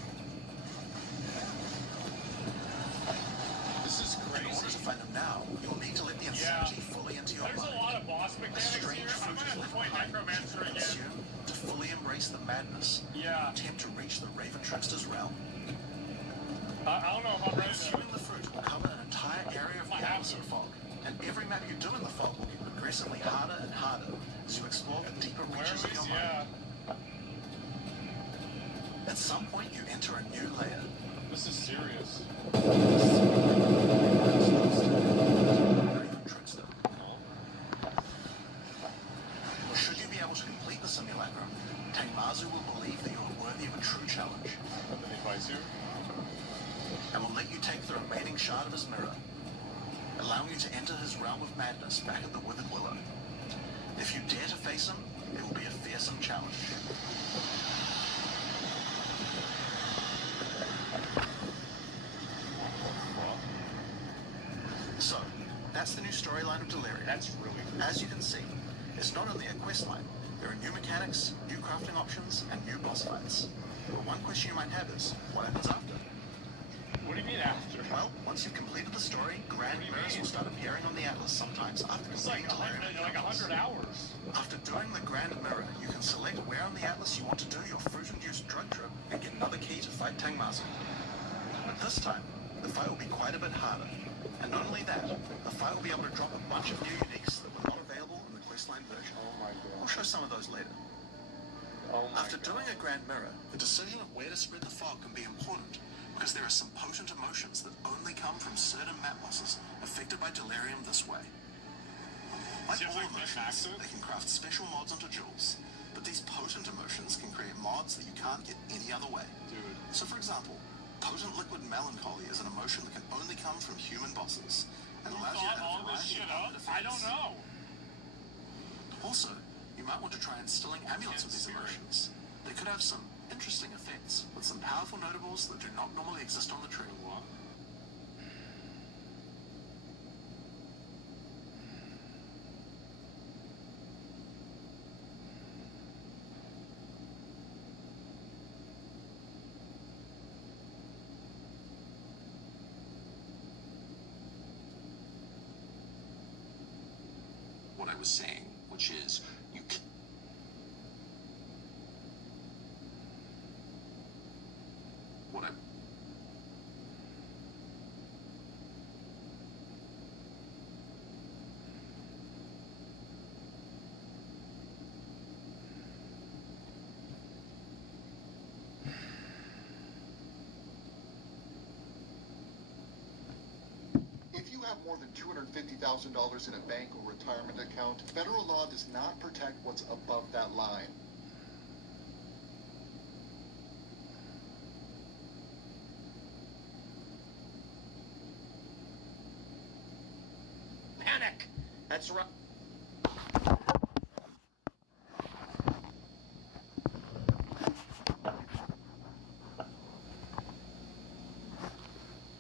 This is crazy. In order to find him now, you'll need to let the insanity fully into your mind. There's a lot of boss A mechanics strange here. I'm fruit gonna is have to left play behind, Necromancer and again. assume to fully embrace the madness. Yeah. Attempt to reach the Raven Trickster's realm. I don't know if I'm ready to... Consuming the fruit will cover an entire area of the atlas in fog, and every map you do in the fog will get progressively harder and harder as you explore the deeper reaches of your mind. At some point, you enter a new layer. This is serious. Raven Trickster. Should you be able to complete the simulacrum, Takmazu will believe that you are worthy of a true challenge. And will let you take the remaining shard of his mirror, allowing you to enter his realm of madness back at the Withered Willow. If you dare to face him, it will be a fearsome challenge. So, that's the new storyline of Delirium. That's really cool. As you can see, it's not only a quest line. There are new mechanics, new crafting options, and new boss fights. But one question you might have is, what happens after? What do you mean after? Well, once you've completed the story, grand mirrors will start appearing on the atlas sometimes after It's like completing Delirium. 100 hours. After doing the grand mirror, you can select where on the atlas you want to do your fruit-induced drug trip and get another key to fight Takmazu. But this time, the fight will be quite a bit harder. And not only that, the fight will be able to drop a bunch of new uniques that were not available in the questline version. Oh my god. I'll show some of those later. After doing a grand mirror, the decision of where to spread the fog can be important, because there are some potent emotions that only come from certain map bosses affected by delirium this way. Like all emotions, they can craft special mods onto jewels, but these potent emotions can create mods that you can't get any other way. So for example, potent liquid melancholy is an emotion that can only come from human bosses, and allows you to add a variety of other effects. I don't know. Also, you might want to try instilling amulets with these emotions. They could have some interesting effects, with some powerful notables that do not normally exist on the tree. what I was saying, which is you can. What I. If you have more than $250,000 in a bank or retirement account, federal law does not protect what's above that line. Panic! That's right.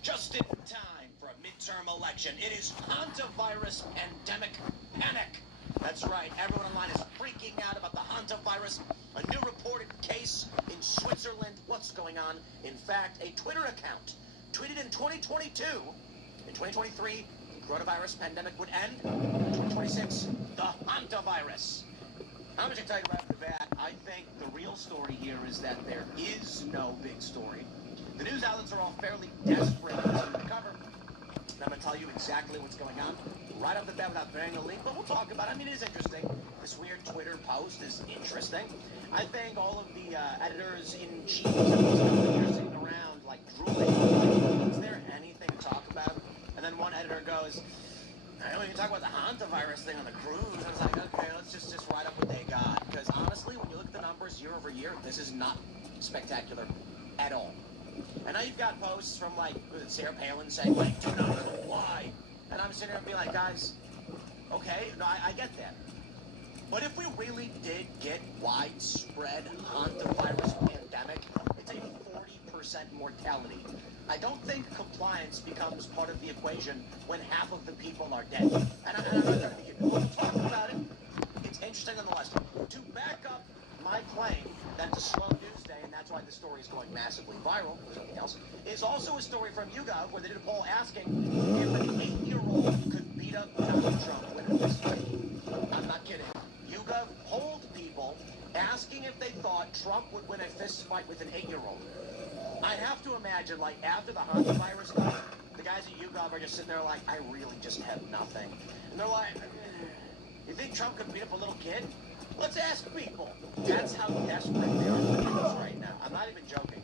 Just in time for a midterm election. It is hantavirus pandemic panic. That's right. Everyone online is freaking out about the hantavirus. A new reported case in Switzerland. What's going on? In fact, a Twitter account tweeted in 2022. In 2023, the coronavirus pandemic would end. In 2026, the hantavirus. I'm going to tell you right off the bat, I think the real story here is that there is no big story. The news outlets are all fairly desperate to recover. And I'm going to tell you exactly what's going on right off the bat without throwing a link, but we'll talk about it. I mean, it is interesting. This weird Twitter post is interesting. I think all of the editors-in-chief are sitting around, like, drooling. Is there anything to talk about? And then one editor goes, I don't even talk about the hantavirus thing on the cruise. I was like, okay, let's just write up what they got. Because honestly, when you look at the numbers year over year, this is not spectacular at all. And now you've got posts from, like, Sarah Palin saying, like, do not comply. And I'm sitting there and being like, guys, okay, no, I get that. But if we really did get widespread hantavirus pandemic, it's a 40% mortality. I don't think compliance becomes part of the equation when half of the people are dead. And I'm not going to think we'll talk about it. It's interesting nonetheless. To back up my claim that it's a slow news day, and that's why the story is going massively viral, there's nothing else, is also a story from YouGov where they did a poll asking if an 8-year-old could beat up Donald Trump with a fist fight. I'm not kidding. YouGov polled people asking if they thought Trump would win a fist fight with an 8-year-old. I have to imagine, like, after the hantavirus stuff, the guys at YouGov are just sitting there like, I really just have nothing. And they're like, you think Trump could beat up a little kid? Let's ask people. That's how desperate they are for news right now. I'm not even joking.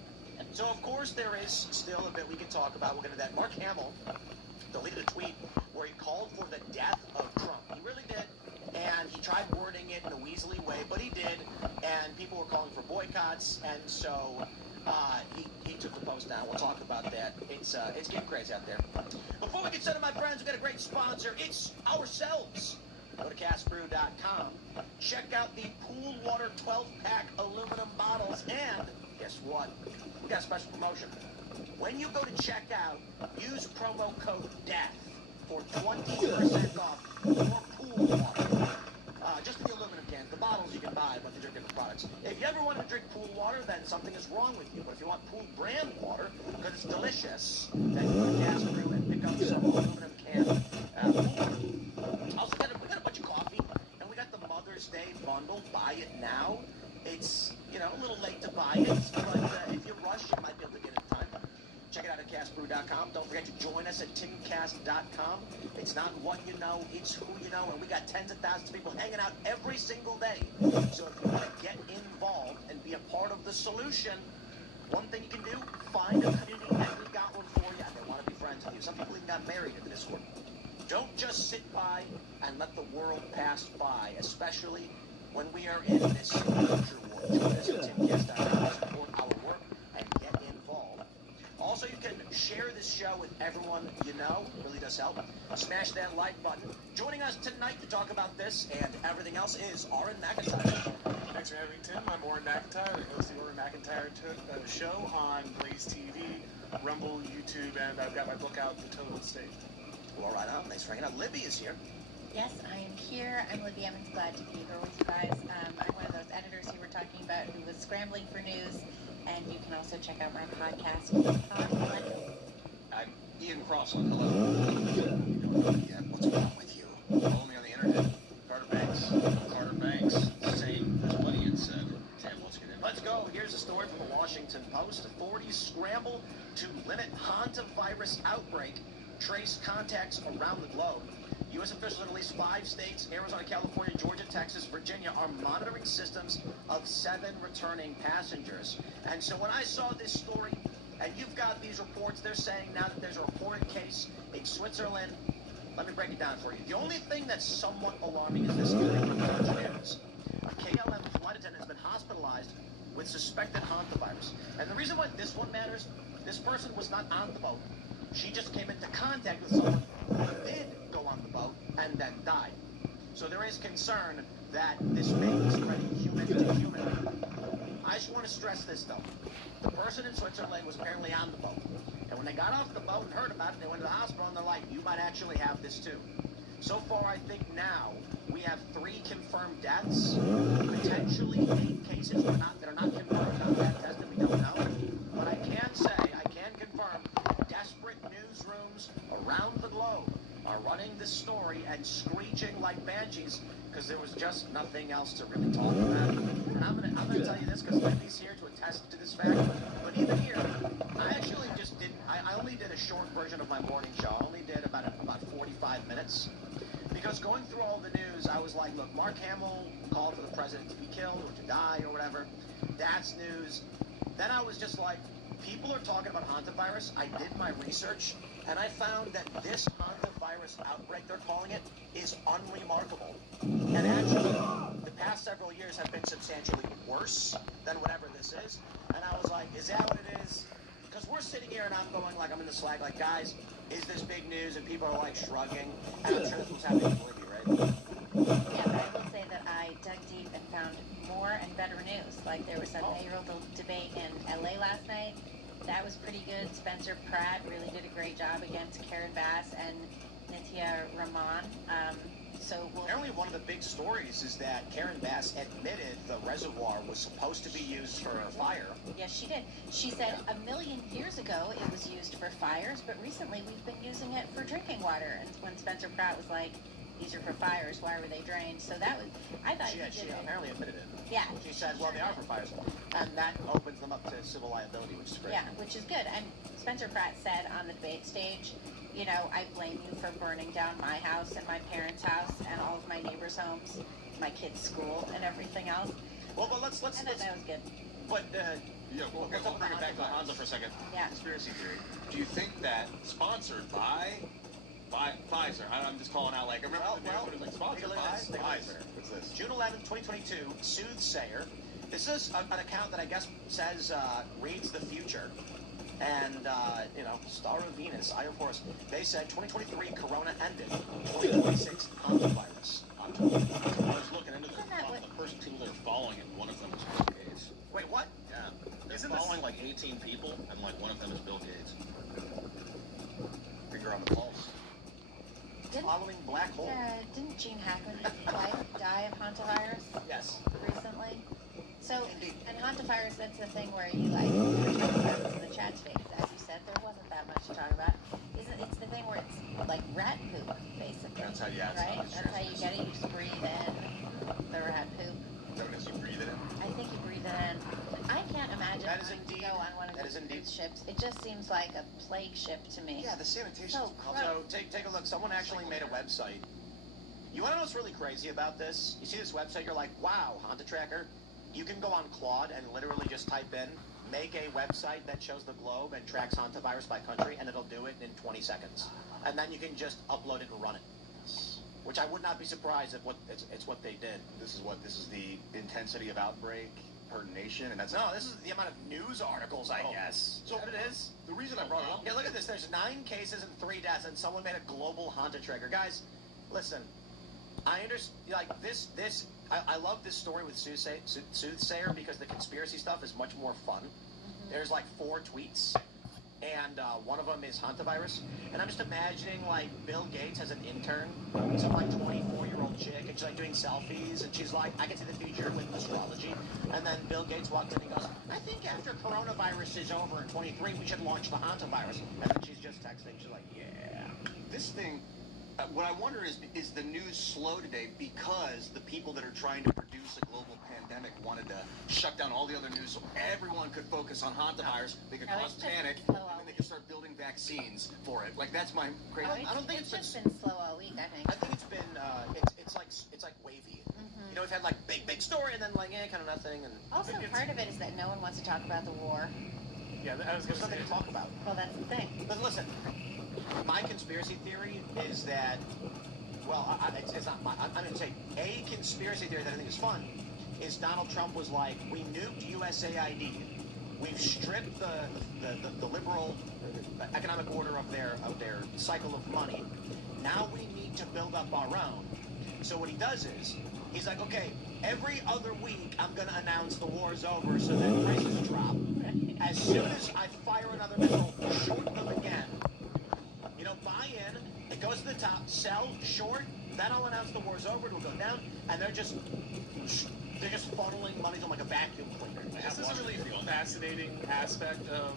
So, of course, there is still a bit we can talk about. We'll get to that. Mark Hamill deleted a tweet where he called for the death of Trump. He really did. And he tried wording it in a weaselly way, but he did. And people were calling for boycotts. And so he took the post down. We'll talk about that. It's getting crazy out there. Before we get started, my friends, we've got a great sponsor. It's ourselves. Go to castbrew.com. Check out the Pool Water 12-pack aluminum bottles. And guess what? We got a special promotion. When you go to checkout, use promo code DEATH for 20% off your pool water. Just the aluminum cans. The bottles you can buy, but these are different products. If you ever want to drink pool water, then something is wrong with you. But if you want pool brand water, because it's delicious, then go to Gas Brew and pick up some aluminum can pool water. Also, we got a bunch of coffee, and we got the Mother's Day bundle. Buy it now. It's, a little late to buy it, but if you rush, you might be able to get it in time. Check it out at castbrew.com. Don't forget to join us at timcast.com. It's not what you know, it's who you know. And we got tens of thousands of people hanging out every single day. So if you want to get involved and be a part of the solution, one thing you can do, find a community, and we got one for you, and they want to be friends with you. Some people even got married in the Discord. Don't just sit by and let the world pass by, especially when we are in this culture war. Join us at timcast.com to support our work and get involved. Also, you can share this show with everyone you know. It really does help. Smash that like button. Joining us tonight to talk about this and everything else is Oren McIntyre. Thanks for having me, Tim. I'm Oren McIntyre, the host of the Oren McIntyre show on Blaze TV, Rumble, YouTube, and I've got my book out, The Total State. Well, right on. Thanks for hanging out. Libby is here. Yes, I am here. I'm Libby. I'm glad to be here with you guys. I'm one of those editors who were talking about who was scrambling for news. And you can also check out my podcast. I'm Ian Crossland. Hello. You don't know me yet. What's wrong with you? Follow me on the internet. ago, here's a story from the Washington Post. Authorities scramble to limit hantavirus outbreak, trace contacts around the globe. U.S. officials in at least 5 states, Arizona, California, Georgia, Texas, Virginia, are monitoring systems of 7 returning passengers. And so when I saw this story, and you've got these reports, they're saying now that there's a reported case in Switzerland. Let me break it down for you. The only thing that's somewhat alarming is this story from Dutch News. A KLM flight attendant has been hospitalized with suspected hantavirus. And the reason why this one matters, this person was not on the boat. She just came into contact with someone who did go on the boat and then died. So there is concern that this may be spreading human to human. I just want to stress this, though. The person in Switzerland was apparently on the boat. And when they got off the boat and heard about it, they went to the hospital and they're like, you might actually have this too. So far, I think now we have 3 confirmed deaths, potentially 8 cases that are not confirmed, not bad tested, we don't know. But I can say, I can confirm, desperate newsrooms around the globe are running this story and screeching like banshees because there was just nothing else to really talk about. And I'm gonna tell you this because Libby's here to attest to this fact. But even here, I actually just didn't. I only did a short version of my morning show. I only did about 45 minutes. Because going through all the news, I was like, look, Mark Hamill called for the president to be killed or to die or whatever. That's news. Then I was just like, people are talking about hantavirus. I did my research, and I found that this hantavirus outbreak, they're calling it, is unremarkable. And actually, the past several years have been substantially worse than whatever this is. And I was like, is that what it is? Because we're sitting here and I'm going like, I'm in the Slack, like, guys, is this big news? And people are like shrugging. And I'm sure this was happening in Libby, right? Yeah, but I will say that I dug deep and found more and better news. Like there was a mayoral debate in LA last night. That was pretty good. Spencer Pratt really did a great job against Karen Bass and Nitya Raman. Apparently one of the big stories is that Karen Bass admitted the reservoir was supposed to be used for a fire. Yes, she did. She said 1 million years ago it was used for fires, but recently we've been using it for drinking water. And when Spencer Pratt was like, these are for fires, why were they drained? So that was, I thought she apparently admitted it. Yeah. She said, well, they are for fires. And that opens them up to civil liability, which is great. Yeah, which is good. And Spencer Pratt said on the debate stage, you know, I blame you for burning down my house and my parents' house and all of my neighbors' homes, my kids' school and everything else. Well, but let's that was good. But, yeah, well, okay, we'll bring it back to Hansa for a second. Yeah. Conspiracy theory. Do you think that sponsored by Pfizer? I'm just calling out, like, remember the news when it was like sponsored by Pfizer? What's this? June 11, 2022, Soothsayer. This is an account that I guess says, reads the future. And, you know, Star of Venus, Iron Force, they said 2023 Corona ended, 2026 hantavirus. I was looking into this. The first 2 they're following, and one of them is Bill Gates. Wait, what? Yeah. They're following like 18 people, and like one of them is Bill Gates. Finger on the pulse. Following black hole. Didn't Gene Hackman's wife die of hantavirus? Yes. Recently? So, and hantavirus, that's the thing where you like, we're talking about this in the chat space. As you said, there wasn't that much to talk about. It's the thing where it's like rat poop, basically. That's how, yeah. Right? That's how you get it. You just breathe in the rat poop. As you breathe it in? I think you breathe it in. I can't imagine having to go on one of these cruise ships. It just seems like a plague ship to me. Yeah, the sanitation. So take a look. Someone actually made a website. You want to know what's really crazy about this? You see this website, you're like, wow, Honda Tracker. You can go on Claude and literally just type in, make a website that shows the globe and tracks hantavirus by country, and it'll do it in 20 seconds. And then you can just upload it and run it. Which I would not be surprised if it's what they did. This is the intensity of outbreak per nation, and that's... No, this is the amount of news articles, I guess. So what it is? The reason I brought it up... Yeah, look at this. There's 9 cases and 3 deaths, and someone made a global Honda Tracker. Guys, listen. I understand, like, I love this story with Soothsayer because the conspiracy stuff is much more fun. There's like 4 tweets, and one of them is hantavirus. And I'm just imagining, like, Bill Gates has an intern, some like 24-year-old chick, and she's like doing selfies, and she's like, I can see the future with astrology. And then Bill Gates walks in and goes, I think after coronavirus is over in 23, we should launch the hantavirus. And then she's just texting, she's like, yeah. This thing... What I wonder is the news slow today because the people that are trying to produce a global pandemic wanted to shut down all the other news so everyone could focus on hantavirus, they could cause panic, and then they could start building vaccines for it. Like, that's my crazy. I don't think it's just been slow all week, I think. I think it's been, it's like wavy. You know, we've had like big story and then like, kind of nothing. And also, part of it is that no one wants to talk about the war. Yeah, I was going to say to talk about. Well, that's the thing. But listen, my conspiracy theory is that, well, it's not my, I'm going to say a conspiracy theory that I think is fun is Donald Trump was like, we nuked USAID. We've stripped the liberal economic order of their cycle of money. Now we need to build up our own. So what he does is, he's like, okay, every other week I'm going to announce the war's over so that prices drop. As soon as I fire another missile, short them again. You know, buy in, it goes to the top, sell, short, then I'll announce the war's over, it'll go down, and they're just funneling money to like a vacuum cleaner. This is a really fascinating aspect of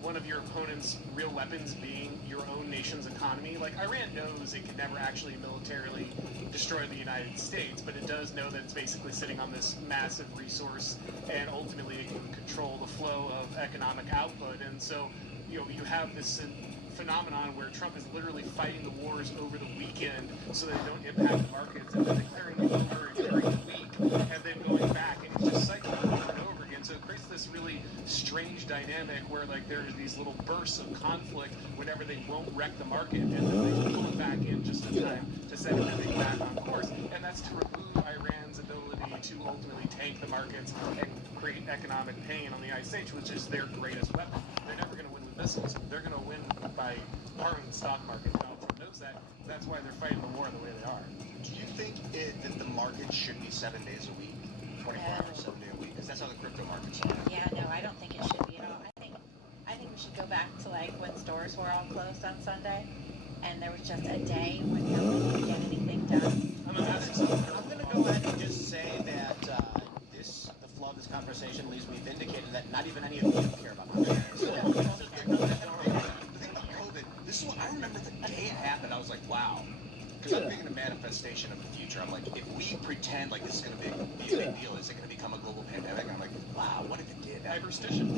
one of your opponent's real weapons being your own nation's economy. Like, Iran knows it can never actually militarily destroy the United States, but it does know that it's basically sitting on this massive resource, and ultimately it can control the flow of economic output. And so, you know, you have this phenomenon where Trump is literally fighting the wars over the weekend so that they don't impact the markets, and then declaring it over during the week, and then going back, and it's just cycling over and over again. So it creates this really strange dynamic where, like, there's these little bursts of conflict whenever they won't wreck the market, and then they pull it back in just in time to set everything back on course. And that's to remove Iran's ability to ultimately tank the markets and create economic pain on the United States, which is their greatest weapon. They're never going to win with missiles. They're going to win by harming the stock market. Donald Trump knows that. That's why they're fighting the war the way they are. Do you think that the market should be 7 days a week, 24 hours, 7 days a week? Because that's how the crypto markets are. Yeah, no, I don't think it should be at all. I think we should go back to like when stores were all closed on Sunday, and there was just a day when no one could get anything done. I'm going to go ahead and just say that the flow of this conversation leaves me vindicated that not even any of you care about my This is what I remember the day it happened. I was like, wow. Because I'm thinking the manifestation of the future. I'm like, if we pretend like this is going to be a big deal, is it going to become a global pandemic? And I'm like, wow, what if it did? Hyperstition.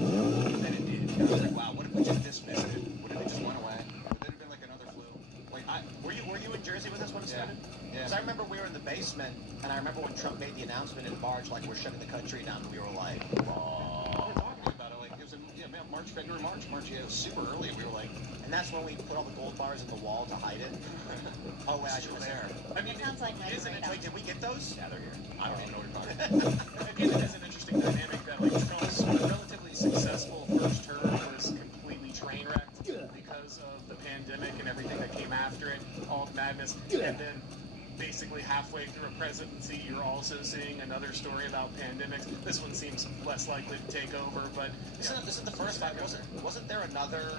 And then it did. And I was like, wow, what if we just dismissed it? What if it just went away? Would it have been like another flu? Like, were you in Jersey with us when it started? Yeah. Because I remember we were in the basement, and I remember when Trump made the announcement in March, like, we're shutting the country down, and we were like, oh. We were talking about it. Like, it was in March, February, March. Yeah, it was super early. And we were like, and that's when we put all the gold bars in the wall to hide it. Oh, wait, I was there. I mean, it sounds like my Wait, did we get those? Yeah, they're here. I don't even know what you're talking about. Again, it is an interesting dynamic that, like, Trump's relatively successful first term was completely train wrecked because of the pandemic and everything that came after it, all the madness, and then basically halfway through a presidency, you're also seeing another story about pandemics. This one seems less likely to take over, but this isn't the first time. Wasn't there another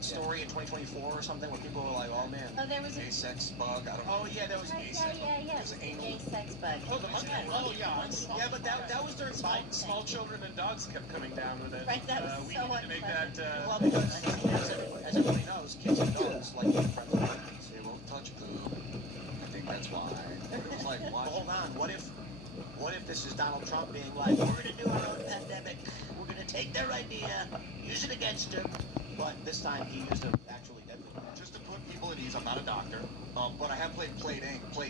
story in 2024 or something where people were like, oh man, there was a sex bug. I don't know. Oh yeah, there was gay sex bug. Oh, the monkey. Oh yeah, yeah, but that was during small children and dogs kept coming down with it. Right, that was we so need to make that. Well, because as everybody knows, kids and dogs like to be friends with monkeys. They won't touch poop. I think that's why. It was like, well, hold on. What if this is Donald Trump being like, we're going to do our own pandemic. We're going to take their idea, use it against him. But this time he used an actually deadly. Just to put people at ease, I'm not a doctor, but I have played Plague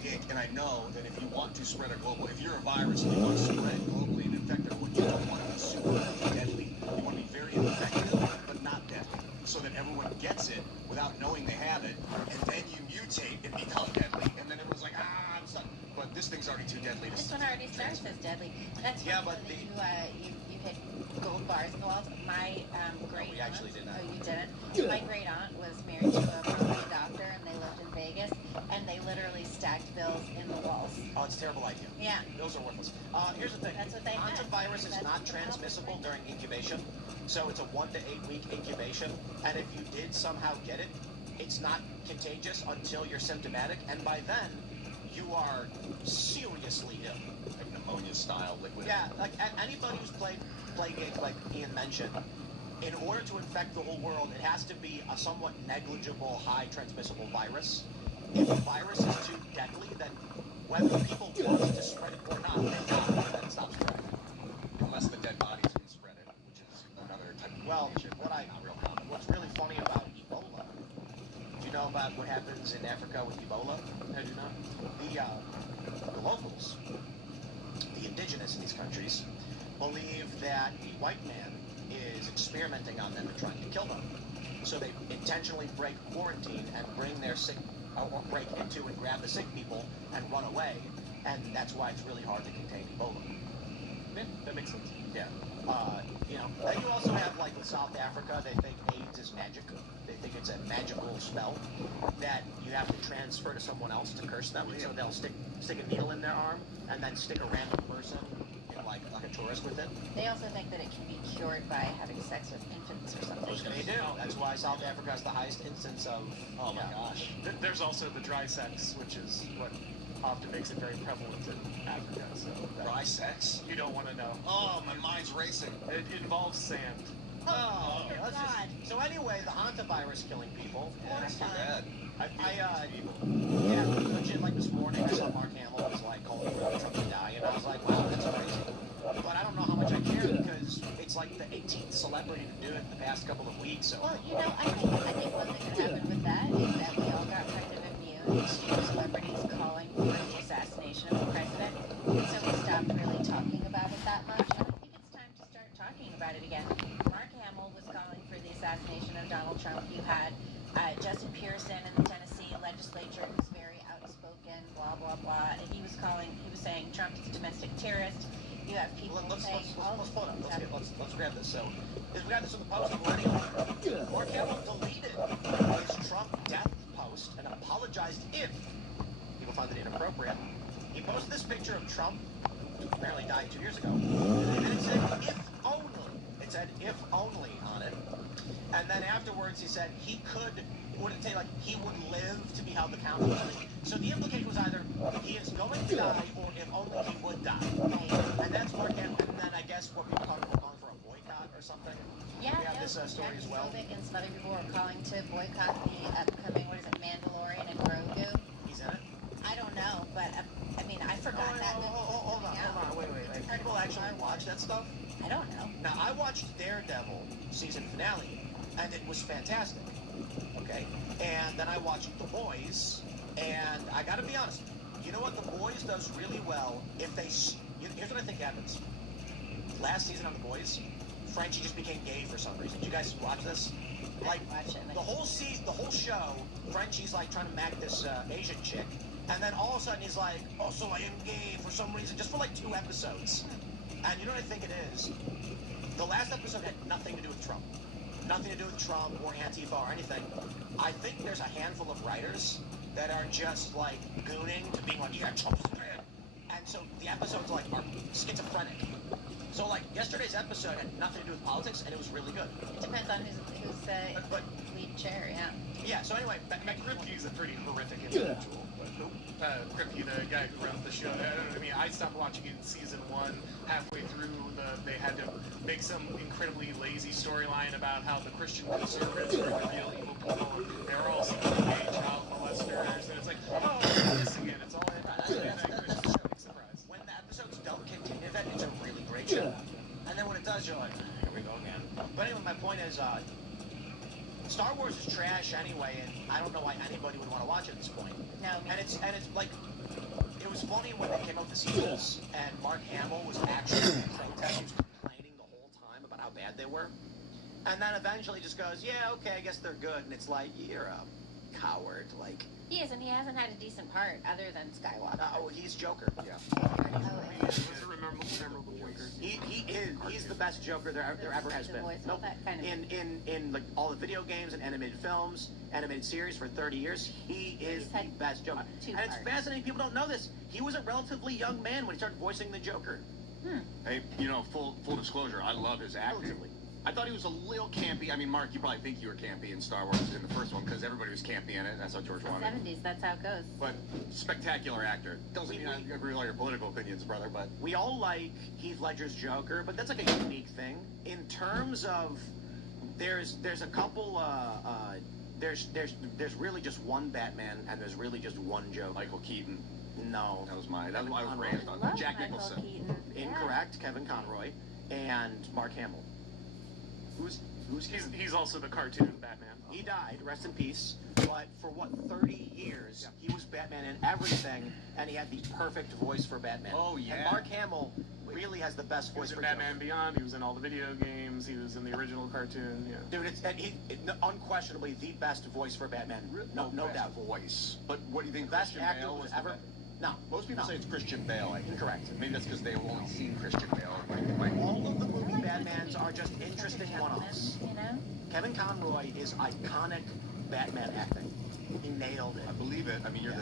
Inc., and I know that if you want to spread a global, if you're a virus and you want to spread globally and infect everyone, you don't want to be super deadly. You want to be very effective, but not deadly, so that everyone gets it without knowing they have it, and then you mutate and become deadly, and then everyone's like, I'm stuck. But this thing's already too deadly. This one already starts as deadly. That's but you hit gold bars in the walls. My great we actually did not. Oh, you didn't? My great aunt was married to a prominent doctor, and they lived in Vegas, and they literally stacked bills in the walls. Oh, it's a terrible idea. Yeah. Bills are worthless. Here's the thing. That's what they had. Hantavirus is not transmissible during incubation, so it's a 1 to 8 week incubation, and if you did somehow get it, it's not contagious until you're symptomatic, and by then, you are seriously ill. Like pneumonia-style liquid. Yeah, like anybody who's played Plague Inc., like Ian mentioned, in order to infect the whole world, it has to be a somewhat negligible, high transmissible virus. if a virus is too deadly, then whether people want to spread it or not, they die, and then it stops spreading. Unless the dead bodies can spread it, which is another type of Well, shit. what's really funny about Ebola, do you know about what happens in Africa with Ebola? I do not. The locals, the indigenous in these countries, believe that the white man is experimenting on them and trying to kill them. So they intentionally break quarantine and bring their sick, or break into and grab the sick people and run away. And that's why it's really hard to contain Ebola. Yeah, that makes sense. Yeah. Then you also have, like, with South Africa, they think AIDS is magic. They think it's a magical spell that you have to transfer to someone else to curse them. So they'll stick a needle in their arm and then stick a random person in, like a tourist with it. They also think that it can be cured by having sex with infants or something. They do. That's why South Africa has the highest instance of, oh my gosh. There's also the dry sex, which is what often makes it very prevalent in Africa. So Dry sex? you don't want to know. Oh, my mind's racing. It involves sand. Oh, dear let's God. so anyway, the hantavirus killing people. That's too bad. Legit, like this morning, I saw Mark Hamill was like calling for Trump to die, and I was like, wow, that's crazy. But I don't know how much I care because it's like the 18th celebrity to do it in the past couple of weeks. So. Well, I think one thing that happened with that is that we all got kind of immune to celebrities calling for the assassination of the president, and so we stopped really talking about it that much. And I think it's time to start talking about it again. Mark Hamill was calling for the assassination of Donald Trump. You had Justin Pearson in the Tennessee legislature, who's very outspoken, blah blah blah, and he was saying Trump is a domestic terrorist. You have people saying Let's grab this. So, we got this in the post on Millennial. Mark Hamill deleted his Trump death post and apologized if people found it inappropriate. He posted this picture of Trump, who apparently died 2 years ago, and it said, if only. It said, if only on it. And then afterwards he said he would live to be held accountable. So the implication was either he is going to die or if only he would die. And that's Mark Hamill. And then I guess what people were calling for a boycott or something. Yeah, we have this story as well. And some other people were calling to boycott the upcoming, Mandalorian and Grogu. He's in it? I don't know, but I forgot that. Hold on, wait. People actually watch that stuff? I don't know. Now, I watched Daredevil season finale, and it was fantastic. Okay? And then I watched The Boys, and I gotta be honest, you know what The Boys does really well? Here's what I think happens. Last season on The Boys, Frenchie just became gay for some reason. Did you guys watch this? Like, the whole show, Frenchie's like trying to mac this Asian chick, and then all of a sudden he's like, oh, so I am gay for some reason, just for like 2 episodes. And you know what I think it is? The last episode had nothing to do with Trump. Nothing to do with Trump or Antifa or anything. I think there's a handful of writers that are just like gooning to being like, yeah, Trump's bad. And so the episodes are schizophrenic. So like yesterday's episode had nothing to do with politics and it was really good. It depends on who's lead chair, yeah. Yeah, so anyway, Kripke's a pretty horrific individual. Kripke, the guy who runs the show, I stopped watching it in season 1. Halfway through, they had to make some incredibly lazy storyline about how the Christian conservatives were the real evil people. They were all gay child molesters, and it's like, oh, this again, it's all surprise. When the episodes don't continue that, it's a really great show. And then when it does, you're like, here we go again. But anyway, my point is, Star Wars is trash anyway, and I don't know why anybody would want to watch it at this point. No. And it's like, it was funny when they came out with the sequels, and Mark Hamill was actually protesting, complaining the whole time about how bad they were. And then eventually just goes, yeah, okay, I guess they're good. And it's like, you're a coward, like. He is, and he hasn't had a decent part other than Skywalker. Oh, he's Joker. Yeah. He's a memorable Joker. He's the best Joker there ever has been. Nope. In like all the video games and animated films, animated series for 30 years, he is the best Joker. And it's fascinating. People don't know this. He was a relatively young man when he started voicing the Joker. Hey, full disclosure, I love his acting. Relatively. I thought he was a little campy. I mean, Mark, you probably think you were campy in Star Wars in the first one because everybody was campy in it. That's how George wanted it. 70s, that's how it goes. But spectacular actor. Doesn't mean I agree with all your political opinions, brother, but... We all like Heath Ledger's Joker, but that's like a unique thing. In terms of... There's a couple there's really just one Batman, and there's really just one Joker. Michael Keaton. No. That was mine. That was I was Conroy. raised on. Jack Michael Nicholson. Keaton. Incorrect. Kevin Conroy and Mark Hamill. Who's he's also the cartoon Batman. He died, rest in peace. But for what, 30 years, he was Batman in everything, and he had the perfect voice for Batman. Oh, yeah. And Mark Hamill really has the best He was voice in for Batman Joker. Beyond. He was in all the video games. He was in the original cartoon. Yeah. Dude, it's unquestionably the best voice for Batman. No doubt. Voice. But what do you think? Best Christian actor Bale who's was the ever. best? No. Most people say it's Christian Bale. I think. Incorrect. Maybe that's because they've only seen Christian Bale. All of the movie Batmans are just interesting one-offs. You know? Kevin Conroy is iconic Batman acting. He nailed it. I believe it. I mean,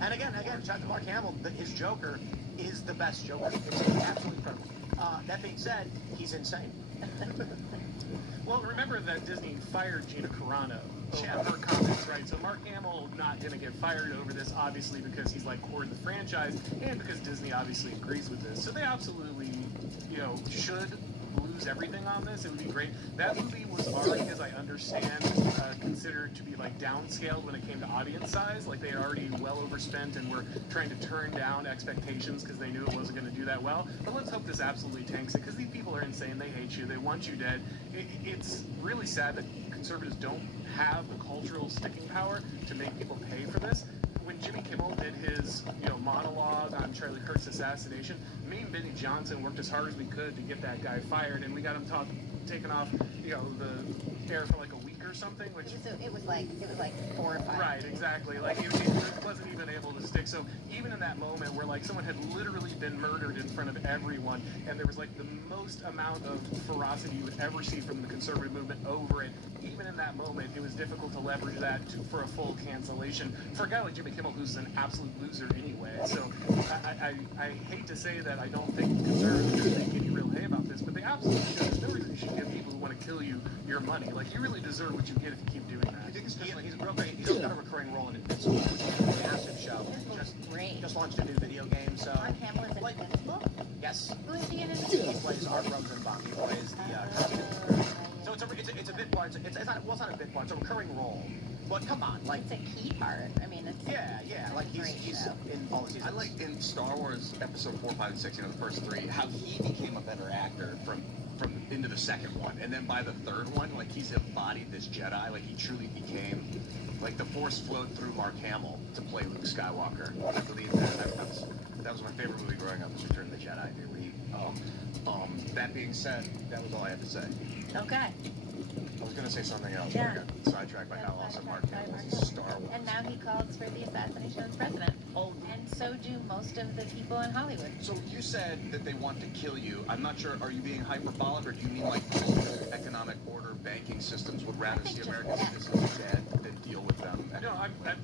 And again, shout out to Mark Hamill. His Joker is the best Joker. It's absolutely incredible. That being said, he's insane. Well, remember that Disney fired Gina Carano over her comments, right? So Mark Hamill not going to get fired over this, obviously, because he's like core to the franchise, and because Disney obviously agrees with this. So they absolutely, should lose everything on this. It would be great. That movie was already, as I understand, considered to be like downscaled when it came to audience size. Like they had already well overspent and were trying to turn down expectations because they knew it wasn't going to do that well. But let's hope this absolutely tanks it, because these people are insane. They hate you. They want you dead. It's really sad that conservatives don't have the cultural sticking power to make people pay for this. When Jimmy Kimmel did his, monologue on Charlie Kirk's assassination, me and Benny Johnson worked as hard as we could to get that guy fired, and we got him taken off, the air for like a week or something. Which it was like 4 or 5. Right, exactly. Like it wasn't even able to stick. So even in that moment where like someone had literally been murdered in front of everyone, and there was like the most amount of ferocity you would ever see from the conservative movement over it, even in that moment, it was difficult to leverage that for a full cancellation for a guy like Jimmy Kimmel, who's an absolute loser anyway. So I hate to say that I don't think conservatives should make any real hay about this, but they absolutely should. There's no reason you should give people who want to kill you your money. Like, you really deserve what you get if you keep doing that. He's real great. He's got a recurring role in Invincible, which is a massive show. Just launched a new video game, so... Mark Hamill is in Invincible? Yes. Who is he in He Invincible? plays Art Rosenbaum. He plays the costume. So it's a bit part. It's not a bit part. It's a recurring role. But come on, like... It's a key part. I mean, it's... Yeah. Like, he's in all the seasons. I like in Star Wars Episode 4, 5, and 6, the first three, how he became a better actor from into the second one, and then by the third one, like he's embodied this Jedi, like he truly became, like the Force flowed through Mark Hamill to play Luke Skywalker. I believe that was my favorite movie growing up, was Return of the Jedi. That being said, that was all I had to say. Okay. I was gonna say something else. Yeah. I got sidetracked by how awesome Mark Hamill is in Star Wars. And now he calls for the assassination of the president. Oh. And so do most of the people in Hollywood. So you said that they want to kill you. I'm not sure, are you being hyperbolic, or do you mean like economic order banking systems would rather see American citizens dead than deal with them? No,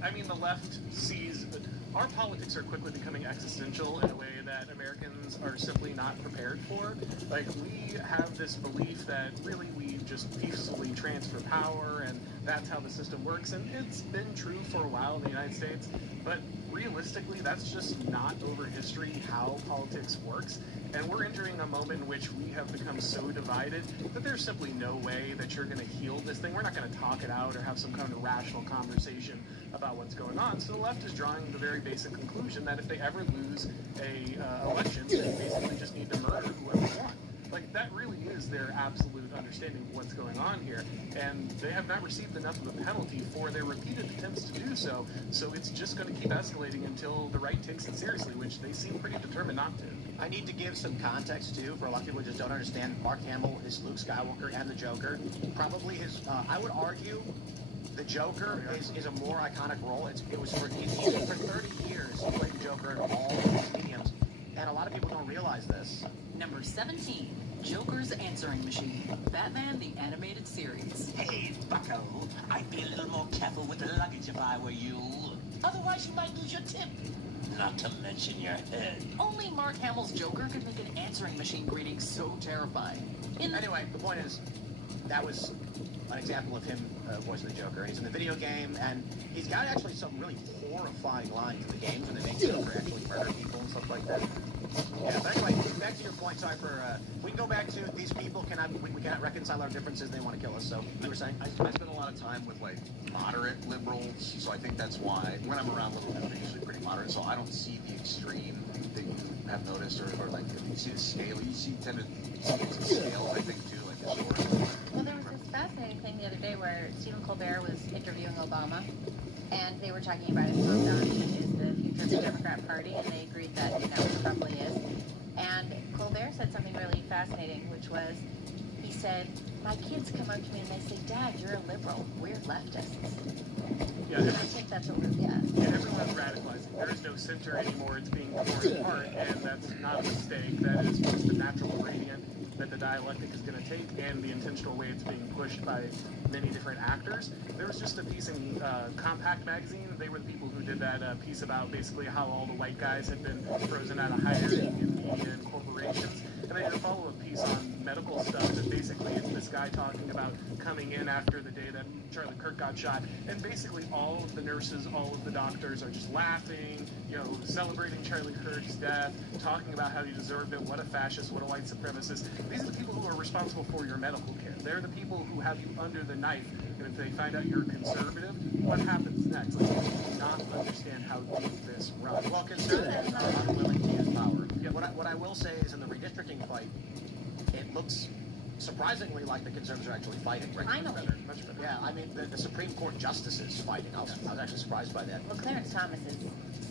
I mean the left sees... Our politics are quickly becoming existential in a way that Americans are simply not prepared for. Like, we have this belief that really we just peacefully transfer power, and that's how the system works, and it's been true for a while in the United States, but realistically, that's just not over history how politics works. And we're entering a moment in which we have become so divided that there's simply no way that you're going to heal this thing. We're not going to talk it out or have some kind of rational conversation about what's going on. So the left is drawing the very basic conclusion that if they ever lose a election, they basically just need to murder whoever won. Like, that really is their absolute understanding of what's going on here, and they have not received enough of a penalty for their repeated attempts to do so, so it's just going to keep escalating until the right takes it seriously, which they seem pretty determined not to. I need to give some context, too, for a lot of people who just don't understand. Mark Hamill is Luke Skywalker and the Joker. Probably his, I would argue, the Joker is a more iconic role. It was for 30 years, he played the Joker in all of his mediums, and a lot of people don't realize this. Number 17, Joker's Answering Machine, Batman the Animated Series. Hey, bucko, I'd be a little more careful with the luggage if I were you. Otherwise, you might lose your tip. Not to mention your head. Only Mark Hamill's Joker could make an answering machine greeting so terrifying. Anyway, the point is, that was an example of him voicing the Joker. He's in the video game, and he's got actually some really horrifying lines in the games when they make Joker actually murder people and stuff like that. Yeah, but anyway, back to your point. Sorry for we can go back to these people we cannot reconcile our differences. They want to kill us. So you were saying? I spend a lot of time with like moderate liberals, so I think that's why when I'm around liberals, they're usually pretty moderate. So I don't see the extreme that you have noticed, or like you see the scale. You tend to see the scale. I think too, like historically. Well, there was this fascinating thing the other day where Stephen Colbert was interviewing Obama, and they were talking about if Tom Donahue is the future of the Democrat Party, and they agreed that, you know, it probably is. And Colbert said something really fascinating, which was, he said, my kids come up to me and they say, Dad, you're a liberal. We're leftists. Yeah, and I think that's what we're, yeah, everyone's radicalizing. There is no center anymore. It's being torn apart, and that's not a mistake. That is just the natural gradient that the dialectic is going to take, and the intentional way it's being pushed by many different actors. There was just a piece in Compact magazine. They were the people who did that piece about basically how all the white guys had been frozen out of hiring in media and corporations. And they did a follow-up piece on medical stuff, and basically it's this guy talking about coming in after the day that Charlie Kirk got shot, and basically all of the nurses, all of the doctors are just laughing, you know, celebrating Charlie Kirk's death, talking about how he deserved it, what a fascist, what a white supremacist. These are the people who are responsible for your medical care. They're the people who have you under the knife, and if they find out you're conservative, what happens next? Like, you do not understand how deep this runs. Well, conservatives are unwilling to use power. Yeah, what I will say is in the redistricting fight, it looks surprisingly like the conservatives are actually fighting. Finally. Much better. Yeah, I mean, the Supreme Court justices fighting. I was actually surprised by that. Well, Clarence Thomas is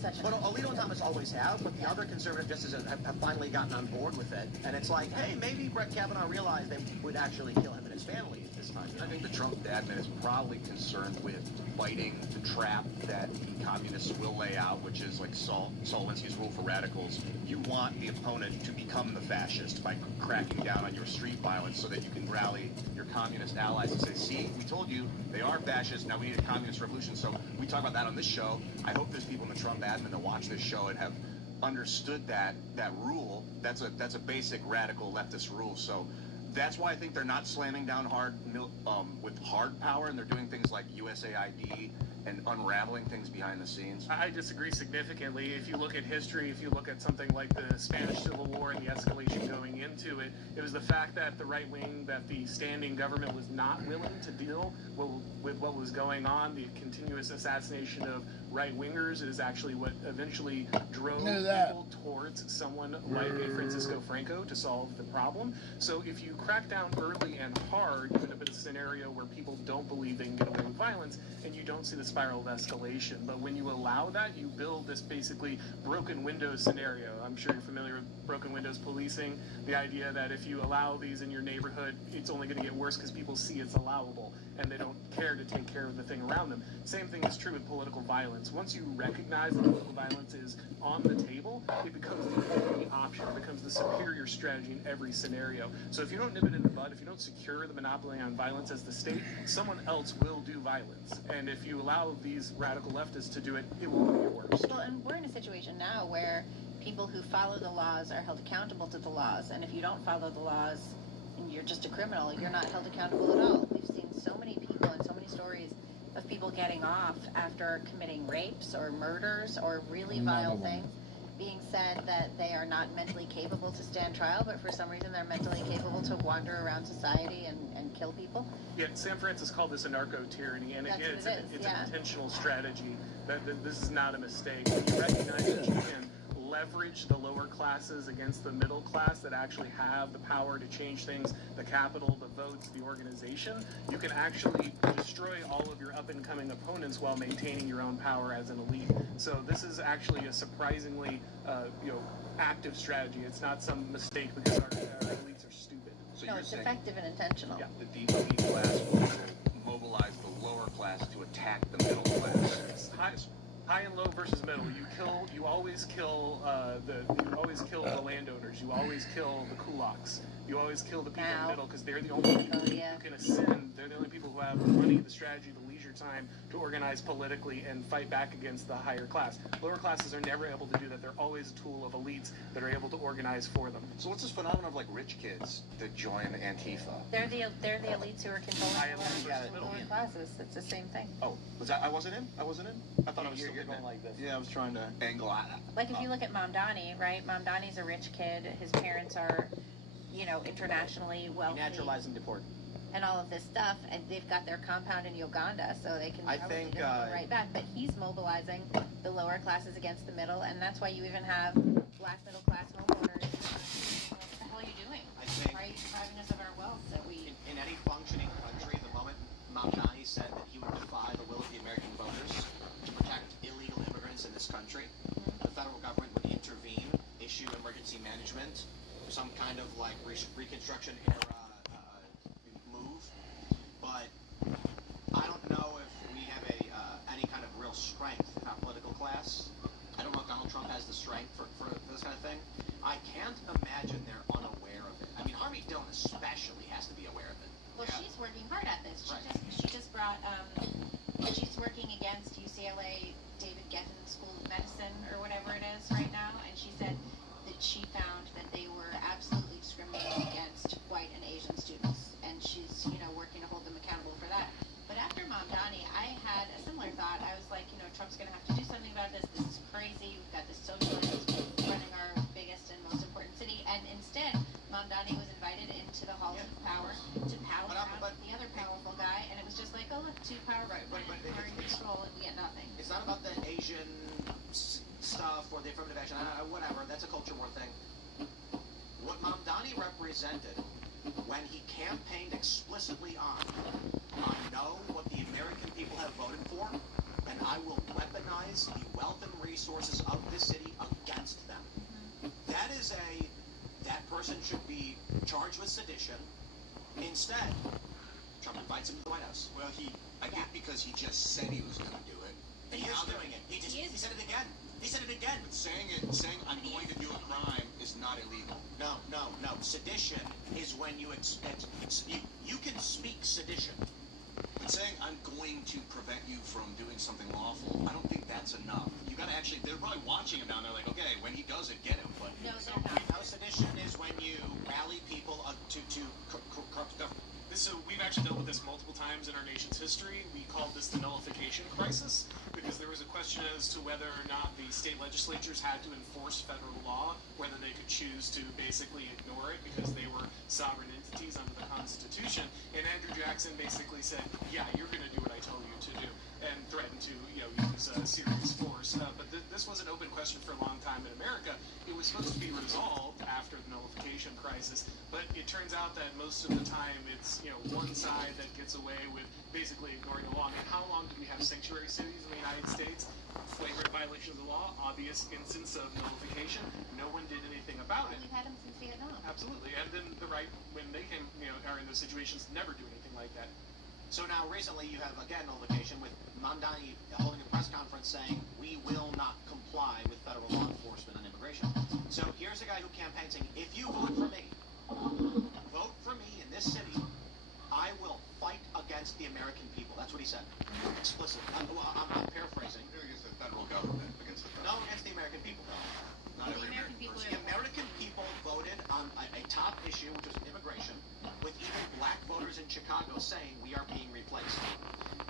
such a... But Alito and Thomas always have, but the other conservative justices have finally gotten on board with it. And it's like, hey, maybe Brett Kavanaugh realized they would actually kill him and his family this time. I think the Trump admin is probably concerned with fighting the trap that the communists will lay out, which is like Saul Alinsky's rule for radicals. You want the opponent to become the fascist by cracking down on your street violence so that you can rally your communist allies and say, see, we told you they are fascists, now we need a communist revolution. So we talk about that on this show. I hope there's people in the Trump admin that watch this show and have understood that rule. That's a basic radical leftist rule. So that's why I think they're not slamming down hard with hard power, and they're doing things like USAID and unraveling things behind the scenes. I disagree significantly. If you look at history, if you look at something like the Spanish Civil War and the escalation going into it, it was the fact that the right wing, that the standing government was not willing to deal with what was going on. The continuous assassination of right-wingers is actually what eventually drove people towards someone like a Francisco Franco to solve the problem. So if you crack down early and hard, you end up in a scenario where people don't believe they can get away with violence, and you don't see the spiral of escalation. But when you allow that, you build this basically broken windows scenario. I'm sure you're familiar with broken windows policing, the idea that if you allow these in your neighborhood, it's only going to get worse because people see it's allowable, and they don't care to take care of the thing around them. Same thing is true with political violence. Once you recognize that political violence is on the table, it becomes the only option. It becomes the superior strategy in every scenario. So if you don't nip it in the bud, if you don't secure the monopoly on violence as the state, someone else will do violence. And if you allow these radical leftists to do it, it will get worse. Well, and we're in a situation now where people who follow the laws are held accountable to the laws, and if you don't follow the laws and you're just a criminal, you're not held accountable at all. We've seen so many people and so many stories of people getting off after committing rapes or murders or really vile things, being said that they are not mentally capable to stand trial, but for some reason they're mentally capable to wander around society and kill people. Yeah, Sam Francis called this a narco-tyranny, and it's an intentional strategy. This is not a mistake. When you recognize that you can leverage the lower classes against the middle class that actually have the power to change things, the capital, the votes, the organization, you can actually destroy all of your up-and-coming opponents while maintaining your own power as an elite. So this is actually a surprisingly, active strategy. It's not some mistake because our elites are stupid. So no, it's effective and intentional. Yeah, the elite class will mobilize the lower class to attack the middle class. It's high and low versus middle. You always kill the landowners. You always kill the kulaks. You always kill the people in the middle because they're the only people who can ascend. They're the only people who have have the money, the strategy, the leisure time to organize politically and fight back against the higher class. Lower classes are never able to do that. They're always a tool of elites that are able to organize for them. So what's this phenomenon of like rich kids that join Antifa? They're the elites who are controlling the lower classes. It's the same thing. Oh, was that? I wasn't in. I thought I was you're still going like this. Yeah, I was trying to angle out. Like if you look at Mamdani, right? Mamdani's a rich kid. His parents are, internationally wealthy. Naturalizing deport. And all of this stuff, and they've got their compound in Uganda, so they can probably just go right back. But he's mobilizing the lower classes against the middle, and that's why you even have black middle class homeowners. What the hell are you doing? Why are you depriving us of our wealth that we... In any functioning country, the moment Mamdani said that he would defy the will of the American voters to protect illegal immigrants in this country, the federal government would intervene, issue emergency management, some kind of like Reconstruction era move. But I don't know if we have any kind of real strength in our political class. I don't know if Donald Trump has the strength for this kind of thing. I can't imagine they're unaware of it. I mean, Harvey Dillon especially has to be aware of it. Well, she's working hard at this. She just brought, she's working against UCLA David Geffen School of Medicine or whatever it is right now, and she said that she found that they were absolutely discriminating against white and Asian students, and she's, working to hold them accountable for that. But after Mamdani, I had a similar thought. I was like, Trump's going to have to do something about this. This is crazy. We've got this socialist running our biggest and most important city, and instead, Mamdani was invited into the halls of power to pal around with the other powerful guy, and it was just like, oh look, two powerful men are in control, and we get nothing. It's not about the Asian stuff or the affirmative action, whatever. That's a culture war thing. What Mamdani represented when he campaigned explicitly on, I know what the American people have voted for, and I will weaponize the wealth and resources of this city against them. That person should be charged with sedition. Instead, Trump invites him to the White House. Well, I get because he just said he was going to do it. And he is doing it. He said it again. He said it again. But saying I'm going to do a crime is not illegal. No. Sedition is when you can speak sedition. But saying I'm going to prevent you from doing something lawful, I don't think that's enough. You got to actually, they're probably watching him down there like, okay, when he does it, get him. But no, sedition is when you rally people to corrupt government. We've actually dealt with this multiple times in our nation's history. We called this the nullification crisis because there was a question as to whether or not the state legislatures had to enforce federal law, whether they could choose to basically ignore it because they were sovereign entities under the Constitution. And Andrew Jackson basically said, yeah, you're going to do what I tell you to do, and threatened to use serious force. But this was an open question for a long time in America. It was supposed to be resolved after the nullification crisis, but it turns out that most of the time it's one side that gets away with basically ignoring the law. I mean, how long do we have sanctuary cities in the United States? Flagrant violation of the law, obvious instance of nullification. No one did anything about it. We've had them since Vietnam. Absolutely, and then the right, when they came, are in those situations, never do anything like that. So now recently you have again nullification with Mamdani holding a press conference saying we will not comply with federal law enforcement on immigration. So here's a guy who campaigns saying, if you vote for me in this city, I will fight against the American people. That's what he said. Explicitly. I'm paraphrasing. Against the federal government. Against the American people. Not every American people. The American people voted on a top issue, which was immigration, with even black voters in Chicago saying we are being replaced.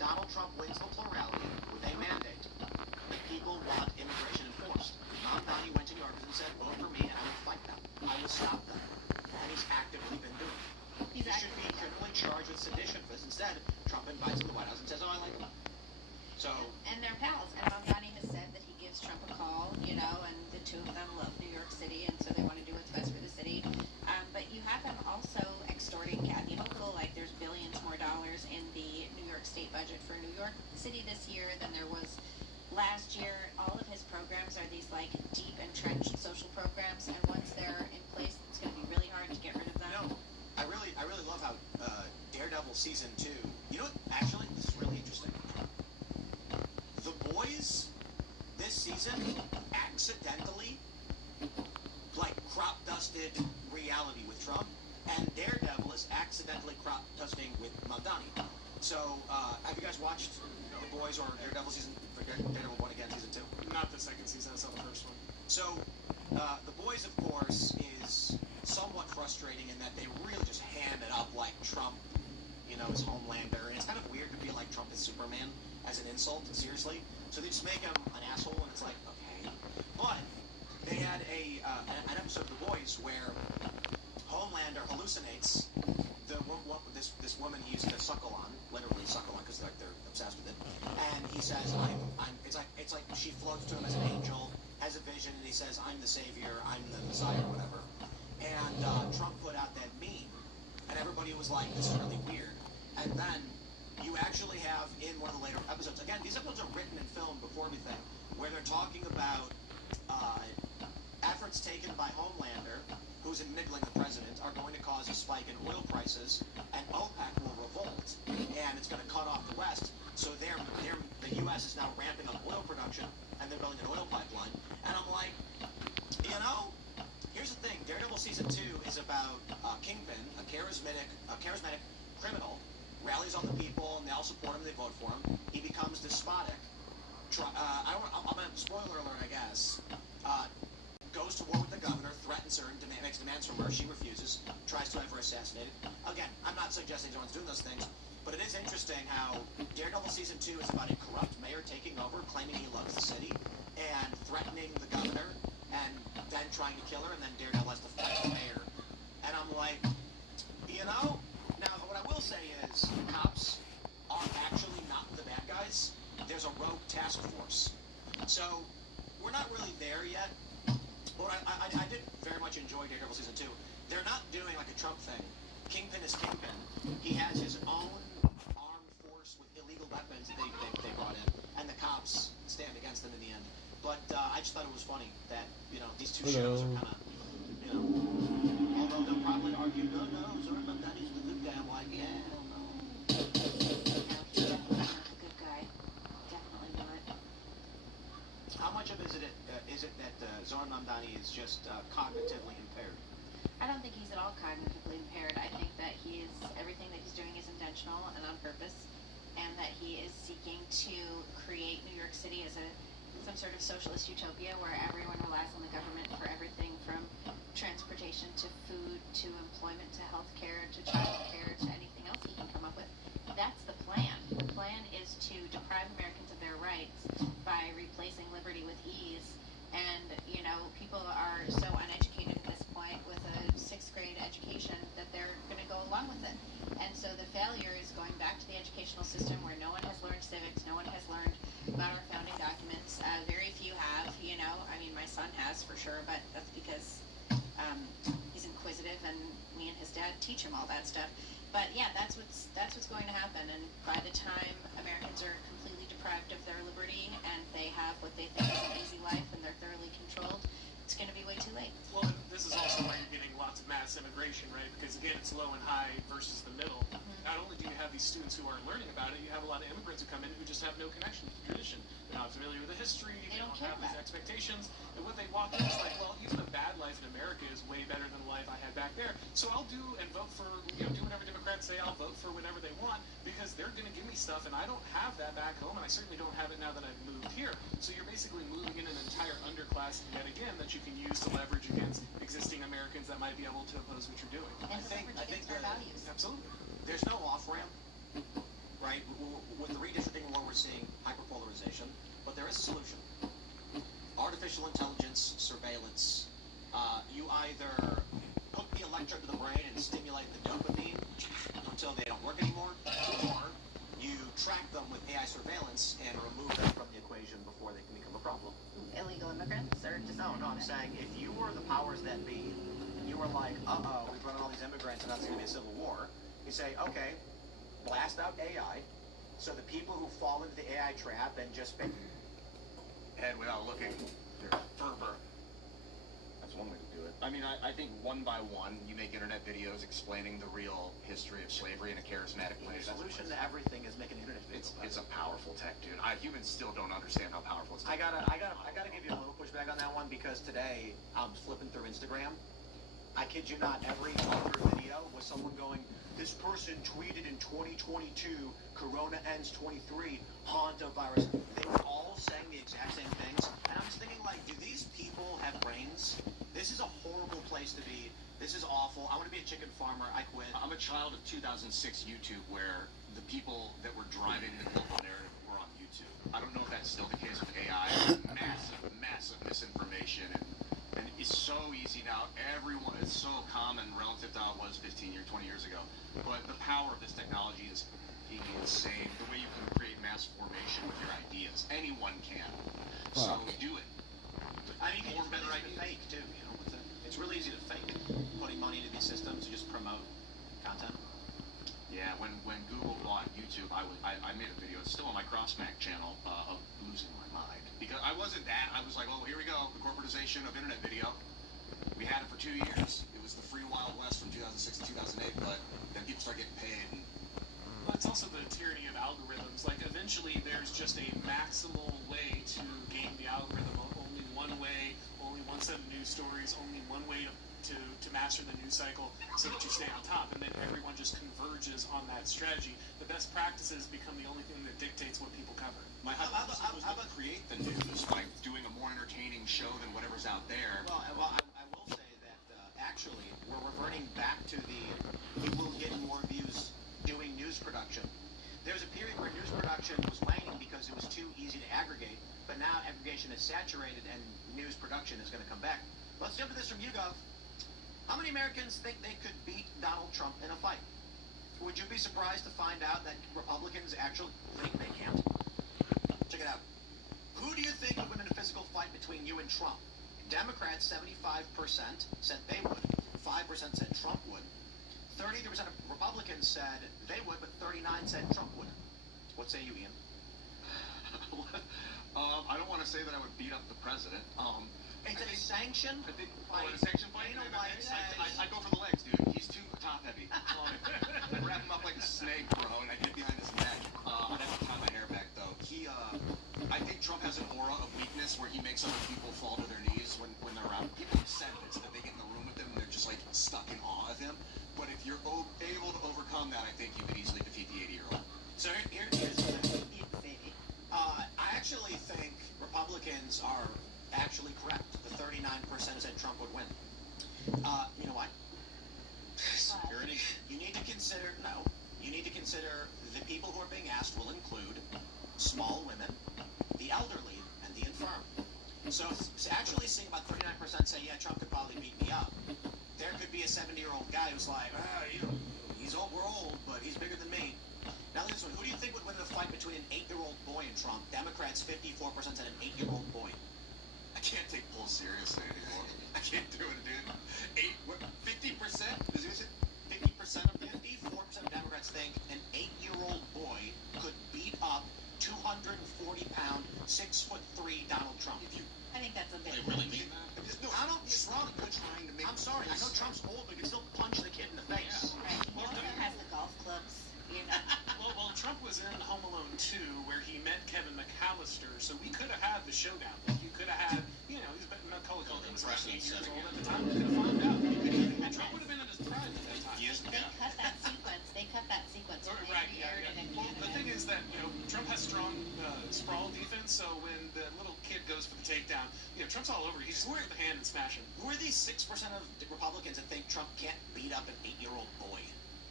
Donald Trump wins the plurality with a mandate. The people want immigration enforced. Mamdani went to New York and said, vote for me and I will fight them. I will stop them. And he's actively been doing it. He should be criminally charged with sedition for this. Instead, Trump invites him to the White House and says, oh, I like him. So, and they're pals. And Mamdani has said that he gives Trump a call, and the two of them love New York City, and so they want to do what's best for the city. But you have them also extorting Kathy Hochul, like there's billions more dollars in the New York State budget for New York City this year than there was last year. All of his programs are these like deep entrenched social programs, and once they're in place, it's going to be really hard to get rid of them. I really love how Daredevil season 2. Actually, this is really interesting. The Boys this season accidentally crop dusted reality with Trump, and Daredevil is accidentally crop dusting with Mamdani. So, have you guys watched The Boys or Daredevil season? Daredevil 1 again, season 2? Not the second season, I saw the first one. So, The Boys, of course, is somewhat frustrating in that they really just ham it up like Trump, you know, is Homelander. And it's kind of weird to be like Trump is Superman as an insult, seriously. So they just make him an asshole, and it's like, okay. But they had an episode of The Boys where Homelander hallucinates this woman he used to suckle on, literally suckle on, because they're obsessed with it. And he says, it's like she floats to him as an angel, has a vision, and he says, I'm the savior, I'm the messiah, or whatever. And Trump put out that meme, and everybody was like, this is really weird. And then you actually have in one of the later episodes, again, these episodes are written and filmed before everything, where they're talking about efforts taken by Homelander, who's enabling the president, are going to cause a spike in oil prices, and OPEC will revolt, and it's going to cut off the West. So the U.S. is now ramping up oil production, and they're building an oil pipeline. And I'm like, you know, here's the thing. Daredevil season 2 is about Kingpin, a charismatic criminal, rallies on the people, and they all support him, they vote for him. He becomes despotic. I'm a spoiler alert, I guess. Goes to war with the governor, threatens her, and makes demands from her. She refuses, tries to have her assassinated. Again, I'm not suggesting no one's doing those things, but it is interesting how Daredevil season 2 is about a corrupt mayor taking over, claiming he loves the city, and threatening the governor, and then trying to kill her, and then Daredevil has to fight the mayor. And I'm like, you know, now what I will say is, cops are actually not the bad guys. There's a rogue task force. So, we're not really there yet. But I did very much enjoy Daredevil season 2. They're not doing like a Trump thing. Kingpin is Kingpin. He has his own armed force with illegal weapons that they brought in, and the cops stand against them in the end. But I just thought it was funny that, you know, these two shows are kind of, you know, although they'll probably argue, no, Zorman, that is the good guy. I'm like, yeah, I don't know. He's definitely not the good guy. Definitely not. How much of is it that Zoran Mamdani is just cognitively impaired? I don't think he's at all cognitively impaired. I think that everything that he's doing is intentional and on purpose, and that he is seeking to create New York City as some sort of socialist utopia where everyone relies on the government for everything from transportation to food to employment to healthcare to childcare to anything else he can come up with. That's the plan. The plan is to deprive Americans of their rights by replacing liberty with ease. And, you know, people are so uneducated at this point with a 6th grade education that they're going to go along with it. And so the failure is going back to the educational system where no one has learned civics, no one has learned about our founding documents. Very few have, you know. I mean, my son has for sure, but that's because he's inquisitive and me and his dad teach him all that stuff. But yeah, that's what's going to happen. And by the time Americans are completely deprived of their liberty and they have what they think is an easy life and they're thoroughly controlled, it's going to be way too late. Well, this is also why you're getting lots of mass immigration, right? Because again, it's low and high versus the middle. Mm-hmm. Not only do you have these students who are learning about it, you have a lot of immigrants who come in who just have no connection to the tradition. They're not familiar with the history. They don't have these expectations. And when they walk in, it's like, well, even a bad life in America is way better than the life I had back there. So I'll do and vote for, you know, do whatever Democrats say. I'll vote for whatever they want because they're going to give me stuff, and I don't have that back home, and I certainly don't have it now that I've moved here. So you're basically moving in an entire underclass yet again that you can use to leverage against existing Americans that might be able to oppose what you're doing. And I think our values. Absolutely. There's no off-ramp, right? With the redistricting war, we're seeing hyperpolarization, but there is a solution. Artificial intelligence surveillance. You either hook the electrode to the brain and stimulate the dopamine until they don't work anymore, or you track them with AI surveillance and remove them from the equation before they can become a problem. Illegal immigrants or just No, I'm saying if you were the powers that be, you were like, we brought in all these immigrants and that's going to be a civil war. You say, okay, blast out AI, so the people who fall into the AI trap and just And without looking, there's fervor. That's one way to do it. I mean, I think one by one, you make internet videos explaining the real history of slavery in a charismatic way. The solution to everything is make an internet video. It's a powerful tech, dude. Humans still don't understand how powerful it's. I gotta give you a little pushback on that one because today I'm flipping through Instagram. I kid you not, every other video was someone going, This person tweeted in 2022, Corona ends 23, hantavirus. They were all saying the exact same things. And I'm just thinking, like, do these people have brains? This is a horrible place to be. This is awful. I want to be a chicken farmer. I quit. I'm a child of 2006 YouTube, where the people that were driving the global narrative were on YouTube. I don't know if that's still the case with AI. Massive misinformation, and it's so easy now. Everyone, it's so common relative to how it was 15 or 20 years ago. But the power of this technology is insane. The way you can create mass formation with your ideas, anyone can. So do it. I mean, you can better fake too. You know, it's really easy to fake. Putting money into these systems to just promote content. Yeah, when Google bought YouTube, I made a video. It's still on my CrossMac channel of losing my mind, because I wasn't that. I was like, oh, here we go, the corporatization of internet video. We had it for 2 years. It was the free Wild West from 2006 to 2008, but then people start getting paid. Well, it's also the tyranny of algorithms. Like, eventually there's just a maximal way to game the algorithm. Only one way, only one set of news stories, only one way to master the news cycle so that you stay on top, and then everyone just converges on that strategy. The best practices become the only thing that dictates what people cover. My hypothesis was to create the news by doing a more entertaining show than whatever's out there. Well, I will say that actually we're reverting back to the people getting more views doing news production. There's a period where news production was waning because it was too easy to aggregate, but now aggregation is saturated and news production is going to come back. Let's jump to this from YouGov. How many Americans think they could beat Donald Trump in a fight? Would you be surprised to find out that Republicans actually think they can't? Check it out. Who do you think would win in a physical fight between you and Trump? Democrats, 75% said they would. 5% said Trump would. 33% of Republicans said they would, but 39% said Trump would. What say you, Ian? I don't want to say that I would beat up the president. It's a sanction fight. A sanction fight? I'd go for the legs, dude. He's too top heavy. I'd wrap him up like a snake, bro, and I'd get behind his neck. I'd have to tie my hair back, though. I think Trump has an aura of weakness where he makes other people fall to their knees when they're around. People have said this, that they get in the room with him and they're just like stuck in awe of him. But if you're able to overcome that, I think you could easily defeat the 80-year-old. So here's the I actually think Republicans are actually correct. The 39% said Trump would win. You know what? Security. You need to consider the people who are being asked will include small women, the elderly, and the infirm. So actually seeing about 39% say, yeah, Trump could probably beat me up. There could be a 70-year-old guy who's like, we're old, but he's bigger than me. Now this one, who do you think would win in a fight between an 8-year-old boy and Trump? Democrats, 54% said an 8-year-old boy. I can't take polls seriously anymore. I can't do it, dude. 50%? Is it 50% of 54% of Democrats think an 8-year-old boy could beat up 240-pound, 6'3" Donald Trump. I think that's a bit. They really mean that? Donald Trump is trying to make. I'm sorry, I know Trump's old, but you can still punch the kid in the face. Right. He also has the golf clubs. You know. Well, Trump was in Home Alone 2, where he met Kevin McAllister, so we could have had the showdown. Like, you could have had, he's Macaulay Culkin was around 8 years old at the time. We could have found out. And Trump would have been in his prime at that time. They cut that sequence. Right, Well, the thing is that, Trump has strong sprawl defense, so when the little kid goes for the takedown, Trump's all over. He's just with the hand and smash him. Who are these 6% of Republicans that think Trump can't beat up an 8-year-old boy?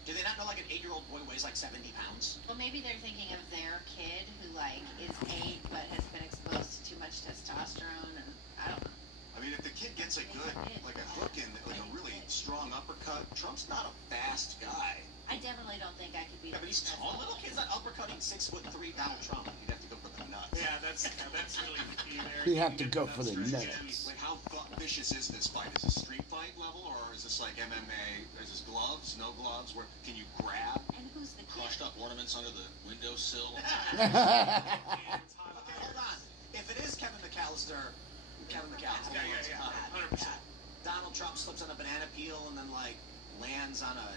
Do they not know like an 8-year-old boy weighs like 70 pounds? Well, maybe they're thinking of their kid who is 8 but has been exposed to too much testosterone, and I don't know. I mean, if the kid gets a good, like a hook in, like a really strong uppercut, Trump's not a fast guy. I definitely don't think I could beat. Yeah, but he's tall. Little kid's not uppercutting 6'3" Donald Trump. You'd have to go for the nuts. Yeah, that's really the key there. You have to go for the nuts. Like, how vicious is this fight? Is this street fight level, or is this like MMA? Is this gloves? No gloves? Where can you grab? And who's the kid? Crushed up ornaments under the windowsill. Okay, hold on. If it is Kevin McAllister. Yeah, 100%. Donald Trump slips on a banana peel and then lands on a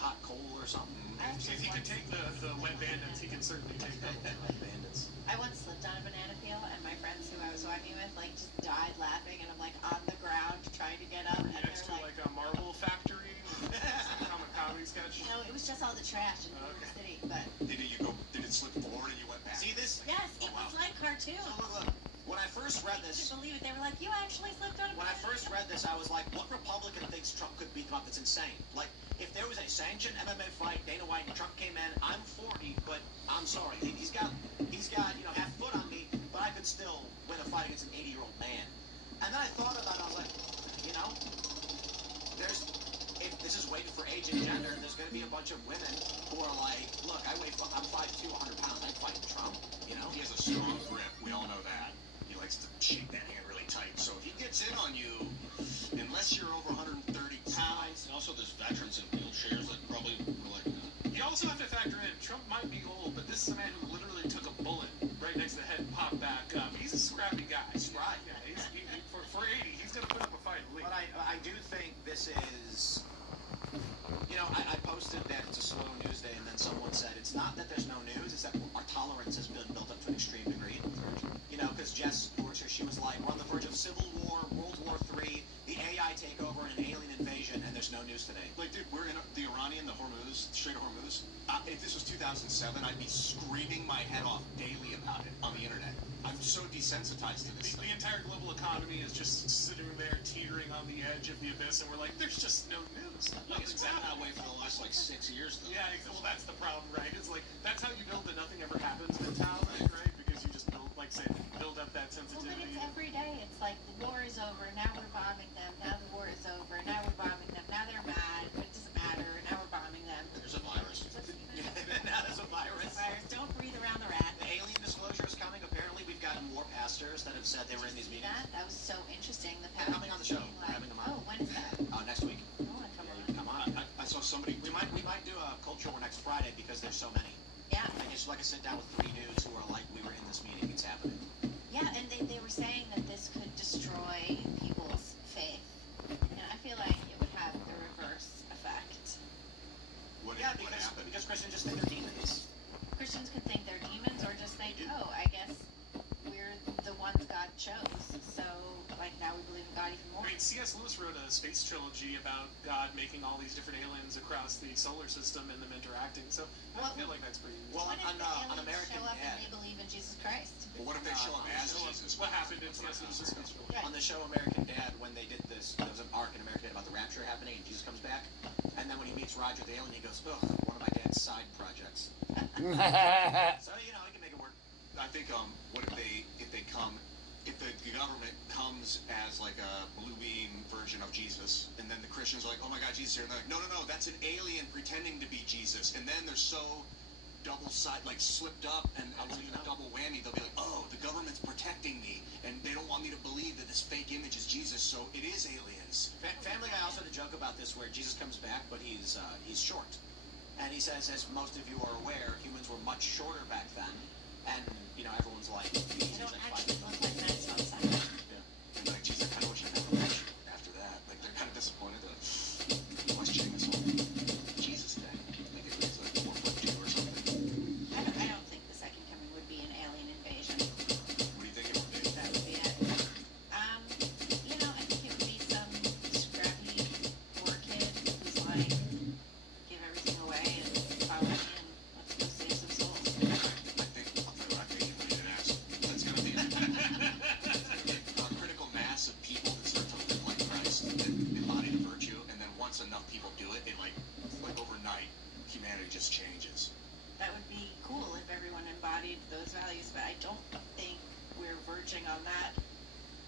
hot coal or something. If he can take the wet bandits, he can certainly take them. Wet bandits. I once slipped on a banana peel, and my friends who I was walking with just died laughing, and I'm on the ground trying to get up, and Next to a marble factory, some kamikaze sketch? No, it was just all the trash in New York City, but... Did it slip forward and you went back? See this? Yes, it was like cartoon. So look. When I first read I this, couldn't believe it. They were like, you actually slipped on a when I first read this, I was like, what Republican thinks Trump could beat them up? That's insane. Like, if there was a sanctioned MMA fight, Dana White and Trump came in, I'm 40, but I'm sorry. He's got, half foot on me, but I could still win a fight against an 80-year-old man. And then I thought about it, I was like, if this is weighted for age and gender, there's going to be a bunch of women who are like, look, I'm 5'2", 100 pounds, I'm fighting Trump, He has a strong grip. We all know that. He likes to shake that hand really tight. So if he gets in on you, unless you're over 130 pounds. And also, there's veterans in wheelchairs that probably were like that. You also have to factor in, Trump might be old, but this is a man who literally took a bullet right next to the head and popped back up. He's a scrappy guy. Right. Yeah, for 80, he's going to put up a fight. But I do think this is... I posted that it's a slow news day, and then someone said, it's not that there's no news, it's that our tolerance has been built up to an extreme degree. Because Jess, she was like, we're on the verge of civil war, World War III, the AI takeover, and an alien invasion, and there's no news today. Like, dude, we're in the Iranian, the Hormuz, Strait of Hormuz. If this was 2007, I'd be screaming my head off daily about it on the internet. I'm so desensitized to this. The entire global economy is just sitting there teetering on the edge of the abyss, and we're like, there's just no news. It's been that way for the last, 6 years, though. Yeah, well, that's the problem, right? It's like, that's how you build the nothing ever happens mentality, right? Because you just build up that sensitivity. Well, but it's every day. It's like, the war is over, now we're bombing them, now the war is over, now we're bombing them, now they're mad, but it doesn't matter, now we're bombing them. There's a virus. Now there's a virus. Don't breathe around the rat. The alien disclosure is coming. Apparently, we've gotten more pastors that have said they were in these meetings. That was so interesting. The They're coming on the show. We're having them on. Oh, when is that? Next week. Oh, come on. I saw somebody... We might do a culture war next Friday because there's so many. Yeah. I just I sit down with 3 dudes who are like, we were in this meeting, it's happening. Yeah, and they were saying that this could destroy people's faith. And I feel like it would have the reverse effect. What happened? Because Christians just think they're demons. Christians could think they're demons or just think, oh, I guess we're the ones God chose. So, now we believe in God even more. I mean, C.S. Lewis wrote a space trilogy about God making all these different aliens across the solar system and them interacting. So I feel like that's pretty... Well, what if on American show up Dad... and they believe in Jesus Christ? Well, what if they show up as Jesus? What happened in C.S. Lewis's space trilogy? On the show American Dad, when they did this, there was an arc in American Dad about the rapture happening, and Jesus comes back, and then when he meets Roger the alien, he goes, ugh, one of my dad's side projects. So, he can make it work. I think, what if the government comes as like a blue beam version of Jesus, and then the Christians are like, oh my God, Jesus here, and they're like, no, that's an alien pretending to be Jesus, and then they're so slipped up, and a double whammy, they'll be like, oh, the government's protecting me, and they don't want me to believe that this fake image is Jesus, so it is aliens. Family Guy also had a joke about this where Jesus comes back, but he's short. And he says, as most of you are aware, humans were much shorter back then, and, everyone's like... They don't actually look like men outside. Yeah. And like, geez, I kind of wish I had a picture after that. Like, they're kind of disappointed that questioning this whole Jesus thing. Like, it was like 4'2" or something. I don't think the second coming would be an alien invasion. What do you think it would be? That would be it. I think it would be some scrappy poor kid who's like, give everything away and follow me and let's go save some souls. I'll tell you what, I think you didn't ask. That's going to be a critical mass of people that start to live like Christ, that embody the virtue, and then once enough people do it, like overnight, humanity just changes. That would be cool if everyone embodied those values, but I don't think we're verging on that.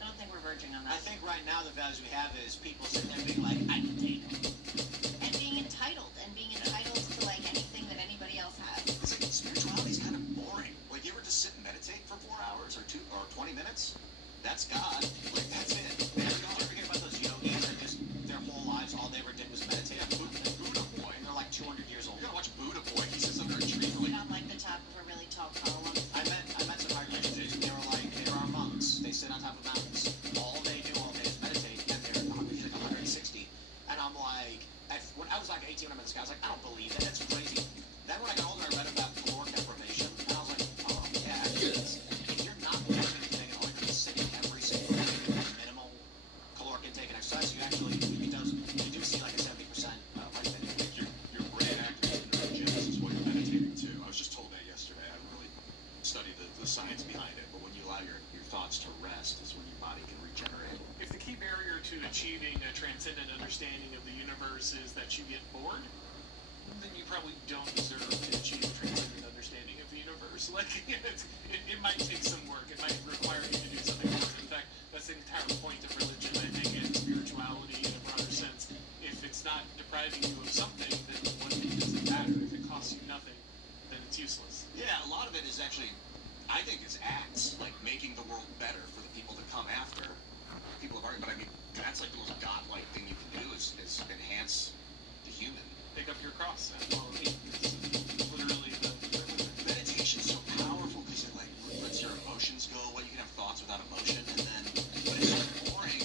I don't think we're verging on that. I think right now the values we have is people sitting there being like, I can take it. And being entitled to anything that anybody else has. It's like spirituality's kind of boring. Like, you ever just sit and meditate for 4 hours or 20 minutes? That's God. Like, that's it. Did you ever hear about those yogis that just their whole lives all they ever did was meditate? Buddha Boy. And they're like 200 years old. You gotta watch Buddha Boy. He sits under a tree for Sit on the top of a really tall column. I met some Hare Krishnas. They were like, they are monks. They sit on top of mountains. All they do all day is meditate, and they're like 160. And I'm like, when I was like 18 when I met this guy, I was like, I don't believe achieving a transcendent understanding of the universe is that you get bored, then you probably don't deserve to achieve a transcendent understanding of the universe. Like, it might take some work. It might require you to do something else. In fact, that's the entire point of religion, I think, and spirituality in a broader sense. If it's not depriving you of something, then what doesn't matter? If it costs you nothing, then it's useless. Yeah, a lot of it is actually, I think, is acts, like making the world better for the people to come after. People have already, but I mean, that's like the most godlike thing you can do is enhance the human. Pick up your cross and follow me. It's literally the... Meditation's so powerful because it like lets your emotions go away. You can have thoughts without emotion, and then, but it's so boring.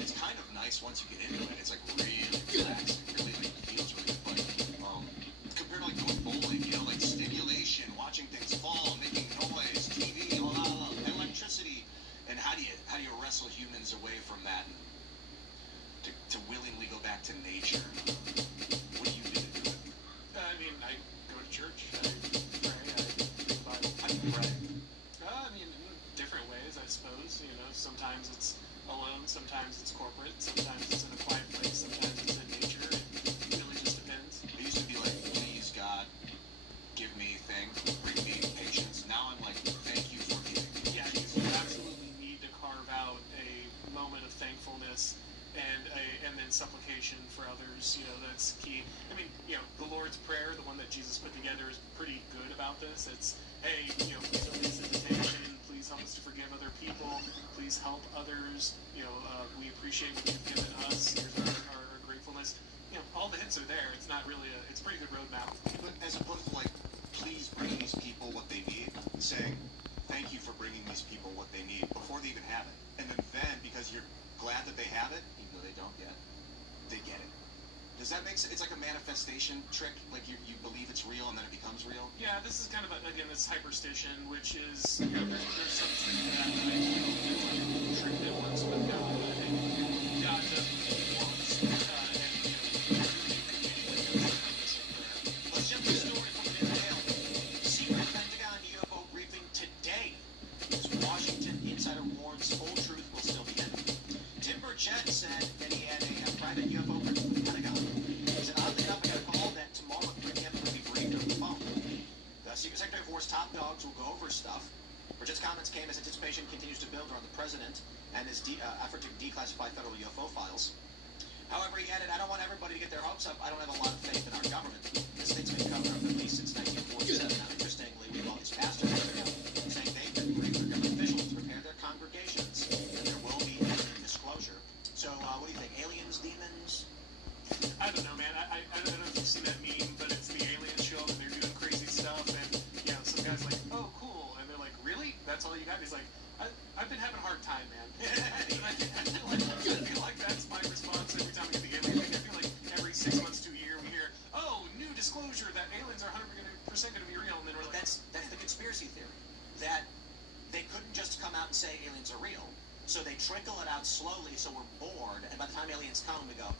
It's kind of nice once you get into it. It's like really relaxing, really like feels really good. But compared to like going bowling, you know, like stimulation, watching things fall, making noise, TV, electricity, and how do you wrestle humans away from that and to willingly go back to nature? What do you do to do it? I mean, I go to church, I pray, I read the Bible. I pray. I mean, in different ways, I suppose. You know, sometimes it's alone, sometimes it's corporate, sometimes it's in a quiet place, sometimes it's in nature. It really just depends. I used to be like, please God, give me things, bring me patience. Now I'm like, thank you for giving me. Yeah, you absolutely need to carve out a moment of thankfulness and then supplication for others. You know, that's key. I mean, you know, the Lord's Prayer, the one that Jesus put together, is pretty good about this. It's, hey, you know, please don't leave us in temptation. Please help us to forgive other people. Please help others. You know, we appreciate what you've given us. Here's our gratefulness. You know, all the hits are there. It's not really it's a pretty good roadmap. But as opposed to like, please bring these people what they need, saying, thank you for bringing these people what they need before they even have it. And then because you're glad that they have it, even though they don't yet, they get it. Does that make sense? It's like a manifestation trick, like you believe it's real and then it becomes real? Yeah, this is kind of, again, this hyperstition, which is, you know, there's some truth to that, but I think it's like a trick that works with God. I think God does what he wants, and, you know, Let's jump to the story from the mail. Secret Pentagon UFO briefing today. As Washington insider warns full truth will still be hidden. Tim Burchett said that he had a private UFO briefing with the Pentagon. He said, oddly enough, I got a call that tomorrow at 3 p.m. will be briefed over the phone. The Secret Secretary of War's top dogs will go over stuff. Burchett's comments came as anticipation continues to build around the president and his effort to declassify federal UFO files. However, he added, I don't want everybody to get their hopes up. I don't have a lot of faith in our government. The state's been covered up at least since 1947. Now, interestingly, we have all these pastors saying they've been briefed for government officials to prepare their congregations, and there will be disclosure. So, what do you think? Aliens, demons? I don't know, man. I don't know if you've seen that meme, but it's the aliens show up and they're doing crazy stuff, and, you know, some guy's like, oh, cool, and they're like, really? That's all you got? And he's like, I've been having a hard time, man. I feel like that's my response every time I get the alien thing. I feel like every 6 months to a year we hear, oh, new disclosure that aliens are 100% going to be real, and then we're like... That's the conspiracy theory. That they couldn't just come out and say aliens are real, so they trickle it out slowly so we're bored, and by the time aliens come, we go,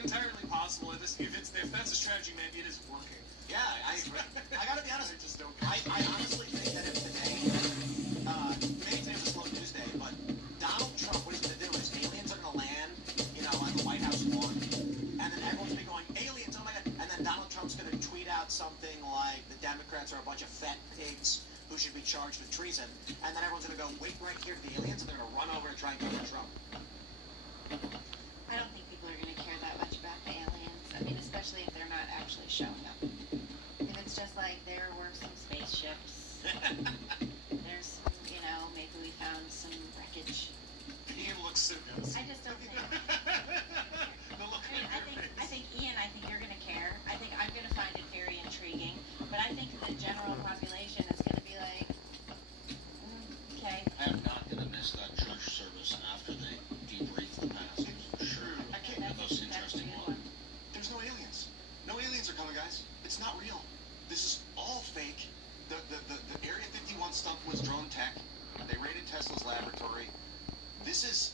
Entirely possible. If that's a strategy, man, it is working. Yeah, I gotta be honest. I just don't... I honestly think that if today, maybe today's a slow news day, but Donald Trump, what he's gonna do is aliens are gonna land, you know, on the White House lawn, and then everyone's gonna be going, aliens, oh my God, and then Donald Trump's gonna tweet out something like the Democrats are a bunch of fat pigs who should be charged with treason, and then everyone's gonna go, wait right here to the aliens, and they're gonna run over and try and cover Trump. I don't think people are going to care that much about the aliens. I mean, especially if they're not actually showing up. If it's just like there were some spaceships, there's some, you know, maybe we found some wreckage. Ian looks so good. I just don't think. I think Ian, you're going to care. I think I'm going to find it very intriguing. But I think the general population is going to be like, okay. I am not going to miss that church service after they debrief the past. Sure, the most interesting one. There's no aliens. No aliens are coming, guys. It's not real. This is all fake. The Area 51 stuff was drone tech. They raided Tesla's laboratory. This is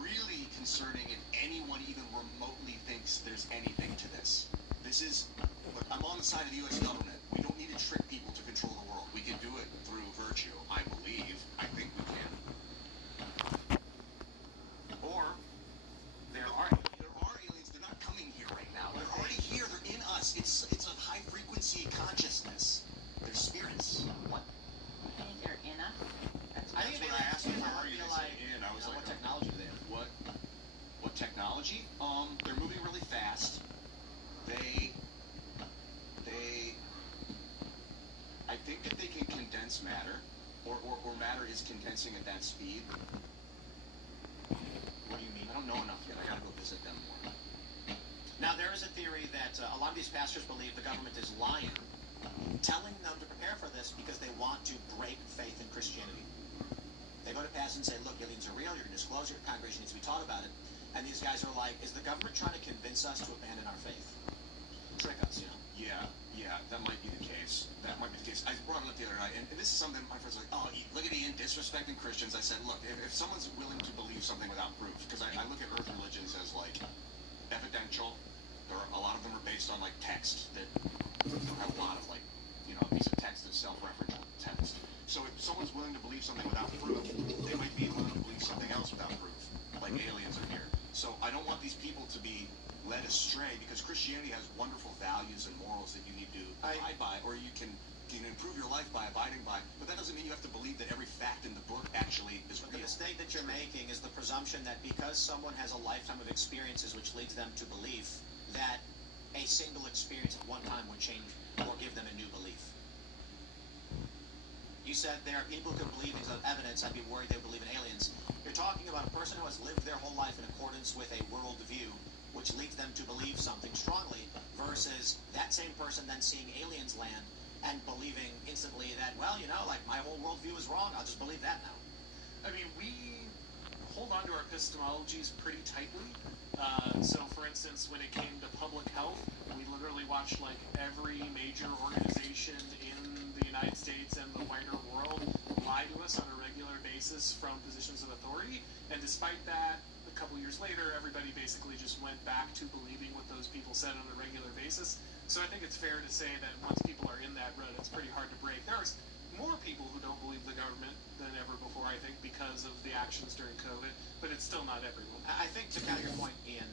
really concerning if anyone even remotely thinks there's anything to this. This is, look, I'm on the side of the U.S. government. We don't need to trick people to control the world. We can do it through virtue, I believe. I think we can. Or I think that they can condense matter, or matter is condensing at that speed. What do you mean? I don't know enough yet. I gotta go visit them more. Now, there is a theory that a lot of these pastors believe the government is lying, telling them to prepare for this because they want to break faith in Christianity. They go to pastors and say, look, aliens are real, you're going to disclose it, your congregation needs to be taught about it. And these guys are like, is the government trying to convince us to abandon our faith? Trick us, you know? Yeah, that might be the case. That might be the case. I brought it up the other night, and this is something my friends are like, oh, look at Ian disrespecting Christians. I said, look, if someone's willing to believe something without proof, because I look at earth religions as like evidential. A lot of them are based on like text that have a lot of like, you know, a piece of text that's self-referential text. So if someone's willing to believe something without proof, they might be willing to believe something else without proof, like aliens are here. So I don't want these people to be led astray, because Christianity has wonderful values and morals that you need to abide by, or you can improve your life by abiding by. But that doesn't mean you have to believe that every fact in the book actually is real. The mistake that you're making is the presumption that because someone has a lifetime of experiences which leads them to belief, that a single experience at one time would change or give them a new belief. You said there are people who can believe things without evidence. I'd be worried they would believe in aliens. You're talking about a person who has lived their whole life in accordance with a worldview which leads them to believe something strongly, versus that same person then seeing aliens land and believing instantly that, well, you know, like my whole worldview is wrong, I'll just believe that now. I mean, we hold on to our epistemologies pretty tightly. So, for instance, when it came to public health, we literally watched like every major organization in the United States and the wider world lie to us on a regular basis from positions of authority. And despite that, a couple years later, everybody basically just went back to believing what those people said on a regular basis. So I think it's fair to say that once people are in that rut, it's pretty hard to break. There's more people who don't believe the government than ever before, I think, because of the actions during COVID, but it's still not everyone. I think, to counter your point, Ian,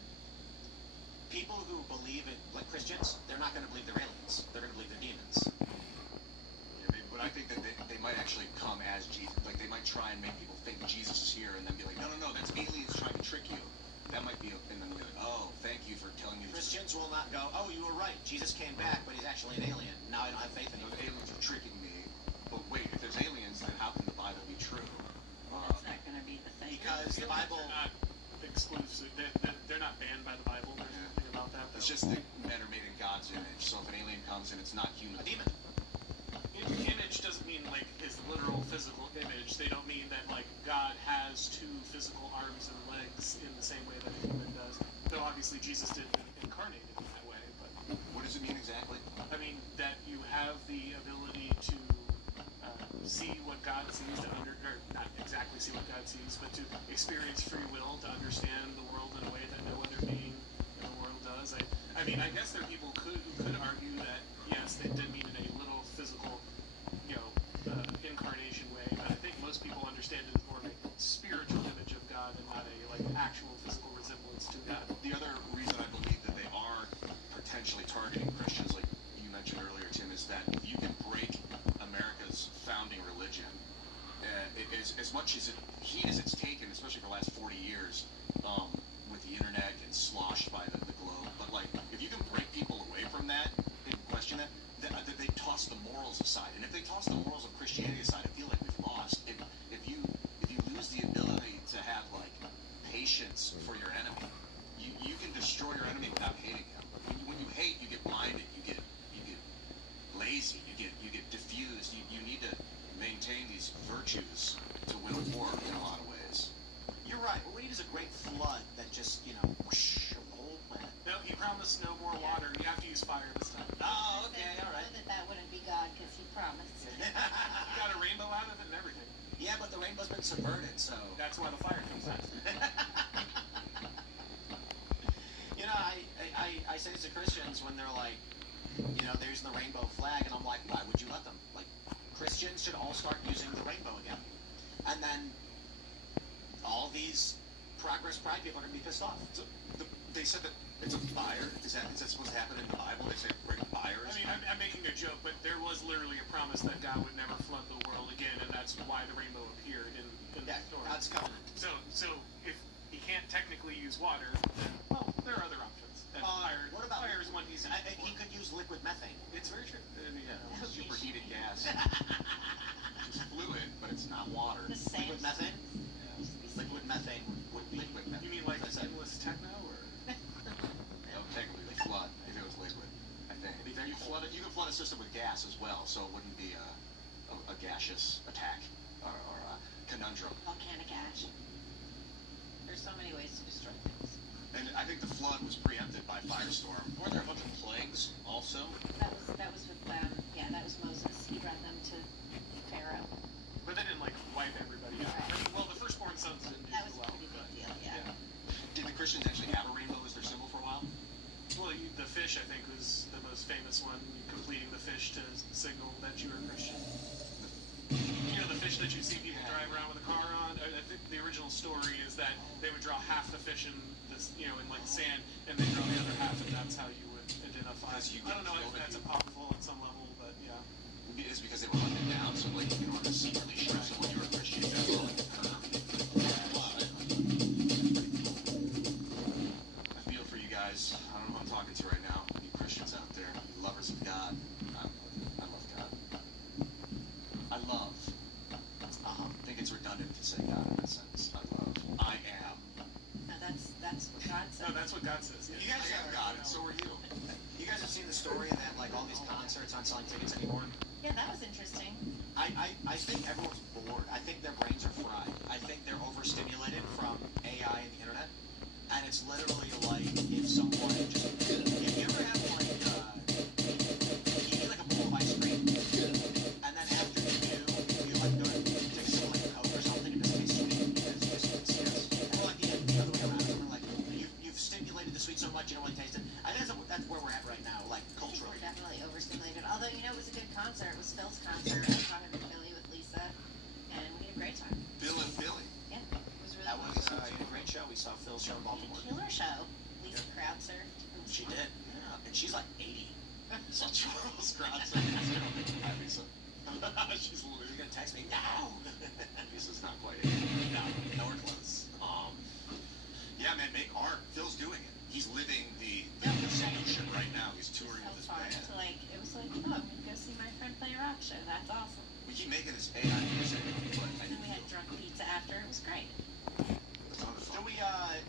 people who believe in, like Christians, they're not going to believe they're aliens. They're going to believe they're demons. Yeah, but I think that they might actually come as Jesus. Like, they might try and make people think Jesus is here, and then be like, no, that's aliens trying to trick you. That might be, and then they'll be like, oh, thank you for telling me this. Christians will not go, oh, you were right, Jesus came back, but he's actually an alien. Now I don't have faith in him. The aliens are tricking me. But wait, if there's aliens, then how can the Bible be true? That's not going to be the thing. Because the Bible... They're not exclusive. They're not banned by the Bible. There's nothing about that. It's just that men are made in God's image, so if an alien comes and it's not human... A demon. Image doesn't mean like his literal physical image. They don't mean that like God has two physical arms and legs in the same way that a human does. Though obviously Jesus didn't incarnate in that way. But what does it mean exactly? I mean that you have the ability to see what God sees, or not exactly see what God sees, but to experience free will, to understand the world in a way that no other being in the world does. I mean, I guess there are people who could argue that yes, they did mean in a little physical, incarnation way, but I think most people understand it as more of a spiritual image of God and not a like actual physical resemblance to God. The other reason I believe that they are potentially targeting Christians, like you mentioned earlier, Tim, is that if you can break America's founding religion, as much as heat as it's taken, especially for the last 40 years, with the internet and sloshed by the globe, but like if you can break people away from that and question that they toss the morals aside. And if they toss the morals of Christianity aside, I feel like we've lost. If you lose the ability to have like patience for your enemy, you can destroy your enemy without hating him. When you hate, you get blinded, you get lazy, you get diffused. You need to maintain these virtues to win a war in a lot of ways. You're right. What we need is a great flood that just, whoosh, of the whole planet. No, he promised no more water. You have to use fire this time. Oh, okay, all right. I know that wouldn't be God because he promised. You got a rainbow out of it and everything. Yeah, but the rainbow's been subverted, so... That's why the fire comes out. I say this to Christians when they're like, there's the rainbow flag, and I'm like, why would you let them? Like, Christians should all start using the rainbow again. And then all these Progress Pride people are going to be pissed off. So they said that it's a fire. Is that supposed to happen in the Bible? They say break fires? I mean, I'm making a joke, but there was literally a promise that God would never flood the world again, and that's why the rainbow appeared in the story. God's covenant. So if he can't technically use water, then, well, there are other options. What about fire is one he's he could use liquid methane. It's very true. Superheated gas. as well, so it wouldn't be a gaseous attack or a conundrum. Volcanic ash. There's so many ways to destroy things. And I think the flood was preempted by firestorm. Weren't there a bunch of plagues also? That was with that was Moses. He brought them to Pharaoh. But they didn't like wipe everybody out. I mean, well, the firstborn sons didn't do That was so a well. pretty big deal, yeah. Did the Christians actually have a rainbow as their symbol for a while? Well, the fish, I think, was the most famous one, completing the fish to signal that you were a Christian. You know, the fish that you see people drive around with a car on? I think the original story is that they would draw half the fish in this, in like sand, and they draw the other half, and that's how you would identify. I don't know if that's apocryphal at some level, but yeah. It's because they were hunted down, so like you want to secretly show someone you're a Christian. That's all. I feel for you guys. I don't know who I'm talking to right now. You Christians out there, you lovers of God. I love God. I love. I think it's redundant to say God in that sense. I am. No, that's what God says. No, that's what God says. Yeah. You guys have God, and so are you. You guys have seen the story that like all these concerts aren't selling tickets anymore? Yeah, that was interesting. I think everyone's bored. I think their brains are fried. I think they're overstimulated from AI and the internet. And it's literally like if someone just if you ever have like you eat like a bowl of ice cream and then after you like go to take some like Coke or something, it just tastes sweet because you just or like the other way around, something like you've stimulated the sweet so much you don't want to taste it. I think that's where we're at right now, like culturally. We're definitely overstimulated. Although, it was a good concert. It was Phil's concert. I saw him in Philly with Lisa, and we had a great time. Bill and Billy. Yeah, it was really That was a great show. We saw Phil's show in Baltimore. killer show. Lisa crowd surfed. She did. Yeah. And she's like 80. So Charles Gronson. Hi, Lisa. She's You're gonna text me now. Lisa's not quite 80. No, nowhere close. Yeah, man, make art. Phil's doing it. He's living the solution right now. He's touring with his band. It was like, oh, I'm gonna go see my friend play a rock show. That's awesome. We keep making this AI music, but I And then we had drunk pizza after. It was great. So we got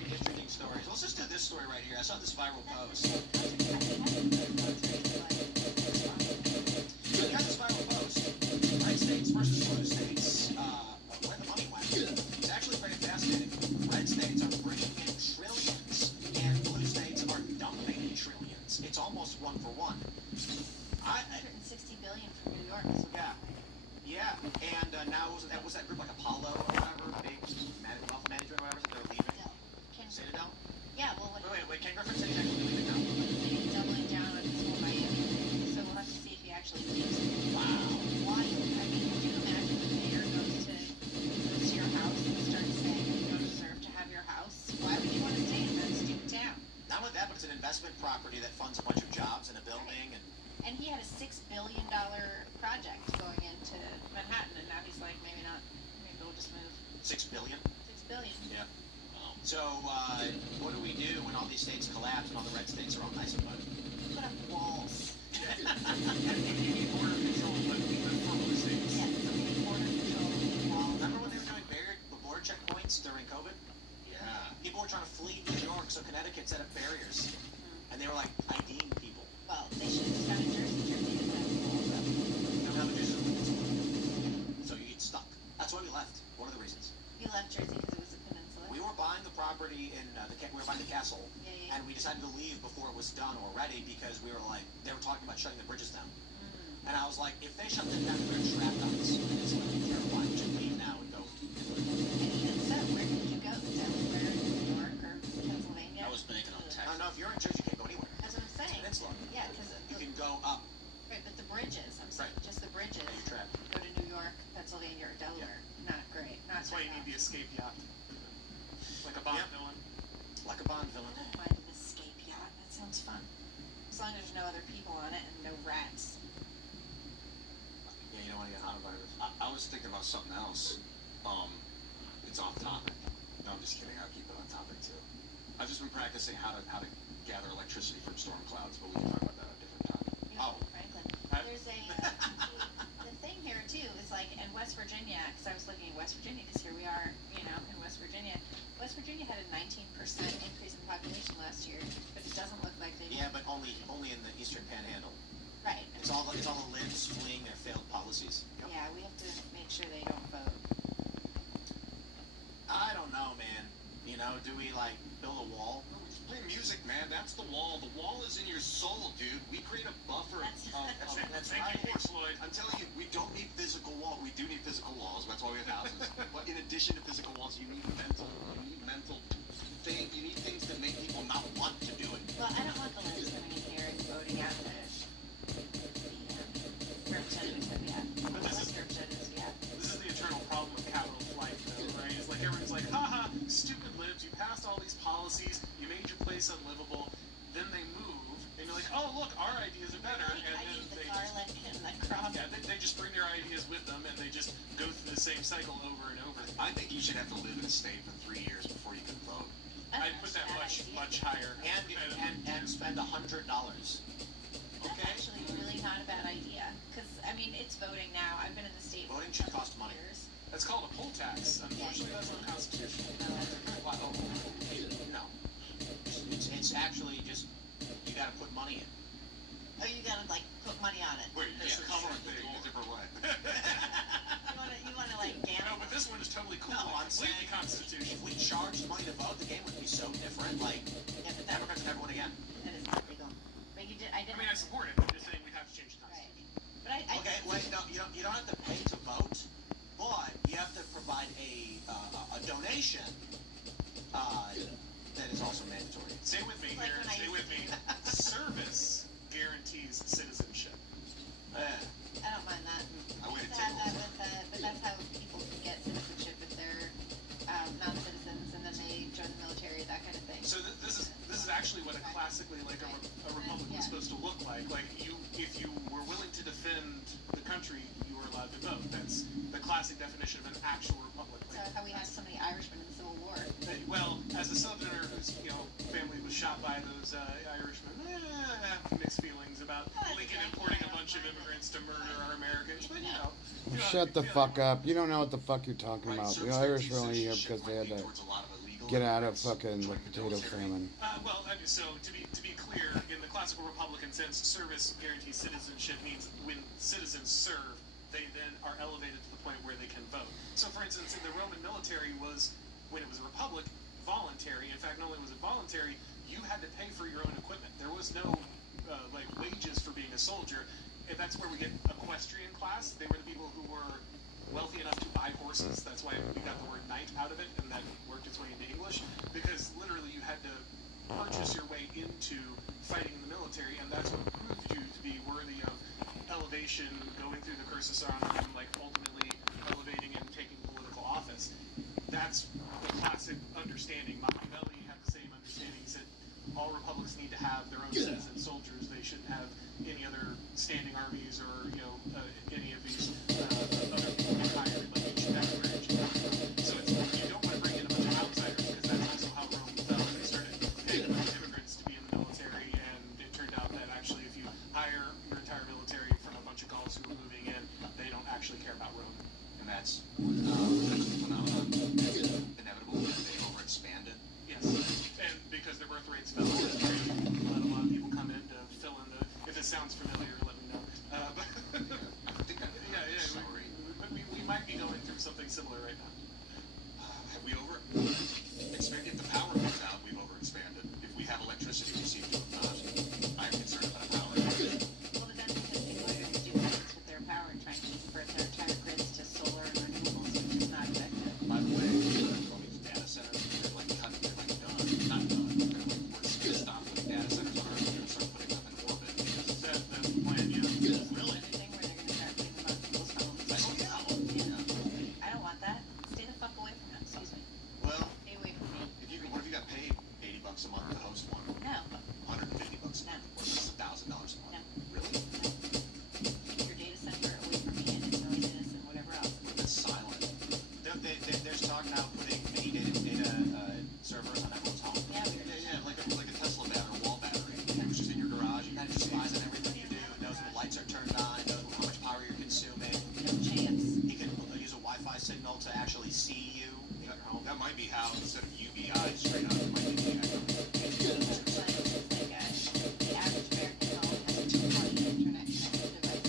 redistricting stories. Let's just do this story right here. I saw this viral post. We got this viral post. Red states versus blue states. Where the money went. It's actually very fascinating. Red states are bringing in trillions, and blue states are dumping trillions. It's almost one for one. 160 billion from New York. Yeah. And now was that group like Apollo or whatever, big wealth management or whatever, that they're leaving? Citadel? Yeah, well, Wait, Ken Griffin said he's actually leaving now? He's doubling down on his whole Miami. So we'll have to see if he actually leaves. Wow. Why? I mean, could you imagine the mayor goes to your house and starts saying you don't deserve to have your house? Why would you want to stay in that stupid town? Not only that, but it's an investment property that funds a bunch of jobs and a building. And he had a $6 billion project going into Manhattan, and now he's like, maybe not. Maybe we'll just move. $6 billion? $6 billion. Yeah. So, what do we do when all these states collapse and all the red states are all nice and muddy? Put up walls. You need border control, but for blue states. Yeah, border control, walls. Remember when they were doing border checkpoints during COVID? Yeah. People were trying to flee New York, so Connecticut set up barriers. And they were like IDing people. Well, they should have just got a Jersey. Jersey didn't have walls up. Don't have a Jersey. So you get stuck. That's why we left. One of the reasons. You left Jersey because it was a peninsula. We were buying the property in we were buying the castle, and we decided to leave before it was done already because we were like, they were talking about shutting the bridges down. And I was like, if they shut them down, they're going to trap us. And it's going to be terrifying. We should leave now and go. And even so, where did you go? Delaware, New York, or Pennsylvania? I was banking on Texas. No, if you're in Jersey, you can't go anywhere. That's what I'm saying. Peninsula. Yeah, because you can go up. Right, but the bridges. I'm saying just the bridges. Yeah, you're trapped. Go to New York, Pennsylvania, or Delaware. Yeah. Not great. That's why you need the escape yacht. Like a Bond villain. Like a Bond villain. I don't mind an escape yacht. That sounds fun. As long as there's no other people on it and no rats. Yeah, you don't want to get hot virus. I was thinking about something else. It's off topic. No, I'm just kidding. I'll keep it on topic too. I've just been practicing how to gather electricity from storm clouds, but we can talk about that at a different time. Franklin. There's a the thing here too is like in West Virginia, because I was looking at West Virginia, because here we are, in West Virginia. West Virginia had a 19% increase in population last year, but it doesn't look like they. Yeah, but only in the Eastern Panhandle. Right. It's all it's all the libs fleeing their failed policies. Yeah, we have to make sure they don't vote. I don't know, man. You know, do we like build a wall? No, we just play music, man. That's the wall. The wall is in your soul, dude. We create a buffer. That's Thank right. you, Floyd. I'm telling you, we don't need physical walls. We do need physical walls. That's why we have houses. But in addition to physical walls, you need mental things. You need things that make people not want to do it. Well, I don't want the libs coming in here and voting out the representatives that we have. But this is Representatives we have. This is the eternal problem with capital flight, though, right? It's like everyone's like, haha, stupid libs, you passed all these policies, you made your place unlivable, then they move, and you're like, oh, look, our ideas are better, and I then need the they garlic and the crop. yeah, they just bring their ideas with them, and they just go through the same cycle over and over. I think you should have to live in a state for 3 years before you can vote. I'd put that much higher. And spend $100. That's Okay? actually really not a bad idea. Because, I mean, it's voting now. I've been in the state Voting for should cost money. years. That's called a poll tax. Unfortunately, that's unconstitutional. Well, no. It's actually just, you gotta put money in. Oh, you gotta, like, put money on it. Wait, yeah, cover it a different way. You wanna like, gamble? No, but this one is totally cool. No, I'm saying completely constitutional. if we charged money to vote, the game would be so different. Like, Yeah, but that, Democrats never win again. that is not legal. But you did, I I didn't. mean, I support it. I'm just saying we have to change the Right. constitution. But I Okay, wait, no, you don't have to pay to vote, but you have to provide a donation that is also mandatory. Stay with me Like here. when I Stay used with me. Service guarantees citizenship. I don't mind that. I We waited used to have that tables. but that's how people can get citizenship if they're non-citizens and then they join the military, that kind of thing. So this is actually what a classically like a republic is supposed to look like. Like if you were willing to defend the country, you were allowed to vote. That's the classic definition of an actual republic. So how we had so many Irishmen in the Civil War. Well, as a Southerner whose family was shot by those Irishmen, I have mixed feelings about Lincoln importing a bunch of immigrants to murder our Americans. But Shut the fuck up. You don't know what the fuck you're talking about. The Irish were only here because they had to get out of fucking the potato famine. Well, I mean, so to be clear, in the classical Republican sense, service guarantees citizenship means when citizens serve, they then are elevated to the point where they can vote. So, for instance, in the Roman military was, when it was a republic, voluntary. In fact, not only was it voluntary, you had to pay for your own equipment. There was no like wages for being a soldier. And that's where we get equestrian class. They were the people who were wealthy enough to buy horses. That's why we got the word knight out of it, and that worked its way into English. Because literally you had to purchase your way into fighting in the military, and that's what proved you to be worthy of elevation, going through the cursus honorum, and like ultimately elevating and taking political office. That's the classic understanding. Machiavelli had the same understanding. He said all republics need to have their own citizen soldiers. They shouldn't have any other standing armies or any of these other empires. Like you should have where you should have. So you don't want to bring in a bunch of outsiders because that's also how Rome fell. They started paying immigrants to be in the military, and it turned out that actually if you hire your entire military from a bunch of Gauls who are moving in, they don't actually care about Rome. And that's a phenomenon inevitable that they overexpand it. Yes, and because their birth rates fell, let a lot of people come in to fill in the. If it sounds familiar, let me know. But I think I we might be going through something similar right now. Have we expanded? If the power goes out, we've overexpanded. If we have electricity, we seem to have not. I'm concerned about power. Well, but that's because people are going to do things with their power and trying to convert their entire grids to solar and renewables, which is not effective. By the way, all these data centers, they're like done. Not done. We're stop putting data centers on Earth. We're going to start putting them in orbit. That's the plan, yeah. Really? Thing where they're going to start putting them on people's phones. I don't want that. Stay the fuck away from them. Excuse me. Well, Stay away from me. what if you got paid $80 a month to host one? No. $150 a month? What if it's $1,000 a month? No. Really? Keep your data center away from me and its noisiness and whatever else. What if it's silent? There's talk now putting mini data servers on everyone's home. Yeah, we were Yeah, like a Tesla battery, wall battery, which is in your garage. And it just spies on everything you do, knows when the lights are turned on, knows how much power you're consuming. no chance. He can use a Wi-Fi signal to actually see you in your home. That might be how, instead of UBI, straight up, it might be The average American home has a 220 internet connected device.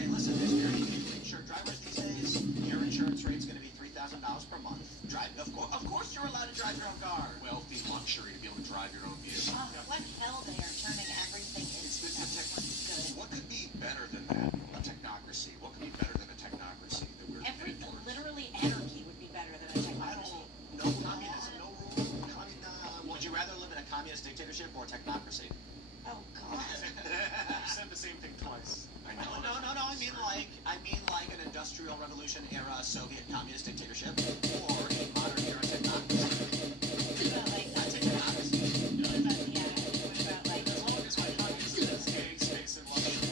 say, listen, there's very few insured drivers these days. Your insurance rate's going to be $3,000 per month. Of course you're allowed to drive your own car. Wealthy luxury to be able to drive your own vehicle. Oh, what hell they are turning everything into. Good. What could be better than that? A technocracy. What could be better than a technocracy that we're heading towards? Literally anarchy would be better than a technocracy. No communism, no rule. Would you rather live in a communist dictatorship or a technocracy? Oh God. You said the same thing twice. I know. No. I mean like an industrial revolution era Soviet communist dictatorship or a modern era technocracy. That's a technocracy. What about like As long as my communism is gay, space, and luxury.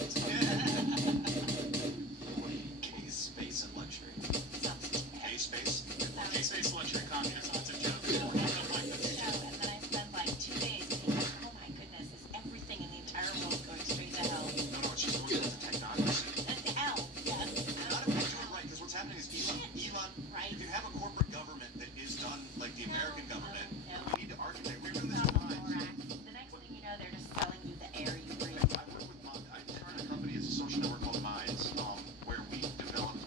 Gay space and luxury. Gay space? Gay space, luxury, communism. It's a joke. And then I spend like 2 days thinking, oh my goodness, is everything in the entire world going straight to hell? No, it's just going to technocracy. And to hell, yes. Not if we do it right, because what's happening is Elon, right. If you have a corporate government that is done like the American government, we need to architect. We're doing this The fine. next thing you know, they're just selling you the air you breathe. I work with I run a company, it's a social network called Minds, where we developed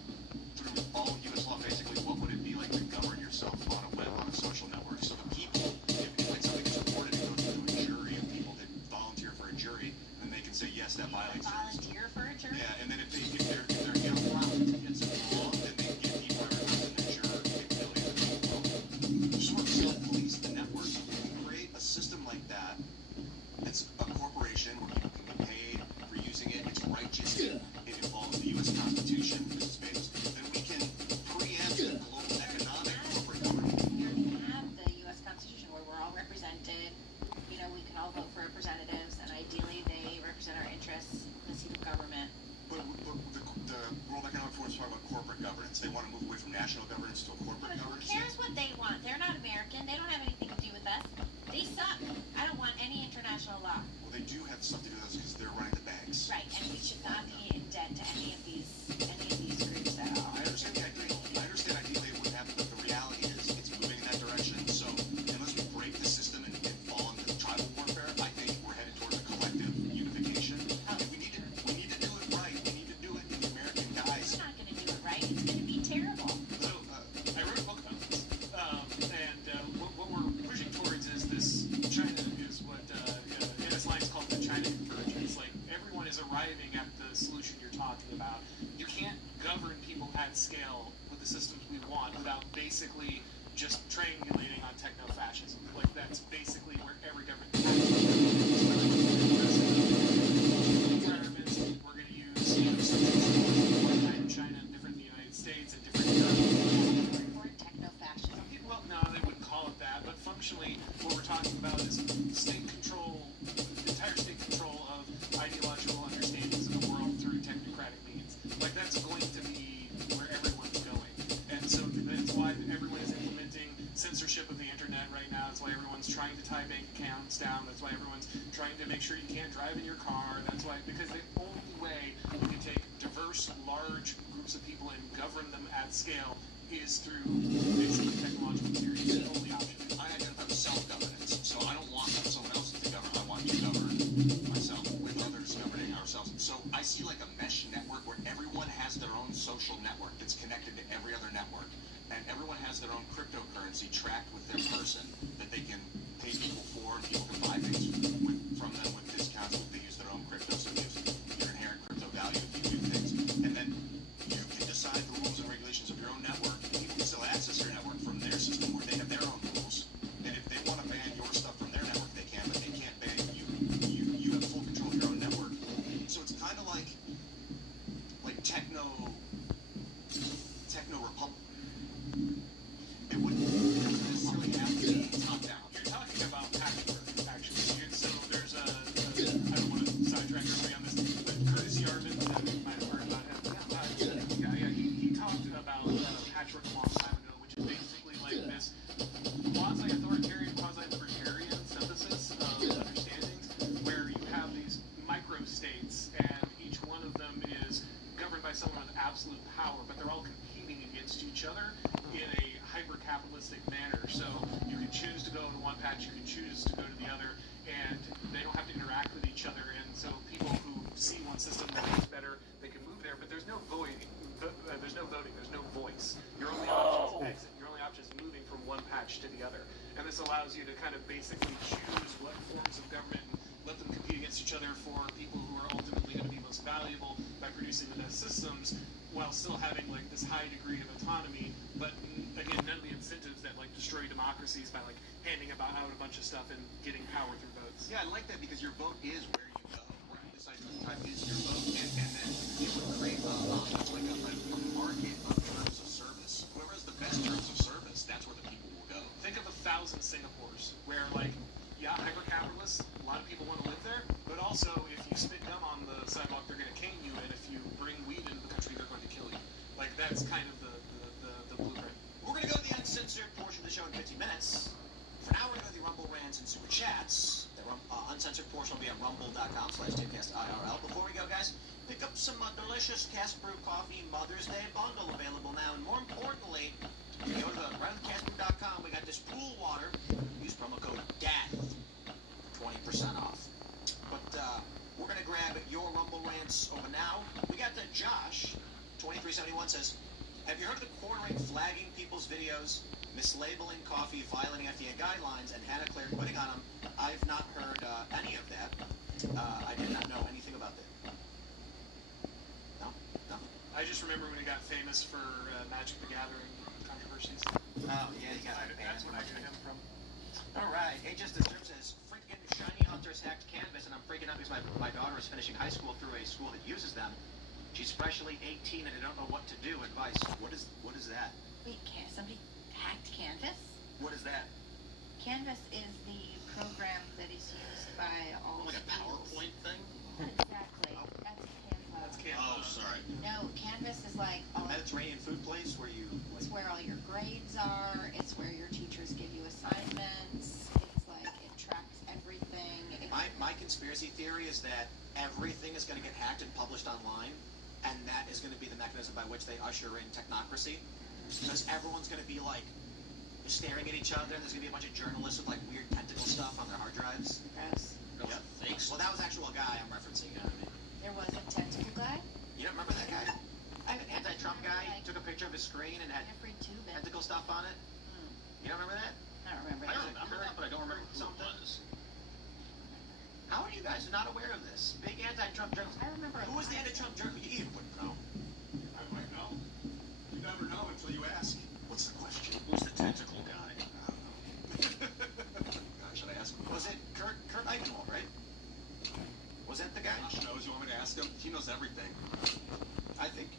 through all of U.S. law basically what would it be like to govern yourself on a social network. So the people, if like something gets reported, it goes to a jury of people that volunteer for a jury, and they can say yes, that violates. Volunteer for a jury? Yeah, and then if they're allowed to get something wrong, then they get deprioritized in the juror capabilities of the world. Sort of self-police the network. If we create a system like that, it's a corporation where people can be paid for using it. It's righteous. It involves the U.S. Constitution, Mrs. Bezos. Then we can preempt the global economic corporate government. We already have the U.S. Constitution where we're all represented. You know, we can all vote for representatives, and ideally they represent our interests in the seat of government. But the World Economic Forum is talking about corporate governance. They want to move away from national governance to a corporate But who governance. cares what they want? They're not American. They don't have anything to do with us. They suck. I don't want any international law. Well, they do have stuff to do with us because they're running the banks. Right, and we should not be in debt to any of these groups at all. I understand the idea. I understand ideally it wouldn't happen, but the reality is it's moving in that direction. So unless we break the system and fall into tribal warfare, I think we're headed towards a collective unification. And we need to do it right. We need to do it in the American guise. We're not going to do it right. It's going to be terrible. So, I wrote a book about this, what we're pushing towards is this. China is what Dennis Lyons called the China convergence. Like, everyone is arriving at the solution you're talking about. You can't govern people at scale with the systems we want without basically just triangulating on techno-fascism. Like, that's basically where every government has to environments. We're going to use systems like in China, different in the United States, and different in Europe. Techno-fascism. Well, no, they wouldn't call it that, but functionally, what we're talking about is state control, entire state control of ideological understandings of the world through technocratic means. Like, that's going to be where everyone's going. And so that's why everyone is implementing censorship of the internet right now. That's why everyone's trying to tie bank accounts down. That's why everyone's trying to make sure you can't drive in your car. That's why, because the only way you can take diverse, large groups of people and govern them at scale is through basically technological theory. It's the only option. I identify with self-governance, so I don't want someone else to govern. I want to govern myself with others governing ourselves. So I see like a mesh network where everyone has their own social network that's connected to every other network, and everyone has their own cryptocurrency tracked with their person that they can pay people for, and people can buy things from them with discounts if they use their own crypto. So it gives your inherent crypto value if you do things, and then you can decide the rules and regulations of your own network. People can still access your network from their system where they have their own rules. And if they want to ban your stuff from their network, they can, but they can't ban you. You have full control of your own network. So it's kind of like techno republic. It wouldn't necessarily have to be top down. You're talking about patchwork, actually. So there's I don't want to sidetrack everybody on this, but Curtis Yarvin, that you might have heard about him. He talked about patchwork a long time ago, which is basically like this quasi-authoritarian, quasi-libertarian synthesis of understandings, where you have these micro-states, and each one of them is governed by someone with absolute power, but they're all competing against each other in a hyper-capitalistic manner. So you can choose to go to one patch, you can choose to go to the other, and they don't have to interact with each other. And so people who see one system that is better, they can move there. But there's attached to the other. And this allows you to kind of basically choose what forms of government and let them compete against each other for people who are ultimately going to be most valuable by producing the best systems, while still having like this high degree of autonomy, but again, none of the incentives that like destroy democracies by like handing out a bunch of stuff and getting power through votes. Yeah, I like that because your vote is where you go. Right. This type is your vote, and then it would create like a market of terms of service. Whoever has the best terms of service, that's where the people will go. Think of 1,000 Singapores, where like, yeah, hyper-capitalists, a lot of people want to live there, but also if you spit gum on the sidewalk, they're going to cane you, and if you bring weed into the country, they're going to kill you. Like, that's kind of the blueprint. We're going to go to the uncensored portion of the show in 50 minutes. For now, we're going to go to the Rumble Rants and Super Chats. The uncensored portion will be at rumble.com/timcastirl. Before we go, guys, pick up some delicious Cast Brew Coffee Mother's Day bundle available now. And more importantly, if you go to castbrew.com, we got this pool water. Use promo code DAD, 20% off. But we're going to grab your Rumble Rants over now. We got Josh, 2371 says, have you heard of the quartering flagging people's videos, mislabeling coffee, violating FDA guidelines, and Hannah Claire quitting on them? I've not heard any of that. I did not know anything about that. No? I just remember when he got famous for Magic the Gathering controversies. Oh, yeah, you got it. That's when I knew him from. All right. Hey, Just Deserve says, freaking Shiny Hunters hacked Canvas, and I'm freaking out because my daughter is finishing high school through a school that uses them. She's freshly 18 and I don't know what to do. Advice. What is that? Wait, somebody hacked Canvas? What is that? Canvas is the program that is used by all Like a schools. PowerPoint thing? Exactly. That's Canva. That's Canva. Oh, sorry. No, Canvas is like Mediterranean food place where you... it's where all your grades are. It's where your teachers give you assignments. It's like it tracks everything. My conspiracy theory is that everything is going to get hacked and published online, and that is going to be the mechanism by which they usher in technocracy. Because everyone's going to be like staring at each other, and there's going to be a bunch of journalists with like weird tentacle stuff on their hard drives. Gross. Yep. Thanks. Well, that was actual guy I'm referencing. You know what I mean? There was a tentacle guy. You don't remember that guy? An anti-Trump guy took a picture of his screen and had Jeffrey Toobin. tentacle stuff on it. You don't remember that? I don't remember I that. remember that, but I don't remember who it was. How are you guys not aware of this? Big anti-Trump journalist. I remember. Who was the anti-Trump journalist? You even wouldn't know. I might know. You never know until you ask. What's the question? Who's the tentacle guy? Should I ask him? Was it Kurt Eichenwald, right? Was that the guy? Josh knows. You want me to ask him? He knows everything. I think.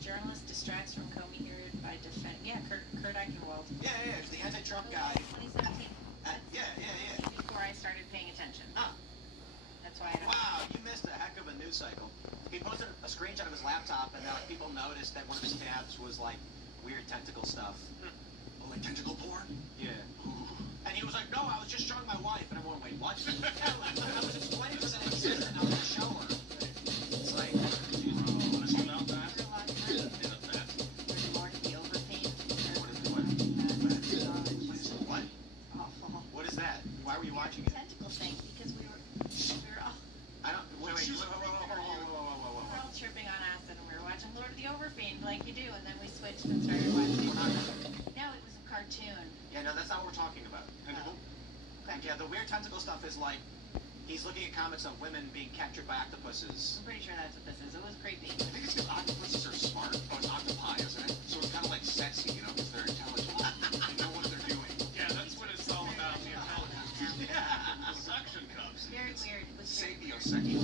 Journalist distracts from coherent by defense. Yeah, Kurt Eichenwald. Yeah, it was the anti-Trump guy. 2017. Yeah. Before I started paying attention. Huh. That's why I don't. Wow, you missed a heck of a news cycle. He posted a screenshot of his laptop, and people noticed that one of his tabs was like weird tentacle stuff. Oh, like tentacle porn? Yeah. And he was like, no, I was just showing my wife. And everyone, wait, what? I was explaining to an assistant, I was going to show her. It's like, Honest about that? There's more to the overpaint. What? What is that? Why were you watching it? Tentacle thing, because we were all I don't, wait, we were all tripping on acid and we were watching Lord of the Overfiend like you do, and then we switched and started watching. No, it was a cartoon. Yeah, no, that's not what we're talking about. Okay. Yeah, the weird tentacle stuff is like, he's looking at comments of women being captured by octopuses. I'm pretty sure that's what this is. It was creepy. I think it's because octopuses are smart. Oh, it's octopi, isn't it? So it's kind of like sexy, you know, because they're intelligent. They know what they're doing. Yeah, that's what it's all about, the intelligence. Yeah. The suction cups. Very weird. It was very Sapiosexual.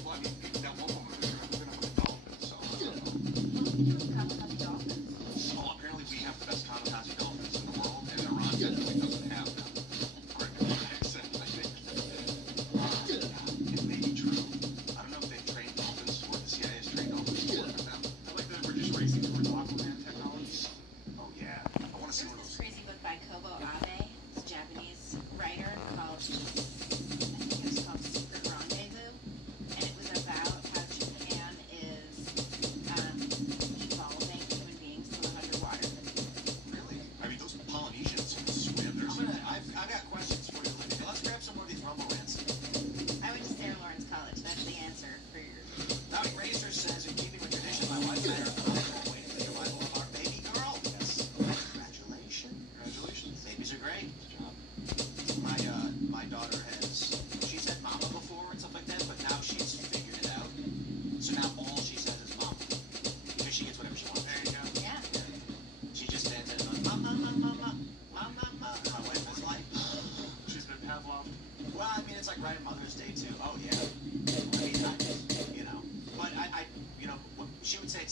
Well, I mean, that one woman was hooking up with a dolphin, so... Kamikaze dolphins. Well, apparently we have the best kamikaze dolphins in the world, and Iran definitely doesn't have them. According to my accent, I think. It may be true.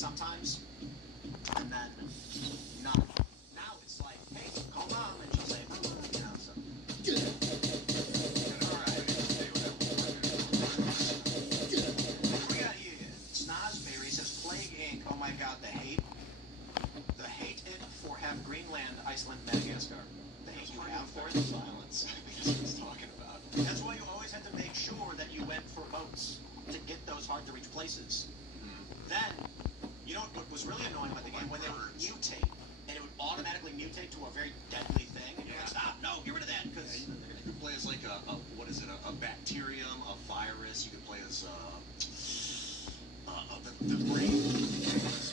sometimes, and then none. Now it's like, hey, call mom, and she'll say, Mama, you know, so. Alright. What do we got here? Snozberry says, Plague Inc. Oh my god, the hate. The hate it for have Greenland, Iceland, Madagascar. The hate you have for it. Violence. I think that's what he's talking about. That's why you always had to make sure that you went for boats to get those hard-to-reach places. Then, you know what was really annoying about the game? When they would mutate, and it would automatically mutate to a very deadly thing, and you're like, stop, no, get rid of that, because... You could play as like a what is it, a bacterium, a virus. You could play as the brain.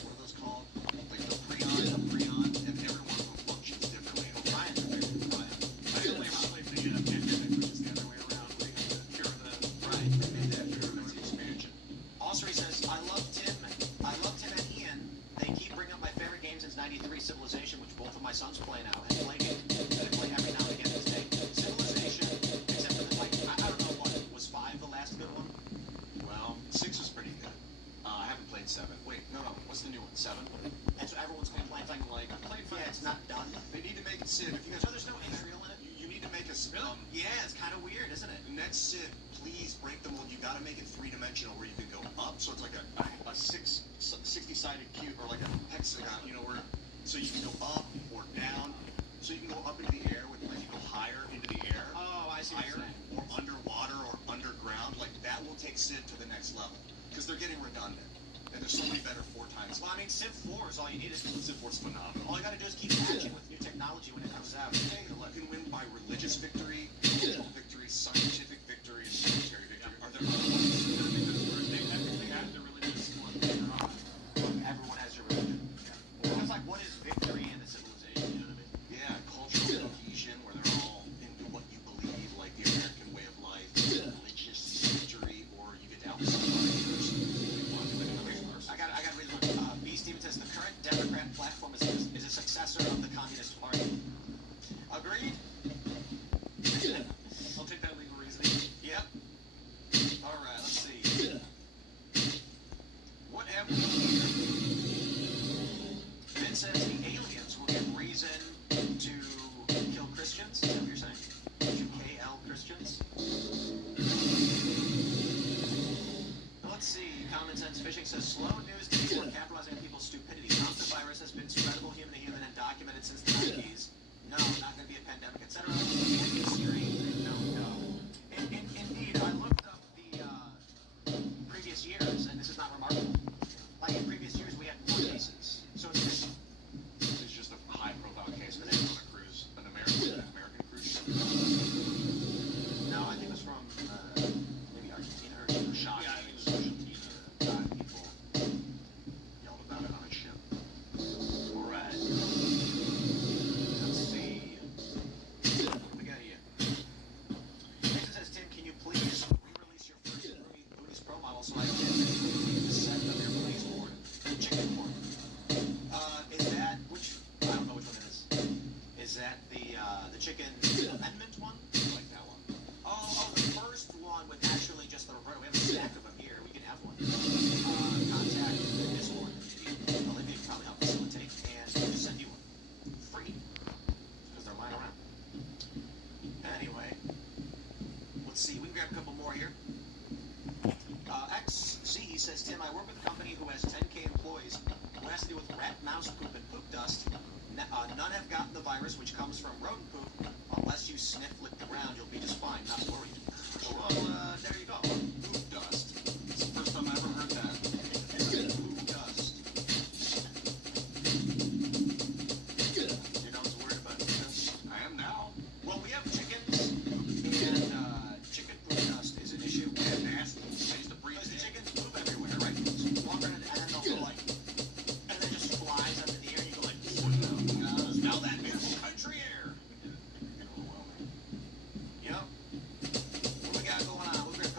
What are those called? Like the prion, and everyone functions differently. Ryan. I didn't play the pandemic, which is the other way around. We have to cure the... Right, they made that That's the expansion. Osri says, I love Tim and Ian. They keep bringing up my favorite game since '93, Civilization, which both of my sons play now, and Plague Inc. They play every now and again this day. Civilization, except for the, like, I don't know what, was 5 the last good one? Well, 6 was pretty good. I haven't played 7. Wait, no. What's the new one? 7? That's what everyone's complaining. Like, I played 5. Yeah, it's not done. They need to make it Sid. If you guys, So there's no Israel in it? you need to make a Really? Yeah, it's kind of weird, isn't it? next Sid. Please break the mold. You got to make it 3-dimensional where you can go up. So it's like a 60-sided cube or like a hexagon. You know where, so you can go up or down. So you can go up into the air with, like, you go higher into the air. Oh, I see what you're Higher saying. or underwater or underground. Like that will take Sid to the next level because they're getting redundant. And there's so many better 4 times. Well, I mean, Civ 4 is all you need. Sid 4's phenomenal. All you gotta do is keep patching with new technology when it comes out. Hey, you can win by religious victory, cultural victory, scientific victory, military victory. Are there other ones? They technically have the religious one. Everyone has your religion. It's like, what is victory in the civilization? You know what I mean? Yeah, cultural cohesion, where they're all into what you believe, like the American way of life, religious victory, or you get to help somebody. I got to read the book. B. Stevens says the current Democrat platform is a successor of the Communist Party. Agreed? I'll take that legal reasoning. Yep. All right, let's see. What have we here? Ben says the aliens will get reason to kill Christians. Is that what you're saying? To KL Christians? Let's see. Common Sense Fishing says slow news to people are capitalizing on people's stupidity. Virus has been spreadable human to human and documented since the 90s. No, not going to be a pandemic, etc. No. Indeed, I looked up the previous years, and this is not remarkable. Like in previous years, we had more cases. So it's just a high-profile case for them on a cruise, an American cruise ship. No, I think it was from maybe Argentina or Shot. Yeah, I think it was Argentina. People yelled about it on a ship. All right. Let's see. What do we got here? Nathan says, Tim, can you please re-release your first Buddhist Pro model so I can the set of your police board? Chicken board. Is that which? I don't know which one it is. Is that the chicken amendment one? I like that one. Oh, the first one with actually just the rotor. We have a stack of them here. We can have one. Contact the Discord community. Olivia can probably help facilitate and just send you one. Free. Because they're lying around. Anyway. Let's see. We can grab a couple more here. XC says, Tim, I work with a company who has 10K employees who has to deal with rat, mouse poop, and poop dust. None have gotten the virus, which comes from rodent poop. Unless you sniff, lick the ground, you'll be just fine. Not worried. Well, there you go. Poop dust. It's the first time I ever heard that. Poop dust. You know what's worried about poop dust? I am now. Well, we have chickens, and chicken poop dust is an issue. And nasty. I used to breathe Because the in. chickens poop everywhere, right? So walk around and then they'll go like, and then just flies up in the air, and you go like, now that beautiful country air. Yep. What we got going on? We'll grab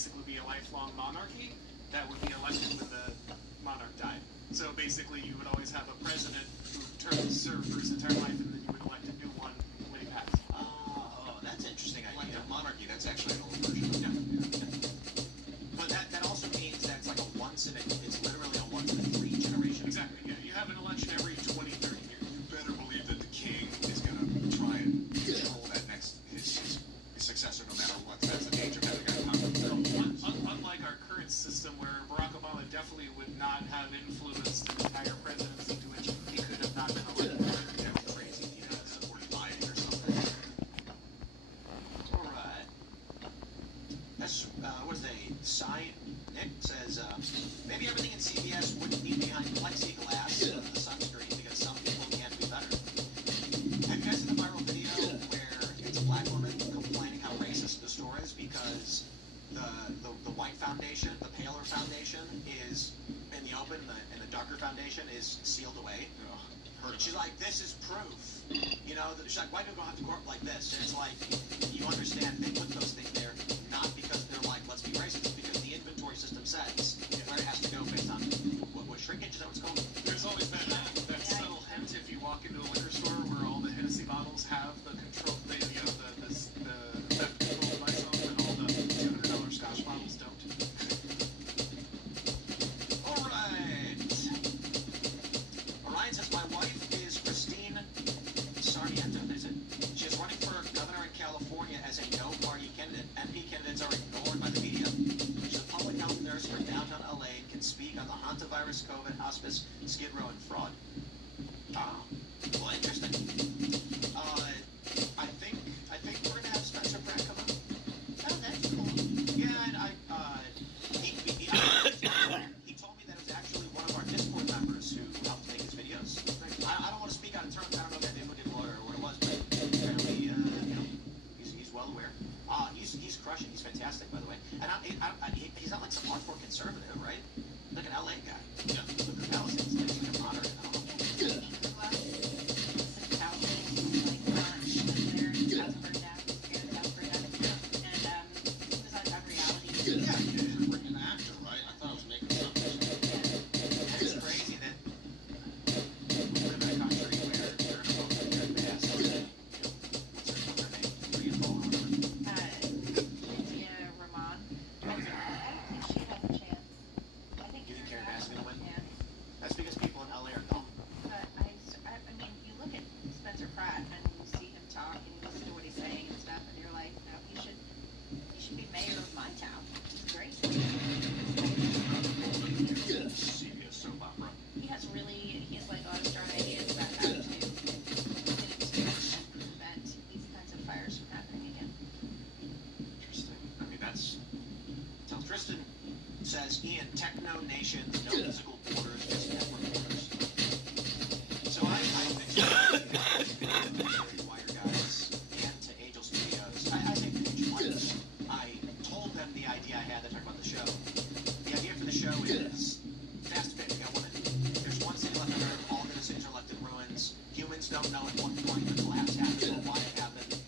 basically be a lifelong monarchy that would be elected when the monarch died. So basically, you would always have a president who served for his entire life, and then you would elect a new one when he passed. Oh, that's interesting idea. Like the monarchy, that's actually an old version. But that also means that it's like it's literally a once in a 3 generation. Exactly, yeah. You have an election every 20, 30 years. You better believe that the king is going to try and control that his successor no matter what. That's the danger of having a conflict. Unlike our current system where Barack Obama definitely would not have influenced the entire presidency to which he could have not been elected. Yeah, crazy. You know, supported Biden or something. All right. That's, what is Nick says, maybe everything in CVS wouldn't be behind plexiglass on the sunscreen because some people can't be better. Have you guys seen the viral video where it's a black woman complaining how racist the store is because the white foundation, the paler foundation, is in the open, and the darker foundation is sealed away? She's like, this is proof. You know, she's like, white people don't have to go up like this. And it's like, you understand they put those things there not because they're like, let's be racist, it's because the inventory system says where it has to go based on what shrinkage, is that what it's called? There's always been that subtle hint if you walk into a liquor store where all the Hennessy bottles have the control, the theft control device on them, and all the $200 Scotch bottles don't. All right. Orion says, my wife is Christine Sarmiento, is it? She's running for governor in California as a no-party candidate. MP candidates are ignored by the media. She's a public health nurse for downtown LA and can speak on the hantavirus, COVID, hospice, Skid Row, and fraud. Well, interesting. I think we're gonna have Spencer Pratt come on. Oh, that's cool. Yeah, and he told me that it was actually one of our Discord members who helped make his videos. I don't want to speak out of turn. I don't know if who did what or what it was, but apparently, you know, he's well aware. He's crushing. He's fantastic, by the way. And he's not like some hardcore conservative, right? Like an LA guy. Yeah. Look at Palestine. He's like a moderate. I don't know. Yeah, he's an actor, right? I thought I was making something. It's crazy that we live in a country where there are no badass. What's her name? Rhea Ball or whatever. India Rahman. I don't think she has a chance. I think You think Karen Bass is gonna win? Yeah. That's because people in LA are dumb. But I mean, you look at Spencer Pratt and you see him talk and you listen to what he's saying and stuff, and you're like, no, he should be mayor of my town. He's great. CBS soap opera. He has like a lot of strong ideas about how to get into and prevent these kinds of fires from happening again. Interesting. I mean, that's... So Tristan says, Ian, Techno Nations, no physical borders, just network borders. So I think Wire guys and to Angel Studios, I think to each one, I told them the idea I had that talked about the show. The idea for the show is fast pick. There's one city left on Earth, all the other cities are left in ruins. Humans don't know at what point the collapse happened or why it happened.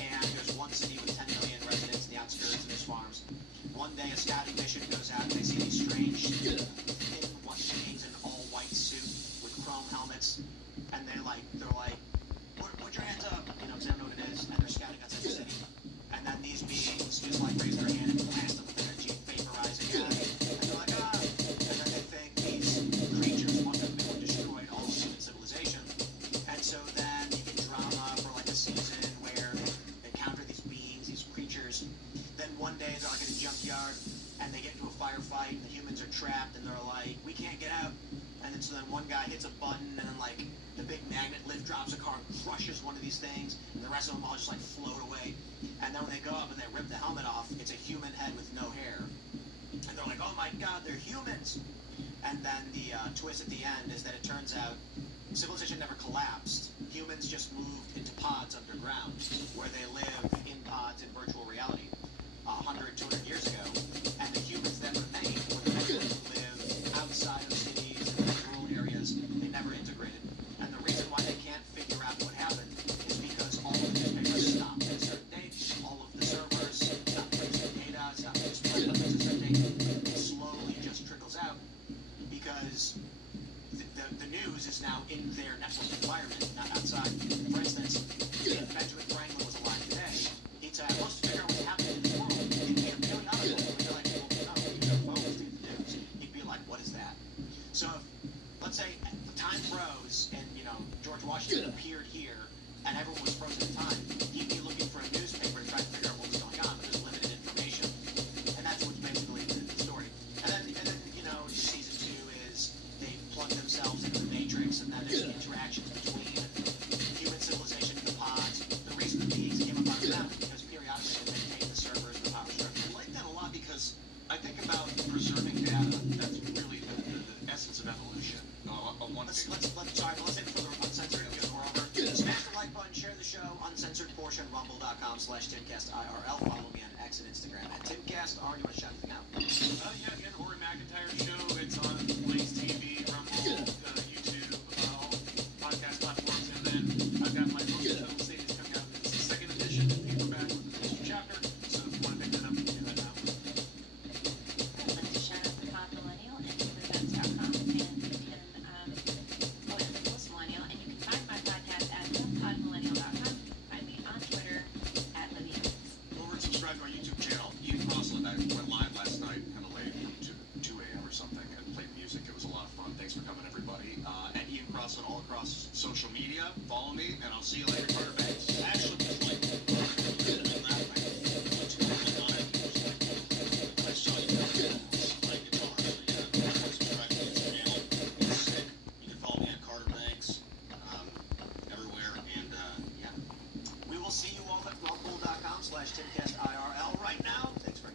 And there's one city with 10 million residents in the outskirts and there's farms. One day a scouting mission goes out and they see these strange thin white beings in an all-white suit with chrome helmets. And they're like, put your hands up, you know, because they don't know what it is. And they're scouting outside the city. And then these beings just like raise their hand and blast them with energy, vaporizing it. And they're like, ah. And then they think these creatures must have been destroyed all of human civilization. And so then you get drama for like a season where they encounter these beings, these creatures. Then one day they're like in a junkyard and they get into a firefight and the humans are trapped and they're like, we can't get out. And then so then one guy hits a button and then like the big magnet lift drops a car and crushes one of these things and the rest of them all just like float away. And then when they go up and they rip the helmet off, it's a human head with no hair. And they're like, oh my god, they're humans. And then the twist at the end is that it turns out civilization never collapsed. Humans just moved into pods underground where they live in pods in virtual reality 100, 200 years ago. And the humans that remain were the people who live outside of cities and rural areas. They never integrated. And the reason why they can't figure out what happened is because all of the newspapers stopped at a certain date. All of the servers stopped producing data, stopped producing facebook.com/TimcastIRL. Follow me on X and Instagram at TimCast. Or do you want to shout anything out? Yeah, again, Ori McIntyre Show. It's on Blaze TV, Rumble, YouTube, all podcast platforms. And then I've got my book, Total State, is coming out. It's the second edition, paperback with the first chapter. So if you want to pick that up, you can do that now. I'd like to shout out the Pod Millennial and events.com, and you can, and the Post Millennial, and you can find my podcast at thepodmillennial.com. Find me on Twitter at Libby Evans. Over and subscribe to our YouTube channel. Ian Crossland, I went live last night, kind of late, 2 a.m. or something, and played music. It was a lot of fun. Thanks for coming, everybody. At Ian Crossland all across social media. Follow me, and I'll see you later. Carter Banks. Actually, it's like, I saw you play guitar, so yeah, subscribe to the channel. It's sick. You can follow me at Carter Banks, everywhere, and yeah. We will see you all at rumble.com/TimcastIRL right now. Thanks for now.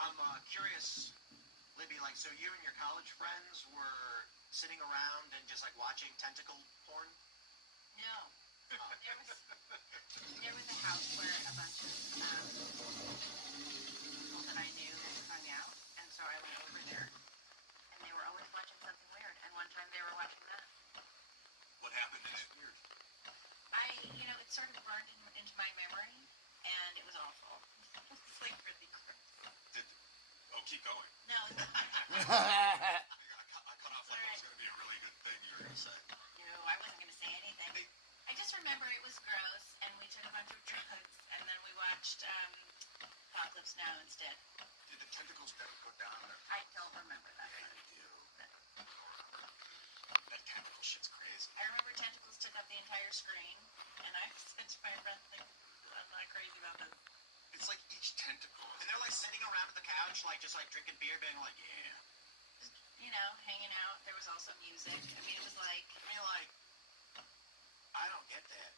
I'm curious, Libby, like, so you and your college friends were sitting around and just, like, watching tentacle porn? No. There was a house where a bunch of people that I knew hung out, and so I went over there, and they were always watching something weird, and one time they were watching that. What happened in it? Weird. It sort of burned into my memory, and it was awful. It was, like, really gross. Keep going. No. I cut off like it was going to be a really good thing you were going to say. I wasn't going to say anything. I just remember it was gross, and we took a bunch of drugs, and then we watched Apocalypse Now instead. Did the tentacles go down there? I don't remember that. Yeah, you do. That tentacle shit's crazy. I remember tentacles took up the entire screen, and I said to my friend, I'm not crazy about this. It's like each tentacle. And they're, like, sitting around at the couch, like, just, like, drinking beer, being like, yeah. Hanging out. There was also music. I mean, it was like... I don't get that.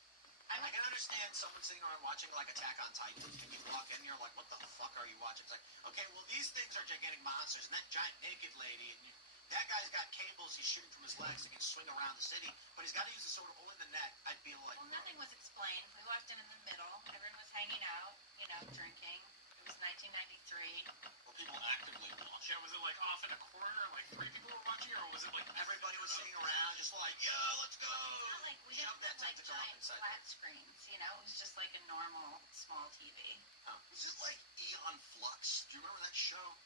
I can understand someone sitting around watching, like, Attack on Titan, and you walk in and you're like, what the fuck are you watching? It's like, okay, well, these things are gigantic monsters, and that giant naked lady, and that guy's got cables he's shooting from his legs and can swing around the city, but he's got to use the sword only in the neck. I'd be like... Well, nothing was explained. We walked in the middle. Everyone was hanging out, drinking. It was 1993. Were people actively watching? Yeah, was it like off in a corner, like 3 people were watching, or was it like everybody was sitting around, just like, yeah, let's go? It's not like we didn't Shove that have like tentacle up giant inside. flat screens, It was just like a normal small TV. Was it like Eon Flux? Do you remember that show?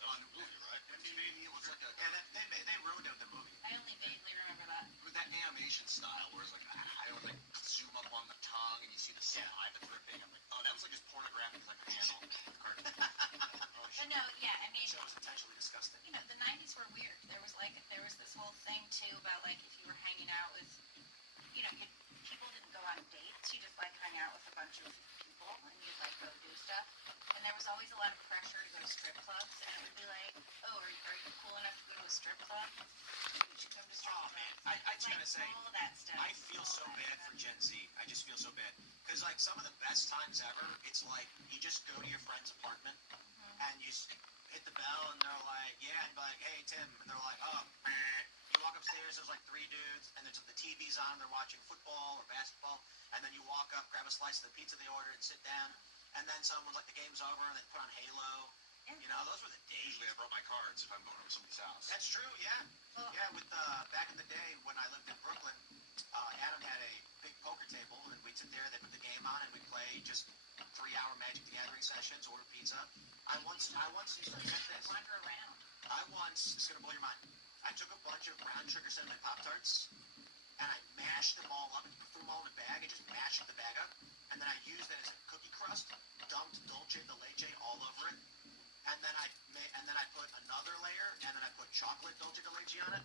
On movie, right? MTV. It was like a... Yeah, they ruined the movie. I only vaguely remember that. With that animation style, where it's like, I would like zoom up on the tongue and you see the saliva dripping. I'm like, oh, that was like as pornographic as I could handle. But no, yeah, I mean, Show was intentionally disgusting. the 90s were weird. There was this whole thing too about like if you were hanging out with, people didn't go on dates. You just like hung out with a bunch of people and you'd like go do stuff. And there was always a lot of pressure to go to strip clubs, and it would be like, oh, are you cool enough to go to a strip club? You should come to strip club. Man, I just gotta say, all that stuff. I feel so bad for Gen Z. I just feel so bad. Because, like, some of the best times ever, it's like, you just go to your friend's apartment, and you hit the bell, and they're like, yeah, and be like, hey, Tim, and they're like, oh, you walk upstairs, there's like 3 dudes, and the TV's on, they're watching football or basketball, and then you walk up, grab a slice of the pizza they ordered, and sit down, and then someone's like, the game's over, and they put on Halo, You know, those were the days. Usually I brought my cards if I'm going over somebody's house. That's true, yeah. Yeah, with back in the day when I lived in Brooklyn, Adam had a big poker table, and we'd sit there, they put the game on, and we'd play just 3-hour Magic the Gathering sessions, order pizza. I once used to get this. Wander around. This is going to blow your mind. I took a bunch of brown sugar cinnamon Pop-Tarts, and I mashed them all up and threw them all in a bag and just mashed the bag up. And then I used that as a cookie crust, dumped Dolce de Leche all over it. And then I put another layer, and then I put chocolate Dolce de Leche on it.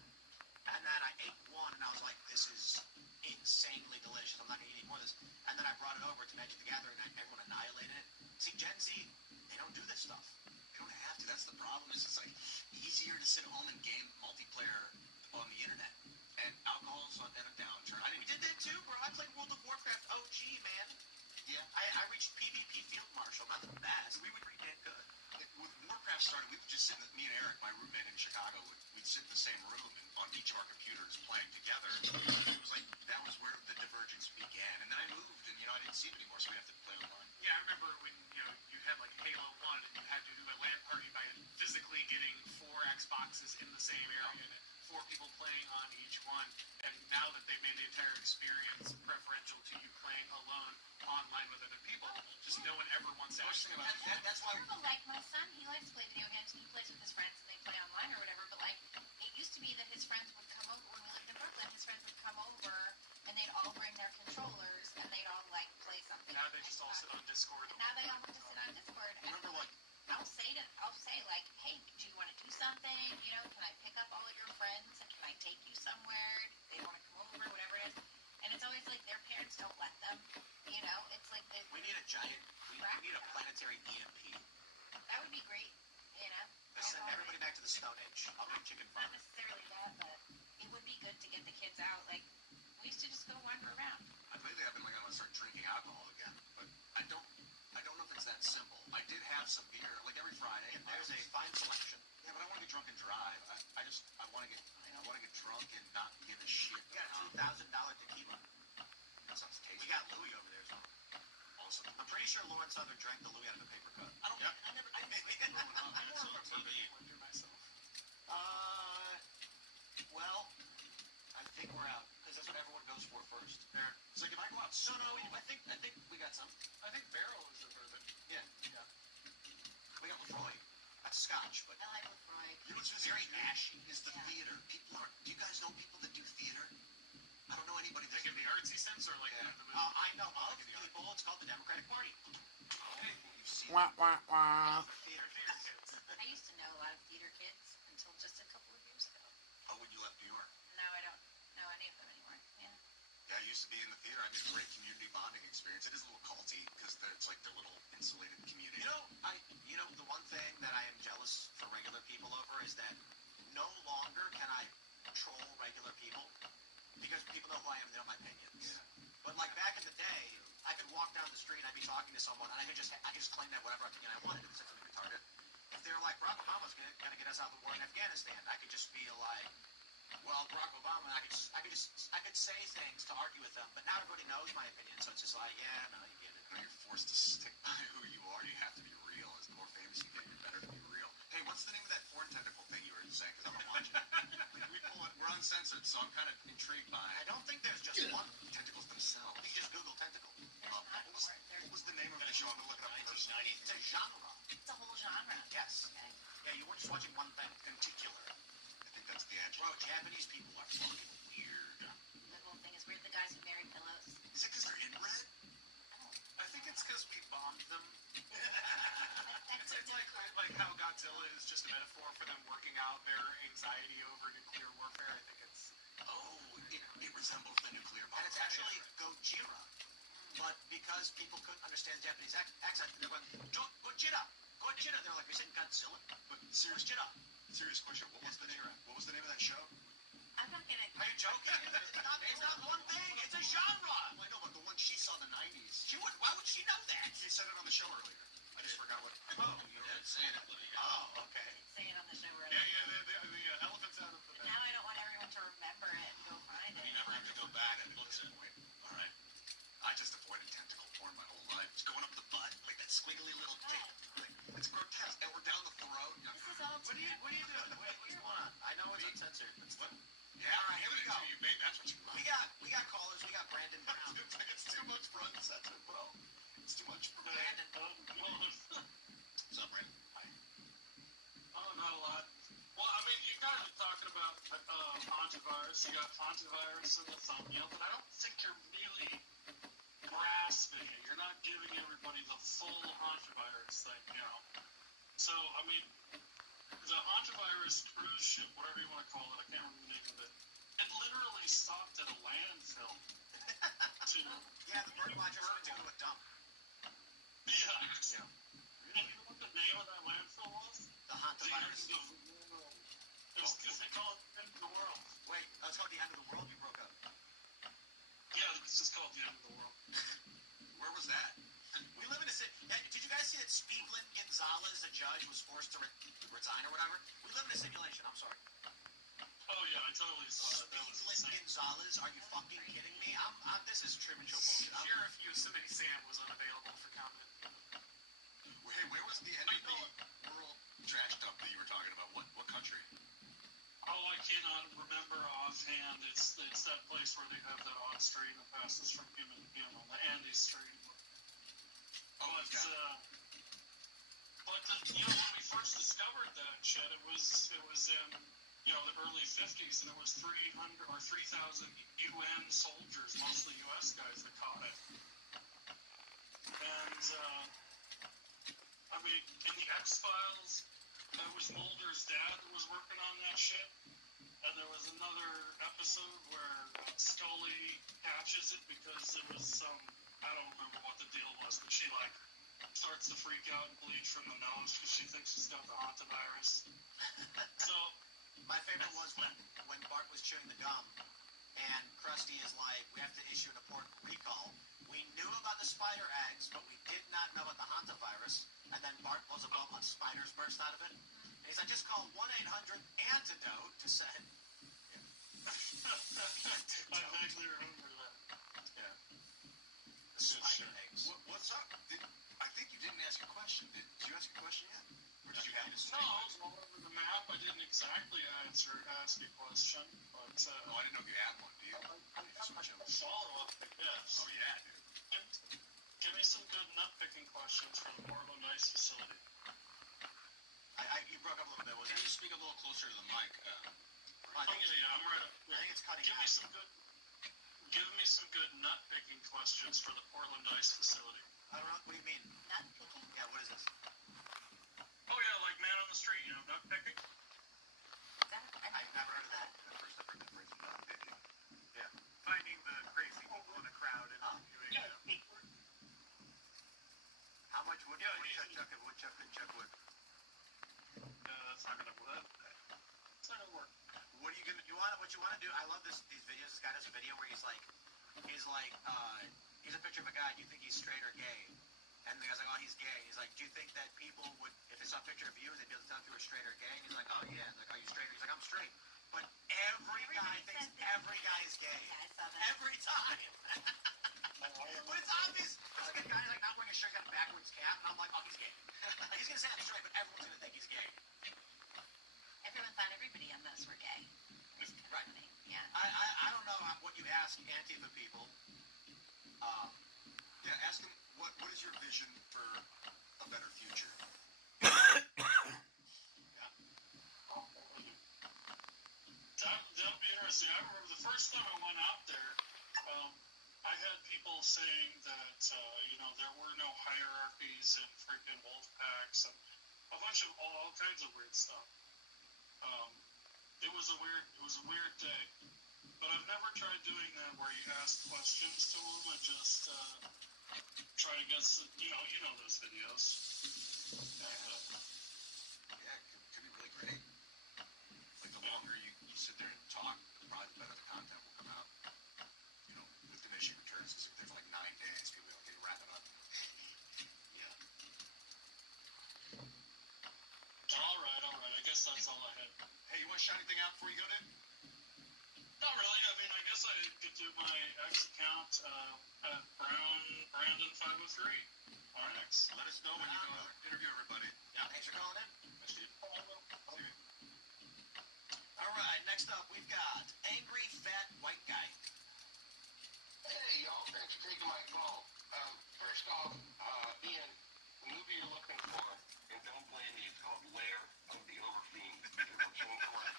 And then I ate one, and I was like, this is insanely delicious. I'm not going to eat any more of this. And then I brought it over to Magic the Gathering, and everyone annihilated it. See, Gen Z, they don't do this stuff. You don't have to. That's the problem. Is it's like easier to sit home and game multiplayer on the internet. And alcohol's on a downturn. We did that too, bro. I played World of Warcraft OG, man. Yeah. I reached PvP Field Marshal, not the best. We would pretty damn good. When Warcraft started, we would just sit, me and Eric, my roommate in Chicago, we'd sit in the same room and on each of our computers playing together. It was like, that was where the divergence began. And then I moved, and, I didn't see it anymore, so we have to play online. Yeah, I remember when, you had like Halo 1 and you had to do a LAN party by physically getting 4 Xboxes in the same area and 4 people playing on each one. And now that they've made the entire experience preferential to you playing alone online with other people, just no one ever wants to actually. That's why. But like my son, he likes to play video games. He plays with his friends and they play online or whatever. But like it used to be that his friends would come over when we lived in Brooklyn. His friends would come over and they'd all bring their controllers and they'd all like play something. Now they just all sit on Discord. And now they all want to sit on Discord. And remember, like, I'll say like, hey, do you want to do something? Can I pick up all of your friends? Can I take you somewhere? They want to come over, whatever it is. And it's always like their parents don't let them. It's like we need a giant. We need a planetary EMP. That would be great. Let's send everybody back to the Stone Age. I'll do chicken farm. Not necessarily that, but it would be good to get the kids out. Like we used to just go wander around. Lately I've been like, I want to start drinking alcohol again, but I don't know if it's that simple. I did have some beer, like every Friday. And there's a fine selection. Yeah, but I want to get drunk and drive. I want to get drunk and not give a shit. We got a $2,000 tequila. That sounds tasty. We got Louis over there. So. Awesome. I'm pretty sure Lauren Southern drank the Louis out of a paper cup. I never did. I'm more of a bourbon drinker myself. Well, I think we're out because that's what everyone goes for first. It's like if I go out. No, I think we got some. I think Barrel is the bourbon. Yeah. We got Lefroy. That's Scotch, but I like Lefroy. You know what's very ashy. Is the theater. People are. Do you guys know people that do theater? I don't know anybody that in the artsy sense or like in the movie? I know of people. It's called the Democratic Party. Hey, you've seen Wah, wah, wah. Theater kids. I used to know a lot of theater kids until just a couple of years ago. Oh, when you left New York. Now I don't know any of them anymore. Yeah. Yeah, I used to be in the theater. I made a great community bonding experience. It is a little culty because it's like their little insulated community. The one thing that I am jealous for regular people over is that no longer can I troll regular people because people know who I am. They know my opinions. Yeah. But like back in the day, I could walk down the street and I'd be talking to someone and I could just claim that whatever opinion I wanted. It was something retarded. If they were like Barack Obama's gonna get us out of the war in Afghanistan, I could just be like, well, Barack Obama. I could say things to argue with them. But now everybody knows my opinion, so it's just like, yeah, no, you get it. You're forced to stick by who you are. You have to be real. As the more famous you get, you're better to be real. Hey, what's the name of that porn tentacle thing you were saying? Because I'm gonna watch it. We're uncensored, so I'm kind of intrigued by it. I don't think there's just one. Tentacles themselves. You just Google tentacle. What was the name of the show? I'm gonna look it up first. 1990. It's a genre. It's a whole genre. Yes. Okay. Yeah, you weren't just watching one thing. Particular. I think that's the answer. Bro, Japanese people are fucking weird. The whole thing is weird. The guys who marry pillows. Is it because they're inbred? I think it's because we bombed them. That's It's like how Godzilla is just a metaphor for them working out their anxiety over nuclear warfare. I think it's. Oh, it resembles the nuclear bomb. And it's actually Gojira. But because people couldn't understand the Japanese accent, they're going, Gojira! Gojira! They're like, we said Godzilla? But serious question. What was the name of that show? I'm not gonna. Are you joking? It's not one thing. It's a genre. I know, but the one she saw in the 90s. Why would she know that? You said it on the show earlier. I just forgot what. Oh, you did say it, Lydia. Oh, okay. Say it on the show. Yeah, the elephant's out of the bag. Now I don't want everyone to remember it and go find it. You never have to go back and look at it. All right. I just avoided tentacle porn my whole life. It's going up the butt, like that squiggly little dick. It's grotesque. And we're down the virus, you got hantavirus in the thumbnail, but I don't think you're really grasping it. You're not giving everybody the full hantavirus thing, you know. So, I mean, the hantavirus cruise ship, whatever you want to call it, I can't remember the name of it, it literally stopped at a landfill. Yeah, the bird watchers went to a dump. Yeah. And you know what the name of that landfill was? The hantavirus. Because they call it the end of the world. Wait, it's called the end of the world? You broke up. Yeah, it's just called the end of the world. Where was that? We live in a city. Yeah, did you guys see that Spieglin Gonzalez, a judge, was forced to resign or whatever? We live in a simulation. I'm sorry. Oh yeah, I totally saw that. That was Spieglin Gonzalez, are you fucking kidding me? This is Truman Show bullshit. Here, if Yosemite Sam was unavailable for comment. Hey, where was the end of the world trash dump that you were talking about? What country? Oh, I cannot remember offhand. It's that place where they have that odd stream that passes from human to human, the Andes stream. But you know, when we first discovered that shit, it was in, you know, the early 50s, and there was 300 or 3,000 UN soldiers, mostly US guys, that caught it. And I mean, in the X-Files, it was Mulder's dad that was working on that shit. And there was another episode where Scully catches it because it was some, I don't remember what the deal was, but she like starts to freak out and bleed from the nose because she thinks she's got the hantavirus. So my favorite was when Bart was chewing the gum, and Krusty is like, "We have to issue an important recall. We knew about the spider eggs, but we did not know about the hantavirus." And then Bart blows a bubble and spiders burst out of it. And he's like, "Just call 1-800-ANTIDOTE to send." I vaguely remember that. Yeah. The spider eggs. What's up? I think you didn't ask a question. Did you ask a question yet? Or did you have to No, I was all over the map. I didn't exactly ask a question, but I didn't know if you had one. Do you? I have a follow-up, I guess. Oh yeah, dude. Give me some good nut-picking questions from the Portland Ice facility. You broke up a little bit. Can you speak a little closer to the mic? I'm right up. I think it's cutting Give out. me some good nut-picking questions for the Portland Ice facility. I don't know. What do you mean? Nut picking? Yeah, what is this? Oh yeah, like man on the street, you know, nut-picking. I've never heard of that. The first I've heard the phrase nut picking. Yeah. Finding the crazy people in a crowd and doing How much wood woodchuck could chuck wood? That's not gonna work. It's not gonna work. What are you gonna? What you want to do? I love these videos. This guy does a video where he's a picture of a guy. Do you think he's straight or gay? And the guy's like, oh, he's gay. He's like, do you think that people would, if they saw a picture of you, they'd be able to tell if you were straight or gay? And he's like, oh yeah. Like, are you straight? He's like, I'm straight. But every guy thinks every guy is gay. I saw that. Every time. But it's obvious. It's like a guy like not wearing a shirt, got a backwards cap, and I'm like, oh, he's gay. He's gonna say I'm straight, but everyone's gonna think he's gay. Everyone thought everybody on this were gay. Right. Yeah. I don't know what you ask Antifa people. Yeah, ask them what is your vision for a better future? That'll be interesting. I remember the first time I went out there, I had people saying that you know, there were no hierarchies and freaking wolf packs and a bunch of all kinds of weird stuff. It was a weird day. But I've never tried doing that where you ask questions to them and just try to get some, you know those videos. Yeah, it could be really great. Like the longer you sit there and talk, probably the better the content will come out. You know, with diminishing returns, because if there's like 9 days, people will get wrap it up. Yeah. All right. I guess that's all I had. Hey, you want to shout anything out before you go, Nick? Not really. I mean, I guess I could do my X account at Brandon503 on X. Let us know when you go interview everybody. Yeah, thanks for calling in. Thanks, Steve. All right, next up we've got Angry Fat White Guy. Hey, y'all. Thanks for taking my call. First off, Ian, the movie you're looking for, and don't blame me, it's called Lair of the Overfiend. It will change your life.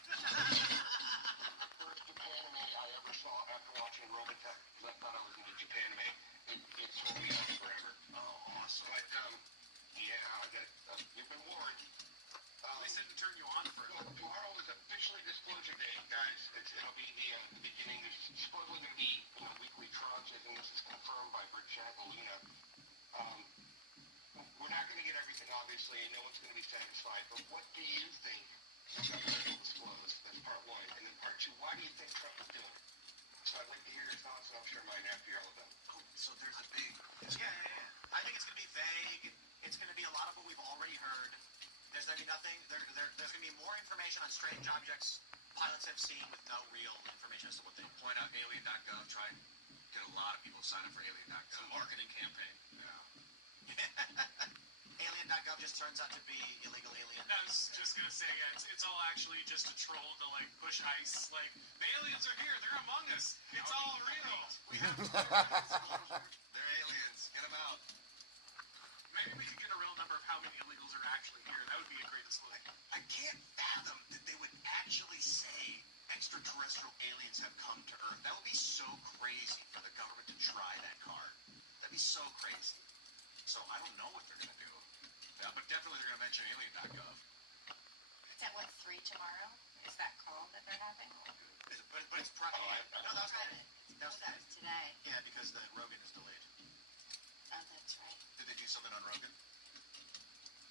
First Japan obviously, no one's going to be satisfied, but what do you think the government will disclose? That's part one. And then part two, why do you think Trump is doing it? So I'd like to hear your thoughts, and I'll share mine after all of them. Oh, so there's a big... Yeah. I think it's going to be vague. It's going to be a lot of what we've already heard. There's going to be nothing... There's going to be more information on strange objects pilots have seen with no real information as to what they... Point out alien.gov, try and get a lot of people to sign up for alien.gov. It's a marketing campaign. Alien.gov just turns out to be illegal alien. I was just gonna say, yeah, it's all actually just a troll to like push ice. Like the aliens are here, they're among us. It's all real. They're aliens. Get them out. Maybe we could get a real number of how many illegals are actually here. That would be a great disclosure. I can't fathom that they would actually say extraterrestrial aliens have come to Earth. That would be so crazy for the government to try that card. That'd be so crazy. So I don't know what they're going to do. Yeah, but definitely they're going to mention alien.gov. It's at what, 3 tomorrow? Is that call that they're having? But it's private. No, that was private. That was today. Yeah, because the Rogan is delayed. Oh, that's right. Did they do something on Rogan?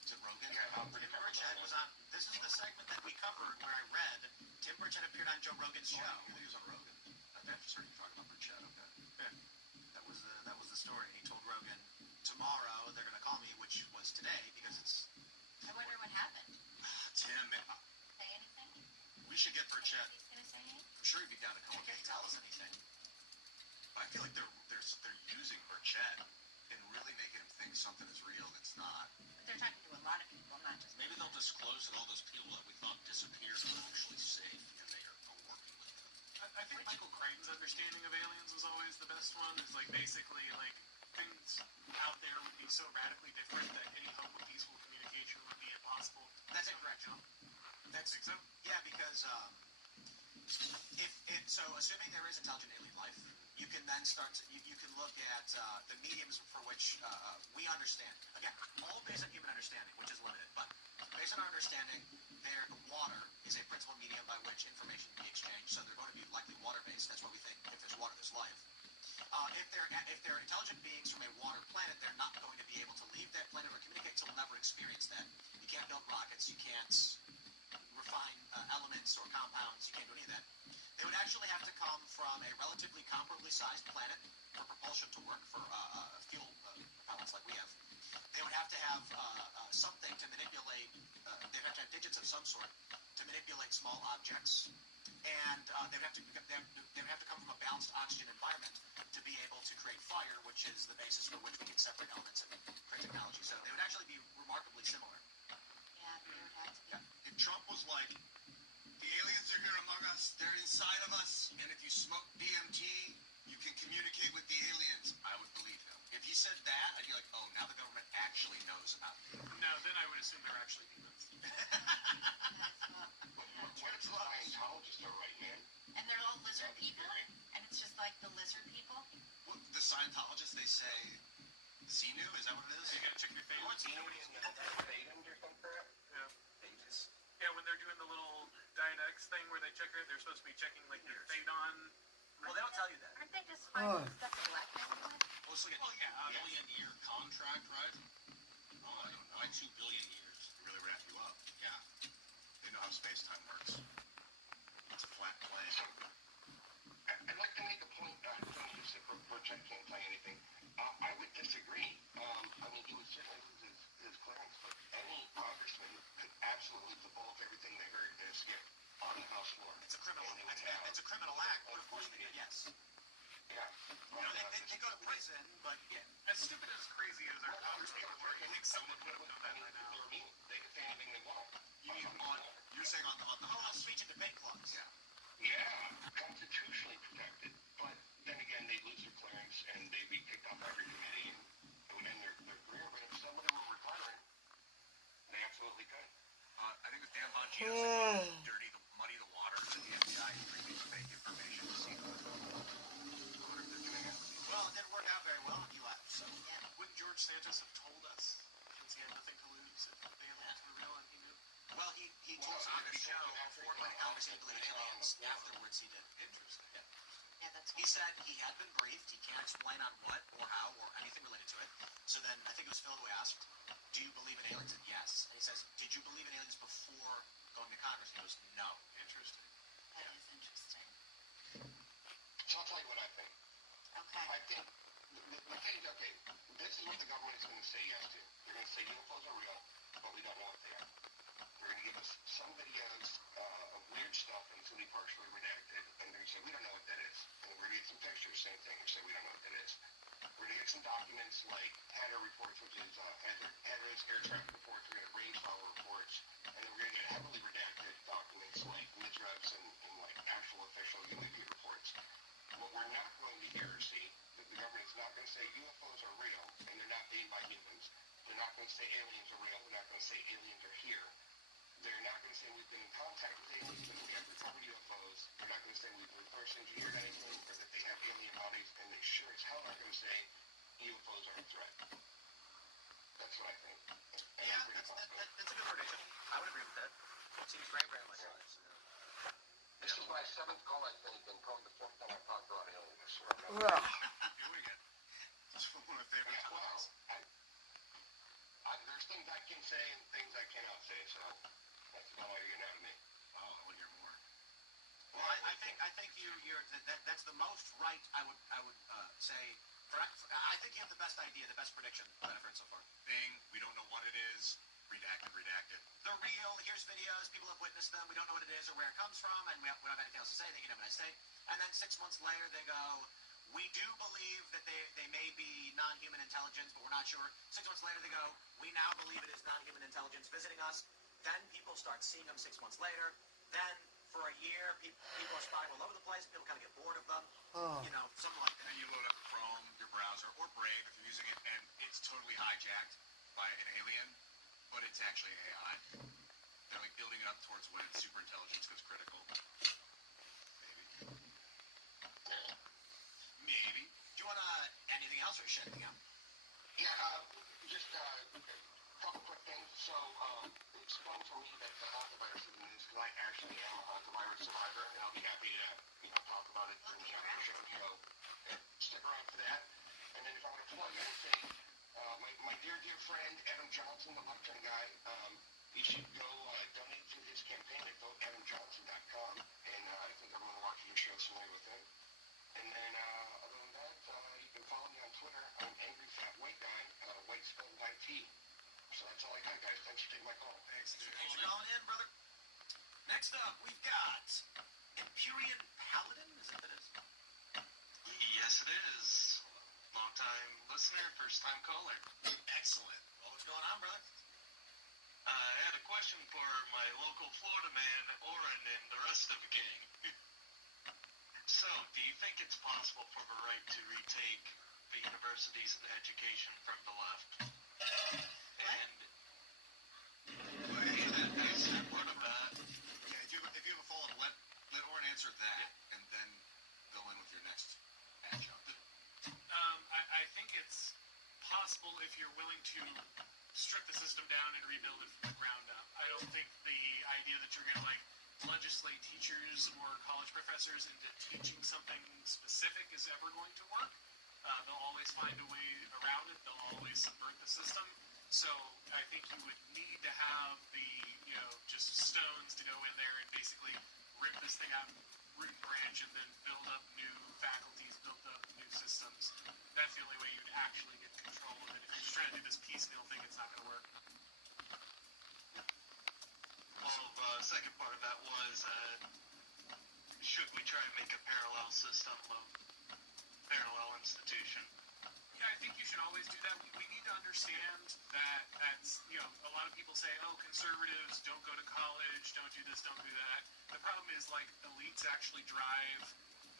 Is it Rogan? Yeah, Tim Burchett was on. This is the segment that we covered where I read Tim Burchett appeared on Joe Rogan's show. He was on Rogan. I just heard you talking about Burchett. Okay. Yeah. That was the story. He told Rogan, tomorrow they're going to call me, which was today because it's... I wonder what happened. Tim, Say anything? we should get Burchett. He's going to say anything? I'm sure he'd be down to come. He can't tell us anything. I feel like they're using Burchett and really making him think something is real that's not. But they're talking to a lot of people, not just... Maybe they'll disclose that all those people that we thought disappeared are actually safe, and they are working with them. I think Michael Crichton's understanding of aliens was always the best one. It's like basically like things out there would be so radically different that any hope of peaceful communication would be impossible. That's incorrect, John. That's so. Yeah, because so assuming there is intelligent alien life, you can then start to, you can look at the mediums for which we understand. Again, all based on human understanding, which is limited, but based on our understanding, the water is a principal medium by which information can be exchanged. So they're going to be likely water-based. That's what we think. If there's water, there's life. If they're intelligent beings from a water planet, they're not going to be able to leave that planet or communicate, so we'll never experience that. You can't build rockets. You can't refine elements or compounds. You can't do any of that. They would actually have to come from a relatively comparably sized planet for propulsion to work for fuel propellants like we have. They would have to have something to manipulate. They'd have to have digits of some sort to manipulate small objects, and they'd have to come from a balanced oxygen environment to be able to create fire, which is the basis for which we can separate elements and create technology. So they would actually be remarkably similar. Yeah, they would have to be. Yeah. If Trump was like, the aliens are here among us, they're inside of us, and if you smoke DMT, you can communicate with the aliens, I would believe him. If he said that, I'd be like, oh, now the government actually knows about it. No, then I would assume they're actually demons. What if the Scientologists are right, man? And they're all lizard people? And it's just like the lizard people? Well, the Scientologists, they say, Xenu, is that what it is? You gotta check your fate. What's Xenu? Datum or some crap? Yeah. Yeah, when they're doing the little Diet X thing where they check it, they're supposed to be checking like your fate on. Well, they don't tell you that. Aren't they just finding stuff in black men? Well, it's like a billion-year contract, right? Oh, I don't know. Like 2 billion years. Really wrap you up. Yeah. They know how space-time works. It's a flat plane. I'd like to make a point. Tony, you said Burchett can't tell you anything. I would disagree. I mean, he would certainly lose his clearance, but any congressman could absolutely divulge everything they heard and skip on the House floor. It's a criminal. It's a criminal act, but of course they do. Yes. Yeah. You know, they go to prison, but yeah. As stupid as crazy as our congresspeople are, I think someone would know that by now. They can say anything they want. You're saying on the speech and debate clause. Yeah. Yeah, constitutionally protected, but then again, they'd lose their clearance and they'd be kicked off every committee and it would end their career. But if some of them were retiring, they absolutely could. I think with Dan Bongino said muddy the waters at the FBI, he released fake information to see who was I wonder if they're doing that. Well, it didn't work out very well, and he left. So yeah. Wouldn't George Santos have told us since he had nothing to lose if the aliens were real and he knew? Well, he told us on the show before playing Congress he believed aliens. Afterwards, he did. Interesting. Yeah. Yeah, that's He said he had been briefed. He can't explain on what or how or anything related to it. So then I think it was Phil who asked, do you believe in aliens? And yes. And he says, did you believe in aliens before going to Congress? And he goes, no. Interesting. That is interesting. So I'll tell you what I think. Okay. I think the thing, okay, this is what the government is going to say yes to. They're going to say UFOs are real, but we don't know what they are. They're going to give us some videos of weird stuff and it's going to be partially redacted, and they're going to say we don't know what that is. And we're going to get some pictures, same thing, and say we don't know what that is. We're going to get some documents like Hatter reports, which is Hatter's air traffic reports. We're going to get range power reports, and then we're going to get heavily redacted documents like MIDREPs and like actual official UAP reports. What we're not going to hear or see, that the government is not going to say UFOs are real and they're not made by humans. They're not going to say aliens are real. They're not going to say aliens are here. They're not going to say we've been in contact with aliens and we have recovered UFOs. They're not going to say we've reverse engineered anything or that they have alien bodies. And they sure as hell aren't going to say UFOs are a threat. That's what I think. And Yeah, that's a good prediction. I would agree with that. Seems very, very much like it. This is my 7th call, I think, and probably the 4th time I've talked about aliens. I swear to God. Doing it. It's one of my favorite topics. There's things I can say and things I cannot say, so that's about all you're getting out of me. Oh, I want to hear more. Well, I think that's the most right. I would say. I think you have the best idea, the best prediction that I've heard so far. Thing, we don't know what it is. Redacted. They're real. Here's videos. People have witnessed them. We don't know what it is or where it comes from, and we don't have anything else to say. They can have a nice day. And then 6 months later, they go, we do believe that they may be non-human intelligence, but we're not sure. 6 months later, they go, we now believe it is non-human intelligence visiting us. Then people start seeing them 6 months later. Then for a year, people are spying all over the place. People kind of get bored of them. You know, something like that. And you load up Chrome, your browser, or Brave if you're using it, and it's totally hijacked by an alien, but it's actually AI. They're like building it up towards when its super intelligence goes critical. Maybe. Do you want anything else or shut anything out? Yeah, just a couple quick things. So, it's fun for me that the hantavirus is in this because I actually am a hantavirus survivor, and I'll be happy to, talk about it during the after show. So, stick around for that. And then if I want to plug anything, my dear friend Adam Johnson, the Lupton guy, you should go donate to his campaign at voteadamjohnson.com, and I think everyone watching your show is familiar with him. And then, other than that, you can follow me on Twitter. I'm Angry Fat White Guy, white spelled YT. So that's all I got, guys. Thanks for taking my call. Thanks for calling in, brother. Next up, we've got Empyrean Paladin. Is that what it is? Yes, it is. Long-time listener, first-time caller. Excellent. Well, what's going on, brother? I had a question for my local Florida man, Oren, and the rest of the gang. So, do you think it's possible for the right to retake the universities and education from the left? And I said, what about? Yeah, if you have a follow-up, let Oren answer that, and then go in with your next adjunct. I think it's possible if you're willing to strip the system down and rebuild it from the ground up. I don't think the idea that you're going to legislate teachers or college professors into teaching something specific is ever going to work. They'll always find a way around it. They'll always subvert the system. So I think you would need to have the, just stones to go in there and basically rip this thing out root and branch and then build up new faculties, build up new systems. That's the only way you'd actually get control of it. If you're just trying to do this piecemeal thing, it's not going to work. Well, the second part of that was, should we try and make a parallel system of parallel institution? Yeah, I think you should always do that. We need to understand that a lot of people say, oh, conservatives don't go to college, don't do this, don't do that. The problem is, elites actually drive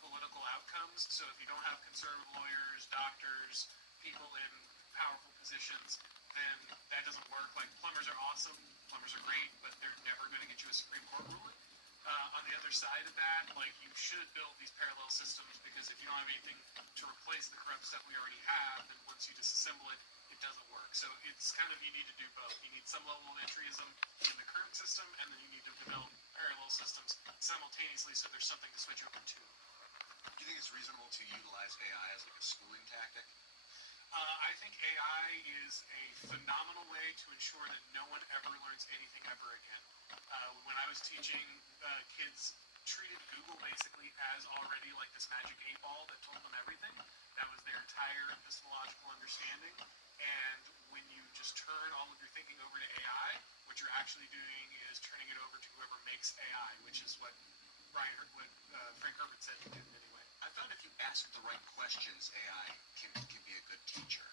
political outcomes. So if you don't have conservative lawyers, doctors, people in powerful positions, then that doesn't work. Plumbers are awesome, plumbers are great, but they're never going to get you a Supreme Court ruling. On the other side of that, you should build these parallel systems, because if you don't have anything to replace the corrupt stuff we already have, then once you disassemble it, it doesn't work. So it's you need to do both. You need some level of entryism in the current system, and then you need to develop parallel systems simultaneously so there's something to switch over to. Do you think it's reasonable use AI as like a schooling tactic? I think AI is a phenomenal way to ensure that no one ever learns anything ever again. When I was teaching, kids treated Google basically as already like this magic 8-ball that told them everything. That was their entire epistemological understanding. And when you just turn all of your thinking over to AI, what you're actually doing is turning it over to whoever makes AI, which is what Frank Herbert said he did anyway. I found if you ask the right questions, AI can be a good teacher.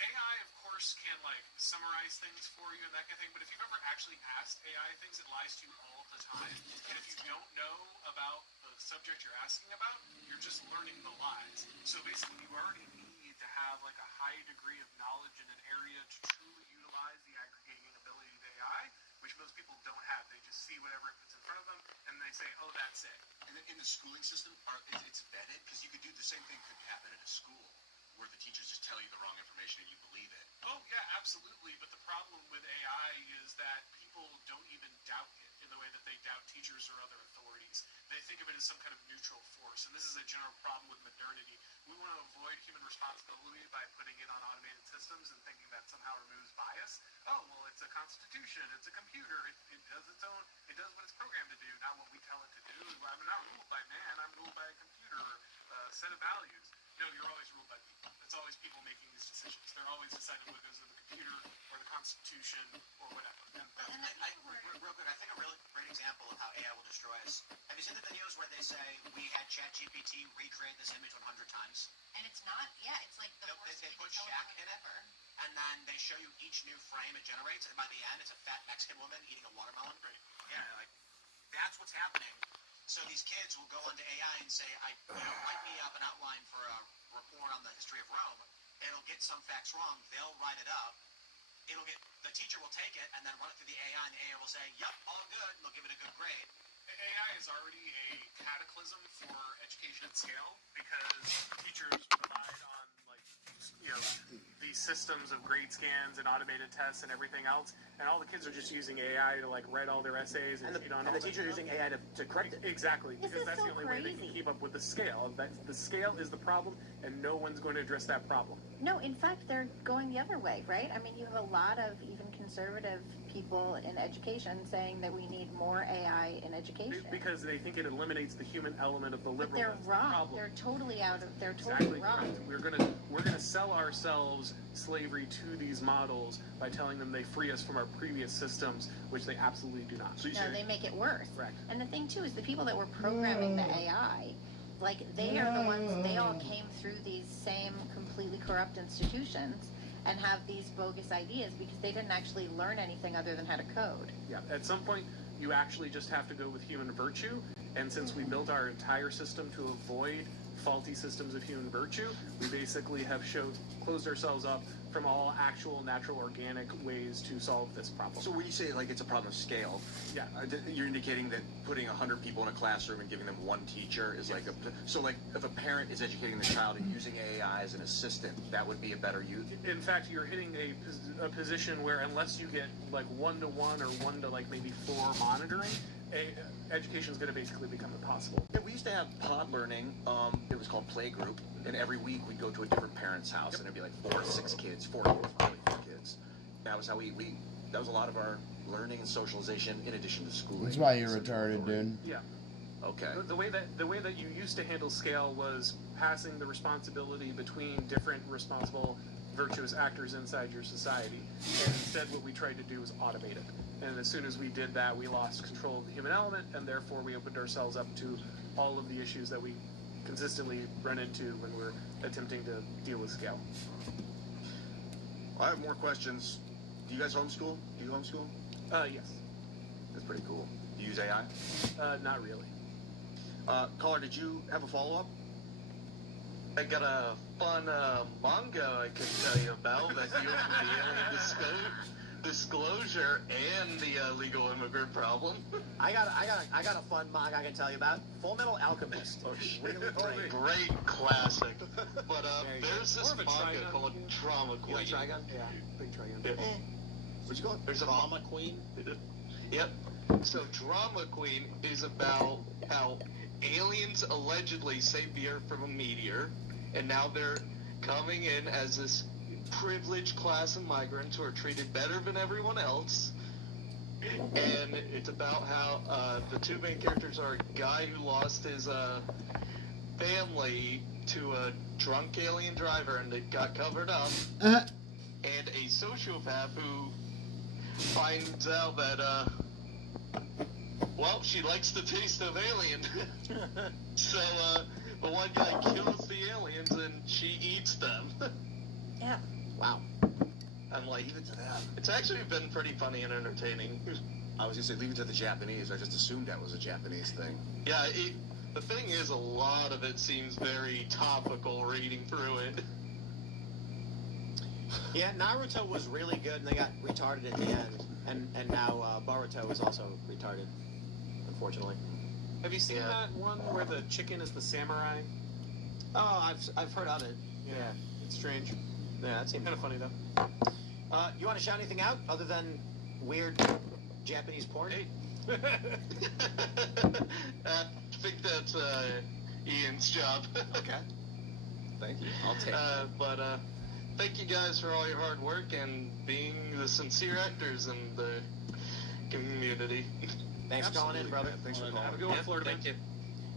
AI, of course, can like summarize things for you and that kind of thing, but if you've ever actually asked AI things, it lies to you all the time. And if you don't know about the subject you're asking about, you're just learning the lies. So basically, you already need to have like a high degree of knowledge in an area to truly utilize the aggregating ability of AI, which most people don't have. They just see whatever puts in front of them, and they say, oh, that's it. And then in the schooling system, it's vetted? Because you could do the same thing could happen at a school, where the teachers just tell you the wrong information and you believe it. Oh, yeah, absolutely. But the problem with AI is that people don't even doubt it in the way that they doubt teachers or other authorities. They think of it as some kind of neutral force. And this is a general problem with modernity. We want to avoid human responsibility by putting it on automated systems and thinking that somehow removes bias. Oh, well, it's a constitution. It's a computer. It does its own. It does what it's programmed to do, not what we tell it to do. I'm not ruled by man. I'm ruled by a computer or a set of values. No, you're always ruled by people. It's always people making these decisions. They're always deciding what goes in the computer or the Constitution or whatever. Real quick, I think a really great example of how AI will destroy us. Have you seen the videos where they say we had ChatGPT recreate this image 100 times? And it's not, it's like the worst They put Shaq in it, ever. and then they show you each new frame it generates, and by the end, it's a fat Mexican woman eating a watermelon. Yeah, like that's what's happening. So these kids will go onto AI and say, write me up an outline for a report on the history of Rome. It'll get some facts wrong. They'll write it up. The teacher will take it and then run it through the AI, and the AI will say, yep, all good, and they'll give it a good grade. AI is already a cataclysm for education at scale because teachers relied on these systems of grade scans and automated tests and everything else, and all the kids are just using AI to like write all their essays and the teachers are using AI to correct it. Exactly, because that's the only way they can keep up with the scale. The scale is the problem, and no one's going to address that problem. No, in fact, they're going the other way, right? I mean, you have a lot of even conservative people in education saying that we need more AI in education. Because they think it eliminates the human element of the liberal. But they're wrong. They're totally Exactly wrong. Right. We're gonna sell ourselves slavery to these models by telling them they free us from our previous systems, which they absolutely do not. No, they make it worse. Correct. And the thing too is the people that were programming the AI, like they are the ones. They all came through these same completely corrupt institutions and have these bogus ideas because they didn't actually learn anything other than how to code. Yeah. At some point, you actually just have to go with human virtue. And since we built our entire system to avoid faulty systems of human virtue, we basically have closed ourselves up from all actual, natural, organic ways to solve this problem. So when you say like it's a problem of scale, yeah, you're indicating that putting 100 people in a classroom and giving them one teacher is like so like if a parent is educating the child and using AI as an assistant, that would be a better use. In fact, you're hitting a position where unless you get like 1-to-1 or 1 to like maybe 4 monitoring, education is going to basically become impossible. Yeah, we used to have pod learning. It was called playgroup, and every week we'd go to a different parent's house, and it'd be like 4 or 6 kids, 4 kids, probably 4 kids. That was how that was a lot of our learning and socialization in addition to schooling. That's why you're retarded, dude. Yeah. Okay. The way that you used to handle scale was passing the responsibility between different responsible, virtuous actors inside your society, and instead what we tried to do was automate it. And as soon as we did that, we lost control of the human element, and therefore we opened ourselves up to all of the issues that we consistently run into when we're attempting to deal with scale. I have more questions. Do you guys homeschool? Do you homeschool? Yes. That's pretty cool. Do you use AI? Not really. Caller, did you have a follow-up? I got a fun manga I can tell you about that deals with the alien disclosure and the illegal immigrant problem. I got a fun manga I can tell you about. Full Metal Alchemist. Really Great classic. But there's this manga called Drama Queen. You like Trigun? Yeah, big Trigun. Yeah. What'd you call it? There's a Drama Queen? Yep. So Drama Queen is about how aliens allegedly saved the Earth from a meteor, and now they're coming in as this privileged class of migrants who are treated better than everyone else. And it's about how the two main characters are a guy who lost his family to a drunk alien driver and it got covered up, and a sociopath who finds out that well, she likes the taste of alien. So the one guy kills the aliens and she eats them. Yeah. Wow. I'm like, leave it to that. It's actually been pretty funny and entertaining. I was gonna say, leave it to the Japanese. I just assumed that was a Japanese thing. Yeah, the thing is, a lot of it seems very topical reading through it. Yeah, Naruto was really good, and they got retarded at the end. And now Boruto is also retarded, unfortunately. Have you seen that one where the chicken is the samurai? Oh, I've heard of it. Yeah, it's strange. Yeah, that seems kind of funny though. You want to shout anything out other than weird Japanese porn? I think that's Ian's job. Okay. Thank you. I'll take it. But thank you guys for all your hard work and being the sincere actors in the community. Thanks for calling in, brother. Thanks for calling. Have a good one, Florida. Thank you.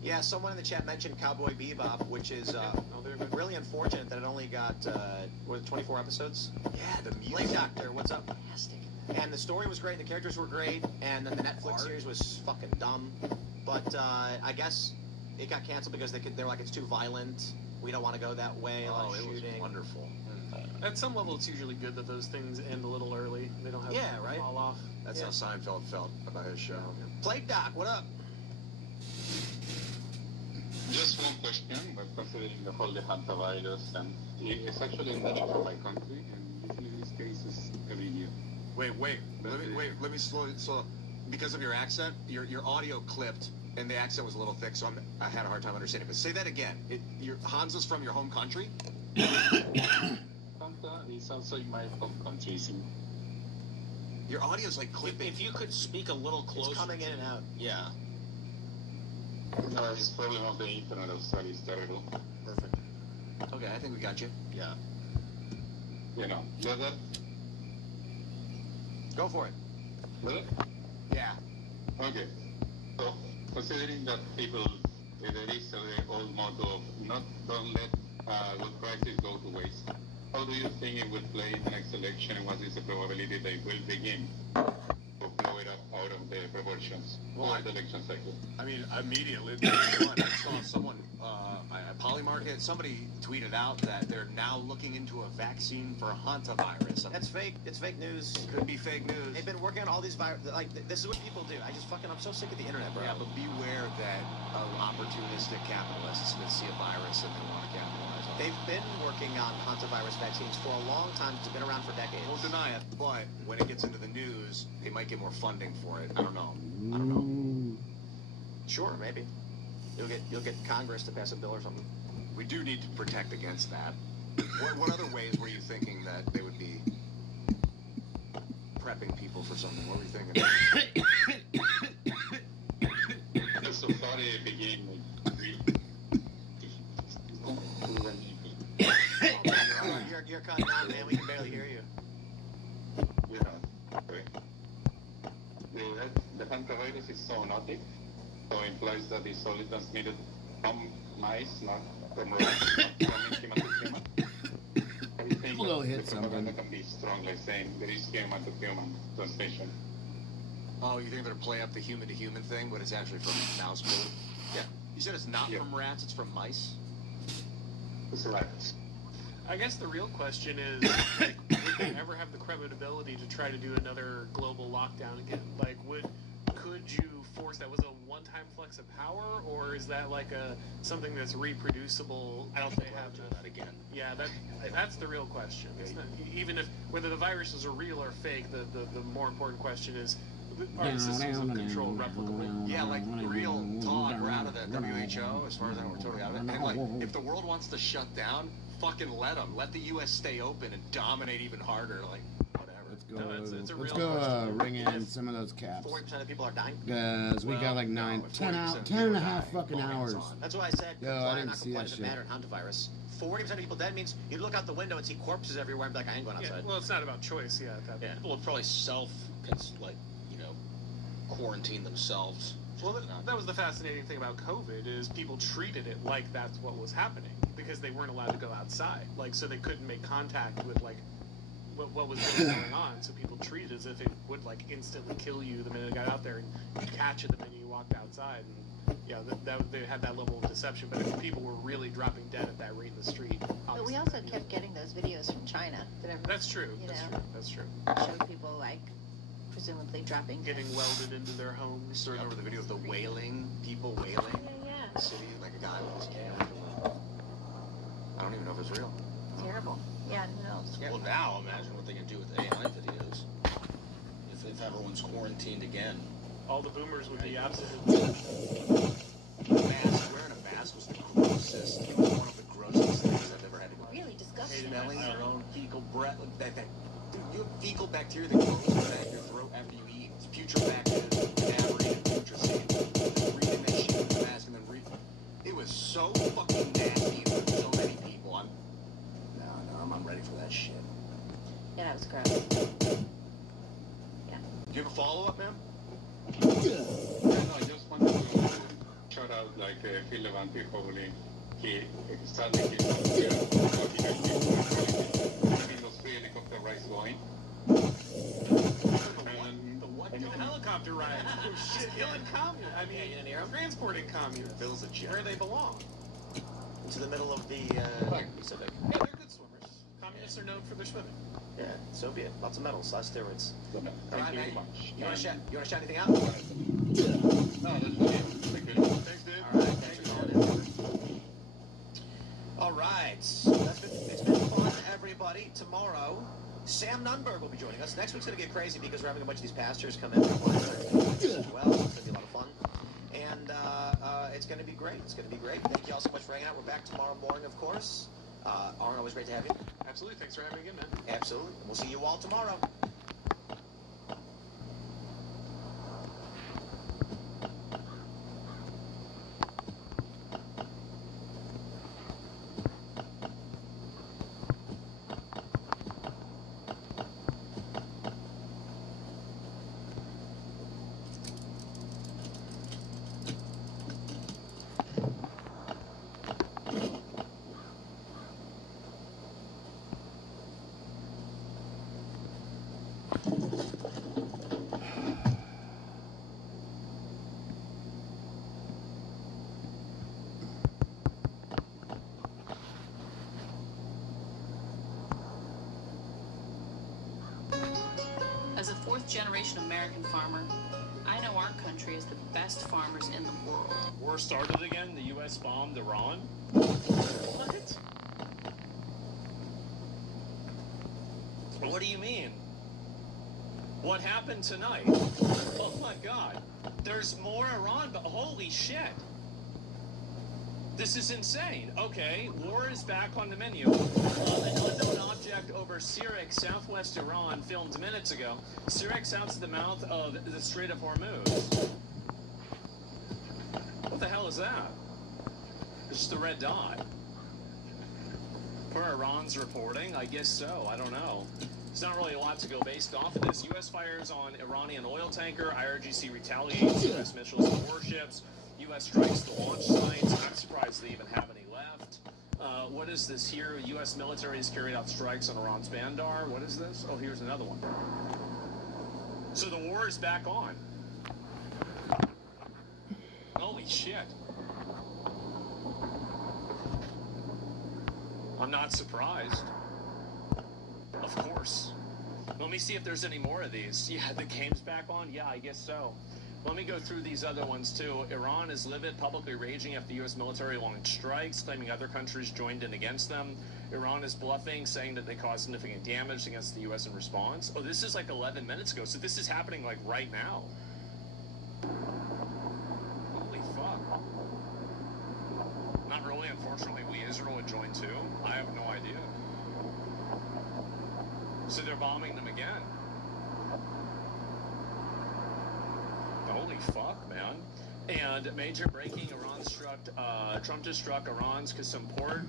Yeah, someone in the chat mentioned Cowboy Bebop, which is really unfortunate that it only got, 24 episodes? Yeah, the music. Late Doctor, what's up? And the story was great, the characters were great, and then the Netflix series was fucking dumb. But I guess it got canceled because they're like, it's too violent. We don't want to go that way. A lot of shooting. Was wonderful. At some level, it's usually good that those things end a little early. They don't have to right? fall off. That's how Seinfeld felt about his show. Plate Doc, what up? Just one question, but considering the whole hantavirus, and it's actually endemic for my country, and usually these cases every year. Wait. Let me slow. Because of your accent, your audio clipped, and the accent was a little thick, so I had a hard time understanding. But say that again. Hansa's from your home country? Hanta is also in my home country. Your audio's like clipping. If you could speak a little closer. It's coming in and out. Yeah. This problem of the internet of study is terrible. Perfect. Okay, I think we got you. Yeah. Better? Go for it. Better? Yeah. Okay. So, considering that people, there is the old motto of don't let good practice go to waste. How do you think it will play in the next election, and what is the probability they will begin to blow it up out of the proportions for the election cycle? I mean, immediately, I saw someone, Polymarket, somebody tweeted out that they're now looking into a vaccine for hantavirus. That's fake. It's fake news. Could be fake news. They've been working on all these this is what people do. I'm so sick of the internet, bro. Yeah, but beware that opportunistic capitalists will see a virus and they want to capitalize on it. They've been working on hantavirus vaccines for a long time. It's been around for decades. Won't deny it, but when it gets into the news, they might get more funding for it. I don't know. Sure, maybe. You'll get Congress to pass a bill or something. We do need to protect against that. What other ways were you thinking that they would be prepping people for something? What were you thinking? So far, they begin with You're cutting out, man. We can barely hear you. Okay. The hantavirus is zoonotic, so it implies that it's only transmitted from mice, not from rats, not from human to human. I think We'll go hit the something. propaganda can be strong, like saying there is human to human transmission. Oh, you think they're play up the human-to-human thing, but it's actually from mouse food? Yeah. You said it's not from rats, it's from mice? It's rats. I guess the real question is, like, would they ever have the credibility to try to do another global lockdown again? Like, could you force that? Was it a one-time flex of power, or is that like something that's reproducible? I don't think they have that again. Yeah, that's the real question. It's not, even if whether the viruses are real or fake, the more important question is, are the systems of control replicable? Yeah, like real talk. We're out of the WHO, as far as I know, we're totally out of it. And like, if the world wants to shut down, fucking let them. Let the U.S. stay open and dominate even harder. Like, whatever. Let's go. No, it's a Let's real go question. ring in some of those caps. 40% of people are dying. Guys, we got like 10 and a half fucking hours. That's why I said Yo, I comply or didn't not see comply that doesn't shit. matter in hantavirus. 40% of people dead means you look out the window and see corpses everywhere and be like, I ain't going outside. Yeah, well, it's not about choice, yeah. People would probably quarantine themselves. Well, that was the fascinating thing about COVID is people treated it like that's what was happening because they weren't allowed to go outside. Like, so they couldn't make contact with, like, what was really going on. So people treated it as if it would, like, instantly kill you the minute it got out there, and you'd catch it the minute you walked outside. And, yeah, they had that level of deception. But I mean, people were really dropping dead at that rate in the street. But we also kept getting those videos from China. That's true. That's true. Showed people, like, presumably dropping dead. Getting welded into their homes. I remember the video of the wailing, people wailing Yeah. in the city, like a guy with his camera. I don't even know if it's real. Terrible. Yeah, no. Well, now imagine what they can do with AI videos. If everyone's quarantined again. All the boomers would be absent. Wearing a mask was the grossest. It was one of the grossest things I've ever had to go. Really disgusting. Smelling your own fecal breath. Dude, you have fecal bacteria that goes back your throat after you eat. It's putrefactive, cadaverine, and putrescine. Just breathing that shit into the mask and then breathing. It was so fucking nasty for so many people. I'm ready for that shit. Yeah, that was gross. Do you have a follow-up, ma'am? Yeah, no, I just wanted to shout out like Phil Levanti, probably he started his those three helicopter rides going. The helicopter ride. Oh shit, killing commune. I mean, transporting commune. Phil's a jet. Where they belong. Into the middle of the Pacific. Yeah, they're good swimmers. Communists are known for their swimming. Yeah, so be it. Lots of metals, lots of steroids. All right, man. You want to shout anything out? No, that's it. Thanks, dude. All right, thanks for calling in. All right, it's been fun, everybody. Tomorrow, Sam Nunberg will be joining us. Next week's going to get crazy because we're having a bunch of these pastors come in for as well, so it's going to be a lot of fun. And it's going to be great. It's going to be great. Thank you all so much for hanging out. We're back tomorrow morning, of course. Arn, always great to have you. Absolutely. Thanks for having me again, man. Absolutely. We'll see you all tomorrow. As a fourth-generation American farmer, I know our country is the best farmers in the world. War started again. The U.S. bombed Iran. What? What do you mean? What happened tonight? Oh my God. There's more Iran, but holy shit. This is insane. Okay, war is back on the menu. An unknown object over Sirak, southwest Iran, filmed minutes ago. Sirak sounds at the mouth of the Strait of Hormuz. What the hell is that? It's just a red dot. Per Iran's reporting? I guess so. I don't know. There's not really a lot to go based off of this. U.S. fires on Iranian oil tanker. IRGC retaliates. U.S. missiles and warships. U.S. strikes the launch sites. I'm surprised they even have any left. What is this here? U.S. military has carried out strikes on Iran's Bandar. What is this? Oh, here's another one. So the war is back on. Holy shit. I'm not surprised. Of course. Let me see if there's any more of these. Yeah, the game's back on? Yeah, I guess so. Let me go through these other ones, too. Iran is livid, publicly raging after the U.S. military launched strikes, claiming other countries joined in against them. Iran is bluffing, saying that they caused significant damage against the U.S. in response. Oh, this is like 11 minutes ago, so this is happening, like, right now. Holy fuck. Not really, unfortunately. Israel would join, too. I have no idea. So they're bombing them again. holy fuck, man. And major breaking, Trump just struck Iran's Qasem port,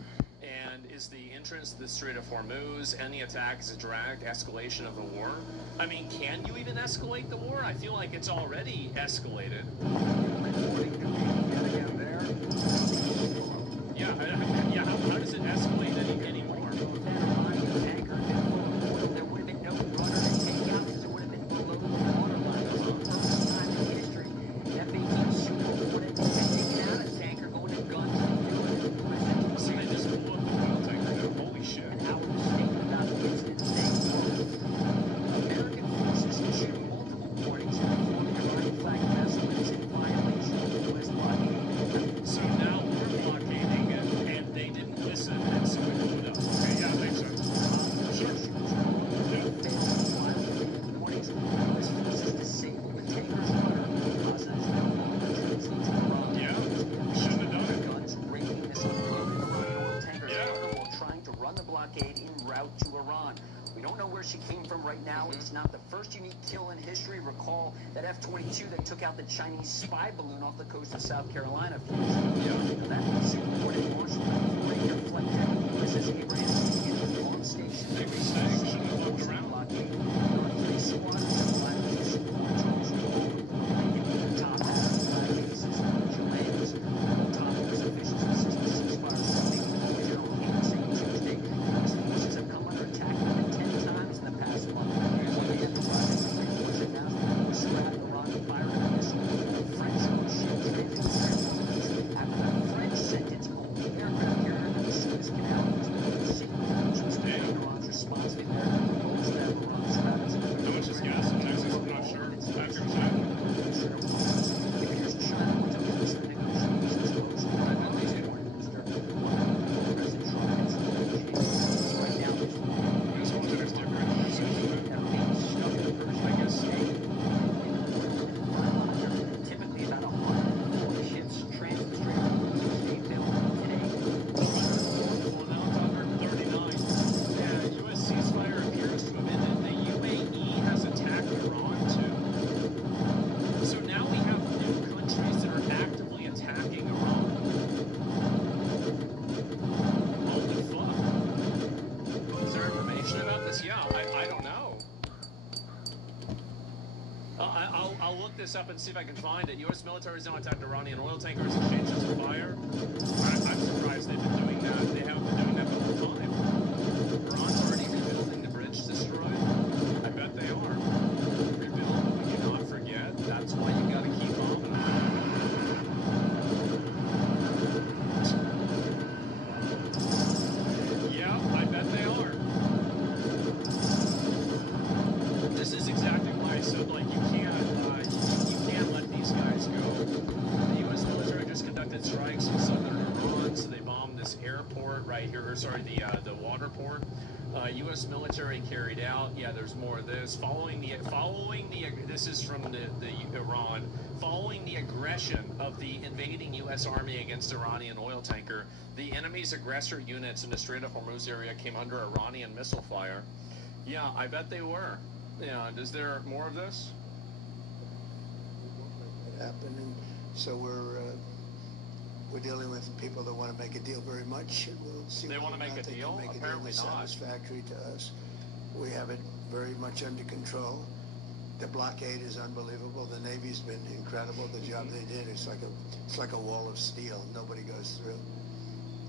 and is the entrance to the Strait of Hormuz. Any attack is a direct escalation of the war. I mean, can you even escalate the war? I feel like it's already escalated. Yeah, how does it escalate anymore? There would have been no rudder to take out because it would have been below the waterline. It was the first time in history F-18 Super would have been taking out a tanker, going in guns and doing it. So they just blew up the oil tanker now. Holy shit. And I was mistaken about the incident saying, American forces issued multiple warnings and informed Iranian flag vessel is in violation of the U.S. blockade. So now we're blockading it, and they didn't listen, and so we blew it up. Okay, yeah, makes sense. Sure. Warnings, U.S. forces disabled the tanker's rudder because it is no longer translating to Iran. Yeah, shouldn't have done it. Guns raking this unloaded Iranian oil tanker's cargo while trying to run the blockade en route to Iran. We don't know where she came from right now. It's not the first unique kill in history. Recall that F-22 that took out the Chinese spy balloon off the coast of South Carolina a few years ago. That superborn launched with a 4-acre flight deck of USS Abraham Lincoln on station. They were saying shouldn't have looked around. There are 3 squadrons of flag position patrols on top of the flag bases, Chileans. On top of those officials assist the ceasefire squadron. General King saying Tuesday, U.S. forces have come under attack more than 10 times in the past month. One man provided reports announced the scrap Iran fired a missile on a French ship transiting after the French sent its only aircraft carrier to the Suez Canal to the sea, which was Iran's response to their proposal that Iran's rabbits. How much is gas in Texas? I'm not sure. After the time. It appears China wants to lose the negotiations close. President Trump has right now. You guys want to different I guess typically about 140 ships transit the Strait of Hormuz being built today. Well, now it's under 39. Yeah, U.S. ceasefire appears to have ended. The UAE has attacked Iran too. So now we have new countries that are actively attacking Iran. Holy fuck. Is there information about this? Yeah, I don't know. I'll look this up and see if I can find it. U.S. military has now attacked Iranian oil tankers, exchanges of fire. I'm surprised they've been doing that. They haven't been doing that the whole time. Iran's already rebuilding the bridge destroyed. I bet they are. Rebuild, we do not forget. That's why you gotta keep on. Yeah, I bet they are. This is exactly why I said, like, you can't let these guys go. The U.S. military just conducted strikes in southern Iran, so they bombed this airport right here, or sorry, the water port. U.S. military carried out. Yeah, there's more of this. This is from the Iran. Following the aggression of the invading U.S. Army against Iranian oil tanker, the enemy's aggressor units in the Strait of Hormuz area came under Iranian missile fire. Yeah, I bet they were. Yeah, is there more of this? Happen, and so we're dealing with people that want to make a deal very much. And we'll see. They want to make a deal? Apparently not. Satisfactory to us. We have it very much under control. The blockade is unbelievable. The Navy's been incredible. The job they did, it's like a wall of steel. Nobody goes through.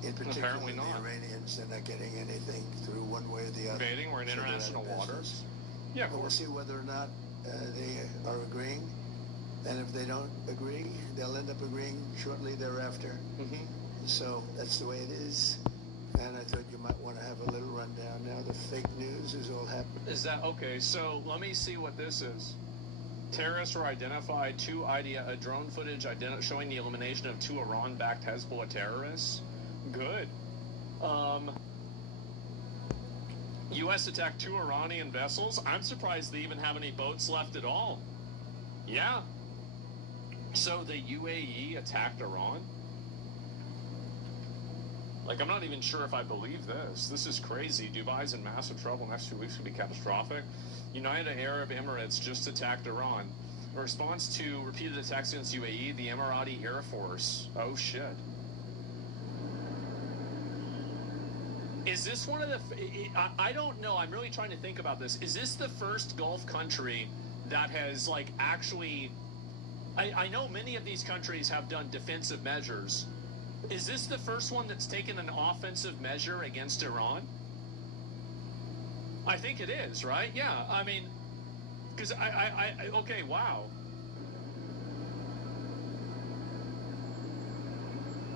In particular, Apparently not. The Iranians, they're not getting anything through one way or the other. Invading, we're in international waters. Yeah, but we'll see whether or not they are agreeing. And if they don't agree, they'll end up agreeing shortly thereafter. So that's the way it is. And I thought you might want to have a little rundown now. The fake news is all happening. Is that okay? So let me see what this is. Terrorists were identified. Drone footage showing the elimination of 2 Iran-backed Hezbollah terrorists. Good. U.S. attacked 2 Iranian vessels. I'm surprised they even have any boats left at all. Yeah. So the UAE attacked Iran? Like, I'm not even sure if I believe this. This is crazy. Dubai's in massive trouble. Next 2 weeks could be catastrophic. United Arab Emirates just attacked Iran. In response to repeated attacks against UAE, the Emirati Air Force. Oh shit. Is this one of the... I don't know. I'm really trying to think about this. Is this the first Gulf country that has, like, actually... I know many of these countries have done defensive measures. Is this the first one that's taken an offensive measure against Iran? I think it is, right? Yeah, I mean... Because okay, wow.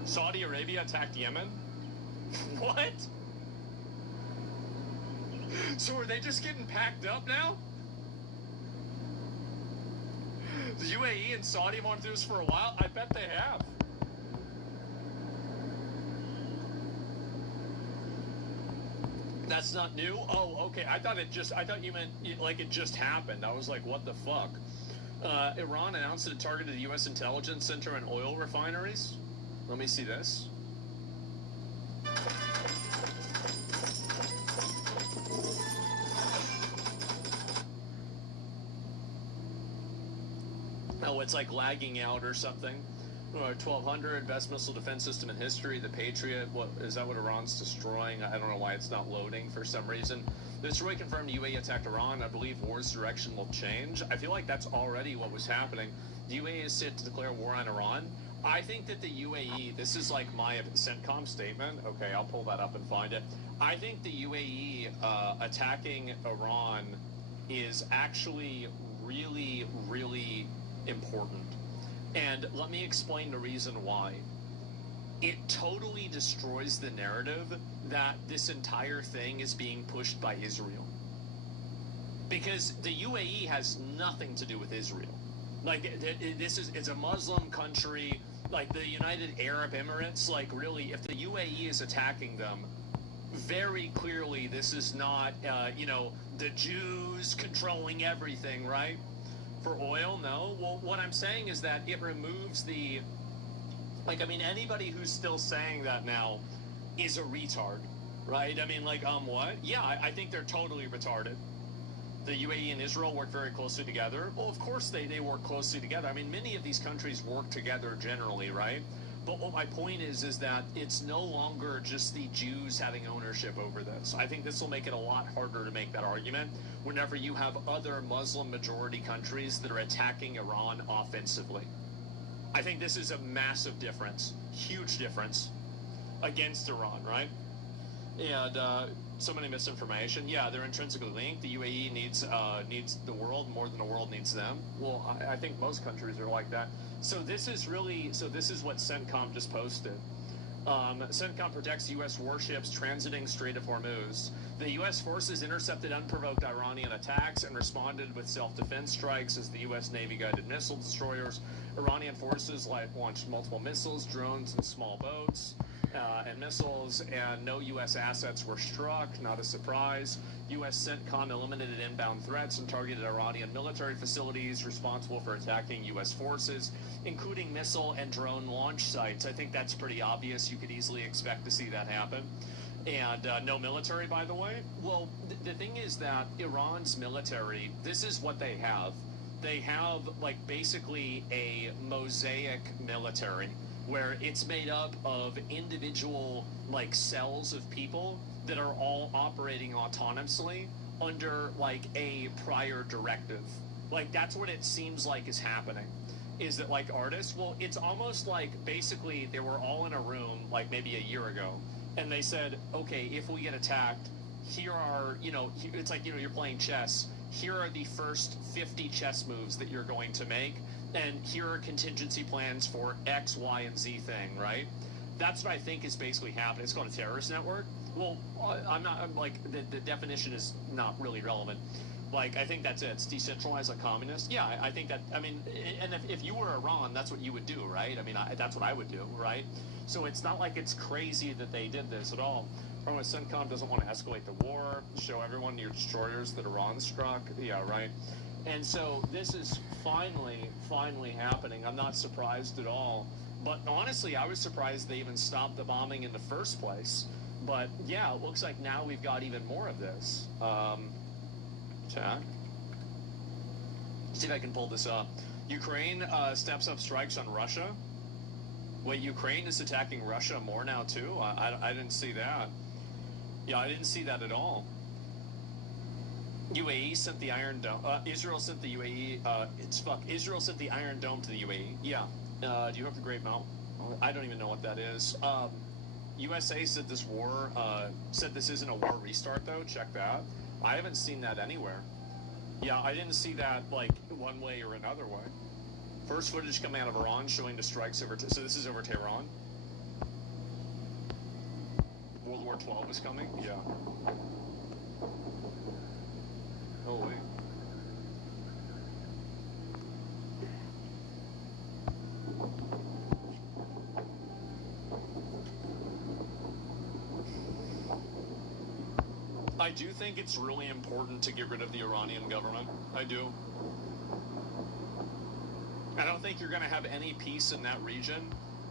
Saudi Arabia attacked Yemen? What? So are they just getting packed up now? The UAE and Saudi have gone through this for a while? I bet they have. That's not new? Oh, okay. I thought you meant like it just happened. I was like, what the fuck? Iran announced that it targeted the U.S. intelligence center and oil refineries. Let me see this. Oh, it's like lagging out or something. 1200, best missile defense system in history, the Patriot. What is that? What Iran's destroying? I don't know why it's not loading for some reason. The destroyer confirmed UAE attacked Iran. I believe war's direction will change. I feel like that's already what was happening. The UAE is set to declare war on Iran. I think that the UAE, this is like my CENTCOM statement. Okay, I'll pull that up and find it. I think the UAE attacking Iran is actually really, really important. And let me explain the reason why. It totally destroys the narrative that this entire thing is being pushed by Israel. Because the UAE has nothing to do with Israel. Like, it's a Muslim country, like the United Arab Emirates. Like, really, if the UAE is attacking them, very clearly this is not, the Jews controlling everything, right? For oil, no. Well, what I'm saying is that it removes the... Like, I mean, anybody who's still saying that now is a retard, right? I mean, like, what? Yeah, I think they're totally retarded. The UAE and Israel work very closely together. Well, of course they work closely together. I mean, many of these countries work together generally, right? But what my point is that it's no longer just the Jews having ownership over this. I think this will make it a lot harder to make that argument whenever you have other Muslim majority countries that are attacking Iran offensively. I think this is a massive difference, huge difference against Iran, right? And so many misinformation. Yeah, they're intrinsically linked. The UAE needs the world more than the world needs them. Well, I think most countries are like that. So this is what CENTCOM just posted. CENTCOM protects U.S. warships transiting Strait of Hormuz. The U.S. forces intercepted unprovoked Iranian attacks and responded with self-defense strikes as the U.S. Navy-guided missile destroyers. Iranian forces launched multiple missiles, drones, and small boats. And missiles, and no U.S. assets were struck, not a surprise. U.S. CENTCOM eliminated inbound threats and targeted Iranian military facilities responsible for attacking U.S. forces, including missile and drone launch sites. I think that's pretty obvious. You could easily expect to see that happen. And no military, by the way. Well, the thing is that Iran's military, this is what they have. They have, like, basically a mosaic military, where it's made up of individual, like, cells of people that are all operating autonomously under, like, a prior directive. Like, that's what it seems like is happening. Is that, like, artists? Well, it's almost like, basically, they were all in a room, like, maybe a year ago, and they said, okay, if we get attacked, here are, it's like, you're playing chess. Here are the first 50 chess moves that you're going to make. And here are contingency plans for X, Y, and Z thing, right? That's what I think is basically happening. It's called a terrorist network. Well, I'm like, the definition is not really relevant. Like, I think that's it. It's decentralized, like communist. Yeah, I think that, I mean, and if you were Iran, that's what you would do, right? I mean, that's what I would do, right? So it's not like it's crazy that they did this at all. From CENTCOM doesn't want to escalate the war, show everyone your destroyers that Iran struck. Yeah, right. And so this is finally happening. I'm not surprised at all. But honestly, I was surprised they even stopped the bombing in the first place. But yeah, it looks like now we've got even more of this. Chat. See if I can pull this up. Ukraine steps up strikes on Russia. Wait, Ukraine is attacking Russia more now too? I didn't see that. Yeah, I didn't see that at all. UAE sent the Iron Dome. Israel sent the UAE. Israel sent the Iron Dome to the UAE. Yeah. Do you have the Great Mount? I don't even know what that is. USA said this war. Said this isn't a war restart though. Check that. I haven't seen that anywhere. Yeah, I didn't see that like one way or another way. First footage coming out of Iran showing the strikes over. So this is over Tehran. World War XII is coming. Yeah. Oh wait. I do think it's really important to get rid of the Iranian government. I do. I don't think you're going to have any peace in that region.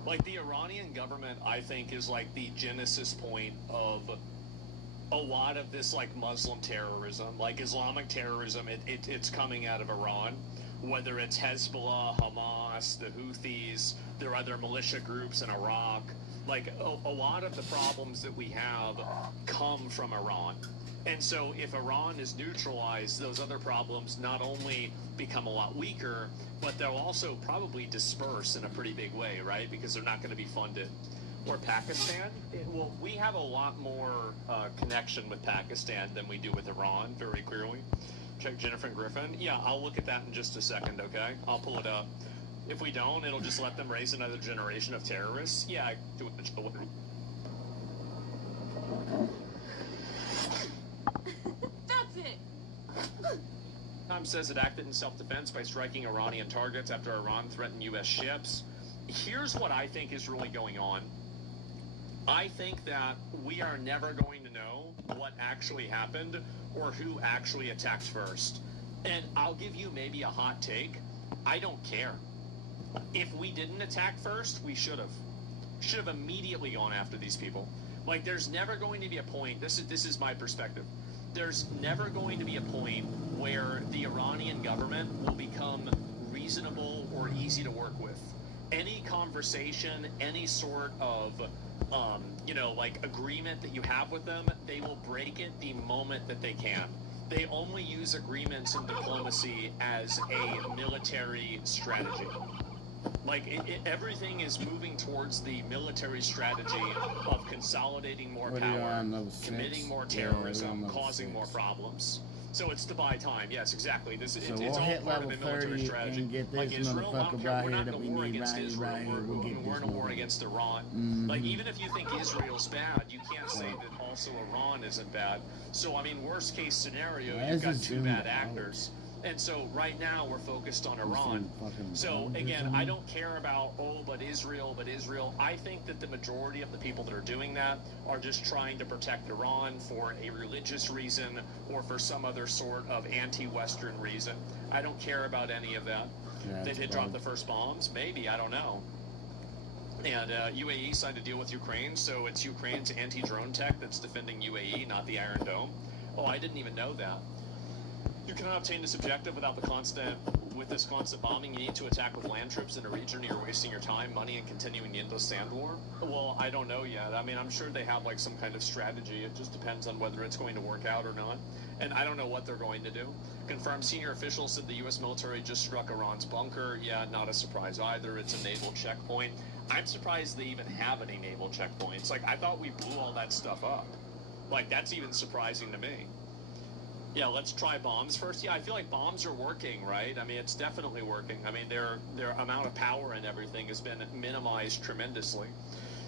Like, the Iranian government, I think, is like the genesis point of a lot of this, like, Muslim terrorism. Like, Islamic terrorism, it's coming out of Iran. Whether it's Hezbollah, Hamas, the Houthis, there are other militia groups in Iraq. Like, a lot of the problems that we have come from Iran. And so if Iran is neutralized, those other problems not only become a lot weaker, but they'll also probably disperse in a pretty big way, right? Because they're not going to be funded. Or Pakistan, well, we have a lot more connection with Pakistan than we do with Iran, very clearly. Check Jennifer Griffin. Yeah, I'll look at that in just a second, okay? I'll pull it up. If we don't, it'll just let them raise another generation of terrorists. Yeah, I do it. That's it. Says it acted in self-defense by striking Iranian targets after Iran threatened U.S. ships. Here's what I think is really going on. I think that we are never going to know what actually happened or who actually attacked first. And I'll give you maybe a hot take. I don't care. If we didn't attack first, we should have. Should have immediately gone after these people. Like, there's never going to be a point, this is my perspective, there's never going to be a point where the Iranian government will become reasonable or easy to work with. Any conversation, any sort of, like agreement that you have with them, they will break it the moment that they can. They only use agreements and diplomacy as a military strategy. Like, everything is moving towards the military strategy of consolidating more power, committing more terrorism, causing more problems. So it's to buy time. Yes, exactly. So it's we'll all hit part level of the military 30 strategy. and get Like this Israel, motherfucker we're right here not that in we a war need against Israel. right here. We'll get We're this in a war motherfucker. against Iran. Mhm. Like, even if you think Israel's bad, you can't say that also Iran isn't bad. So, I mean, worst case scenario, Why you've is got this two doing bad that? actors. And so right now we're focused on You Iran. see fucking So bombs or again, something? I don't care about, but Israel. I think that the majority of the people that are doing that are just trying to protect Iran for a religious reason or for some other sort of anti-Western reason. I don't care about any of that. Yeah, They it's did drop bad. the first bombs? Maybe, I don't know. And UAE signed a deal with Ukraine, so it's Ukraine's anti-drone tech that's defending UAE, not the Iron Dome. Oh, I didn't even know that. You cannot obtain this objective with this constant bombing. You need to attack with land troops in a region. You're wasting your time, money, and continuing the endless sand war. Well, I don't know yet. I mean, I'm sure they have like some kind of strategy. It just depends on whether it's going to work out or not. And I don't know what they're going to do. Confirmed senior officials said the U.S. military just struck Iran's bunker. Yeah, not a surprise either. It's a naval checkpoint. I'm surprised they even have any naval checkpoints. Like, I thought we blew all that stuff up. Like, that's even surprising to me. Yeah, let's try bombs first. Yeah, I feel like bombs are working, right? I mean, it's definitely working. I mean, their amount of power and everything has been minimized tremendously.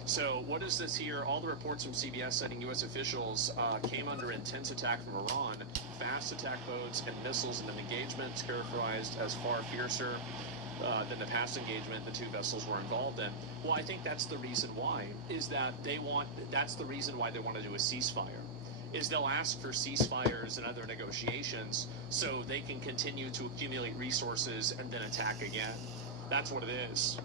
So what is this here? All the reports from CBS citing U.S. officials came under intense attack from Iran. Fast attack boats and missiles in an engagement characterized as far fiercer than the past engagement the two vessels were involved in. Well, I think that's the reason why, is that that's the reason why they want to do a ceasefire. Is they'll ask for ceasefires and other negotiations so they can continue to accumulate resources and then attack again. That's what it is.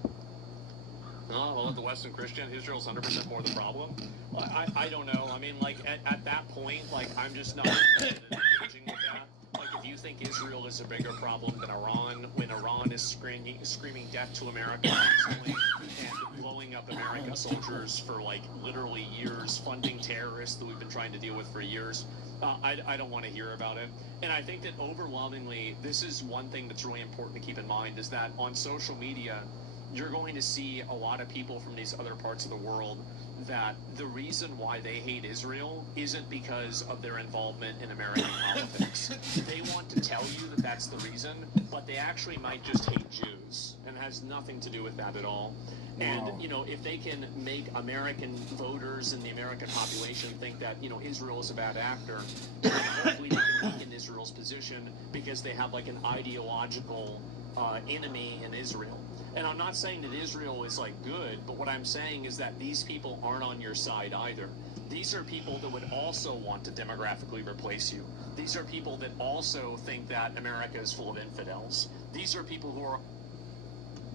Oh, well, the Western Christian, Israel's 100% more the problem. I don't know. I mean, like, at that point, like, I'm just not interested in engaging with that. Like, if you think Israel is a bigger problem than Iran, when Iran is screaming death to America constantly and blowing up American soldiers for, like, literally years, funding terrorists that we've been trying to deal with for years, I don't want to hear about it. And I think that overwhelmingly, this is one thing that's really important to keep in mind, is that on social media, you're going to see a lot of people from these other parts of the world that the reason why they hate Israel isn't because of their involvement in American politics. They want to tell you that that's the reason, but they actually might just hate Jews, and it has nothing to do with that at all. And, you know, if they can make American voters and the American population think that, you know, Israel is a bad actor, hopefully they can weaken Israel's position because they have, like, an ideological enemy in Israel. And I'm not saying that Israel is, like, good, but what I'm saying is that these people aren't on your side either. These are people that would also want to demographically replace you. These are people that also think that America is full of infidels. These are people who are...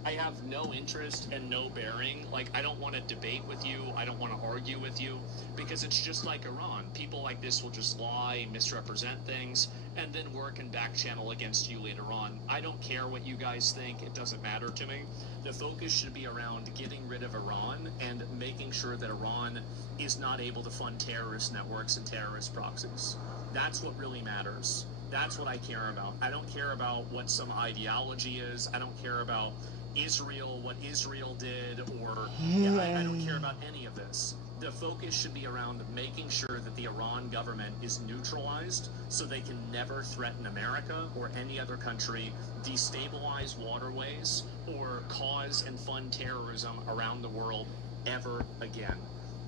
I have no interest and no bearing. Like, I don't want to debate with you. I don't want to argue with you, because it's just like Iran. People like this will just lie, misrepresent things, and then work and back channel against you later on. I don't care what you guys think. It doesn't matter to me. The focus should be around getting rid of Iran and making sure that Iran is not able to fund terrorist networks and terrorist proxies. That's what really matters. That's what I care about. I don't care about what some ideology is. I don't care about Israel, what Israel did, or I don't care about any of this. The focus should be around making sure that the Iran government is neutralized so they can never threaten America or any other country, destabilize waterways, or cause and fund terrorism around the world ever again.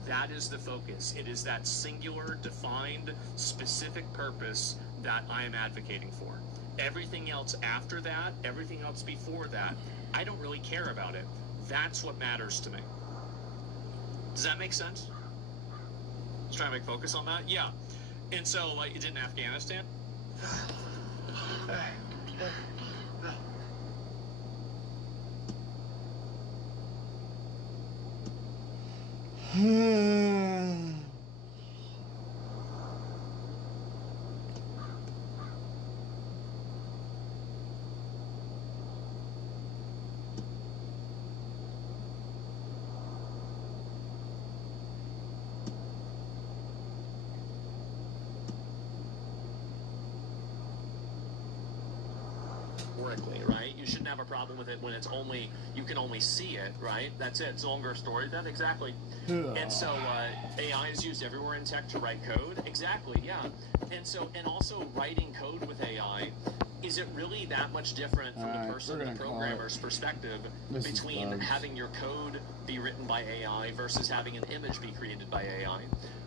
That is the focus. It is that singular, defined, specific purpose that I am advocating for. Everything else after that, everything else before that, I don't really care about it. That's what matters to me. Does that make sense? Just trying to make focus on that? Yeah. And so, like, you did in Afghanistan? Right? You shouldn't have a problem with it when it's only, you can only see it, right? That's it. It's a longer story. That exactly. And so AI is used everywhere in tech to write code. Exactly, yeah. And so, and also writing code with AI, is it really that much different from the person, the programmer's perspective between having your code be written by AI versus having an image be created by AI?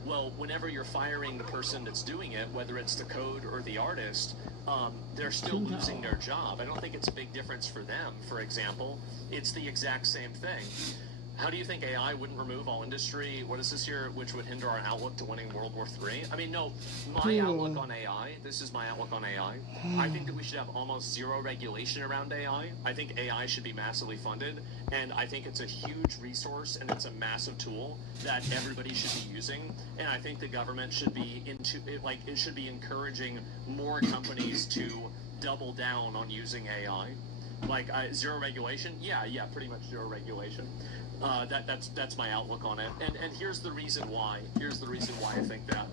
Well, whenever you're firing the person that's doing it, whether it's the code or the artist, they're still losing their job. I don't think it's a big difference for them, for example. It's the exact same thing. How do you think AI wouldn't remove all industry? What is this here, which would hinder our outlook to winning World War III? I mean, no, my outlook on AI, this is my outlook on AI. I think that we should have almost zero regulation around AI. I think AI should be massively funded, and I think it's a huge resource, and it's a massive tool that everybody should be using. And I think the government should be it should be encouraging more companies to double down on using AI. Like, zero regulation? Yeah, pretty much zero regulation. That's my outlook on it. And here's the reason why. Here's the reason why I think that.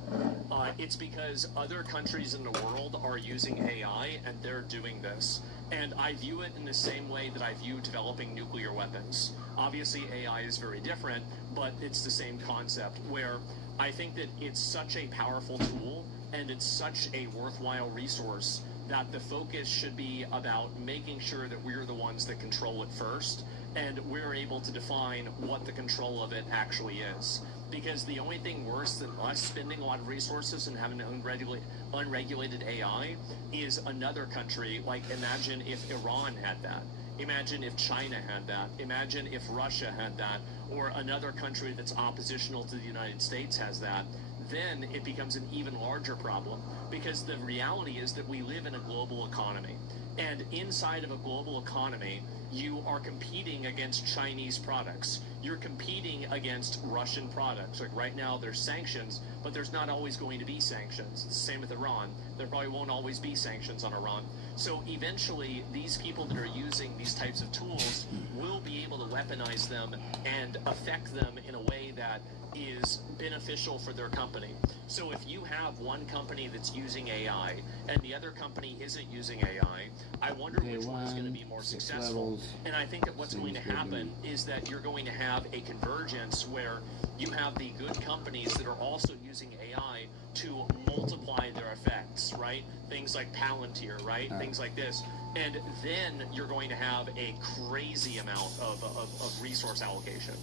It's because other countries in the world are using AI, and they're doing this. And I view it in the same way that I view developing nuclear weapons. Obviously, AI is very different, but it's the same concept, where I think that it's such a powerful tool, and it's such a worthwhile resource, that the focus should be about making sure that we're the ones that control it first, and we're able to define what the control of it actually is. Because the only thing worse than us spending a lot of resources and having unregulated AI is another country. Like, imagine if Iran had that. Imagine if China had that. Imagine if Russia had that. Or another country that's oppositional to the United States has that. then it becomes an even larger problem, because the reality is that we live in a global economy. And inside of a global economy, you are competing against Chinese products. You're competing against Russian products. Like right now, there's sanctions, but there's not always going to be sanctions. It's the same with Iran. There probably won't always be sanctions on Iran. So eventually, these people that are using these types of tools will be able to weaponize them and affect them in a way that is beneficial for their company. So if you have one company that's using AI and the other company isn't using AI, I wonder which one is going to be more successful. And I think that what's going to happen is that you're going to have a convergence where you have the good companies that are also using AI to multiply their effects, right? Things like Palantir, right? Things like this. And then you're going to have a crazy amount of resource allocation.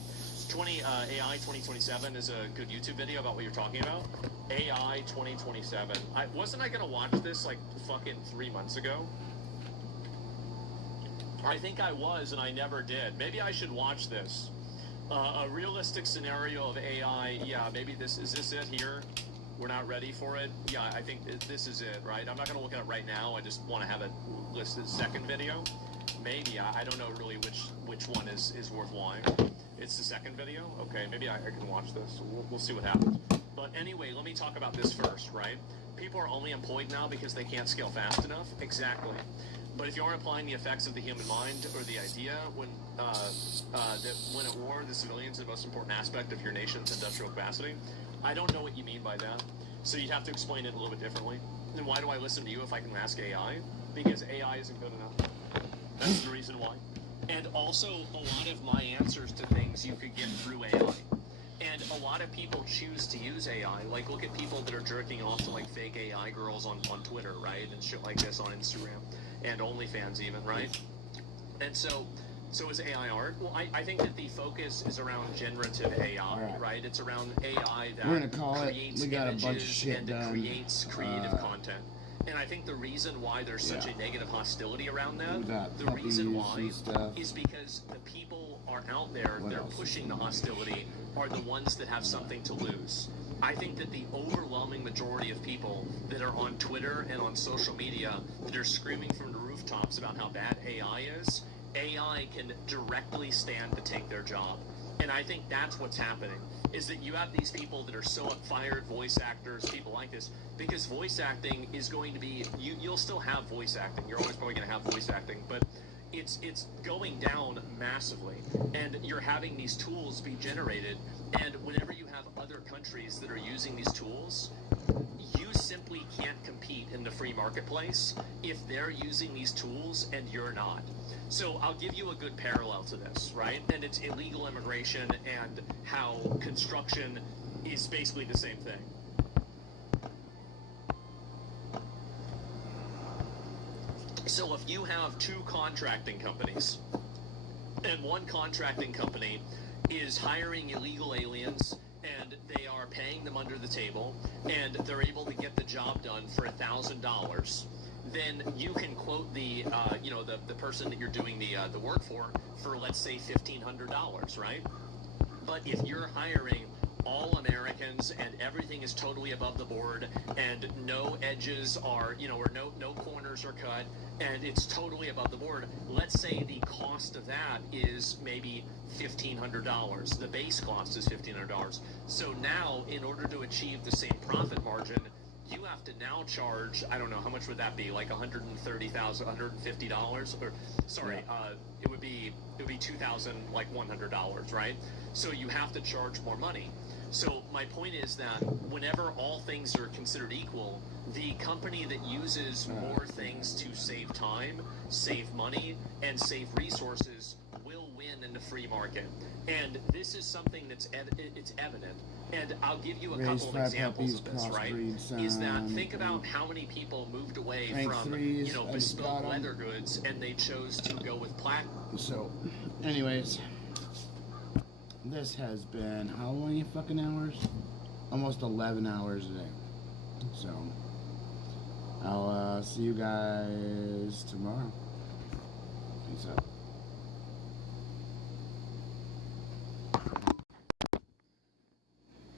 AI 2027 is a good YouTube video about what you're talking about. AI 2027. Wasn't I going to watch this like fucking 3 months ago? I think I was, and I never did. Maybe I should watch this. A realistic scenario of AI. Yeah, maybe is this it here? We're not ready for it. Yeah, I think this is it, right? I'm not going to look at it right now. I just want to have it listed second video. Maybe. I don't know really which one is worthwhile. It's the second video? Okay, maybe I can watch this. We'll see what happens. But anyway, let me talk about this first, right? People are only employed now because they can't scale fast enough. Exactly. But if you aren't applying the effects of the human mind or the idea that when at war, the civilians are the most important aspect of your nation's industrial capacity, I don't know what you mean by that. So you'd have to explain it a little bit differently. Then why do I listen to you if I can ask AI? Because AI isn't good enough. That's the reason why. And also, a lot of my answers to things you could get through AI. And a lot of people choose to use AI. Like, look at people that are jerking off to, like, fake AI girls on Twitter, right? And shit like this on Instagram. And OnlyFans even, right? And so is AI art. Well, I think that the focus is around generative AI, right? It's around AI that We're gonna call creates it. We got a images bunch of shit and done. creates creative content. And I think the reason why there's such a negative hostility around that, the reason why is because the people are out there, they're pushing the hostility, are the ones that have something to lose. I think that the overwhelming majority of people that are on Twitter and on social media that are screaming from the rooftops about how bad AI is, AI can directly stand to take their job. And I think that's what's happening, is that you have these people that are so fired, voice actors, people like this, because voice acting is going to be, you'll still have voice acting. You're always probably going to have voice acting, but it's going down massively. And you're having these tools be generated, and whenever you have other countries that are using these tools, you simply can't compete in the free marketplace if they're using these tools and you're not. So I'll give you a good parallel to this, right? And it's illegal immigration and how construction is basically the same thing. So if you have two contracting companies, and one contracting company is hiring illegal aliens, and they are paying them under the table, and they're able to get the job done for $1,000, then you can quote the person that you're doing the work for let's say $1,500, right? But if you're hiring all Americans and everything is totally above the board and no edges are, or no corners are cut and it's totally above the board, let's say the cost of that is maybe $1,500. The base cost is $1,500. So now, in order to achieve the same profit margin, you have to now charge, I don't know, how much would that be? Like $130,000, $150? Or, sorry, it would be $2,100, right? So you have to charge more money. So my point is that whenever all things are considered equal, the company that uses more things to save time, save money, and save resources will win in the free market. And this is something that's evident. And I'll give you a couple of examples of this, right? Is that think about how many people moved away from, bespoke leather goods and they chose to go with platinum. So, anyways, this has been how many fucking hours? Almost 11 hours a day. So, I'll see you guys tomorrow. Peace out.